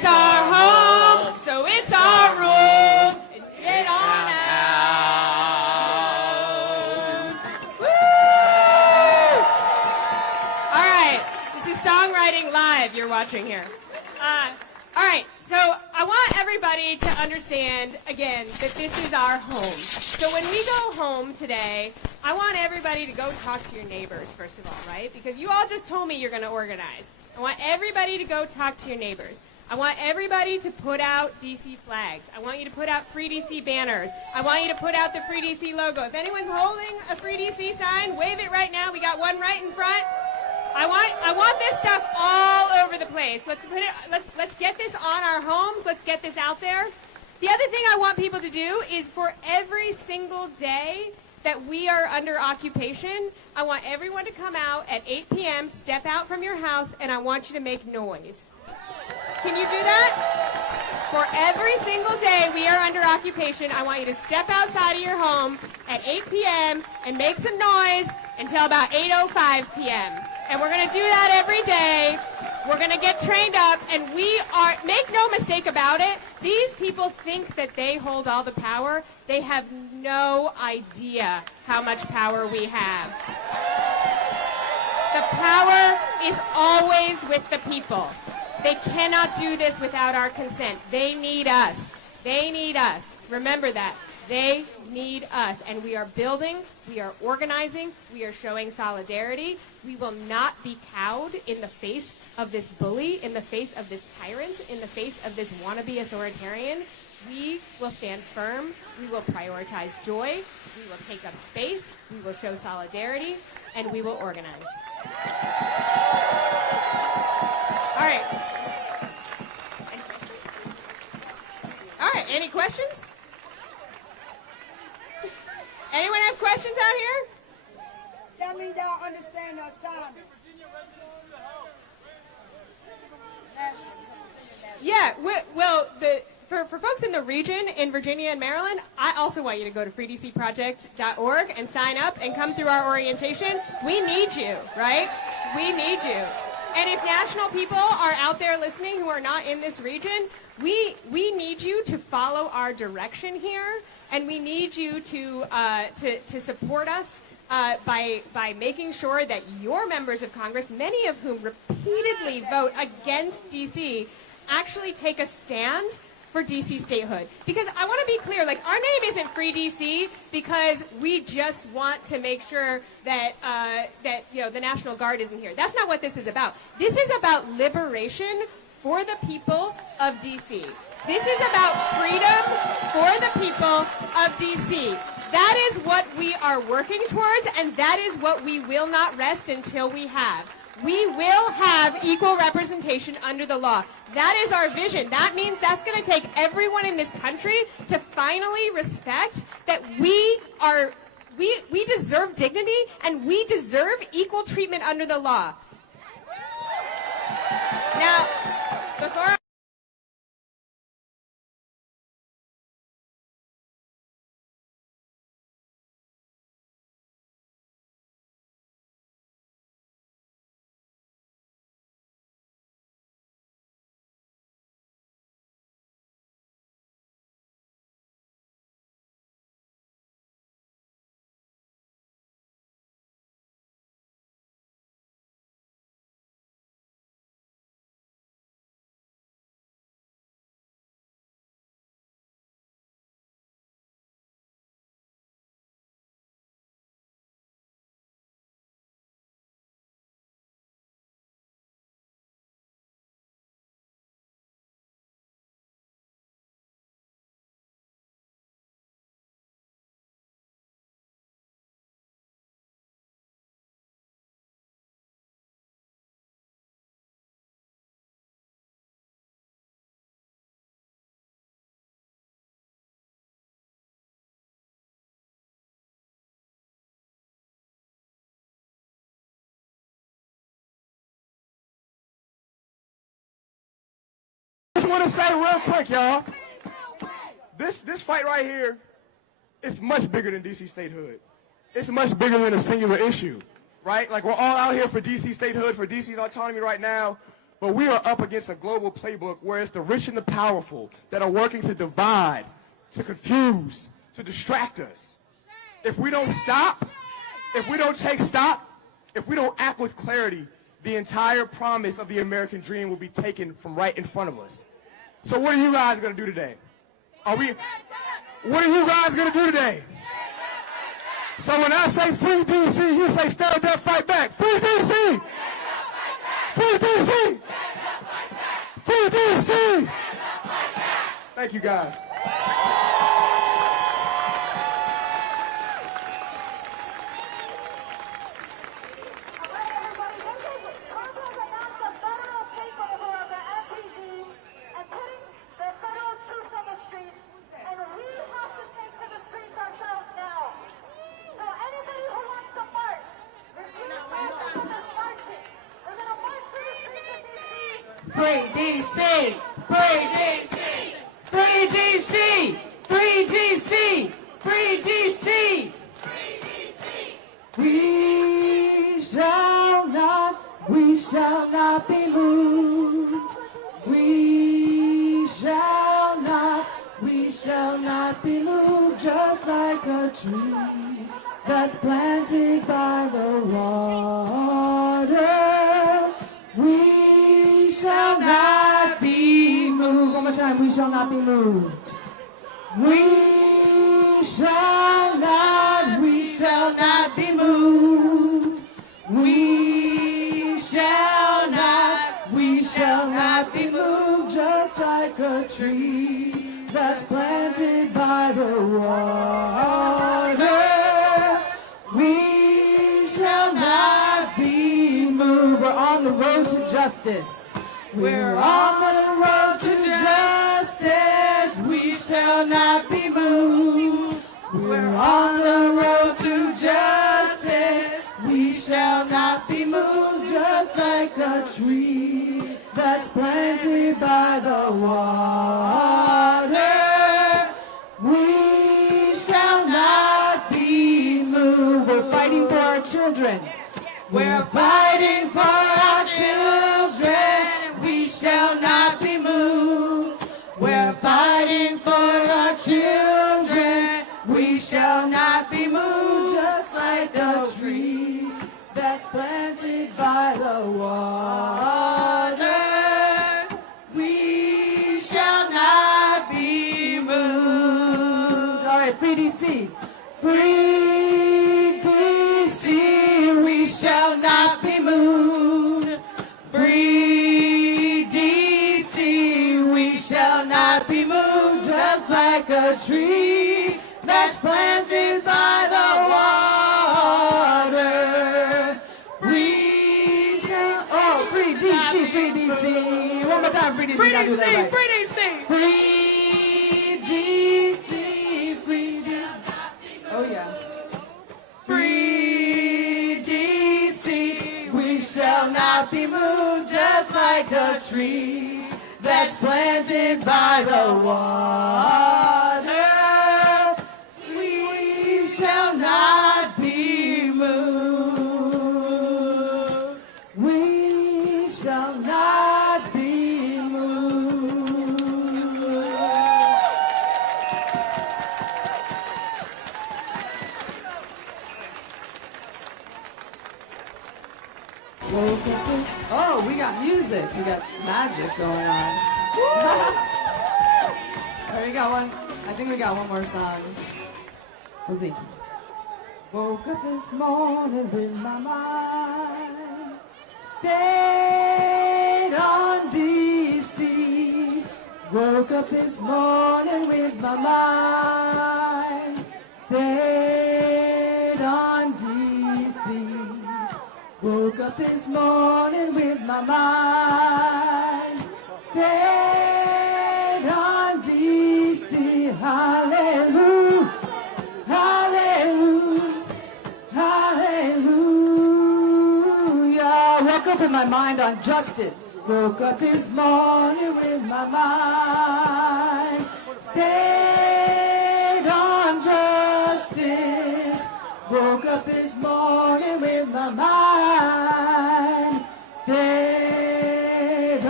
It's our home, so it's our rules. Get on out. Woo! All right, this is Songwriting Live you're watching here. All right, so I want everybody to understand, again, that this is our home. So when we go home today, I want everybody to go talk to your neighbors, first of all, right? Because you all just told me you're going to organize. I want everybody to go talk to your neighbors. I want everybody to put out DC flags. I want you to put out Free DC banners. I want you to put out the Free DC logo. If anyone's holding a Free DC sign, wave it right now. We got one right in front. I want this stuff all over the place. Let's get this on our homes. Let's get this out there. The other thing I want people to do is for every single day that we are under occupation, I want everyone to come out at 8 p.m., step out from your house, and I want you to make noise. Can you do that? For every single day we are under occupation, I want you to step outside of your home at 8 p.m. and make some noise until about 8:05 p.m. And we're going to do that every day. We're going to get trained up, and make no mistake about it, these people think that they hold all the power. They have no idea how much power we have. The power is always with the people. They cannot do this without our consent. They need us. They need us. Remember that. They need us. And we are building, we are organizing, we are showing solidarity. We will not be cowed in the face of this bully, in the face of this tyrant, in the face of this wannabe authoritarian. We will stand firm. We will prioritize joy. We will take up space. We will show solidarity. And we will organize. All right. All right, any questions? Anyone have questions out here? That means y'all understand the assignment. Yeah, for folks in the region, in Virginia and Maryland, I also want you to go to freedcproject.org and sign up and come through our orientation. We need you, right? We need you. And if national people are out there listening who are not in this region, we need you to follow our direction here, and we need you to support us by making sure that your members of Congress, many of whom repeatedly vote against D.C., actually take a stand for D.C. statehood. Because I want to be clear, like, our name isn't Free D.C. because we just want to make sure that the National Guard isn't here. That's not what this is about. This is about liberation for the people of D.C. This is about freedom for the people of D.C. That is what we are working towards, and that is what we will not rest until we have. We will have equal representation under the law. That is our vision. That means that's going to take everyone in this country to finally respect that we deserve dignity and we deserve equal treatment under the law. Now, before I just want to say real quick, y'all, this fight right here is much bigger than DC statehood. It's much bigger than a singular issue, right? Like, we're all out here for DC statehood, for DC's autonomy right now, But we are up against a global playbook where it's the rich and the powerful that are working to divide, to confuse, to distract us. If we don't stop, if we don't take stock, if we don't act with clarity, the entire promise of the American dream will be taken from right in front of us. So what are you guys going to do today? What are you guys going to do today? So when I say free DC, you say stand up, fight back. Free DC! Free DC! Free DC! Thank you guys. Free DC! Free DC! Free DC! Free DC! Free DC! We shall not be moved. We shall not be moved, just like a tree that's planted by the water. We shall not be moved. One more time. We shall not be moved. We shall not be moved. We shall not be moved, just like a tree that's planted by the water. We shall not be moved. We're on the road to justice. We're on the road to justice. We shall not be moved. We're on the road to justice. We shall not be moved, just like a tree that's planted by the water. We shall not be moved. We're fighting for our children. We're fighting for our children. We shall not be moved. We're fighting for our children. We shall not be moved, just like a tree that's planted by the water. We shall not be moved. All right, free DC. Free DC. We shall not be moved. Free DC. We shall not be moved, just like a tree that's planted by the water. We shall... Oh, free DC, free DC. One more time, free DC. Free DC, free DC. Free DC, free DC. Oh, yeah. Free DC. We shall not be moved, just like a tree that's planted by the water. We shall not be moved. We shall not be moved. Oh, we got music. We got magic going on. Alright, we got one. I think we got one more song. We'll see. Woke up this morning with my mind stayed on DC. Woke up this morning with my mind stayed on DC. Woke up this morning with my mind stayed on DC. Hallelujah, hallelujah, hallelujah. Woke up with my mind on justice. Woke up this morning with my mind stayed on justice. Woke up this morning with my mind stayed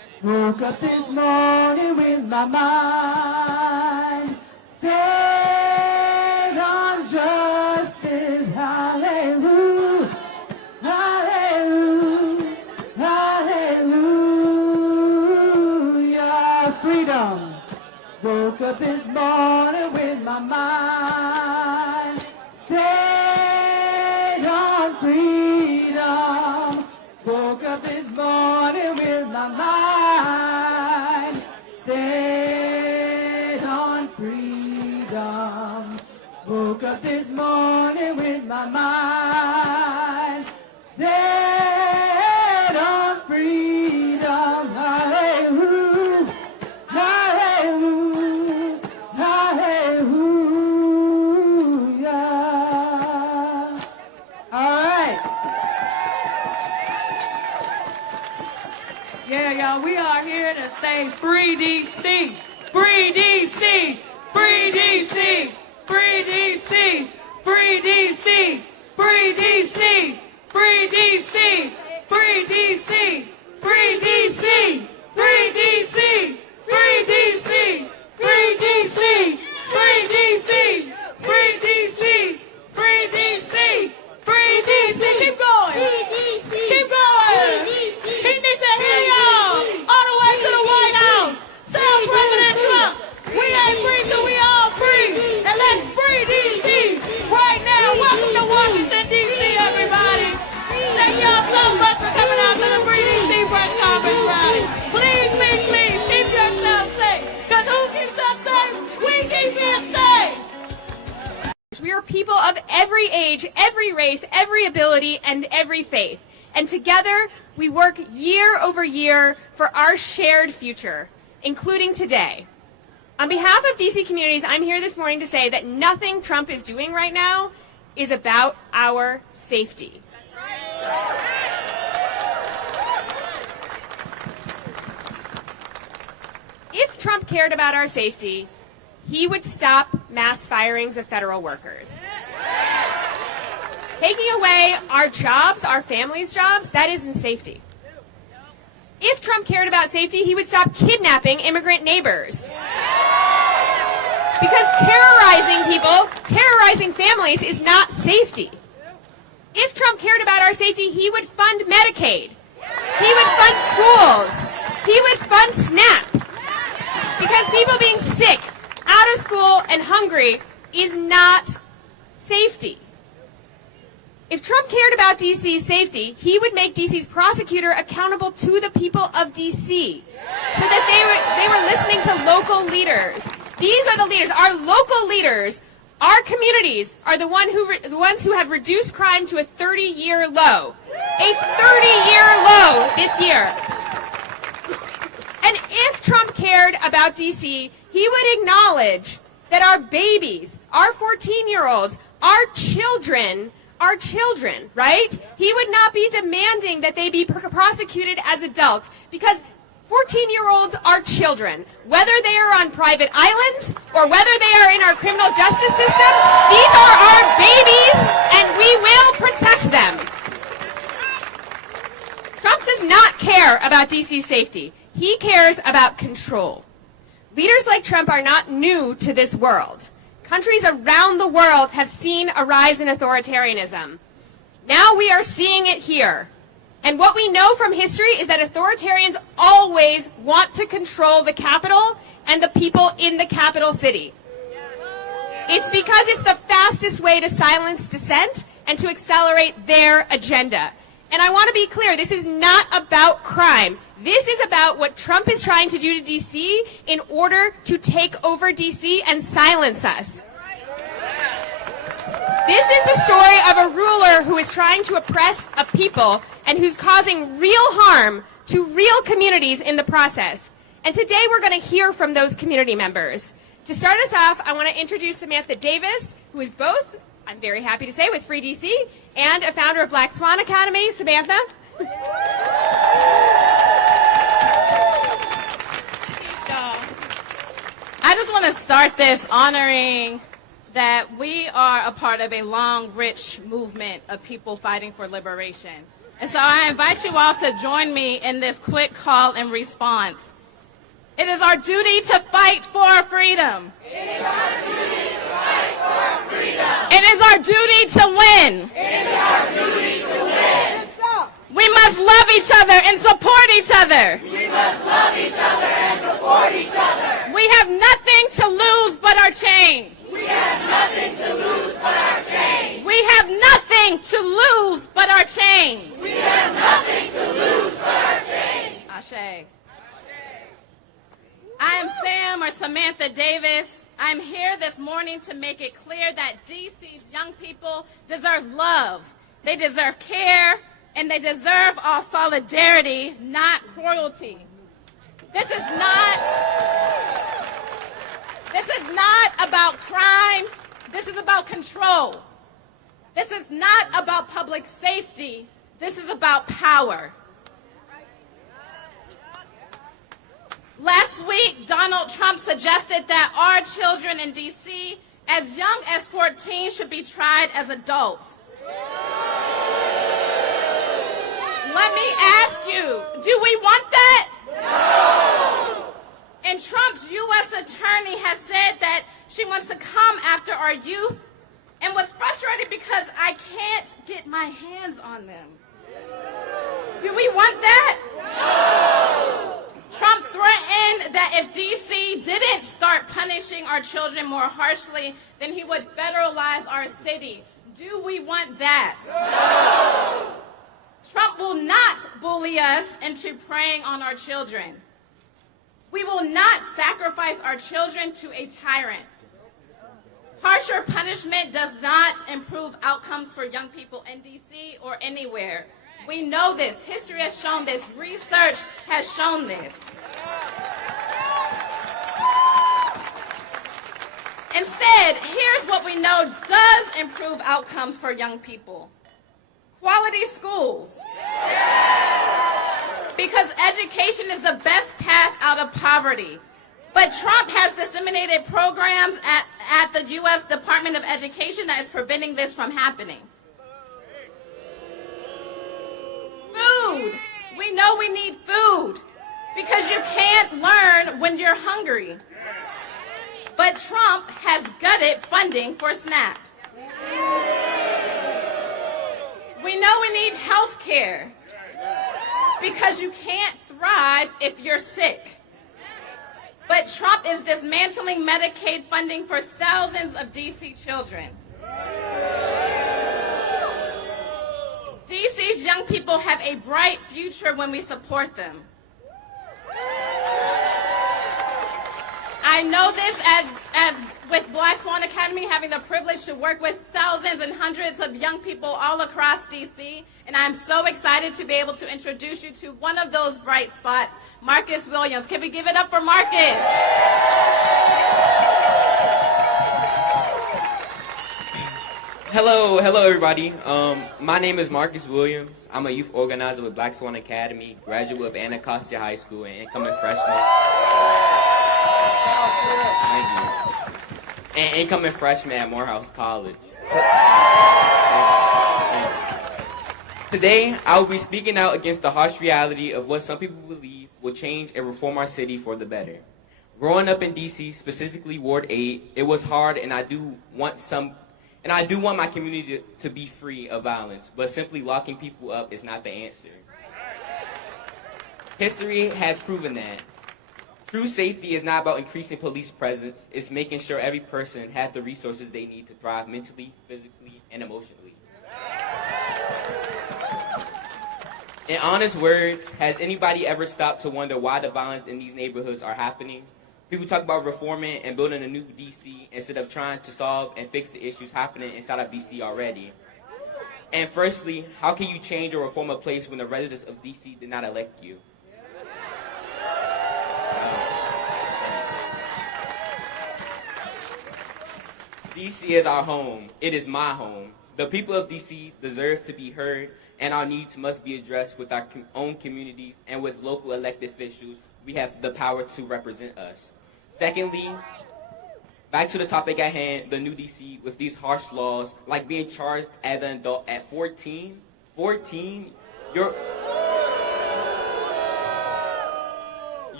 morning with my mind set on justice. Hallelujah, hallelujah, hallelujah. Freedom. Woke up this morning with my mind set on freedom. Woke up this morning with my mind set on freedom. Woke up this morning with my mind set on freedom. Hallelujah, hallelujah, hallelujah. All right. Yeah, y'all, we are here to say free DC, free DC, free DC, free DC, free DC, free DC, free DC, free DC, free DC, free DC, free DC, free DC, free DC, free DC, free DC, free DC. Keep going. Keep going. He needs to hear y'all all the way to the White House. Tell President Trump, we ain't free till we all free. And let's free DC right now. Welcome to Washington, D.C., everybody. Thank y'all so much for coming out to the Free DC press conference rally. Please, please, please, keep yourselves safe. Because who keeps us safe? We keep you safe. We are people of every age, every race, every ability, and every faith. And together, we work year over year for our shared future, including today. On behalf of DC communities, I'm here this morning to say that nothing Trump is doing right now is about our safety. If Trump cared about our safety, he would stop mass firings of federal workers. Taking away our jobs, our families' jobs, that isn't safety. If Trump cared about safety, he would stop kidnapping immigrant neighbors. Because terrorizing people, terrorizing families is not safety. If Trump cared about our safety, he would fund Medicaid. He would fund schools. He would fund SNAP. Because people being sick, out of school, and hungry is not safety. If Trump cared about DC's safety, he would make DC's prosecutor accountable to the people of DC so that they were listening to local leaders. These are the leaders. Our local leaders, our communities, are the ones who have reduced crime to a 30-year low. A 30-year low this year. And if Trump cared about DC, he would acknowledge that our babies, our 14-year-olds, our children, right? He would not be demanding that they be prosecuted as adults because 14-year-olds are children. Whether they are on private islands or whether they are in our criminal justice system, these are our babies and we will protect them. Trump does not care about DC's safety. He cares about control. Leaders like Trump are not new to this world. Countries around the world have seen a rise in authoritarianism. Now we are seeing it here. And what we know from history is that authoritarians always want to control the capital and the people in the capital city. It's because it's the fastest way to silence dissent and to accelerate their agenda. And I want to be clear, this is not about crime. This is about what Trump is trying to do to D.C. in order to take over D.C. and silence us. This is the story of a ruler who is trying to oppress a people and who's causing real harm to real communities in the process. And today we're going to hear from those community members. To start us off, I want to introduce Samantha Davis, who is both, I'm very happy to say, with Free DC and a founder of Black Swan Academy. Samantha. I just want to start this honoring that we are a part of a long, rich movement of people fighting for liberation. And so I invite you all to join me in this quick call and response. It is our duty to fight for our freedom. It is our duty to fight for our freedom. It is our duty to win. It is our duty to win. We must love each other and support each other. We must love each other and support each other. We have nothing to lose but our chains. We have nothing to lose but our chains. We have nothing to lose but our chains. We have nothing to lose but our chains. Ashe. I am Sam or Samantha Davis. I'm here this morning to make it clear that DC's young people deserve love. They deserve care, and they deserve our solidarity, not cruelty. This is not about crime. This is about control. This is not about public safety. This is about power. Last week, Donald Trump suggested that our children in D.C. as young as 14 should be tried as adults. Let me ask you, do we want that? No! And Trump's U.S. attorney has said that she wants to come after our youth and was frustrated because I can't get my hands on them. Do we want that? No! Trump threatened that if D.C. didn't start punishing our children more harshly, then he would federalize our city. Do we want that? No! Trump will not bully us into preying on our children. We will not sacrifice our children to a tyrant. Harsher punishment does not improve outcomes for young people in D.C. or anywhere. We know this. History has shown this. Research has shown this. Instead, here's what we know does improve outcomes for young people. Quality schools. Because education is the best path out of poverty. But Trump has disseminated programs at the U.S. Department of Education that is preventing this from happening. Food. We know we need food because you can't learn when you're hungry. But Trump has gutted funding for SNAP. We know we need health care because you can't thrive if you're sick. But Trump is dismantling Medicaid funding for thousands of D.C. children. D.C.'s young people have a bright future when we support them. I know this as with Black Swan Academy, having the privilege to work with thousands and hundreds of young people all across D.C., and I'm so excited to be able to introduce you to one of those bright spots, Marcus Williams. Can we give it up for Marcus? Hello everybody. My name is Marcus Williams. I'm a youth organizer with Black Swan Academy, graduate of Anacostia High School, and incoming freshman. Thank you. And incoming freshman at Morehouse College. Today, I will be speaking out against the harsh reality of what some people believe will change and reform our city for the better. Growing up in D.C., specifically Ward 8, it was hard, and I do want my community to be free of violence, but simply locking people up is not the answer. History has proven that. True safety is not about increasing police presence, it's making sure every person has the resources they need to thrive mentally, physically, and emotionally. In honest words, has anybody ever stopped to wonder why the violence in these neighborhoods are happening? People talk about reforming and building a new D.C. instead of trying to solve and fix the issues happening inside of D.C. already. And firstly, how can you change or reform a place when the residents of D.C. did not elect you? D.C. is our home. It is my home. The people of D.C. deserve to be heard, and our needs must be addressed with our own communities and with local elected officials. We have the power to represent us. Secondly, back to the topic at hand, the new D.C. with these harsh laws, like being charged as an adult at 14. 14? Your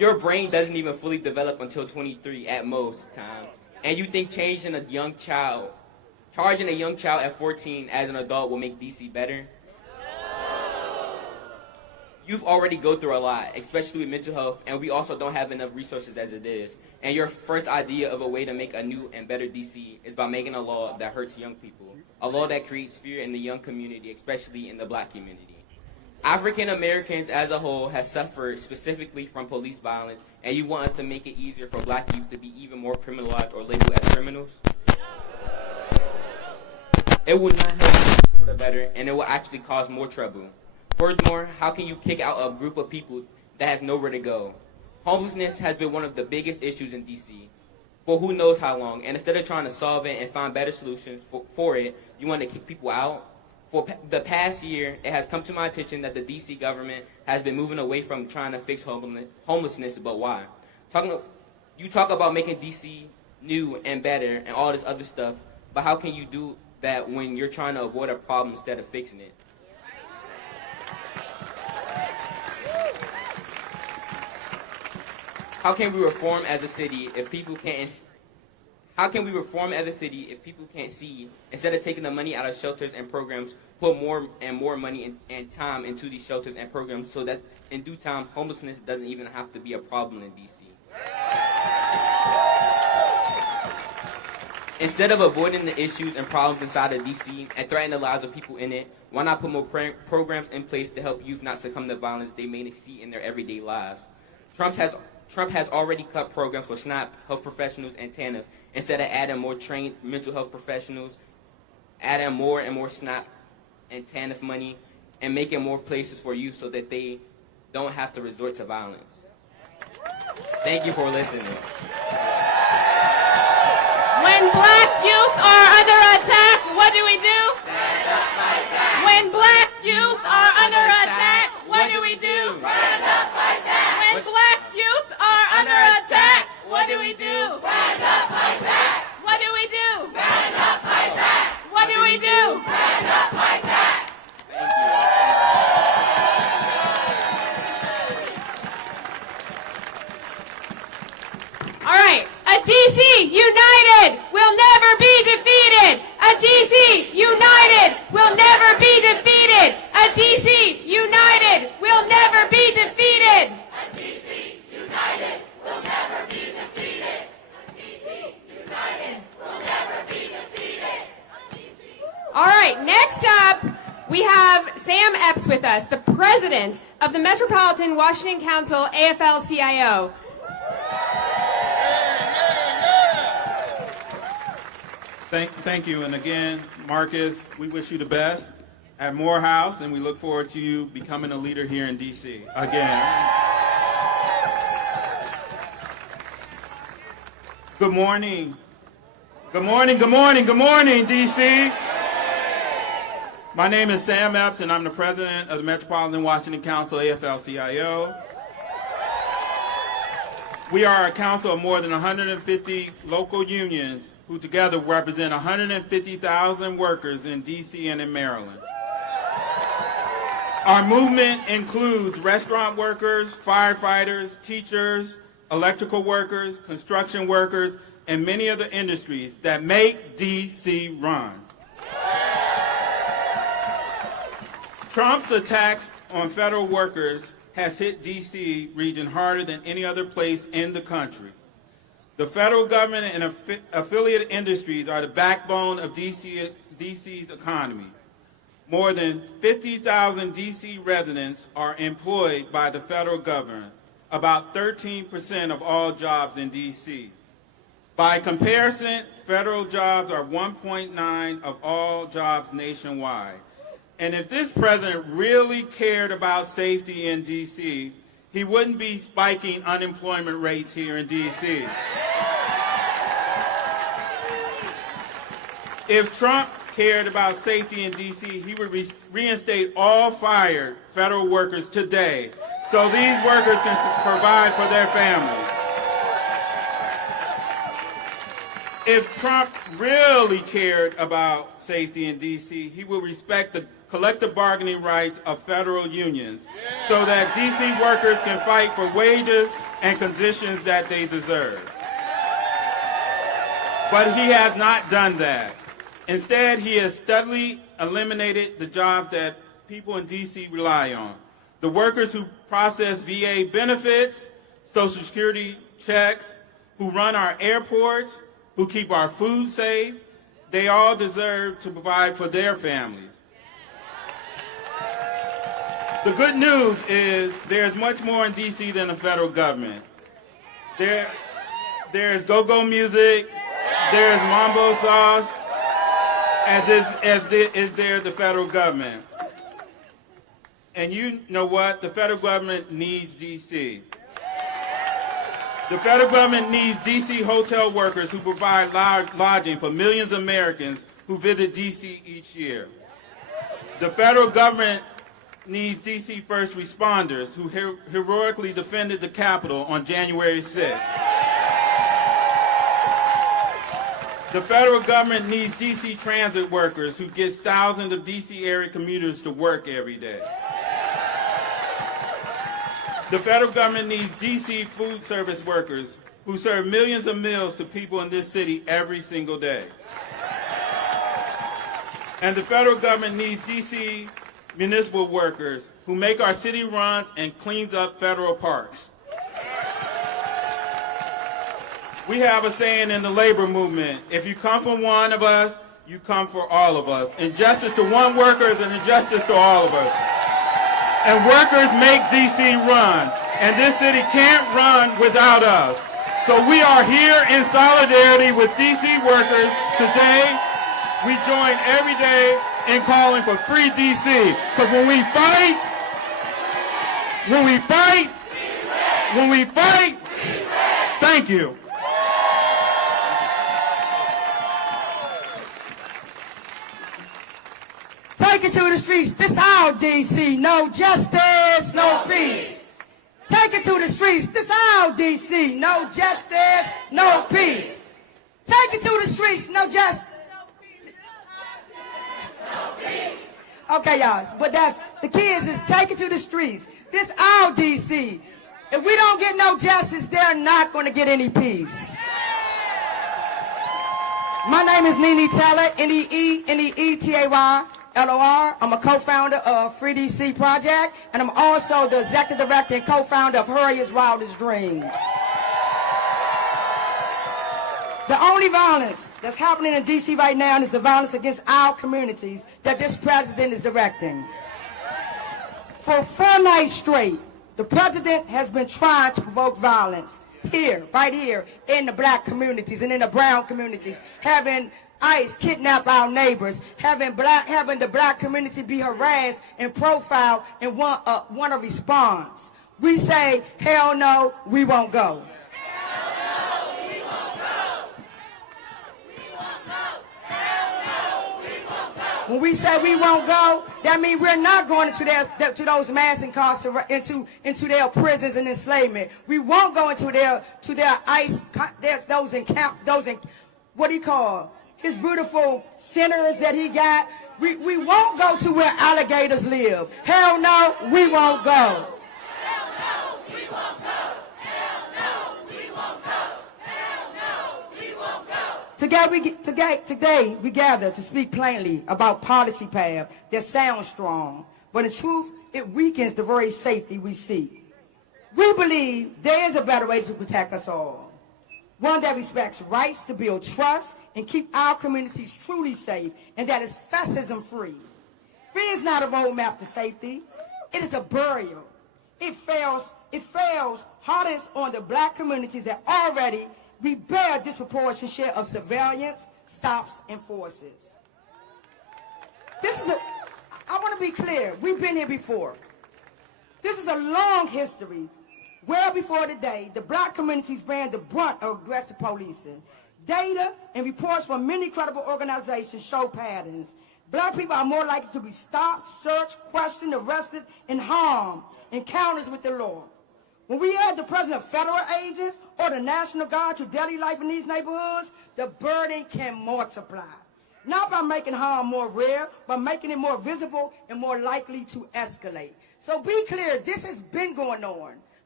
Your brain doesn't even fully develop until 23 at most times. And you think charging a young child at 14 as an adult will make DC better? You've already go through a lot, especially with mental health, and we also don't have enough resources as it is. And your first idea of a way to make a new and better DC is by making a law that hurts young people, a law that creates fear in the young community, especially in the black community. African Americans as a whole has suffered specifically from police violence, and you want us to make it easier for black youth to be even more criminalized or labeled as criminals? It will not help for the better, and it will actually cause more trouble. Furthermore, how can you kick out a group of people that has nowhere to go? Homelessness has been one of the biggest issues in DC for who knows how long, and instead of trying to solve it and find better solutions for it, you want to kick people out? For the past year, it has come to my attention that the DC government has been moving away from trying to fix homelessness, but why? You talk about making DC new and better and all this other stuff, but how can you do that when you're trying to avoid a problem instead of fixing it? How can we reform as a city if people can't? How can we reform as a city if people can't see? Instead of taking the money out of shelters and programs, put more and more money and time into these shelters and programs so that in due time, homelessness doesn't even have to be a problem in DC. Instead of avoiding the issues and problems inside of DC and threatening the lives of people in it, why not put more programs in place to help youth not succumb to violence they may see in their everyday lives? Trump has already cut programs for SNAP, health professionals, and TANF, instead of adding more trained mental health professionals, adding more and more SNAP and TANF money, and making more places for youth so that they don't have to resort to violence. Thank you for listening. When black youth are under attack, what do we do? Stand up, fight back. When black youth are under attack, what do we do? Stand up, fight back. When black youth are under attack, what do we do? Stand up, fight back. What do we do? Stand up, fight back. What do we do? Stand up, fight back. All right, a DC united will never be defeated. A DC united will never be defeated. A DC united will never be defeated. A DC united will never be defeated. A DC united will never be defeated. All right, next up, we have Sam Epps with us, the president of the Metropolitan Washington Council AFL-CIO. Thank you, and again, Marcus, we wish you the best at Morehouse, and we look forward to you becoming a leader here in D.C. again. Good morning. Good morning, good morning, good morning, D.C. My name is Sam Epps, and I'm the president of the Metropolitan Washington Council AFL-CIO. We are a council of more than 150 local unions who together represent 150,000 workers in D.C. and in Maryland. Our movement includes restaurant workers, firefighters, teachers, electrical workers, construction workers, and many other industries that make D.C. run. Trump's attacks on federal workers has hit D.C. region harder than any other place in the country. The federal government and affiliate industries are the backbone of D.C.'s economy. More than 50,000 D.C. residents are employed by the federal government, about 13% of all jobs in D.C. By comparison, federal jobs are 1.9% of all jobs nationwide. And if this president really cared about safety in D.C., he wouldn't be spiking unemployment rates here in D.C. If Trump cared about safety in D.C., he would reinstate all fired federal workers today so these workers can provide for their families. If Trump really cared about safety in D.C., he would respect the collective bargaining rights of federal unions so that D.C. workers can fight for wages and conditions that they deserve. But he has not done that. Instead, he has steadily eliminated the jobs that people in D.C. rely on. The workers who process VA benefits, Social Security checks, who run our airports, who keep our food safe, they all deserve to provide for their families. The good news is there's much more in D.C. than the federal government. There's go-go music, there's mambo sauce, as is there the federal government. And you know what? The federal government needs D.C. The federal government needs D.C. hotel workers who provide lodging for millions of Americans who visit D.C. each year. The federal government needs D.C. first responders who heroically defended the Capitol on January 6th. The federal government needs D.C. transit workers who get thousands of D.C. area commuters to work every day. The federal government needs D.C. food service workers who serve millions of meals to people in this city every single day. And the federal government needs D.C. municipal workers who make our city runs and cleans up federal parks. We have a saying in the labor movement, if you come from one of us, you come for all of us. Injustice to one worker is an injustice to all of us. And workers make D.C. run, and this city can't run without us. So we are here in solidarity with D.C. workers today. We join every day in calling for free D.C. Because when we fight, thank you. Take it to the streets. This our D.C. No justice, no peace. Take it to the streets. This our D.C. No justice, no peace. Take it to the streets. No justice. Okay, y'all. But that's the kids is take it to the streets. This our D.C. If we don't get no justice, they're not going to get any peace. My name is Nene Taylor, Neetay. LOR. I'm a co-founder of Free DC Project, and I'm also the executive director and co-founder of Harriet's Wildest Dreams. The only violence that's happening in DC right now is the violence against our communities that this president is directing. For 4 nights straight, the president has been trying to provoke violence here, right here, in the black communities and in the brown communities, having ICE kidnap our neighbors, having the black community be harassed and profiled and want a response. We say, hell no, we won't go. Hell no, we won't go. We won't go. Hell no, we won't go. When we say we won't go, that means we're not going into those mass incarcerations, into their prisons and enslavement. We won't go into their ICE, what do you call? His beautiful centers that he got. We won't go to where alligators live. Hell no, we won't go. Hell no, we won't go. Hell no, we won't go. Hell no, we won't go. Today we gather to speak plainly about policy path that sounds strong, but in truth, it weakens the very safety we seek. We believe there is a better way to protect us all. One that respects rights to build trust and keep our communities truly safe, and that is fascism-free. Fear is not a roadmap to safety. It is a burial. It fails hardest on the black communities that already we bear a disproportionate share of surveillance, stops, and forces. I want to be clear. We've been here before. This is a long history. Well before today, the black communities bear the brunt of aggressive policing. Data and reports from many credible organizations show patterns. Black people are more likely to be stopped, searched, questioned, arrested, and harmed in encounters with the law. When we add the presence of federal agents or the National Guard to daily life in these neighborhoods, the burden can multiply. Not by making harm more rare, but making it more visible and more likely to escalate. So be clear, this has been going on.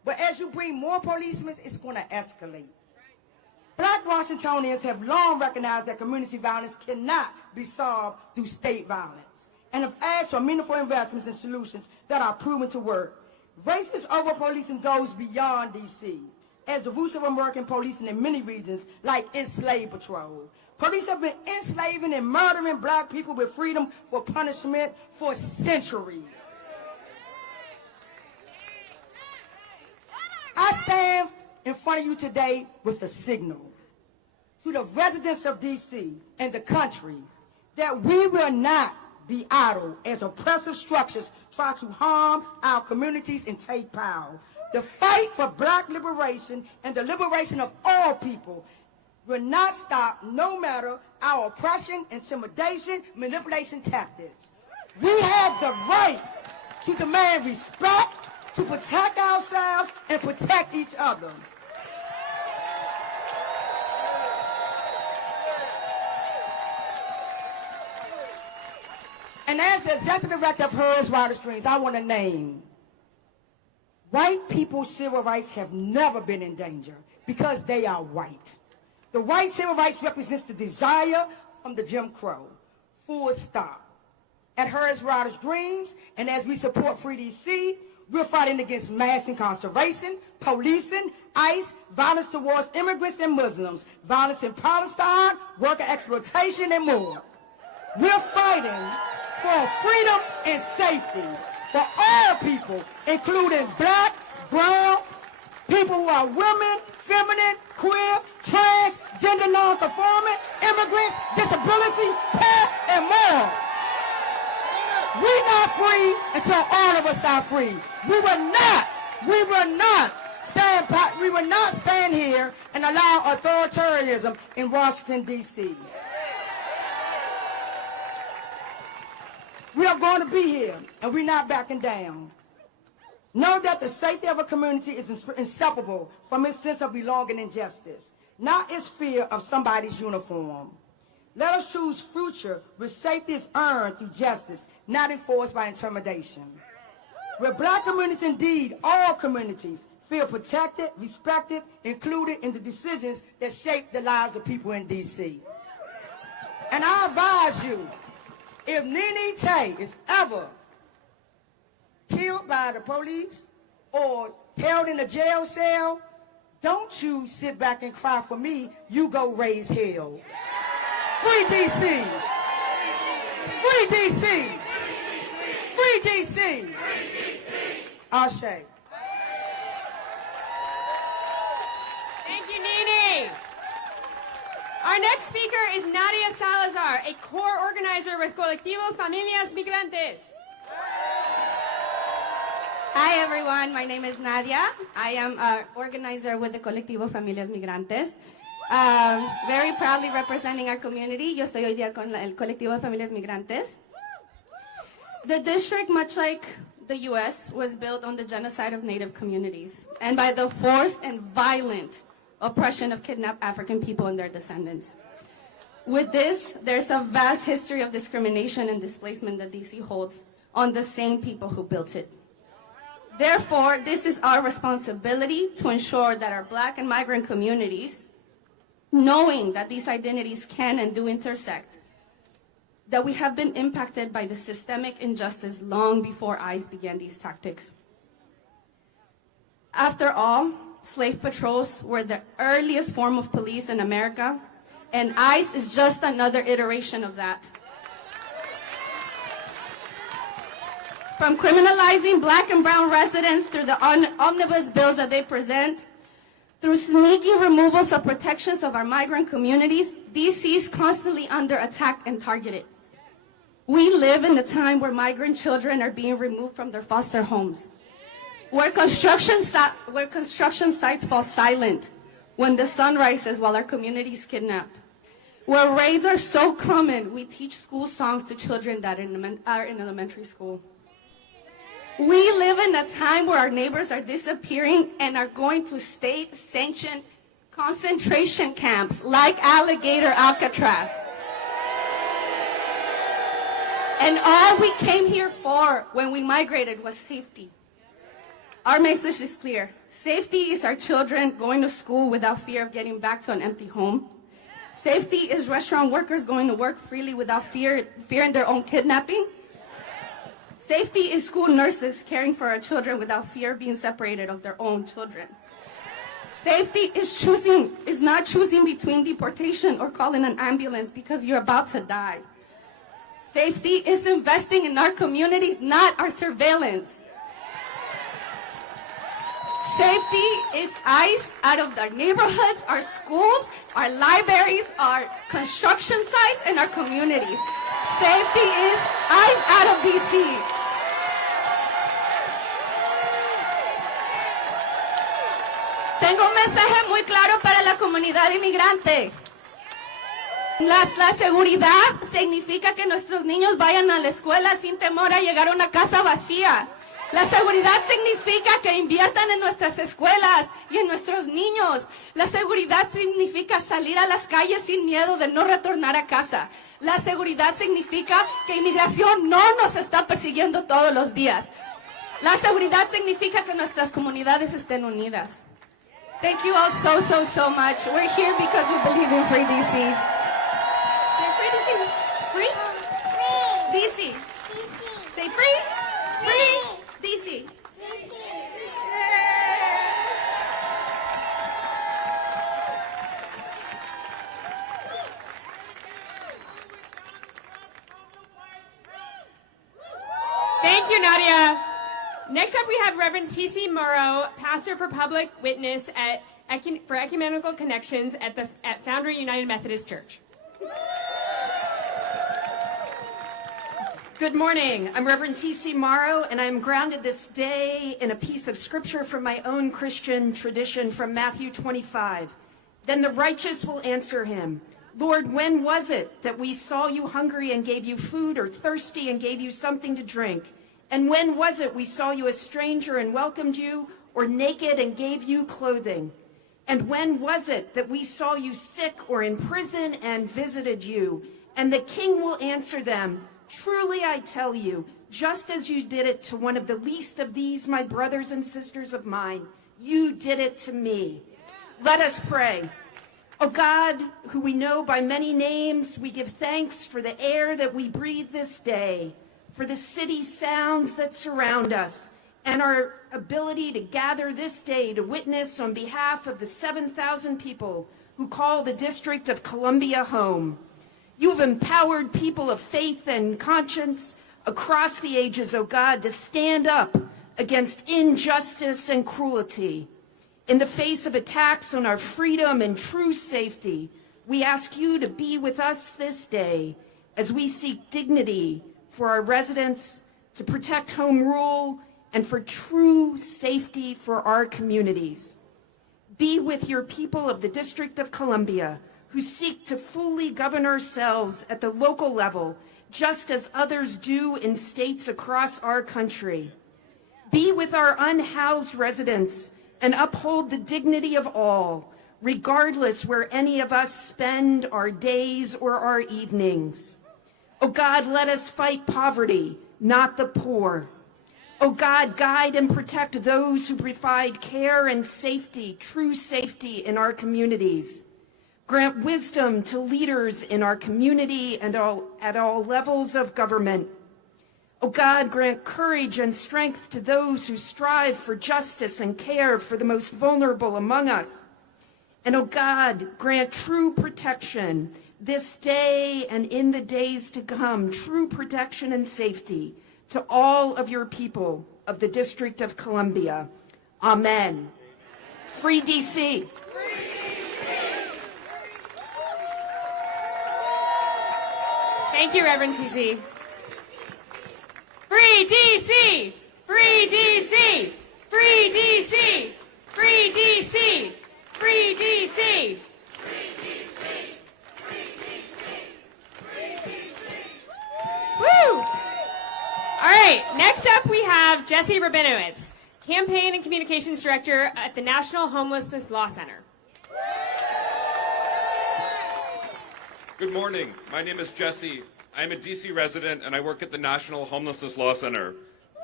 But as you bring more policemen, it's going to escalate. Black Washingtonians have long recognized that community violence cannot be solved through state violence and have asked for meaningful investments and solutions that are proven to work. Racist over-policing goes beyond D.C. as the roots of American policing in many regions, like enslaved patrols. Police have been enslaving and murdering black people with freedom for punishment for centuries. I stand in front of you today with a signal to the residents of D.C. and the country that we will not be idle as oppressive structures try to harm our communities and take power. The fight for black liberation and the liberation of all people will not stop no matter our oppression, intimidation, manipulation tactics. We have the right to demand respect, to protect ourselves and protect each other. And as the executive director of Hers Wildest Dreams, I want to name, white people's civil rights have never been in danger because they are white. The white civil rights represents the desire from the Jim Crow, full stop. At Hers Wildest Dreams, and as we support Free D.C., we're fighting against mass incarceration, policing, ICE, violence towards immigrants and Muslims, violence in Palestine, worker exploitation, and more. We're fighting for freedom and safety for all people, including black, brown, people who are women, feminine, queer, trans, gender non-conforming, immigrants, disability, poor, and more. We're not free until all of us are free. We will not stand here and allow authoritarianism in Washington, D.C. We are going to be here, and we're not backing down. Know that the safety of a community is inseparable from its sense of belonging and justice, not its fear of somebody's uniform. Let us choose future where safety is earned through justice, not enforced by intimidation. Where black communities, indeed all communities, feel protected, respected, included in the decisions that shape the lives of people in D.C. And I advise you, if Nene Tay is ever killed by the police or held in a jail cell, don't you sit back and cry for me, you go raise hell. Free D.C. Free D.C. Free D.C. Ashe. Thank you, Nene. Our next speaker is Nadia Salazar, a core organizer with Colectivo Familias Migrantes. Hi everyone, my name is Nadia. I am an organizer with the Colectivo Familias Migrantes. Very proudly representing our community. Yo estoy hoy día con el Colectivo Familias Migrantes. The district, much like the U.S., was built on the genocide of Native communities and by the forced and violent oppression of kidnapped African people and their descendants. With this, there's a vast history of discrimination and displacement that D.C. holds on the same people who built it. Therefore, this is our responsibility to ensure that our Black and migrant communities, knowing that these identities can and do intersect, that we have been impacted by the systemic injustice long before ICE began these tactics. After all, slave patrols were the earliest form of police in America, and ICE is just another iteration of that. From criminalizing Black and brown residents through the omnibus bills that they present, through sneaky removals of protections of our migrant communities, D.C. is constantly under attack and targeted. We live in a time where migrant children are being removed from their foster homes, where construction sites fall silent when the sun rises while our community is kidnapped, where raids are so common we teach school songs to children that are in elementary school. We live in a time where our neighbors are disappearing and are going to state-sanctioned concentration camps like Alligator Alcatraz. And all we came here for when we migrated was safety. Our message is clear. Safety is our children going to school without fear of getting back to an empty home. Safety is restaurant workers going to work freely without fearing their own kidnapping. Safety is school nurses caring for our children without fear of being separated of their own children. Safety is not choosing between deportation or calling an ambulance because you're about to die. Safety is investing in our communities, not our surveillance. Safety is eyes out of our neighborhoods, our schools, our libraries, our construction sites, and our communities. Safety is eyes out of DC. Tengo un mensaje muy claro para la comunidad inmigrante. La seguridad significa que nuestros niños vayan a la escuela sin temor a llegar a una casa vacía. La seguridad significa que inviertan en nuestras escuelas y en nuestros niños. La seguridad significa salir a las calles sin miedo de no retornar a casa. La seguridad significa que inmigración no nos está persiguiendo todos los días. La seguridad significa que nuestras comunidades estén unidas. Thank you all so much. We're here because we believe in free DC. Say free DC. Free? Free. DC. DC. Say free. Free. DC. Thank you, Nadia. Next up, we have Reverend T.C. Morrow, pastor for public witness for Ecumenical Connections at Foundry United Methodist Church. Good morning. I'm Reverend T.C. Morrow, and I'm grounded this day in a piece of scripture from my own Christian tradition from Matthew 25. Then the righteous will answer him, Lord, when was it that we saw you hungry and gave you food, or thirsty and gave you something to drink? And when was it we saw you a stranger and welcomed you, or naked and gave you clothing? And when was it that we saw you sick or in prison and visited you? And the king will answer them, truly I tell you, just as you did it to one of the least of these, my brothers and sisters of mine, you did it to me. Let us pray. O God, who we know by many names, we give thanks for the air that we breathe this day, for the city sounds that surround us, and our ability to gather this day to witness on behalf of the 7,000 people who call the District of Columbia home. You have empowered people of faith and conscience across the ages, O God, to stand up against injustice and cruelty. In the face of attacks on our freedom and true safety, we ask you to be with us this day as we seek dignity for our residents, to protect home rule, and for true safety for our communities. Be with your people of the District of Columbia, who seek to fully govern ourselves at the local level, just as others do in states across our country. Be with our unhoused residents and uphold the dignity of all, regardless where any of us spend our days or our evenings. O God, let us fight poverty, not the poor. O God, guide and protect those who provide care and safety, true safety in our communities. Grant wisdom to leaders in our community and at all levels of government. O God, grant courage and strength to those who strive for justice and care for the most vulnerable among us. And O God, grant true protection this day and in the days to come, true protection and safety to all of your people of the District of Columbia. Amen. Free DC. Thank you, Reverend TC. Free DC! Free DC! Free DC! Free DC! Free DC! Woo! All right, next up we have Jesse Rabinowitz, Campaign and Communications Director at the National Homelessness Law Center. Good morning. My name is Jesse. I'm a DC resident and I work at the National Homelessness Law Center.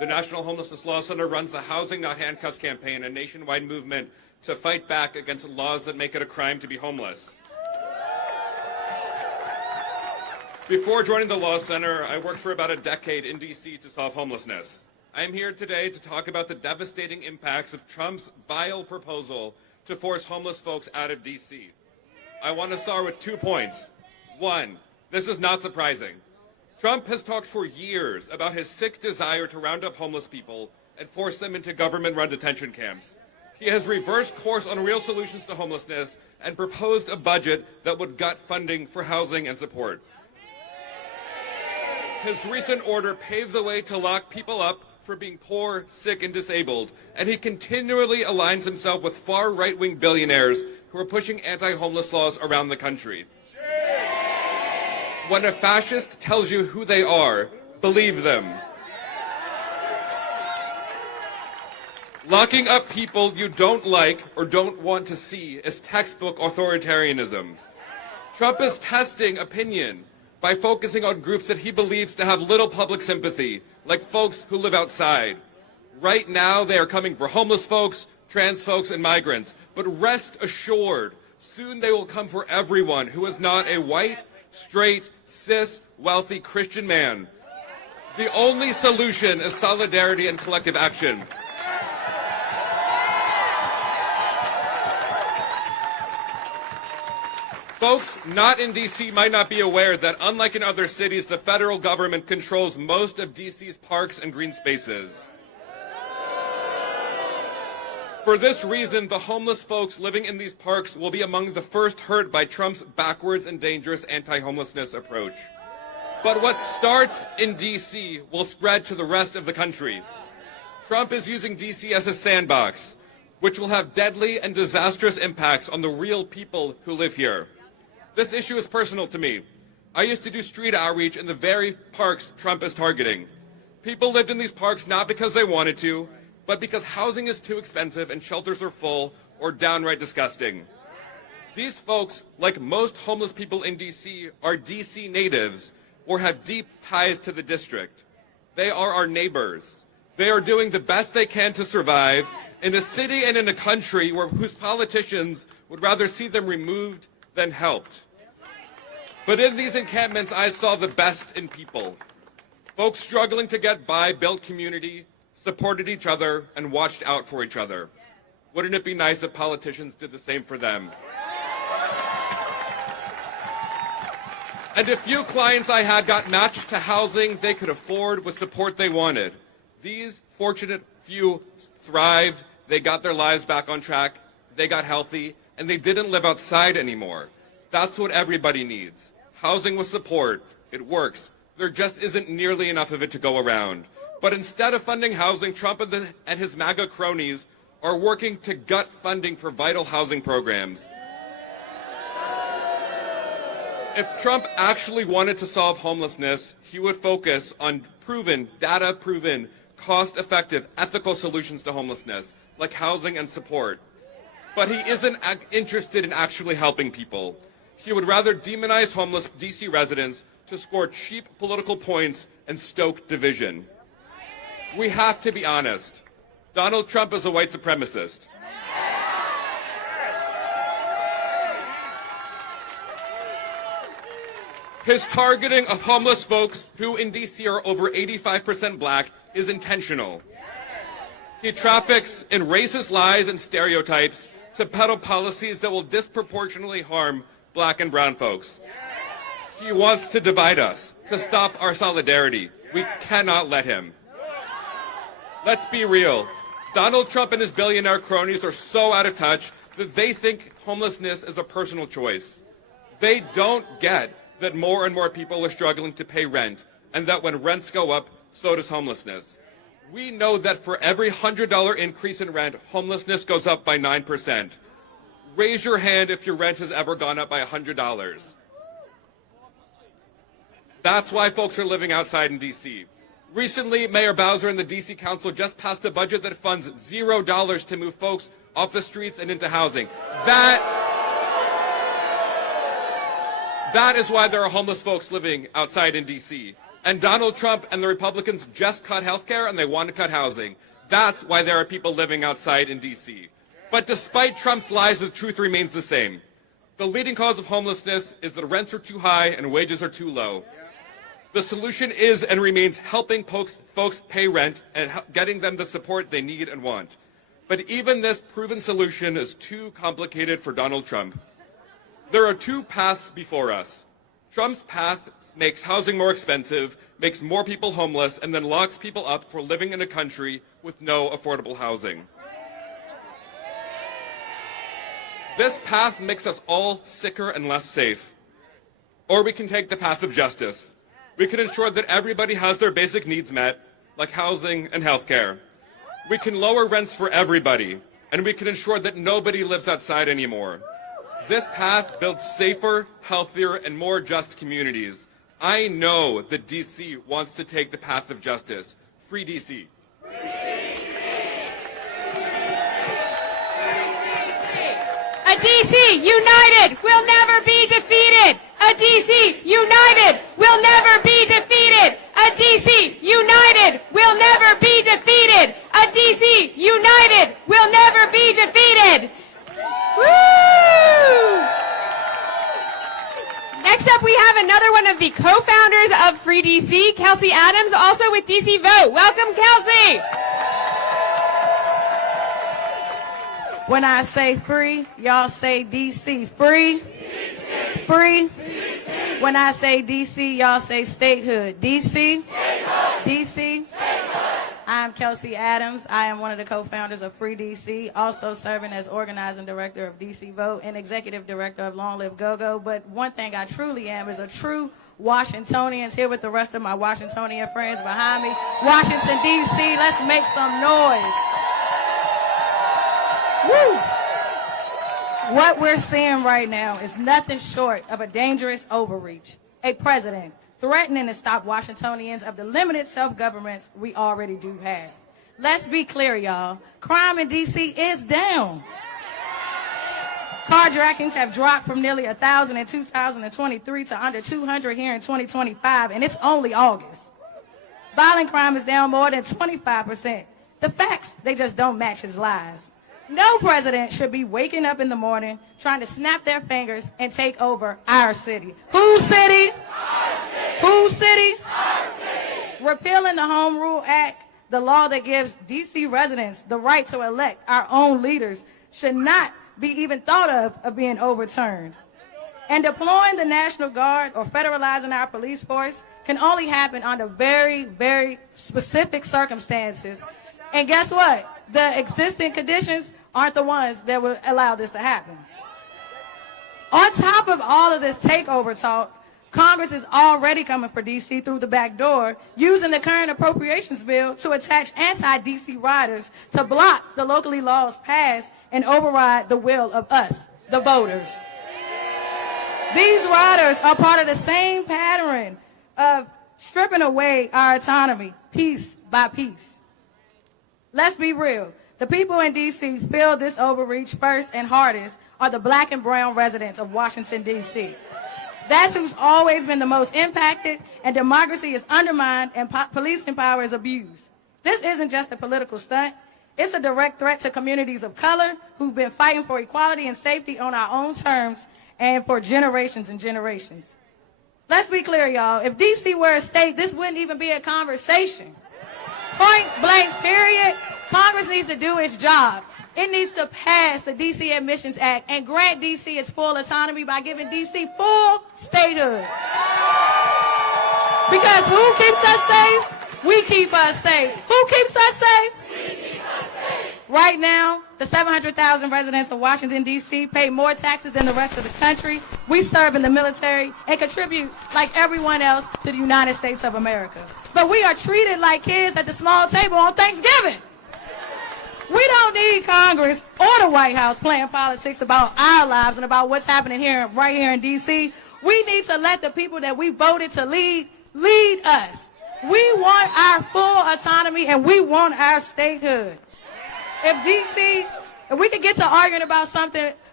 The National Homelessness Law Center runs the Housing Not Handcuffs campaign, a nationwide movement to fight back against laws that make it a crime to be homeless. Before joining the Law Center, I worked for about a decade in D.C. to solve homelessness. I am here today to talk about the devastating impacts of Trump's vile proposal to force homeless folks out of D.C. I want to start with 2 points. One, this is not surprising. Trump has talked for years about his sick desire to round up homeless people and force them into government-run detention camps. He has reversed course on real solutions to homelessness and proposed a budget that would gut funding for housing and support. His recent order paved the way to lock people up for being poor, sick, and disabled, and he continually aligns himself with far right-wing billionaires who are pushing anti-homeless laws around the country. When a fascist tells you who they are, believe them. Locking up people you don't like or don't want to see is textbook authoritarianism. Trump is testing opinion by focusing on groups that he believes to have little public sympathy, like folks who live outside. Right now, they are coming for homeless folks, trans folks, and migrants. But rest assured, soon they will come for everyone who is not a white, straight, cis, wealthy Christian man. The only solution is solidarity and collective action. Folks not in D.C. might not be aware that, unlike in other cities, the federal government controls most of D.C.'s parks and green spaces. For this reason, the homeless folks living in these parks will be among the first hurt by Trump's backwards and dangerous anti-homelessness approach. But what starts in D.C. will spread to the rest of the country. Trump is using D.C. as a sandbox, which will have deadly and disastrous impacts on the real people who live here. This issue is personal to me. I used to do street outreach in the very parks Trump is targeting. People lived in these parks not because they wanted to, but because housing is too expensive and shelters are full or downright disgusting. These folks, like most homeless people in D.C., are D.C. natives or have deep ties to the district. They are our neighbors. They are doing the best they can to survive in a city and in a country whose politicians would rather see them removed than helped. But in these encampments, I saw the best in people. Folks struggling to get by built community, supported each other, and watched out for each other. Wouldn't it be nice if politicians did the same for them? And a few clients I had got matched to housing they could afford with support they wanted. These fortunate few thrived, they got their lives back on track, they got healthy, and they didn't live outside anymore. That's what everybody needs. Housing with support. It works. There just isn't nearly enough of it to go around. But instead of funding housing, Trump and his MAGA cronies are working to gut funding for vital housing programs. If Trump actually wanted to solve homelessness, he would focus on proven, data-proven, cost-effective, ethical solutions to homelessness, like housing and support. But he isn't interested in actually helping people. He would rather demonize homeless D.C. residents to score cheap political points and stoke division. We have to be honest. Donald Trump is a white supremacist. His targeting of homeless folks who in D.C. are over 85% black is intentional. He traffics in racist lies and stereotypes to peddle policies that will disproportionately harm black and brown folks. He wants to divide us, to stop our solidarity. We cannot let him. Let's be real. Donald Trump and his billionaire cronies are so out of touch that they think homelessness is a personal choice. They don't get that more and more people are struggling to pay rent, and that when rents go up, so does homelessness. We know that for every $100 increase in rent, homelessness goes up by 9%. Raise your hand if your rent has ever gone up by $100. That's why folks are living outside in D.C. Recently, Mayor Bowser and the D.C. Council just passed a budget that funds $0 to move folks off the streets and into housing. That is why there are homeless folks living outside in D.C. And Donald Trump and the Republicans just cut health care and they want to cut housing. That's why there are people living outside in D.C. But despite Trump's lies, the truth remains the same. The leading cause of homelessness is that rents are too high and wages are too low. The solution is and remains helping folks pay rent and getting them the support they need and want. But even this proven solution is too complicated for Donald Trump. There are two paths before us. Trump's path makes housing more expensive, makes more people homeless, and then locks people up for living in a country with no affordable housing. This path makes us all sicker and less safe. Or we can take the path of justice. We can ensure that everybody has their basic needs met, like housing and health care. We can lower rents for everybody, and we can ensure that nobody lives outside anymore. This path builds safer, healthier, and more just communities. I know that D.C. wants to take the path of justice. Free D.C. A D.C. united will never be defeated. A D.C. united will never be defeated. A D.C. united will never be defeated. A D.C. united will never be defeated. Woo! Next up, we have another one of the co-founders of Free DC, Kelsey Adams, also with DC Vote. Welcome, Kelsey. When I say free, y'all say DC. Free? DC. Free? DC. When I say DC, y'all say statehood. DC? Statehood. DC? Statehood. I'm Kelsey Adams. I am one of the co-founders of Free DC, also serving as organizing director of DC Vote and executive director of Long Live Go-Go. But one thing I truly am is a true Washingtonian, here with the rest of my Washingtonian friends behind me. Washington, DC, let's make some noise. Woo! What we're seeing right now is nothing short of a dangerous overreach. A president threatening to stop Washingtonians of the limited self-governments we already do have. Let's be clear, y'all. Crime in D.C. is down. Carjackings have dropped from nearly 1,000 in 2023 to under 200 here in 2025, and it's only August. Violent crime is down more than 25%. The facts, they just don't match his lies. No president should be waking up in the morning trying to snap their fingers and take over our city. Whose city? Our city. Whose city? Our city. Repealing the Home Rule Act, the law that gives D.C. residents the right to elect our own leaders, should not be even thought of being overturned. And deploying the National Guard or federalizing our police force can only happen under very, very specific circumstances. And guess what? The existing conditions aren't the ones that would allow this to happen. On top of all of this takeover talk, Congress is already coming for D.C. through the back door, using the current appropriations bill to attach anti-D.C. riders to block the locally laws passed and override the will of us, the voters. These riders are part of the same pattern of stripping away our autonomy, piece by piece. Let's be real. The people in D.C. feel this overreach first and hardest are the black and brown residents of Washington, D.C. That's who's always been the most impacted, and democracy is undermined and policing power is abused. This isn't just a political stunt. It's a direct threat to communities of color who've been fighting for equality and safety on our own terms and for generations and generations. Let's be clear, y'all. If D.C. were a state, this wouldn't even be a conversation. Point blank, period. Congress needs to do its job. It needs to pass the D.C. Admissions Act and grant D.C. its full autonomy by giving D.C. full statehood. Because who keeps us safe? We keep us safe. Who keeps us safe? We keep us safe. Right now, the 700,000 residents of Washington, D.C. pay more taxes than the rest of the country. We serve in the military and contribute like everyone else to the United States of America. But we are treated like kids at the small table on Thanksgiving. We don't need Congress or the White House playing politics about our lives and about what's happening here, right here in D.C. We need to let the people that we voted to lead us. We want our full autonomy and we want our statehood. If we could get to arguing about something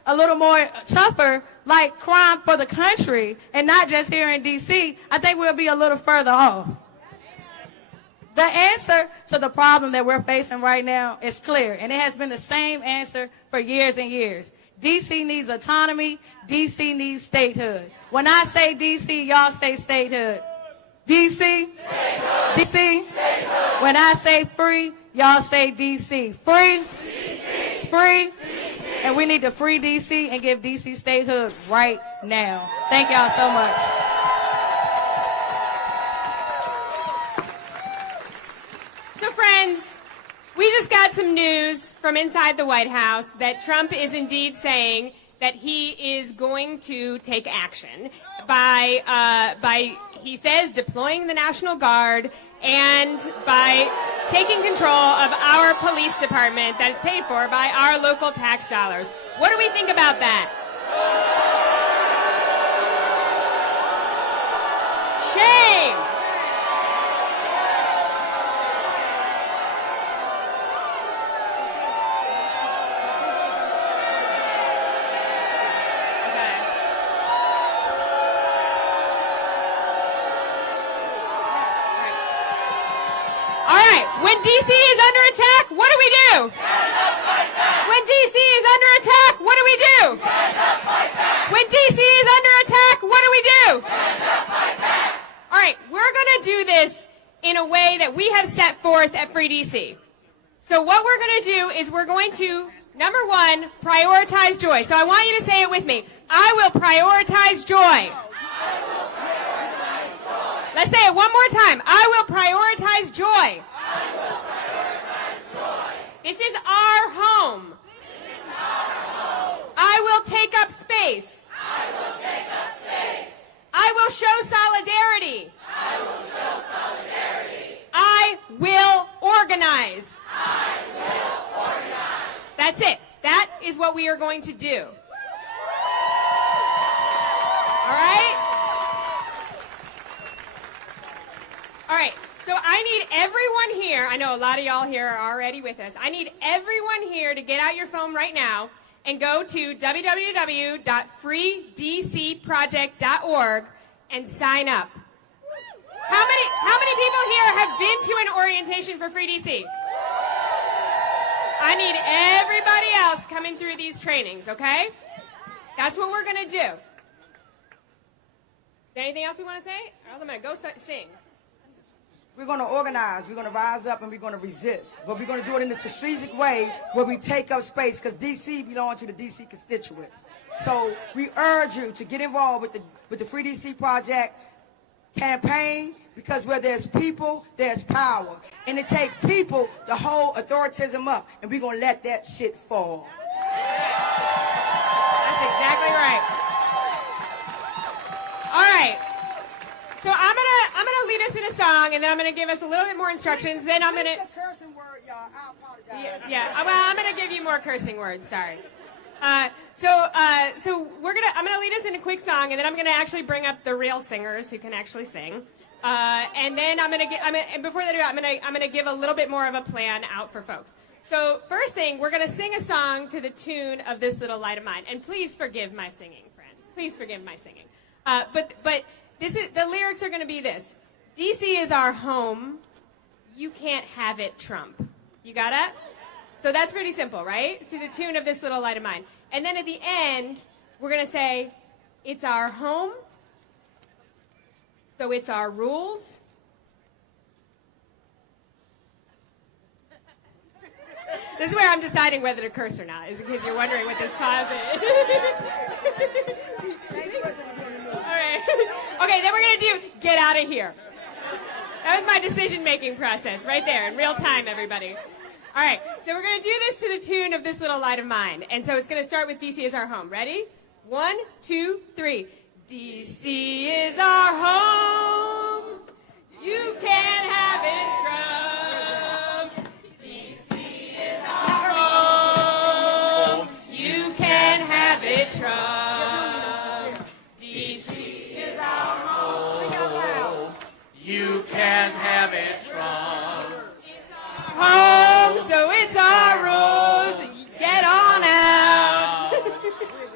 a little more tougher, like crime for the country and not just here in D.C., I think we'll be a little further off. The answer to the problem that we're facing right now is clear, and it has been the same answer for years and years. D.C. needs autonomy. D.C. needs statehood. When I say D.C., y'all say statehood. D.C.? Statehood. D.C.? Statehood. When I say free, y'all say D.C. Free? D.C. Free? D.C. And we need to free D.C. and give D.C. statehood right now. Thank y'all so much. So friends, we just got some news from inside the White House that Trump is indeed saying that he is going to take action by he says, deploying the National Guard and by taking control of our police department that is paid for by our local tax dollars. What do we think about that? Shame! When D.C. is under attack, what do we do? When D.C. is under attack, what do we do? When D.C. is under attack, what do we do? All right, we're going to do this in a way that we have set forth at Free D.C. So what we're going to do is we're going to, number one, prioritize joy. So I want you to say it with me. I will prioritize joy. Let's say it one more time. I will prioritize joy. This is our home. I will take up space. I will show solidarity. I will organize. That's it. That is what we are going to do. All right? All right. So I need everyone here, I know a lot of y'all here are already with us, I need everyone here to get out your phone right now and go to www.freedcproject.org and sign up. How many people here have been to an orientation for Free DC? I need everybody else coming through these trainings, okay? That's what we're going to do. Is there anything else we want to say? Or else I'm going to go sing. We're going to organize, we're going to rise up, and we're going to resist. But we're going to do it in a strategic way where we take up space, because D.C. belongs to the D.C. constituents. So we urge you to get involved with the Free D.C. Project campaign, because where there's people, there's power. And it takes people to hold authoritarianism up, and we're going to let that shit fall. That's exactly right. All right. So I'm gonna lead us in a song, and then I'm gonna give us a little bit more instructions. Then I'm gonna. The cursing word, y'all. I apologize. Yeah. Well, I'm gonna give you more cursing words. Sorry. So I'm gonna lead us in a quick song, and then I'm gonna actually bring up the real singers who can actually sing. And then and before they do that, I'm gonna give a little bit more of a plan out for folks. So first thing, we're gonna sing a song to the tune of This Little Light of Mine, and please forgive my singing, friends. Please forgive my singing. But the lyrics are going to be this. D.C. is our home. You can't have it, Trump. You got it? So that's pretty simple, right? It's to the tune of This Little Light of Mine. And then at the end, we're going to say, it's our home, so it's our rules. This is where I'm deciding whether to curse or not, is in case you're wondering what this pause is. All right. Okay, then we're going to do Get Out of Here. That was my decision-making process right there in real time, everybody. All right, so we're going to do this to the tune of This Little Light of Mine. And so it's going to start with D.C. is our home. Ready? 1, 2, 3. D.C. is our home. You can't have it, Trump. D.C. is our home. You can't have it, Trump. D.C. is our home. You can't have it, Trump. Home, so it's our rules. Get on out.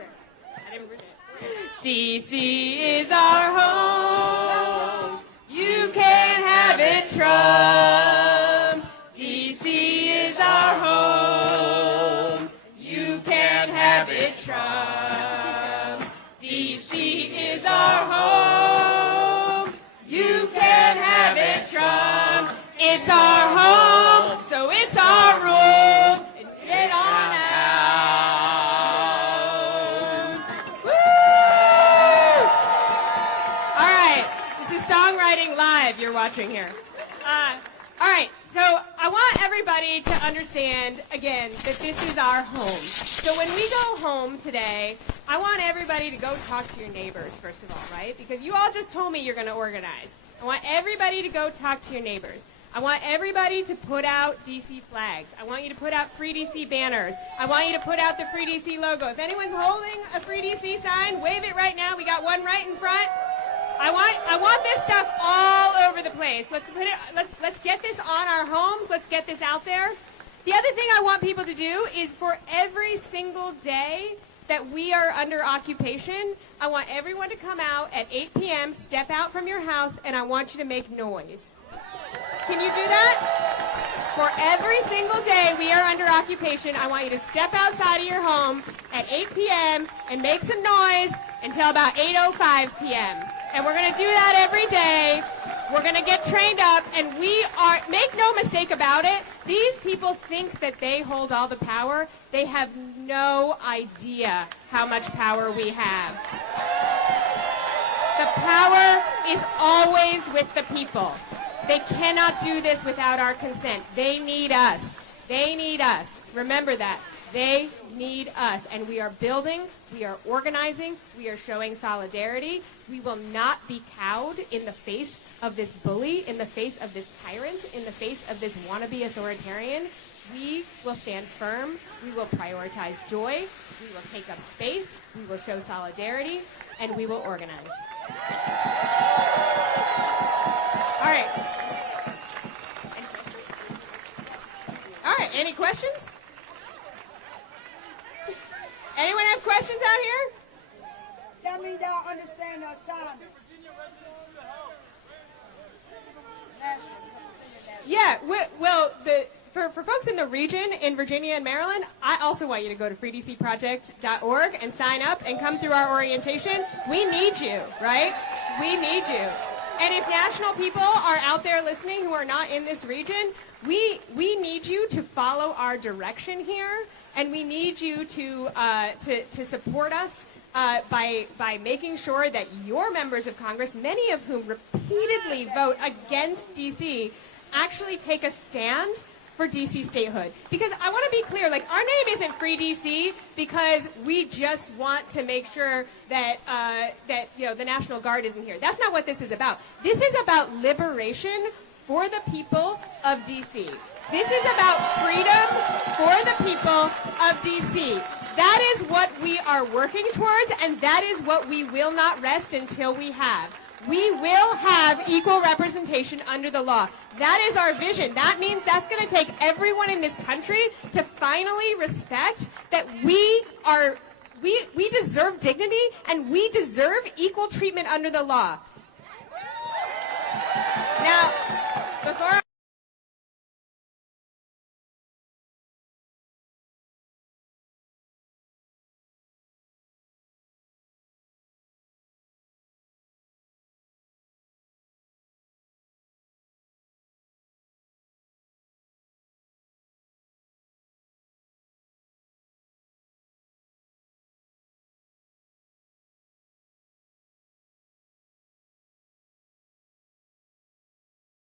DC is our home. You can't have it, Trump. DC is our home. You can't have it, Trump. DC is our home. You can't have it, Trump. It's our home, so it's our rules. And get on out. Woo! All right, this is Songwriting Live you're watching here. All right, so I want everybody to understand, again, that this is our home. So when we go home today, I want everybody to go talk to your neighbors, first of all, right? Because you all just told me you're going to organize. I want everybody to go talk to your neighbors. I want everybody to put out DC flags. I want you to put out Free DC banners. I want you to put out the Free DC logo. If anyone's holding a Free DC sign, wave it right now. We got one right in front. I want this stuff all over the place. Let's get this on our homes. Let's get this out there. The other thing I want people to do is for every single day that we are under occupation, I want everyone to come out at 8 p.m., step out from your house, and I want you to make noise. Can you do that? For every single day we are under occupation, I want you to step outside of your home at 8 p.m. and make some noise until about 8:05 p.m. And we're going to do that every day. We're going to get trained up, and make no mistake about it, these people think that they hold all the power. They have no idea how much power we have. The power is always with the people. They cannot do this without our consent. They need us. They need us. Remember that. They need us. And we are building, we are organizing, we are showing solidarity. We will not be cowed in the face of this bully, in the face of this tyrant, in the face of this wannabe authoritarian. We will stand firm. We will prioritize joy. We will take up space. We will show solidarity. And we will organize. All right. All right, any questions? Anyone have questions out here? That means y'all understand the assignment. Yeah, for folks in the region, in Virginia and Maryland, I also want you to go to freedcproject.org and sign up and come through our orientation. We need you, right? We need you. And if national people are out there listening who are not in this region, we need you to follow our direction here, and we need you to support us by making sure that your members of Congress, many of whom repeatedly vote against D.C., actually take a stand for D.C. statehood. Because I want to be clear, like, our name isn't Free D.C. because we just want to make sure that the National Guard isn't here. That's not what this is about. This is about liberation for the people of D.C. This is about freedom for the people of D.C. That is what we are working towards, and that is what we will not rest until we have. We will have equal representation under the law. That is our vision. That means that's going to take everyone in this country to finally respect that we deserve dignity and we deserve equal treatment under the law. Now, before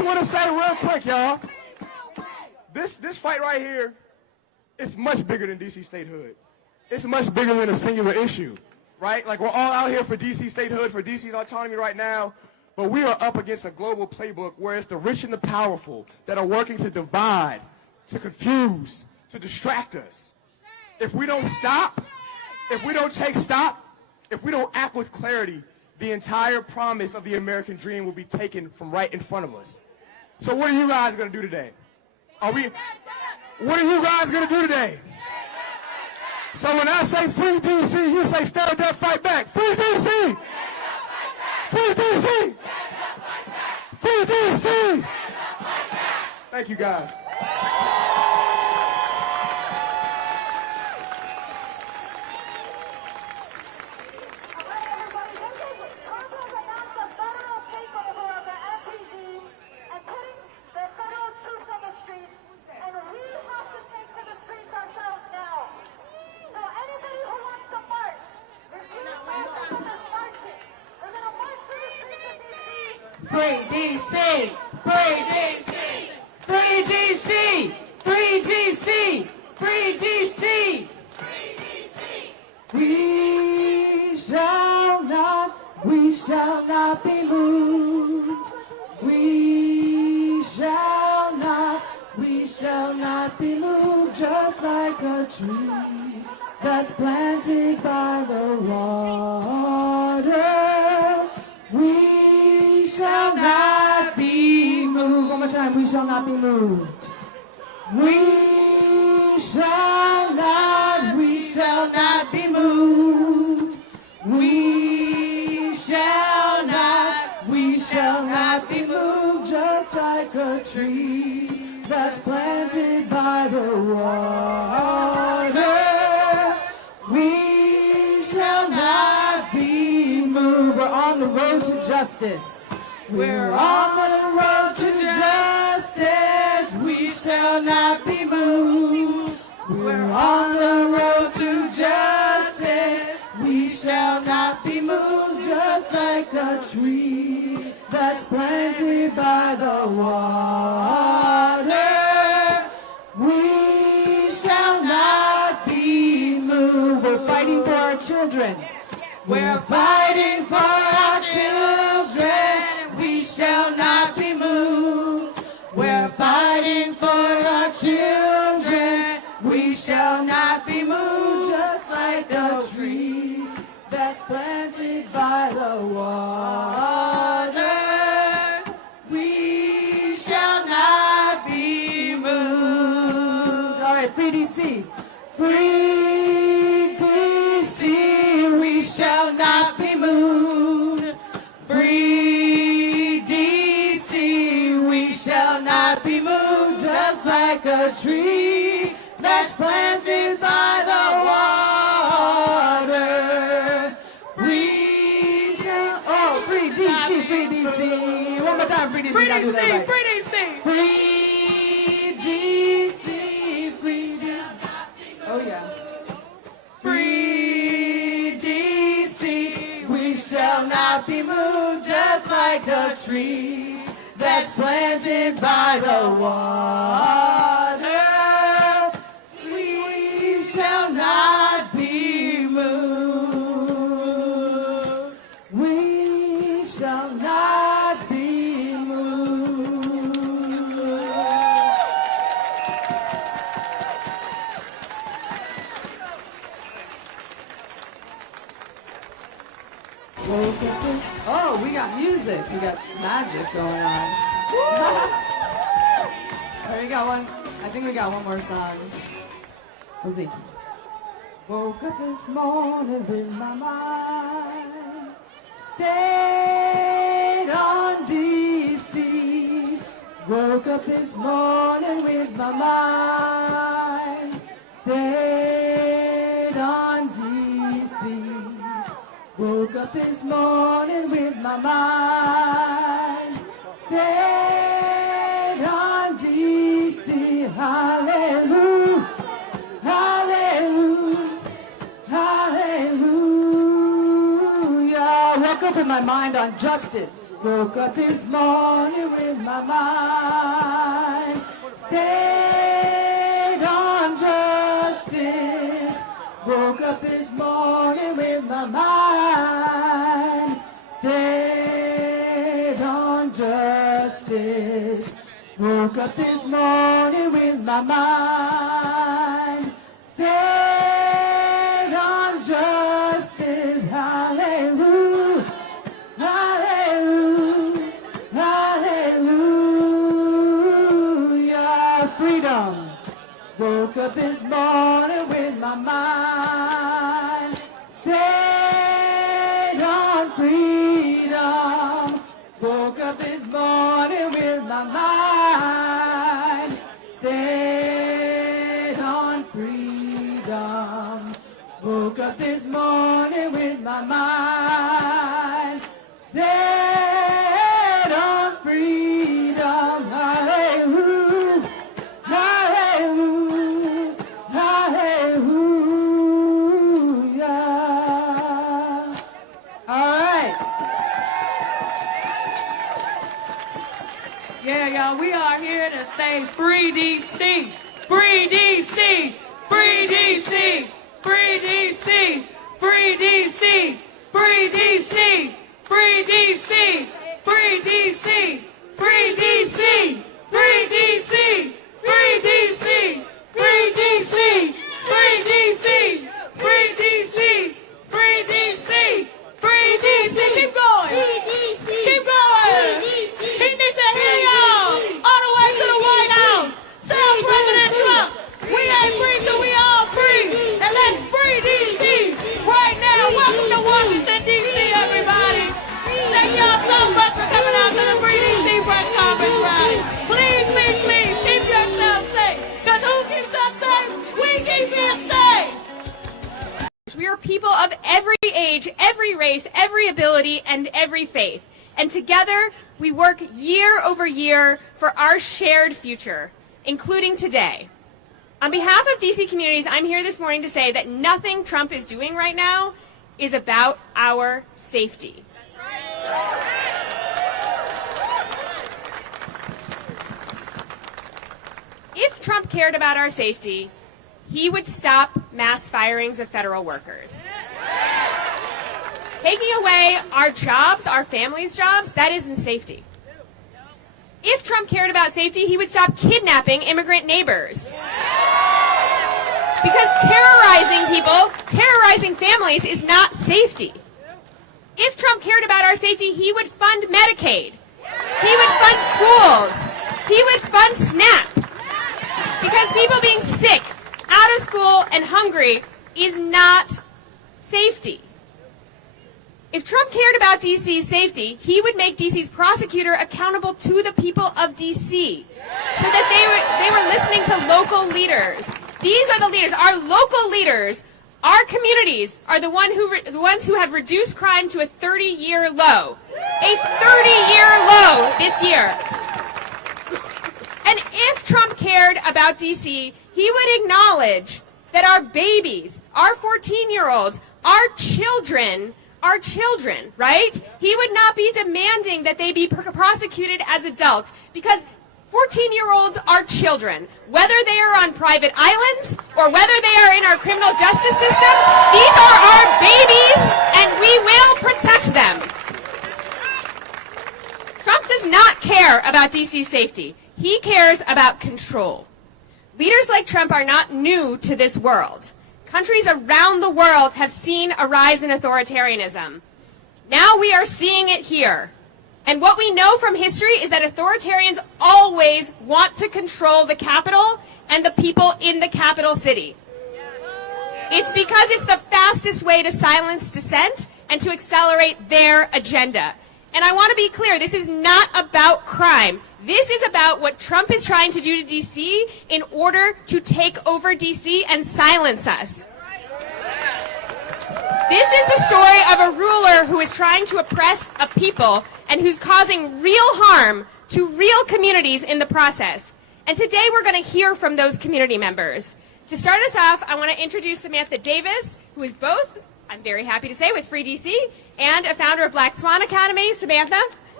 just want to say real quick, y'all. This fight right here is much bigger than DC statehood. It's much bigger than a singular issue, right? Like, we're all out here for DC statehood, for DC's autonomy right now, but we are up against a global playbook where it's the rich and the powerful that are working to divide, to confuse, to distract us. If we don't stop, if we don't take stock, if we don't act with clarity, the entire promise of the American dream will be taken from right in front of us. So what are you guys going to do today? What are you guys going to do today? So when I say free DC, you say stand up, fight back. Free DC! Free DC! Free DC! Thank you, guys. Free DC! Free DC! Free DC! Free DC! Free DC! We shall not be moved. We shall not be moved, just like a tree that's planted by the water. We shall not be moved. One more time, we shall not be moved. We shall not be moved. We shall not be moved, just like a tree that's planted by the water. We shall not be moved. We're on the road to justice. We're on the road to justice. We shall not be moved. We're on the road to justice. We shall not be moved, just like a tree that's planted by the water. We shall not be moved. We're fighting for our children. We're fighting for our children. We shall not be moved. We're fighting for our children. We shall not be moved, just like a tree that's planted by the water. We shall not be moved. All right, free DC. Free DC. We shall not be moved. Free DC. We shall not be moved, just like a tree that's planted by the water. We shall... Oh, free DC, free DC. One more time, free DC. Free DC, right. Free DC. Free DC, free DC. Oh, yeah. Free DC. We shall not be moved, just like a tree that's planted by the water. We shall not be moved. We shall not be moved. Oh, we got music. We got magic going on. We got one. I think we got one more song. We'll see. Woke up this morning with my mind stayed on DC. Woke up this morning with my mind stayed on DC. Woke up this morning with my mind stayed on DC. Hallelujah. Hallelujah, hallelujah. Woke up with my mind on justice. Woke up this morning with my mind stayed on justice. Woke up this morning with my mind stayed on justice. Woke up this morning with my mind stayed on justice. Hallelujah, hallelujah, hallelujah. Freedom. Woke up this morning with my mind stayed on freedom. Woke up this morning with my mind stayed on freedom. Woke up this morning with my mind stayed on freedom. Hallelujah, hallelujah, hallelujah. All right. Yeah, y'all, we are here to say free DC, free DC, free DC, free DC, free DC, free DC, free DC, free DC, free DC, free DC, free DC, free DC, free DC, free DC, free DC, free DC. Keep going. Keep going. He needs to hear y'all all the way to the White House. Tell President Trump, we ain't free till we all free. And let's free DC right now. Welcome to Washington, D.C., everybody. Thank y'all so much for coming out to the Free DC press conference rally. Please, please, please, keep yourself safe. Because who keeps us safe? We keep you safe. We are people of every age, every race, every ability, and every faith. And together, we work year over year for our shared future, including today. On behalf of DC communities, I'm here this morning to say that nothing Trump is doing right now is about our safety. If Trump cared about our safety, he would stop mass firings of federal workers. Taking away our jobs, our families' jobs, that isn't safety. If Trump cared about safety, he would stop kidnapping immigrant neighbors. Because terrorizing people, terrorizing families is not safety. If Trump cared about our safety, he would fund Medicaid. He would fund schools. He would fund SNAP. Because people being sick, out of school, and hungry is not safety. If Trump cared about DC's safety, he would make DC's prosecutor accountable to the people of DC so that they were listening to local leaders. These are the leaders. Our local leaders, our communities, are the ones who have reduced crime to a 30-year low. A 30-year low this year. And if Trump cared about DC, he would acknowledge that our babies, our 14-year-olds, our children, right? He would not be demanding that they be prosecuted as adults because 14-year-olds are children. Whether they are on private islands or whether they are in our criminal justice system, these are our babies and we will protect them. Trump does not care about DC's safety. He cares about control. Leaders like Trump are not new to this world. Countries around the world have seen a rise in authoritarianism. Now we are seeing it here. And what we know from history is that authoritarians always want to control the capital and the people in the capital city. It's because it's the fastest way to silence dissent and to accelerate their agenda. And I want to be clear, this is not about crime. This is about what Trump is trying to do to D.C. in order to take over D.C. and silence us. This is the story of a ruler who is trying to oppress a people and who's causing real harm to real communities in the process. And today we're going to hear from those community members. To start us off, I want to introduce Samantha Davis, who is both, I'm very happy to say, with Free DC and a founder of Black Swan Academy. Samantha.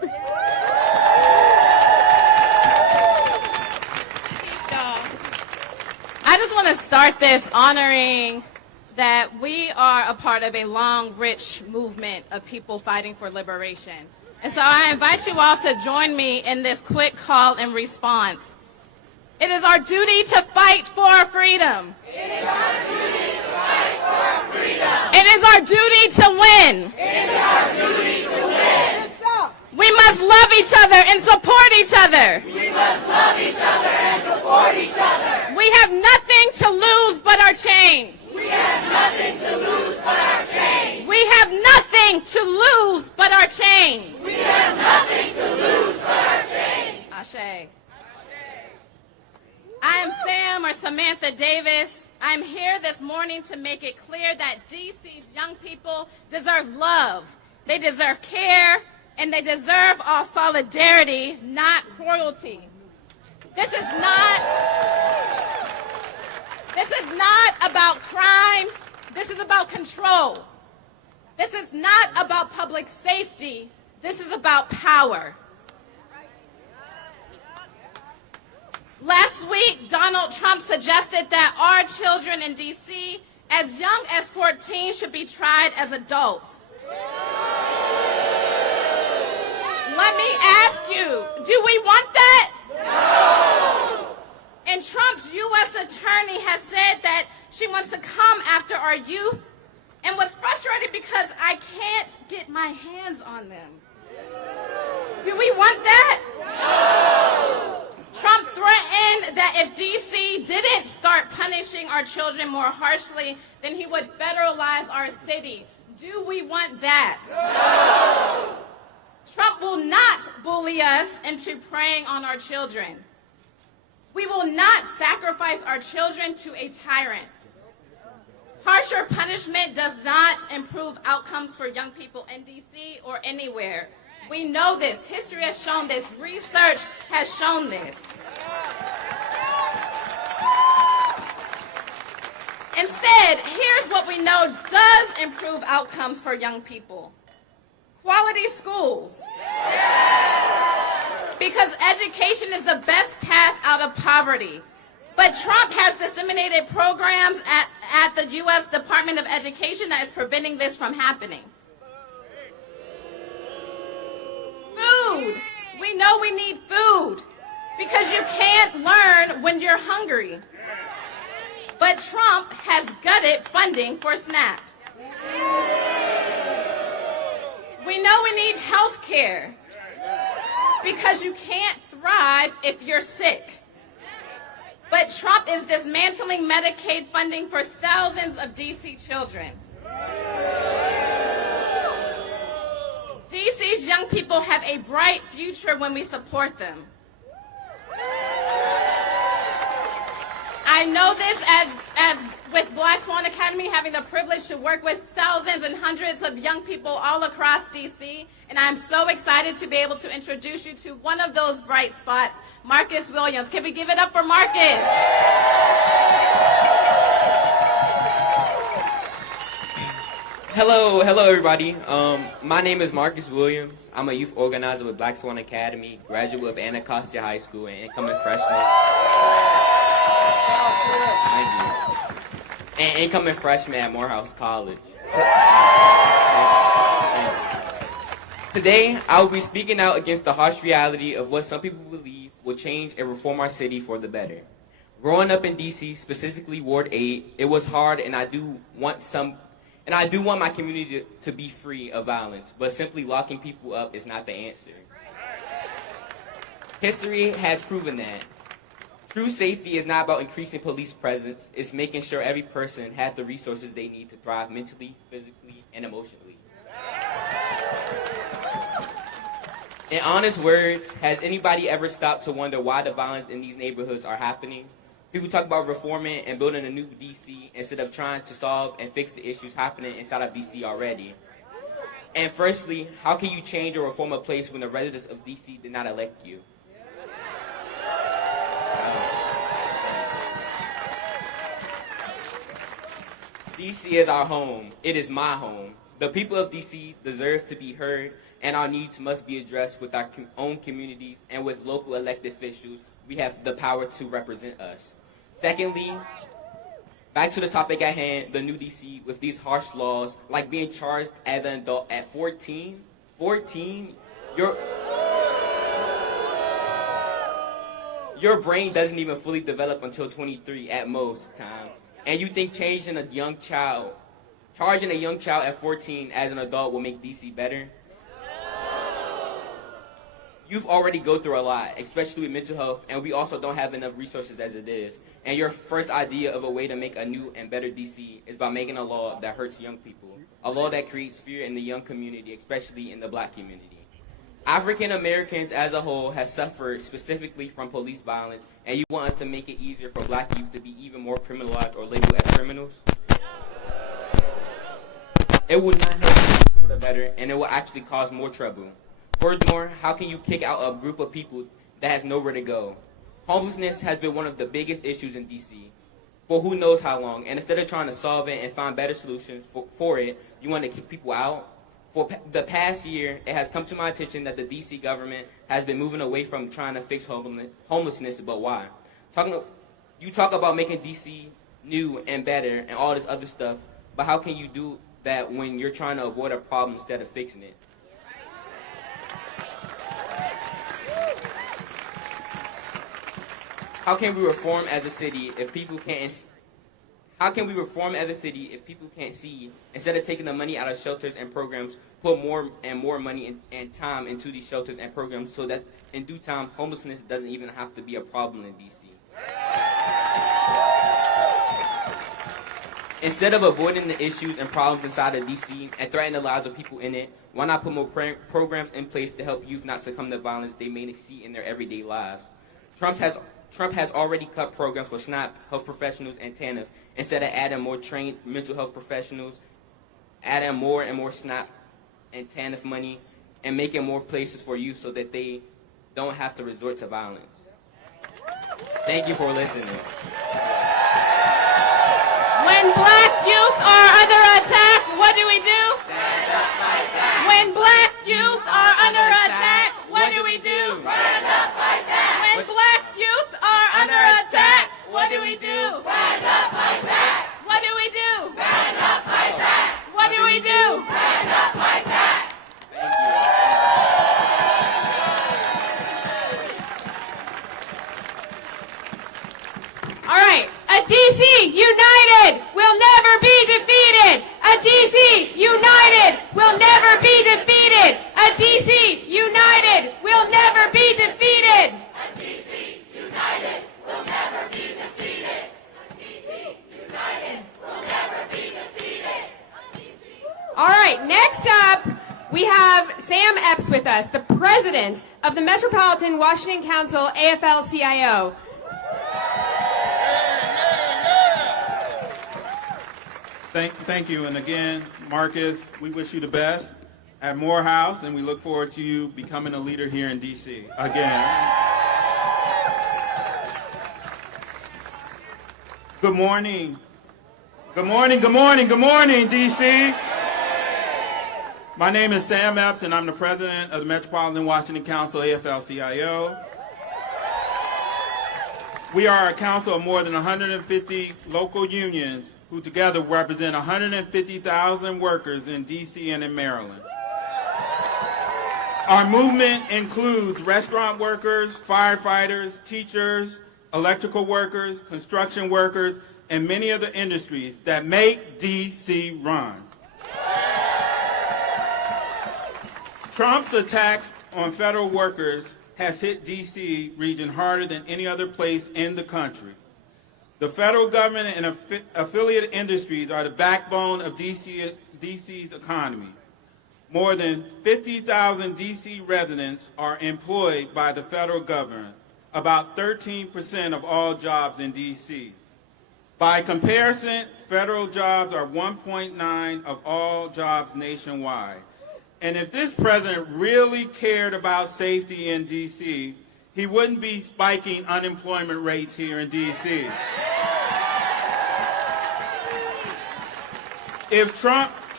I just want to start this honoring that we are a part of a long, rich movement of people fighting for liberation. And so I invite you all to join me in this quick call and response. It is our duty to fight for our freedom. It is our duty to fight for our freedom. It is our duty to win. It is our duty to win. We must love each other and support each other. We must love each other and support each other. We have nothing to lose but our chains. We have nothing to lose but our chains. We have nothing to lose but our chains. We have nothing to lose but our chains. Ashe. I am Sam or Samantha Davis. I'm here this morning to make it clear that DC's young people deserve love. They deserve care, and they deserve our solidarity, not cruelty. This is not about crime. This is about control. This is not about public safety. This is about power. Last week, Donald Trump suggested that our children in D.C., as young as 14, should be tried as adults. Let me ask you, do we want that? No! And Trump's U.S. attorney has said that she wants to come after our youth and was frustrated because I can't get my hands on them. Do we want that? No! Trump threatened that if D.C. didn't start punishing our children more harshly, then he would federalize our city. Do we want that? No! Trump will not bully us into preying on our children. We will not sacrifice our children to a tyrant. Harsher punishment does not improve outcomes for young people in D.C. or anywhere. We know this. History has shown this. Research has shown this. Instead, here's what we know does improve outcomes for young people. Quality schools. Because education is the best path out of poverty. But Trump has disseminated programs at the U.S. Department of Education that is preventing this from happening. Food. We know we need food because you can't learn when you're hungry. But Trump has gutted funding for SNAP. We know we need health care because you can't thrive if you're sick. But Trump is dismantling Medicaid funding for thousands of D.C. children. DC's young people have a bright future when we support them. I know this as with Black Swan Academy, having the privilege to work with thousands and hundreds of young people all across DC, and I'm so excited to be able to introduce you to one of those bright spots, Marcus Williams. Can we give it up for Marcus? Hello everybody. My name is Marcus Williams. I'm a youth organizer with Black Swan Academy, graduate of Anacostia High School, and incoming freshman. Thank you. And incoming freshman at Morehouse College. Today, I will be speaking out against the harsh reality of what some people believe will change and reform our city for the better. Growing up in DC, specifically Ward 8, it was hard, and I do want my community to be free of violence, but simply locking people up is not the answer. History has proven that. True safety is not about increasing police presence, it's making sure every person has the resources they need to thrive mentally, physically, and emotionally. In honest words, has anybody ever stopped to wonder why the violence in these neighborhoods are happening? People talk about reforming and building a new DC instead of trying to solve and fix the issues happening inside of DC already. And firstly, how can you change or reform a place when the residents of DC did not elect you? DC is our home. It is my home. The people of DC deserve to be heard, and our needs must be addressed with our own communities and with local elected officials. We have the power to represent us. Secondly, back to the topic at hand, the new DC with these harsh laws, like being charged as an adult at 14. 14? Your brain doesn't even fully develop until 23 at most times. And you think charging a young child at 14 as an adult will make DC better? Youth already go through a lot, especially with mental health, and we also don't have enough resources as it is. And your first idea of a way to make a new and better DC is by making a law that hurts young people, a law that creates fear in the young community, especially in the black community. African Americans as a whole have suffered specifically from police violence, and you want us to make it easier for black youth to be even more criminalized or labeled as criminals? It would not help for the better, and it will actually cause more trouble. Furthermore, how can you kick out a group of people that has nowhere to go? Homelessness has been one of the biggest issues in DC for who knows how long, and instead of trying to solve it and find better solutions for it, you want to kick people out? For the past year, it has come to my attention that the DC government has been moving away from trying to fix homelessness, but why? You talk about making DC new and better and all this other stuff, but how can you do that when you're trying to avoid a problem instead of fixing it? How can we reform as a city if people can't? How can we reform as a city if people can't see? Instead of taking the money out of shelters and programs, put more and more money and time into these shelters and programs so that in due time, homelessness doesn't even have to be a problem in DC. Instead of avoiding the issues and problems inside of DC and threatening the lives of people in it, why not put more programs in place to help youth not succumb to violence they may see in their everyday lives? Trump has already cut programs for SNAP, health professionals, and TANF, instead of adding more trained mental health professionals, adding more and more SNAP and TANF money, and making more places for youth so that they don't have to resort to violence. Thank you for listening. When black youth are under attack, what do we do? Stand up, fight back. When black youth are under attack, what do we do? Stand up, fight back. When black youth are under attack, what do we do? Stand up, fight back. What do we do? Stand up, fight back. What do we do? Stand up, fight back. All right, a DC united will never be defeated. A DC united will never be defeated. A DC united will never be defeated. A DC united will never be defeated. A DC united will never be defeated. All right, next up, we have Sam Epps with us, the president of the Metropolitan Washington Council AFL-CIO. Thank you, and again, Marcus, we wish you the best at Morehouse, and we look forward to you becoming a leader here in D.C. again. Good morning. Good morning, good morning, good morning, D.C. My name is Sam Epps, and I'm the president of the Metropolitan Washington Council AFL-CIO. We are a council of more than 150 local unions who together represent 150,000 workers in D.C. and in Maryland. Our movement includes restaurant workers, firefighters, teachers, electrical workers, construction workers, and many other industries that make D.C. run. Trump's attacks on federal workers has hit D.C. region harder than any other place in the country. The federal government and affiliate industries are the backbone of DC's economy. More than 50,000 DC residents are employed by the federal government, about 13% of all jobs in DC. By comparison, federal jobs are 1.9% of all jobs nationwide. And if this president really cared about safety in DC, he wouldn't be spiking unemployment rates here in DC. If Trump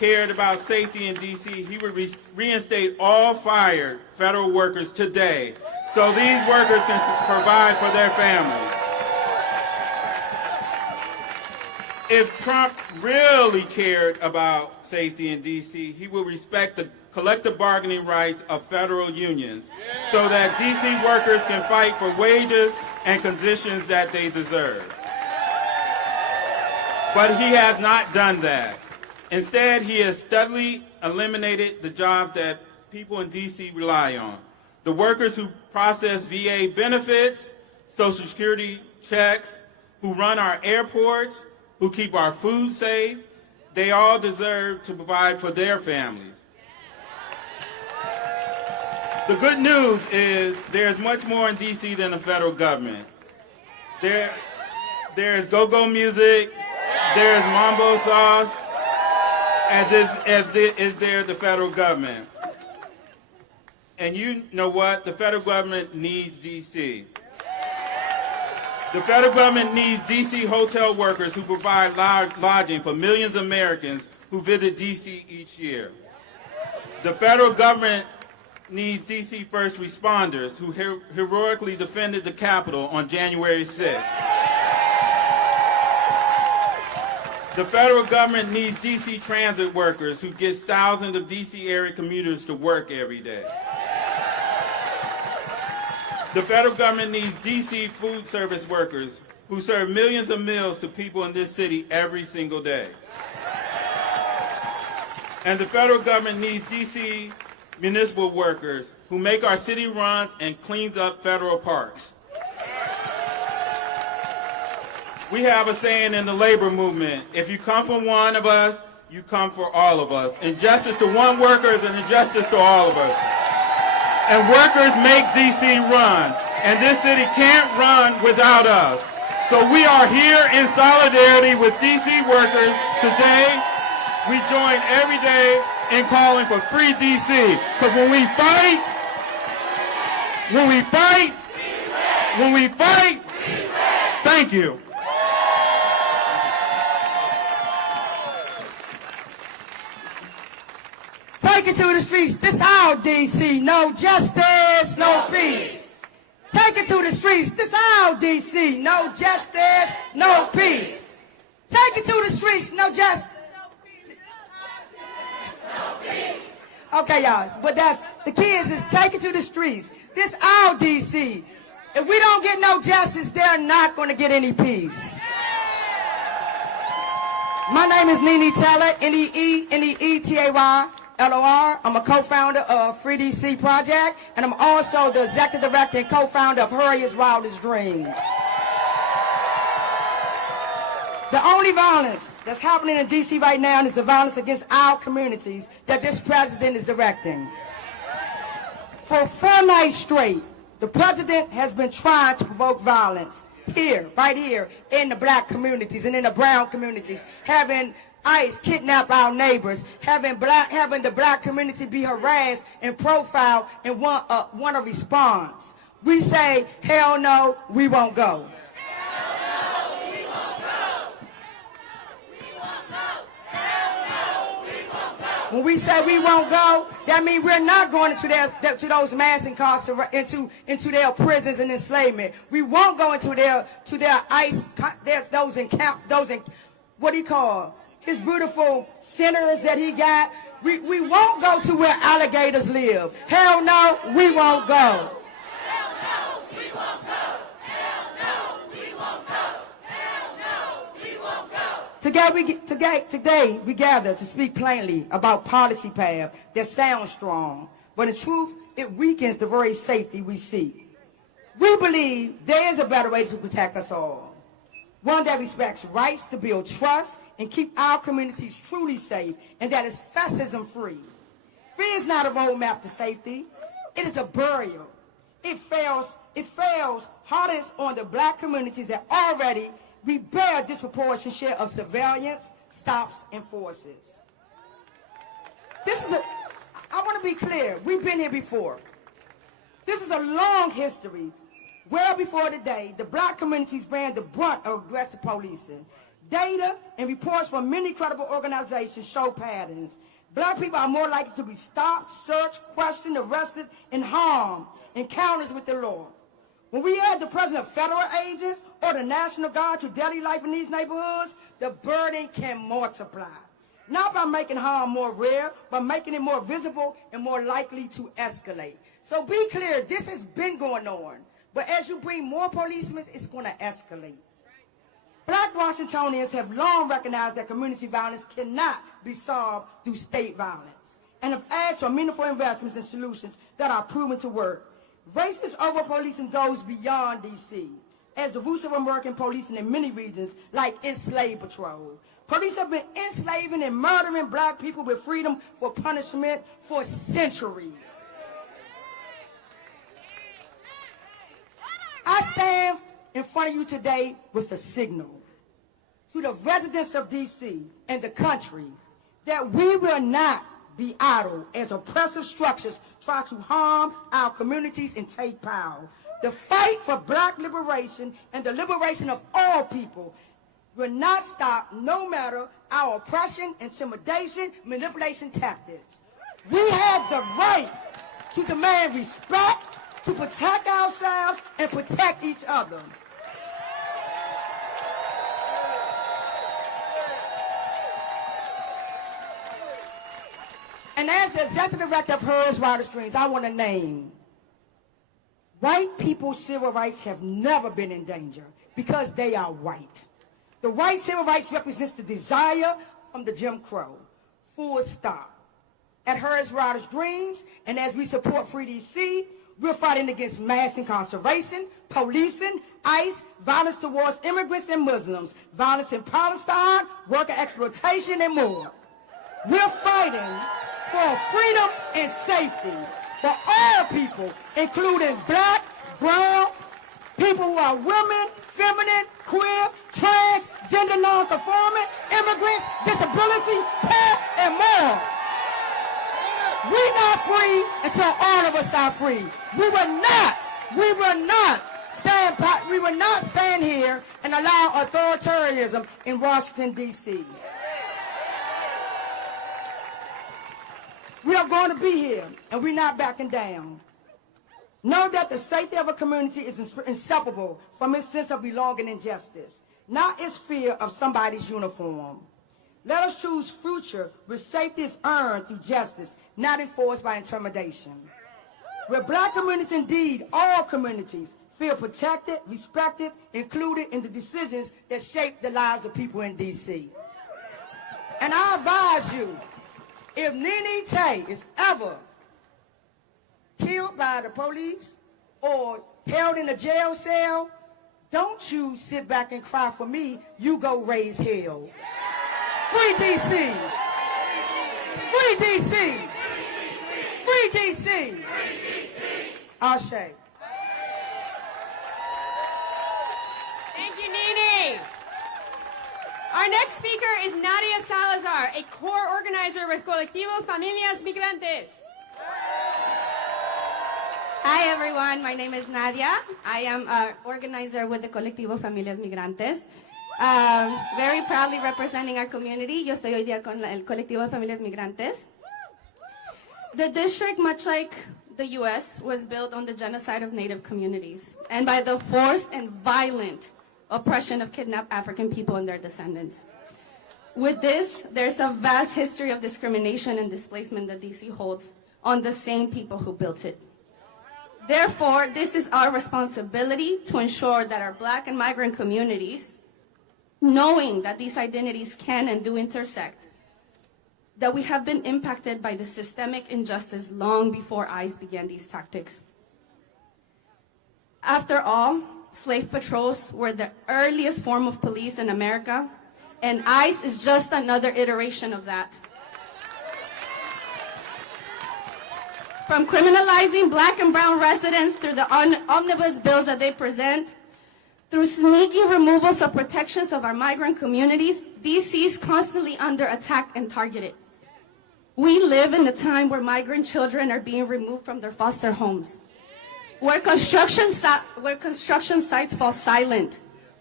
cared about safety in D.C., he would reinstate all fired federal workers today so these workers can provide for their families. If Trump really cared about safety in D.C., he would respect the collective bargaining rights of federal unions so that D.C. workers can fight for wages and conditions that they deserve. But he has not done that. Instead, he has steadily eliminated the jobs that people in D.C. rely on. The workers who process VA benefits, Social Security checks, who run our airports, who keep our food safe, they all deserve to provide for their families. The good news is there's much more in D.C. than the federal government. There's go-go music, there's mambo sauce, as is there the federal government. And you know what? The federal government needs D.C. The federal government needs D.C. hotel workers who provide lodging for millions of Americans who visit D.C. each year. The federal government needs D.C. first responders who heroically defended the Capitol on January 6th. The federal government needs D.C. transit workers who get thousands of D.C. area commuters to work every day. The federal government needs D.C. food service workers who serve millions of meals to people in this city every single day. And the federal government needs D.C. municipal workers who make our city runs and cleans up federal parks. We have a saying in the labor movement, if you come from one of us, you come for all of us. Injustice to one worker is an injustice to all of us. And workers make D.C. run, and this city can't run without us. So we are here in solidarity with D.C. workers today. We join every day in calling for free D.C. Because when we fight, thank you. Take it to the streets. This our D.C. No justice, no peace. Take it to the streets. This our D.C. No justice, no peace. Take it to the streets. No justice. Okay, y'all. But that's the kids is take it to the streets. This our D.C. If we don't get no justice, they're not going to get any peace. My name is Nene Taylor, Neetetay-LOR. I'm a co-founder of Free DC Project, and I'm also the executive director and co-founder of Harriet's Wildest Dreams. The only violence that's happening in D.C. right now is the violence against our communities that this president is directing. For 4 nights straight, the president has been trying to provoke violence here, right here, in the black communities and in the brown communities, having ICE kidnap our neighbors, having the black community be harassed and profiled and want a response. We say, hell no, we won't go. When we say we won't go, that means we're not going to those mass incarceration, into their prisons and enslavement. We won't go into their ICE, what he call his beautiful centers that he got. We won't go to where alligators live. Hell no, we won't go. Today we gather to speak plainly about policy path that sounds strong, but in truth, it weakens the very safety we seek. We believe there is a better way to protect us all, one that respects rights to build trust and keep our communities truly safe, and that is fascism-free. Fear is not a roadmap to safety. It is a burial. It fails hardest on the black communities that already we bear a disproportionate share of surveillance, stops, and forces. I want to be clear, we've been here before. This is a long history. Well before today, the black communities bear the brunt of aggressive policing. Data and reports from many credible organizations show patterns. Black people are more likely to be stopped, searched, questioned, arrested, and harmed in encounters with the law. When we add the presence of federal agents or the National Guard to daily life in these neighborhoods, the burden can multiply. Not by making harm more rare, but making it more visible and more likely to escalate. So be clear, this has been going on. But as you bring more policemen, it's going to escalate. Black Washingtonians have long recognized that community violence cannot be solved through state violence and have asked for meaningful investments and solutions that are proven to work. Racist over-policing goes beyond D.C. as the roots of American policing in many regions, like enslaved patrols. Police have been enslaving and murdering black people with freedom for punishment for centuries. I stand in front of you today with a signal to the residents of D.C. and the country that we will not be idle as oppressive structures try to harm our communities and take power. The fight for black liberation and the liberation of all people will not stop no matter our oppression, intimidation, manipulation tactics. We have the right to demand respect, to protect ourselves and protect each other. And as the executive director of Hers Wildest Dreams, I want to name, white people's civil rights have never been in danger because they are white. The white civil rights represents the desire from the Jim Crow, full stop. At Hers Wildest Dreams, and as we support Free DC, we're fighting against mass incarceration, policing, ICE, violence towards immigrants and Muslims, violence in Palestine, worker exploitation, and more. We're fighting for freedom and safety for all people, including black, brown, people who are women, feminine, queer, trans, gender non-conforming, immigrants, disability, pair, and more. We're not free until all of us are free. We will not stand here and allow authoritarianism in Washington, D.C. We are going to be here, and we're not backing down. Know that the safety of a community is inseparable from its sense of belonging and justice, not its fear of somebody's uniform. Let us choose future where safety is earned through justice, not enforced by intimidation. Where black communities, indeed all communities, feel protected, respected, included in the decisions that shape the lives of people in D.C. And I advise you, if Nene Tay is ever killed by the police or held in a jail cell, don't you sit back and cry for me, you go raise hell. Free D.C. Free D.C. Free D.C. Ashe. Thank you, Nene. Our next speaker is Nadia Salazar, a core organizer with Colectivo Familias Migrantes. Hi everyone, my name is Nadia. I am an organizer with the Colectivo Familias Migrantes. Very proudly representing our community. Yo estoy hoy día con el Colectivo Familias Migrantes. The district, much like the U.S., was built on the genocide of Native communities and by the forced and violent oppression of kidnapped African people and their descendants. With this, there's a vast history of discrimination and displacement that D.C. holds on the same people who built it. Therefore, this is our responsibility to ensure that our Black and migrant communities, knowing that these identities can and do intersect, that we have been impacted by the systemic injustice long before ICE began these tactics. After all, slave patrols were the earliest form of police in America, and ICE is just another iteration of that. From criminalizing Black and brown residents through the omnibus bills that they present, through sneaky removals of protections of our migrant communities, D.C. is constantly under attack and targeted. We live in a time where migrant children are being removed from their foster homes, where construction sites fall silent,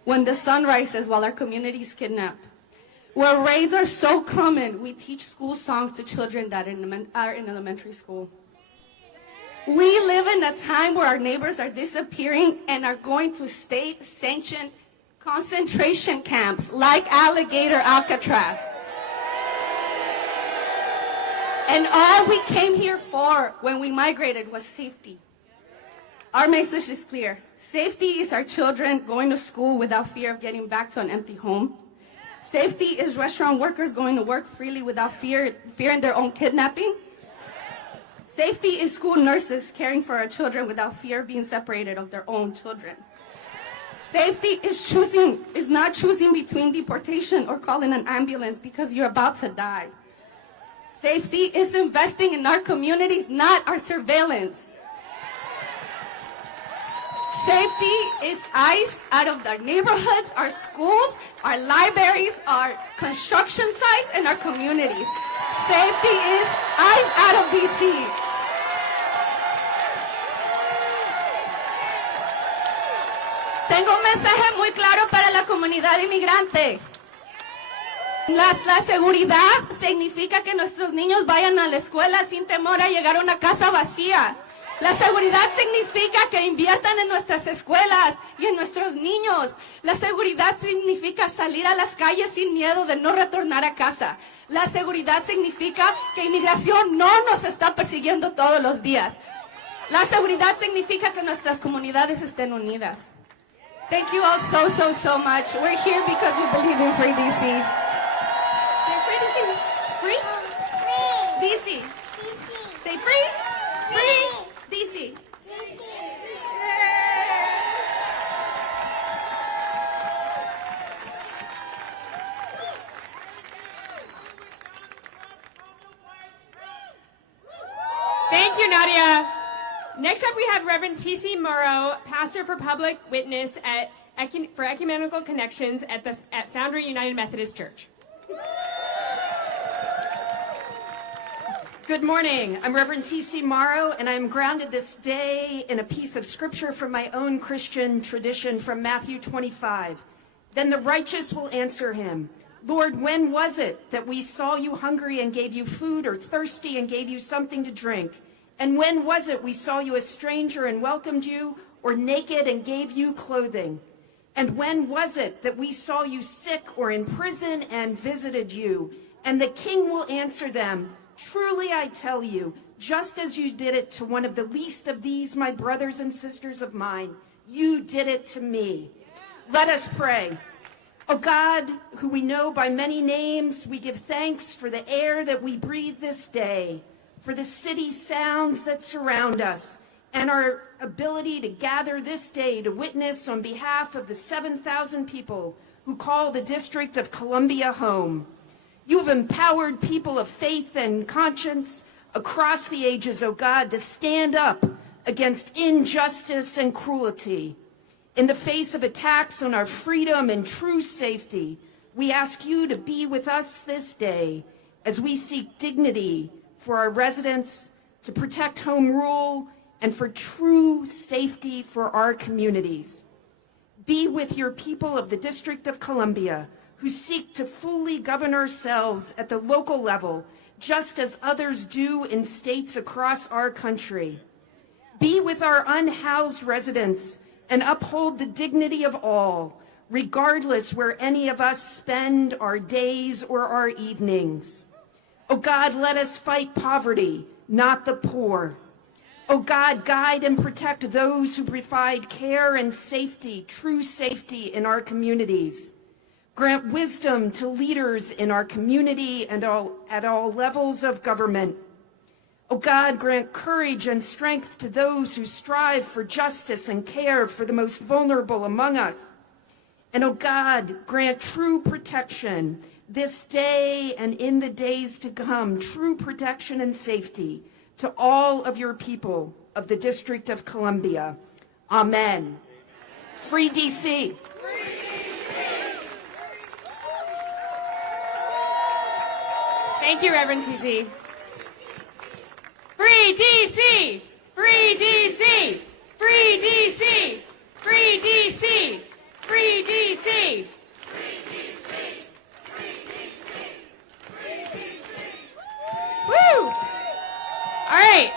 when the sun rises while our community is kidnapped. Where raids are so common, we teach school songs to children that are in elementary school. We live in a time where our neighbors are disappearing and are going to state-sanctioned concentration camps like Alligator Alcatraz. And all we came here for when we migrated was safety. Our message is clear. Safety is our children going to school without fear of getting back to an empty home. Safety is restaurant workers going to work freely without fearing their own kidnapping. Safety is school nurses caring for our children without fear of being separated of their own children. Safety is not choosing between deportation or calling an ambulance because you're about to die. Safety is investing in our communities, not our surveillance. Safety is ICE out of our neighborhoods, our schools, our libraries, our construction sites, and our communities. Safety is ICE out of DC. Tengo un mensaje muy claro para la comunidad inmigrante. La seguridad significa que nuestros niños vayan a la escuela sin temor a llegar a una casa vacía. La seguridad significa que inviertan en nuestras escuelas y en nuestros niños. La seguridad significa salir a las calles sin miedo de no retornar a casa. La seguridad significa que inmigración no nos está persiguiendo todos los días. La seguridad significa que nuestras comunidades estén unidas. Thank you all so much. We're here because we believe in free DC. Say free DC. Free? Free. DC. DC. Say free. Free. DC. Thank you, Nadia. Next up, we have Reverend T.C. Morrow, pastor for public witness for Ecumenical Connections at Foundry United Methodist Church. Good morning. I'm Reverend T.C. Morrow, and I'm grounded this day in a piece of scripture from my own Christian tradition from Matthew 25. Then the righteous will answer him, Lord, when was it that we saw you hungry and gave you food, or thirsty and gave you something to drink? And when was it we saw you a stranger and welcomed you, or naked and gave you clothing? And when was it that we saw you sick or in prison and visited you? And the king will answer them, truly I tell you, just as you did it to one of the least of these, my brothers and sisters of mine, you did it to me. Let us pray. O God, who we know by many names, we give thanks for the air that we breathe this day, for the city sounds that surround us, and our ability to gather this day to witness on behalf of the 7,000 people who call the District of Columbia home. You have empowered people of faith and conscience across the ages, O God, to stand up against injustice and cruelty. In the face of attacks on our freedom and true safety, we ask you to be with us this day as we seek dignity for our residents, to protect home rule, and for true safety for our communities. Be with your people of the District of Columbia who seek to fully govern ourselves at the local level, just as others do in states across our country. Be with our unhoused residents and uphold the dignity of all, regardless where any of us spend our days or our evenings. Oh God, let us fight poverty, not the poor. Oh God, guide and protect those who provide care and safety, true safety in our communities. Grant wisdom to leaders in our community and at all levels of government. Oh God, grant courage and strength to those who strive for justice and care for the most vulnerable among us. And oh God, grant true protection this day and in the days to come, true protection and safety to all of your people of the District of Columbia. Amen. Free DC. Thank you, Reverend TC. Free DC! Free DC! Free DC! Free DC! Free DC!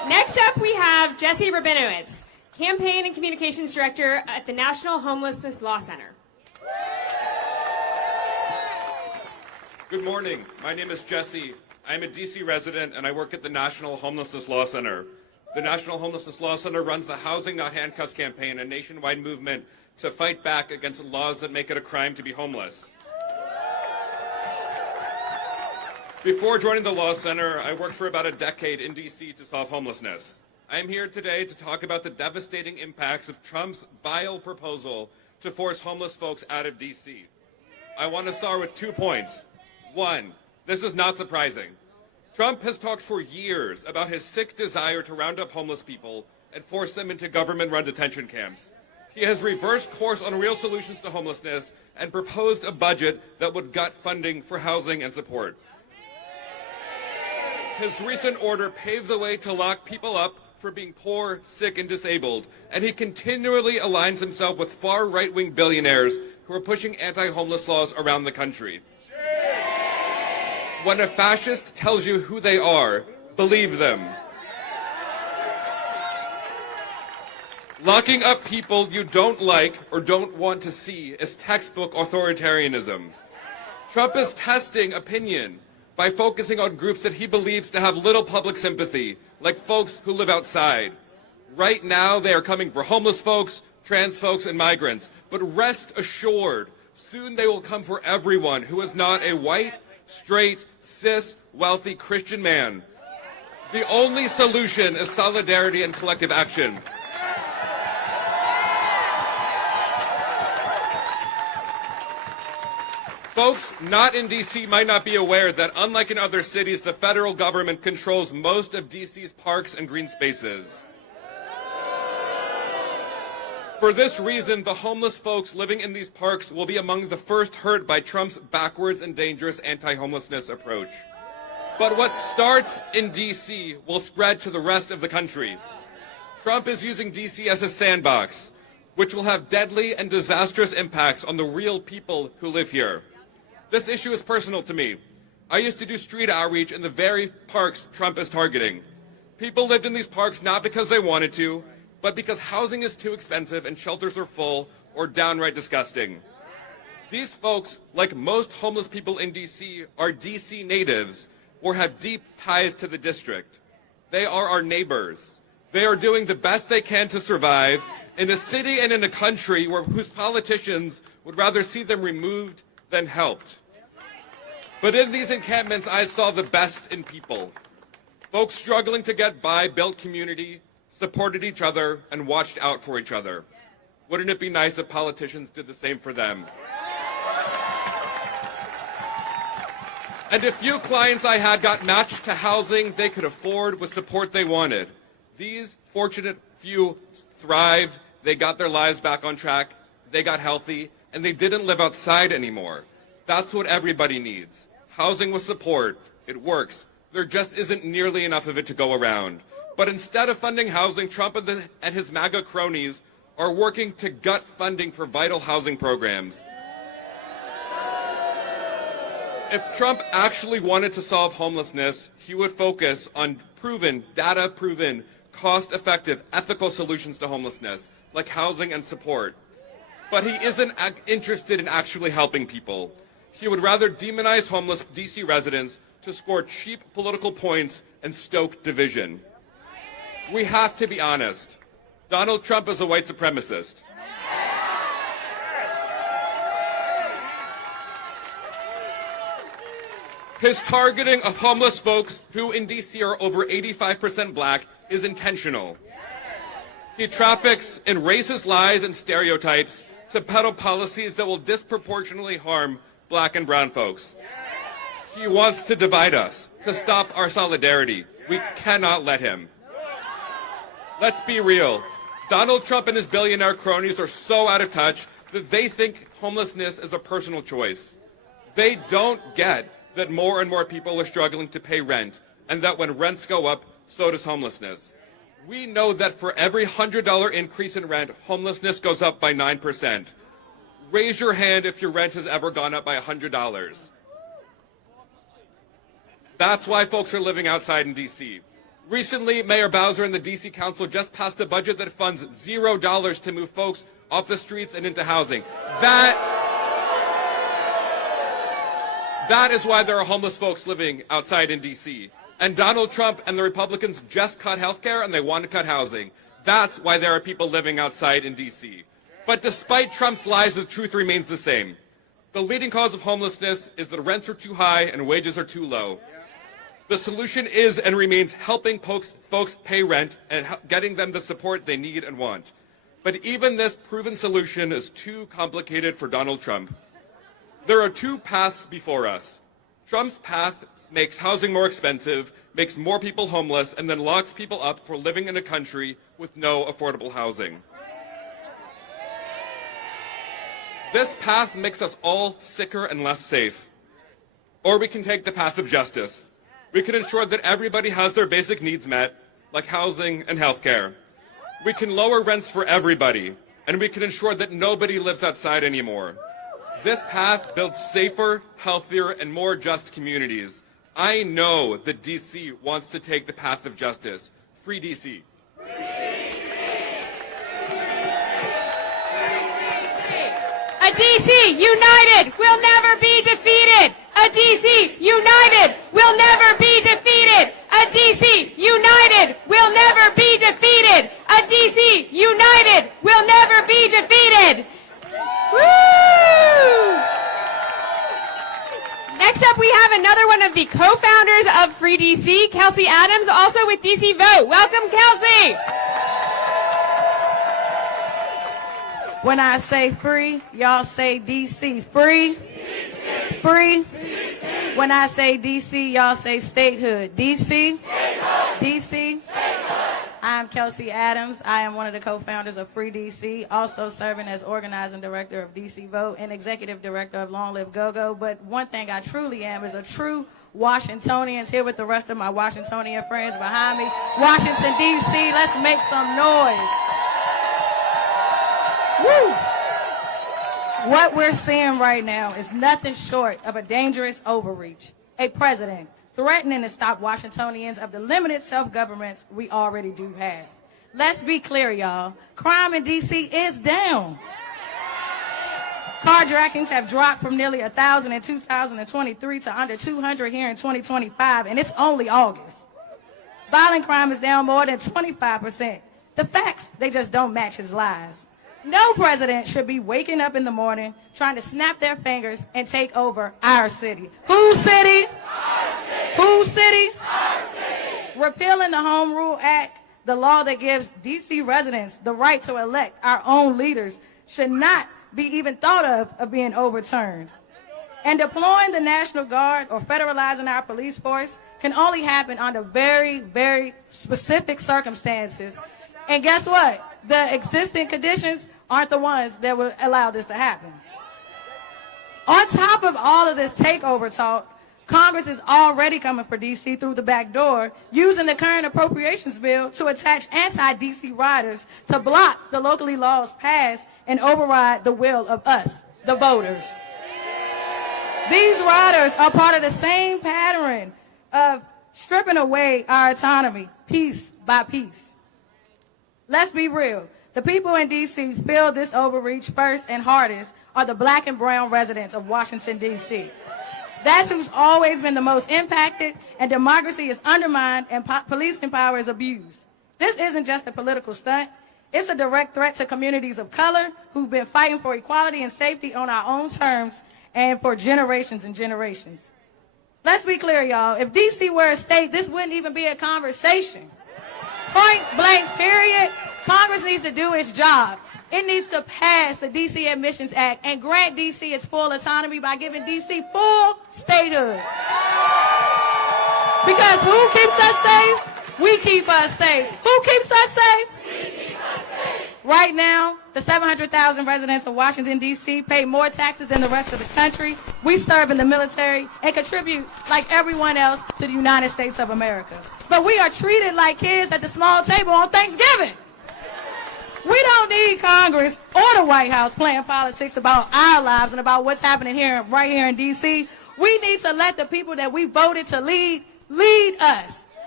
Next up, we have Jesse Rabinowitz, Campaign and Communications Director at the National Homelessness Law Center. Good morning. My name is Jesse. I'm a DC resident and I work at the National Homelessness Law Center. The National Homelessness Law Center runs the Housing Not Handcuffs campaign, a nationwide movement to fight back against laws that make it a crime to be homeless. Before joining the Law Center, I worked for about a decade in DC to solve homelessness. I am here today to talk about the devastating impacts of Trump's vile proposal to force homeless folks out of DC. I want to start with 2 points. One, this is not surprising. Trump has talked for years about his sick desire to round up homeless people and force them into government-run detention camps. He has reversed course on real solutions to homelessness and proposed a budget that would gut funding for housing and support. His recent order paved the way to lock people up for being poor, sick, and disabled, and he continually aligns himself with far right-wing billionaires who are pushing anti-homeless laws around the country. When a fascist tells you who they are, believe them. Locking up people you don't like or don't want to see is textbook authoritarianism. Trump is testing opinion by focusing on groups that he believes to have little public sympathy, like folks who live outside. Right now, they are coming for homeless folks, trans folks, and migrants. But rest assured, soon they will come for everyone who is not a white, straight, cis, wealthy Christian man. The only solution is solidarity and collective action. Folks not in DC might not be aware that unlike in other cities, the federal government controls most of DC's parks and green spaces. For this reason, the homeless folks living in these parks will be among the first hurt by Trump's backwards and dangerous anti-homelessness approach. But what starts in DC will spread to the rest of the country. Trump is using DC as a sandbox, which will have deadly and disastrous impacts on the real people who live here. This issue is personal to me. I used to do street outreach in the very parks Trump is targeting. People lived in these parks not because they wanted to, but because housing is too expensive and shelters are full or downright disgusting. These folks, like most homeless people in DC, are DC natives or have deep ties to the district. They are our neighbors. They are doing the best they can to survive in a city and in a country whose politicians would rather see them removed than helped. But in these encampments, I saw the best in people. Folks struggling to get by built community, supported each other, and watched out for each other. Wouldn't it be nice if politicians did the same for them? And a few clients I had got matched to housing they could afford with support they wanted. These fortunate few thrived, they got their lives back on track, they got healthy, and they didn't live outside anymore. That's what everybody needs. Housing with support. It works. There just isn't nearly enough of it to go around. But instead of funding housing, Trump and his MAGA cronies are working to gut funding for vital housing programs. If Trump actually wanted to solve homelessness, he would focus on proven, data-proven, cost-effective, ethical solutions to homelessness, like housing and support. But he isn't interested in actually helping people. He would rather demonize homeless DC residents to score cheap political points and stoke division. We have to be honest. Donald Trump is a white supremacist. His targeting of homeless folks who in DC are over 85% black is intentional. He traffics in racist lies and stereotypes to peddle policies that will disproportionately harm black and brown folks. He wants to divide us, to stop our solidarity. We cannot let him. Let's be real. Donald Trump and his billionaire cronies are so out of touch that they think homelessness is a personal choice. They don't get that more and more people are struggling to pay rent, and that when rents go up, so does homelessness. We know that for every $100 increase in rent, homelessness goes up by 9%. Raise your hand if your rent has ever gone up by $100. That's why folks are living outside in DC. Recently, Mayor Bowser and the D.C. Council just passed a budget that funds $0 to move folks off the streets and into housing. That is why there are homeless folks living outside in D.C. And Donald Trump and the Republicans just cut health care and they want to cut housing. That's why there are people living outside in D.C. But despite Trump's lies, the truth remains the same. The leading cause of homelessness is that rents are too high and wages are too low. The solution is and remains helping folks pay rent and getting them the support they need and want. But even this proven solution is too complicated for Donald Trump. There are two paths before us. Trump's path makes housing more expensive, makes more people homeless, and then locks people up for living in a country with no affordable housing. This path makes us all sicker and less safe. Or we can take the path of justice. We can ensure that everybody has their basic needs met, like housing and health care. We can lower rents for everybody, and we can ensure that nobody lives outside anymore. This path builds safer, healthier, and more just communities. I know that D.C. wants to take the path of justice. Free D.C. A D.C. united will never be defeated. A D.C. united will never be defeated. A D.C. united will never be defeated. A D.C. united will never be defeated. Woo! Next up, we have another one of the co-founders of Free DC, Kelsey Adams, also with DC Vote. Welcome, Kelsey. When I say free, y'all say DC. Free? DC. Free? DC. When I say DC, y'all say statehood. DC? Statehood. DC? Statehood. I'm Kelsey Adams. I am one of the co-founders of Free DC, also serving as organizing director of DC Vote and executive director of Long Live Go-Go. But one thing I truly am is a true Washingtonian, here with the rest of my Washingtonian friends behind me. Washington, DC, let's make some noise. Woo! What we're seeing right now is nothing short of a dangerous overreach. A president threatening to stop Washingtonians of the limited self-governments we already do have. Let's be clear, y'all. Crime in D.C. is down. Carjackings have dropped from nearly 1,000 in 2023 to under 200 here in 2025, and it's only August. Violent crime is down more than 25%. The facts, they just don't match his lies. No president should be waking up in the morning trying to snap their fingers and take over our city. Whose city? Our city. Whose city? Our city. Repealing the Home Rule Act, the law that gives D.C. residents the right to elect our own leaders, should not be even thought of being overturned. And deploying the National Guard or federalizing our police force can only happen under very, very specific circumstances. And guess what? The existing conditions aren't the ones that would allow this to happen. On top of all of this takeover talk, Congress is already coming for D.C. through the back door, using the current appropriations bill to attach anti-D.C. riders to block the locally laws passed and override the will of us, the voters. These riders are part of the same pattern of stripping away our autonomy, piece by piece. Let's be real. The people in D.C. feel this overreach first and hardest are the black and brown residents of Washington, D.C. That's who's always been the most impacted, and democracy is undermined and policing power is abused. This isn't just a political stunt. It's a direct threat to communities of color who've been fighting for equality and safety on our own terms and for generations and generations. Let's be clear, y'all. If D.C. were a state, this wouldn't even be a conversation. Point blank, period. Congress needs to do its job. It needs to pass the D.C. Admissions Act and grant D.C. its full autonomy by giving D.C. full statehood. Because who keeps us safe? We keep us safe. Who keeps us safe? We keep us safe. Right now, the 700,000 residents of Washington, D.C. pay more taxes than the rest of the country. We serve in the military and contribute, like everyone else, to the United States of America. But we are treated like kids at the small table on Thanksgiving. We don't need Congress or the White House playing politics about our lives and about what's happening here, right here in D.C. We need to let the people that we voted to lead us.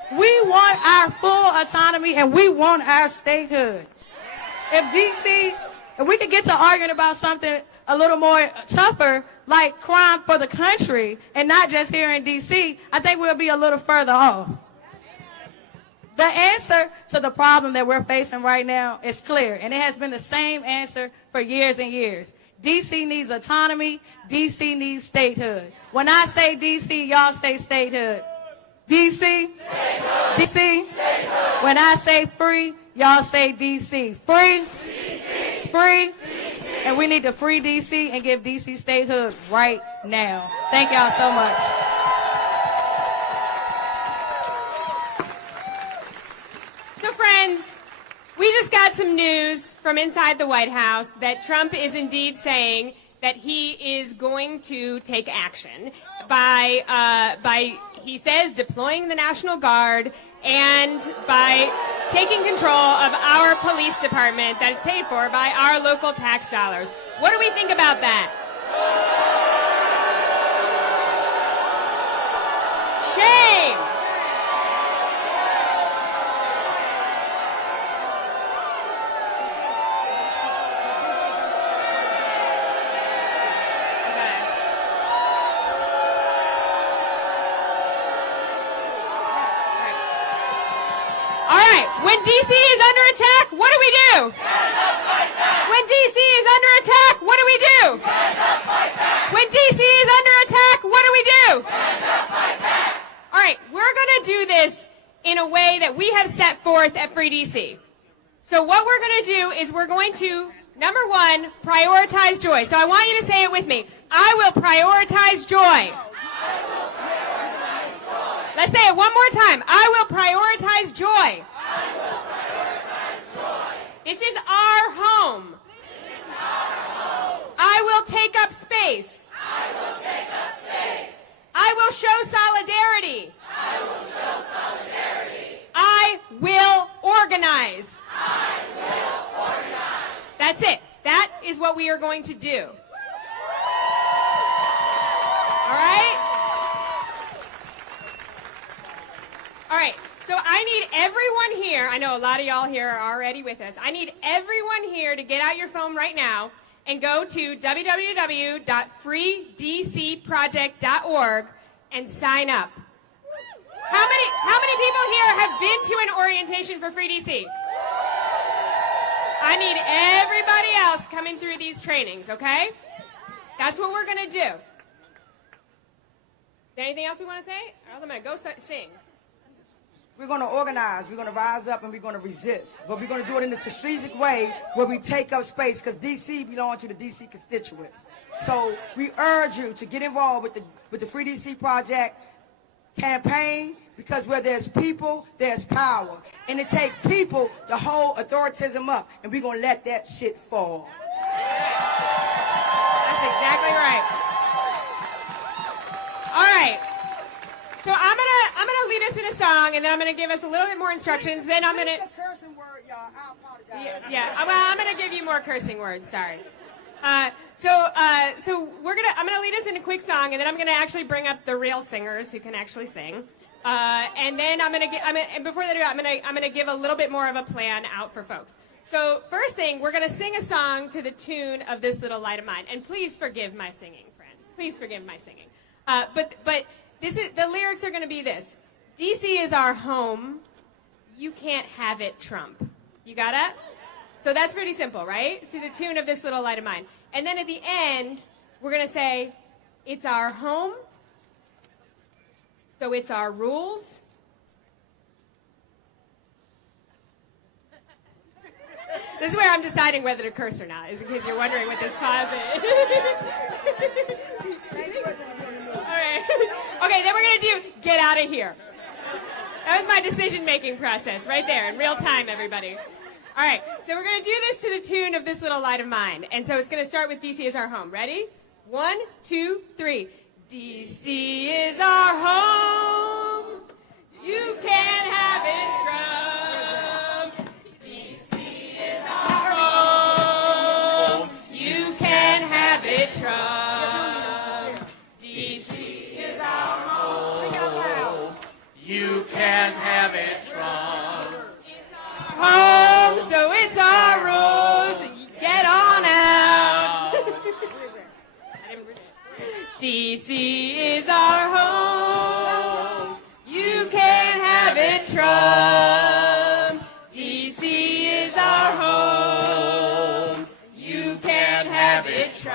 We want our full autonomy and we want our statehood. If we could get to arguing about something a little more tougher, like crime for the country and not just here in D.C., I think we'll be a little further off. The answer to the problem that we're facing right now is clear, and it has been the same answer for years and years. D.C. needs autonomy. D.C. needs statehood. When I say D.C., y'all say statehood. D.C.? Statehood. D.C.? Statehood. When I say free, y'all say D.C. Free? D.C. Free? D.C. And we need to free D.C. and give D.C. statehood right now. Thank y'all so much. So friends, we just got some news from inside the White House that Trump is indeed saying that he is going to take action by he says, deploying the National Guard and by taking control of our police department that is paid for by our local tax dollars. What do we think about that? Shame! When D.C. is under attack, what do we do? When D.C. is under attack, what do we do? When D.C. is under attack, what do we do? All right, we're going to do this in a way that we have set forth at Free D.C. So what we're going to do is we're going to, number one, prioritize joy. So I want you to say it with me. I will prioritize joy. Let's say it one more time. I will prioritize joy. This is our home. I will take up space. I will show solidarity. I will organize. That's it. That is what we are going to do. All right? All right. So I need everyone here, I know a lot of y'all here are already with us, I need everyone here to get out your phone right now and go to www.freedcproject.org and sign up. How many people here have been to an orientation for Free DC? I need everybody else coming through these trainings, okay? That's what we're going to do. Is there anything else we want to say? Or else I'm going to go sing. We're going to organize, we're going to rise up, and we're going to resist. But we're going to do it in a strategic way where we take up space, because D.C. belongs to the D.C. constituents. So we urge you to get involved with the Free D.C. Project campaign, because where there's people, there's power. And it takes people to hold authoritism up, and we're going to let that shit fall. That's exactly right. All right. So I'm gonna lead us in a song, and then I'm gonna give us a little bit more instructions. Then I'm gonna. The cursing word, y'all. I apologize. Yeah. Well, I'm gonna give you more cursing words. Sorry. So I'm gonna lead us in a quick song, and then I'm gonna actually bring up the real singers who can actually sing. And then and before they do that, I'm gonna give a little bit more of a plan out for folks. So first thing, we're gonna sing a song to the tune of This Little Light of Mine, and please forgive my singing, friends. Please forgive my singing. But the lyrics are going to be this. D.C. is our home. You can't have it, Trump. You got it? So that's pretty simple, right? It's to the tune of This Little Light of Mine. And then at the end, we're going to say, it's our home, so it's our rules. This is where I'm deciding whether to curse or not, is in case you're wondering what this pause is. All right. Okay, then we're going to do Get Out of Here. That was my decision-making process right there in real time, everybody. All right, so we're going to do this to the tune of This Little Light of Mine. And so it's going to start with D.C. is our home. Ready? 1, 2, 3. D.C. is our home. You can't have it, Trump. D.C. is our home. You can't have it, Trump. You can't have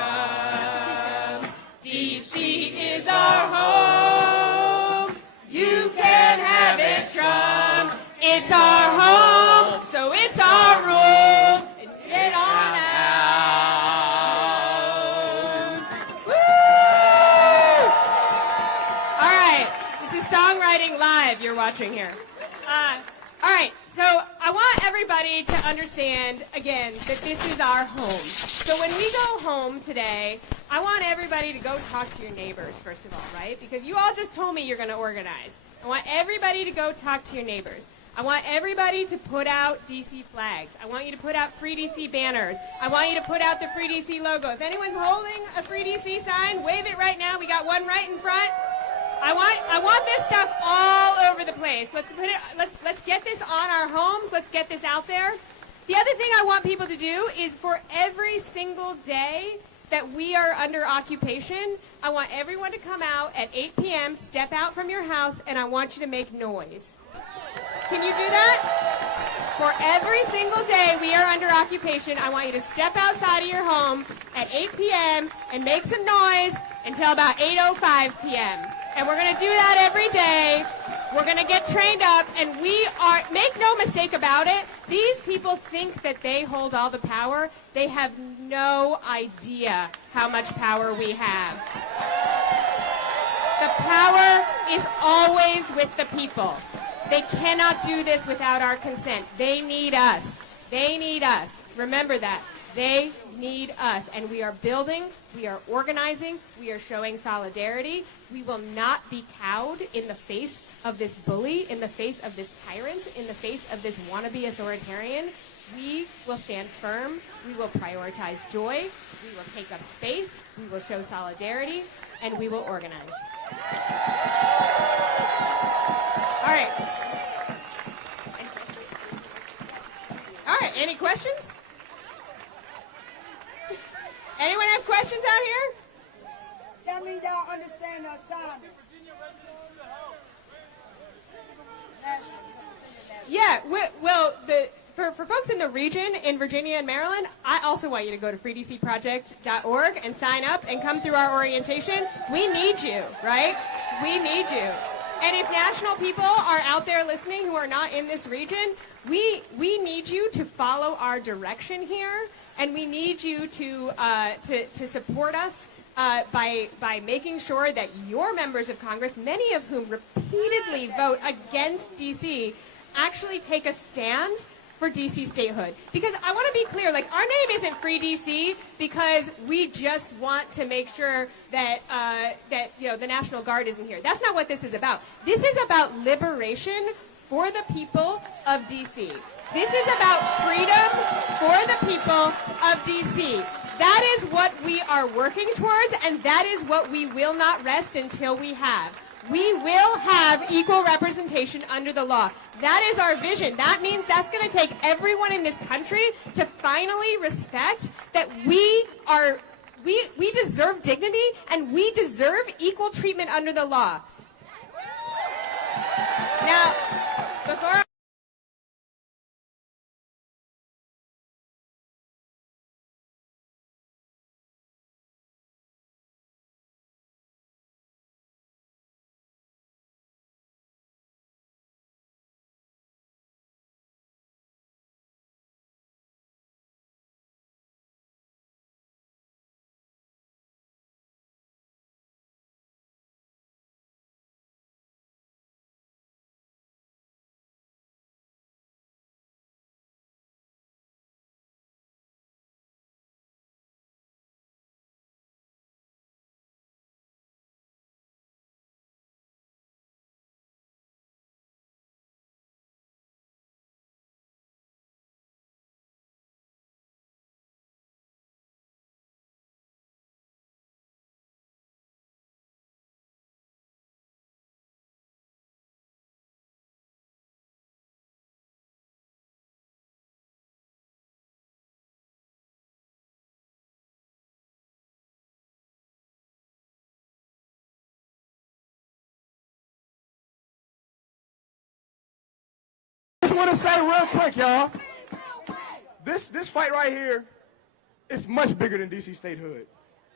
Trump. DC is our home. You can have it, Trump. It's our home, so it's our rule. And get on out. Woo! All right, this is Songwriting Live you're watching here. All right, so I want everybody to understand, again, that this is our home. So when we go home today, I want everybody to go talk to your neighbors, first of all, right? Because you all just told me you're going to organize. I want everybody to go talk to your neighbors. I want everybody to put out DC flags. I want you to put out Free DC banners. I want you to put out the Free DC logo. If anyone's holding a Free DC sign, wave it right now. We got one right in front. I want this stuff all over the place. Let's get this on our homes. Let's get this out there. The other thing I want people to do is for every single day that we are under occupation, I want everyone to come out at 8 p.m., step out from your house, and I want you to make noise. Can you do that? For every single day we are under occupation, I want you to step outside of your home at 8 p.m. and make some noise until about 8:05 p.m. And we're going to do that every day. We're going to get trained up, and make no mistake about it, these people think that they hold all the power. They have no idea how much power we have. The power is always with the people. They cannot do this without our consent. They need us. They need us. Remember that. They need us. And we are building, we are organizing, we are showing solidarity. We will not be cowed in the face of this bully, in the face of this tyrant, in the face of this wannabe authoritarian. We will stand firm. We will prioritize joy. We will take up space. We will show solidarity. And we will organize. All right. All right, any questions? Anyone have questions out here? That means y'all understand the assignment. Yeah, for folks in the region, in Virginia and Maryland, I also want you to go to freedcproject.org and sign up and come through our orientation. We need you, right? We need you. And if national people are out there listening who are not in this region, we need you to follow our direction here, and we need you to support us by making sure that your members of Congress, many of whom repeatedly vote against D.C., actually take a stand for D.C. statehood. Because I want to be clear, like, our name isn't Free D.C. because we just want to make sure that the National Guard isn't here. That's not what this is about. This is about liberation for the people of D.C. This is about freedom for the people of D.C. That is what we are working towards, and that is what we will not rest until we have. We will have equal representation under the law. That is our vision. That means that's going to take everyone in this country to finally respect that we deserve dignity and we deserve equal treatment under the law. Now, before I just want to say real quick, y'all. This fight right here is much bigger than DC statehood.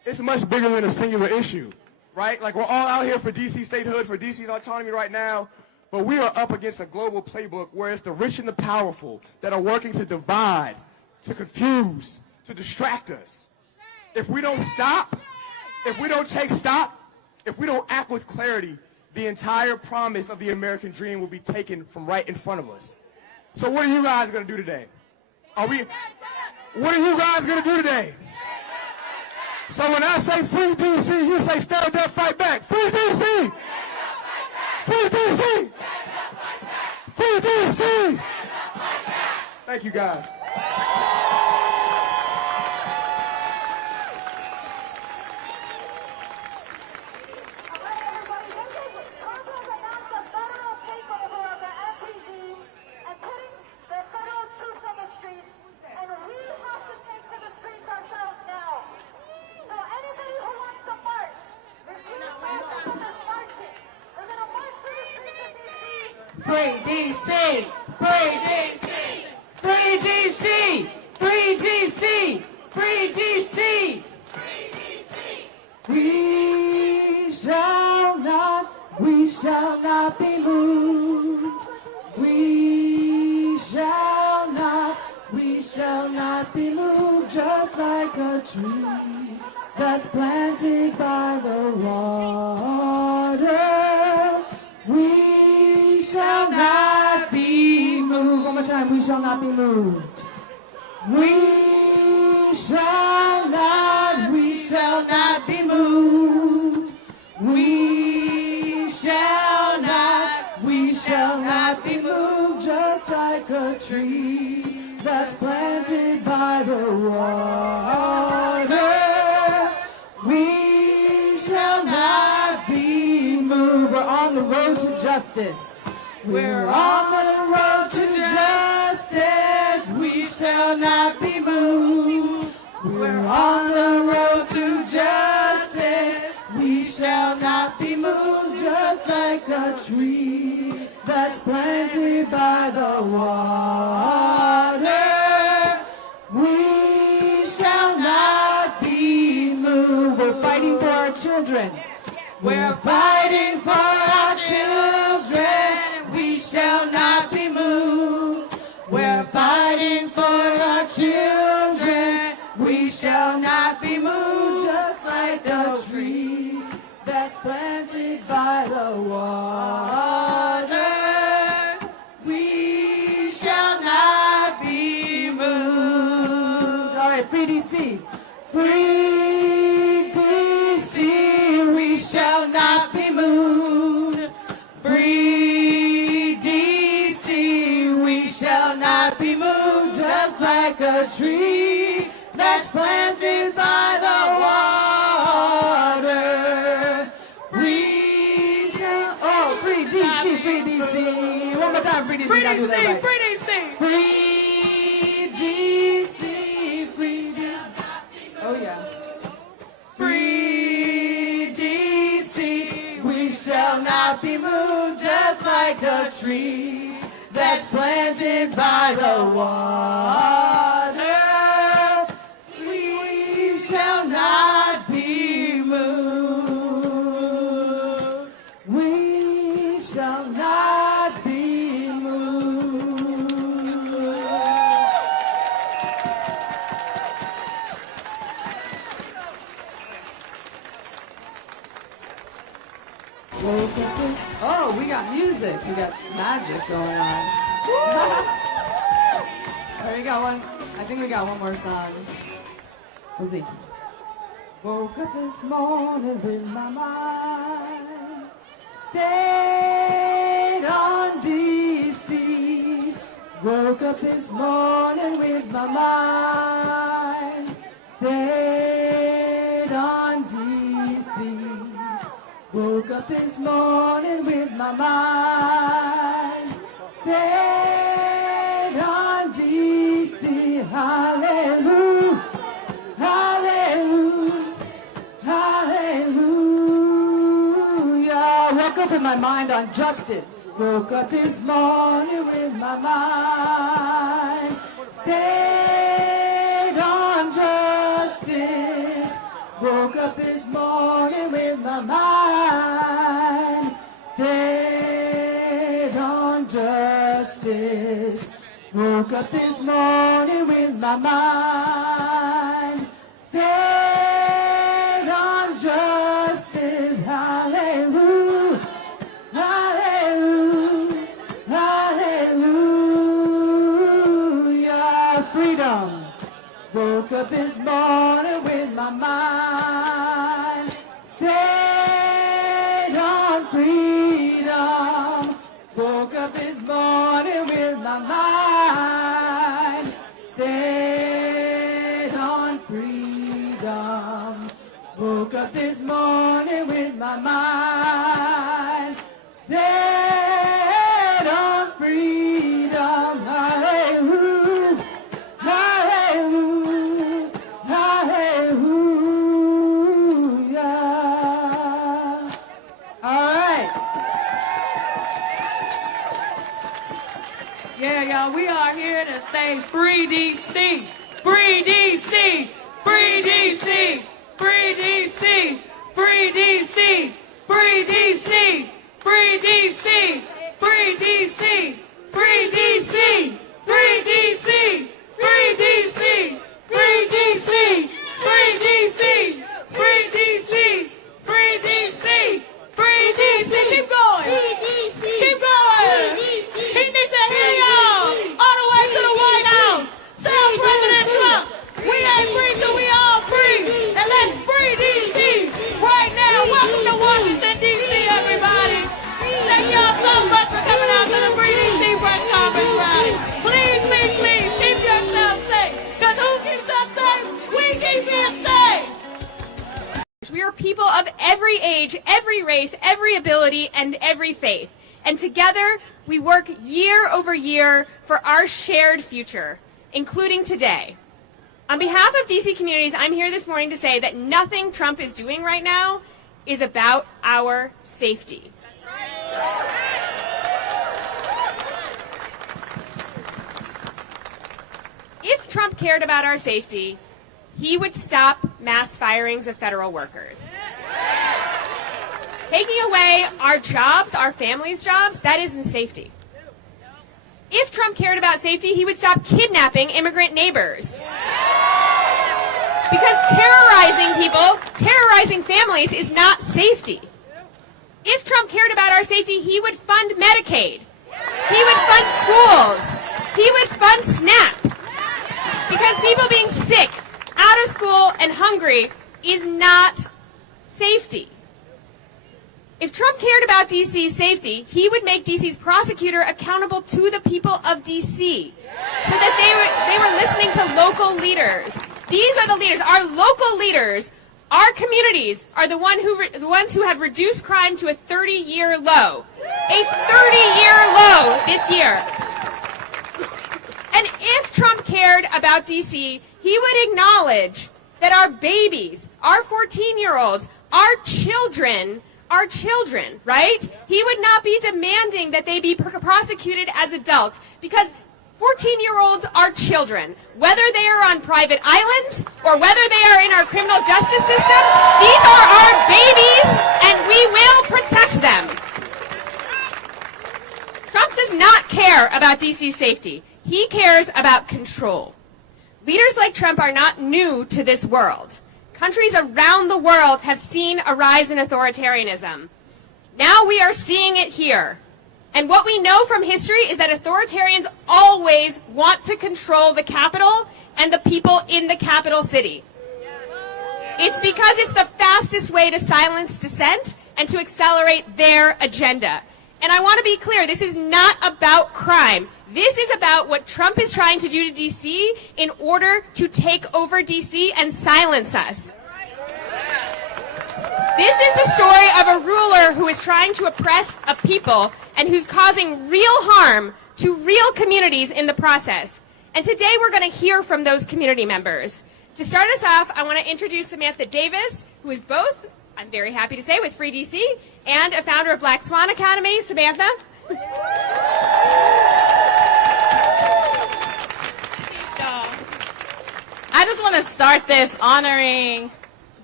it's much bigger than a singular issue, right? Like, we're all out here for D.C. statehood, for D.C.'s autonomy right now, but we are up against a global playbook where it's the rich and the powerful that are working to divide, to confuse, to distract us. If we don't stop, if we don't take stock, if we don't act with clarity, the entire promise of the American dream will be taken from right in front of us. So what are you guys going to do today? What are you guys going to do today? So when I say free D.C., you say stand up, fight back. Free D.C. Free D.C. Free D.C. Thank you, guys. Free DC! Free DC! Free DC! Free DC! Free DC! We shall not be moved. We shall not be moved, just like a tree that's planted by the water. We shall not be moved. One more time, we shall not be moved. We shall not be moved. We shall not be moved, just like a tree that's planted by the water. We shall not be moved. We're on the road to justice. We're on the road to justice. We shall not be moved. We're on the road to justice. We shall not be moved, just like a tree that's planted by the water. We shall not be moved. We're fighting for our children. We're fighting for our children. We shall not be moved. We're fighting for our children. We shall not be moved, just like a tree that's planted by the water. We shall not be moved. All right, free DC. Free DC. We shall not be moved. Free DC. We shall not be moved, just like a tree that's planted by the water. Free DC, free DC. One more time, free DC. Free DC, right. Free DC. Free DC, free DC. Oh yeah. Free DC. We shall not be moved, just like a tree that's planted by the water. We shall not be moved. We shall not be moved. Oh, we got music. We got magic going on. We got one. I think we got one more song. We'll see. Woke up this morning with my mind stayed on DC. Woke up this morning with my mind stayed on DC. Woke up this morning with my mind stayed on DC. Hallelujah. Hallelujah, hallelujah. Woke up with my mind on justice. Woke up this morning with my mind stayed on justice. Woke up up this morning with my mind set on justice. Woke up this morning with my mind set on justice. Hallelujah, hallelujah, hallelujah. Freedom. Woke up this morning with my mind set on freedom. Woke up this morning with my mind set on freedom. Woke up this morning with my mind set on freedom. Hallelujah, hallelujah, hallelujah. All right. Yeah, y'all, we are here to say free DC, free DC, free DC, free DC, free DC, free DC, free DC, free DC, free DC, free DC, free DC, free DC, free DC, free DC, free DC, free DC. Keep going. Keep going. He needs to hear y'all all the way to the White House. Tell President Trump, we ain't free till we all free. And let's free DC right now. Welcome to Washington, D.C., everybody. Thank y'all so much for coming out to the Free DC press conference rally. Please, please, please, keep yourself safe. Because who keeps us safe? We keep you safe. We are people of every age, every race, every ability, and every faith. And together, we work year over year for our shared future, including today. On behalf of DC communities, I'm here this morning to say that nothing Trump is doing right now is about our safety. If Trump cared about our safety, he would stop mass firings of federal workers. Taking away our jobs, our families' jobs, that isn't safety. If Trump cared about safety, he would stop kidnapping immigrant neighbors. Because terrorizing people, terrorizing families is not safety. If Trump cared about our safety, he would fund Medicaid. He would fund schools. He would fund SNAP. Because people being sick, out of school, and hungry is not safety. If Trump cared about DC's safety, he would make DC's prosecutor accountable to the people of DC so that they were listening to local leaders. These are the leaders. Our local leaders, our communities are the ones who have reduced crime to a 30-year low. A 30-year low this year. And if Trump cared about DC, he would acknowledge that our babies, our 14-year-olds, our children, right? He would not be demanding that they be prosecuted as adults because 14-year-olds are children. Whether they are on private islands or whether they are in our criminal justice system, these are our babies and we will protect them. Trump does not care about DC's safety. He cares about control. Leaders like Trump are not new to this world. Countries around the world have seen a rise in authoritarianism. Now we are seeing it here. And what we know from history is that authoritarians always want to control the capital and the people in the capital city. It's because it's the fastest way to silence dissent and to accelerate their agenda. And I want to be clear, this is not about crime. This is about what Trump is trying to do to D.C. in order to take over D.C. and silence us. This is the story of a ruler who is trying to oppress a people and who's causing real harm to real communities in the process. And today we're going to hear from those community members. To start us off, I want to introduce Samantha Davis, who is both, I'm very happy to say, with Free DC and a founder of Black Swan Academy. Samantha. I just want to start this honoring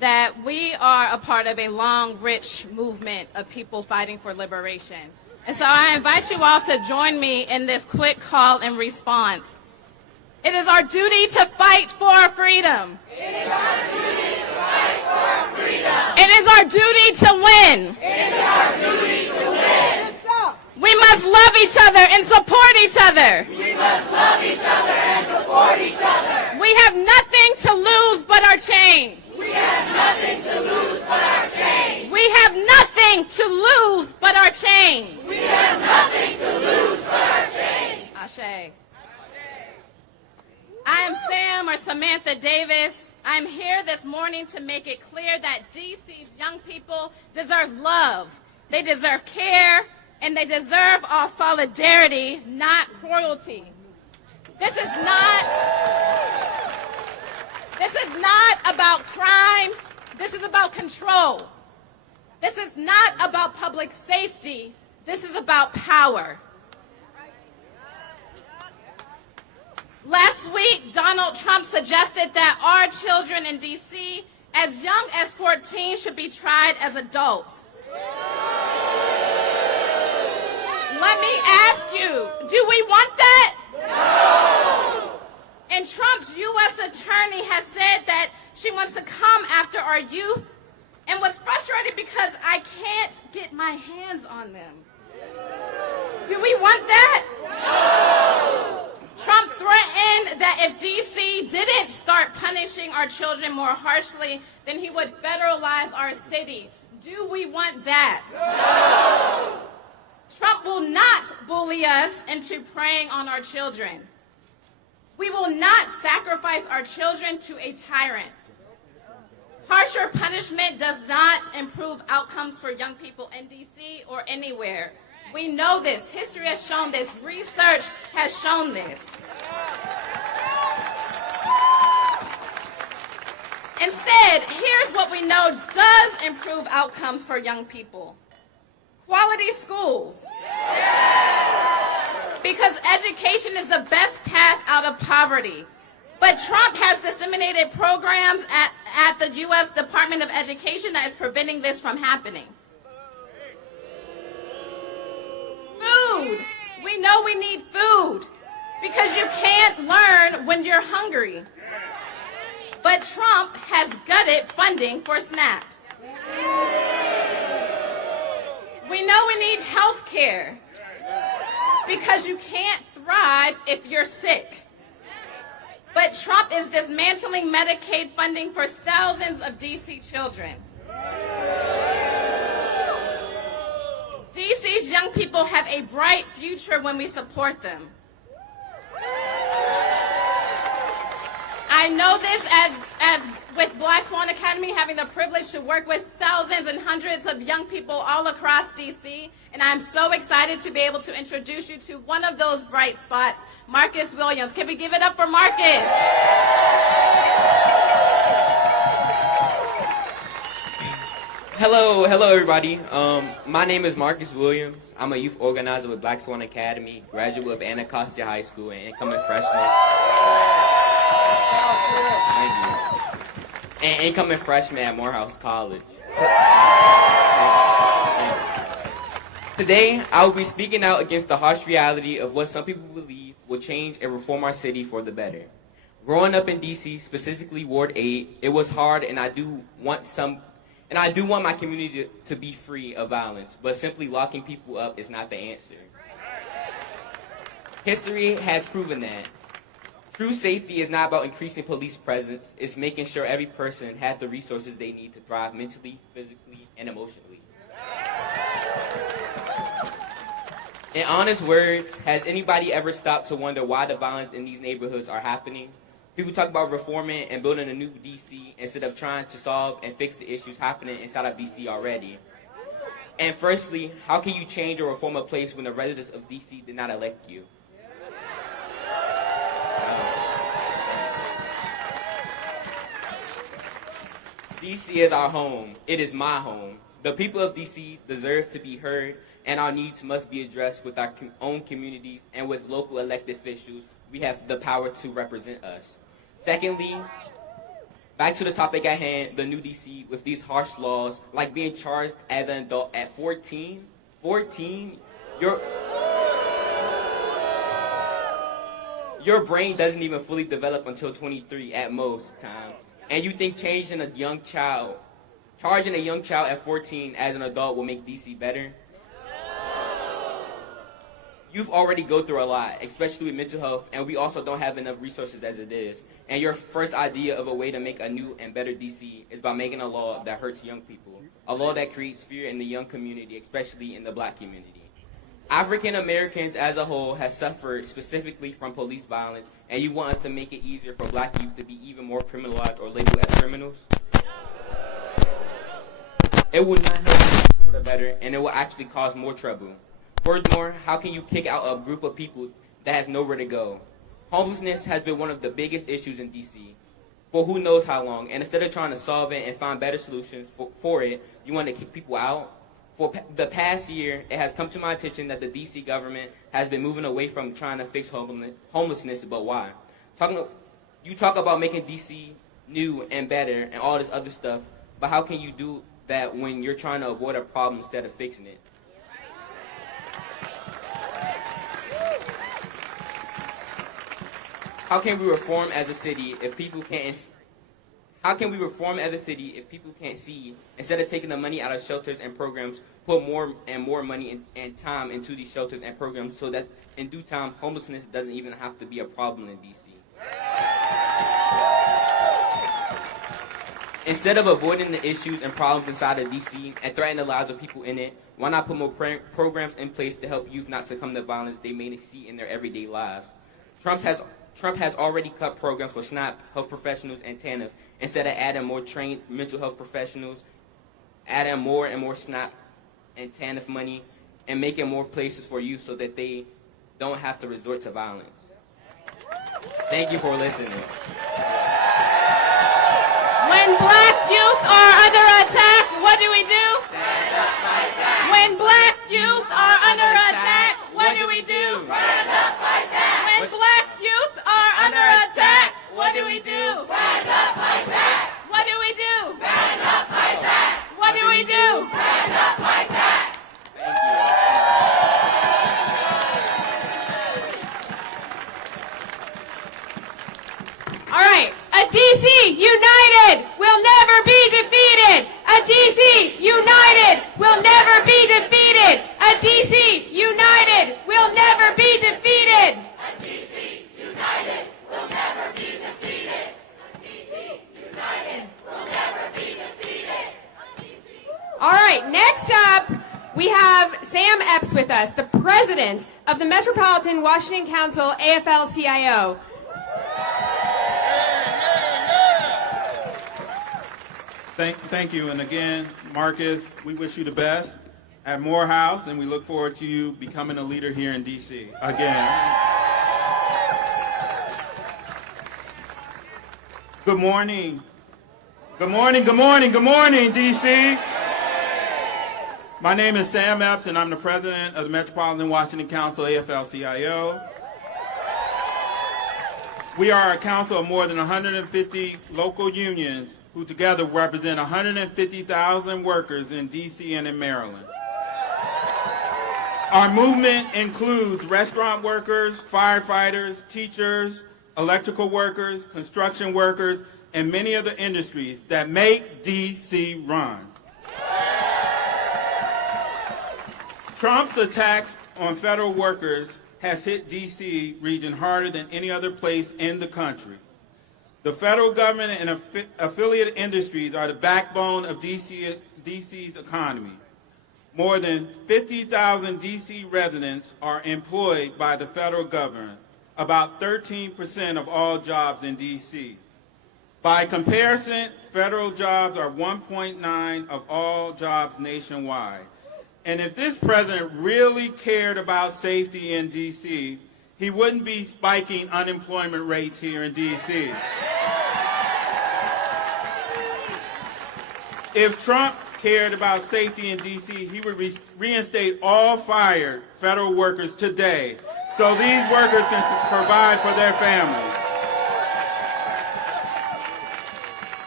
that we are a part of a long, rich movement of people fighting for liberation. And so I invite you all to join me in this quick call and response. It is our duty to fight for our freedom. It is our duty to fight for our freedom. It is our duty to win. It is our duty to win. We must love each other and support each other. We must love each other and support each other. We have nothing to lose but our chains. We have nothing to lose but our chains. We have nothing to lose but our chains. We have nothing to lose but our chains. Ashe. I am Sam or Samantha Davis. I'm here this morning to make it clear that DC's young people deserve love. They deserve care, and they deserve all solidarity, not cruelty. This is not about crime. This is about control. This is not about public safety. This is about power. Last week, Donald Trump suggested that our children in D.C. as young as 14 should be tried as adults. Let me ask you, do we want that? No! And Trump's U.S. attorney has said that she wants to come after our youth and was frustrated because I can't get my hands on them. Do we want that? No! Trump threatened that if D.C. didn't start punishing our children more harshly, then he would federalize our city. Do we want that? No! Trump will not bully us into preying on our children. We will not sacrifice our children to a tyrant. Harsher punishment does not improve outcomes for young people in D.C. or anywhere. We know this. History has shown this. Research has shown this. Instead, here's what we know does improve outcomes for young people. Quality schools. Because education is the best path out of poverty. But Trump has disseminated programs at the U.S. Department of Education that is preventing this from happening. Food. We know we need food because you can't learn when you're hungry. But Trump has gutted funding for SNAP. We know we need health care because you can't thrive if you're sick. But Trump is dismantling Medicaid funding for thousands of D.C. children. DC's young people have a bright future when we support them. I know this as with Black Swan Academy, having the privilege to work with thousands and hundreds of young people all across DC, and I'm so excited to be able to introduce you to one of those bright spots, Marcus Williams. Can we give it up for Marcus? Hello everybody. My name is Marcus Williams. I'm a youth organizer with Black Swan Academy, graduate of Anacostia High School, and incoming freshman. Thank you. And incoming freshman at Morehouse College. Today, I will be speaking out against the harsh reality of what some people believe will change and reform our city for the better. Growing up in DC, specifically Ward 8, it was hard, and I do want my community to be free of violence, but simply locking people up is not the answer. History has proven that. True safety is not about increasing police presence, it's making sure every person has the resources they need to thrive mentally, physically, and emotionally. In honest words, has anybody ever stopped to wonder why the violence in these neighborhoods are happening? People talk about reforming and building a new DC instead of trying to solve and fix the issues happening inside of DC already. And firstly, how can you change or reform a place when the residents of DC did not elect you? DC is our home. It is my home. The people of DC deserve to be heard, and our needs must be addressed with our own communities and with local elected officials. We have the power to represent us. Secondly, Back to the topic at hand, the new DC with these harsh laws, like being charged as an adult at 14. 14? Your brain doesn't even fully develop until 23 at most times. And you think charging a young child at 14 as an adult will make DC better? You've already go through a lot, especially with mental health, and we also don't have enough resources as it is. And your first idea of a way to make a new and better DC is by making a law that hurts young people. A law that creates fear in the young community, especially in the black community. African Americans as a whole has suffered specifically from police violence, and you want us to make it easier for black youth to be even more criminalized or labeled as criminals? It will not help people for the better, and it will actually cause more trouble. Furthermore, how can you kick out a group of people that has nowhere to go? Homelessness has been one of the biggest issues in DC for who knows how long, and instead of trying to solve it and find better solutions for it, you want to kick people out? For the past year, it has come to my attention that the DC government has been moving away from trying to fix homelessness, but why? You talk about making DC new and better and all this other stuff, but how can you do that when you're trying to avoid a problem instead of fixing it? How can we reform as a city if people can't? How can we reform as a city if people can't see? Instead of taking the money out of shelters and programs, put more and more money and time into these shelters and programs, so that in due time, homelessness doesn't even have to be a problem in DC. Instead of avoiding the issues and problems inside of DC and threatening the lives of people in it, why not put more programs in place to help youth not succumb to violence they may see in their everyday lives? Trump has already cut programs for SNAP, health professionals, and TANF, instead of adding more trained mental health professionals, adding more and more SNAP and TANF money, and making more places for youth so that they don't have to resort to violence. Thank you for listening. When black youth are under attack, what do we do? Stand up, fight back. When black youth are under attack, what do we do? Rise up, fight back. When black youth are under attack, what do we do? Rise up, fight back. What do we do? Rise up, fight back. What do we do? Rise up, fight back. All right, a DC united will never be defeated. A DC united will never be defeated. A DC united will never be defeated. A DC united will never be defeated. A DC united will never be defeated. All right, next up, we have Sam Epps with us, the president of the Metropolitan Washington Council AFL-CIO. Thank you. And again, Marcus, we wish you the best at Morehouse, and we look forward to you becoming a leader here in D.C. again. Good morning. Good morning, good morning, good morning, D.C. My name is Sam Epps, and I'm the president of the Metropolitan Washington Council AFL-CIO. We are a council of more than 150 local unions who together represent 150,000 workers in D.C. and in Maryland. Our movement includes restaurant workers, firefighters, teachers, electrical workers, construction workers, and many other industries that make D.C. run. Trump's attacks on federal workers has hit D.C. region harder than any other place in the country. The federal government and affiliate industries are the backbone of D.C.'s economy. More than 50,000 D.C. residents are employed by the federal government, about 13% of all jobs in D.C. By comparison, federal jobs are 1.9% of all jobs nationwide. And if this president really cared about safety in D.C., he wouldn't be spiking unemployment rates here in D.C. If Trump cared about safety in D.C., he would reinstate all fired federal workers today so these workers can provide for their families.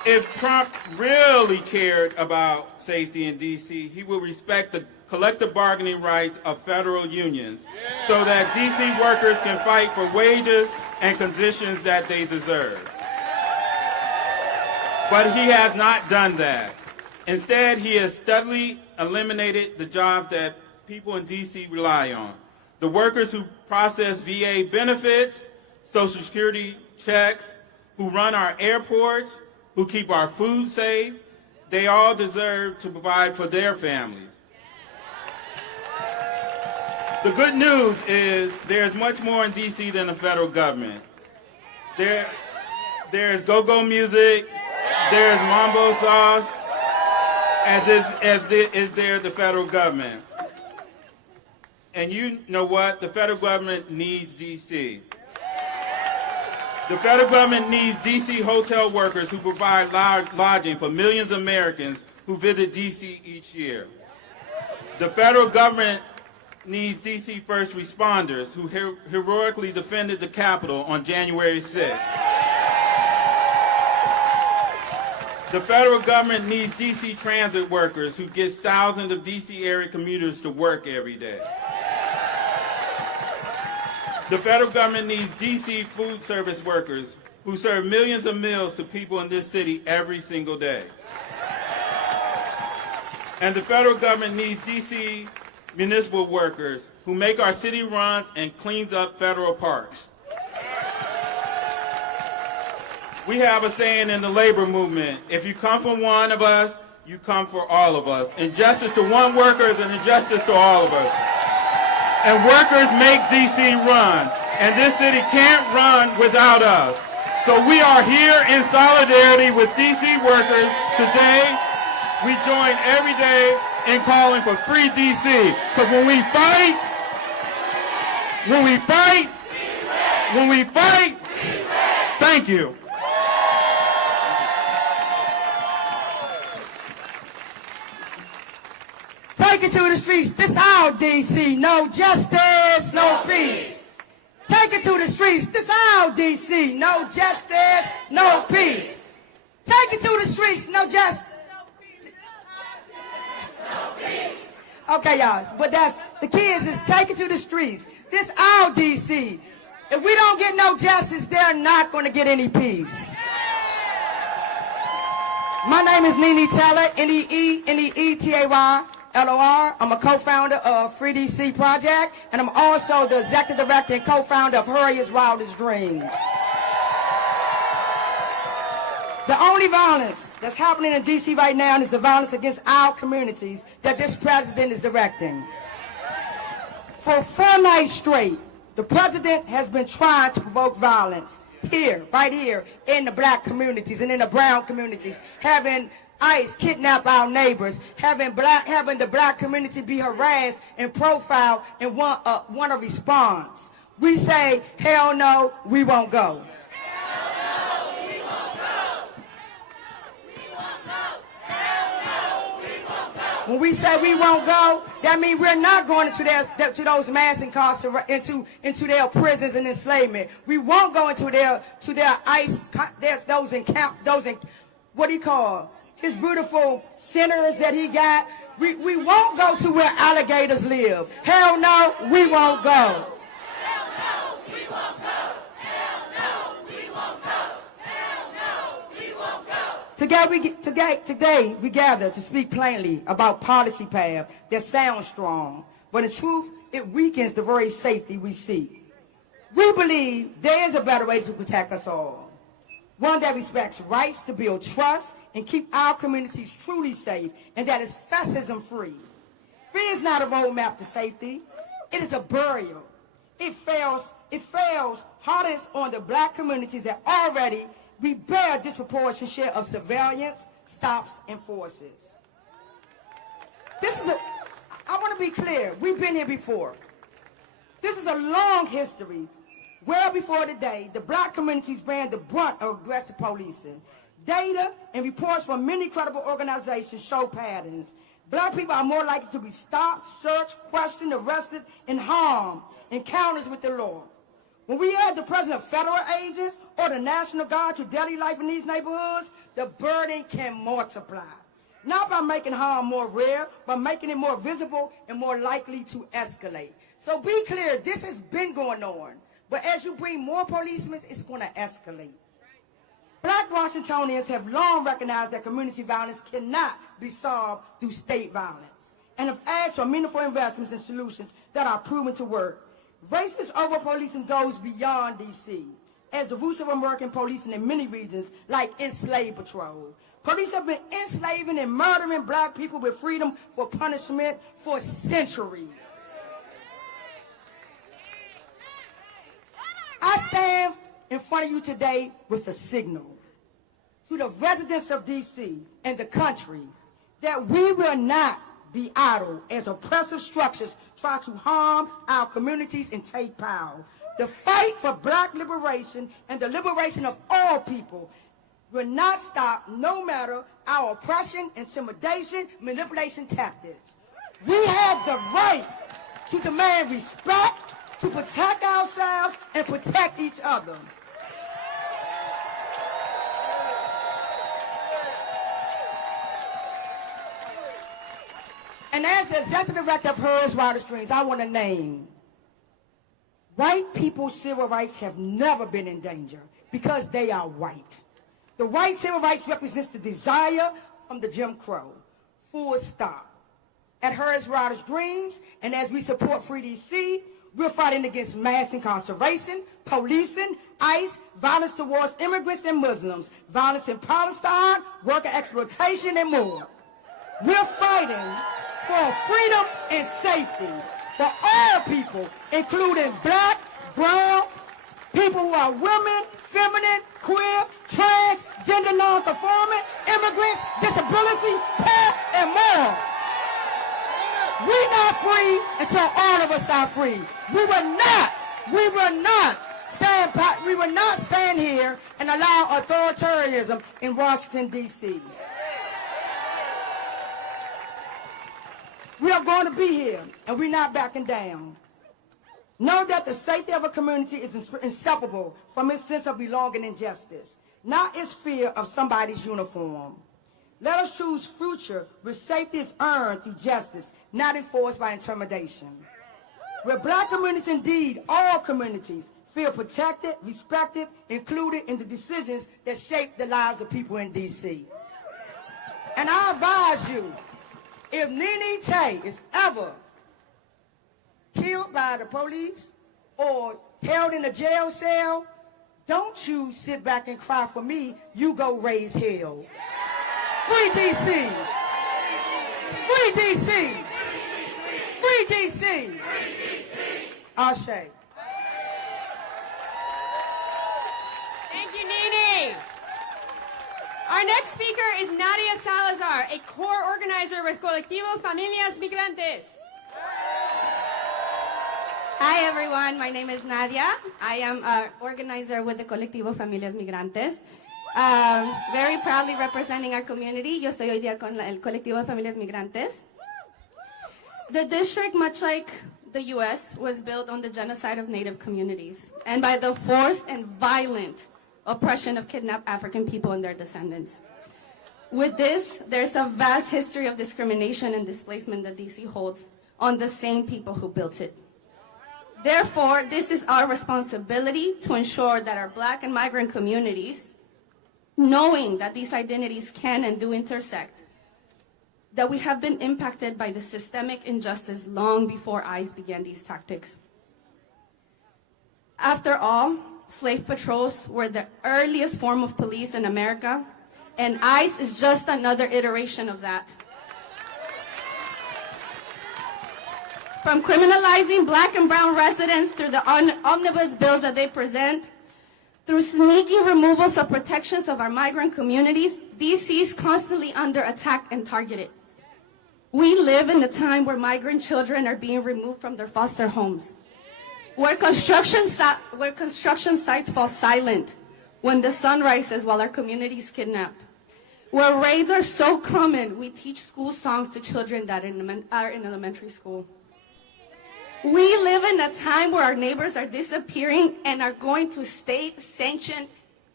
If Trump really cared about safety in D.C., he would respect the collective bargaining rights of federal unions so that D.C. workers can fight for wages and conditions that they deserve. But he has not done that. Instead, he has steadily eliminated the jobs that people in D.C. rely on. The workers who process VA benefits, Social Security checks, who run our airports, who keep our food safe, they all deserve to provide for their families. The good news is there's much more in D.C. than the federal government. There's go-go music, there's mambo sauce, as is there the federal government. And you know what? The federal government needs D.C. The federal government needs D.C. hotel workers who provide lodging for millions of Americans who visit D.C. each year. The federal government needs D.C. first responders who heroically defended the Capitol on January 6th. The federal government needs D.C. transit workers who get thousands of D.C. area commuters to work every day. The federal government needs D.C. food service workers who serve millions of meals to people in this city every single day. And the federal government needs D.C. municipal workers who make our city runs and cleans up federal parks. We have a saying in the labor movement, if you come for one of us, you come for all of us. Injustice to one worker is an injustice to all of us. And workers make D.C. run, and this city can't run without us. So we are here in solidarity with D.C. workers today. We join every day in calling for free D.C. Because when we fight, thank you. Take it to the streets. This our D.C. No justice, no peace. Take it to the streets. This our D.C. No justice, no peace. Take it to the streets. No justice. Okay, y'all. But that's the kids is take it to the streets. This our D.C. If we don't get no justice, they're not going to get any peace. My name is Nene Taylor, Neetayllor. I'm a co-founder of Free DC Project, and I'm also the executive director and co-founder of Harriet's Wildest Dreams. The only violence that's happening in D.C. right now is the violence against our communities that this president is directing. For 4 nights straight, the president has been trying to provoke violence here, right here, in the black communities and in the brown communities, having ICE kidnap our neighbors, having the black community be harassed and profiled and want a response. We say, hell no, we won't go. When we say we won't go, that means we're not going to those mass incarceration, into their prisons and enslavement. We won't go into their ICE, what do you call his beautiful centers that he got. We won't go to where alligators live. Hell no, we won't go. Hell no, we won't go. Hell no, we won't go. Hell no, we won't go. Today we gather to speak plainly about policy paths that sound strong, but in truth, it weakens the very safety we seek. We believe there is a better way to protect us all, one that respects rights to build trust and keep our communities truly safe, and that is fascism-free. Fear is not a roadmap to safety. It is a burial. It fails hardest on the black communities that already we bear a disproportionate share of surveillance, stops, and forces. I want to be clear, we've been here before. This is a long history. Well before today, the black communities bear the brunt of aggressive policing. Data and reports from many credible organizations show patterns. Black people are more likely to be stopped, searched, questioned, arrested, and harmed in encounters with the law. When we add the presence of federal agents or the National Guard to daily life in these neighborhoods, the burden can multiply. Not by making harm more rare, but making it more visible and more likely to escalate. So be clear, this has been going on. But as you bring more policemen, it's going to escalate. Black Washingtonians have long recognized that community violence cannot be solved through state violence and have asked for meaningful investments and solutions that are proven to work. Racist over-policing goes beyond D.C. as the roots of American policing in many regions, like enslaved patrols. Police have been enslaving and murdering black people with freedom for punishment for centuries. I stand in front of you today with a signal to the residents of D.C. and the country that we will not be idle as oppressive structures try to harm our communities and take power. The fight for black liberation and the liberation of all people will not stop no matter our oppression, intimidation, manipulation tactics. We have the right to demand respect, to protect ourselves and protect each other. And as the executive director of Hers Wildest Dreams, I want to name, white people's civil rights have never been in danger because they are white. The white civil rights represents the desire from the Jim Crow. Full stop. At Hers Wildest Dreams, and as we support Free DC, we're fighting against mass incarceration, policing, ICE, violence towards immigrants and Muslims, violence in Palestine, worker exploitation, and more. We're fighting for freedom and safety for all people, including black, brown, people who are women, feminine, queer, trans, gender non-conforming, immigrants, disability, care, and more. We're not free until all of us are free. We will not stand here and allow authoritarianism in Washington, D.C. We are going to be here, and we're not backing down. Know that the safety of a community is inseparable from its sense of belonging and justice, not its fear of somebody's uniform. Let us choose future where safety is earned through justice, not enforced by intimidation. Where black communities, indeed all communities, feel protected, respected, included in the decisions that shape the lives of people in D.C. And I advise you, if Nene Tay is ever killed by the police or held in a jail cell, don't you sit back and cry for me, you go raise hell. Free D.C. Free D.C. Free D.C. Ashe. Thank you, Nene. Our next speaker is Nadia Salazar, a core organizer with Colectivo Familias Migrantes. Hi everyone, my name is Nadia. I am an organizer with the Colectivo Familias Migrantes. Very proudly representing our community. Yo estoy hoy día con el Colectivo de Familias Migrantes. The district, much like the U.S., was built on the genocide of Native communities and by the forced and violent oppression of kidnapped African people and their descendants. With this, there's a vast history of discrimination and displacement that D.C. holds on the same people who built it. Therefore, this is our responsibility to ensure that our Black and migrant communities, knowing that these identities can and do intersect, that we have been impacted by the systemic injustice long before ICE began these tactics. After all, slave patrols were the earliest form of police in America, and ICE is just another iteration of that. From criminalizing Black and brown residents through the omnibus bills that they present, through sneaky removals of protections of our migrant communities, D.C. is constantly under attack and targeted. We live in a time where migrant children are being removed from their foster homes, where construction sites fall silent when the sun rises while our community is kidnapped, where raids are so common we teach school songs to children that are in elementary school. We live in a time where our neighbors are disappearing and are going to state-sanctioned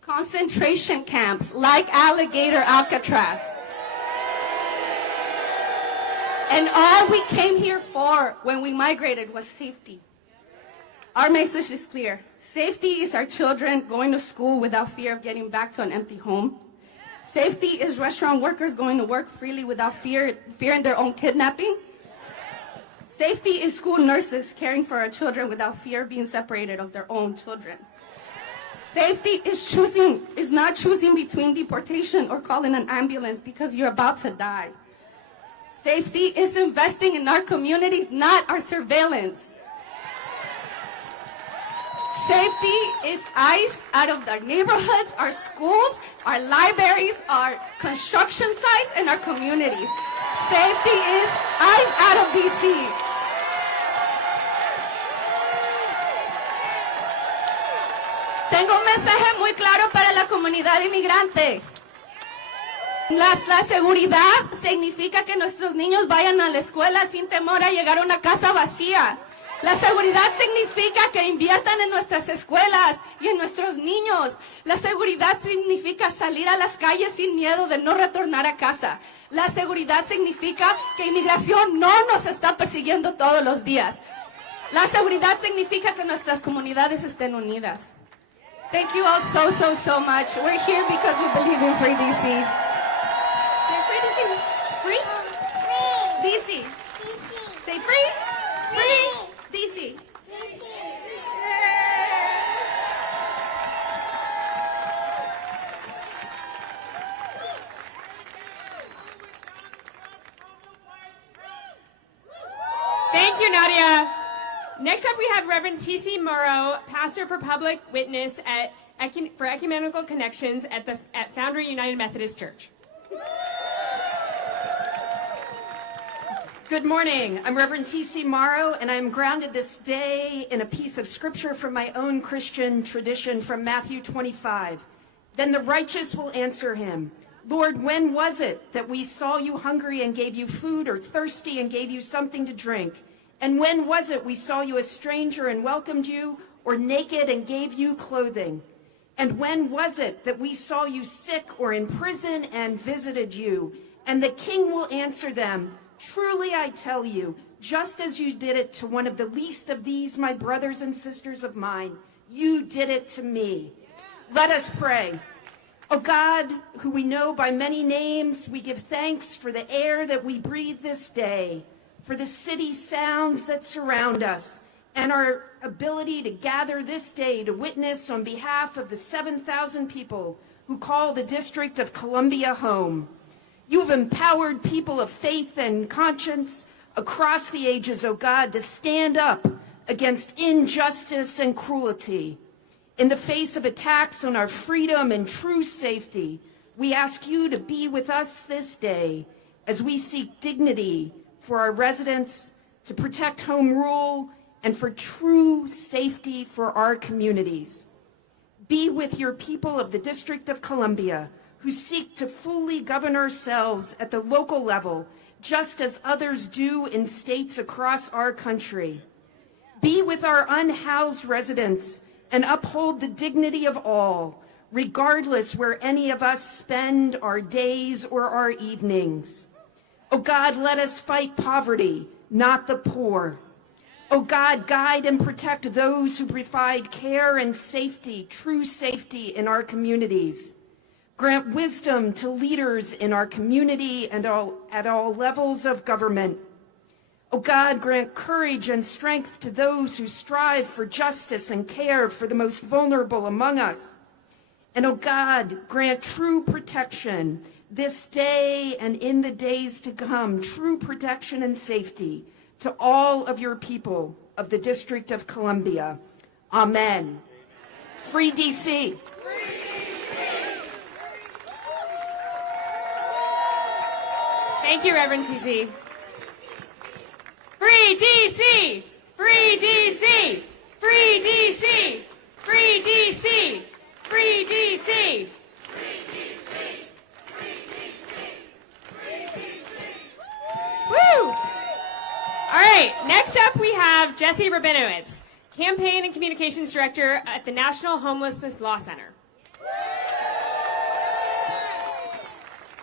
concentration camps like Alligator Alcatraz. And all we came here for when we migrated was safety. Our message is clear. Safety is our children going to school without fear of getting back to an empty home. Safety is restaurant workers going to work freely without fearing their own kidnapping. Safety is school nurses caring for our children without fear of being separated of their own children. Safety is not choosing between deportation or calling an ambulance because you're about to die. Safety is investing in our communities, not our surveillance. Safety is ICE out of our neighborhoods, our schools, our libraries, our construction sites, and our communities. Safety is ICE out of DC. Tengo un mensaje muy claro para la comunidad inmigrante. La seguridad significa que nuestros niños vayan a la escuela sin temor a llegar a una casa vacía. La seguridad significa que inviertan en nuestras escuelas y en nuestros niños. La seguridad significa salir a las calles sin miedo de no retornar a casa. La seguridad significa que inmigración no nos está persiguiendo todos los días. La seguridad significa que nuestras comunidades estén unidas. Thank you all so much. We're here because we believe in free DC. Free? Free? DC. Say free? Free? DC. Thank you, Nadia. Next up, we have Reverend T.C. Morrow, pastor for public witness for Ecumenical Connections at Foundry United Methodist Church. Good morning. I'm Reverend T.C. Morrow, and I'm grounded this day in a piece of scripture from my own Christian tradition from Matthew 25. Then the righteous will answer him, Lord, when was it that we saw you hungry and gave you food, or thirsty and gave you something to drink? And when was it we saw you a stranger and welcomed you, or naked and gave you clothing? And when was it that we saw you sick or in prison and visited you? And the king will answer them, truly I tell you, just as you did it to one of the least of these, my brothers and sisters of mine, you did it to me. Let us pray. O God, who we know by many names, we give thanks for the air that we breathe this day, for the city sounds that surround us, and our ability to gather this day to witness on behalf of the 7,000 people who call the District of Columbia home. You have empowered people of faith and conscience across the ages, O God, to stand up against injustice and cruelty. In the face of attacks on our freedom and true safety, we ask you to be with us this day as we seek dignity for our residents, to protect home rule, and for true safety for our communities. Be with your people of the District of Columbia who seek to fully govern ourselves at the local level, just as others do in states across our country. Be with our unhoused residents and uphold the dignity of all, regardless where any of us spend our days or our evenings. O God, let us fight poverty, not the poor. O God, guide and protect those who provide care and safety, true safety in our communities. Grant wisdom to leaders in our community and at all levels of government. O God, grant courage and strength to those who strive for justice and care for the most vulnerable among us. And O God, grant true protection this day and in the days to come, true protection and safety to all of your people of the District of Columbia. Amen. Free DC. Thank you, Reverend TC. Free DC! Free DC! Free DC! Free DC! Free DC! Woo! All right, next up we have Jesse Rabinowitz, Campaign and Communications Director at the National Homelessness Law Center.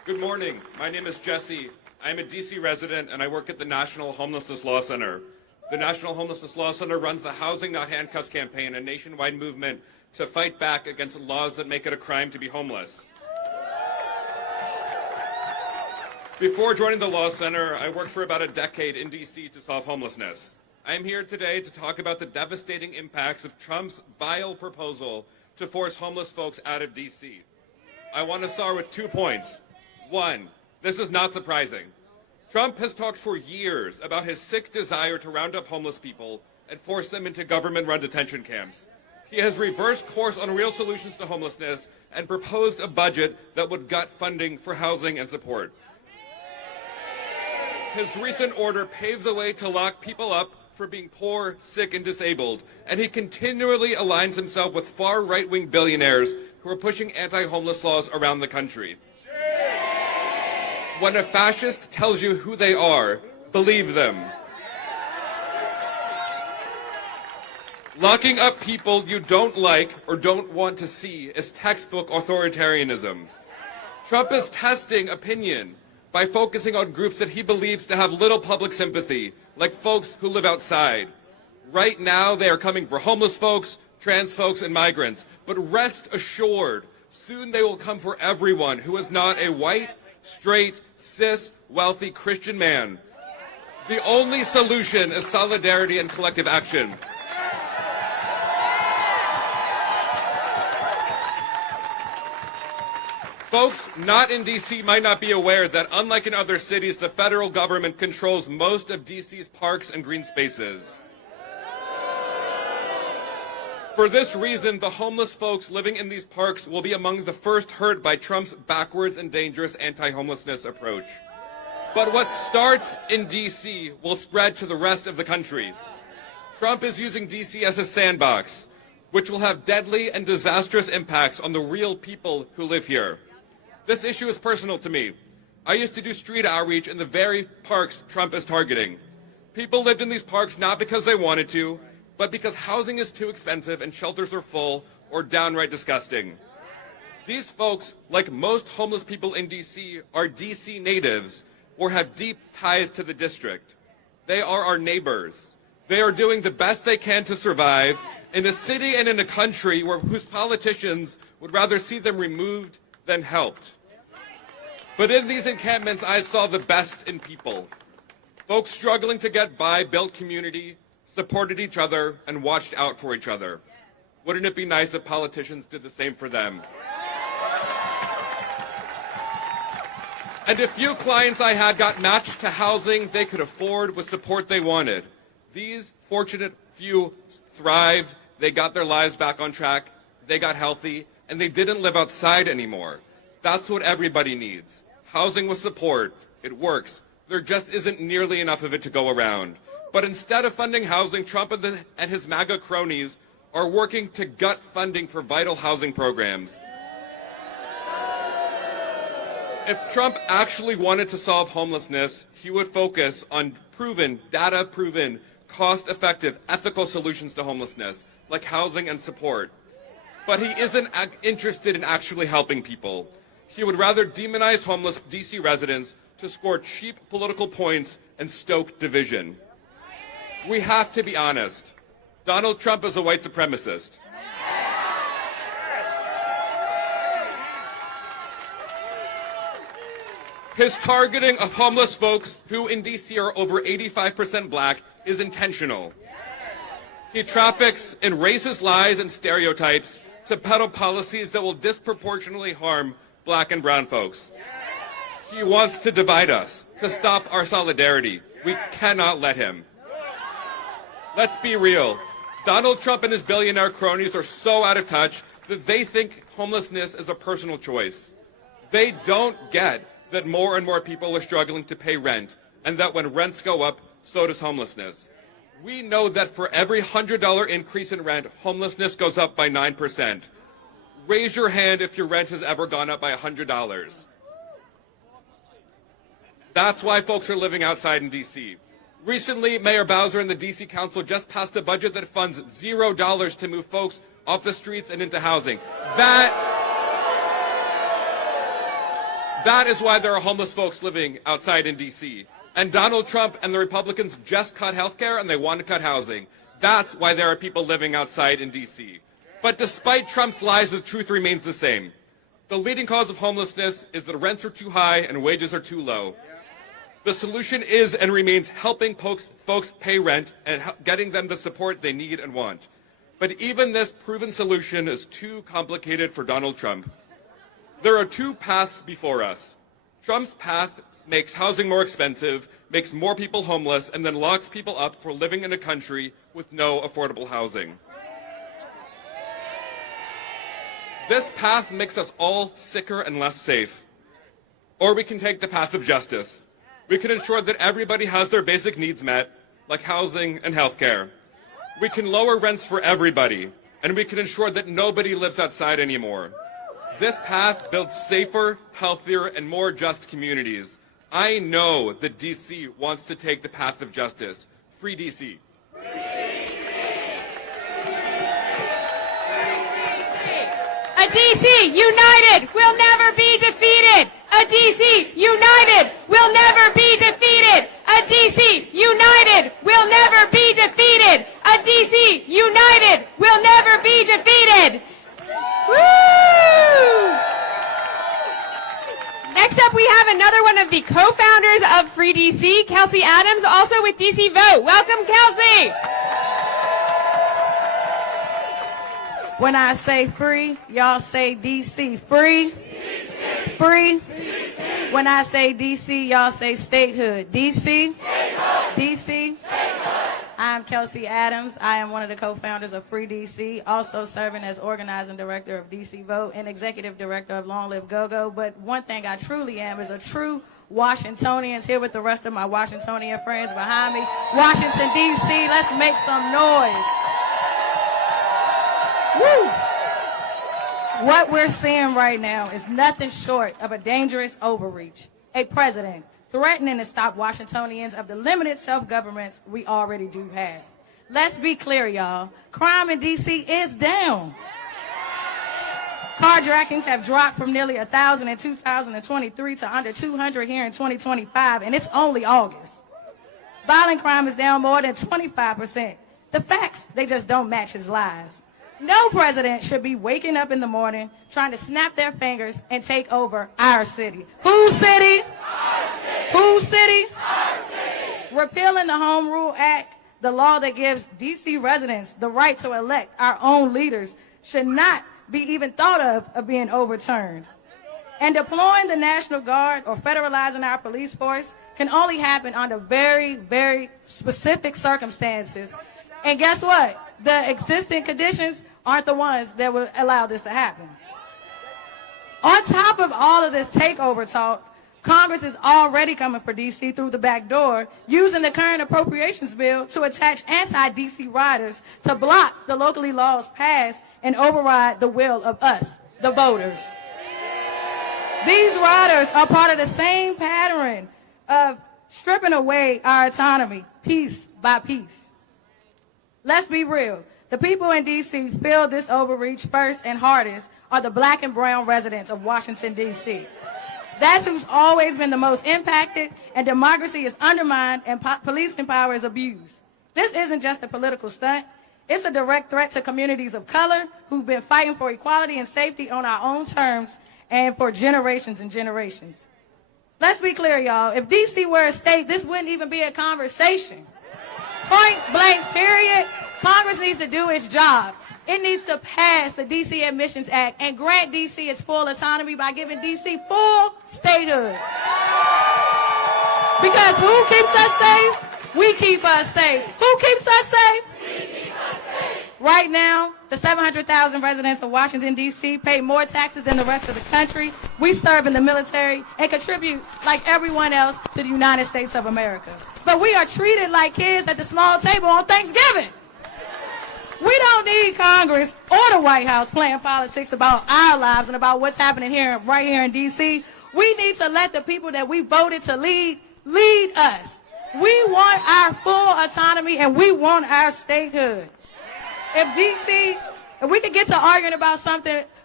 Good morning. My name is Jesse. I'm a DC resident and I work at the National Homelessness Law Center. The National Homelessness Law Center runs the Housing Not Handcuffs campaign, a nationwide movement to fight back against laws that make it a crime to be homeless. Before joining the Law Center, I worked for about a decade in DC to solve homelessness. I am here today to talk about the devastating impacts of Trump's vile proposal to force homeless folks out of DC. I want to start with 2 points. One, this is not surprising. Trump has talked for years about his sick desire to round up homeless people and force them into government-run detention camps. He has reversed course on real solutions to homelessness and proposed a budget that would gut funding for housing and support. His recent order paved the way to lock people up for being poor, sick, and disabled, and he continually aligns himself with far right-wing billionaires who are pushing anti-homeless laws around the country. When a fascist tells you who they are, believe them. Locking up people you don't like or don't want to see is textbook authoritarianism. Trump is testing opinion by focusing on groups that he believes to have little public sympathy, like folks who live outside. Right now, they are coming for homeless folks, trans folks, and migrants. But rest assured, soon they will come for everyone who is not a white, straight, cis, wealthy Christian man. The only solution is solidarity and collective action. Folks not in DC might not be aware that unlike in other cities, the federal government controls most of DC's parks and green spaces. For this reason, the homeless folks living in these parks will be among the first hurt by Trump's backwards and dangerous anti-homelessness approach. But what starts in DC will spread to the rest of the country. Trump is using DC as a sandbox, which will have deadly and disastrous impacts on the real people who live here. This issue is personal to me. I used to do street outreach in the very parks Trump is targeting. People lived in these parks not because they wanted to, but because housing is too expensive and shelters are full or downright disgusting. These folks, like most homeless people in DC, are DC natives or have deep ties to the district. They are our neighbors. They are doing the best they can to survive in a city and in a country whose politicians would rather see them removed than helped. But in these encampments, I saw the best in people. Folks struggling to get by built community, supported each other, and watched out for each other. Wouldn't it be nice if politicians did the same for them? And a few clients I had got matched to housing they could afford with support they wanted. These fortunate few thrived, they got their lives back on track, they got healthy, and they didn't live outside anymore. That's what everybody needs. Housing with support. It works. There just isn't nearly enough of it to go around. But instead of funding housing, Trump and his MAGA cronies are working to gut funding for vital housing programs. If Trump actually wanted to solve homelessness, he would focus on proven, data-proven, cost-effective, ethical solutions to homelessness, like housing and support. But he isn't interested in actually helping people. He would rather demonize homeless DC residents to score cheap political points and stoke division. We have to be honest. Donald Trump is a white supremacist. His targeting of homeless folks who in DC are over 85% black is intentional. He traffics in racist lies and stereotypes to peddle policies that will disproportionately harm black and brown folks. He wants to divide us, to stop our solidarity. We cannot let him. Let's be real. Donald Trump and his billionaire cronies are so out of touch that they think homelessness is a personal choice. They don't get that more and more people are struggling to pay rent, and that when rents go up, so does homelessness. We know that for every $100 increase in rent, homelessness goes up by 9%. Raise your hand if your rent has ever gone up by $100. That's why folks are living outside in D.C. Recently, Mayor Bowser and the D.C. Council just passed a budget that funds $0 to move folks off the streets and into housing. That is why there are homeless folks living outside in D.C. And Donald Trump and the Republicans just cut health care and they want to cut housing. That's why there are people living outside in D.C. But despite Trump's lies, the truth remains the same. The leading cause of homelessness is that rents are too high and wages are too low. The solution is and remains helping folks pay rent and getting them the support they need and want. But even this proven solution is too complicated for Donald Trump. There are two paths before us. Trump's path makes housing more expensive, makes more people homeless, and then locks people up for living in a country with no affordable housing. This path makes us all sicker and less safe. Or we can take the path of justice. We can ensure that everybody has their basic needs met, like housing and health care. We can lower rents for everybody, and we can ensure that nobody lives outside anymore. This path builds safer, healthier, and more just communities. I know that D.C. wants to take the path of justice. Free D.C. A D.C. united will never be defeated. A D.C. united will never be defeaed. A D.C. united will never be defeated. A D.C. united will never be defeated. Woo! Next up, we have another one of the co-founders of Free DC, Kelsey Adams, also with DC Vote. Welcome, Kelsey. When I say free, y'all say DC. Free? DC. Free? DC. When I say DC, y'all say statehood. DC? Statehood. DC? Statehood. I'm Kelsey Adams. I am one of the co-founders of Free DC, also serving as organizing director of DC Vote and executive director of Long Live Go-Go. But one thing I truly am is a true Washingtonian, here with the rest of my Washingtonian friends behind me. Washington, DC, let's make some noise. Woo! What we're seeing right now is nothing short of a dangerous overreach. A president threatening to stop Washingtonians of the limited self-governments we already do have. Let's be clear, y'all. Crime in D.C. is down. Carjackings have dropped from nearly 1,000 in 2023 to under 200 here in 2025, and it's only August. Violent crime is down more than 25%. The facts, they just don't match his lies. No president should be waking up in the morning trying to snap their fingers and take over our city. Whose city? Our city. Whose city? Our city. Repealing the Home Rule Act, the law that gives D.C. residents the right to elect our own leaders, should not be even thought of being overturned. And deploying the National Guard or federalizing our police force can only happen under very, very specific circumstances. And guess what? The existing conditions aren't the ones that will allow this to happen. On top of all of this takeover talk, Congress is already coming for D.C. through the back door, using the current appropriations bill to attach anti-D.C. riders to block the locally laws passed and override the will of us, the voters. These riders are part of the same pattern of stripping away our autonomy, piece by piece. Let's be real. The people in D.C. feel this overreach first and hardest are the black and brown residents of Washington, D.C. That's who's always been the most impacted, and democracy is undermined and policing power is abused. This isn't just a political stunt. It's a direct threat to communities of color who've been fighting for equality and safety on our own terms and for generations and generations. Let's be clear, y'all. If D.C. were a state, this wouldn't even be a conversation. Point blank, period. Congress needs to do its job. It needs to pass the D.C. Admissions Act and grant D.C. its full autonomy by giving D.C. full statehood. Because who keeps us safe? We keep us safe. Who keeps us safe? We keep us safe. Right now, the 700,000 residents of Washington, D.C. pay more taxes than the rest of the country. We serve in the military and contribute, like everyone else, to the United States of America. But we are treated like kids at the small table on Thanksgiving. We don't need Congress or the White House playing politics about our lives and about what's happening here, right here in D.C. We need to let the people that we voted to lead us. We want our full autonomy and we want our statehood. If we could get to arguing about something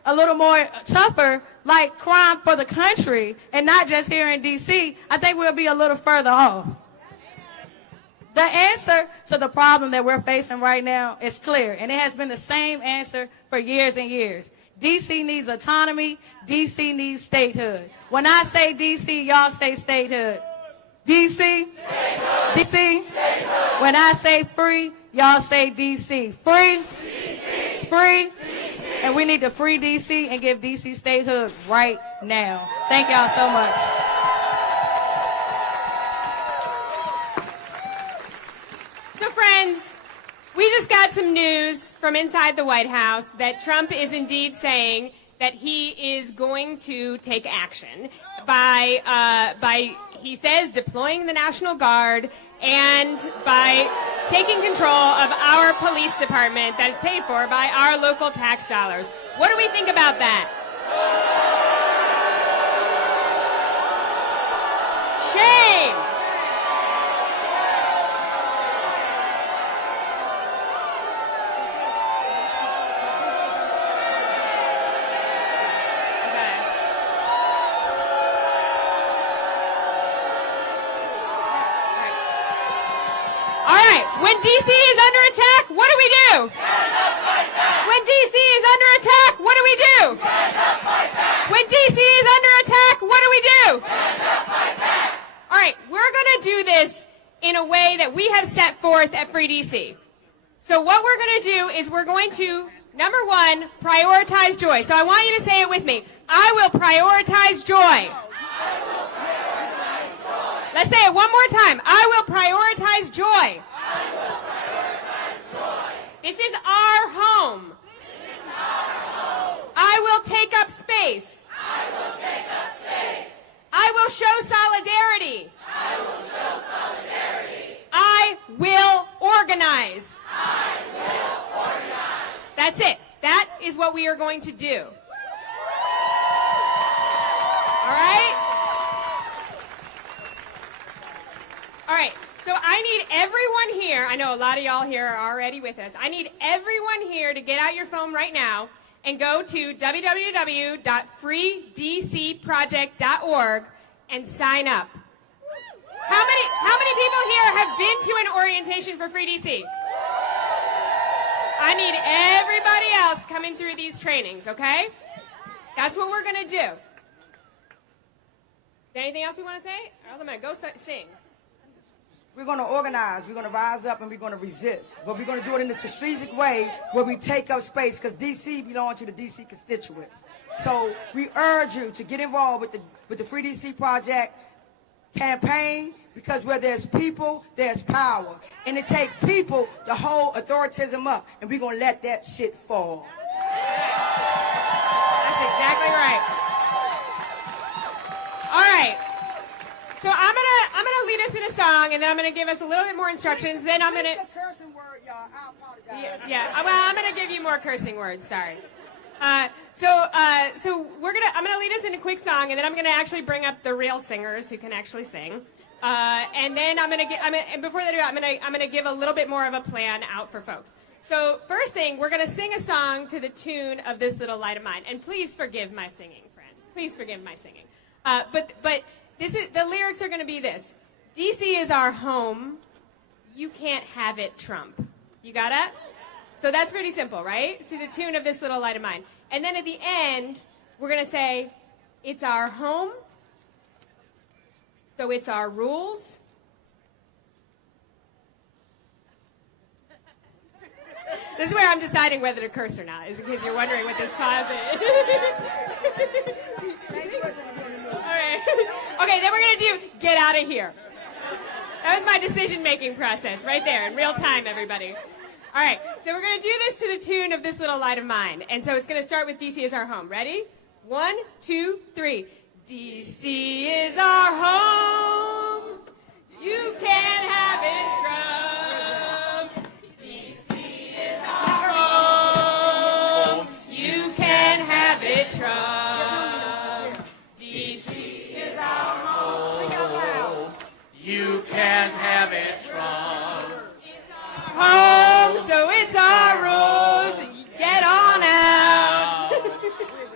a little more tougher, like crime for the country, and not just here in D.C., I think we'll be a little further off. The answer to the problem that we're facing right now is clear, and it has been the same answer for years and years. D.C. needs autonomy. D.C. needs statehood. When I say D.C., y'all say statehood. D.C.? Statehood. D.C.? Statehood. When I say free, y'all say D.C. Free? D.C. Free? D.C. And we need to free D.C. and give D.C. statehood right now. Thank y'all so much. So friends, we just got some news from inside the White House that Trump is indeed saying that he is going to take action by he says, deploying the National Guard and by taking control of our police department that is paid for by our local tax dollars. What do we think about that? Shame! When D.C. is under attack, what do we do? When D.C. is under attack, what do we do? When D.C. is under attack, what do we do? All right, we're going to do this in a way that we have set forth at Free D.C. So what we're going to do is we're going to, number one, prioritize joy. So I want you to say it with me. I will prioritize joy. Let's say it one more time. I will prioritize joy. This is our home. I will take up space. I will show solidarity. I will organize. That's it. That is what we are going to do. All right? All right. So I need everyone here, I know a lot of y'all here are already with us, I need everyone here to get out your phone right now and go to www.freedcproject.org and sign up. How many people here have been to an orientation for Free DC? I need everybody else coming through these trainings, okay? That's what we're going to do. Is there anything else we want to say? Or else I'm going to go sing. We're going to organize, we're going to rise up, and we're going to resist. But we're going to do it in a strategic way where we take up space, because D.C. belongs to the D.C. constituents. So we urge you to get involved with the Free D.C. Project campaign, because where there's people, there's power. And it takes people to hold authoritarianism up, and we're going to let that shit fall. That's exactly right. All right. So I'm gonna lead us in a song, and then I'm gonna give us a little bit more instructions. Then I'm gonna. The cursing word, y'all. I apologize. Yeah. Well, I'm gonna give you more cursing words. Sorry. So I'm gonna lead us in a quick song, and then I'm gonna actually bring up the real singers who can actually sing. And then and before they do, I'm gonna give a little bit more of a plan out for folks. So first thing, we're gonna sing a song to the tune of This Little Light of Mine, and please forgive my singing, friends. Please forgive my singing. But the lyrics are going to be this. D.C. is our home. You can't have it, Trump. You got it? So that's pretty simple, right? To the tune of This Little Light of Mine. And then at the end, we're going to say, it's our home, so it's our rules. This is where I'm deciding whether to curse or not, is in case you're wondering what this pause is. All right. Okay, then we're going to do Get Out of Here. That was my decision-making process right there in real time, everybody. All right, so we're going to do this to the tune of This Little Light of Mine. And so it's going to start with D.C. is our home. Ready? 1, 2, 3. D.C. is our home. You can't have it, Trump. D.C. is our home. You can't have it, Trump. D.C. is our home. You can't have it, Trump. Home, so it's our rules. Get on out.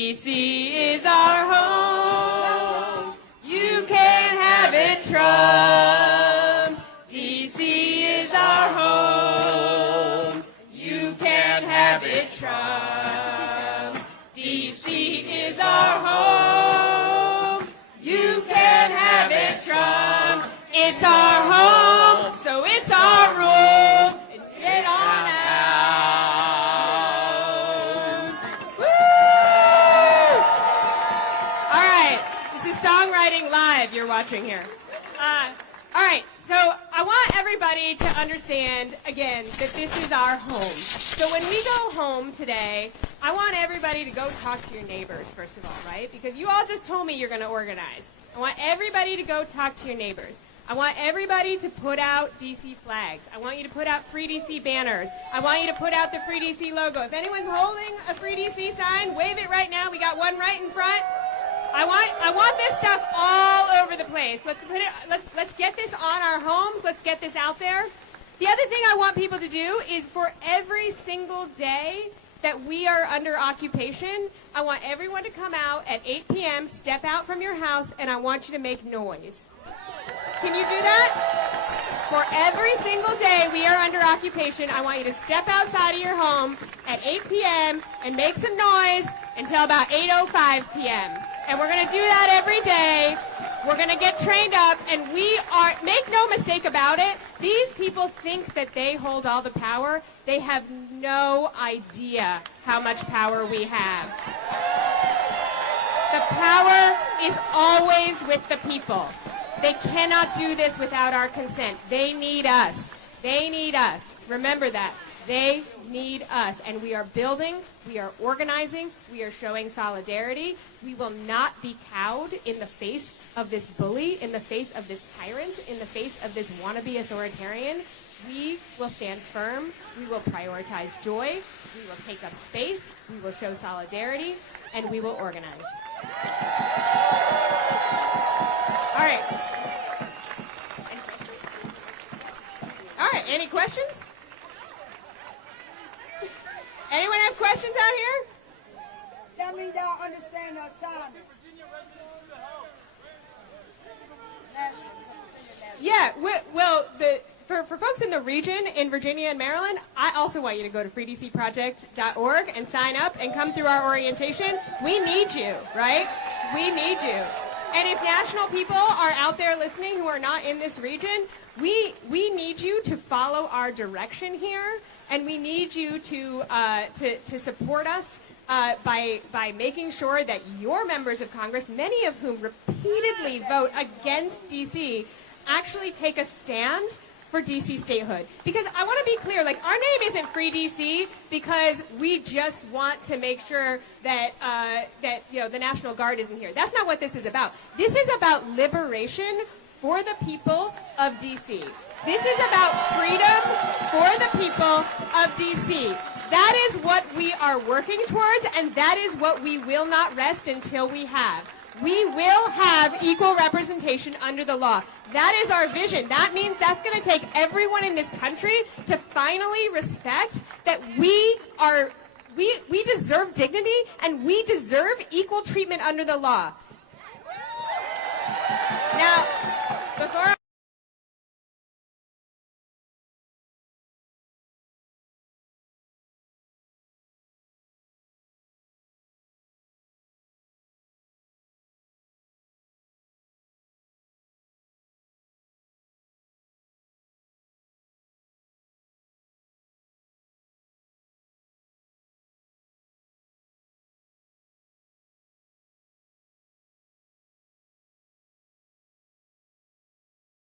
DC is our home. You can't have it, Trump. DC is our home. You can't have it, Trump. DC is our home. You can't have it, Trump. It's our home, so it's our rules. Get on out. Woo! All right, this is Songwriting Live you're watching here. All right, so I want everybody to understand, again, that this is our home. So when we go home today, I want everybody to go talk to your neighbors, first of all, right? Because you all just told me you're going to organize. I want everybody to go talk to your neighbors. I want everybody to put out DC flags. I want you to put out Free DC banners. I want you to put out the Free DC logo. If anyone's holding a Free DC sign, wave it right now. We got one right in front. I want this stuff all over the place. Let's get this on our homes. Let's get this out there. The other thing I want people to do is for every single day that we are under occupation, I want everyone to come out at 8 p.m., step out from your house, and I want you to make noise. Can you do that? For every single day we are under occupation, I want you to step outside of your home at 8 p.m. and make some noise until about 8:05 p.m. And we're going to do that every day. We're going to get trained up, and make no mistake about it, these people think that they hold all the power. They have no idea how much power we have. The power is always with the people. They cannot do this without our consent. They need us. They need us. Remember that. They need us. And we are building, we are organizing, we are showing solidarity. We will not be cowed in the face of this bully, in the face of this tyrant, in the face of this wannabe authoritarian. We will stand firm. We will prioritize joy. We will take up space. We will show solidarity. And we will organize. All right. All right, any questions? Anyone have questions out here? That means y'all understand the assignment. Yeah, for folks in the region, in Virginia and Maryland, I also want you to go to freedcproject.org and sign up and come through our orientation. We need you, right? We need you. And if national people are out there listening who are not in this region, we need you to follow our direction here, and we need you to support us by making sure that your members of Congress, many of whom repeatedly vote against D.C., actually take a stand for D.C. statehood. Because I want to be clear, like, our name isn't Free D.C. because we just want to make sure that the National Guard isn't here. That's not what this is about. This is about liberation for the people of D.C. This is about freedom for the people of D.C. That is what we are working towards, and that is what we will not rest until we have. We will have equal representation under the law. That is our vision. That means that's going to take everyone in this country to finally respect that we deserve dignity and we deserve equal treatment under the law. Now, before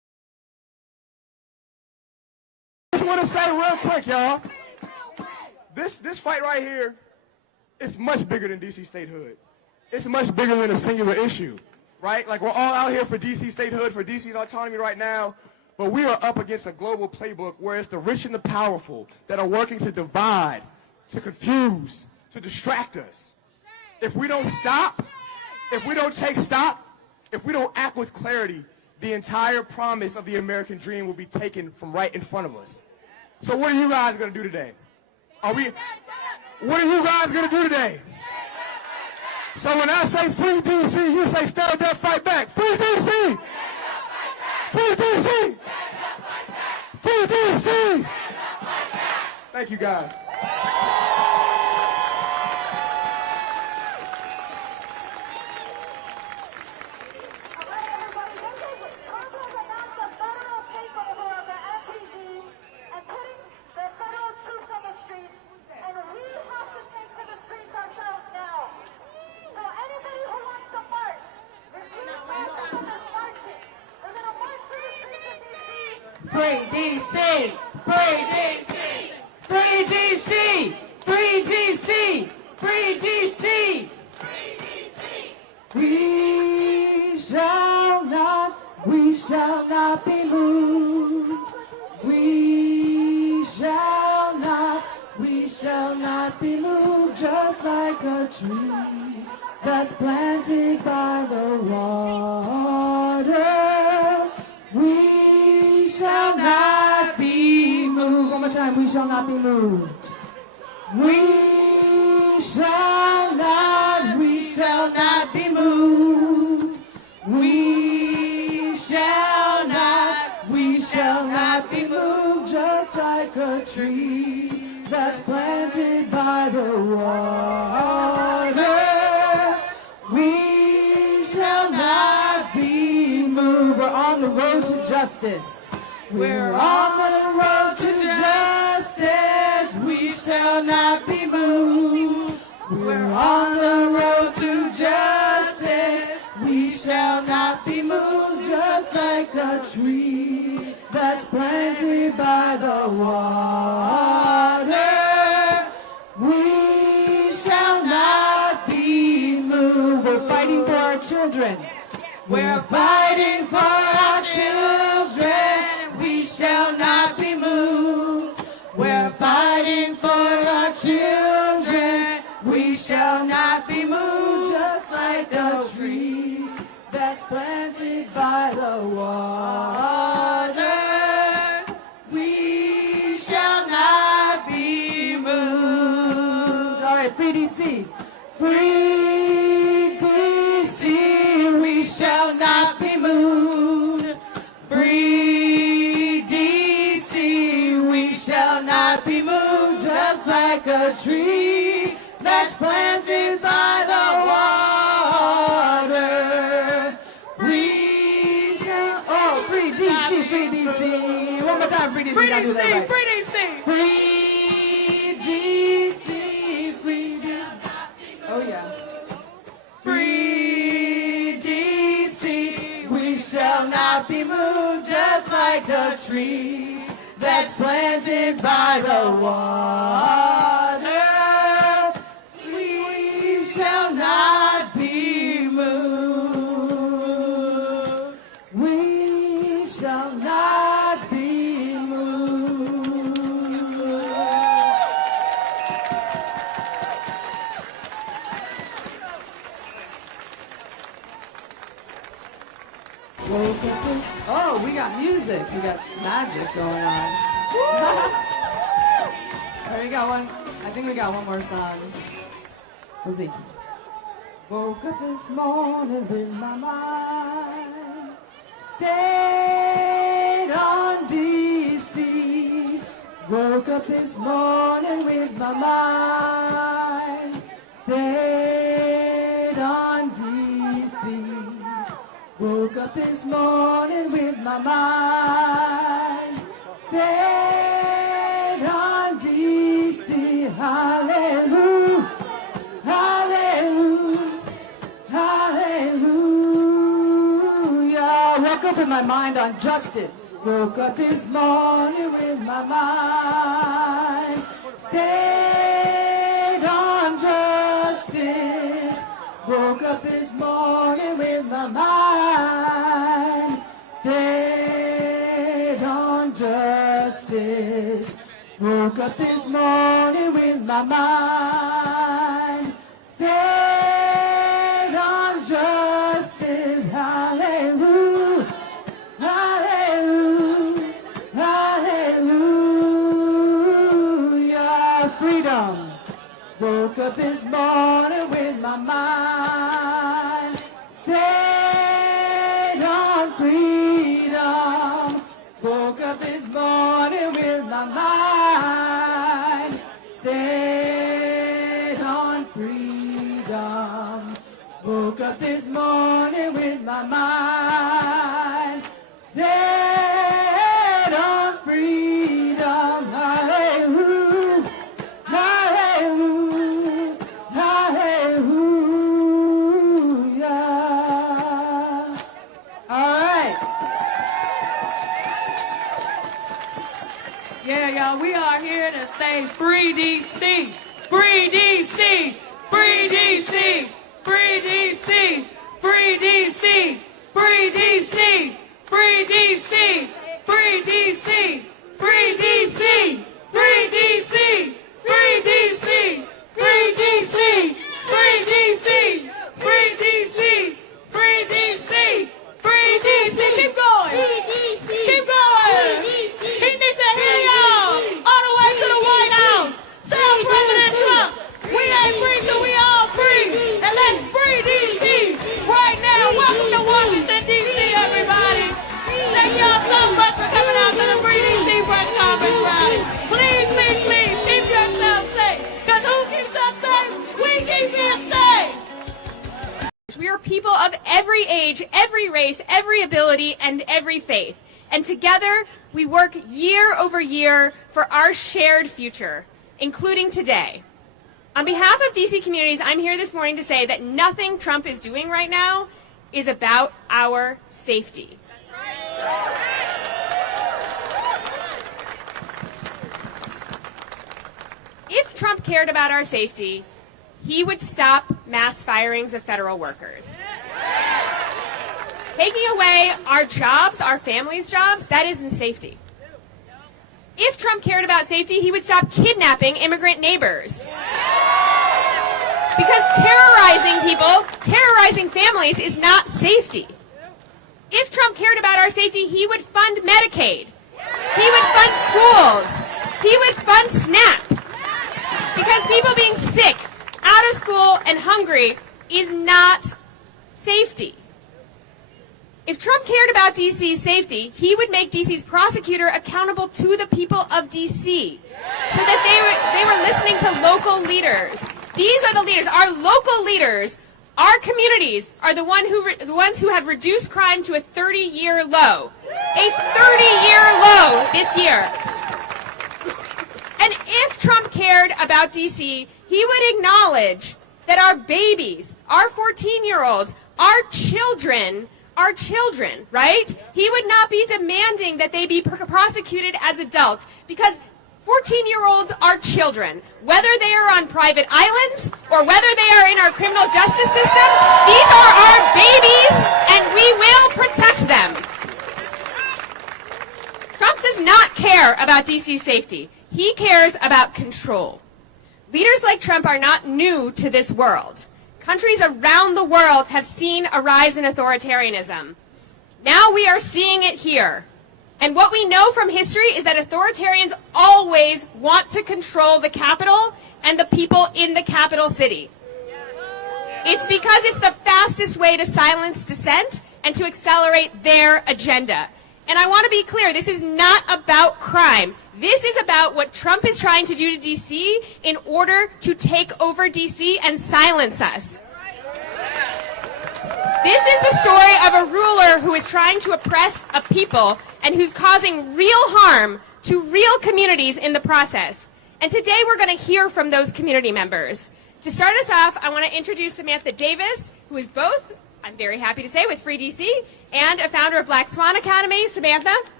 want to say real quick, y'all. This fight right here is much bigger than DC statehood. It's much bigger than a singular issue, right? Like, we're all out here for DC statehood, for DC's autonomy right now, but we are up against a global playbook where it's the rich and the powerful that are working to divide, to confuse, to distract us. If we don't stop, if we don't take stock, if we don't act with clarity, the entire promise of the American dream will be taken from right in front of us. So what are you guys going to do today? What are you guys going to do today? So when I say free DC, you say stand up, fight back. Free DC! Free DC! Free DC! Thank you, guys. Free DC! Free DC! Free DC! Free DC! Free DC! We shall not be moved. We shall not be moved, just like a tree that's planted by the water. We shall not be moved. One more time. We shall not be moved. We shall not be moved. We shall not be moved, just like a tree that's planted by the water. We shall not be moved. We're on the road to justice. We're on the road to justice. We shall not be moved. We're on the road to justice. We shall not be moved, just like a tree that's planted by the water. We shall not be moved. We're fighting for our children. We're fighting for our children. We shall not be moved. We're fighting for our children. We shall not be moved, just like a tree that's planted by the water. We shall not be moved. All right, free DC. Free DC. We shall not be moved. Free DC. We shall not be moved, just like a tree that's planted by the water. We shall... Oh, free DC, free DC. One more time, free DC. Free Gotta do that DC, right. free DC. Free DC, free DC. Oh, yeah. Free DC. We shall not be moved, just like a tree that's planted by the water. We shall not be moved. We shall not be moved. Oh, we got music. We got magic going on. Alright, we got one. I think we got one more song. We'll see. Woke up this morning with my mind stayed on DC. Woke up this morning with my mind stayed on DC. Woke up this morning with my mind stayed on DC. Hallelujah, hallelujah, hallelujah. Woke up with my mind on justice. Woke up this morning with my mind stayed on justice. Woke up this morning with my mind stayed on justice. Woke up this morning with my mind stayed on justice. Hallelujah, hallelujah, hallelujah. Freedom. Woke up this morning with my mind stayed on freedom. Woke up this morning with my mind stayed on freedom. Woke up this morning with my mind stayed on freedom. Hallelujah, hallelujah, hallelujah. All right. Yeah, y'all, we are here to say free DC, free DC, free DC, free DC, free DC, free DC, free DC, free DC, free DC, free DC, free DC, free DC, free DC, free DC, free DC, free DC. Keep going. Keep going. He needs to hear y'all all the way to the White House. Tell President Trump, we ain't free till we all free. And let's free DC right now. Welcome to Washington, D.C., everybody. Thank y'all so much for coming out to the Free DC press conference rally. Please, please, please, keep yourselves safe. Because who keeps us safe? We keep you safe. We are people of every age, every race, every ability, and every faith. And together, we work year over year for our shared future, including today. On behalf of DC communities, I'm here this morning to say that nothing Trump is doing right now is about our safety. If Trump cared about our safety, he would stop mass firings of federal workers. Taking away our jobs, our families' jobs, that isn't safety. If Trump cared about safety, he would stop kidnapping immigrant neighbors. Because terrorizing people, terrorizing families is not safety. If Trump cared about our safety, he would fund Medicaid. He would fund schools. He would fund SNAP. Because people being sick, out of school, and hungry is not safety. If Trump cared about DC's safety, he would make DC's prosecutor accountable to the people of DC so that they were listening to local leaders. These are the leaders, our local leaders. Our communities are the ones who have reduced crime to a 30-year low. A 30-year low this year. And if Trump cared about DC, he would acknowledge that our babies, our 14-year-olds, our children, right? He would not be demanding that they be prosecuted as adults because 14-year-olds are children. Whether they are on private islands or whether they are in our criminal justice system, these are our babies and we will protect them. Trump does not care about DC's safety. He cares about control. Leaders like Trump are not new to this world. Countries around the world have seen a rise in authoritarianism. Now we are seeing it here. And what we know from history is that authoritarians always want to control the capital and the people in the capital city. It's because it's the fastest way to silence dissent and to accelerate their agenda. And I want to be clear, this is not about crime. This is about what Trump is trying to do to D.C. in order to take over D.C. and silence us. This is the story of a ruler who is trying to oppress a people and who's causing real harm to real communities in the process. And today we're going to hear from those community members. To start us off, I want to introduce Samantha Davis, who is both, I'm very happy to say, with Free DC and a founder of Black Swan Academy. Samantha.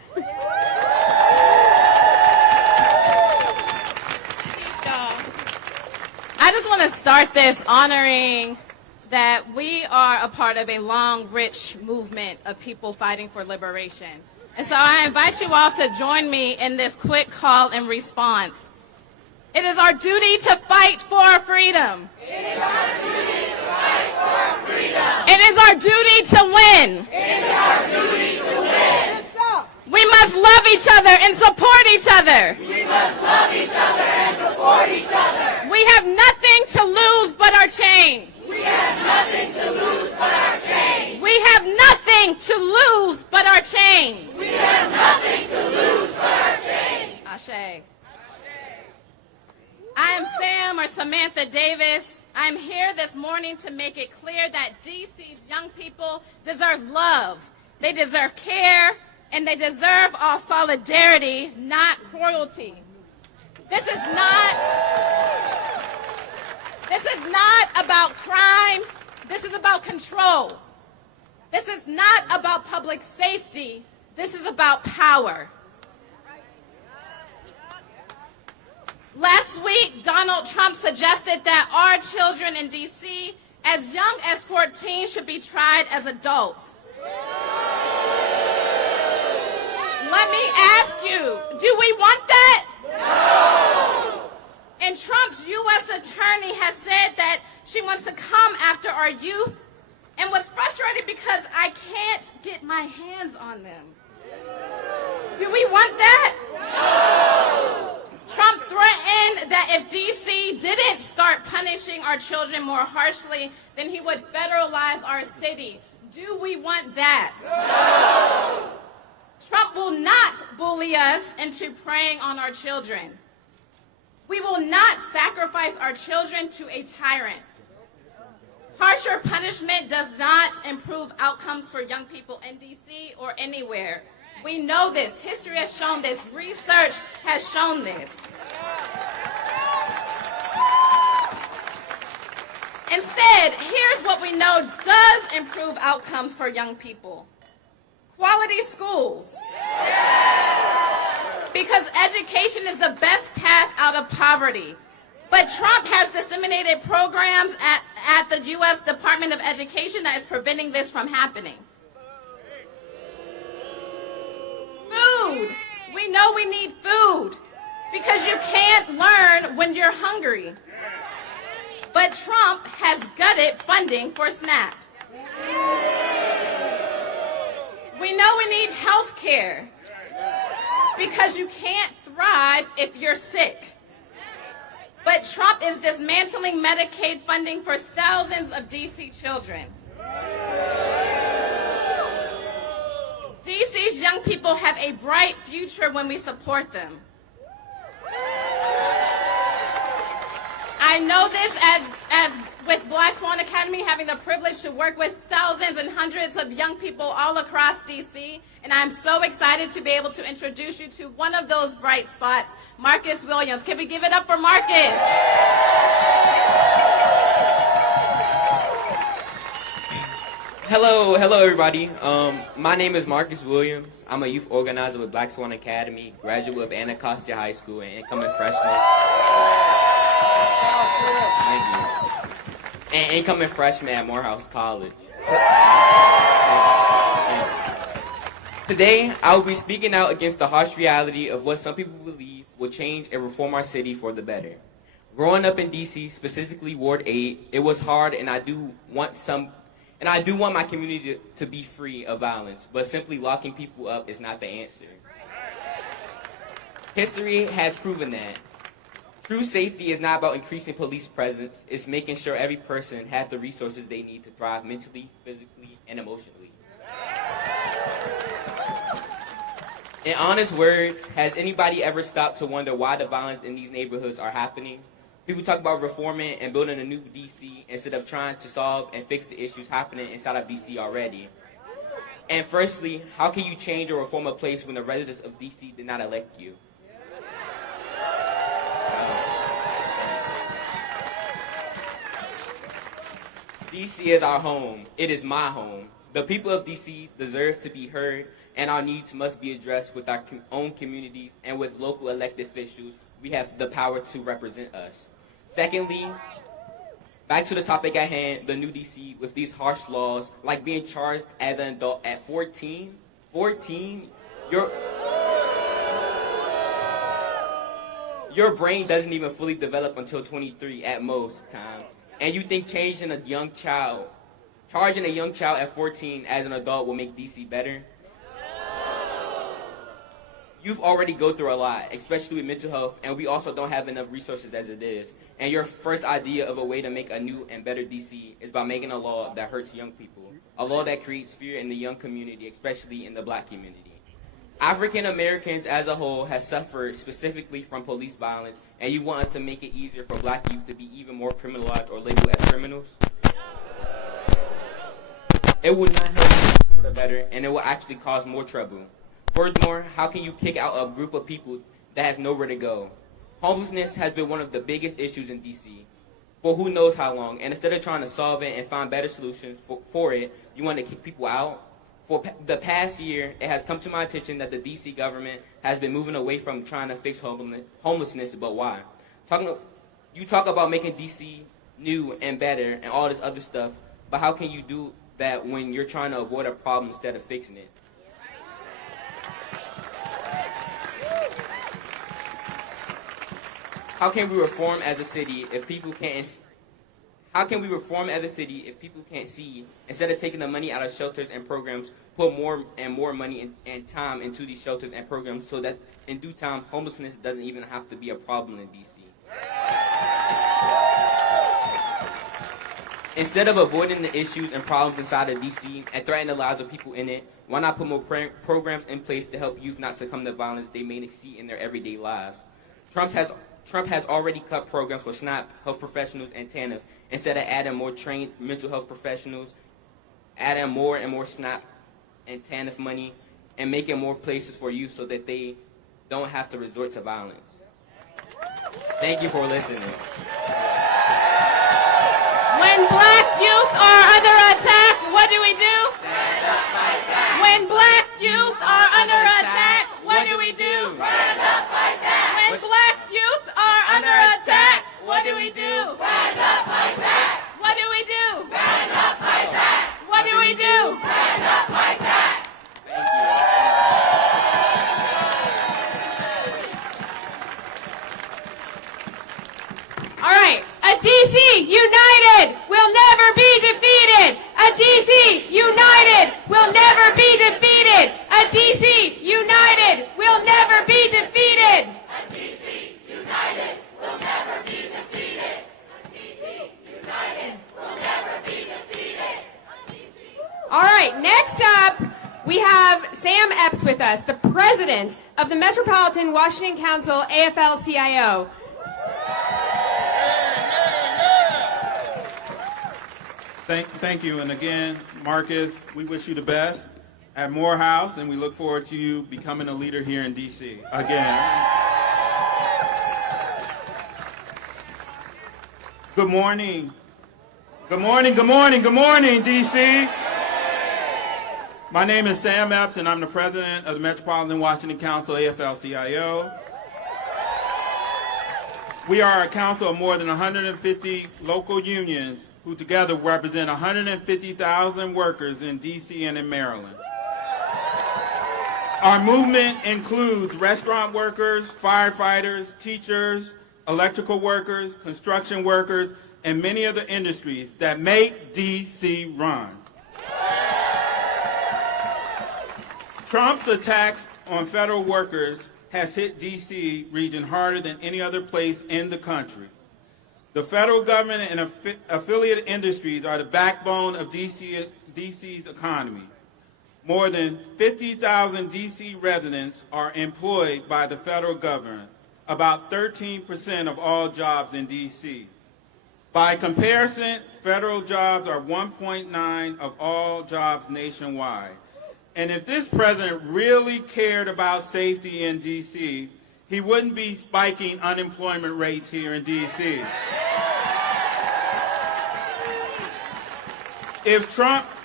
I just want to start this honoring that we are a part of a long, rich movement of people fighting for liberation. And so I invite you all to join me in this quick call and response. It is our duty to fight for our freedom. It is our duty to fight for our freedom. It is our duty to win. It is our duty to win. We must love each other and support each other. We must love each other and support each other. We have nothing to lose but our chains. We have nothing to lose but our chains. We have nothing to lose but our chains. We have nothing to lose but our chains. Ashe. I am Sam or Samantha Davis. I'm here this morning to make it clear that DC's young people deserve love. They deserve care, and they deserve our solidarity, not cruelty. This is not about crime. This is about control. This is not about public safety. This is about power. Last week, Donald Trump suggested that our children in D.C. as young as 14 should be tried as adults. Let me ask you, do we want that? No! And Trump's U.S. attorney has said that she wants to come after our youth and was frustrated because I can't get my hands on them. Do we want that? No! Trump threatened that if D.C. didn't start punishing our children more harshly, then he would federalize our city. Do we want that? No! Trump will not bully us into preying on our children. We will not sacrifice our children to a tyrant. Harsher punishment does not improve outcomes for young people in D.C. or anywhere. We know this. History has shown this. Research has shown this. Instead, here's what we know does improve outcomes for young people. Quality schools. Because education is the best path out of poverty. But Trump has disseminated programs at the U.S. Department of Education that is preventing this from happening. Food. We know we need food because you can't learn when you're hungry. But Trump has gutted funding for SNAP. We know we need health care because you can't thrive if you're sick. But Trump is dismantling Medicaid funding for thousands of D.C. children. D.C.'s young people have a bright future when we support them. I know this as with Black Swan Academy, having the privilege to work with thousands and hundreds of young people all across D.C., and I'm so excited to be able to introduce you to one of those bright spots, Marcus Williams. Can we give it up for Marcus? Hello everybody. My name is Marcus Williams. I'm a youth organizer with Black Swan Academy, graduate of Anacostia High School, and incoming freshman. Thank you. And incoming freshman at Morehouse College. Today, I will be speaking out against the harsh reality of what some people believe will change and reform our city for the better. Growing up in D.C., specifically Ward 8, it was hard, and I do want my community to be free of violence, but simply locking people up is not the answer. History has proven that. True safety is not about increasing police presence, it's making sure every person has the resources they need to thrive mentally, physically, and emotionally. In honest words, has anybody ever stopped to wonder why the violence in these neighborhoods are happening? People talk about reforming and building a new D.C. instead of trying to solve and fix the issues happening inside of D.C. already. And firstly, how can you change or reform a place when the residents of D.C. did not elect you? D.C. is our home. It is my home. The people of DC deserve to be heard, and our needs must be addressed with our own communities and with local elected officials. We have the power to represent us. Secondly, back to the topic at hand, the new DC with these harsh laws, like being charged as an adult at 14. 14? Your brain doesn't even fully develop until 23 at most times. And you think charging a young child at 14 as an adult will make DC better? Youth already go through a lot, especially with mental health, and we also don't have enough resources as it is. And your first idea of a way to make a new and better DC is by making a law that hurts young people, a law that creates fear in the young community, especially in the black community. African Americans as a whole have suffered specifically from police violence, and you want us to make it easier for black youth to be even more criminalized or labeled as criminals? It will not help you for the better, and it will actually cause more trouble. Furthermore, how can you kick out a group of people that has nowhere to go? Homelessness has been one of the biggest issues in DC for who knows how long, and instead of trying to solve it and find better solutions for it, you want to kick people out? For the past year, it has come to my attention that the DC government has been moving away from trying to fix homelessness, but why? You talk about making DC new and better and all this other stuff, but how can you do that when you're trying to avoid a problem instead of fixing it? How can we reform as a city if people can't? How can we reform as a city if people can't see? Instead of taking the money out of shelters and programs, put more and more money and time into these shelters and programs so that in due time, homelessness doesn't even have to be a problem in DC. Instead of avoiding the issues and problems inside of DC and threatening the lives of people in it, why not put more programs in place to help youth not succumb to violence they may see in their everyday lives? Trump has already cut programs for SNAP, health professionals, and TANF. Instead of adding more trained mental health professionals, adding more and more SNAP and TANF money, and making more places for youth so that they don't have to resort to violence. Thank you for listening. When black youth are under attack, what do we do? Stand up, fight back. When black youth are under attack, what do we do? Stand up, fight back. When black youth are under attack, what do we do? Stand up, fight back. What do we do? Stand up, fight back. What do we do? Stand up, fight back. All right, a DC united will never be defeated. A DC united will never be defeated. A DC united will never be defeated. A DC united will never be defeated. A DC united will never be defeated. All right, next up, we have Sam Epps with us, the president of the Metropolitan Washington Council AFL-CIO. Thank you, and again, Marcus, we wish you the best at Morehouse, and we look forward to you becoming a leader here in D.C. again. Good morning. Good morning, good morning, good morning, D.C. My name is Sam Epps, and I'm the president of the Metropolitan Washington Council AFL-CIO. We are a council of more than 150 local unions who together represent 150,000 workers in D.C. and in Maryland. Our movement includes restaurant workers, firefighters, teachers, electrical workers, construction workers, and many other industries that make D.C. run. Trump's attacks on federal workers has hit D.C. region harder than any other place in the country. The federal government and affiliate industries are the backbone of D.C.'s economy. More than 50,000 D.C. residents are employed by the federal government, about 13% of all jobs in D.C. By comparison, federal jobs are 1.9% of all jobs nationwide. And if this president really cared about safety in D.C., he wouldn't be spiking unemployment rates here in D.C. If Trump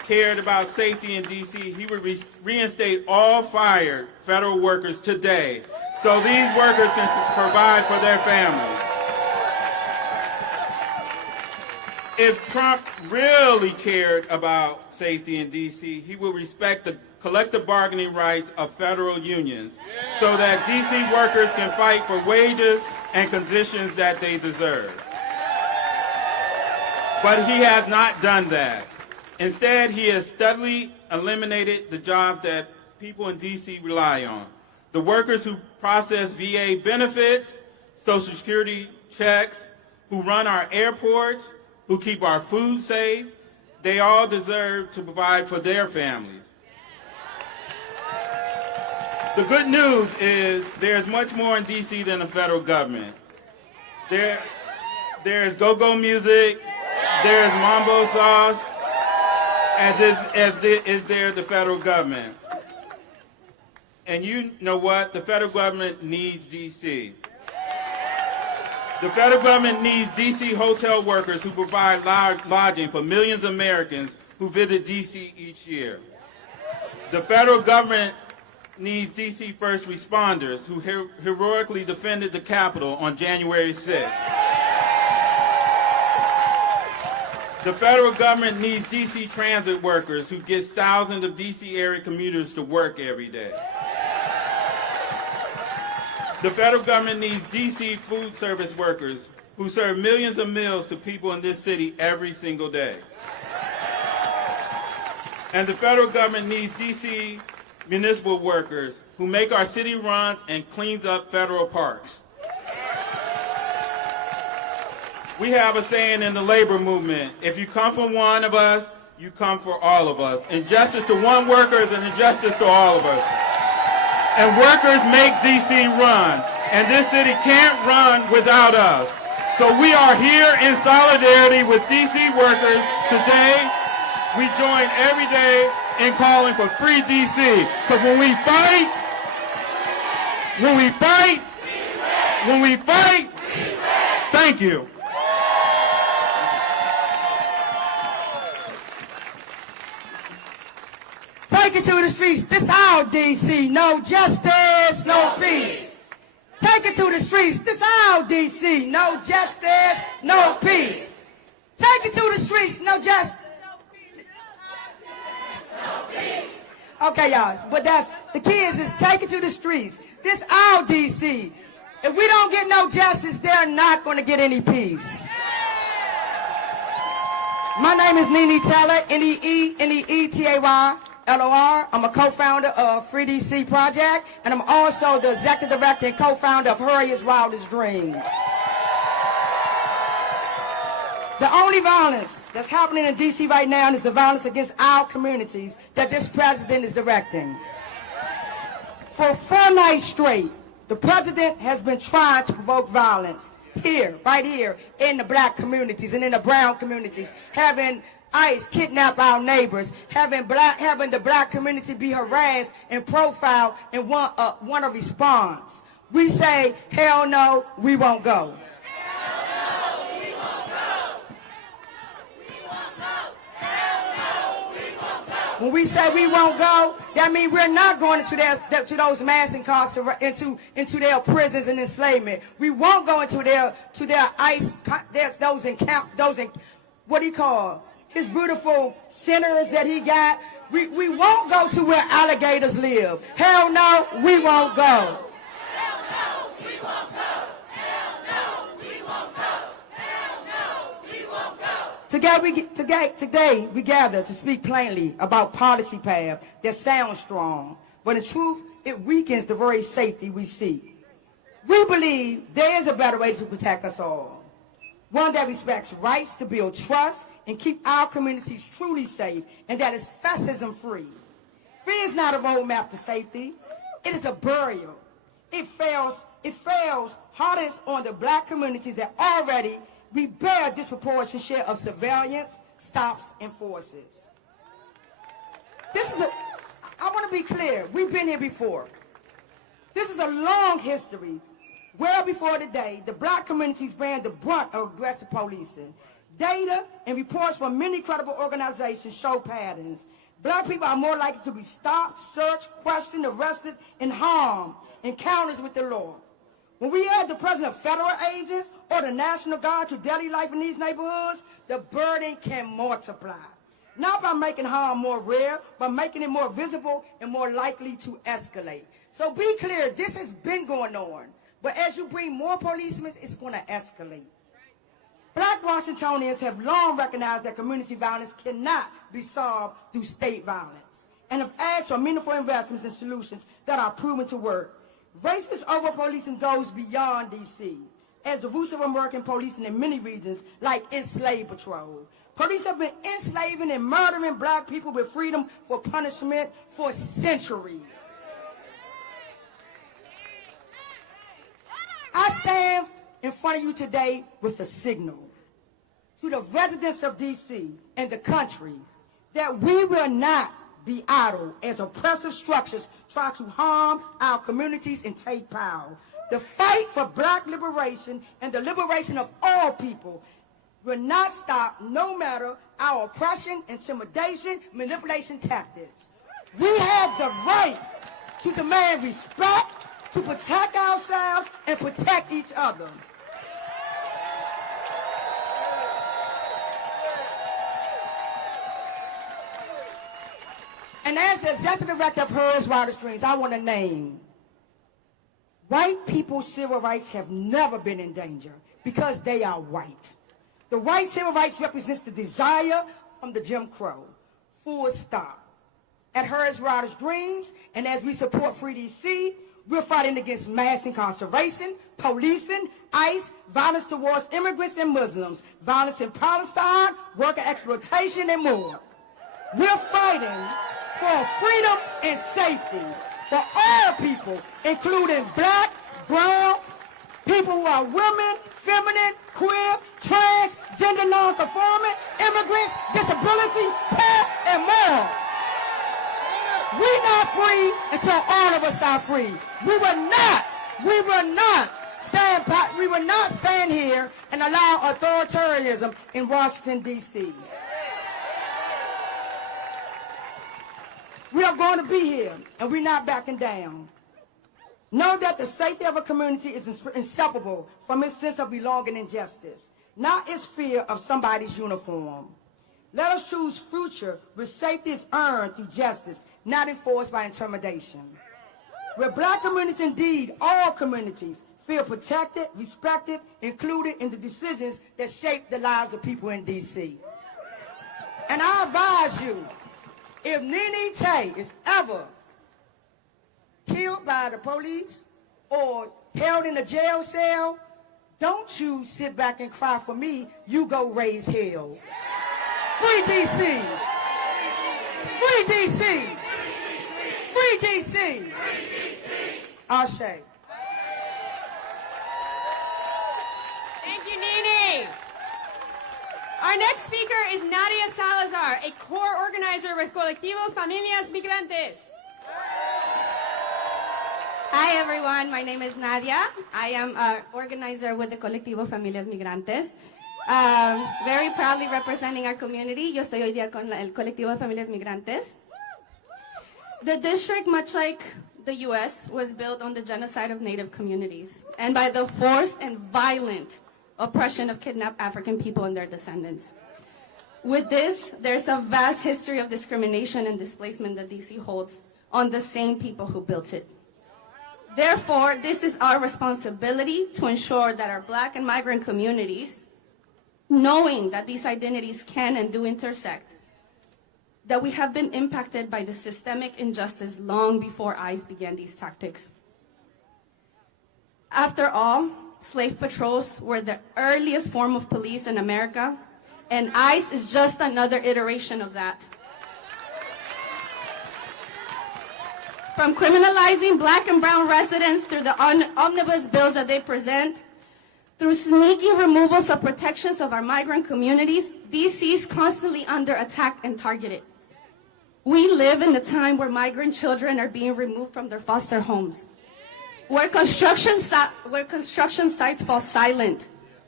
cared about safety in D.C., he would reinstate all fired federal workers today so these workers can provide for their families. If Trump really cared about safety in D.C., he would respect the collective bargaining rights of federal unions so that D.C. workers can fight for wages and conditions that they deserve. But he has not done that. Instead, he has steadily eliminated the jobs that people in D.C. rely on. The workers who process VA benefits, Social Security checks, who run our airports, who keep our food safe, they all deserve to provide for their families. The good news is there's much more in D.C. than the federal government. There's go-go music, there's mambo sauce, as is there the federal government. And you know what? The federal government needs D.C. The federal government needs D.C. hotel workers who provide lodging for millions of Americans who visit D.C. each year. The federal government needs D.C. first responders who heroically defended the Capitol on January 6th. The federal government needs D.C. transit workers who get thousands of D.C. area commuters to work every day. The federal government needs D.C. food service workers who serve millions of meals to people in this city every single day. And the federal government needs D.C. municipal workers who make our city runs and cleans up federal parks. We have a saying in the labor movement, if you come for one of us, you come for all of us. Injustice to one worker is an injustice to all of us. And workers make D.C. run, and this city can't run without us. So we are here in solidarity with D.C. workers today. We join every day in calling for free D.C. Because when we fight, thank you. Take it to the streets. This our D.C. No justice, no peace. Take it to the streets. This our D.C. No justice, no peace. Take it to the streets. No justice. Okay, y'all. But that's the kids is take it to the streets. This our D.C. If we don't get no justice, they're not going to get any peace. My name is Nene Taylor, Neetay. LOR. I'm a co-founder of Free DC Project, and I'm also the executive director and co-founder of Harriet's Wildest Dreams. The only violence that's happening in DC right now is the violence against our communities that this president is directing. For 4 nights straight, the president has been trying to provoke violence here, right here, in the black communities and in the brown communities, having ICE kidnap our neighbors, having the black community be harassed and profiled and want a response. We say, hell no, we won't go. Hell no, we won't go. We won't go. Hell no, we won't go. When we say we won't go, that means we're not going into those mass incarcerations, into their prisons and enslavement. We won't go into their ICE, what do you call? His beautiful centers that he got. We won't go to where alligators live. Hell no, we won't go. Hell no, we won't go. Hell no, we won't go. Hell no, we won't go. Today we gather to speak plainly about policy path that sounds strong, but in truth, it weakens the very safety we seek. We believe there is a better way to protect us all. One that respects rights to build trust and keep our communities truly safe, and that is fascism-free. Fear is not a roadmap to safety. It is a burial. It fails hardest on the black communities that already we bear a disproportionate share of surveillance, stops, and forces. I want to be clear. We've been here before. This is a long history. Well before today, the black communities bear the brunt of aggressive policing. Data and reports from many credible organizations show patterns. Black people are more likely to be stopped, searched, questioned, arrested, and harmed in encounters with the law. When we add the presence of federal agents or the National Guard to daily life in these neighborhoods, the burden can multiply. Not by making harm more rare, but making it more visible and more likely to escalate. So be clear, this has been going on. But as you bring more policemen, it's going to escalate. Black Washingtonians have long recognized that community violence cannot be solved through state violence and have asked for meaningful investments and solutions that are proven to work. Racist over-policing goes beyond D.C. as the roots of American policing in many regions, like enslaved patrols. Police have been enslaving and murdering black people with freedom for punishment for centuries. I stand in front of you today with a signal to the residents of D.C. and the country that we will not be idle as oppressive structures try to harm our communities and take power. The fight for black liberation and the liberation of all people will not stop no matter our oppression, intimidation, manipulation tactics. We have the right to demand respect, to protect ourselves and protect each other. And as the executive director of Hers Wildest Dreams, I want to name, white people's civil rights have never been in danger because they are white. The white civil rights represents the desire from the Jim Crow, full stop. At Hers Wildest Dreams, and as we support Free DC, we're fighting against mass incarceration, policing, ICE, violence towards immigrants and Muslims, violence in Palestine, worker exploitation, and more. We're fighting for freedom and safety for all people, including black, brown, people who are women, feminine, queer, trans, gender non-conforming, immigrants, disability, poor, and more. We're not free until all of us are free. We will not stand here and allow authoritarianism in Washington, D.C. We are going to be here, and we're not backing down. Know that the safety of a community is inseparable from its sense of belonging and justice, not its fear of somebody's uniform. Let us choose future where safety is earned through justice, not enforced by intimidation. Where black communities, indeed all communities, feel protected, respected, included in the decisions that shape the lives of people in D.C. And I advise you, if Nene Tay is ever killed by the police or held in a jail cell, don't you sit back and cry for me, you go raise hell. Free D.C. Free D.C. Free D.C. Ashe. Thank you, Nene. Our next speaker is Nadia Salazar, a core organizer with Colectivo Familias Migrantes. Hi everyone, my name is Nadia. I am an organizer with the Colectivo Familias Migrantes. Very proudly representing our community. Yo estoy hoy día con el Colectivo Familias Migrantes. The district, much like the U.S., was built on the genocide of Native communities and by the forced and violent oppression of kidnapped African people and their descendants. With this, there's a vast history of discrimination and displacement that D.C. holds on the same people who built it. Therefore, this is our responsibility to ensure that our Black and migrant communities, knowing that these identities can and do intersect, that we have been impacted by the systemic injustice long before ICE began these tactics. After all, slave patrols were the earliest form of police in America, and ICE is just another iteration of that. From criminalizing Black and brown residents through the omnibus bills that they present, through sneaky removals of protections of our migrant communities, D.C. is constantly under attack and targeted. We live in a time where migrant children are being removed from their foster homes, where construction sites fall silent,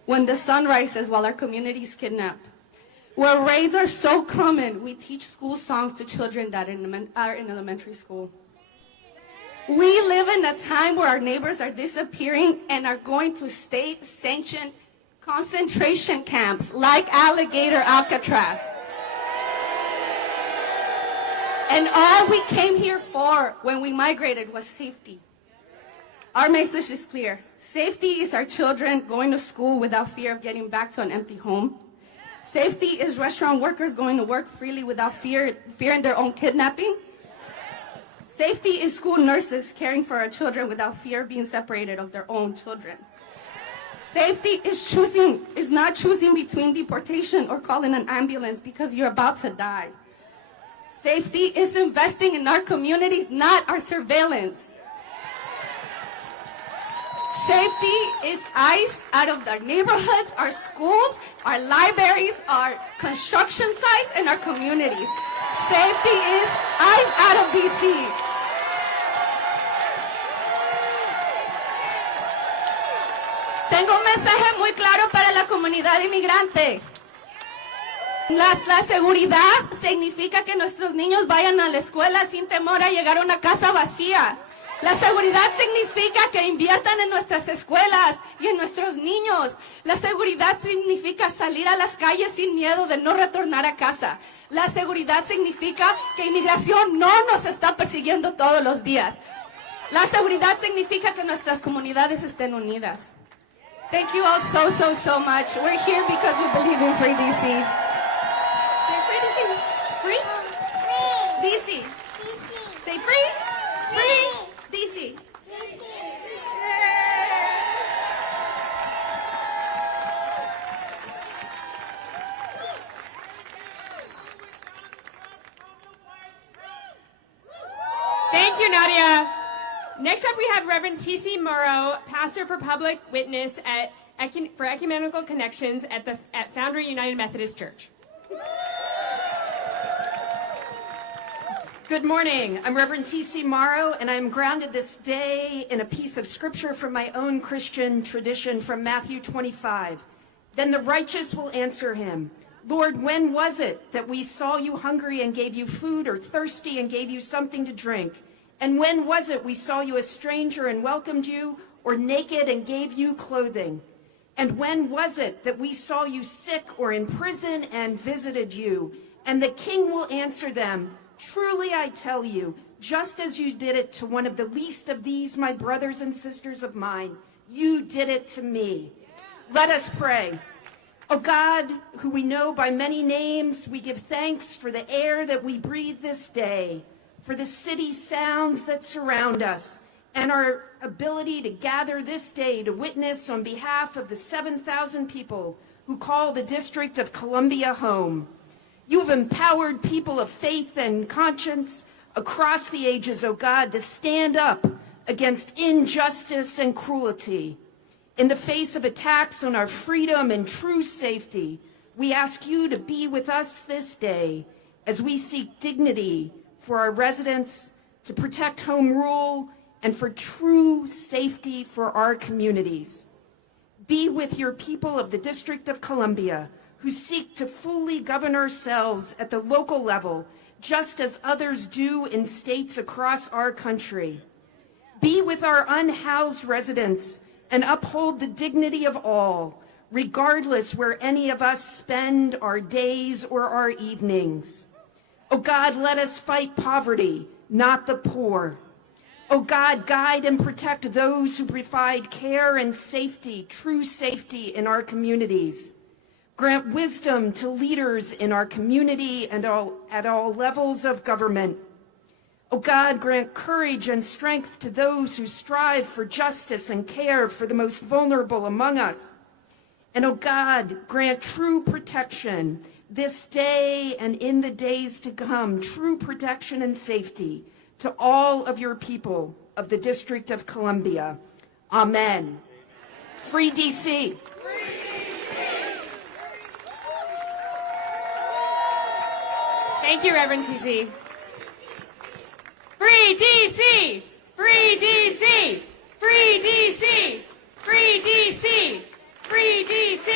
when the sun rises while our community is kidnapped. Where raids are so common, we teach school songs to children that are in elementary school. We live in a time where our neighbors are disappearing and are going to state-sanctioned concentration camps like Alligator Alcatraz. And all we came here for when we migrated was safety. Our message is clear. Safety is our children going to school without fear of getting back to an empty home. Safety is restaurant workers going to work freely without fearing their own kidnapping. Safety is school nurses caring for our children without fear of being separated of their own children. Safety is not choosing between deportation or calling an ambulance because you're about to die. Safety is investing in our communities, not our surveillance. Safety is ICE out of our neighborhoods, our schools, our libraries, our construction sites, and our communities. Safety is ICE out of DC. Tengo un mensaje muy claro para la comunidad inmigrante. La seguridad significa que nuestros niños vayan a la escuela sin temor a llegar a una casa vacía. La seguridad significa que inviertan en nuestras escuelas y en nuestros niños. La seguridad significa salir a las calles sin miedo de no retornar a casa. La seguridad significa que inmigración no nos está persiguiendo todos los días. La seguridad significa que nuestras comunidades estén unidas. Thank you all so much. We're here because we believe in free DC. Say free DC. Free? Free. DC. DC. Say free. Free. DC. Thank you, Nadia. Next up, we have Reverend T.C. Morrow, pastor for public witness for Ecumenical Connections at Foundry United Methodist Church. Good morning. I'm Reverend T.C. Morrow, and I'm grounded this day in a piece of scripture from my own Christian tradition from Matthew 25. Then the righteous will answer him, Lord, when was it that we saw you hungry and gave you food, or thirsty and gave you something to drink? And when was it we saw you a stranger and welcomed you, or naked and gave you clothing? And when was it that we saw you sick or in prison and visited you? And the king will answer them, truly I tell you, just as you did it to one of the least of these, my brothers and sisters of mine, you did it to me. Let us pray. O God, who we know by many names, we give thanks for the air that we breathe this day, for the city sounds that surround us, and our ability to gather this day to witness on behalf of the 7,000 people who call the District of Columbia home. You have empowered people of faith and conscience across the ages, O God, to stand up against injustice and cruelty. In the face of attacks on our freedom and true safety, we ask you to be with us this day as we seek dignity for our residents, to protect home rule, and for true safety for our communities. Be with your people of the District of Columbia who seek to fully govern ourselves at the local level, just as others do in states across our country. Be with our unhoused residents and uphold the dignity of all, regardless where any of us spend our days or our evenings. Oh God, let us fight poverty, not the poor. Oh God, guide and protect those who provide care and safety, true safety in our communities. Grant wisdom to leaders in our community and at all levels of government. Oh God, grant courage and strength to those who strive for justice and care for the most vulnerable among us. And oh God, grant true protection this day and in the days to come, true protection and safety to all of your people of the District of Columbia. Amen. Free DC. Thank you, Reverend TC. Free DC! Free DC! Free DC! Free DC! Free DC!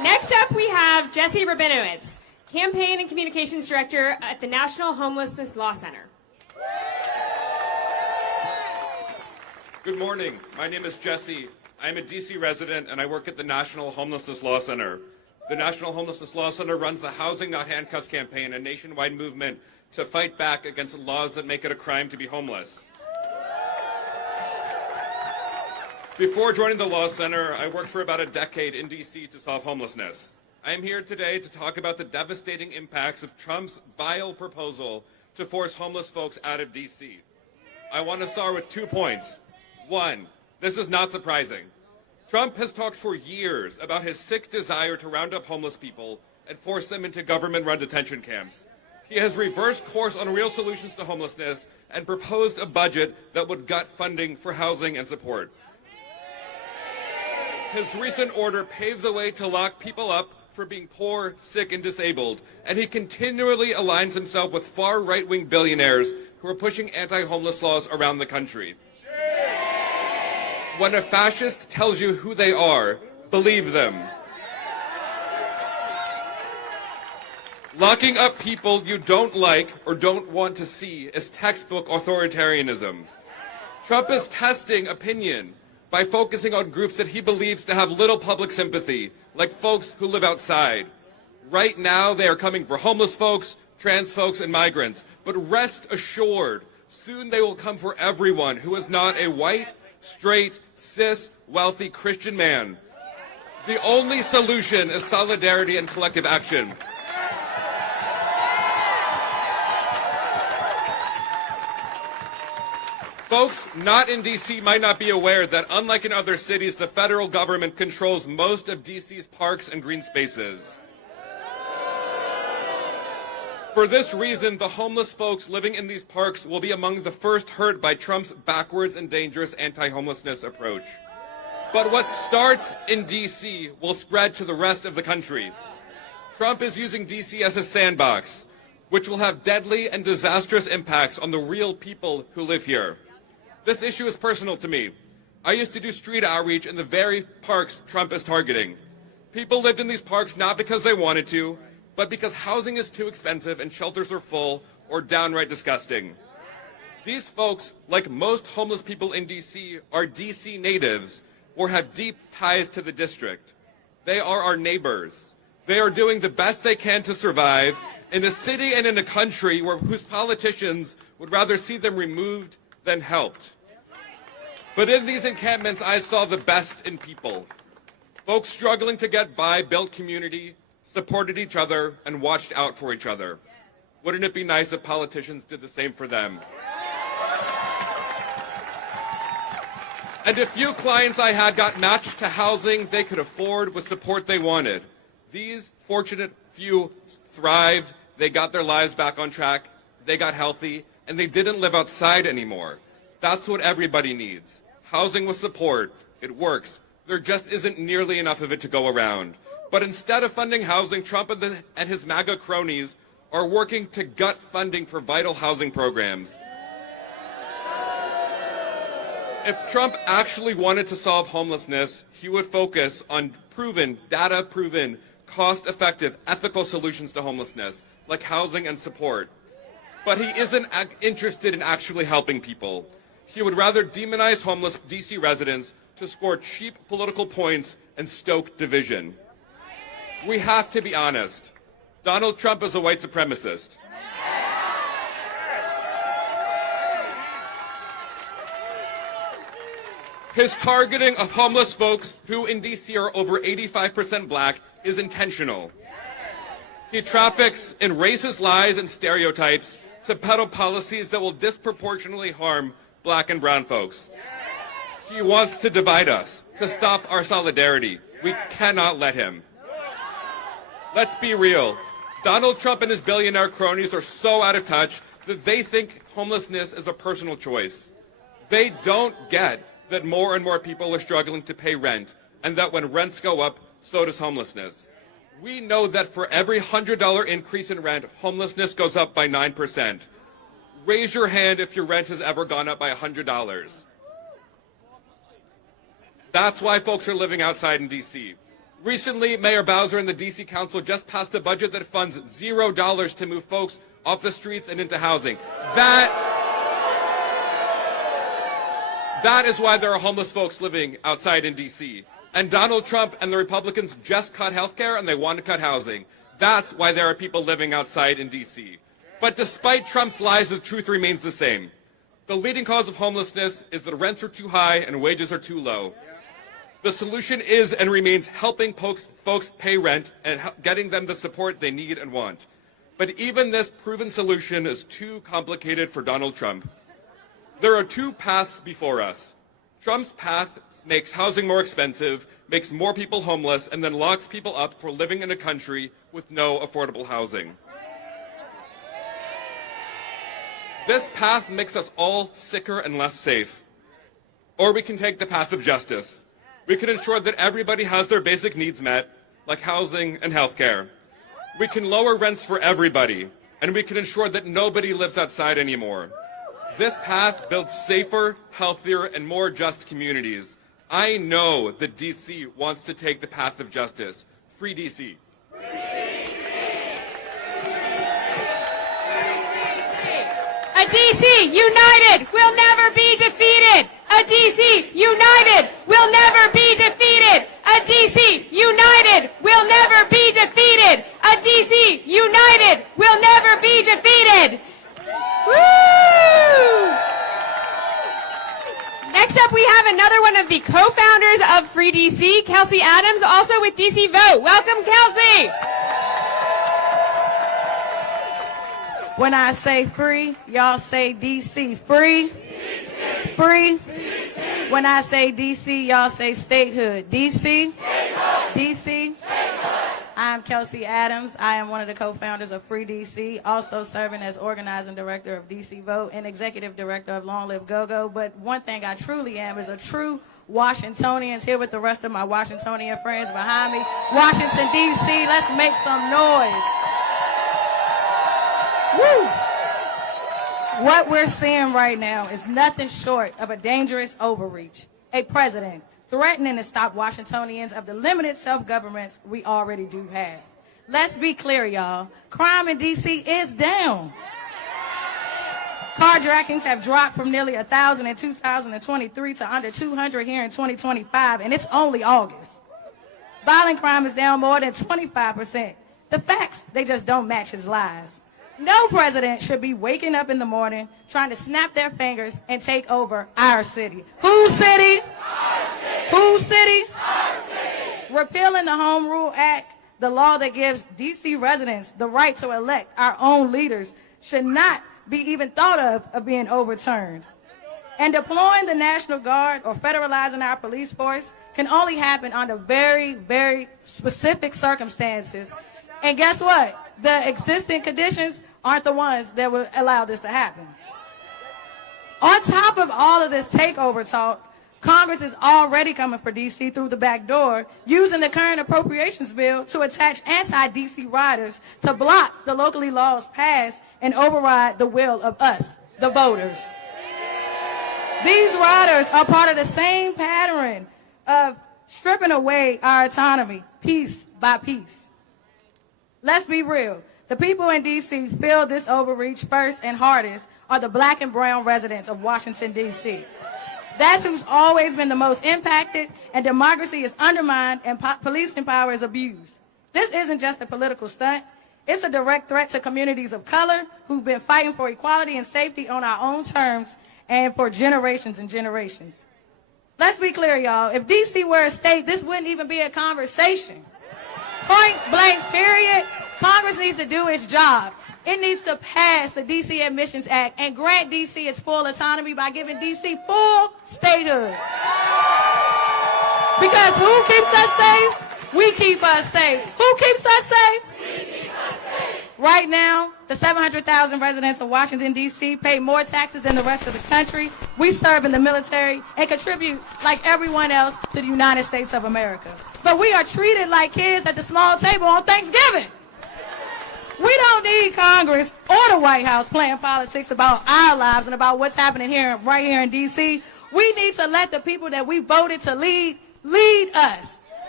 Next up, we have Jesse Rabinowitz, Campaign and Communications Director at the National Homelessness Law Center. Good morning. My name is Jesse. I'm a DC resident and I work at the National Homelessness Law Center. The National Homelessness Law Center runs the Housing Not Handcuffs campaign, a nationwide movement to fight back against laws that make it a crime to be homeless. Before joining the Law Center, I worked for about a decade in DC to solve homelessness. I am here today to talk about the devastating impacts of Trump's vile proposal to force homeless folks out of DC. I want to start with 2 points. One, this is not surprising. Trump has talked for years about his sick desire to round up homeless people and force them into government-run detention camps. He has reversed course on real solutions to homelessness and proposed a budget that would gut funding for housing and support. His recent order paved the way to lock people up for being poor, sick, and disabled, and he continually aligns himself with far right-wing billionaires who are pushing anti-homeless laws around the country. When a fascist tells you who they are, believe them. Locking up people you don't like or don't want to see is textbook authoritarianism. Trump is testing opinion by focusing on groups that he believes to have little public sympathy, like folks who live outside. Right now, they are coming for homeless folks, trans folks, and migrants. But rest assured, soon they will come for everyone who is not a white, straight, cis, wealthy Christian man. The only solution is solidarity and collective action. Folks not in DC might not be aware that unlike in other cities, the federal government controls most of DC's parks and green spaces. For this reason, the homeless folks living in these parks will be among the first hurt by Trump's backwards and dangerous anti-homelessness approach. But what starts in DC will spread to the rest of the country. Trump is using DC as a sandbox, which will have deadly and disastrous impacts on the real people who live here. This issue is personal to me. I used to do street outreach in the very parks Trump is targeting. People lived in these parks not because they wanted to, but because housing is too expensive and shelters are full or downright disgusting. These folks, like most homeless people in DC, are DC natives or have deep ties to the district. They are our neighbors. They are doing the best they can to survive in a city and in a country whose politicians would rather see them removed than helped. But in these encampments, I saw the best in people. Folks struggling to get by built community, supported each other, and watched out for each other. Wouldn't it be nice if politicians did the same for them? And a few clients I had got matched to housing they could afford with support they wanted. These fortunate few thrived, they got their lives back on track, they got healthy, and they didn't live outside anymore. That's what everybody needs. Housing with support. It works. There just isn't nearly enough of it to go around. But instead of funding housing, Trump and his MAGA cronies are working to gut funding for vital housing programs. If Trump actually wanted to solve homelessness, he would focus on proven, data-proven, cost-effective, ethical solutions to homelessness, like housing and support. But he isn't interested in actually helping people. He would rather demonize homeless DC residents to score cheap political points and stoke division. We have to be honest. Donald Trump is a white supremacist. His targeting of homeless folks who in DC are over 85% black is intentional. He traffics in racist lies and stereotypes to peddle policies that will disproportionately harm black and brown folks. He wants to divide us, to stop our solidarity. We cannot let him. Let's be real. Donald Trump and his billionaire cronies are so out of touch that they think homelessness is a personal choice. They don't get that more and more people are struggling to pay rent, and that when rents go up, so does homelessness. We know that for every $100 increase in rent, homelessness goes up by 9%. Raise your hand if your rent has ever gone up by $100. That's why folks are living outside in DC. Recently, Mayor Bowser and the D.C. Council just passed a budget that funds $0 to move folks off the streets and into housing. That is why there are homeless folks living outside in D.C. And Donald Trump and the Republicans just cut health care and they want to cut housing. That's why there are people living outside in D.C. But despite Trump's lies, the truth remains the same. The leading cause of homelessness is that rents are too high and wages are too low. The solution is and remains helping folks pay rent and getting them the support they need and want. But even this proven solution is too complicated for Donald Trump. There are two paths before us. Trump's path makes housing more expensive, makes more people homeless, and then locks people up for living in a country with no affordable housing. This path makes us all sicker and less safe. Or we can take the path of justice. We can ensure that everybody has their basic needs met, like housing and health care. We can lower rents for everybody, and we can ensure that nobody lives outside anymore. This path builds safer, healthier, and more just communities. I know that D.C. wants to take the path of justice. Free D.C. A D.C. united will never be defeated. A D.C. united will never be defeated. A D.C. united will never be defeated. A D.C. united will never be defeated. Woo! Next up, we have another one of the co-founders of Free DC, Kelsey Adams, also with DC Vote. Welcome, Kelsey. When I say free, y'all say DC. Free? DC. Free? DC. When I say DC, y'all say statehood. DC? Statehood. DC? Statehood. I'm Kelsey Adams. I am one of the co-founders of Free DC, also serving as organizing director of DC Vote and executive director of Long Live Go-Go. But one thing I truly am is a true Washingtonian, here with the rest of my Washingtonian friends behind me. Washington, DC, let's make some noise. Woo! What we're seeing right now is nothing short of a dangerous overreach. A president threatening to stop Washingtonians of the limited self-governments we already do have. Let's be clear, y'all. Crime in D.C. is down. Carjackings have dropped from nearly 1,000 in 2023 to under 200 here in 2025, and it's only August. Violent crime is down more than 25%. The facts, they just don't match his lies. No president should be waking up in the morning trying to snap their fingers and take over our city. Whose city? Our city. Whose city? Our city. Repealing the Home Rule Act, the law that gives D.C. residents the right to elect our own leaders, should not be even thought of being overturned. And deploying the National Guard or federalizing our police force can only happen under very, very specific circumstances. And guess what? The existing conditions aren't the ones that would allow this to happen. On top of all of this takeover talk, Congress is already coming for D.C. through the back door, using the current appropriations bill to attach anti-D.C. riders to block the locally laws passed and override the will of us, the voters. These riders are part of the same pattern of stripping away our autonomy, piece by piece. Let's be real. The people in D.C. feel this overreach first and hardest are the black and brown residents of Washington, D.C. That's who's always been the most impacted, and democracy is undermined and policing power is abused. This isn't just a political stunt. It's a direct threat to communities of color who've been fighting for equality and safety on our own terms and for generations and generations. Let's be clear, y'all. If D.C. were a state, this wouldn't even be a conversation. Point blank, period. Congress needs to do its job. It needs to pass the D.C. Admissions Act and grant D.C. its full autonomy by giving D.C. full statehood. Because who keeps us safe? We keep us safe. Who keeps us safe? We keep us safe. Right now, the 700,000 residents of Washington, D.C. pay more taxes than the rest of the country. We serve in the military and contribute, like everyone else, to the United States of America. But we are treated like kids at the small table on Thanksgiving. We don't need Congress or the White House playing politics about our lives and about what's happening here, right here in D.C. We need to let the people that we voted to lead us.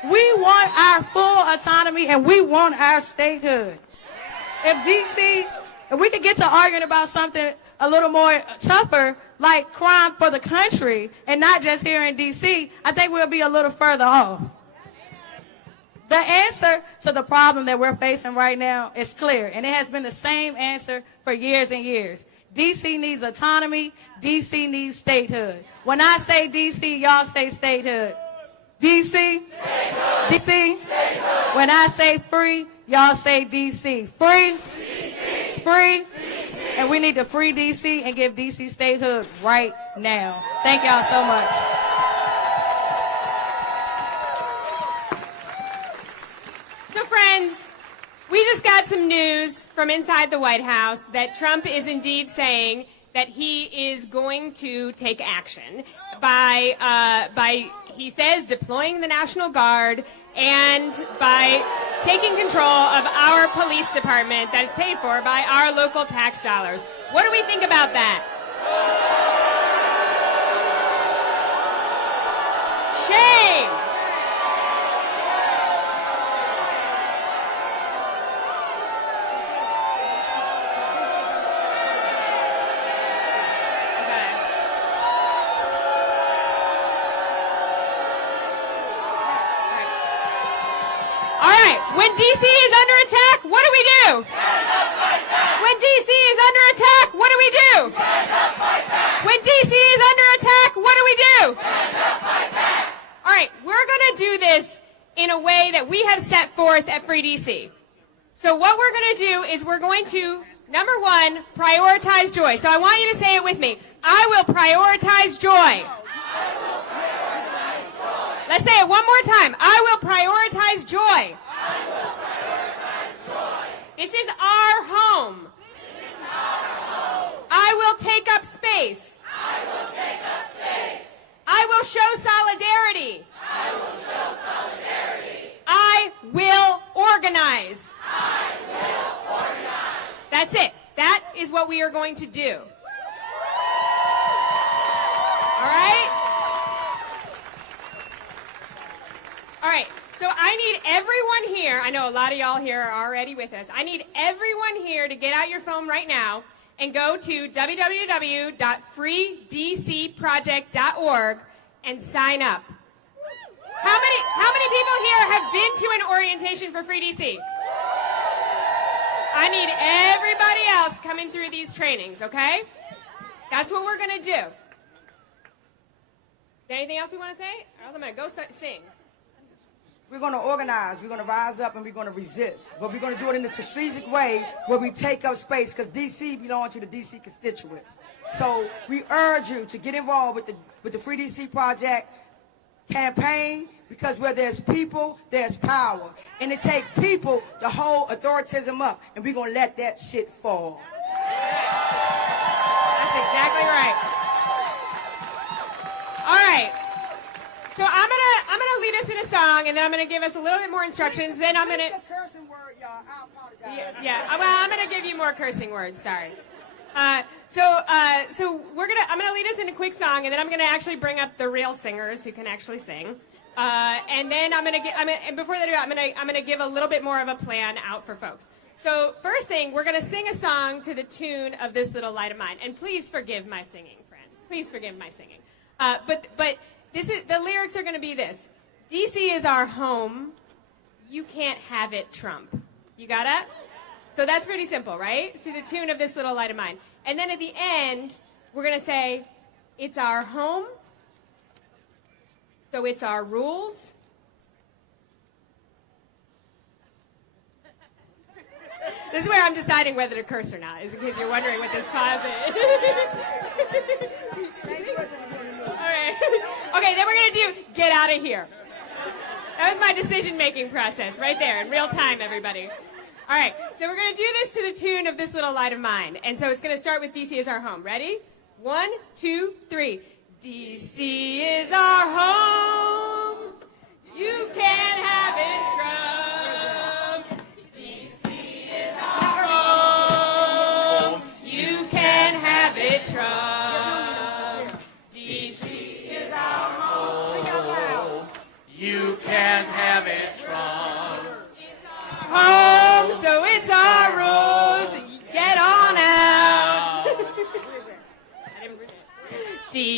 We want our full autonomy and we want our statehood. If we could get to arguing about something a little more tougher, like crime for the country and not just here in D.C., I think we'll be a little further off. The answer to the problem that we're facing right now is clear, and it has been the same answer for years and years. D.C. needs autonomy. D.C. needs statehood. When I say D.C., y'all say statehood. D.C.? Statehood. D.C.? Statehood. When I say free, y'all say D.C. Free? D.C. Free? D.C. And we need to free D.C. and give D.C. statehood right now. Thank y'all so much. So friends, we just got some news from inside the White House that Trump is indeed saying that he is going to take action by he says, deploying the National Guard and by taking control of our police department that is paid for by our local tax dollars. What do we think about that? Shame! When D.C. is under attack, what do we do? When D.C. is under attack, what do we do? When D.C. is under attack, what do we do? All right, we're going to do this in a way that we have set forth at Free D.C. So what we're going to do is we're going to, number one, prioritize joy. So I want you to say it with me. I will prioritize joy. Let's say it one more time. I will prioritize joy. This is our home. I will take up space. I will show solidarity. I will organize. That's it. That is what we are going to do. All right? All right. So I need everyone here, I know a lot of y'all here are already with us, I need everyone here to get out your phone right now and go to www.freedcproject.org and sign up. How many people here have been to an orientation for Free DC? I need everybody else coming through these trainings, okay? That's what we're going to do. Is there anything else we want to say? Or else I'm going to go sing. We're going to organize, we're going to rise up, and we're going to resist. But we're going to do it in a strategic way where we take up space, because D.C. belongs to the D.C. constituents. So we urge you to get involved with the Free D.C. Project campaign, because where there's people, there's power. And it takes people to hold authoritarianism up, and we're going to let that shit fall. That's exactly right. All right. So I'm gonna lead us in a song, and then I'm gonna give us a little bit more instructions. Then I'm gonna. The cursing word, y'all. I apologize. Yeah. Well, I'm gonna give you more cursing words. Sorry. So I'm gonna lead us in a quick song, and then I'm gonna actually bring up the real singers who can actually sing. And then and before they do that, I'm gonna give a little bit more of a plan out for folks. So first thing, we're gonna sing a song to the tune of This Little Light of Mine, and please forgive my singing, friends. Please forgive my singing. But. The lyrics are going to be this. D.C. is our home. You can't have it, Trump. You got it? So that's pretty simple, right? It's to the tune of This Little Light of Mine. And then at the end, we're going to say, it's our home, so it's our rules. This is where I'm deciding whether to curse or not, is in case you're wondering what this pause is. All right. Okay, then we're going to do Get Out of Here. That was my decision-making process right there in real time, everybody. All right, so we're going to do this to the tune of This Little Light of Mine. And so it's going to start with D.C. is our home. Ready? 1, 2, 3. D.C. is our home. You can't have it, Trump. D.C. is our home. You can't have it, Trump. D.C. is our home. You can't have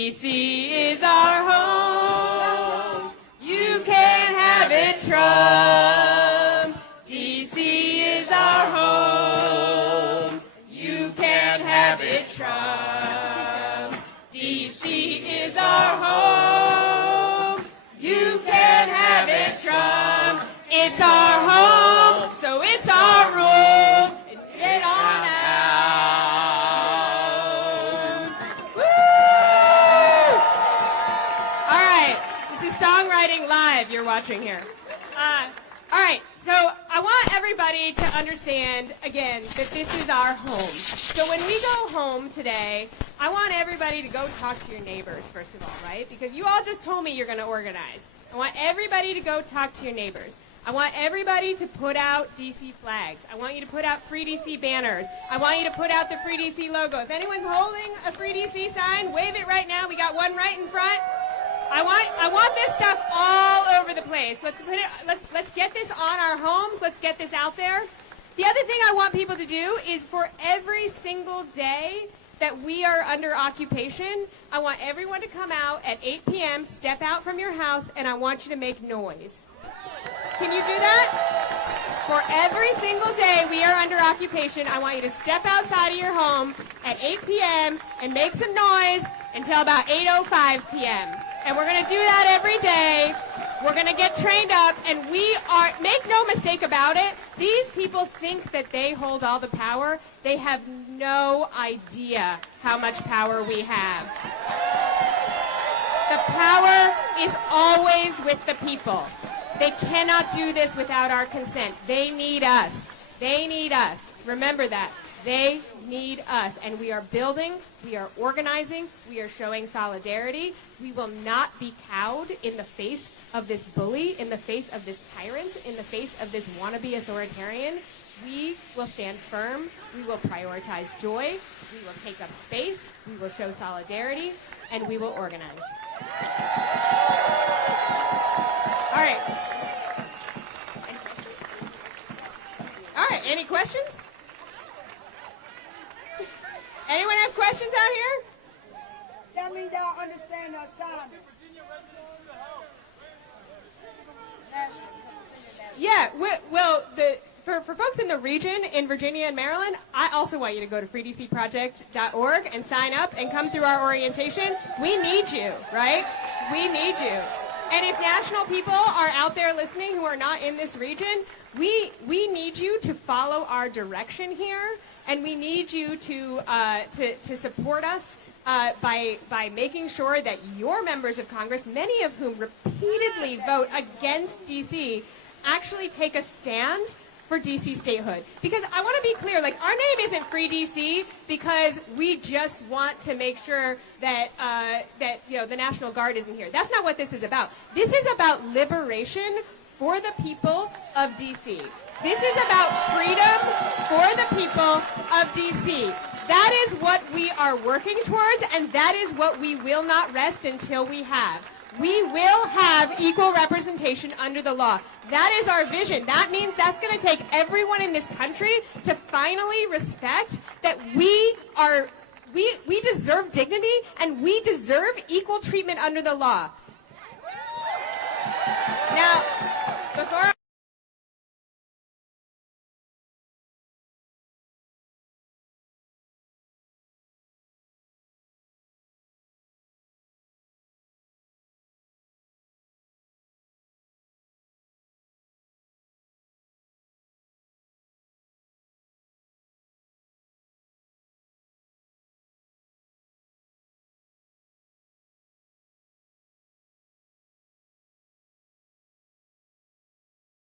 DC is our home. You can't have it, Trump. DC is our home. You can't have it, Trump. DC is our home. You can't have it, Trump. It's our home, so it's our rule. Get on out. Woo! All right, this is Songwriting Live you're watching here. All right, so I want everybody to understand, again, that this is our home. So when we go home today, I want everybody to go talk to your neighbors, first of all, right? Because you all just told me you're going to organize. I want everybody to go talk to your neighbors. I want everybody to put out DC flags. I want you to put out Free DC banners. I want you to put out the Free DC logo. If anyone's holding a Free DC sign, wave it right now. We got one right in front. I want this stuff all over the place. Let's get this on our homes. Let's get this out there. The other thing I want people to do is for every single day that we are under occupation, I want everyone to come out at 8 p.m., step out from your house, and I want you to make noise. Can you do that? For every single day we are under occupation, I want you to step outside of your home at 8 p.m. and make some noise until about 8:05 p.m. And we're going to do that every day. We're going to get trained up, and make no mistake about it, these people think that they hold all the power. They have no idea how much power we have. The power is always with the people. They cannot do this without our consent. They need us. They need us. Remember that. They need us. And we are building, we are organizing, we are showing solidarity. We will not be cowed in the face of this bully, in the face of this tyrant, in the face of this wannabe authoritarian. We will stand firm. We will prioritize joy. We will take up space. We will show solidarity. And we will organize. All right. All right, any questions? Anyone have questions out here? That means y'all understand the assignment. Yeah, for folks in the region, in Virginia and Maryland, I also want you to go to freedcproject.org and sign up and come through our orientation. We need you, right? We need you. And if national people are out there listening who are not in this region, we need you to follow our direction here, and we need you to support us by making sure that your members of Congress, many of whom repeatedly vote against D.C., actually take a stand for D.C. statehood. Because I want to be clear, like, our name isn't Free D.C. because we just want to make sure that the National Guard isn't here. That's not what this is about. This is about liberation for the people of D.C. This is about freedom for the people of D.C. That is what we are working towards, and that is what we will not rest until we have. We will have equal representation under the law. That is our vision. That means that's going to take everyone in this country to finally respect that we deserve dignity and we deserve equal treatment under the law. Now, before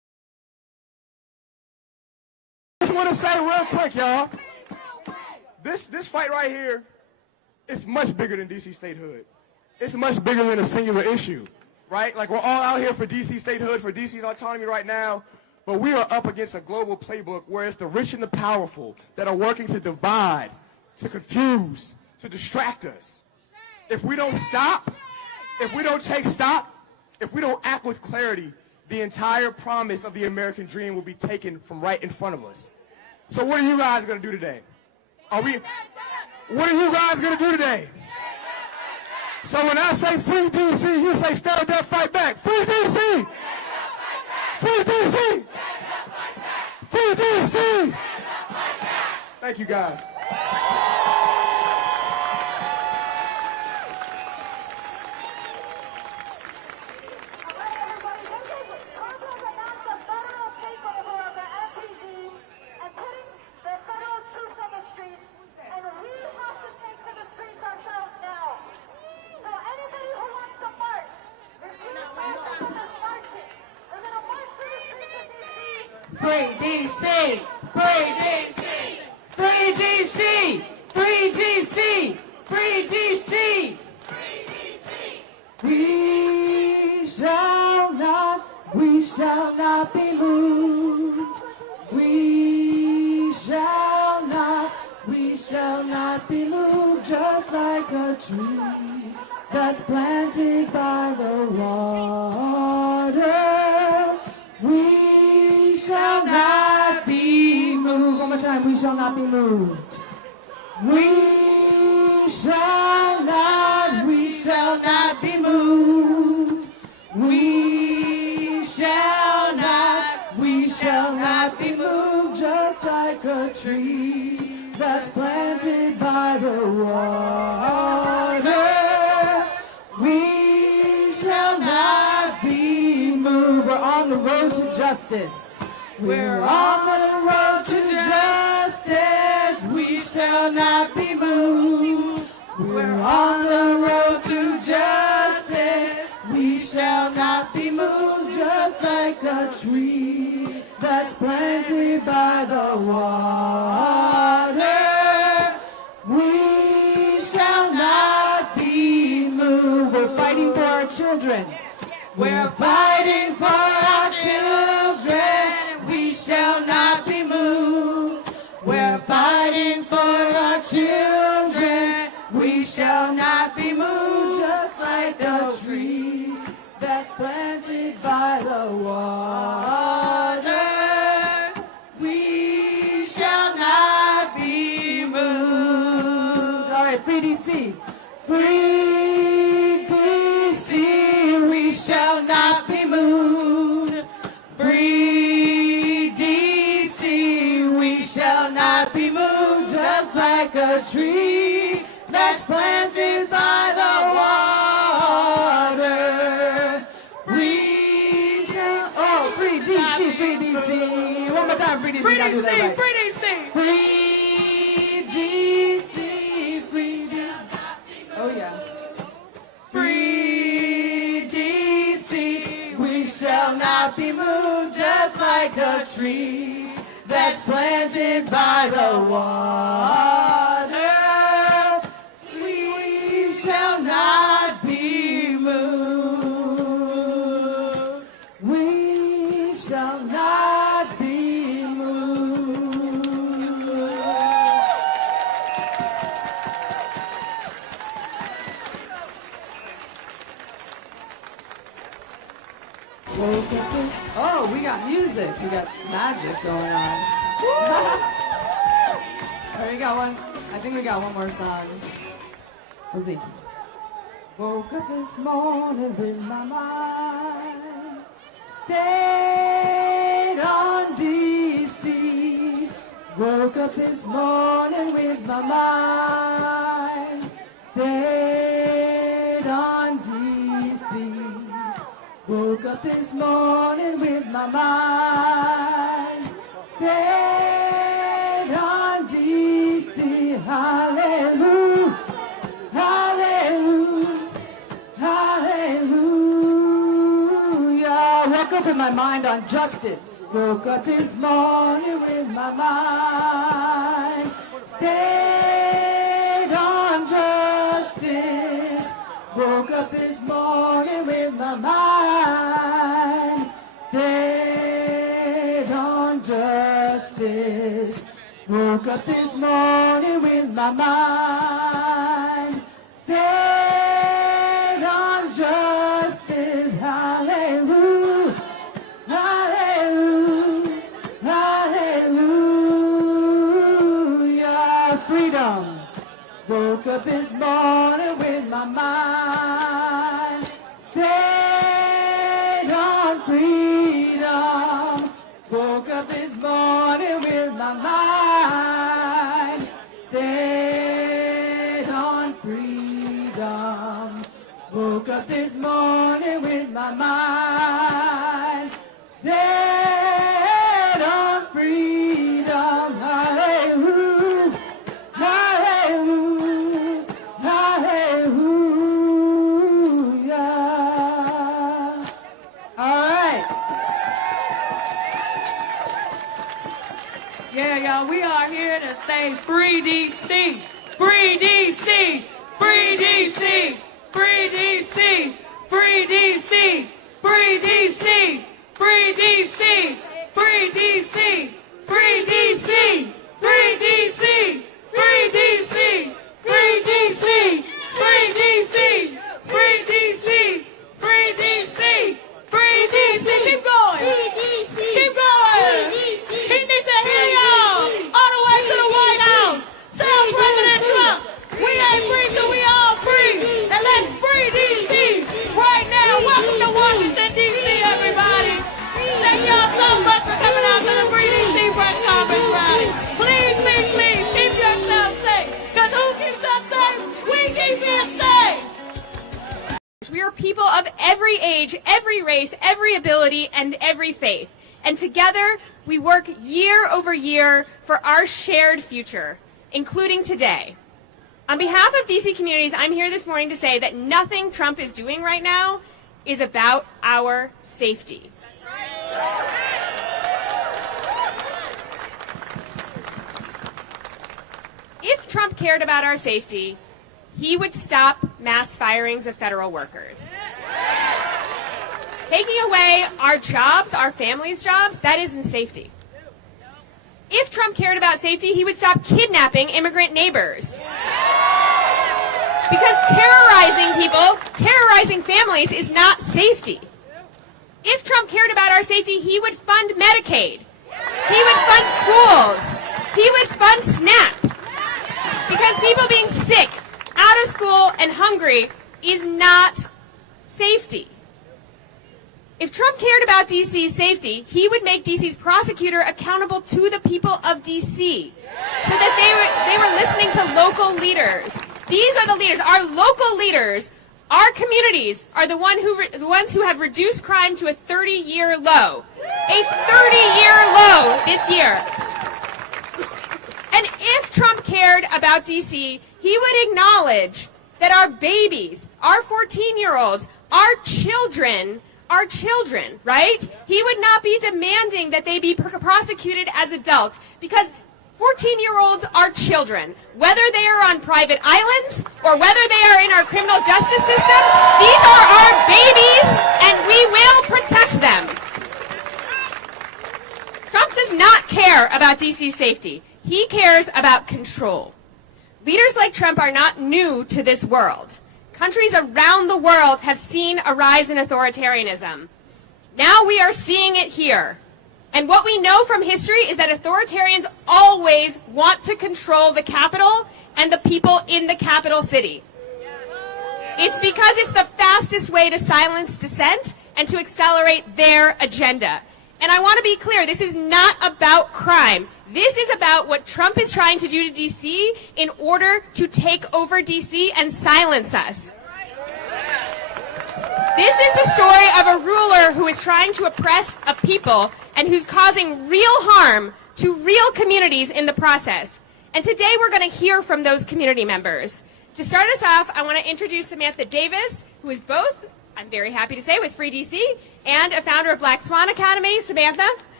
want to say real quick, y'all. This fight right here is much bigger than DC statehood. It's much bigger than a singular issue, right? Like, we're all out here for DC statehood, for DC's autonomy right now, but we are up against a global playbook where it's the rich and the powerful that are working to divide, to confuse, to distract us. If we don't stop, if we don't take stock, if we don't act with clarity, the entire promise of the American dream will be taken from right in front of us. So what are you guys going to do today? What are you guys going to do today? So when I say free DC, you say stand up, fight back. Free DC! Free DC! Free DC! Thank you, guys. Free DC! Free DC! Free DC! Free DC! Free DC! We shall not be moved. We shall not be moved, just like a tree that's planted by the water. We shall not be moved. One more time. We shall not be moved. We shall not be moved. We shall not be moved, just like a tree that's planted by the water. We shall not be moved. We're on the road to justice. We're on the road to justice. We shall not be moved. We're on the road to justice. We shall not be moved, just like a tree that's planted by the water. We shall not be moved. We're fighting for our children. We're fighting for our children. We shall not be moved. We're fighting for our children. We shall not be moved, just like a tree that's planted by the water. We shall not be moved. All right, free DC. Free DC. We shall not be moved. Free DC. We shall not be moved, just like a tree that's planted by the water. Free DC, free DC. One more time, free DC. Free DC, free DC. Free DC, free DC. Oh yeah. Free DC. We shall not be moved, just like a tree that's planted by the water. We shall not be moved. We shall not be moved. Oh, we got music. We got magic going on. All right, we got one. I think we got one more song. Let's see. Woke up this morning with my mind stayed on DC. Woke up this morning with my mind stayed on DC. Woke up this morning with my mind stayed on DC. Hallelujah. Hallelujah, hallelujah. Woke up in my mind on justice. Woke up this morning with my mind stayed on justice. Woke up this morning with my mind stayed on justice. Woke up this morning with my mind stayed on justice. Hallelujah, hallelujah, hallelujah. Freedom. Woke up this morning with my mind stayed on freedom. Woke up this morning with my mind stayed on freedom. Woke up this morning with my mind stayed on freedom. Hallelujah, hallelujah, hallelujah. All right. Yeah, y'all, we are here to say free DC, free DC, free DC, free DC, free DC, free DC, free DC, free DC, free DC, free DC, free DC, free DC, free DC, free DC, free DC, free DC. Keep going. Keep going. He needs to hear y'all all the way to the White House. Tell President Trump, we ain't free till we all free. And let's free DC right now. Welcome to Washington, DC, everybody. Thank y'all so much for coming out to the Free DC press conference rally. Please, please, please, keep yourselves safe. Because who keeps us safe? We keep you safe. We are people of every age, every race, every ability, and every faith. And together, we work year over year for our shared future, including today. On behalf of DC communities, I'm here this morning to say that nothing Trump is doing right now is about our safety. If Trump cared about our safety, he would stop mass firings of federal workers. Taking away our jobs, our families' jobs, that isn't safety. If Trump cared about safety, he would stop kidnapping immigrant neighbors. Because terrorizing people, terrorizing families is not safety. If Trump cared about our safety, he would fund Medicaid. He would fund schools. He would fund SNAP. Because people being sick, out of school, and hungry is not safety. If Trump cared about DC's safety, he would make DC's prosecutor accountable to the people of DC so that they were listening to local leaders. These are the leaders. Our local leaders, our communities are the ones who have reduced crime to a 30-year low. A 30-year low this year. And if Trump cared about DC, he would acknowledge that our babies, our 14-year-olds, our children, right? He would not be demanding that they be prosecuted as adults because 14-year-olds are children. Whether they are on private islands or whether they are in our criminal justice system, these are our babies and we will protect them. Trump does not care about DC's safety. He cares about control. Leaders like Trump are not new to this world. Countries around the world have seen a rise in authoritarianism. Now we are seeing it here. And what we know from history is that authoritarians always want to control the capital and the people in the capital city. It's because it's the fastest way to silence dissent and to accelerate their agenda. And I want to be clear, this is not about crime. This is about what Trump is trying to do to D.C. in order to take over D.C. and silence us. This is the story of a ruler who is trying to oppress a people and who's causing real harm to real communities in the process. And today we're going to hear from those community members. To start us off, I want to introduce Samantha Davis, who is both, I'm very happy to say, with Free DC and a founder of Black Swan Academy. Samantha.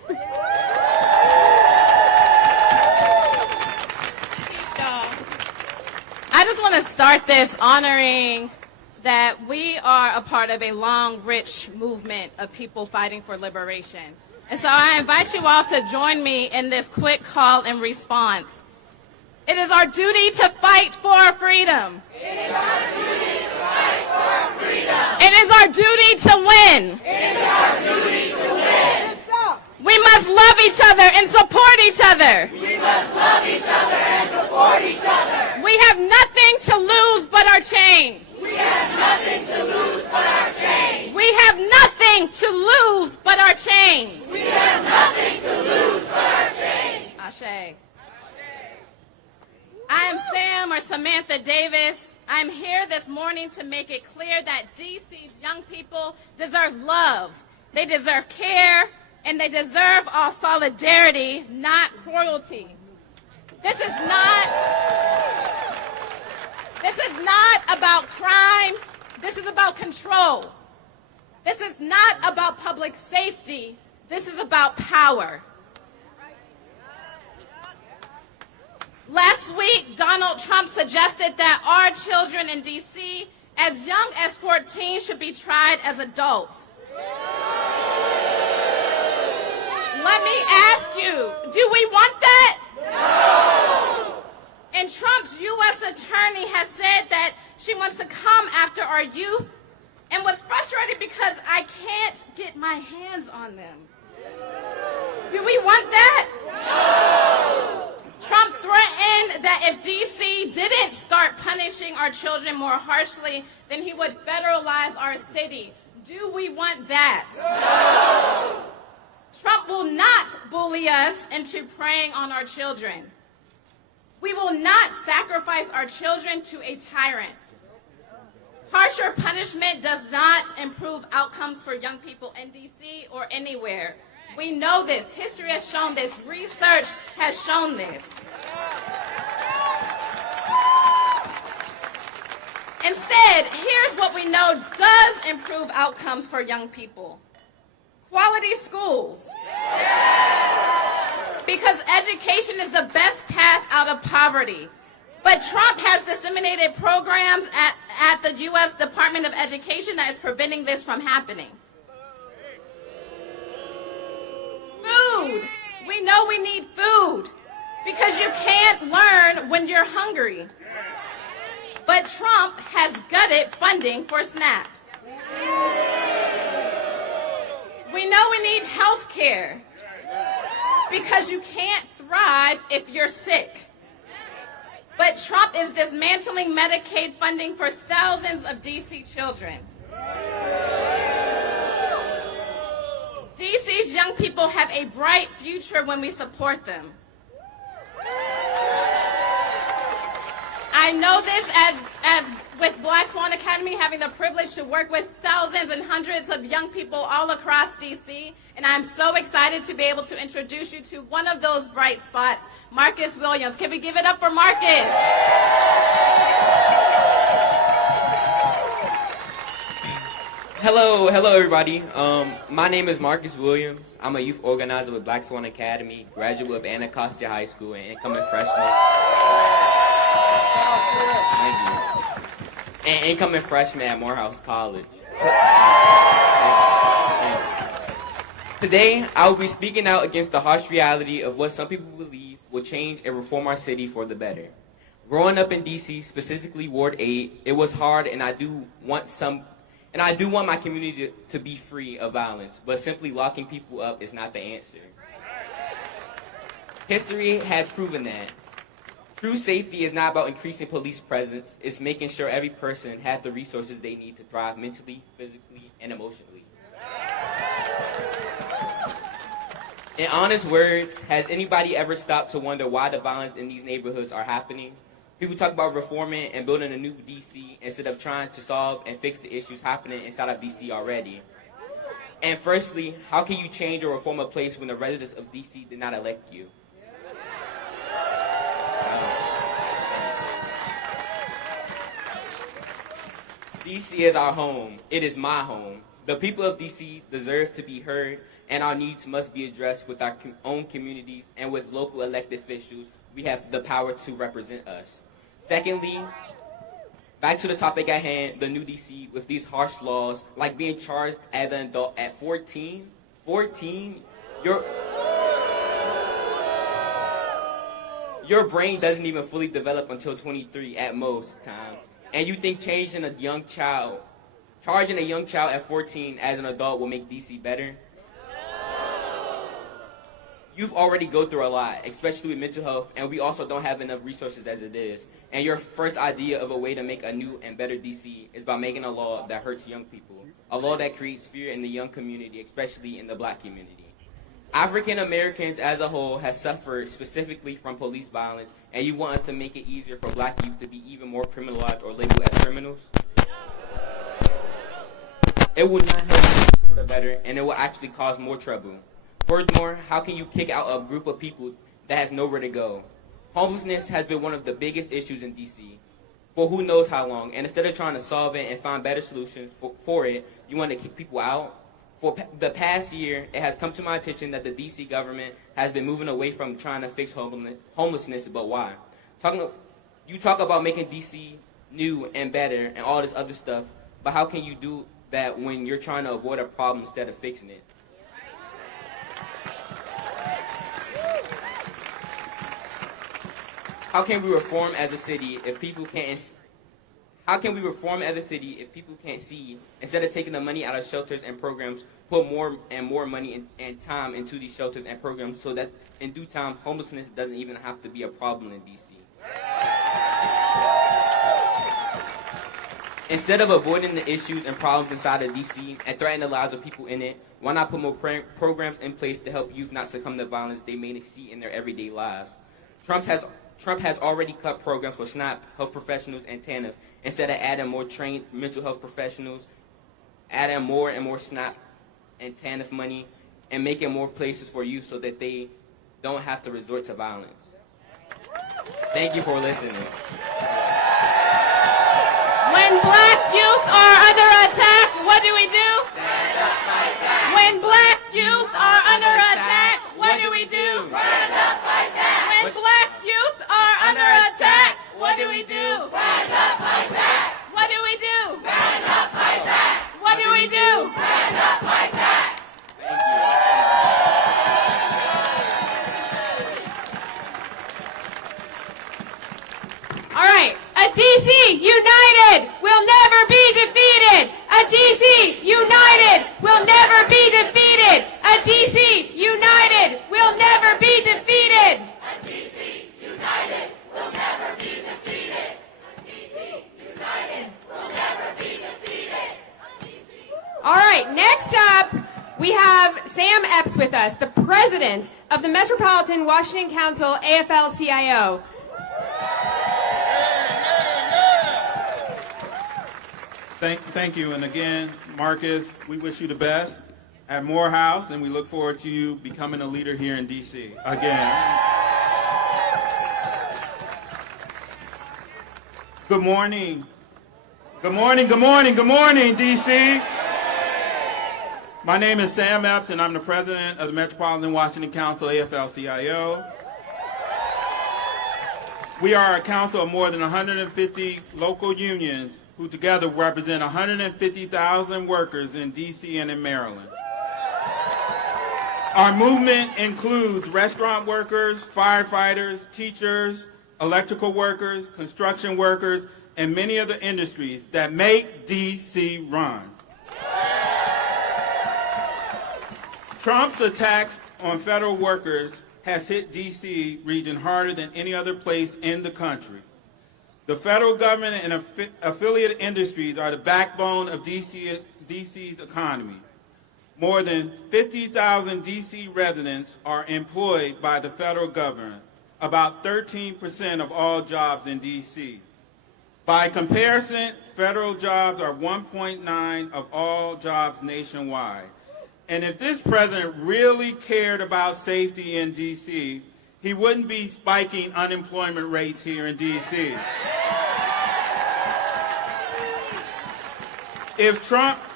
I just want to start this honoring that we are a part of a long, rich movement of people fighting for liberation. And so I invite you all to join me in this quick call and response. It is our duty to fight for our freedom. It is our duty to fight for our freedom. It is our duty to win. It is our duty to win. We must love each other and support each other. We must love each other and support each other. We have nothing to lose but our chains. We have nothing to lose but our chains. We have nothing to lose but our chains. We have nothing to lose but our chains. Ashe. I am Sam or Samantha Davis. I'm here this morning to make it clear that DC's young people deserve love. They deserve care, and they deserve all solidarity, not cruelty. This is not about crime. This is about control. This is not about public safety. This is about power. Last week, Donald Trump suggested that our children in D.C. as young as 14 should be tried as adults. Let me ask you, do we want that? No! And Trump's U.S. attorney has said that she wants to come after our youth and was frustrated because I can't get my hands on them. Do we want that? No! Trump threatened that if D.C. didn't start punishing our children more harshly, then he would federalize our city. Do we want that? No! Trump will not bully us into preying on our children. We will not sacrifice our children to a tyrant. Harsher punishment does not improve outcomes for young people in D.C. or anywhere. We know this. History has shown this. Research has shown this. Instead, here's what we know does improve outcomes for young people. Quality schools. Because education is the best path out of poverty. But Trump has disseminated programs at the U.S. Department of Education that is preventing this from happening. Food. We know we need food because you can't learn when you're hungry. But Trump has gutted funding for SNAP. We know we need health care because you can't thrive if you're sick. But Trump is dismantling Medicaid funding for thousands of D.C. children. D.C.'s young people have a bright future when we support them. I know this as with Black Swan Academy, having the privilege to work with thousands and hundreds of young people all across D.C., and I'm so excited to be able to introduce you to one of those bright spots, Marcus Williams. Can we give it up for Marcus? Hello everybody. My name is Marcus Williams. I'm a youth organizer with Black Swan Academy, graduate of Anacostia High School, and incoming freshman. Thank you. And incoming freshman at Morehouse College. Today, I will be speaking out against the harsh reality of what some people believe will change and reform our city for the better. Growing up in D.C., specifically Ward 8, it was hard, and I do want my community to be free of violence, but simply locking people up is not the answer. History has proven that. True safety is not about increasing police presence, it's making sure every person has the resources they need to thrive mentally, physically, and emotionally. In honest words, has anybody ever stopped to wonder why the violence in these neighborhoods are happening? People talk about reforming and building a new D.C. instead of trying to solve and fix the issues happening inside of D.C. already. And firstly, how can you change or reform a place when the residents of D.C. did not elect you? D.C. is our home. It is my home. The people of DC deserve to be heard, and our needs must be addressed with our own communities and with local elected officials. We have the power to represent us. Secondly, back to the topic at hand, the new DC with these harsh laws, like being charged as an adult at 14. 14? Your brain doesn't even fully develop until 23 at most times. And you think charging a young child at 14 as an adult will make DC better? You've already go through a lot, especially with mental health, and we also don't have enough resources as it is. And your first idea of a way to make a new and better DC is by making a law that hurts young people. A law that creates fear in the young community, especially in the black community. African Americans as a whole has suffered specifically from police violence, and you want us to make it easier for black youth to be even more criminalized or labeled as criminals? It will not help you for the better, and it will actually cause more trouble. Furthermore, how can you kick out a group of people that has nowhere to go? Homelessness has been one of the biggest issues in DC for who knows how long, and instead of trying to solve it and find better solutions for it, you want to kick people out? For the past year, it has come to my attention that the DC government has been moving away from trying to fix homelessness, but why? You talk about making DC new and better and all this other stuff, but how can you do that when you're trying to avoid a problem instead of fixing it? How can we reform as a city if people can't? How can we reform as a city if people can't see? Instead of taking the money out of shelters and programs, put more and more money and time into these shelters and programs, so that in due time, homelessness doesn't even have to be a problem in DC. Instead of avoiding the issues and problems inside of DC and threatening the lives of people in it, why not put more programs in place to help youth not succumb to violence they may see in their everyday lives? Trump has already cut programs for SNAP, health professionals, and TANF. Instead of adding more trained mental health professionals, adding more and more SNAP and TANF money, and making more places for youth so that they don't have to resort to violence. Thank you for listening. When black youth are under attack, what do we do? Stand up, fight back. When black youth are under attack, what do we do? Stand up, fight back. When black youth are under attack, what do we do? Stand up, fight back. What do we do? Stand up, fight back. What do we do? Stand up, fight back. All right, a DC united will never be defeated. A DC united will never be defeated. A DC united will never be defeated. A DC united will never be defeated. A DC united will never be defeated. All right, next up, we have Sam Epps with us, the president of the Metropolitan Washington Council AFL-CIO. Thank you, and again, Marcus, we wish you the best at Morehouse, and we look forward to you becoming a leader here in D.C. again. Good morning. Good morning, good morning, good morning, D.C. My name is Sam Epps, and I'm the president of the Metropolitan Washington Council AFL-CIO. We are a council of more than 150 local unions who together represent 150,000 workers in D.C. and in Maryland. Our movement includes restaurant workers, firefighters, teachers, electrical workers, construction workers, and many other industries that make D.C. run. Trump's attacks on federal workers has hit D.C. region harder than any other place in the country. The federal government and affiliate industries are the backbone of D.C.'s economy. More than 50,000 D.C. residents are employed by the federal government, about 13% of all jobs in D.C. By comparison, federal jobs are 1.9% of all jobs nationwide. And if this president really cared about safety in D.C., he wouldn't be spiking unemployment rates here in D.C. If Trump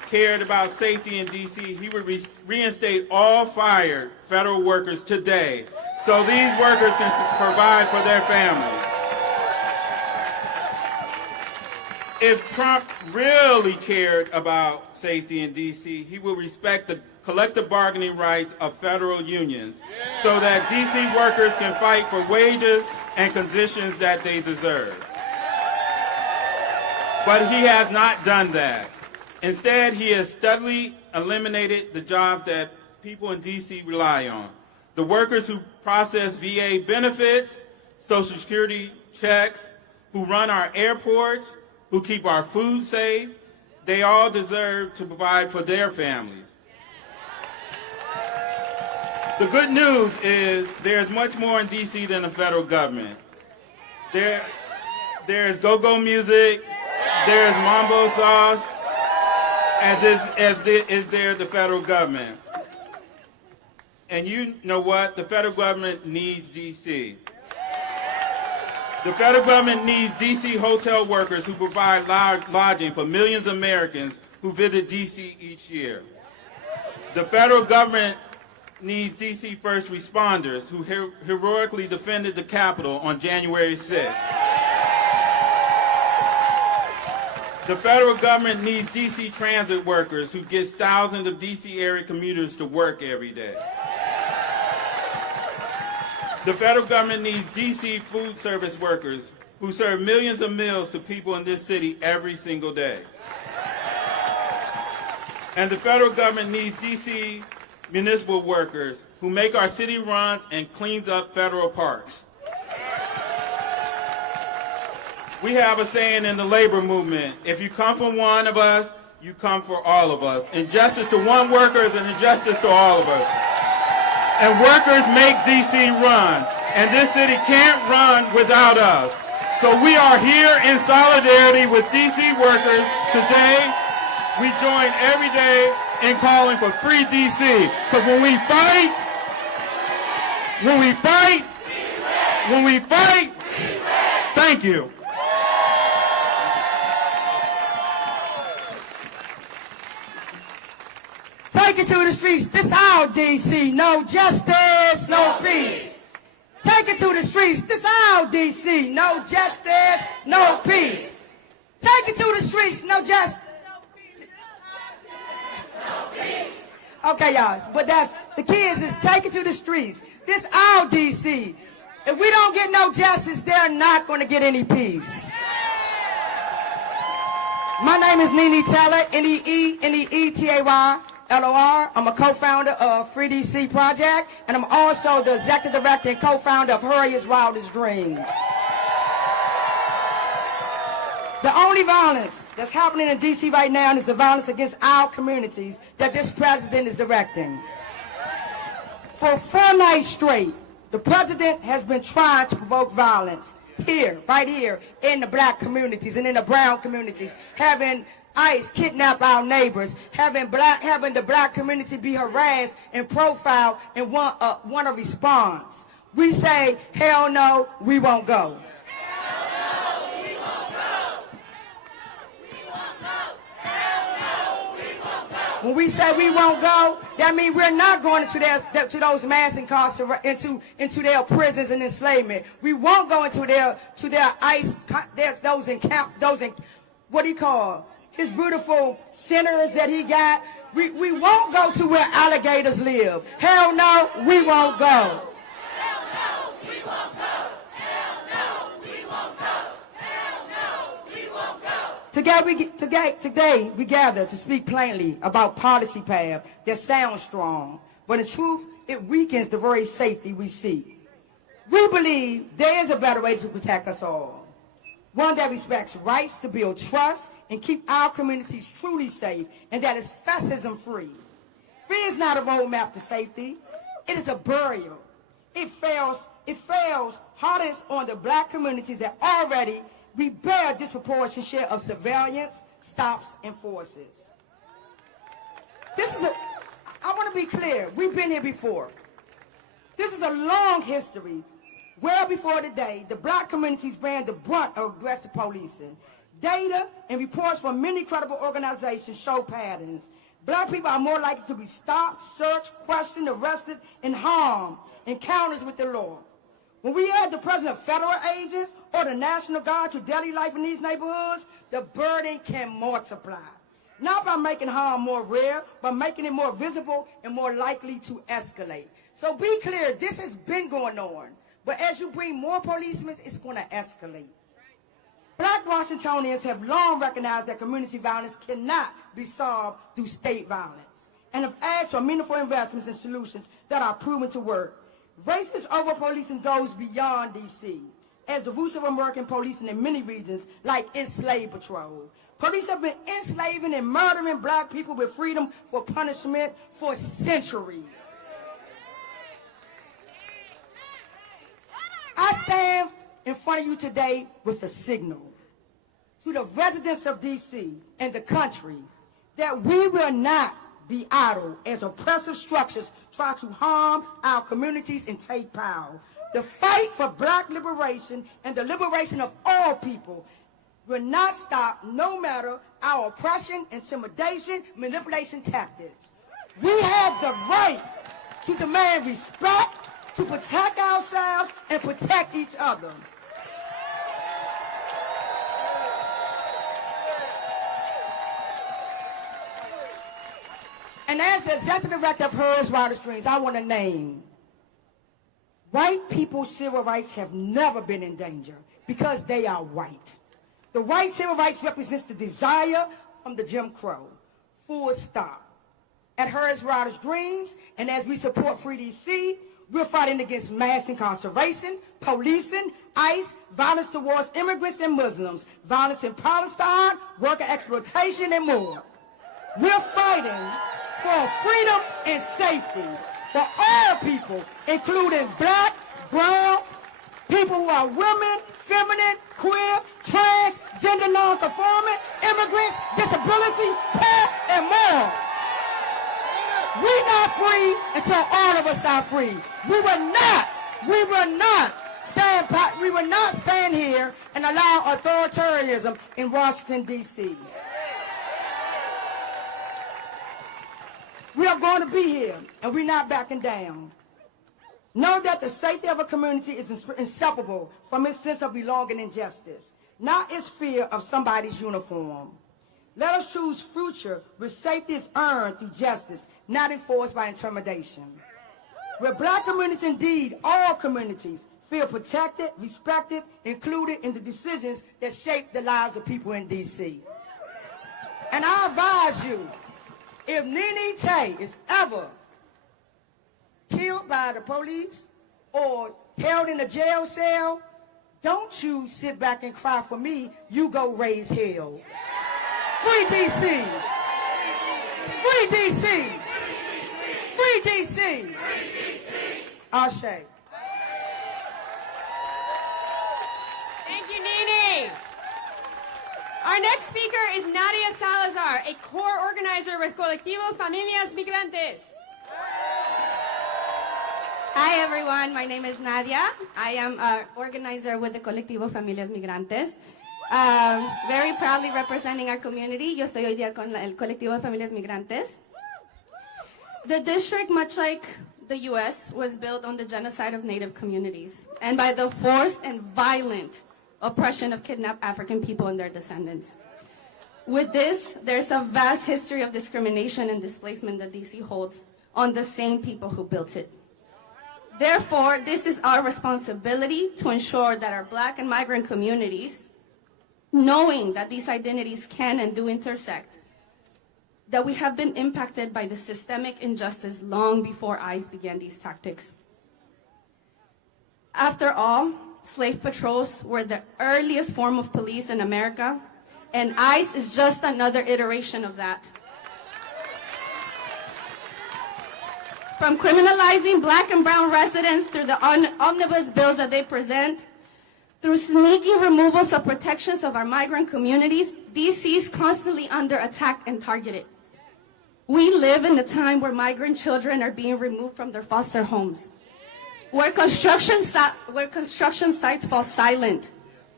cared about safety in D.C., he would reinstate all fired federal workers today so these workers can provide for their families. If Trump really cared about safety in D.C., he would respect the collective bargaining rights of federal unions so that D.C. workers can fight for wages and conditions that they deserve. But he has not done that. Instead, he has steadily eliminated the jobs that people in D.C. rely on. The workers who process VA benefits, Social Security checks, who run our airports, who keep our food safe, they all deserve to provide for their families. The good news is there's much more in D.C. than the federal government. There's go-go music, there's mambo sauce, as is there the federal government. And you know what? The federal government needs D.C. The federal government needs D.C. hotel workers who provide lodging for millions of Americans who visit D.C. each year. The federal government needs D.C. first responders who heroically defended the Capitol on January 6th. The federal government needs D.C. transit workers who get thousands of D.C. area commuters to work every day. The federal government needs D.C. food service workers who serve millions of meals to people in this city every single day. And the federal government needs D.C. municipal workers who make our city runs and cleans up federal parks. We have a saying in the labor movement, if you come for one of us, you come for all of us. Injustice to one worker is an injustice to all of us. And workers make D.C. run, and this city can't run without us. So we are here in solidarity with D.C. workers today. We join every day in calling for free D.C. Because when we fight, thank you. Take it to the streets. This our D.C. No justice, no peace. Take it to the streets. This our D.C. No justice, no peace. Take it to the streets. No justice. Okay, y'all, but that's the kids is take it to the streets. This our D.C. If we don't get no justice, they're not going to get any peace. My name is Nene Taylor, Neetayllor. I'm a co-founder of Free DC Project, and I'm also the executive director and co-founder of Harriet's Wildest Dreams. The only violence that's happening in D.C. right now is the violence against our communities that this president is directing. For 4 nights straight, the president has been trying to provoke violence here, right here, in the black communities and in the brown communities, having ICE kidnap our neighbors, having the black community be harassed and profiled and want a response. We say, hell no, we won't go. When we say we won't go, that means we're not going to those mass incarceration, into their prisons and enslavement. We won't go into their ICE, what do you call his beautiful centers that he got. We won't go to where alligators live. Hell no, we won't go. Hell no, we won't go. Hell no, we won't go. Hell no, we won't go. Today we gather to speak plainly about policy paths that sound strong, but in truth, it weakens the very safety we seek. We believe there is a better way to protect us all, one that respects rights to build trust and keep our communities truly safe, and that is fascism-free. Fear is not a roadmap to safety. It is a burial. It fails hardest on the black communities that already we bear a disproportionate share of surveillance, stops, and forces. I want to be clear, we've been here before. This is a long history. Well before today, the black communities bear the brunt of aggressive policing. Data and reports from many credible organizations show patterns. Black people are more likely to be stopped, searched, questioned, arrested, and harmed in encounters with the law. When we add the presence of federal agents or the National Guard to daily life in these neighborhoods, the burden can multiply. Not by making harm more rare, but making it more visible and more likely to escalate. So be clear, this has been going on. But as you bring more policemen, it's going to escalate. Black Washingtonians have long recognized that community violence cannot be solved through state violence and have asked for meaningful investments and solutions that are proven to work. Racist over-policing goes beyond D.C. as the roots of American policing in many regions, like enslaved patrols. Police have been enslaving and murdering black people with freedom for punishment for centuries. I stand in front of you today with a signal to the residents of D.C. and the country that we will not be idle as oppressive structures try to harm our communities and take power. The fight for black liberation and the liberation of all people will not stop no matter our oppression, intimidation, manipulation tactics. We have the right to demand respect, to protect ourselves and protect each other. And as the executive director of Hers Wildest Dreams, I want to name, white people's civil rights have never been in danger because they are white. The white civil rights represents the desire from the Jim Crow. Full stop. At Hers Wildest Dreams, and as we support Free DC, we're fighting against mass incarceration, policing, ICE, violence towards immigrants and Muslims, violence in Palestine, worker exploitation, and more. We're fighting for freedom and safety for all people, including black, brown, people who are women, feminine, queer, trans, gender non-conforming, immigrants, disability, pair, and more. We're not free until all of us are free. We will not stand here and allow authoritarianism in Washington, D.C. We are going to be here, and we're not backing down. Know that the safety of a community is inseparable from its sense of belonging and justice, not its fear of somebody's uniform. Let us choose future where safety is earned through justice, not enforced by intimidation. Where black communities, indeed all communities, feel protected, respected, included in the decisions that shape the lives of people in D.C. And I advise you, if Nene Tay is ever killed by the police or held in a jail cell, don't you sit back and cry for me, you go raise hell. Free D.C. Free D.C. Free D.C. Ashe. Thank you, Nene. Our next speaker is Nadia Salazar, a core organizer with Colectivo Familias Migrantes. Hi everyone, my name is Nadia. I am an organizer with the Colectivo Familias Migrantes. Very proudly representing our community. Yo estoy hoy día con el Colectivo de Familias Migrantes. The district, much like the U.S., was built on the genocide of Native communities and by the forced and violent oppression of kidnapped African people and their descendants. With this, there's a vast history of discrimination and displacement that D.C. holds on the same people who built it. Therefore, this is our responsibility to ensure that our Black and migrant communities, knowing that these identities can and do intersect, that we have been impacted by the systemic injustice long before ICE began these tactics. After all, slave patrols were the earliest form of police in America, and ICE is just another iteration of that. From criminalizing Black and brown residents through the omnibus bills that they present, through sneaky removals of protections of our migrant communities, D.C. is constantly under attack and targeted. We live in a time where migrant children are being removed from their foster homes, where construction sites fall silent,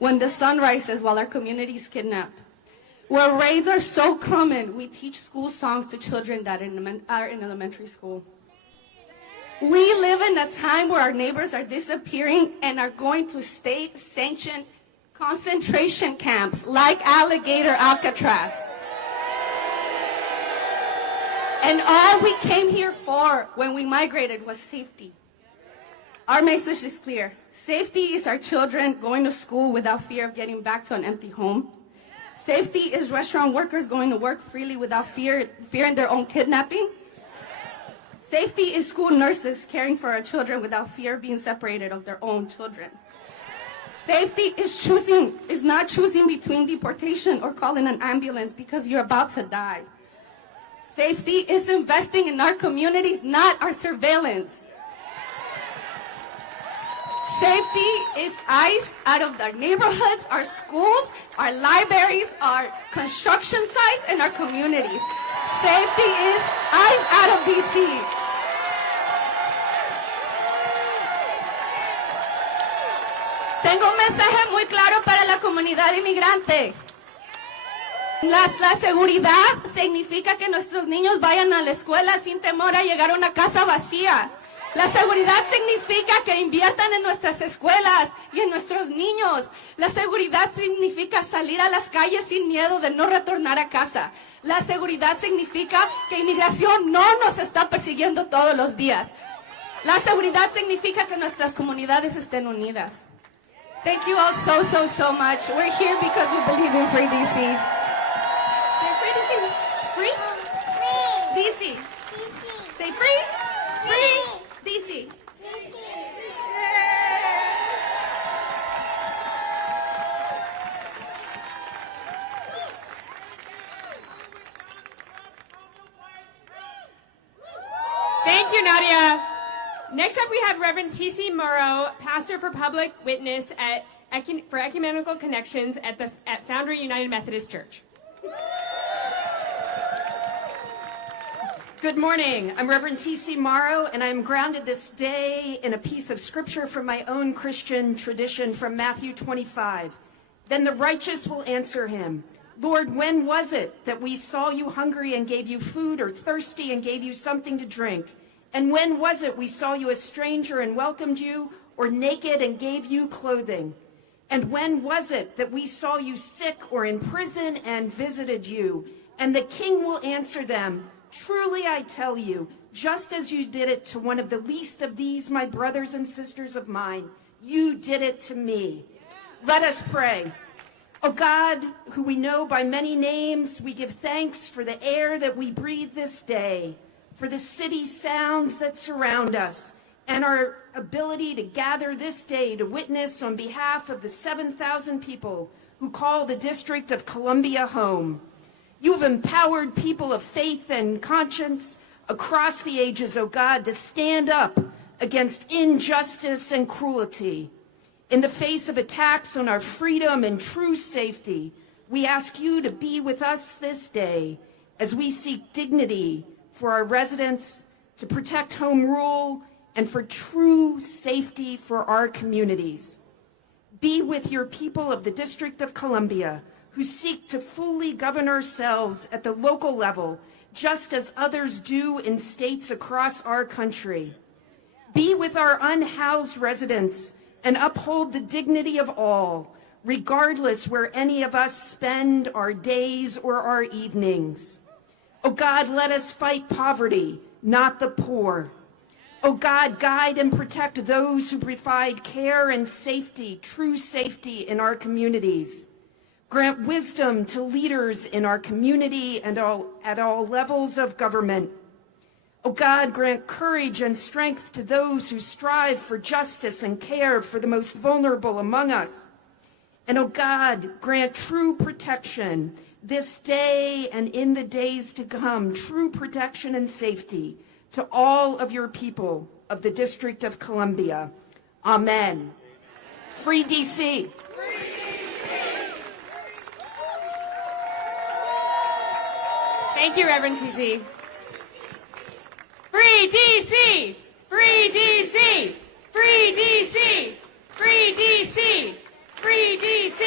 when the sun rises while our community is kidnapped. Where raids are so common, we teach school songs to children that are in elementary school. We live in a time where our neighbors are disappearing and are going to state-sanctioned concentration camps like Alligator Alcatraz. And all we came here for when we migrated was safety. Our message is clear. Safety is our children going to school without fear of getting back to an empty home. Safety is restaurant workers going to work freely without fearing their own kidnapping. Safety is school nurses caring for our children without fear of being separated of their own children. Safety is not choosing between deportation or calling an ambulance because you're about to die. Safety is investing in our communities, not our surveillance. Safety is ICE out of our neighborhoods, our schools, our libraries, our construction sites, and our communities. Safety is ICE out of DC. Tengo un mensaje muy claro para la comunidad inmigrante. La seguridad significa que nuestros niños vayan a la escuela sin temor a llegar a una casa vacía. La seguridad significa que inviertan en nuestras escuelas y en nuestros niños. La seguridad significa salir a las calles sin miedo de no retornar a casa. La seguridad significa que inmigración no nos está persiguiendo todos los días. La seguridad significa que nuestras comunidades estén unidas. Thank you all so much. We're here because we believe in free DC. Free DC? Free? Free. DC. DC. Say free? Free. DC. Thank you, Nadia. Next up, we have Reverend T.C. Morrow, pastor for public witness for Ecumenical Connections at Foundry United Methodist Church. Good morning. I'm Reverend T.C. Morrow, and I'm grounded this day in a piece of scripture from my own Christian tradition from Matthew 25. Then the righteous will answer him, Lord, when was it that we saw you hungry and gave you food, or thirsty and gave you something to drink? And when was it we saw you a stranger and welcomed you, or naked and gave you clothing? And when was it that we saw you sick or in prison and visited you? And the king will answer them, truly I tell you, just as you did it to one of the least of these, my brothers and sisters of mine, you did it to me. Let us pray. O God, who we know by many names, we give thanks for the air that we breathe this day, for the city sounds that surround us, and our ability to gather this day to witness on behalf of the 7,000 people who call the District of Columbia home. You have empowered people of faith and conscience across the ages, O God, to stand up against injustice and cruelty. In the face of attacks on our freedom and true safety, we ask you to be with us this day as we seek dignity for our residents, to protect home rule, and for true safety for our communities. Be with your people of the District of Columbia who seek to fully govern ourselves at the local level, just as others do in states across our country. Be with our unhoused residents and uphold the dignity of all, regardless where any of us spend our days or our evenings. O God, let us fight poverty, not the poor. O God, guide and protect those who provide care and safety, true safety in our communities. Grant wisdom to leaders in our community and at all levels of government. O God, grant courage and strength to those who strive for justice and care for the most vulnerable among us. And O God, grant true protection this day and in the days to come, true protection and safety to all of your people of the District of Columbia. Amen. Free DC. Thank you, Reverend TC. Free DC! Free DC! Free DC! Free DC! Free DC!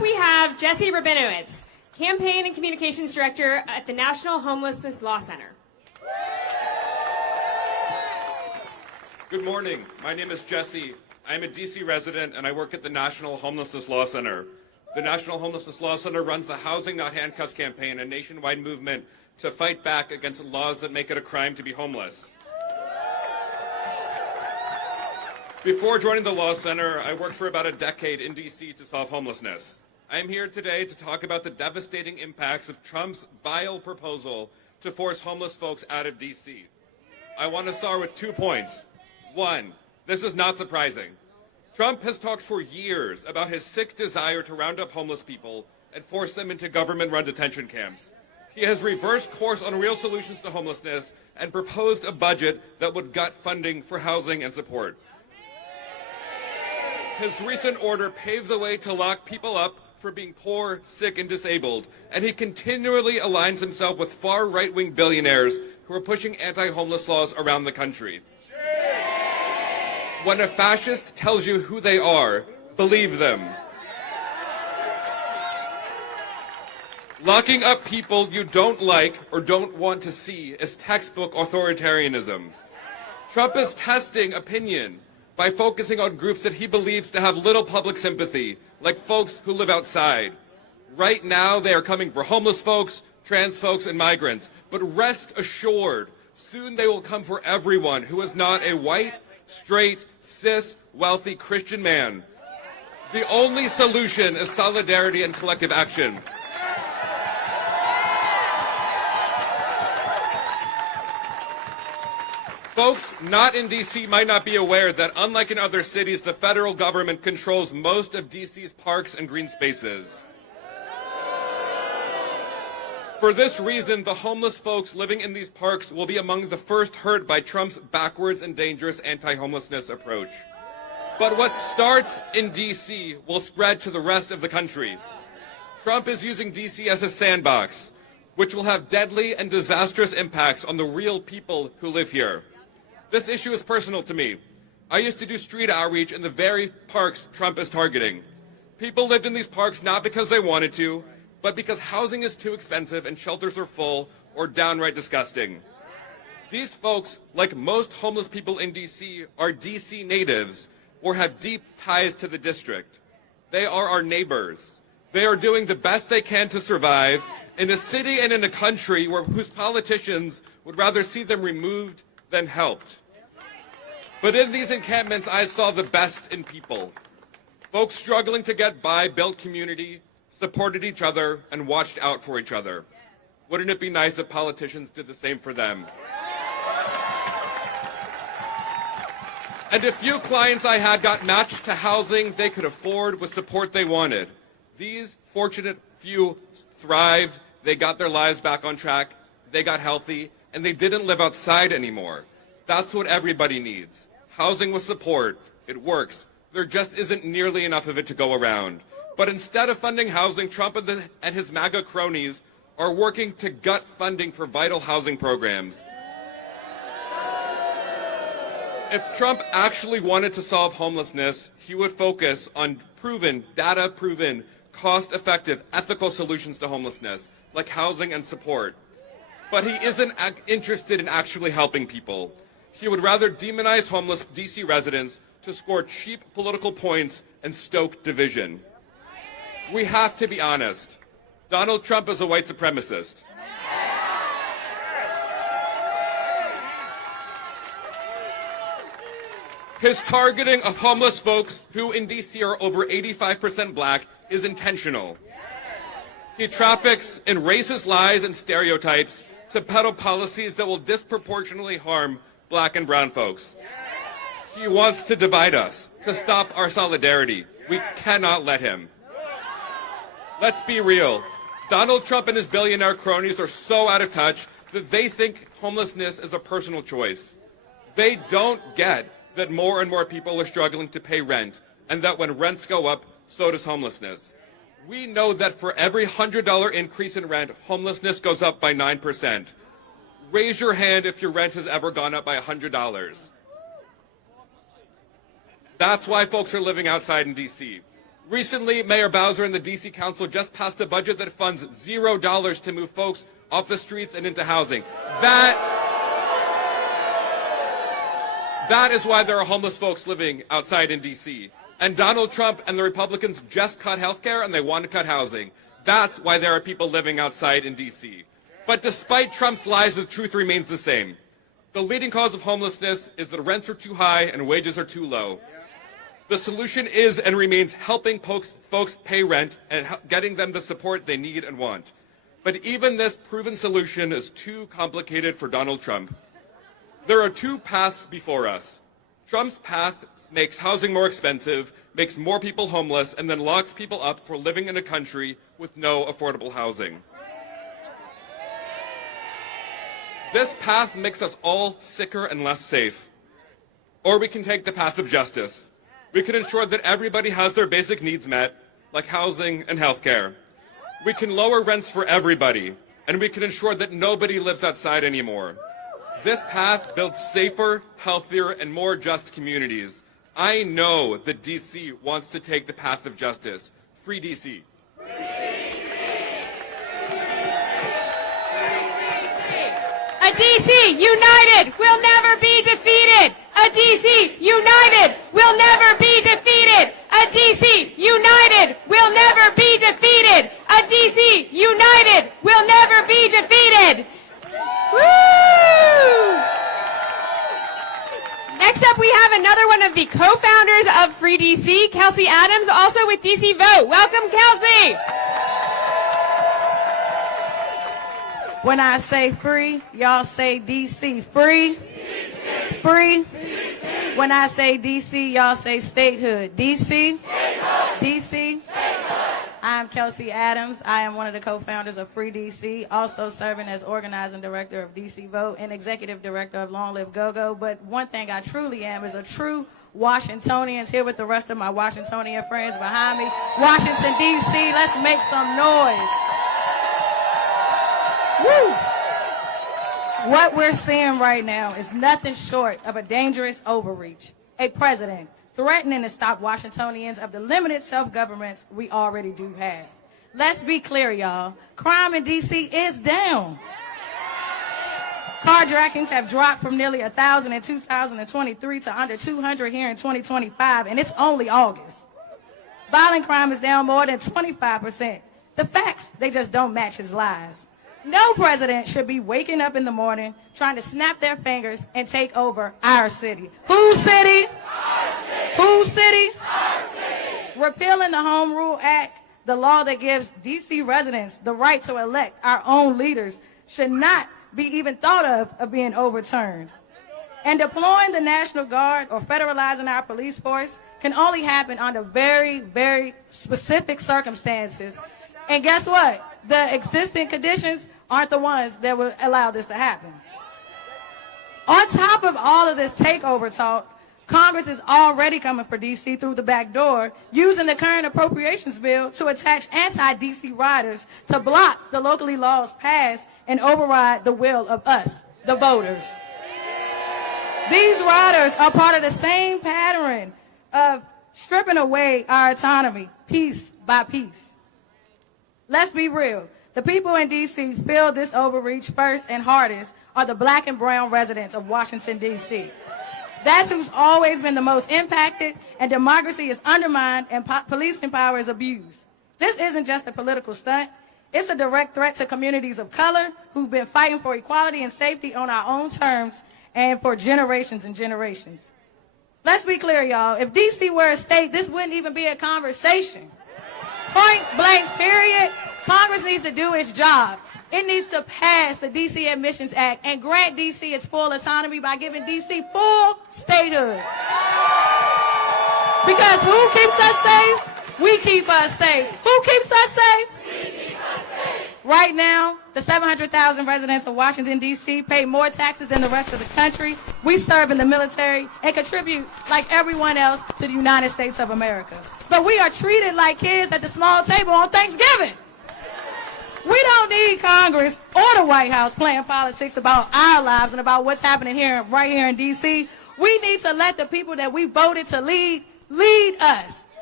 we have Jesse Rabinowitz, Campaign and Communications Director at the National Homelessness Law Center. Good morning. My name is Jesse. I'm a DC resident and I work at the National Homelessness Law Center. The National Homelessness Law Center runs the Housing Not Handcuffs campaign, a nationwide movement to fight back against laws that make it a crime to be homeless. Before joining the Law Center, I worked for about a decade in DC to solve homelessness. I am here today to talk about the devastating impacts of Trump's vile proposal to force homeless folks out of DC. I want to start with 2 points. One, this is not surprising. Trump has talked for years about his sick desire to round up homeless people and force them into government-run detention camps. He has reversed course on real solutions to homelessness and proposed a budget that would gut funding for housing and support. His recent order paved the way to lock people up for being poor, sick, and disabled, and he continually aligns himself with far right-wing billionaires who are pushing anti-homeless laws around the country. When a fascist tells you who they are, believe them. Locking up people you don't like or don't want to see is textbook authoritarianism. Trump is testing opinion by focusing on groups that he believes to have little public sympathy, like folks who live outside. Right now, they are coming for homeless folks, trans folks, and migrants. But rest assured, soon they will come for everyone who is not a white, straight, cis, wealthy Christian man. The only solution is solidarity and collective action. Folks not in DC might not be aware that, unlike in other cities, the federal government controls most of DC's parks and green spaces. For this reason, the homeless folks living in these parks will be among the first hurt by Trump's backwards and dangerous anti-homelessness approach. But what starts in DC will spread to the rest of the country. Trump is using DC as a sandbox, which will have deadly and disastrous impacts on the real people who live here. This issue is personal to me. I used to do street outreach in the very parks Trump is targeting. People lived in these parks not because they wanted to, but because housing is too expensive and shelters are full or downright disgusting. These folks, like most homeless people in DC, are DC natives or have deep ties to the district. They are our neighbors. They are doing the best they can to survive in a city and in a country whose politicians would rather see them removed than helped. But in these encampments, I saw the best in people. Folks struggling to get by built community, supported each other, and watched out for each other. Wouldn't it be nice if politicians did the same for them? And a few clients I had got matched to housing they could afford with support they wanted. These fortunate few thrived, they got their lives back on track, they got healthy, and they didn't live outside anymore. That's what everybody needs. Housing with support. It works. There just isn't nearly enough of it to go around. But instead of funding housing, Trump and his MAGA cronies are working to gut funding for vital housing programs. If Trump actually wanted to solve homelessness, he would focus on proven, data-proven, cost-effective, ethical solutions to homelessness, like housing and support. But he isn't interested in actually helping people. He would rather demonize homeless DC residents to score cheap political points and stoke division. We have to be honest. Donald Trump is a white supremacist. His targeting of homeless folks who in DC are over 85% black is intentional. He traffics in racist lies and stereotypes to peddle policies that will disproportionately harm black and brown folks. He wants to divide us, to stop our solidarity. We cannot let him. Let's be real. Donald Trump and his billionaire cronies are so out of touch that they think homelessness is a personal choice. They don't get that more and more people are struggling to pay rent, and that when rents go up, so does homelessness. We know that for every $100 increase in rent, homelessness goes up by 9%. Raise your hand if your rent has ever gone up by $100. That's why folks are living outside in DC. Recently, Mayor Bowser and the DC Council just passed a budget that funds $0 to move folks off the streets and into housing. That is why there are homeless folks living outside in DC. And Donald Trump and the Republicans just cut health care and they want to cut housing. That's why there are people living outside in DC. But despite Trump's lies, the truth remains the same. The leading cause of homelessness is that rents are too high and wages are too low. The solution is and remains helping folks pay rent and getting them the support they need and want. But even this proven solution is too complicated for Donald Trump. There are two paths before us. Trump's path makes housing more expensive, makes more people homeless, and then locks people up for living in a country with no affordable housing. This path makes us all sicker and less safe. Or we can take the path of justice. We can ensure that everybody has their basic needs met, like housing and health care. We can lower rents for everybody, and we can ensure that nobody lives outside anymore. This path builds safer, healthier, and more just communities. I know that DC wants to take the path of justice. Free DC. A DC united will never be defeated. A DC united will never be defeated. A DC united will never be defeated. A DC united will never be defeated. Woo! Next up, we have another one of the co-founders of Free DC, Kelsey Adams, also with DC Vote. Welcome, Kelsey. When I say free, y'all say DC. Free? DC. Free? DC. When I say DC, y'all say statehood. DC? Statehood. DC? Statehood. I'm Kelsey Adams. I am one of the co-founders of Free DC, also serving as organizing director of DC Vote and executive director of Long Live Go-Go. But one thing I truly am is a true Washingtonian, here with the rest of my Washingtonian friends behind me. Washington, DC, let's make some noise. Woo! What we're seeing right now is nothing short of a dangerous overreach. A president threatening to stop Washingtonians of the limited self-governments we already do have. Let's be clear, y'all. Crime in D.C. is down. Carjackings have dropped from nearly 1,000 in 2023 to under 200 here in 2025, and it's only August. Violent crime is down more than 25%. The facts, they just don't match his lies. No president should be waking up in the morning trying to snap their fingers and take over our city. Whose city? Our city. Whose city? Our city. Repealing the Home Rule Act, the law that gives D.C. residents the right to elect our own leaders, should not be even thought of being overturned. And deploying the National Guard or federalizing our police force can only happen under very, very specific circumstances. And guess what? The existing conditions aren't the ones that will allow this to happen. On top of all of this takeover talk, Congress is already coming for D.C. through the back door, using the current appropriations bill to attach anti-D.C. riders to block the locally laws passed and override the will of us, the voters. These riders are part of the same pattern of stripping away our autonomy, piece by piece. Let's be real. The people in D.C. feel this overreach first and hardest are the black and brown residents of Washington, D.C. That's who's always been the most impacted, and democracy is undermined and policing power is abused. This isn't just a political stunt. It's a direct threat to communities of color who've been fighting for equality and safety on our own terms and for generations and generations. Let's be clear, y'all. If D.C. were a state, this wouldn't even be a conversation. Point blank, period. Congress needs to do its job. It needs to pass the D.C. Admissions Act and grant D.C. its full autonomy by giving D.C. full statehood. Because who keeps us safe? We keep us safe. Who keeps us safe? We keep us safe. Right now, the 700,000 residents of Washington, D.C. pay more taxes than the rest of the country. We serve in the military and contribute, like everyone else, to the United States of America. But we are treated like kids at the small table on Thanksgiving. We don't need Congress or the White House playing politics about our lives and about what's happening right here in D.C. We need to let the people that we voted to lead us.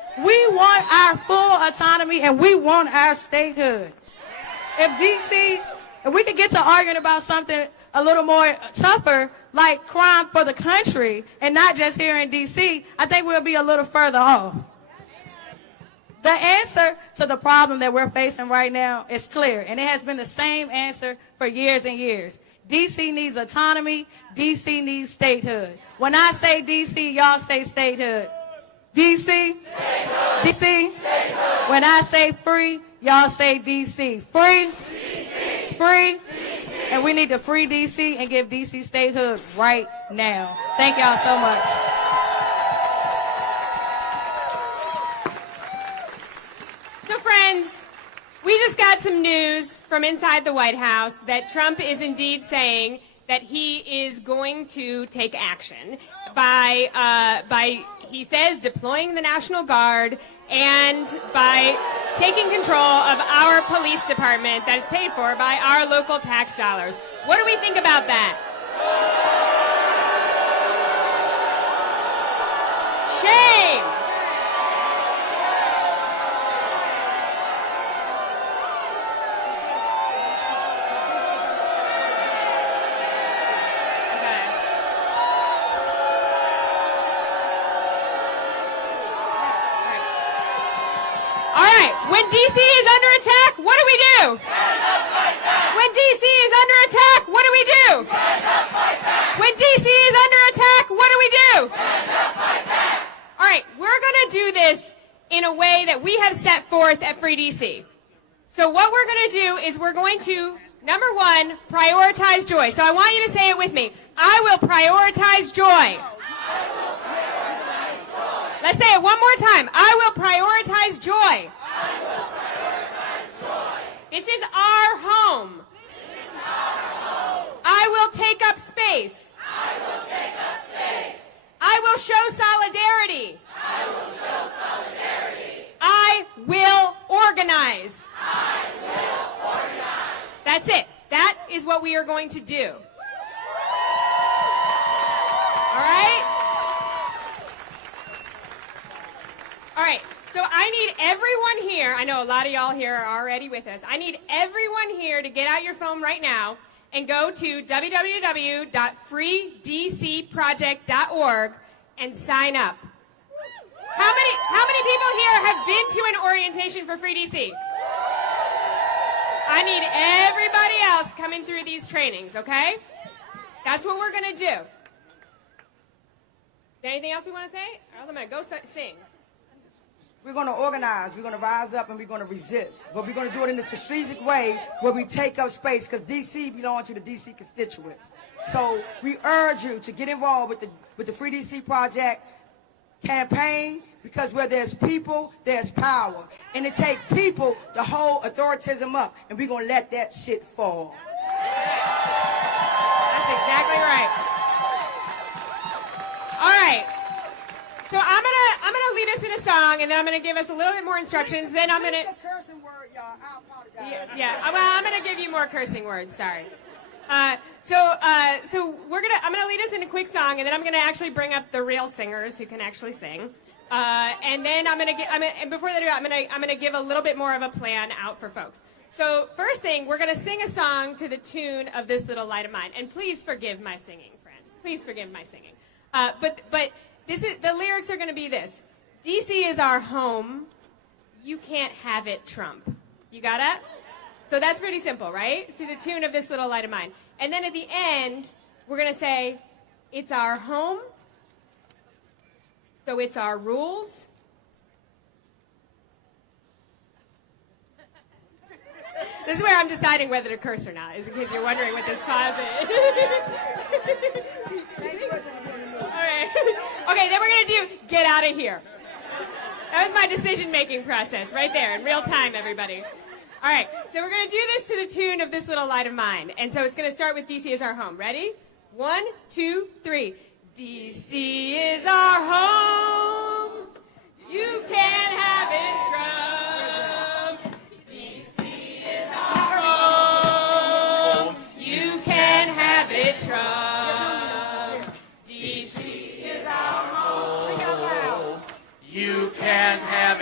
We want our full autonomy and we want our statehood. If we could get to arguing about something a little more tougher, like crime for the country and not just here in D.C., I think we'll be a little further off. The answer to the problem that we're facing right now is clear, and it has been the same answer for years and years. D.C. needs autonomy. D.C. needs statehood. When I say D.C., y'all say statehood. D.C.? Statehood. D.C.? Statehood. When I say free, y'all say D.C. Free? D.C. Free? D.C. And we need to free D.C. and give D.C. statehood right now. Thank y'all so much. So friends, we just got some news from inside the White House that Trump is indeed saying that he is going to take action by he says, deploying the National Guard and by taking control of our police department that is paid for by our local tax dollars. What do we think about that? Shame! When D.C. is under attack, what do we do? When D.C. is under attack, what do we do? When D.C. is under attack, what do we do? All right, we're going to do this in a way that we have set forth at Free D.C. So what we're going to do is we're going to, number one, prioritize joy. So I want you to say it with me. I will prioritize joy. Let's say it one more time. I will prioritize joy. This is our home. I will take up space. I will show solidarity. I will organize. That's it. That is what we are going to do. All right? All right. So I need everyone here, I know a lot of y'all here are already with us, I need everyone here to get out your phone right now and go to www.freedcproject.org and sign up. How many people here have been to an orientation for Free DC? I need everybody else coming through these trainings, okay? That's what we're going to do. Is there anything else we want to say? Or else I'm going to go sing. We're going to organize, we're going to rise up, and we're going to resist. But we're going to do it in a strategic way where we take up space, because D.C. belongs to the D.C. constituents. So we urge you to get involved with the Free D.C. Project campaign, because where there's people, there's power. And it takes people to hold authoritarianism up, and we're going to let that shit fall. That's exactly right. All right. So I'm gonna lead us in a song, and then I'm gonna give us a little bit more instructions. Then I'm gonna. The cursing word, y'all. I apologize. Yeah. Well, I'm gonna give you more cursing words. Sorry. So I'm gonna lead us in a quick song, and then I'm gonna actually bring up the real singers who can actually sing. And then and before they do, I'm gonna give a little bit more of a plan out for folks. So first thing, we're gonna sing a song to the tune of This Little Light of Mine, and please forgive my singing, friends. Please forgive my singing. But the lyrics are going to be this. D.C. is our home. You can't have it, Trump. You got it? So that's pretty simple, right? It's to the tune of This Little Light of Mine. And then at the end, we're going to say, it's our home, so it's our rules. This is where I'm deciding whether to curse or not, is in case you're wondering what this pause is. All right. Okay, then we're going to do get out of here. That was my decision-making process right there in real time, everybody. All right, so we're going to do this to the tune of This Little Light of Mine. And so it's going to start with D.C. is our home. Ready? 1, 2, 3. D.C. is our home. You can't have it, Trump. D.C. is our home. You can't have it, Trump. D.C. is our home. You can't have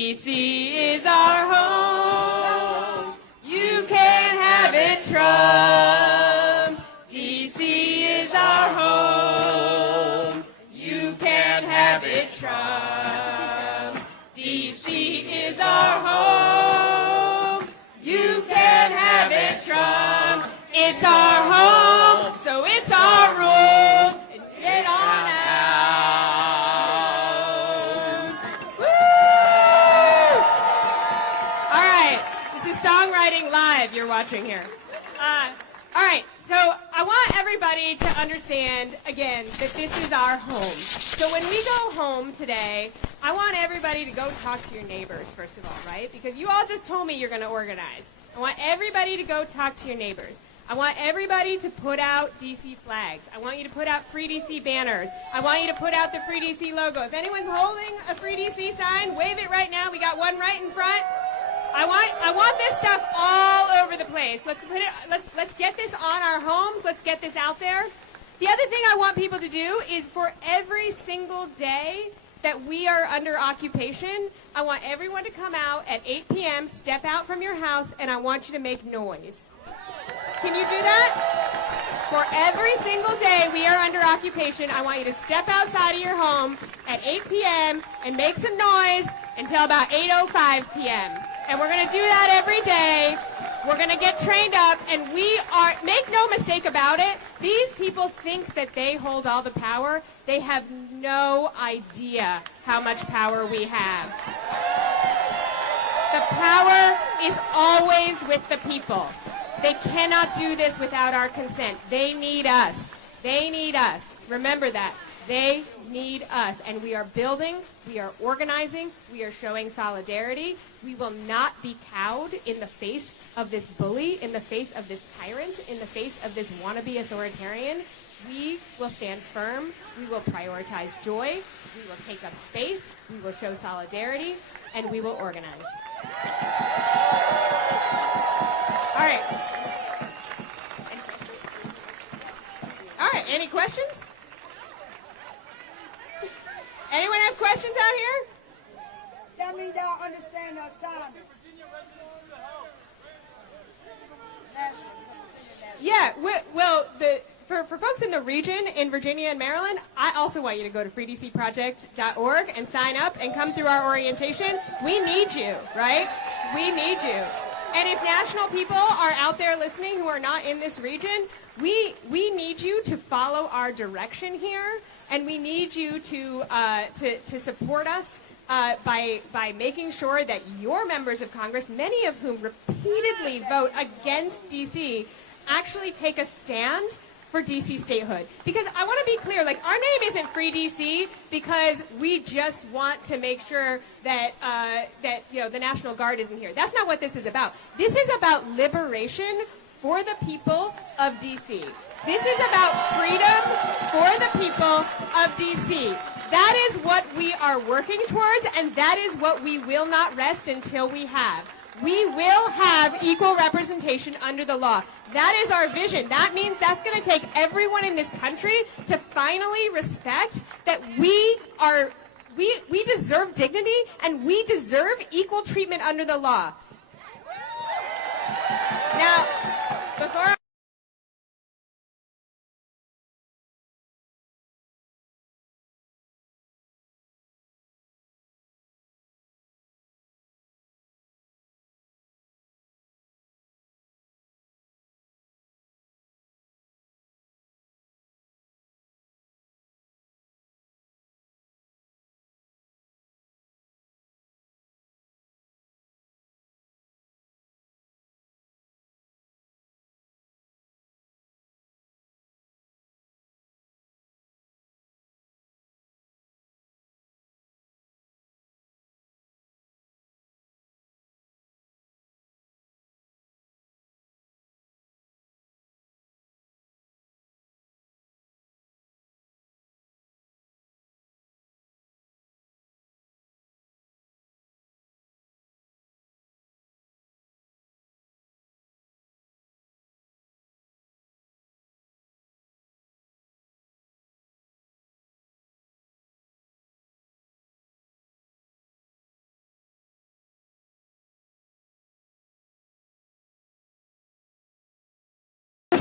DC is our home. You can't have it, Trump. DC is our home. You can't have it, Trump. DC is our home. You can't have it, Trump. It's our home, so it's our rule. Get on out. Woo! All right, this is Songwriting Live you're watching here. All right, so I want everybody to understand, again, that this is our home. So when we go home today, I want everybody to go talk to your neighbors, first of all, right? Because you all just told me you're going to organize. I want everybody to go talk to your neighbors. I want everybody to put out DC flags. I want you to put out Free DC banners. I want you to put out the Free DC logo. If anyone's holding a Free DC sign, wave it right now. We got one right in front. I want this stuff all over the place. Let's get this on our homes. Let's get this out there. The other thing I want people to do is for every single day that we are under occupation, I want everyone to come out at 8 p.m., step out from your house, and I want you to make noise. Can you do that? For every single day we are under occupation, I want you to step outside of your home at 8 p.m. and make some noise until about 8:05 p.m. And we're going to do that every day. We're going to get trained up, and make no mistake about it, these people think that they hold all the power. They have no idea how much power we have. The power is always with the people. They cannot do this without our consent. They need us. They need us. Remember that. They need us. And we are building, we are organizing, we are showing solidarity. We will not be cowed in the face of this bully, in the face of this tyrant, in the face of this wannabe authoritarian. We will stand firm. We will prioritize joy. We will take up space. We will show solidarity. And we will organize. All right. All right, any questions? Anyone have questions out here? That means y'all understand the assignment. Yeah, well, for folks in the region, in Virginia and Maryland, I also want you to go to freedcproject.org and sign up and come through our orientation. We need you, right? We need you. And if national people are out there listening who are not in this region, we need you to follow our direction here, and we need you to support us by making sure that your members of Congress, many of whom repeatedly vote against D.C., actually take a stand for D.C. statehood. Because I want to be clear, like, our name isn't Free D.C. because we just want to make sure that the National Guard isn't here. That's not what this is about. This is about liberation for the people of D.C. This is about freedom for the people of D.C. That is what we are working towards, and that is what we will not rest until we have. We will have equal representation under the law. That is our vision. That means that's going to take everyone in this country to finally respect that we deserve dignity and we deserve equal treatment under the law. Now, before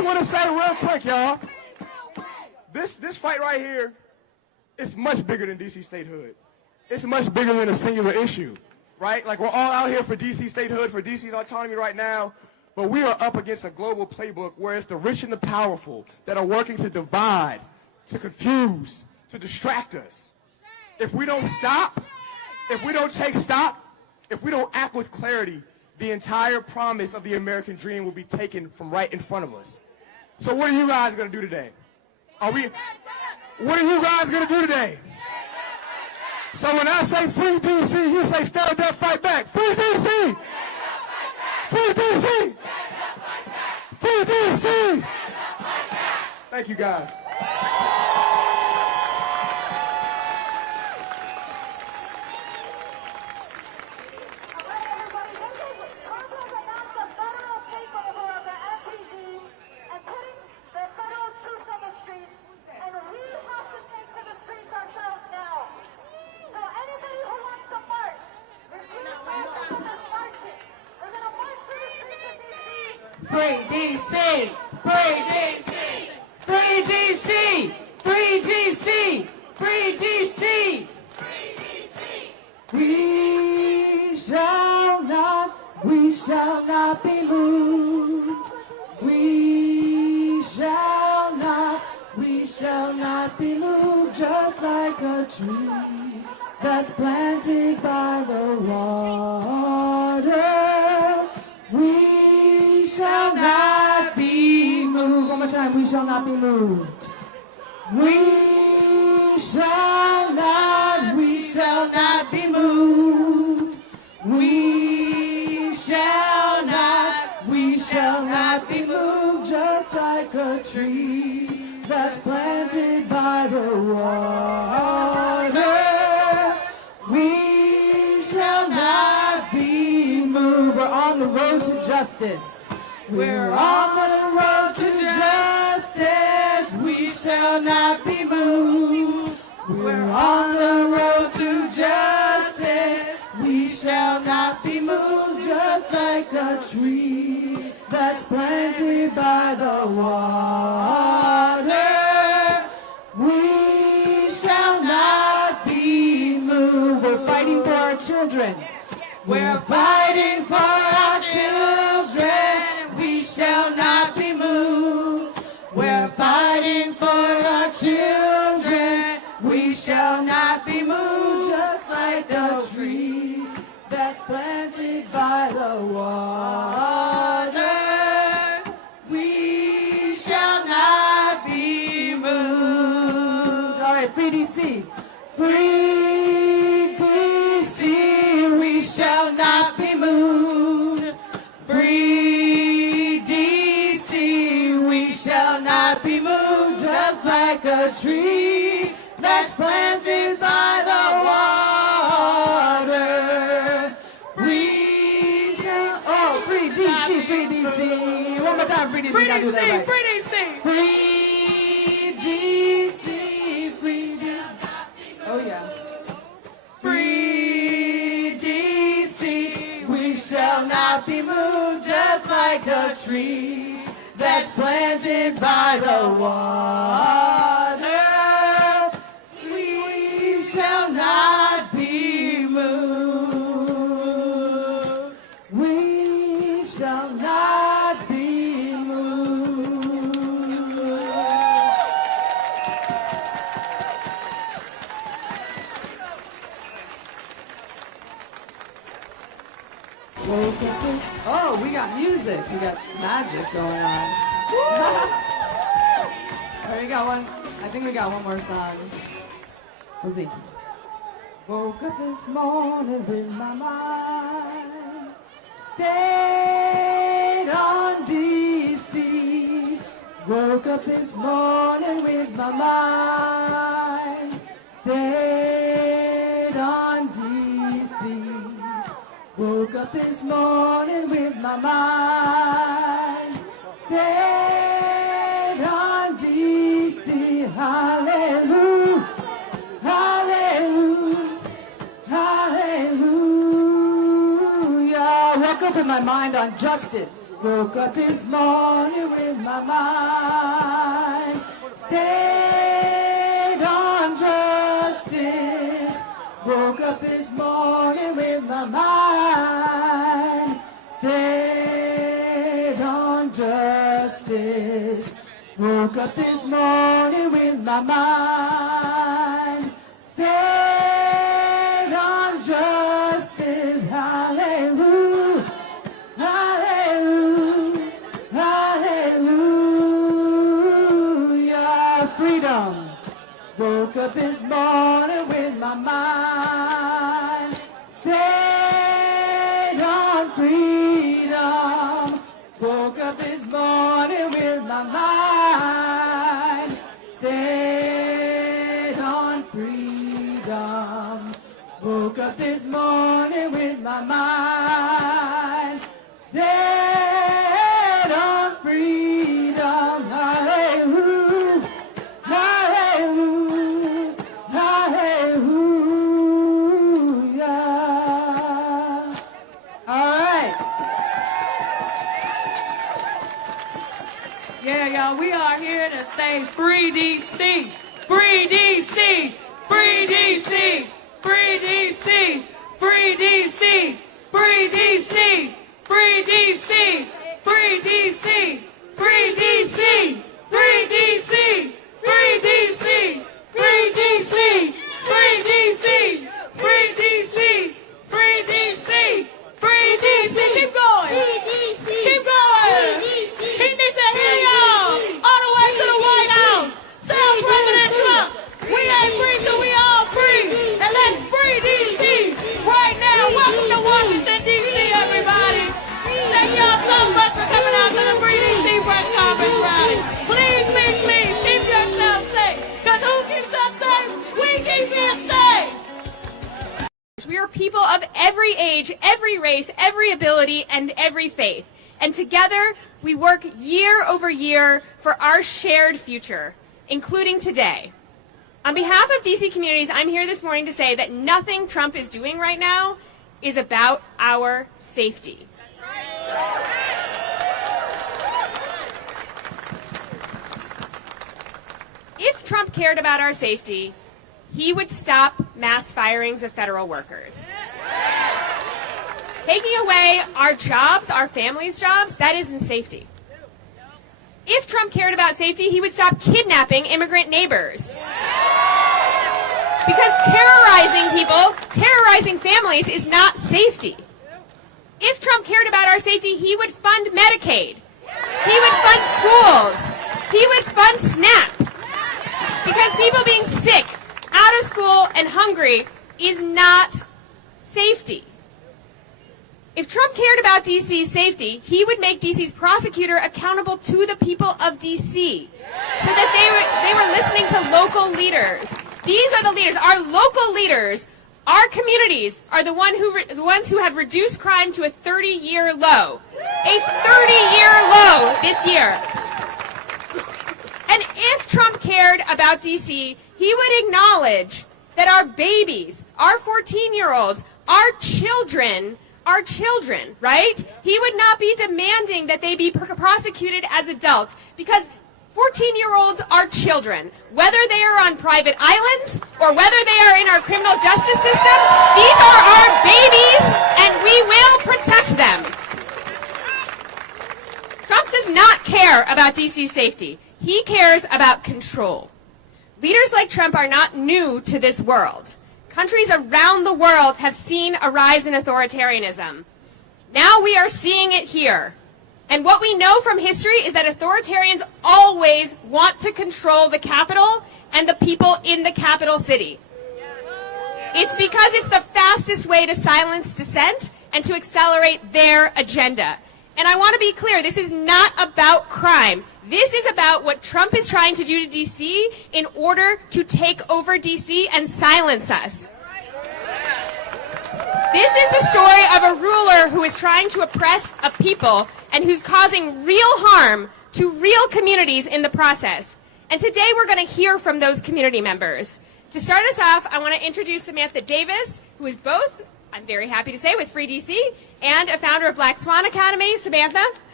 want to say real quick, y'all, this fight right here is much bigger than DC statehood. It's much bigger than a singular issue, right? Like, we're all out here for DC statehood, for DC's autonomy right now, but we are up against a global playbook where it's the rich and the powerful that are working to divide, to confuse, to distract us. If we don't stop, if we don't take stock, if we don't act with clarity, the entire promise of the American dream will be taken from right in front of us. So what are you guys going to do today? What are you guys going to do today? So when I say free DC, you say stand up, fight back. Free DC! Free DC! Free DC! Thank you, guys. Free DC! Free DC! Free DC! Free DC! Free DC! We shall not be moved. We shall not be moved, just like a tree that's planted by the water. We shall not be moved. One more time, we shall not be moved. We shall not be moved. We shall not be moved, just like a tree that's planted by the water. We shall not be moved. We're on the road to justice. We're on the road to justice. We shall not be moved. We're on the road to justice. We shall not be moved, just like a tree that's planted by the water. We shall not be moved. We're fighting for our children. We're fighting for our children. We shall not be moved. We're fighting for our children. We shall not be moved, just like a tree that's planted by the water. We shall not be moved. All right, free DC. Free DC. We shall not be moved. Free DC. We shall not be moved, just like a tree that's planted by the water. We shall, free DC, free DC. One more time, free DC. Free DC, right. free DC. Free DC, free DC. Oh yeah. Free DC. We shall not be moved, just like a tree that's planted by the water. We shall not be moved. We shall not be moved. Oh, we got music. We got magic going on. We got one. I think we got one more song. We'll see. Woke up this morning with my mind stayed on DC. Woke up this morning with my mind stayed on DC. Woke up this morning with my mind stayed on DC. Hallelujah. Hallelujah, hallelujah. Woke up with my mind on justice. Woke up this morning with my mind stayed on justice. Woke up this morning with my mind stayed on justice. Woke up this morning with my mind stayed on justice. Hallelujah, hallelujah, hallelujah. Freedom. Woke up this morning with my mind stayed on freedom. Woke up this morning with my mind stayed on freedom. Woke up this morning with my mind stayed on freedom. Hallelujah, hallelujah, hallelujah. All right. Yeah, y'all, we are here to say free DC, free DC, free DC, free DC, free DC, free DC, free DC, free DC, free DC, free DC, free DC, free DC, free DC, free DC, free DC, free DC. Keep going. Keep going. He needs to hear y'all all the way to the White House. Tell President Trump, we ain't free till we all free. And let's free DC right now. Welcome to Washington, DC, everybody. Thank y'all so much for coming out to the Free DC press conference rally. Please, please, please, keep yourself safe. Because who keeps us safe? We keep you safe. We are people of every age, every race, every ability, and every faith. And together, we work year over year for our shared future, including today. On behalf of DC communities, I'm here this morning to say that nothing Trump is doing right now is about our safety. If Trump cared about our safety, he would stop mass firings of federal workers. Taking away our jobs, our families' jobs, that isn't safety. If Trump cared about safety, he would stop kidnapping immigrant neighbors. Because terrorizing people, terrorizing families is not safety. If Trump cared about our safety, he would fund Medicaid. He would fund schools. He would fund SNAP. Because people being sick, out of school, and hungry is not safety. If Trump cared about DC's safety, he would make DC's prosecutor accountable to the people of DC so that they were listening to local leaders. These are the leaders. Our local leaders, our communities are the ones who have reduced crime to a 30-year low. A 30-year low this year. And if Trump cared about DC, he would acknowledge that our babies, our 14-year-olds, our children, right? He would not be demanding that they be prosecuted as adults because 14-year-olds are children. Whether they are on private islands or whether they are in our criminal justice system, these are our babies and we will protect them. Trump does not care about DC's safety. He cares about control. Leaders like Trump are not new to this world. Countries around the world have seen a rise in authoritarianism. Now we are seeing it here. And what we know from history is that authoritarians always want to control the capital and the people in the capital city. It's because it's the fastest way to silence dissent and to accelerate their agenda. And I want to be clear, this is not about crime. This is about what Trump is trying to do to DC in order to take over DC and silence us. This is the story of a ruler who is trying to oppress a people and who's causing real harm to real communities in the process. And today we're going to hear from those community members. To start us off, I want to introduce Samantha Davis, who is both, I'm very happy to say, with Free DC and a founder of Black Swan Academy. Samantha.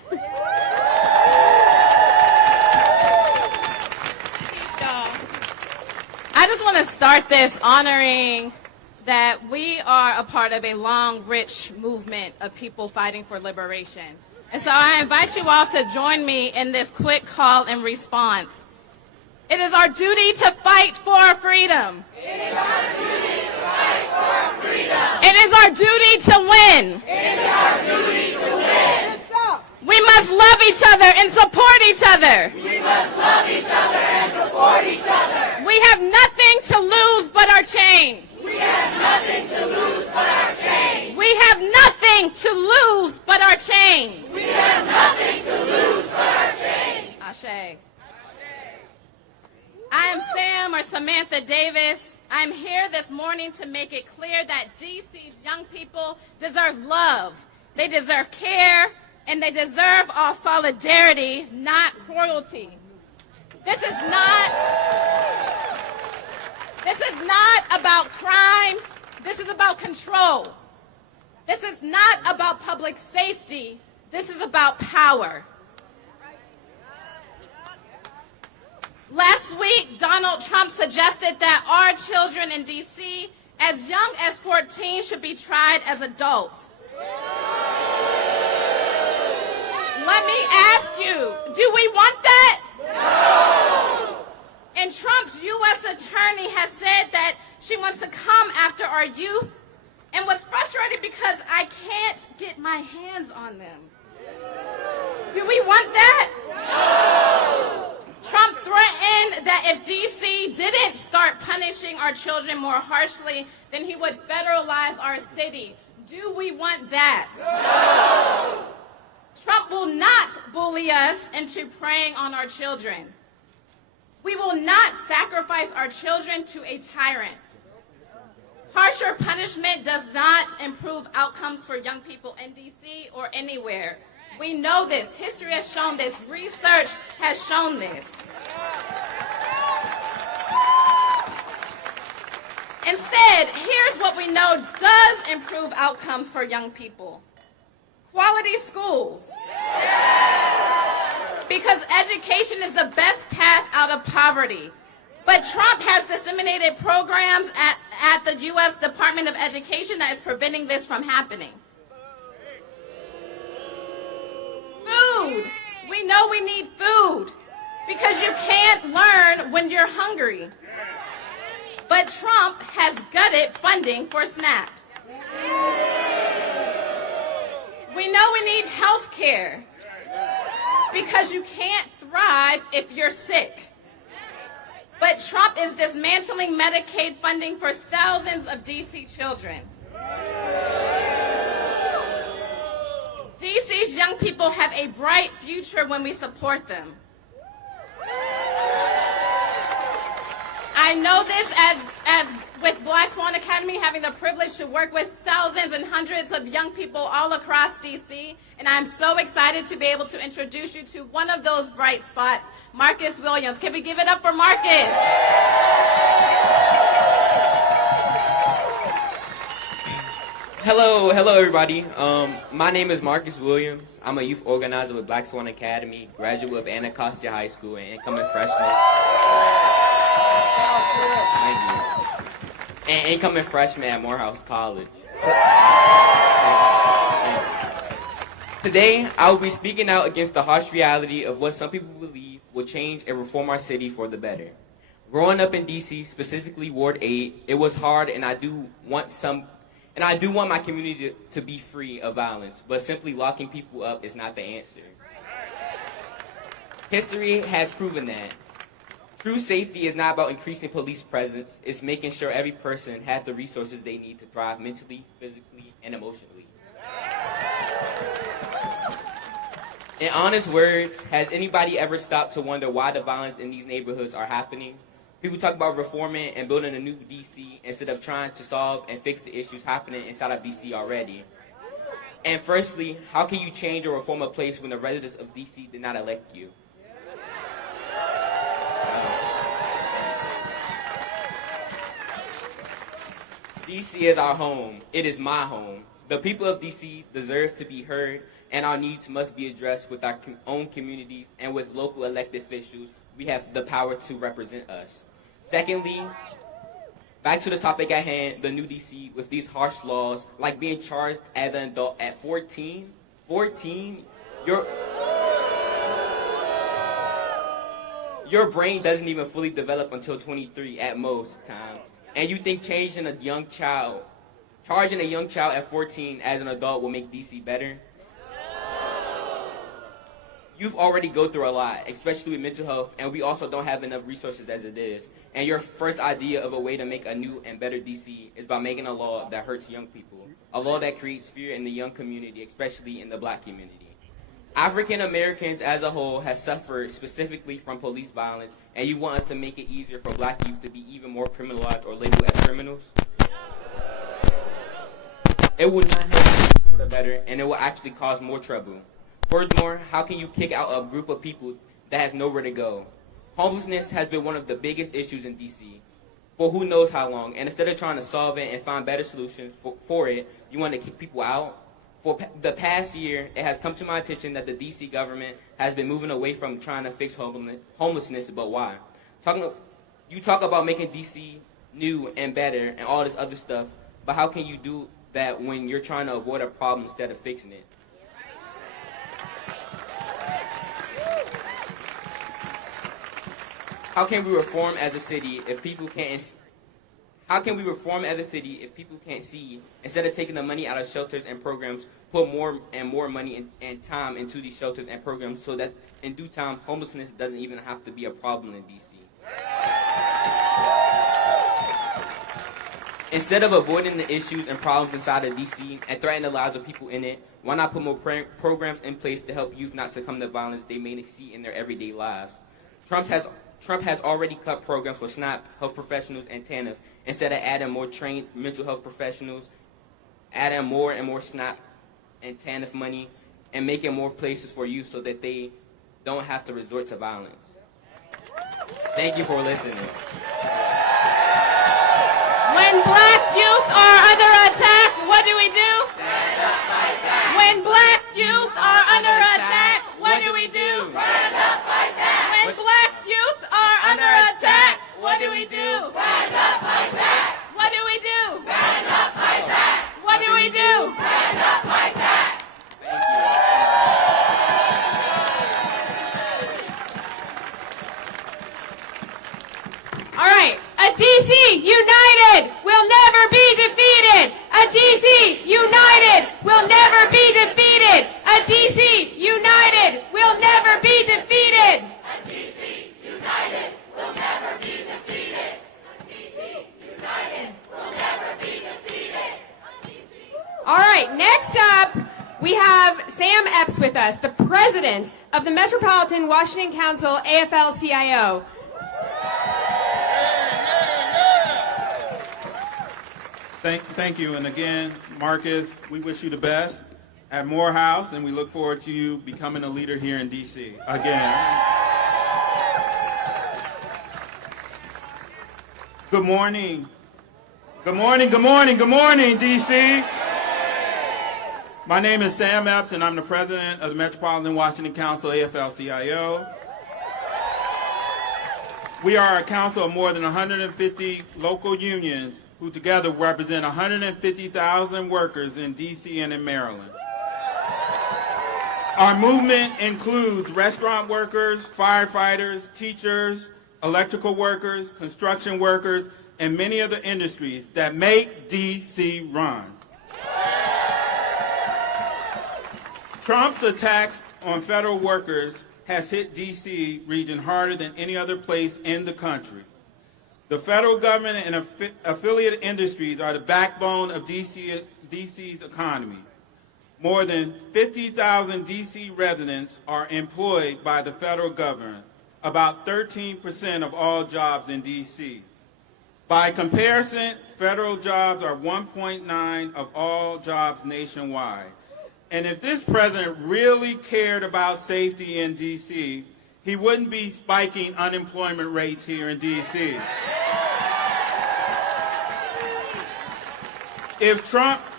I just want to start this honoring that we are a part of a long, rich movement of people fighting for liberation. And so I invite you all to join me in this quick call and response. It is our duty to fight for our freedom. It is our duty to fight for our freedom. It is our duty to win. It is our duty to win. We must love each other and support each other. We must love each other and support each other. We have nothing to lose but our chains. We have nothing to lose but our chains. We have nothing to lose but our chains. We have nothing to lose but our chains. Ashe. I am Sam or Samantha Davis. I'm here this morning to make it clear that DC's young people deserve love. They deserve care, and they deserve all solidarity, not cruelty. This is not about crime. This is about control. This is not about public safety. This is about power. Last week, Donald Trump suggested that our children in D.C. as young as 14 should be tried as adults. Let me ask you, do we want that? No! And Trump's U.S. attorney has said that she wants to come after our youth and was frustrated because I can't get my hands on them. Do we want that? No! Trump threatened that if D.C. didn't start punishing our children more harshly, then he would federalize our city. Do we want that? No! Trump will not bully us into preying on our children. We will not sacrifice our children to a tyrant. Harsher punishment does not improve outcomes for young people in D.C. or anywhere. We know this. History has shown this. Research has shown this. Instead, here's what we know does improve outcomes for young people. Quality schools. Because education is the best path out of poverty. But Trump has disseminated programs at the U.S. Department of Education that is preventing this from happening. Food. We know we need food because you can't learn when you're hungry. But Trump has gutted funding for SNAP. We know we need health care because you can't thrive if you're sick. But Trump is dismantling Medicaid funding for thousands of D.C. children. D.C.'s young people have a bright future when we support them. I know this as with Black Swan Academy, having the privilege to work with thousands and hundreds of young people all across D.C., and I'm so excited to be able to introduce you to one of those bright spots, Marcus Williams. Can we give it up for Marcus? Hello everybody. My name is Marcus Williams. I'm a youth organizer with Black Swan Academy, graduate of Anacostia High School, and incoming freshman. Thank you. And incoming freshman at Morehouse College. Today, I will be speaking out against the harsh reality of what some people believe will change and reform our city for the better. Growing up in D.C., specifically Ward 8, it was hard, and I do want my community to be free of violence, but simply locking people up is not the answer. History has proven that. True safety is not about increasing police presence, it's making sure every person has the resources they need to thrive mentally, physically, and emotionally. In honest words, has anybody ever stopped to wonder why the violence in these neighborhoods are happening? People talk about reforming and building a new D.C. instead of trying to solve and fix the issues happening inside of D.C. already. And firstly, how can you change or reform a place when the residents of D.C. did not elect you? D.C. is our home. It is my home. The people of DC deserve to be heard, and our needs must be addressed with our own communities and with local elected officials. We have the power to represent us. Secondly, back to the topic at hand, the new DC with these harsh laws, like being charged as an adult at 14. 14? Your brain doesn't even fully develop until 23 at most times. And you think charging a young child at 14 as an adult will make DC better? Youth already go through a lot, especially with mental health, and we also don't have enough resources as it is. And your first idea of a way to make a new and better DC is by making a law that hurts young people, a law that creates fear in the young community, especially in the black community. African Americans as a whole has suffered specifically from police violence, and you want us to make it easier for black youth to be even more criminalized or labeled as criminals? It would not help people for the better, and it will actually cause more trouble. Furthermore, how can you kick out a group of people that has nowhere to go? Homelessness has been one of the biggest issues in DC for who knows how long, and instead of trying to solve it and find better solutions for it, you want to kick people out? For the past year, it has come to my attention that the DC government has been moving away from trying to fix homelessness, but why? You talk about making DC new and better and all this other stuff, but how can you do that when you're trying to avoid a problem instead of fixing it? How can we reform as a city if people can't? How can we reform as a city if people can't see? Instead of taking the money out of shelters and programs, put more and more money and time into these shelters and programs, so that in due time, homelessness doesn't even have to be a problem in DC. Instead of avoiding the issues and problems inside of DC and threatening the lives of people in it, why not put more programs in place to help youth not succumb to violence they may see in their everyday lives? Trump has already cut programs for SNAP, health professionals, and TANF. Instead of adding more trained mental health professionals, adding more and more SNAP and TANF money, and making more places for youth so that they don't have to resort to violence. Thank you for listening. When black youth are under attack, what do we do? Stand up, fight back. When black youth are under attack, what do we do? Stand up, fight back. When black youth are under attack, what do we do? Stand up, fight back. What do we do? Stand up, fight back. What do we do? Stand up, fight back. Thank you. All right, a DC united will never be defeated. A DC united will never be defeated. A DC united will never be defeated. A DC united will never be defeated. A DC united will never be defeated. All right, next up, we have Sam Epps with us, the president of the Metropolitan Washington Council AFL-CIO. Thank you. And again, Marcus, we wish you the best at Morehouse, and we look forward to you becoming a leader here in D.C. again. Good morning. Good morning, good morning, good morning, D.C. My name is Sam Epps, and I'm the president of the Metropolitan Washington Council AFL-CIO. We are a council of more than 150 local unions who together represent 150,000 workers in D.C. and in Maryland. Our movement includes restaurant workers, firefighters, teachers, electrical workers, construction workers, and many other industries that make D.C. run. Trump's attacks on federal workers has hit D.C. region harder than any other place in the country. The federal government and affiliated industries are the backbone of DC's economy. More than 50,000 D.C. residents are employed by the federal government, about 13% of all jobs in D.C. By comparison, federal jobs are 1.9% of all jobs nationwide. And if this president really cared about safety in D.C., he wouldn't be spiking unemployment rates here in D.C. If Trump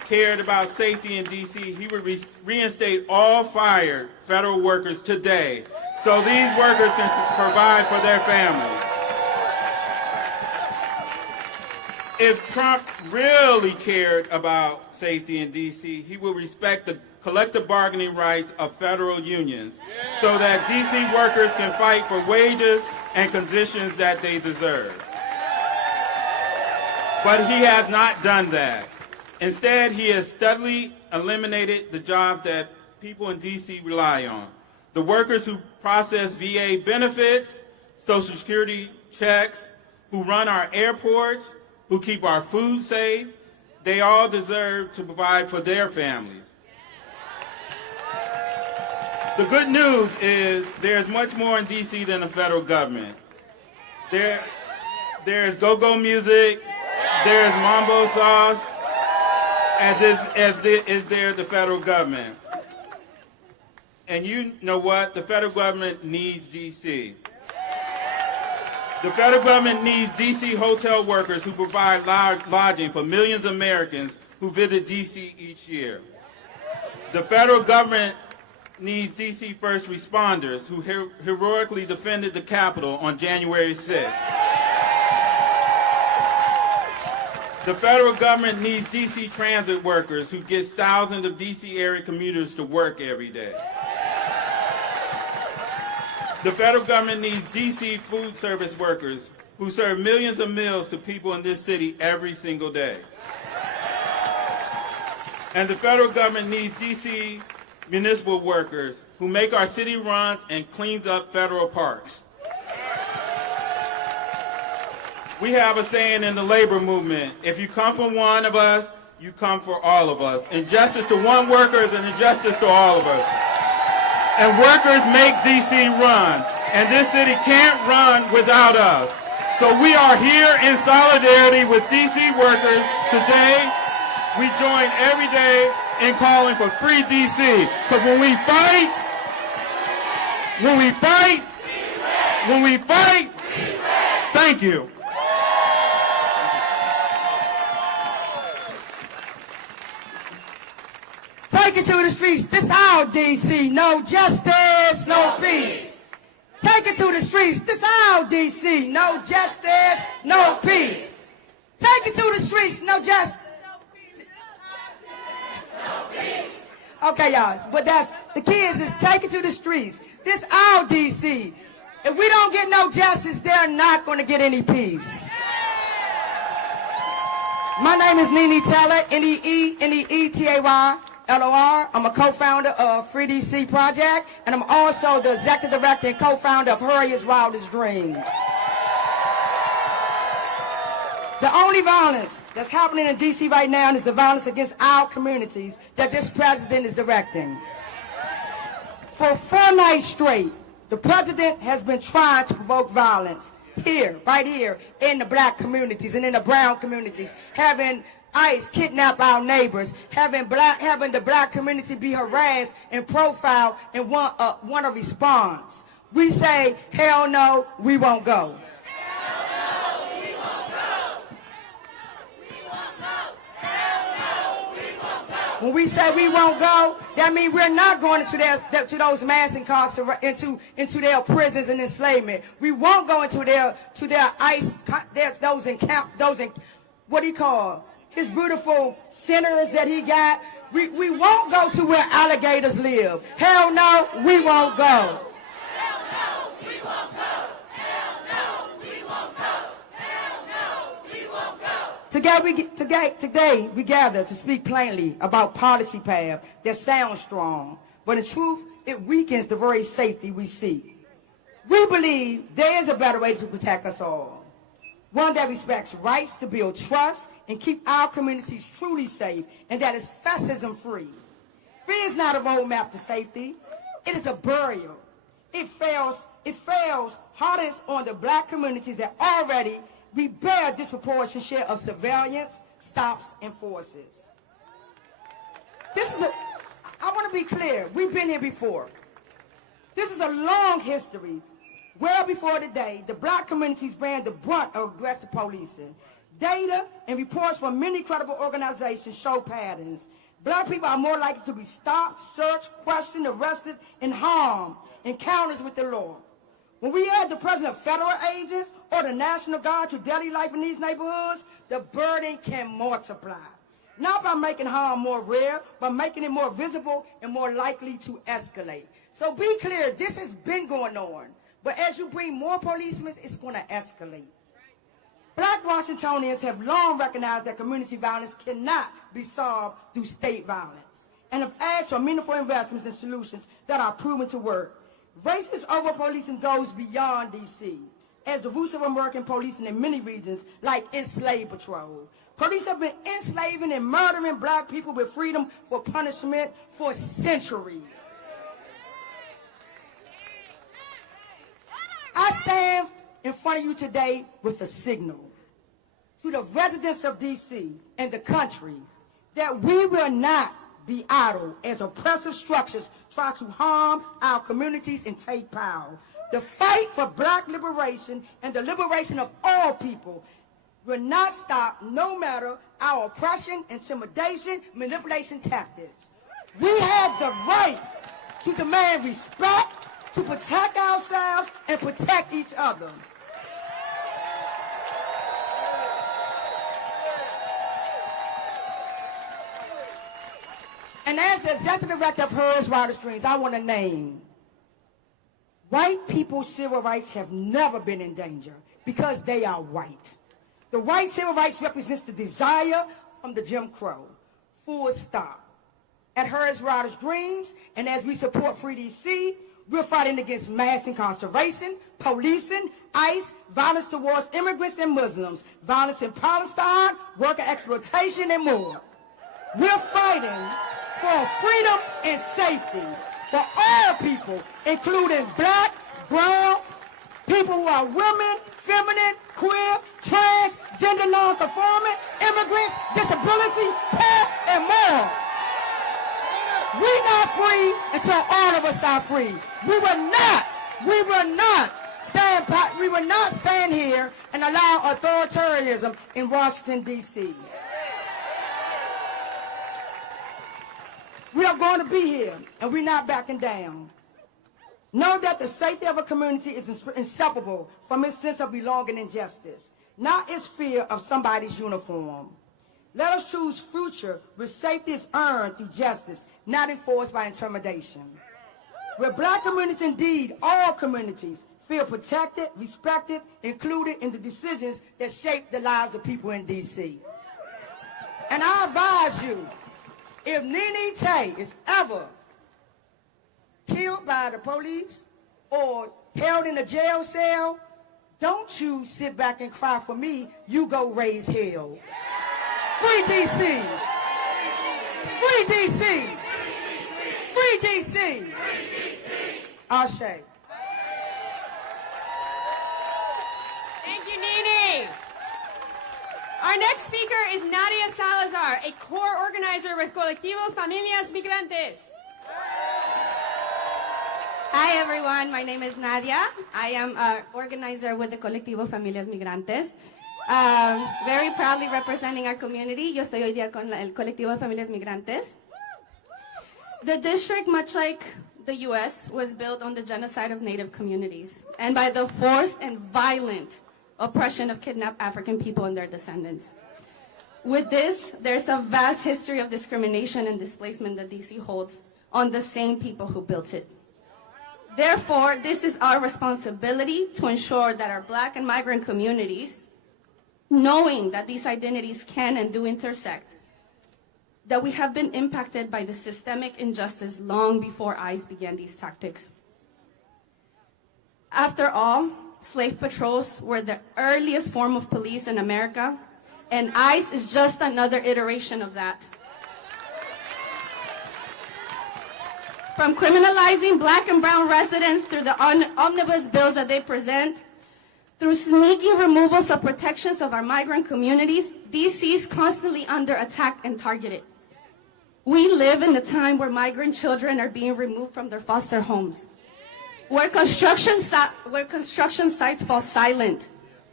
cared about safety in D.C., he would reinstate all fired federal workers today so these workers can provide for their families. If Trump really cared about safety in D.C., he would respect the collective bargaining rights of federal unions so that D.C. workers can fight for wages and conditions that they deserve. But he has not done that. Instead, he has steadily eliminated the jobs that people in D.C. rely on. The workers who process VA benefits, Social Security checks, who run our airports, who keep our food safe, they all deserve to provide for their families. The good news is there's much more in D.C. than the federal government. There's go-go music, there's mambo sauce, as is there the federal government. And you know what? The federal government needs D.C. The federal government needs D.C. hotel workers who provide lodging for millions of Americans who visit D.C. each year. The federal government needs D.C. first responders who heroically defended the Capitol on January 6th. The federal government needs D.C. transit workers who get thousands of D.C. area commuters to work every day. The federal government needs D.C. food service workers who serve millions of meals to people in this city every single day. And the federal government needs D.C. municipal workers who make our city runs and cleans up federal parks. We have a saying in the labor movement, if you come for one of us, you come for all of us. Injustice to one worker is an injustice to all of us. And workers make D.C. run, and this city can't run without us. So we are here in solidarity with D.C. workers today. We join every day in calling for free D.C. Because when we fight, thank you. Take it to the streets. This our D.C. No justice, no peace. Take it to the streets. This our D.C. No justice, no peace. Take it to the streets. No justice. Okay, y'all. But that's the kids is take it to the streets. This our D.C. If we don't get no justice, they're not going to get any peace. My name is Nene Taylor, Neetay. LOR. I'm a co-founder of Free DC Project, and I'm also the executive director and co-founder of Harriet's Wildest Dreams. The only violence that's happening in DC right now is the violence against our communities that this president is directing. For 4 nights straight, the president has been trying to provoke violence here, right here, in the black communities and in the brown communities, having ICE kidnap our neighbors, having the black community be harassed and profiled and want a response. We say, hell no, we won't go. Hell no, we won't go. We won't go. Hell no, we won't go. When we say we won't go, that means we're not going to those mass incarceration, into their prisons and enslavement. We won't go into their ICE, what do you call? His beautiful centers that he got. We won't go to where alligators live. Hell no, we won't go. Hell no, we won't go. Hell no, we won't go. Hell no, we won't go. Today we gather to speak plainly about policy path that sounds strong, but in truth, it weakens the very safety we seek. We believe there is a better way to protect us all. One that respects rights to build trust and keep our communities truly safe, and that is fascism-free. Fear is not a roadmap to safety. It is a burial. It fails hardest on the black communities that already we bear a disproportionate share of surveillance, stops, and forces. I want to be clear. We've been here before. This is a long history. Well before today, the black communities bear the brunt of aggressive policing. Data and reports from many credible organizations show patterns. Black people are more likely to be stopped, searched, questioned, arrested, and harmed in encounters with the law. When we add the presence of federal agents or the National Guard to daily life in these neighborhoods, the burden can multiply. Not by making harm more rare, but making it more visible and more likely to escalate. So be clear, this has been going on. But as you bring more policemen, it's going to escalate. Black Washingtonians have long recognized that community violence cannot be solved through state violence and have asked for meaningful investments and solutions that are proven to work. Racist over-policing goes beyond D.C. as the roots of American policing in many regions, like enslaved patrols. Police have been enslaving and murdering black people with freedom for punishment for centuries. I stand in front of you today with a signal to the residents of D.C. and the country that we will not be idle as oppressive structures try to harm our communities and take power. The fight for black liberation and the liberation of all people will not stop no matter our oppression, intimidation, manipulation tactics. We have the right to demand respect, to protect ourselves and protect each other. And as the executive director of Hers Wildest Dreams, I want to name, white people's civil rights have never been in danger because they are white. The white civil rights represents the desire from the Jim Crow. Full stop. At Hers Wildest Dreams, and as we support Free DC, we're fighting against mass incarceration, policing, ICE, violence towards immigrants and Muslims, violence in Palestine, worker exploitation, and more. We're fighting for freedom and safety for all people, including black, brown, people who are women, feminine, queer, trans, gender non-conforming, immigrants, disability, pet, and more. We're not free until all of us are free. We will not stand here and allow authoritarianism in Washington, D.C. We are going to be here, and we're not backing down. Know that the safety of a community is inseparable from its sense of belonging and justice, not its fear of somebody's uniform. Let us choose future where safety is earned through justice, not enforced by intimidation. Where black communities, indeed all communities, feel protected, respected, included in the decisions that shape the lives of people in D.C. And I advise you, if Nene Tay is ever killed by the police or held in a jail cell, don't you sit back and cry for me, you go raise hell. Free DC! Free DC! Free DC! Ashe. Thank you, Nene. Our next speaker is Nadia Salazar, a core organizer with Colectivo Familias Migrantes. Hi everyone, my name is Nadia. I am an organizer with the Colectivo Familias Migrantes. Very proudly representing our community. Yo estoy hoy día con el Colectivo de Familias Migrantes. The district, much like the U.S., was built on the genocide of Native communities and by the forced and violent oppression of kidnapped African people and their descendants. With this, there's a vast history of discrimination and displacement that D.C. holds on the same people who built it. Therefore, this is our responsibility to ensure that our Black and migrant communities, knowing that these identities can and do intersect, that we have been impacted by the systemic injustice long before ICE began these tactics. After all, slave patrols were the earliest form of police in America, and ICE is just another iteration of that. From criminalizing Black and brown residents through the omnibus bills that they present, through sneaky removals of protections of our migrant communities, D.C. is constantly under attack and targeted. We live in a time where migrant children are being removed from their foster homes, where construction sites fall silent,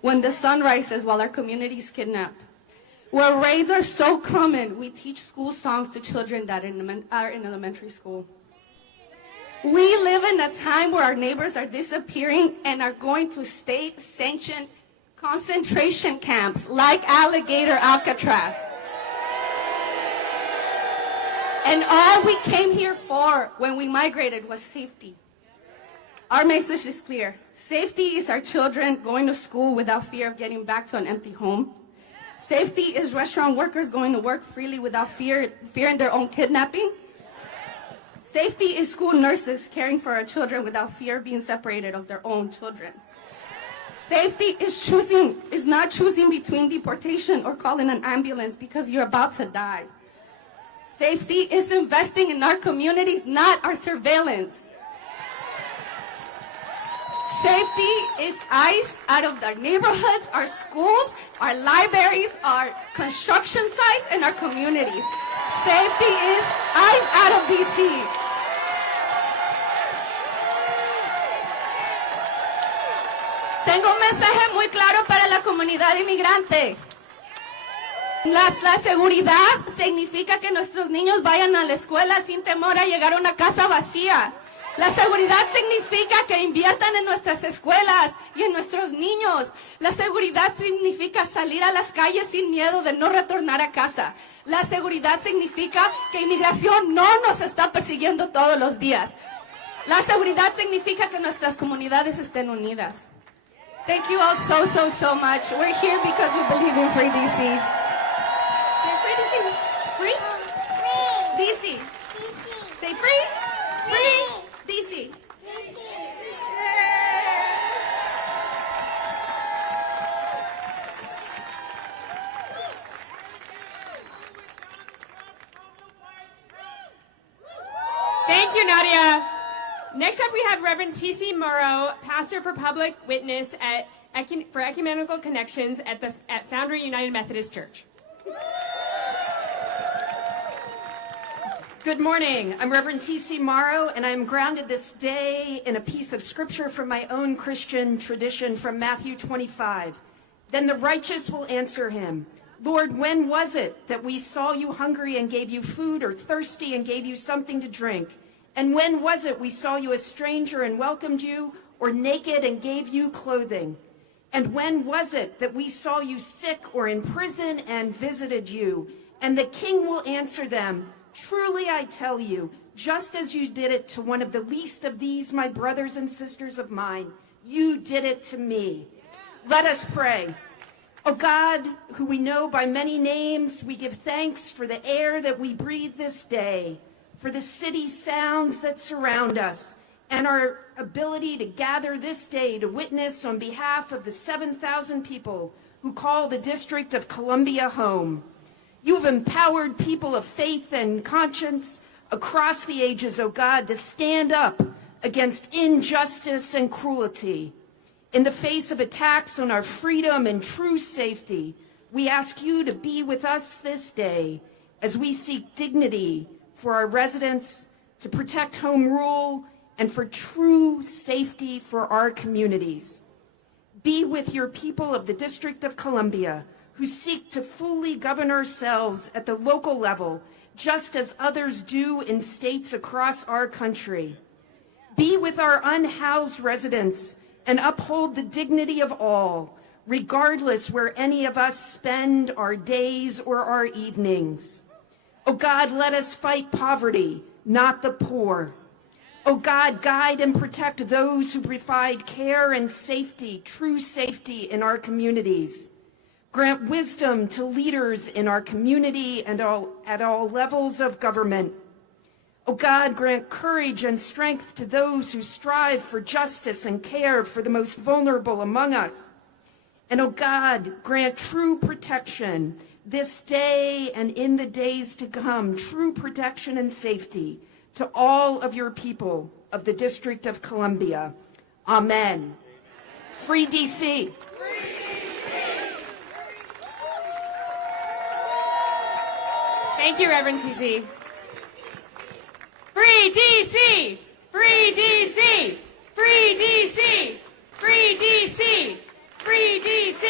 when the sun rises while our community is kidnapped. Where raids are so common, we teach school songs to children that are in elementary school. We live in a time where our neighbors are disappearing and are going to state-sanctioned concentration camps like Alligator Alcatraz. And all we came here for when we migrated was safety. Our message is clear. Safety is our children going to school without fear of getting back to an empty home. Safety is restaurant workers going to work freely without fearing their own kidnapping. Safety is school nurses caring for our children without fear of being separated of their own children. Safety is not choosing between deportation or calling an ambulance because you're about to die. Safety is investing in our communities, not our surveillance. Safety is ICE out of our neighborhoods, our schools, our libraries, our construction sites, and our communities. Safety is ICE out of DC. Tengo un mensaje muy claro para la comunidad inmigrante. La seguridad significa que nuestros niños vayan a la escuela sin temor a llegar a una casa vacía. La seguridad significa que inviertan en nuestras escuelas y en nuestros niños. La seguridad significa salir a las calles sin miedo de no retornar a casa. La seguridad significa que inmigración no nos está persiguiendo todos los días. La seguridad significa que nuestras comunidades estén unidas. Thank you all so much. We're here because we believe in free DC. Say free DC. Free? Free. DC. DC. Say free? Free. DC. Thank you, Nadia. Next up, we have Reverend T.C. Morrow, pastor for public witness for Ecumenical Connections at Foundry United Methodist Church. Good morning. I'm Reverend T.C. Morrow, and I'm grounded this day in a piece of scripture from my own Christian tradition from Matthew 25. Then the righteous will answer him, Lord, when was it that we saw you hungry and gave you food, or thirsty and gave you something to drink? And when was it we saw you a stranger and welcomed you, or naked and gave you clothing? And when was it that we saw you sick or in prison and visited you? And the king will answer them, truly I tell you, just as you did it to one of the least of these, my brothers and sisters of mine, you did it to me. Let us pray. O God, who we know by many names, we give thanks for the air that we breathe this day, for the city sounds that surround us, and our ability to gather this day to witness on behalf of the 7,000 people who call the District of Columbia home. You have empowered people of faith and conscience across the ages, O God, to stand up against injustice and cruelty. In the face of attacks on our freedom and true safety, we ask you to be with us this day as we seek dignity for our residents, to protect home rule, and for true safety for our communities. Be with your people of the District of Columbia who seek to fully govern ourselves at the local level, just as others do in states across our country. Be with our unhoused residents and uphold the dignity of all, regardless where any of us spend our days or our evenings. Oh God, let us fight poverty, not the poor. Oh God, guide and protect those who provide care and safety, true safety in our communities. Grant wisdom to leaders in our community and at all levels of government. Oh God, grant courage and strength to those who strive for justice and care for the most vulnerable among us. And oh God, grant true protection this day and in the days to come, true protection and safety to all of your people of the District of Columbia. Amen. Free DC. Thank you, Reverend TC. Free DC! Free DC! Free DC! Free DC! Free DC!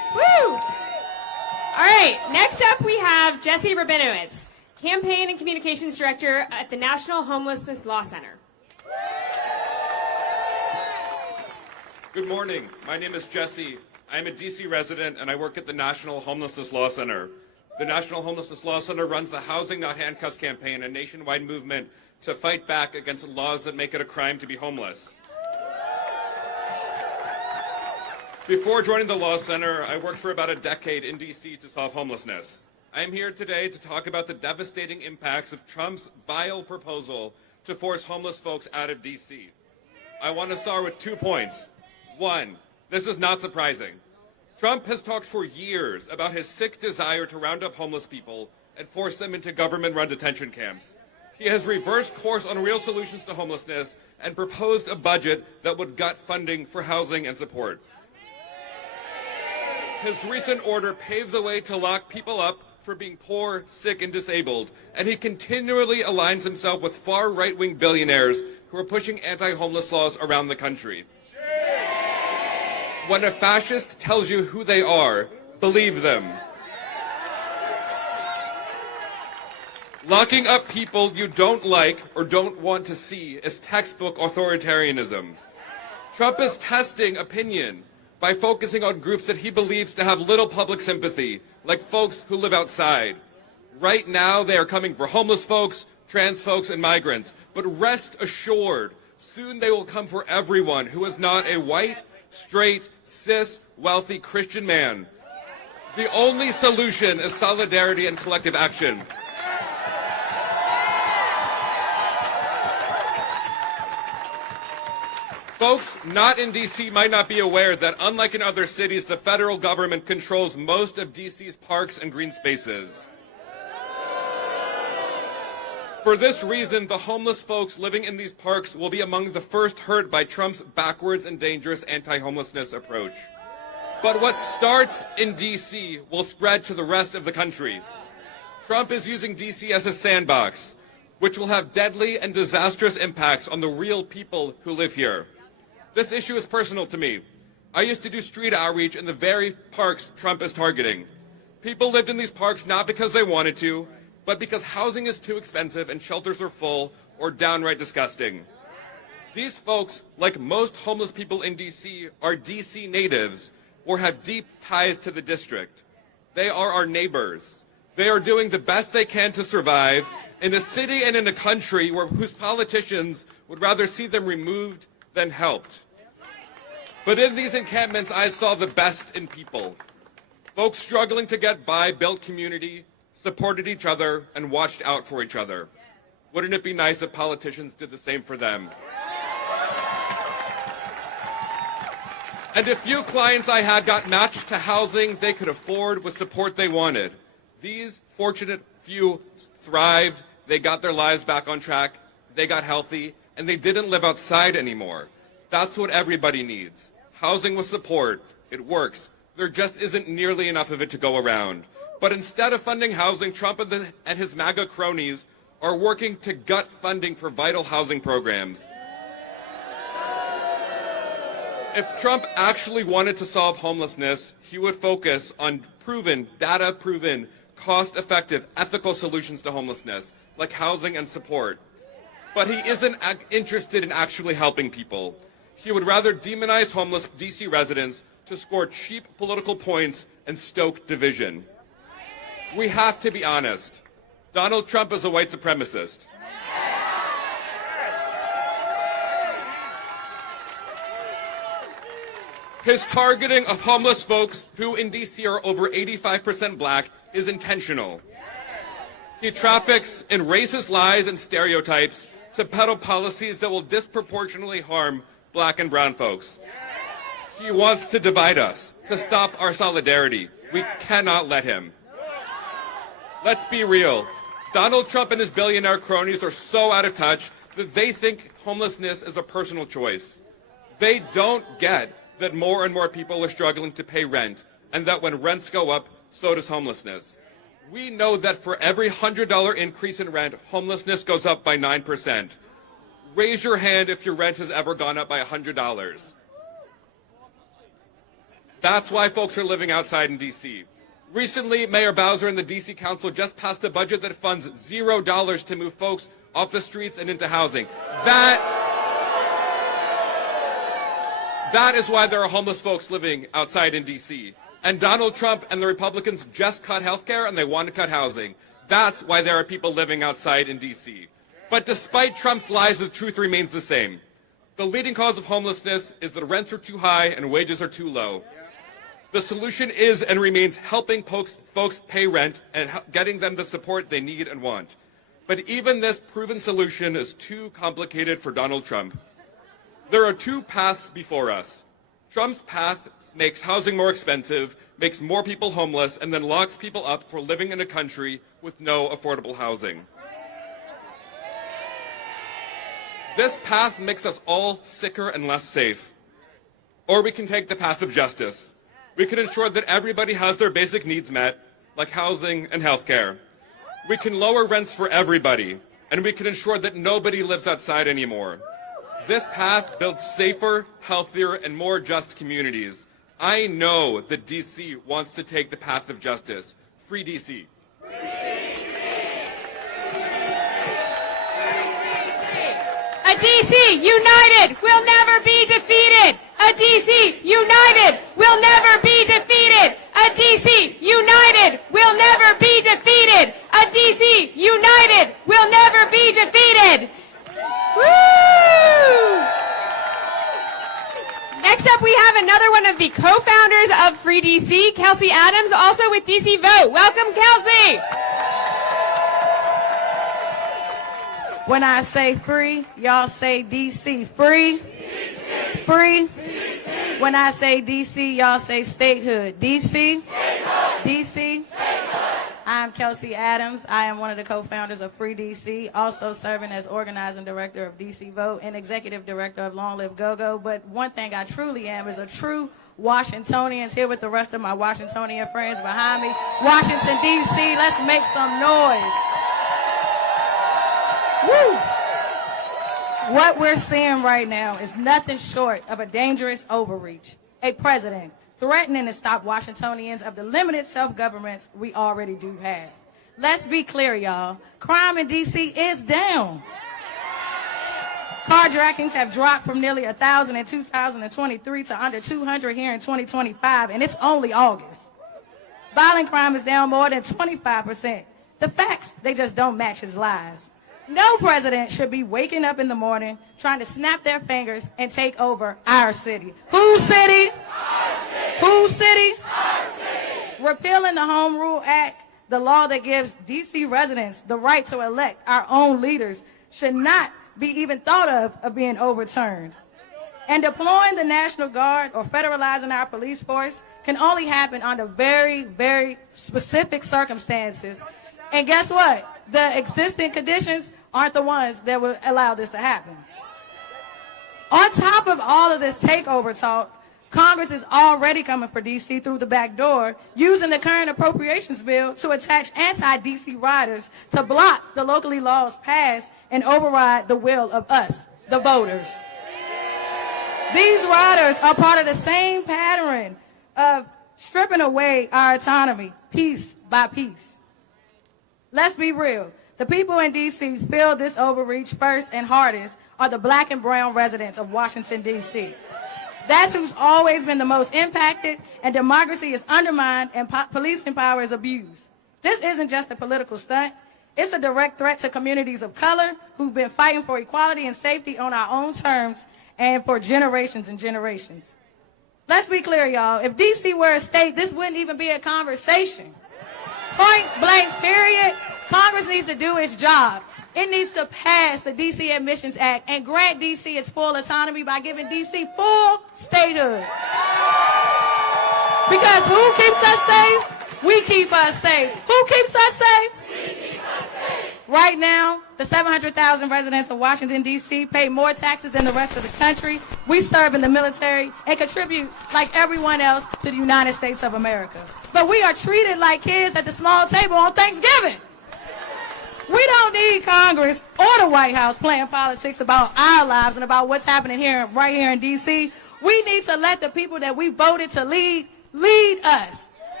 Next up, we have Jesse Rabinowitz, Campaign and Communications Director at the National Homelessness Law Center. Good morning. My name is Jesse. I'm a DC resident and I work at the National Homelessness Law Center. The National Homelessness Law Center runs the Housing Not Handcuffs campaign, a nationwide movement to fight back against laws that make it a crime to be homeless. Before joining the Law Center, I worked for about a decade in DC to solve homelessness. I am here today to talk about the devastating impacts of Trump's vile proposal to force homeless folks out of DC. I want to start with 2 points. One, this is not surprising. Trump has talked for years about his sick desire to round up homeless people and force them into government-run detention camps. He has reversed course on real solutions to homelessness and proposed a budget that would gut funding for housing and support. His recent order paved the way to lock people up for being poor, sick, and disabled, and he continually aligns himself with far right-wing billionaires who are pushing anti-homeless laws around the country. When a fascist tells you who they are, believe them. Locking up people you don't like or don't want to see is textbook authoritarianism. Trump is testing opinion by focusing on groups that he believes to have little public sympathy, like folks who live outside. Right now, they are coming for homeless folks, trans folks, and migrants. But rest assured, soon they will come for everyone who is not a white, straight, cis, wealthy Christian man. The only solution is solidarity and collective action. Folks not in DC might not be aware that, unlike in other cities, the federal government controls most of DC's parks and green spaces. For this reason, the homeless folks living in these parks will be among the first hurt by Trump's backwards and dangerous anti-homelessness approach. But what starts in DC will spread to the rest of the country. Trump is using DC as a sandbox, which will have deadly and disastrous impacts on the real people who live here. This issue is personal to me. I used to do street outreach in the very parks Trump is targeting. People lived in these parks not because they wanted to, but because housing is too expensive and shelters are full or downright disgusting. These folks, like most homeless people in DC, are DC natives or have deep ties to the district. They are our neighbors. They are doing the best they can to survive in a city and in a country whose politicians would rather see them removed than helped. But in these encampments, I saw the best in people. Folks struggling to get by built community, supported each other, and watched out for each other. Wouldn't it be nice if politicians did the same for them? And a few clients I had got matched to housing they could afford with support they wanted. These fortunate few thrived, they got their lives back on track, they got healthy, and they didn't live outside anymore. That's what everybody needs. Housing with support. It works. There just isn't nearly enough of it to go around. But instead of funding housing, Trump and his MAGA cronies are working to gut funding for vital housing programs. If Trump actually wanted to solve homelessness, he would focus on proven, data-proven, cost-effective, ethical solutions to homelessness, like housing and support. But he isn't interested in actually helping people. He would rather demonize homeless DC residents to score cheap political points and stoke division. We have to be honest. Donald Trump is a white supremacist. His targeting of homeless folks who in DC are over 85% black is intentional. He traffics in racist lies and stereotypes to peddle policies that will disproportionately harm black and brown folks. He wants to divide us, to stop our solidarity. We cannot let him. Let's be real. Donald Trump and his billionaire cronies are so out of touch that they think homelessness is a personal choice. They don't get that more and more people are struggling to pay rent, and that when rents go up, so does homelessness. We know that for every $100 increase in rent, homelessness goes up by 9%. Raise your hand if your rent has ever gone up by $100. That's why folks are living outside in DC. Recently, Mayor Bowser and the D.C. Council just passed a budget that funds $0 to move folks off the streets and into housing. That is why there are homeless folks living outside in D.C. And Donald Trump and the Republicans just cut health care and they want to cut housing. That's why there are people living outside in D.C. But despite Trump's lies, the truth remains the same. The leading cause of homelessness is that rents are too high and wages are too low. The solution is and remains helping folks pay rent and getting them the support they need and want. But even this proven solution is too complicated for Donald Trump. There are two paths before us. Trump's path makes housing more expensive, makes more people homeless, and then locks people up for living in a country with no affordable housing. This path makes us all sicker and less safe. Or we can take the path of justice. We can ensure that everybody has their basic needs met, like housing and health care. We can lower rents for everybody, and we can ensure that nobody lives outside anymore. This path builds safer, healthier, and more just communities. I know that D.C. wants to take the path of justice. Free D.C. A D.C. united will never be defeated. A D.C. united will never be defeated. A D.C. united will never be defeated. A D.C. united will never be defeated. Woo! Next up, we have another one of the co-founders of Free D.C., Kelsey Adams, also with D.C. Vote. Welcome, Kelsey. When I say free, y'all say D.C. Free? D.C. Free? D.C. When I say D.C., y'all say statehood. D.C.? Statehood. D.C.? Statehood. I'm Kelsey Adams. I am one of the co-founders of Free D.C., also serving as organizing director of D.C. Vote and executive director of Long Live Go-Go. But one thing I truly am is a true Washingtonian, here with the rest of my Washingtonian friends behind me. Washington, D.C., let's make some noise. Woo! What we're seeing right now is nothing short of a dangerous overreach. A president threatening to stop Washingtonians of the limited self-governments we already do have. Let's be clear, y'all. Crime in D.C. is down. Carjackings have dropped from nearly 1,000 in 2023 to under 200 here in 2025, and it's only August. Violent crime is down more than 25%. The facts, they just don't match his lies. No president should be waking up in the morning trying to snap their fingers and take over our city. Whose city? Our city. Whose city? Our city. Repealing the Home Rule Act, the law that gives D.C. residents the right to elect our own leaders, should not be even thought of being overturned. And deploying the National Guard or federalizing our police force can only happen under very, very specific circumstances. And guess what? The existing conditions aren't the ones that will allow this to happen. On top of all of this takeover talk, Congress is already coming for D.C. through the back door, using the current appropriations bill to attach anti-D.C. riders to block the locally laws passed and override the will of us, the voters. These riders are part of the same pattern of stripping away our autonomy, piece by piece. Let's be real. The people in D.C. feel this overreach first and hardest are the black and brown residents of Washington, D.C. That's who's always been the most impacted, and democracy is undermined and policing power is abused. This isn't just a political stunt. It's a direct threat to communities of color who've been fighting for equality and safety on our own terms and for generations and generations. Let's be clear, y'all. If D.C. were a state, this wouldn't even be a conversation. Point blank, period. Congress needs to do its job. It needs to pass the D.C. Admissions Act and grant D.C. its full autonomy by giving D.C. full statehood. Because who keeps us safe? We keep us safe. Who keeps us safe? We keep us safe. Right now, the 700,000 residents of Washington, D.C. pay more taxes than the rest of the country. We serve in the military and contribute, like everyone else, to the United States of America. But we are treated like kids at the small table on Thanksgiving. We don't need Congress or the White House playing politics about our lives and about what's happening right here in D.C. We need to let the people that we voted to lead us.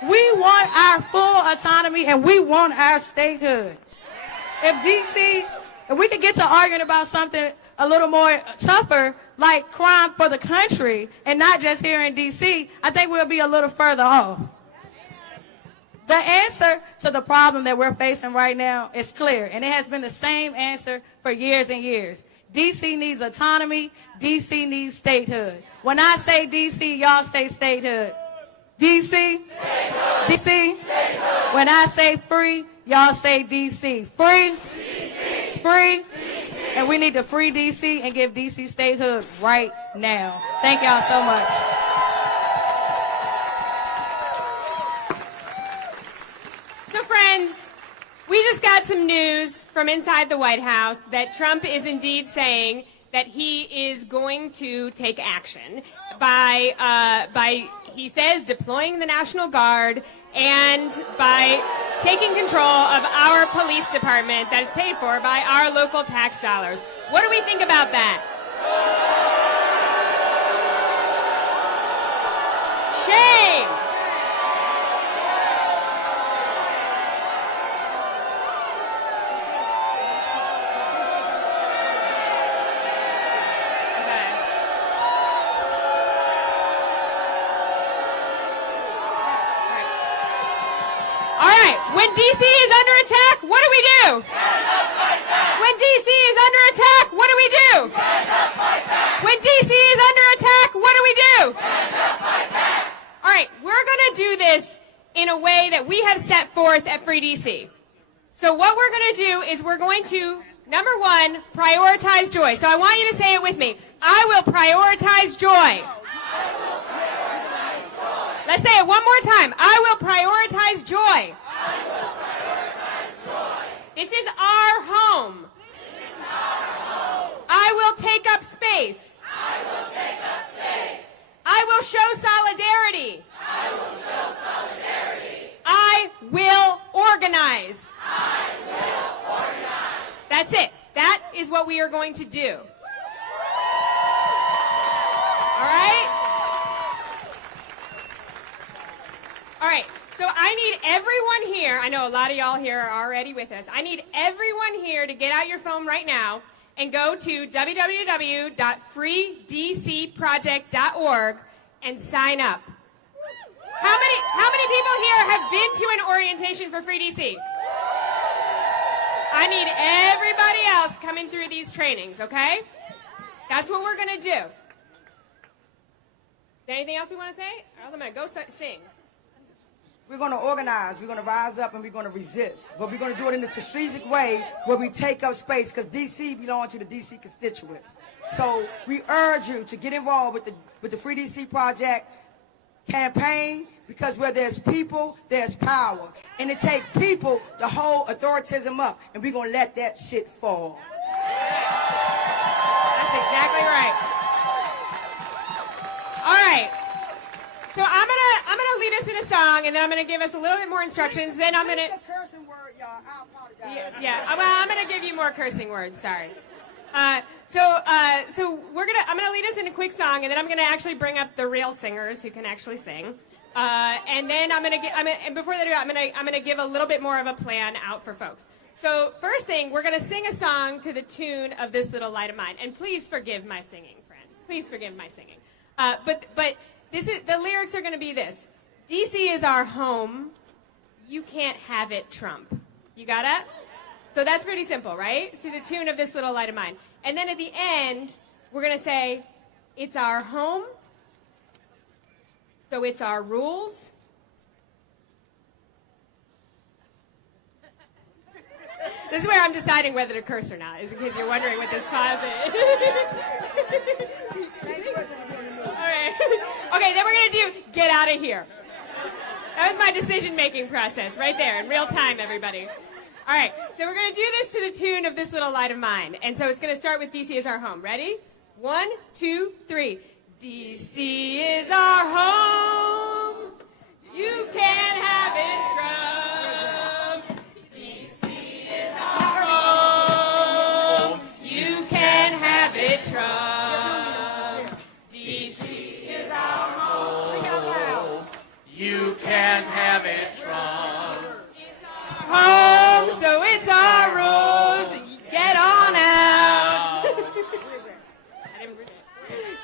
We want our full autonomy and we want our statehood. If we could get to arguing about something a little more tougher, like crime for the country and not just here in D.C., I think we'll be a little further off. The answer to the problem that we're facing right now is clear, and it has been the same answer for years and years. D.C. needs autonomy. D.C. needs statehood. When I say D.C., y'all say statehood. D.C.? Statehood. D.C.? Statehood. When I say free, y'all say D.C. Free? D.C. Free? D.C. And we need to free D.C. and give D.C. statehood right now. Thank y'all so much. So friends, we just got some news from inside the White House that Trump is indeed saying that he is going to take action by he says, deploying the National Guard and by taking control of our police department that is paid for by our local tax dollars. What do we think about that? Shame! When D.C. is under attack, what do we do? When D.C. is under attack, what do we do? When D.C. is under attack, what do we do? All right, we're going to do this in a way that we have set forth at Free D.C. So what we're going to do is we're going to, number one, prioritize joy. So I want you to say it with me. I will prioritize joy. Let's say it one more time. I will prioritize joy. This is our home. I will take up space. I will show solidarity. I will organize. That's it. That is what we are going to do. All right? All right. So I need everyone here, I know a lot of y'all here are already with us, I need everyone here to get out your phone right now and go to www.freedcproject.org and sign up. How many people here have been to an orientation for Free DC? I need everybody else coming through these trainings, okay? That's what we're going to do. Is there anything else we want to say? Or else I'm going to go sing. We're going to organize, we're going to rise up, and we're going to resist. But we're going to do it in a strategic way where we take up space, because D.C. belongs to the D.C. constituents. So we urge you to get involved with the Free D.C. Project campaign, because where there's people, there's power. And it takes people to hold authoritarianism up, and we're going to let that shit fall. That's exactly right. All right. So I'm gonna lead us in a song, and then I'm gonna give us a little bit more instructions. Then I'm gonna. The cursing word, y'all. I apologize. Yeah. Well, I'm gonna give you more cursing words. Sorry. So I'm gonna lead us in a quick song, and then I'm gonna actually bring up the real singers who can actually sing. And then and before they do, I'm gonna give a little bit more of a plan out for folks. So first thing, we're gonna sing a song to the tune of This Little Light of Mine, and please forgive my singing, friends. Please forgive my singing. But. The lyrics are going to be this. D.C. is our home. You can't have it, Trump. You got it? So that's pretty simple, right? It's to the tune of This Little Light of Mine. And then at the end, we're going to say, it's our home, so it's our rules. This is where I'm deciding whether to curse or not, is in case you're wondering what this pause is. Okay, then we're going to do Get Out of Here. That was my decision-making process right there in real time, everybody. All right, so we're going to do this to the tune of This Little Light of Mine. And so it's going to start with D.C. is our home. Ready? 1, 2, 3. D.C. is our home. You can't have it, Trump. D.C. is our home. You can't have it, Trump. You can't have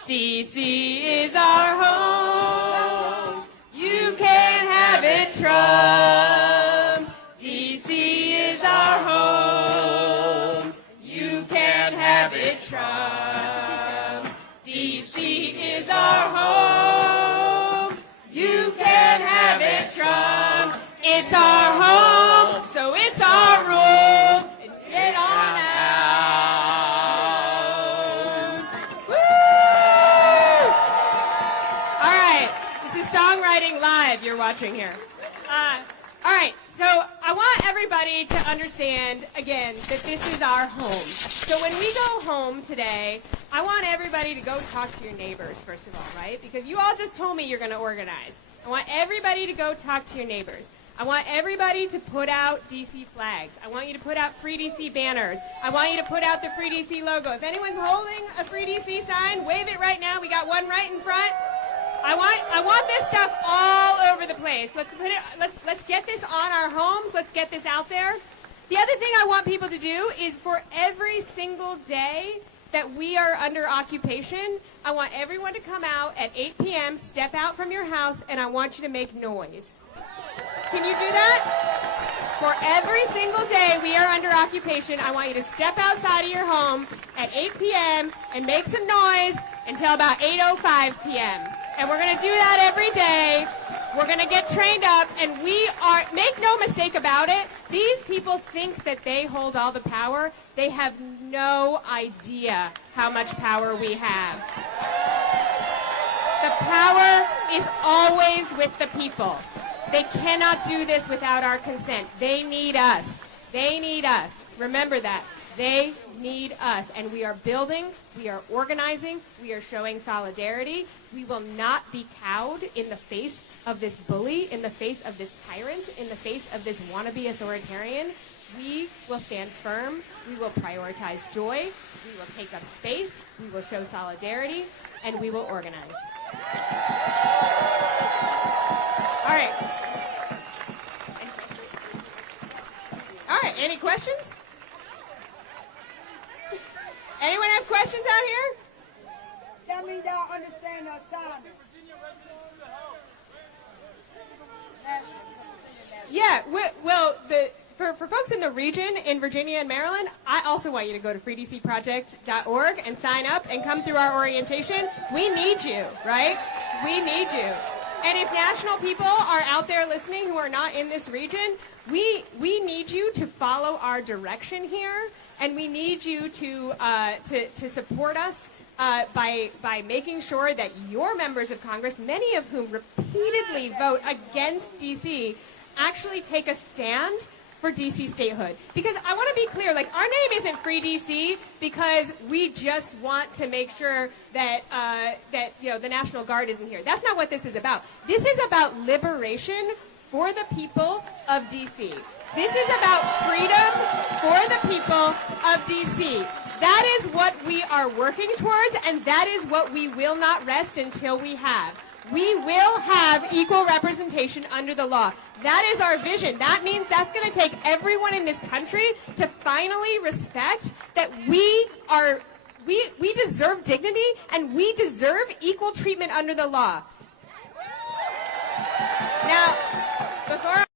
DC is our home. You can't have it, Trump. DC is our home. You can't have it, Trump. DC is our home. You can't have it, Trump. It's our home, so it's our rules. Get on out. Woo! All right, this is Songwriting Live you're watching here. All right, so I want everybody to understand, again, that this is our home. So when we go home today, I want everybody to go talk to your neighbors, first of all, right? Because you all just told me you're going to organize. I want everybody to go talk to your neighbors. I want everybody to put out DC flags. I want you to put out Free DC banners. I want you to put out the Free DC logo. If anyone's holding a Free DC sign, wave it right now. We got one right in front. I want this stuff all over the place. Let's get this on our homes. Let's get this out there. The other thing I want people to do is for every single day that we are under occupation, I want everyone to come out at 8 p.m., step out from your house, and I want you to make noise. Can you do that? For every single day we are under occupation, I want you to step outside of your home at 8 p.m. and make some noise until about 8:05 p.m. And we're going to do that every day. We're going to get trained up, and make no mistake about it, these people think that they hold all the power. They have no idea how much power we have. The power is always with the people. They cannot do this without our consent. They need us. They need us. Remember that. They need us. And we are building, we are organizing, we are showing solidarity. We will not be cowed in the face of this bully, in the face of this tyrant, in the face of this wannabe authoritarian. We will stand firm. We will prioritize joy. We will take up space. We will show solidarity. And we will organize. All right. All right, any questions? Anyone have questions out here? That means y'all understand the assignment. Yeah, well, for folks in the region, in Virginia and Maryland, I also want you to go to freedcproject.org and sign up and come through our orientation. We need you, right? We need you. And if national people are out there listening who are not in this region, we need you to follow our direction here, and we need you to support us by making sure that your members of Congress, many of whom repeatedly vote against D.C., actually take a stand for D.C. statehood. Because I want to be clear, like, our name isn't Free D.C. because we just want to make sure that the National Guard isn't here. That's not what this is about. This is about liberation for the people of D.C. This is about freedom for the people of D.C. That is what we are working towards, and that is what we will not rest until we have. We will have equal representation under the law. That is our vision. That means that's going to take everyone in this country to finally respect that we deserve dignity and we deserve equal treatment under the law. Now, before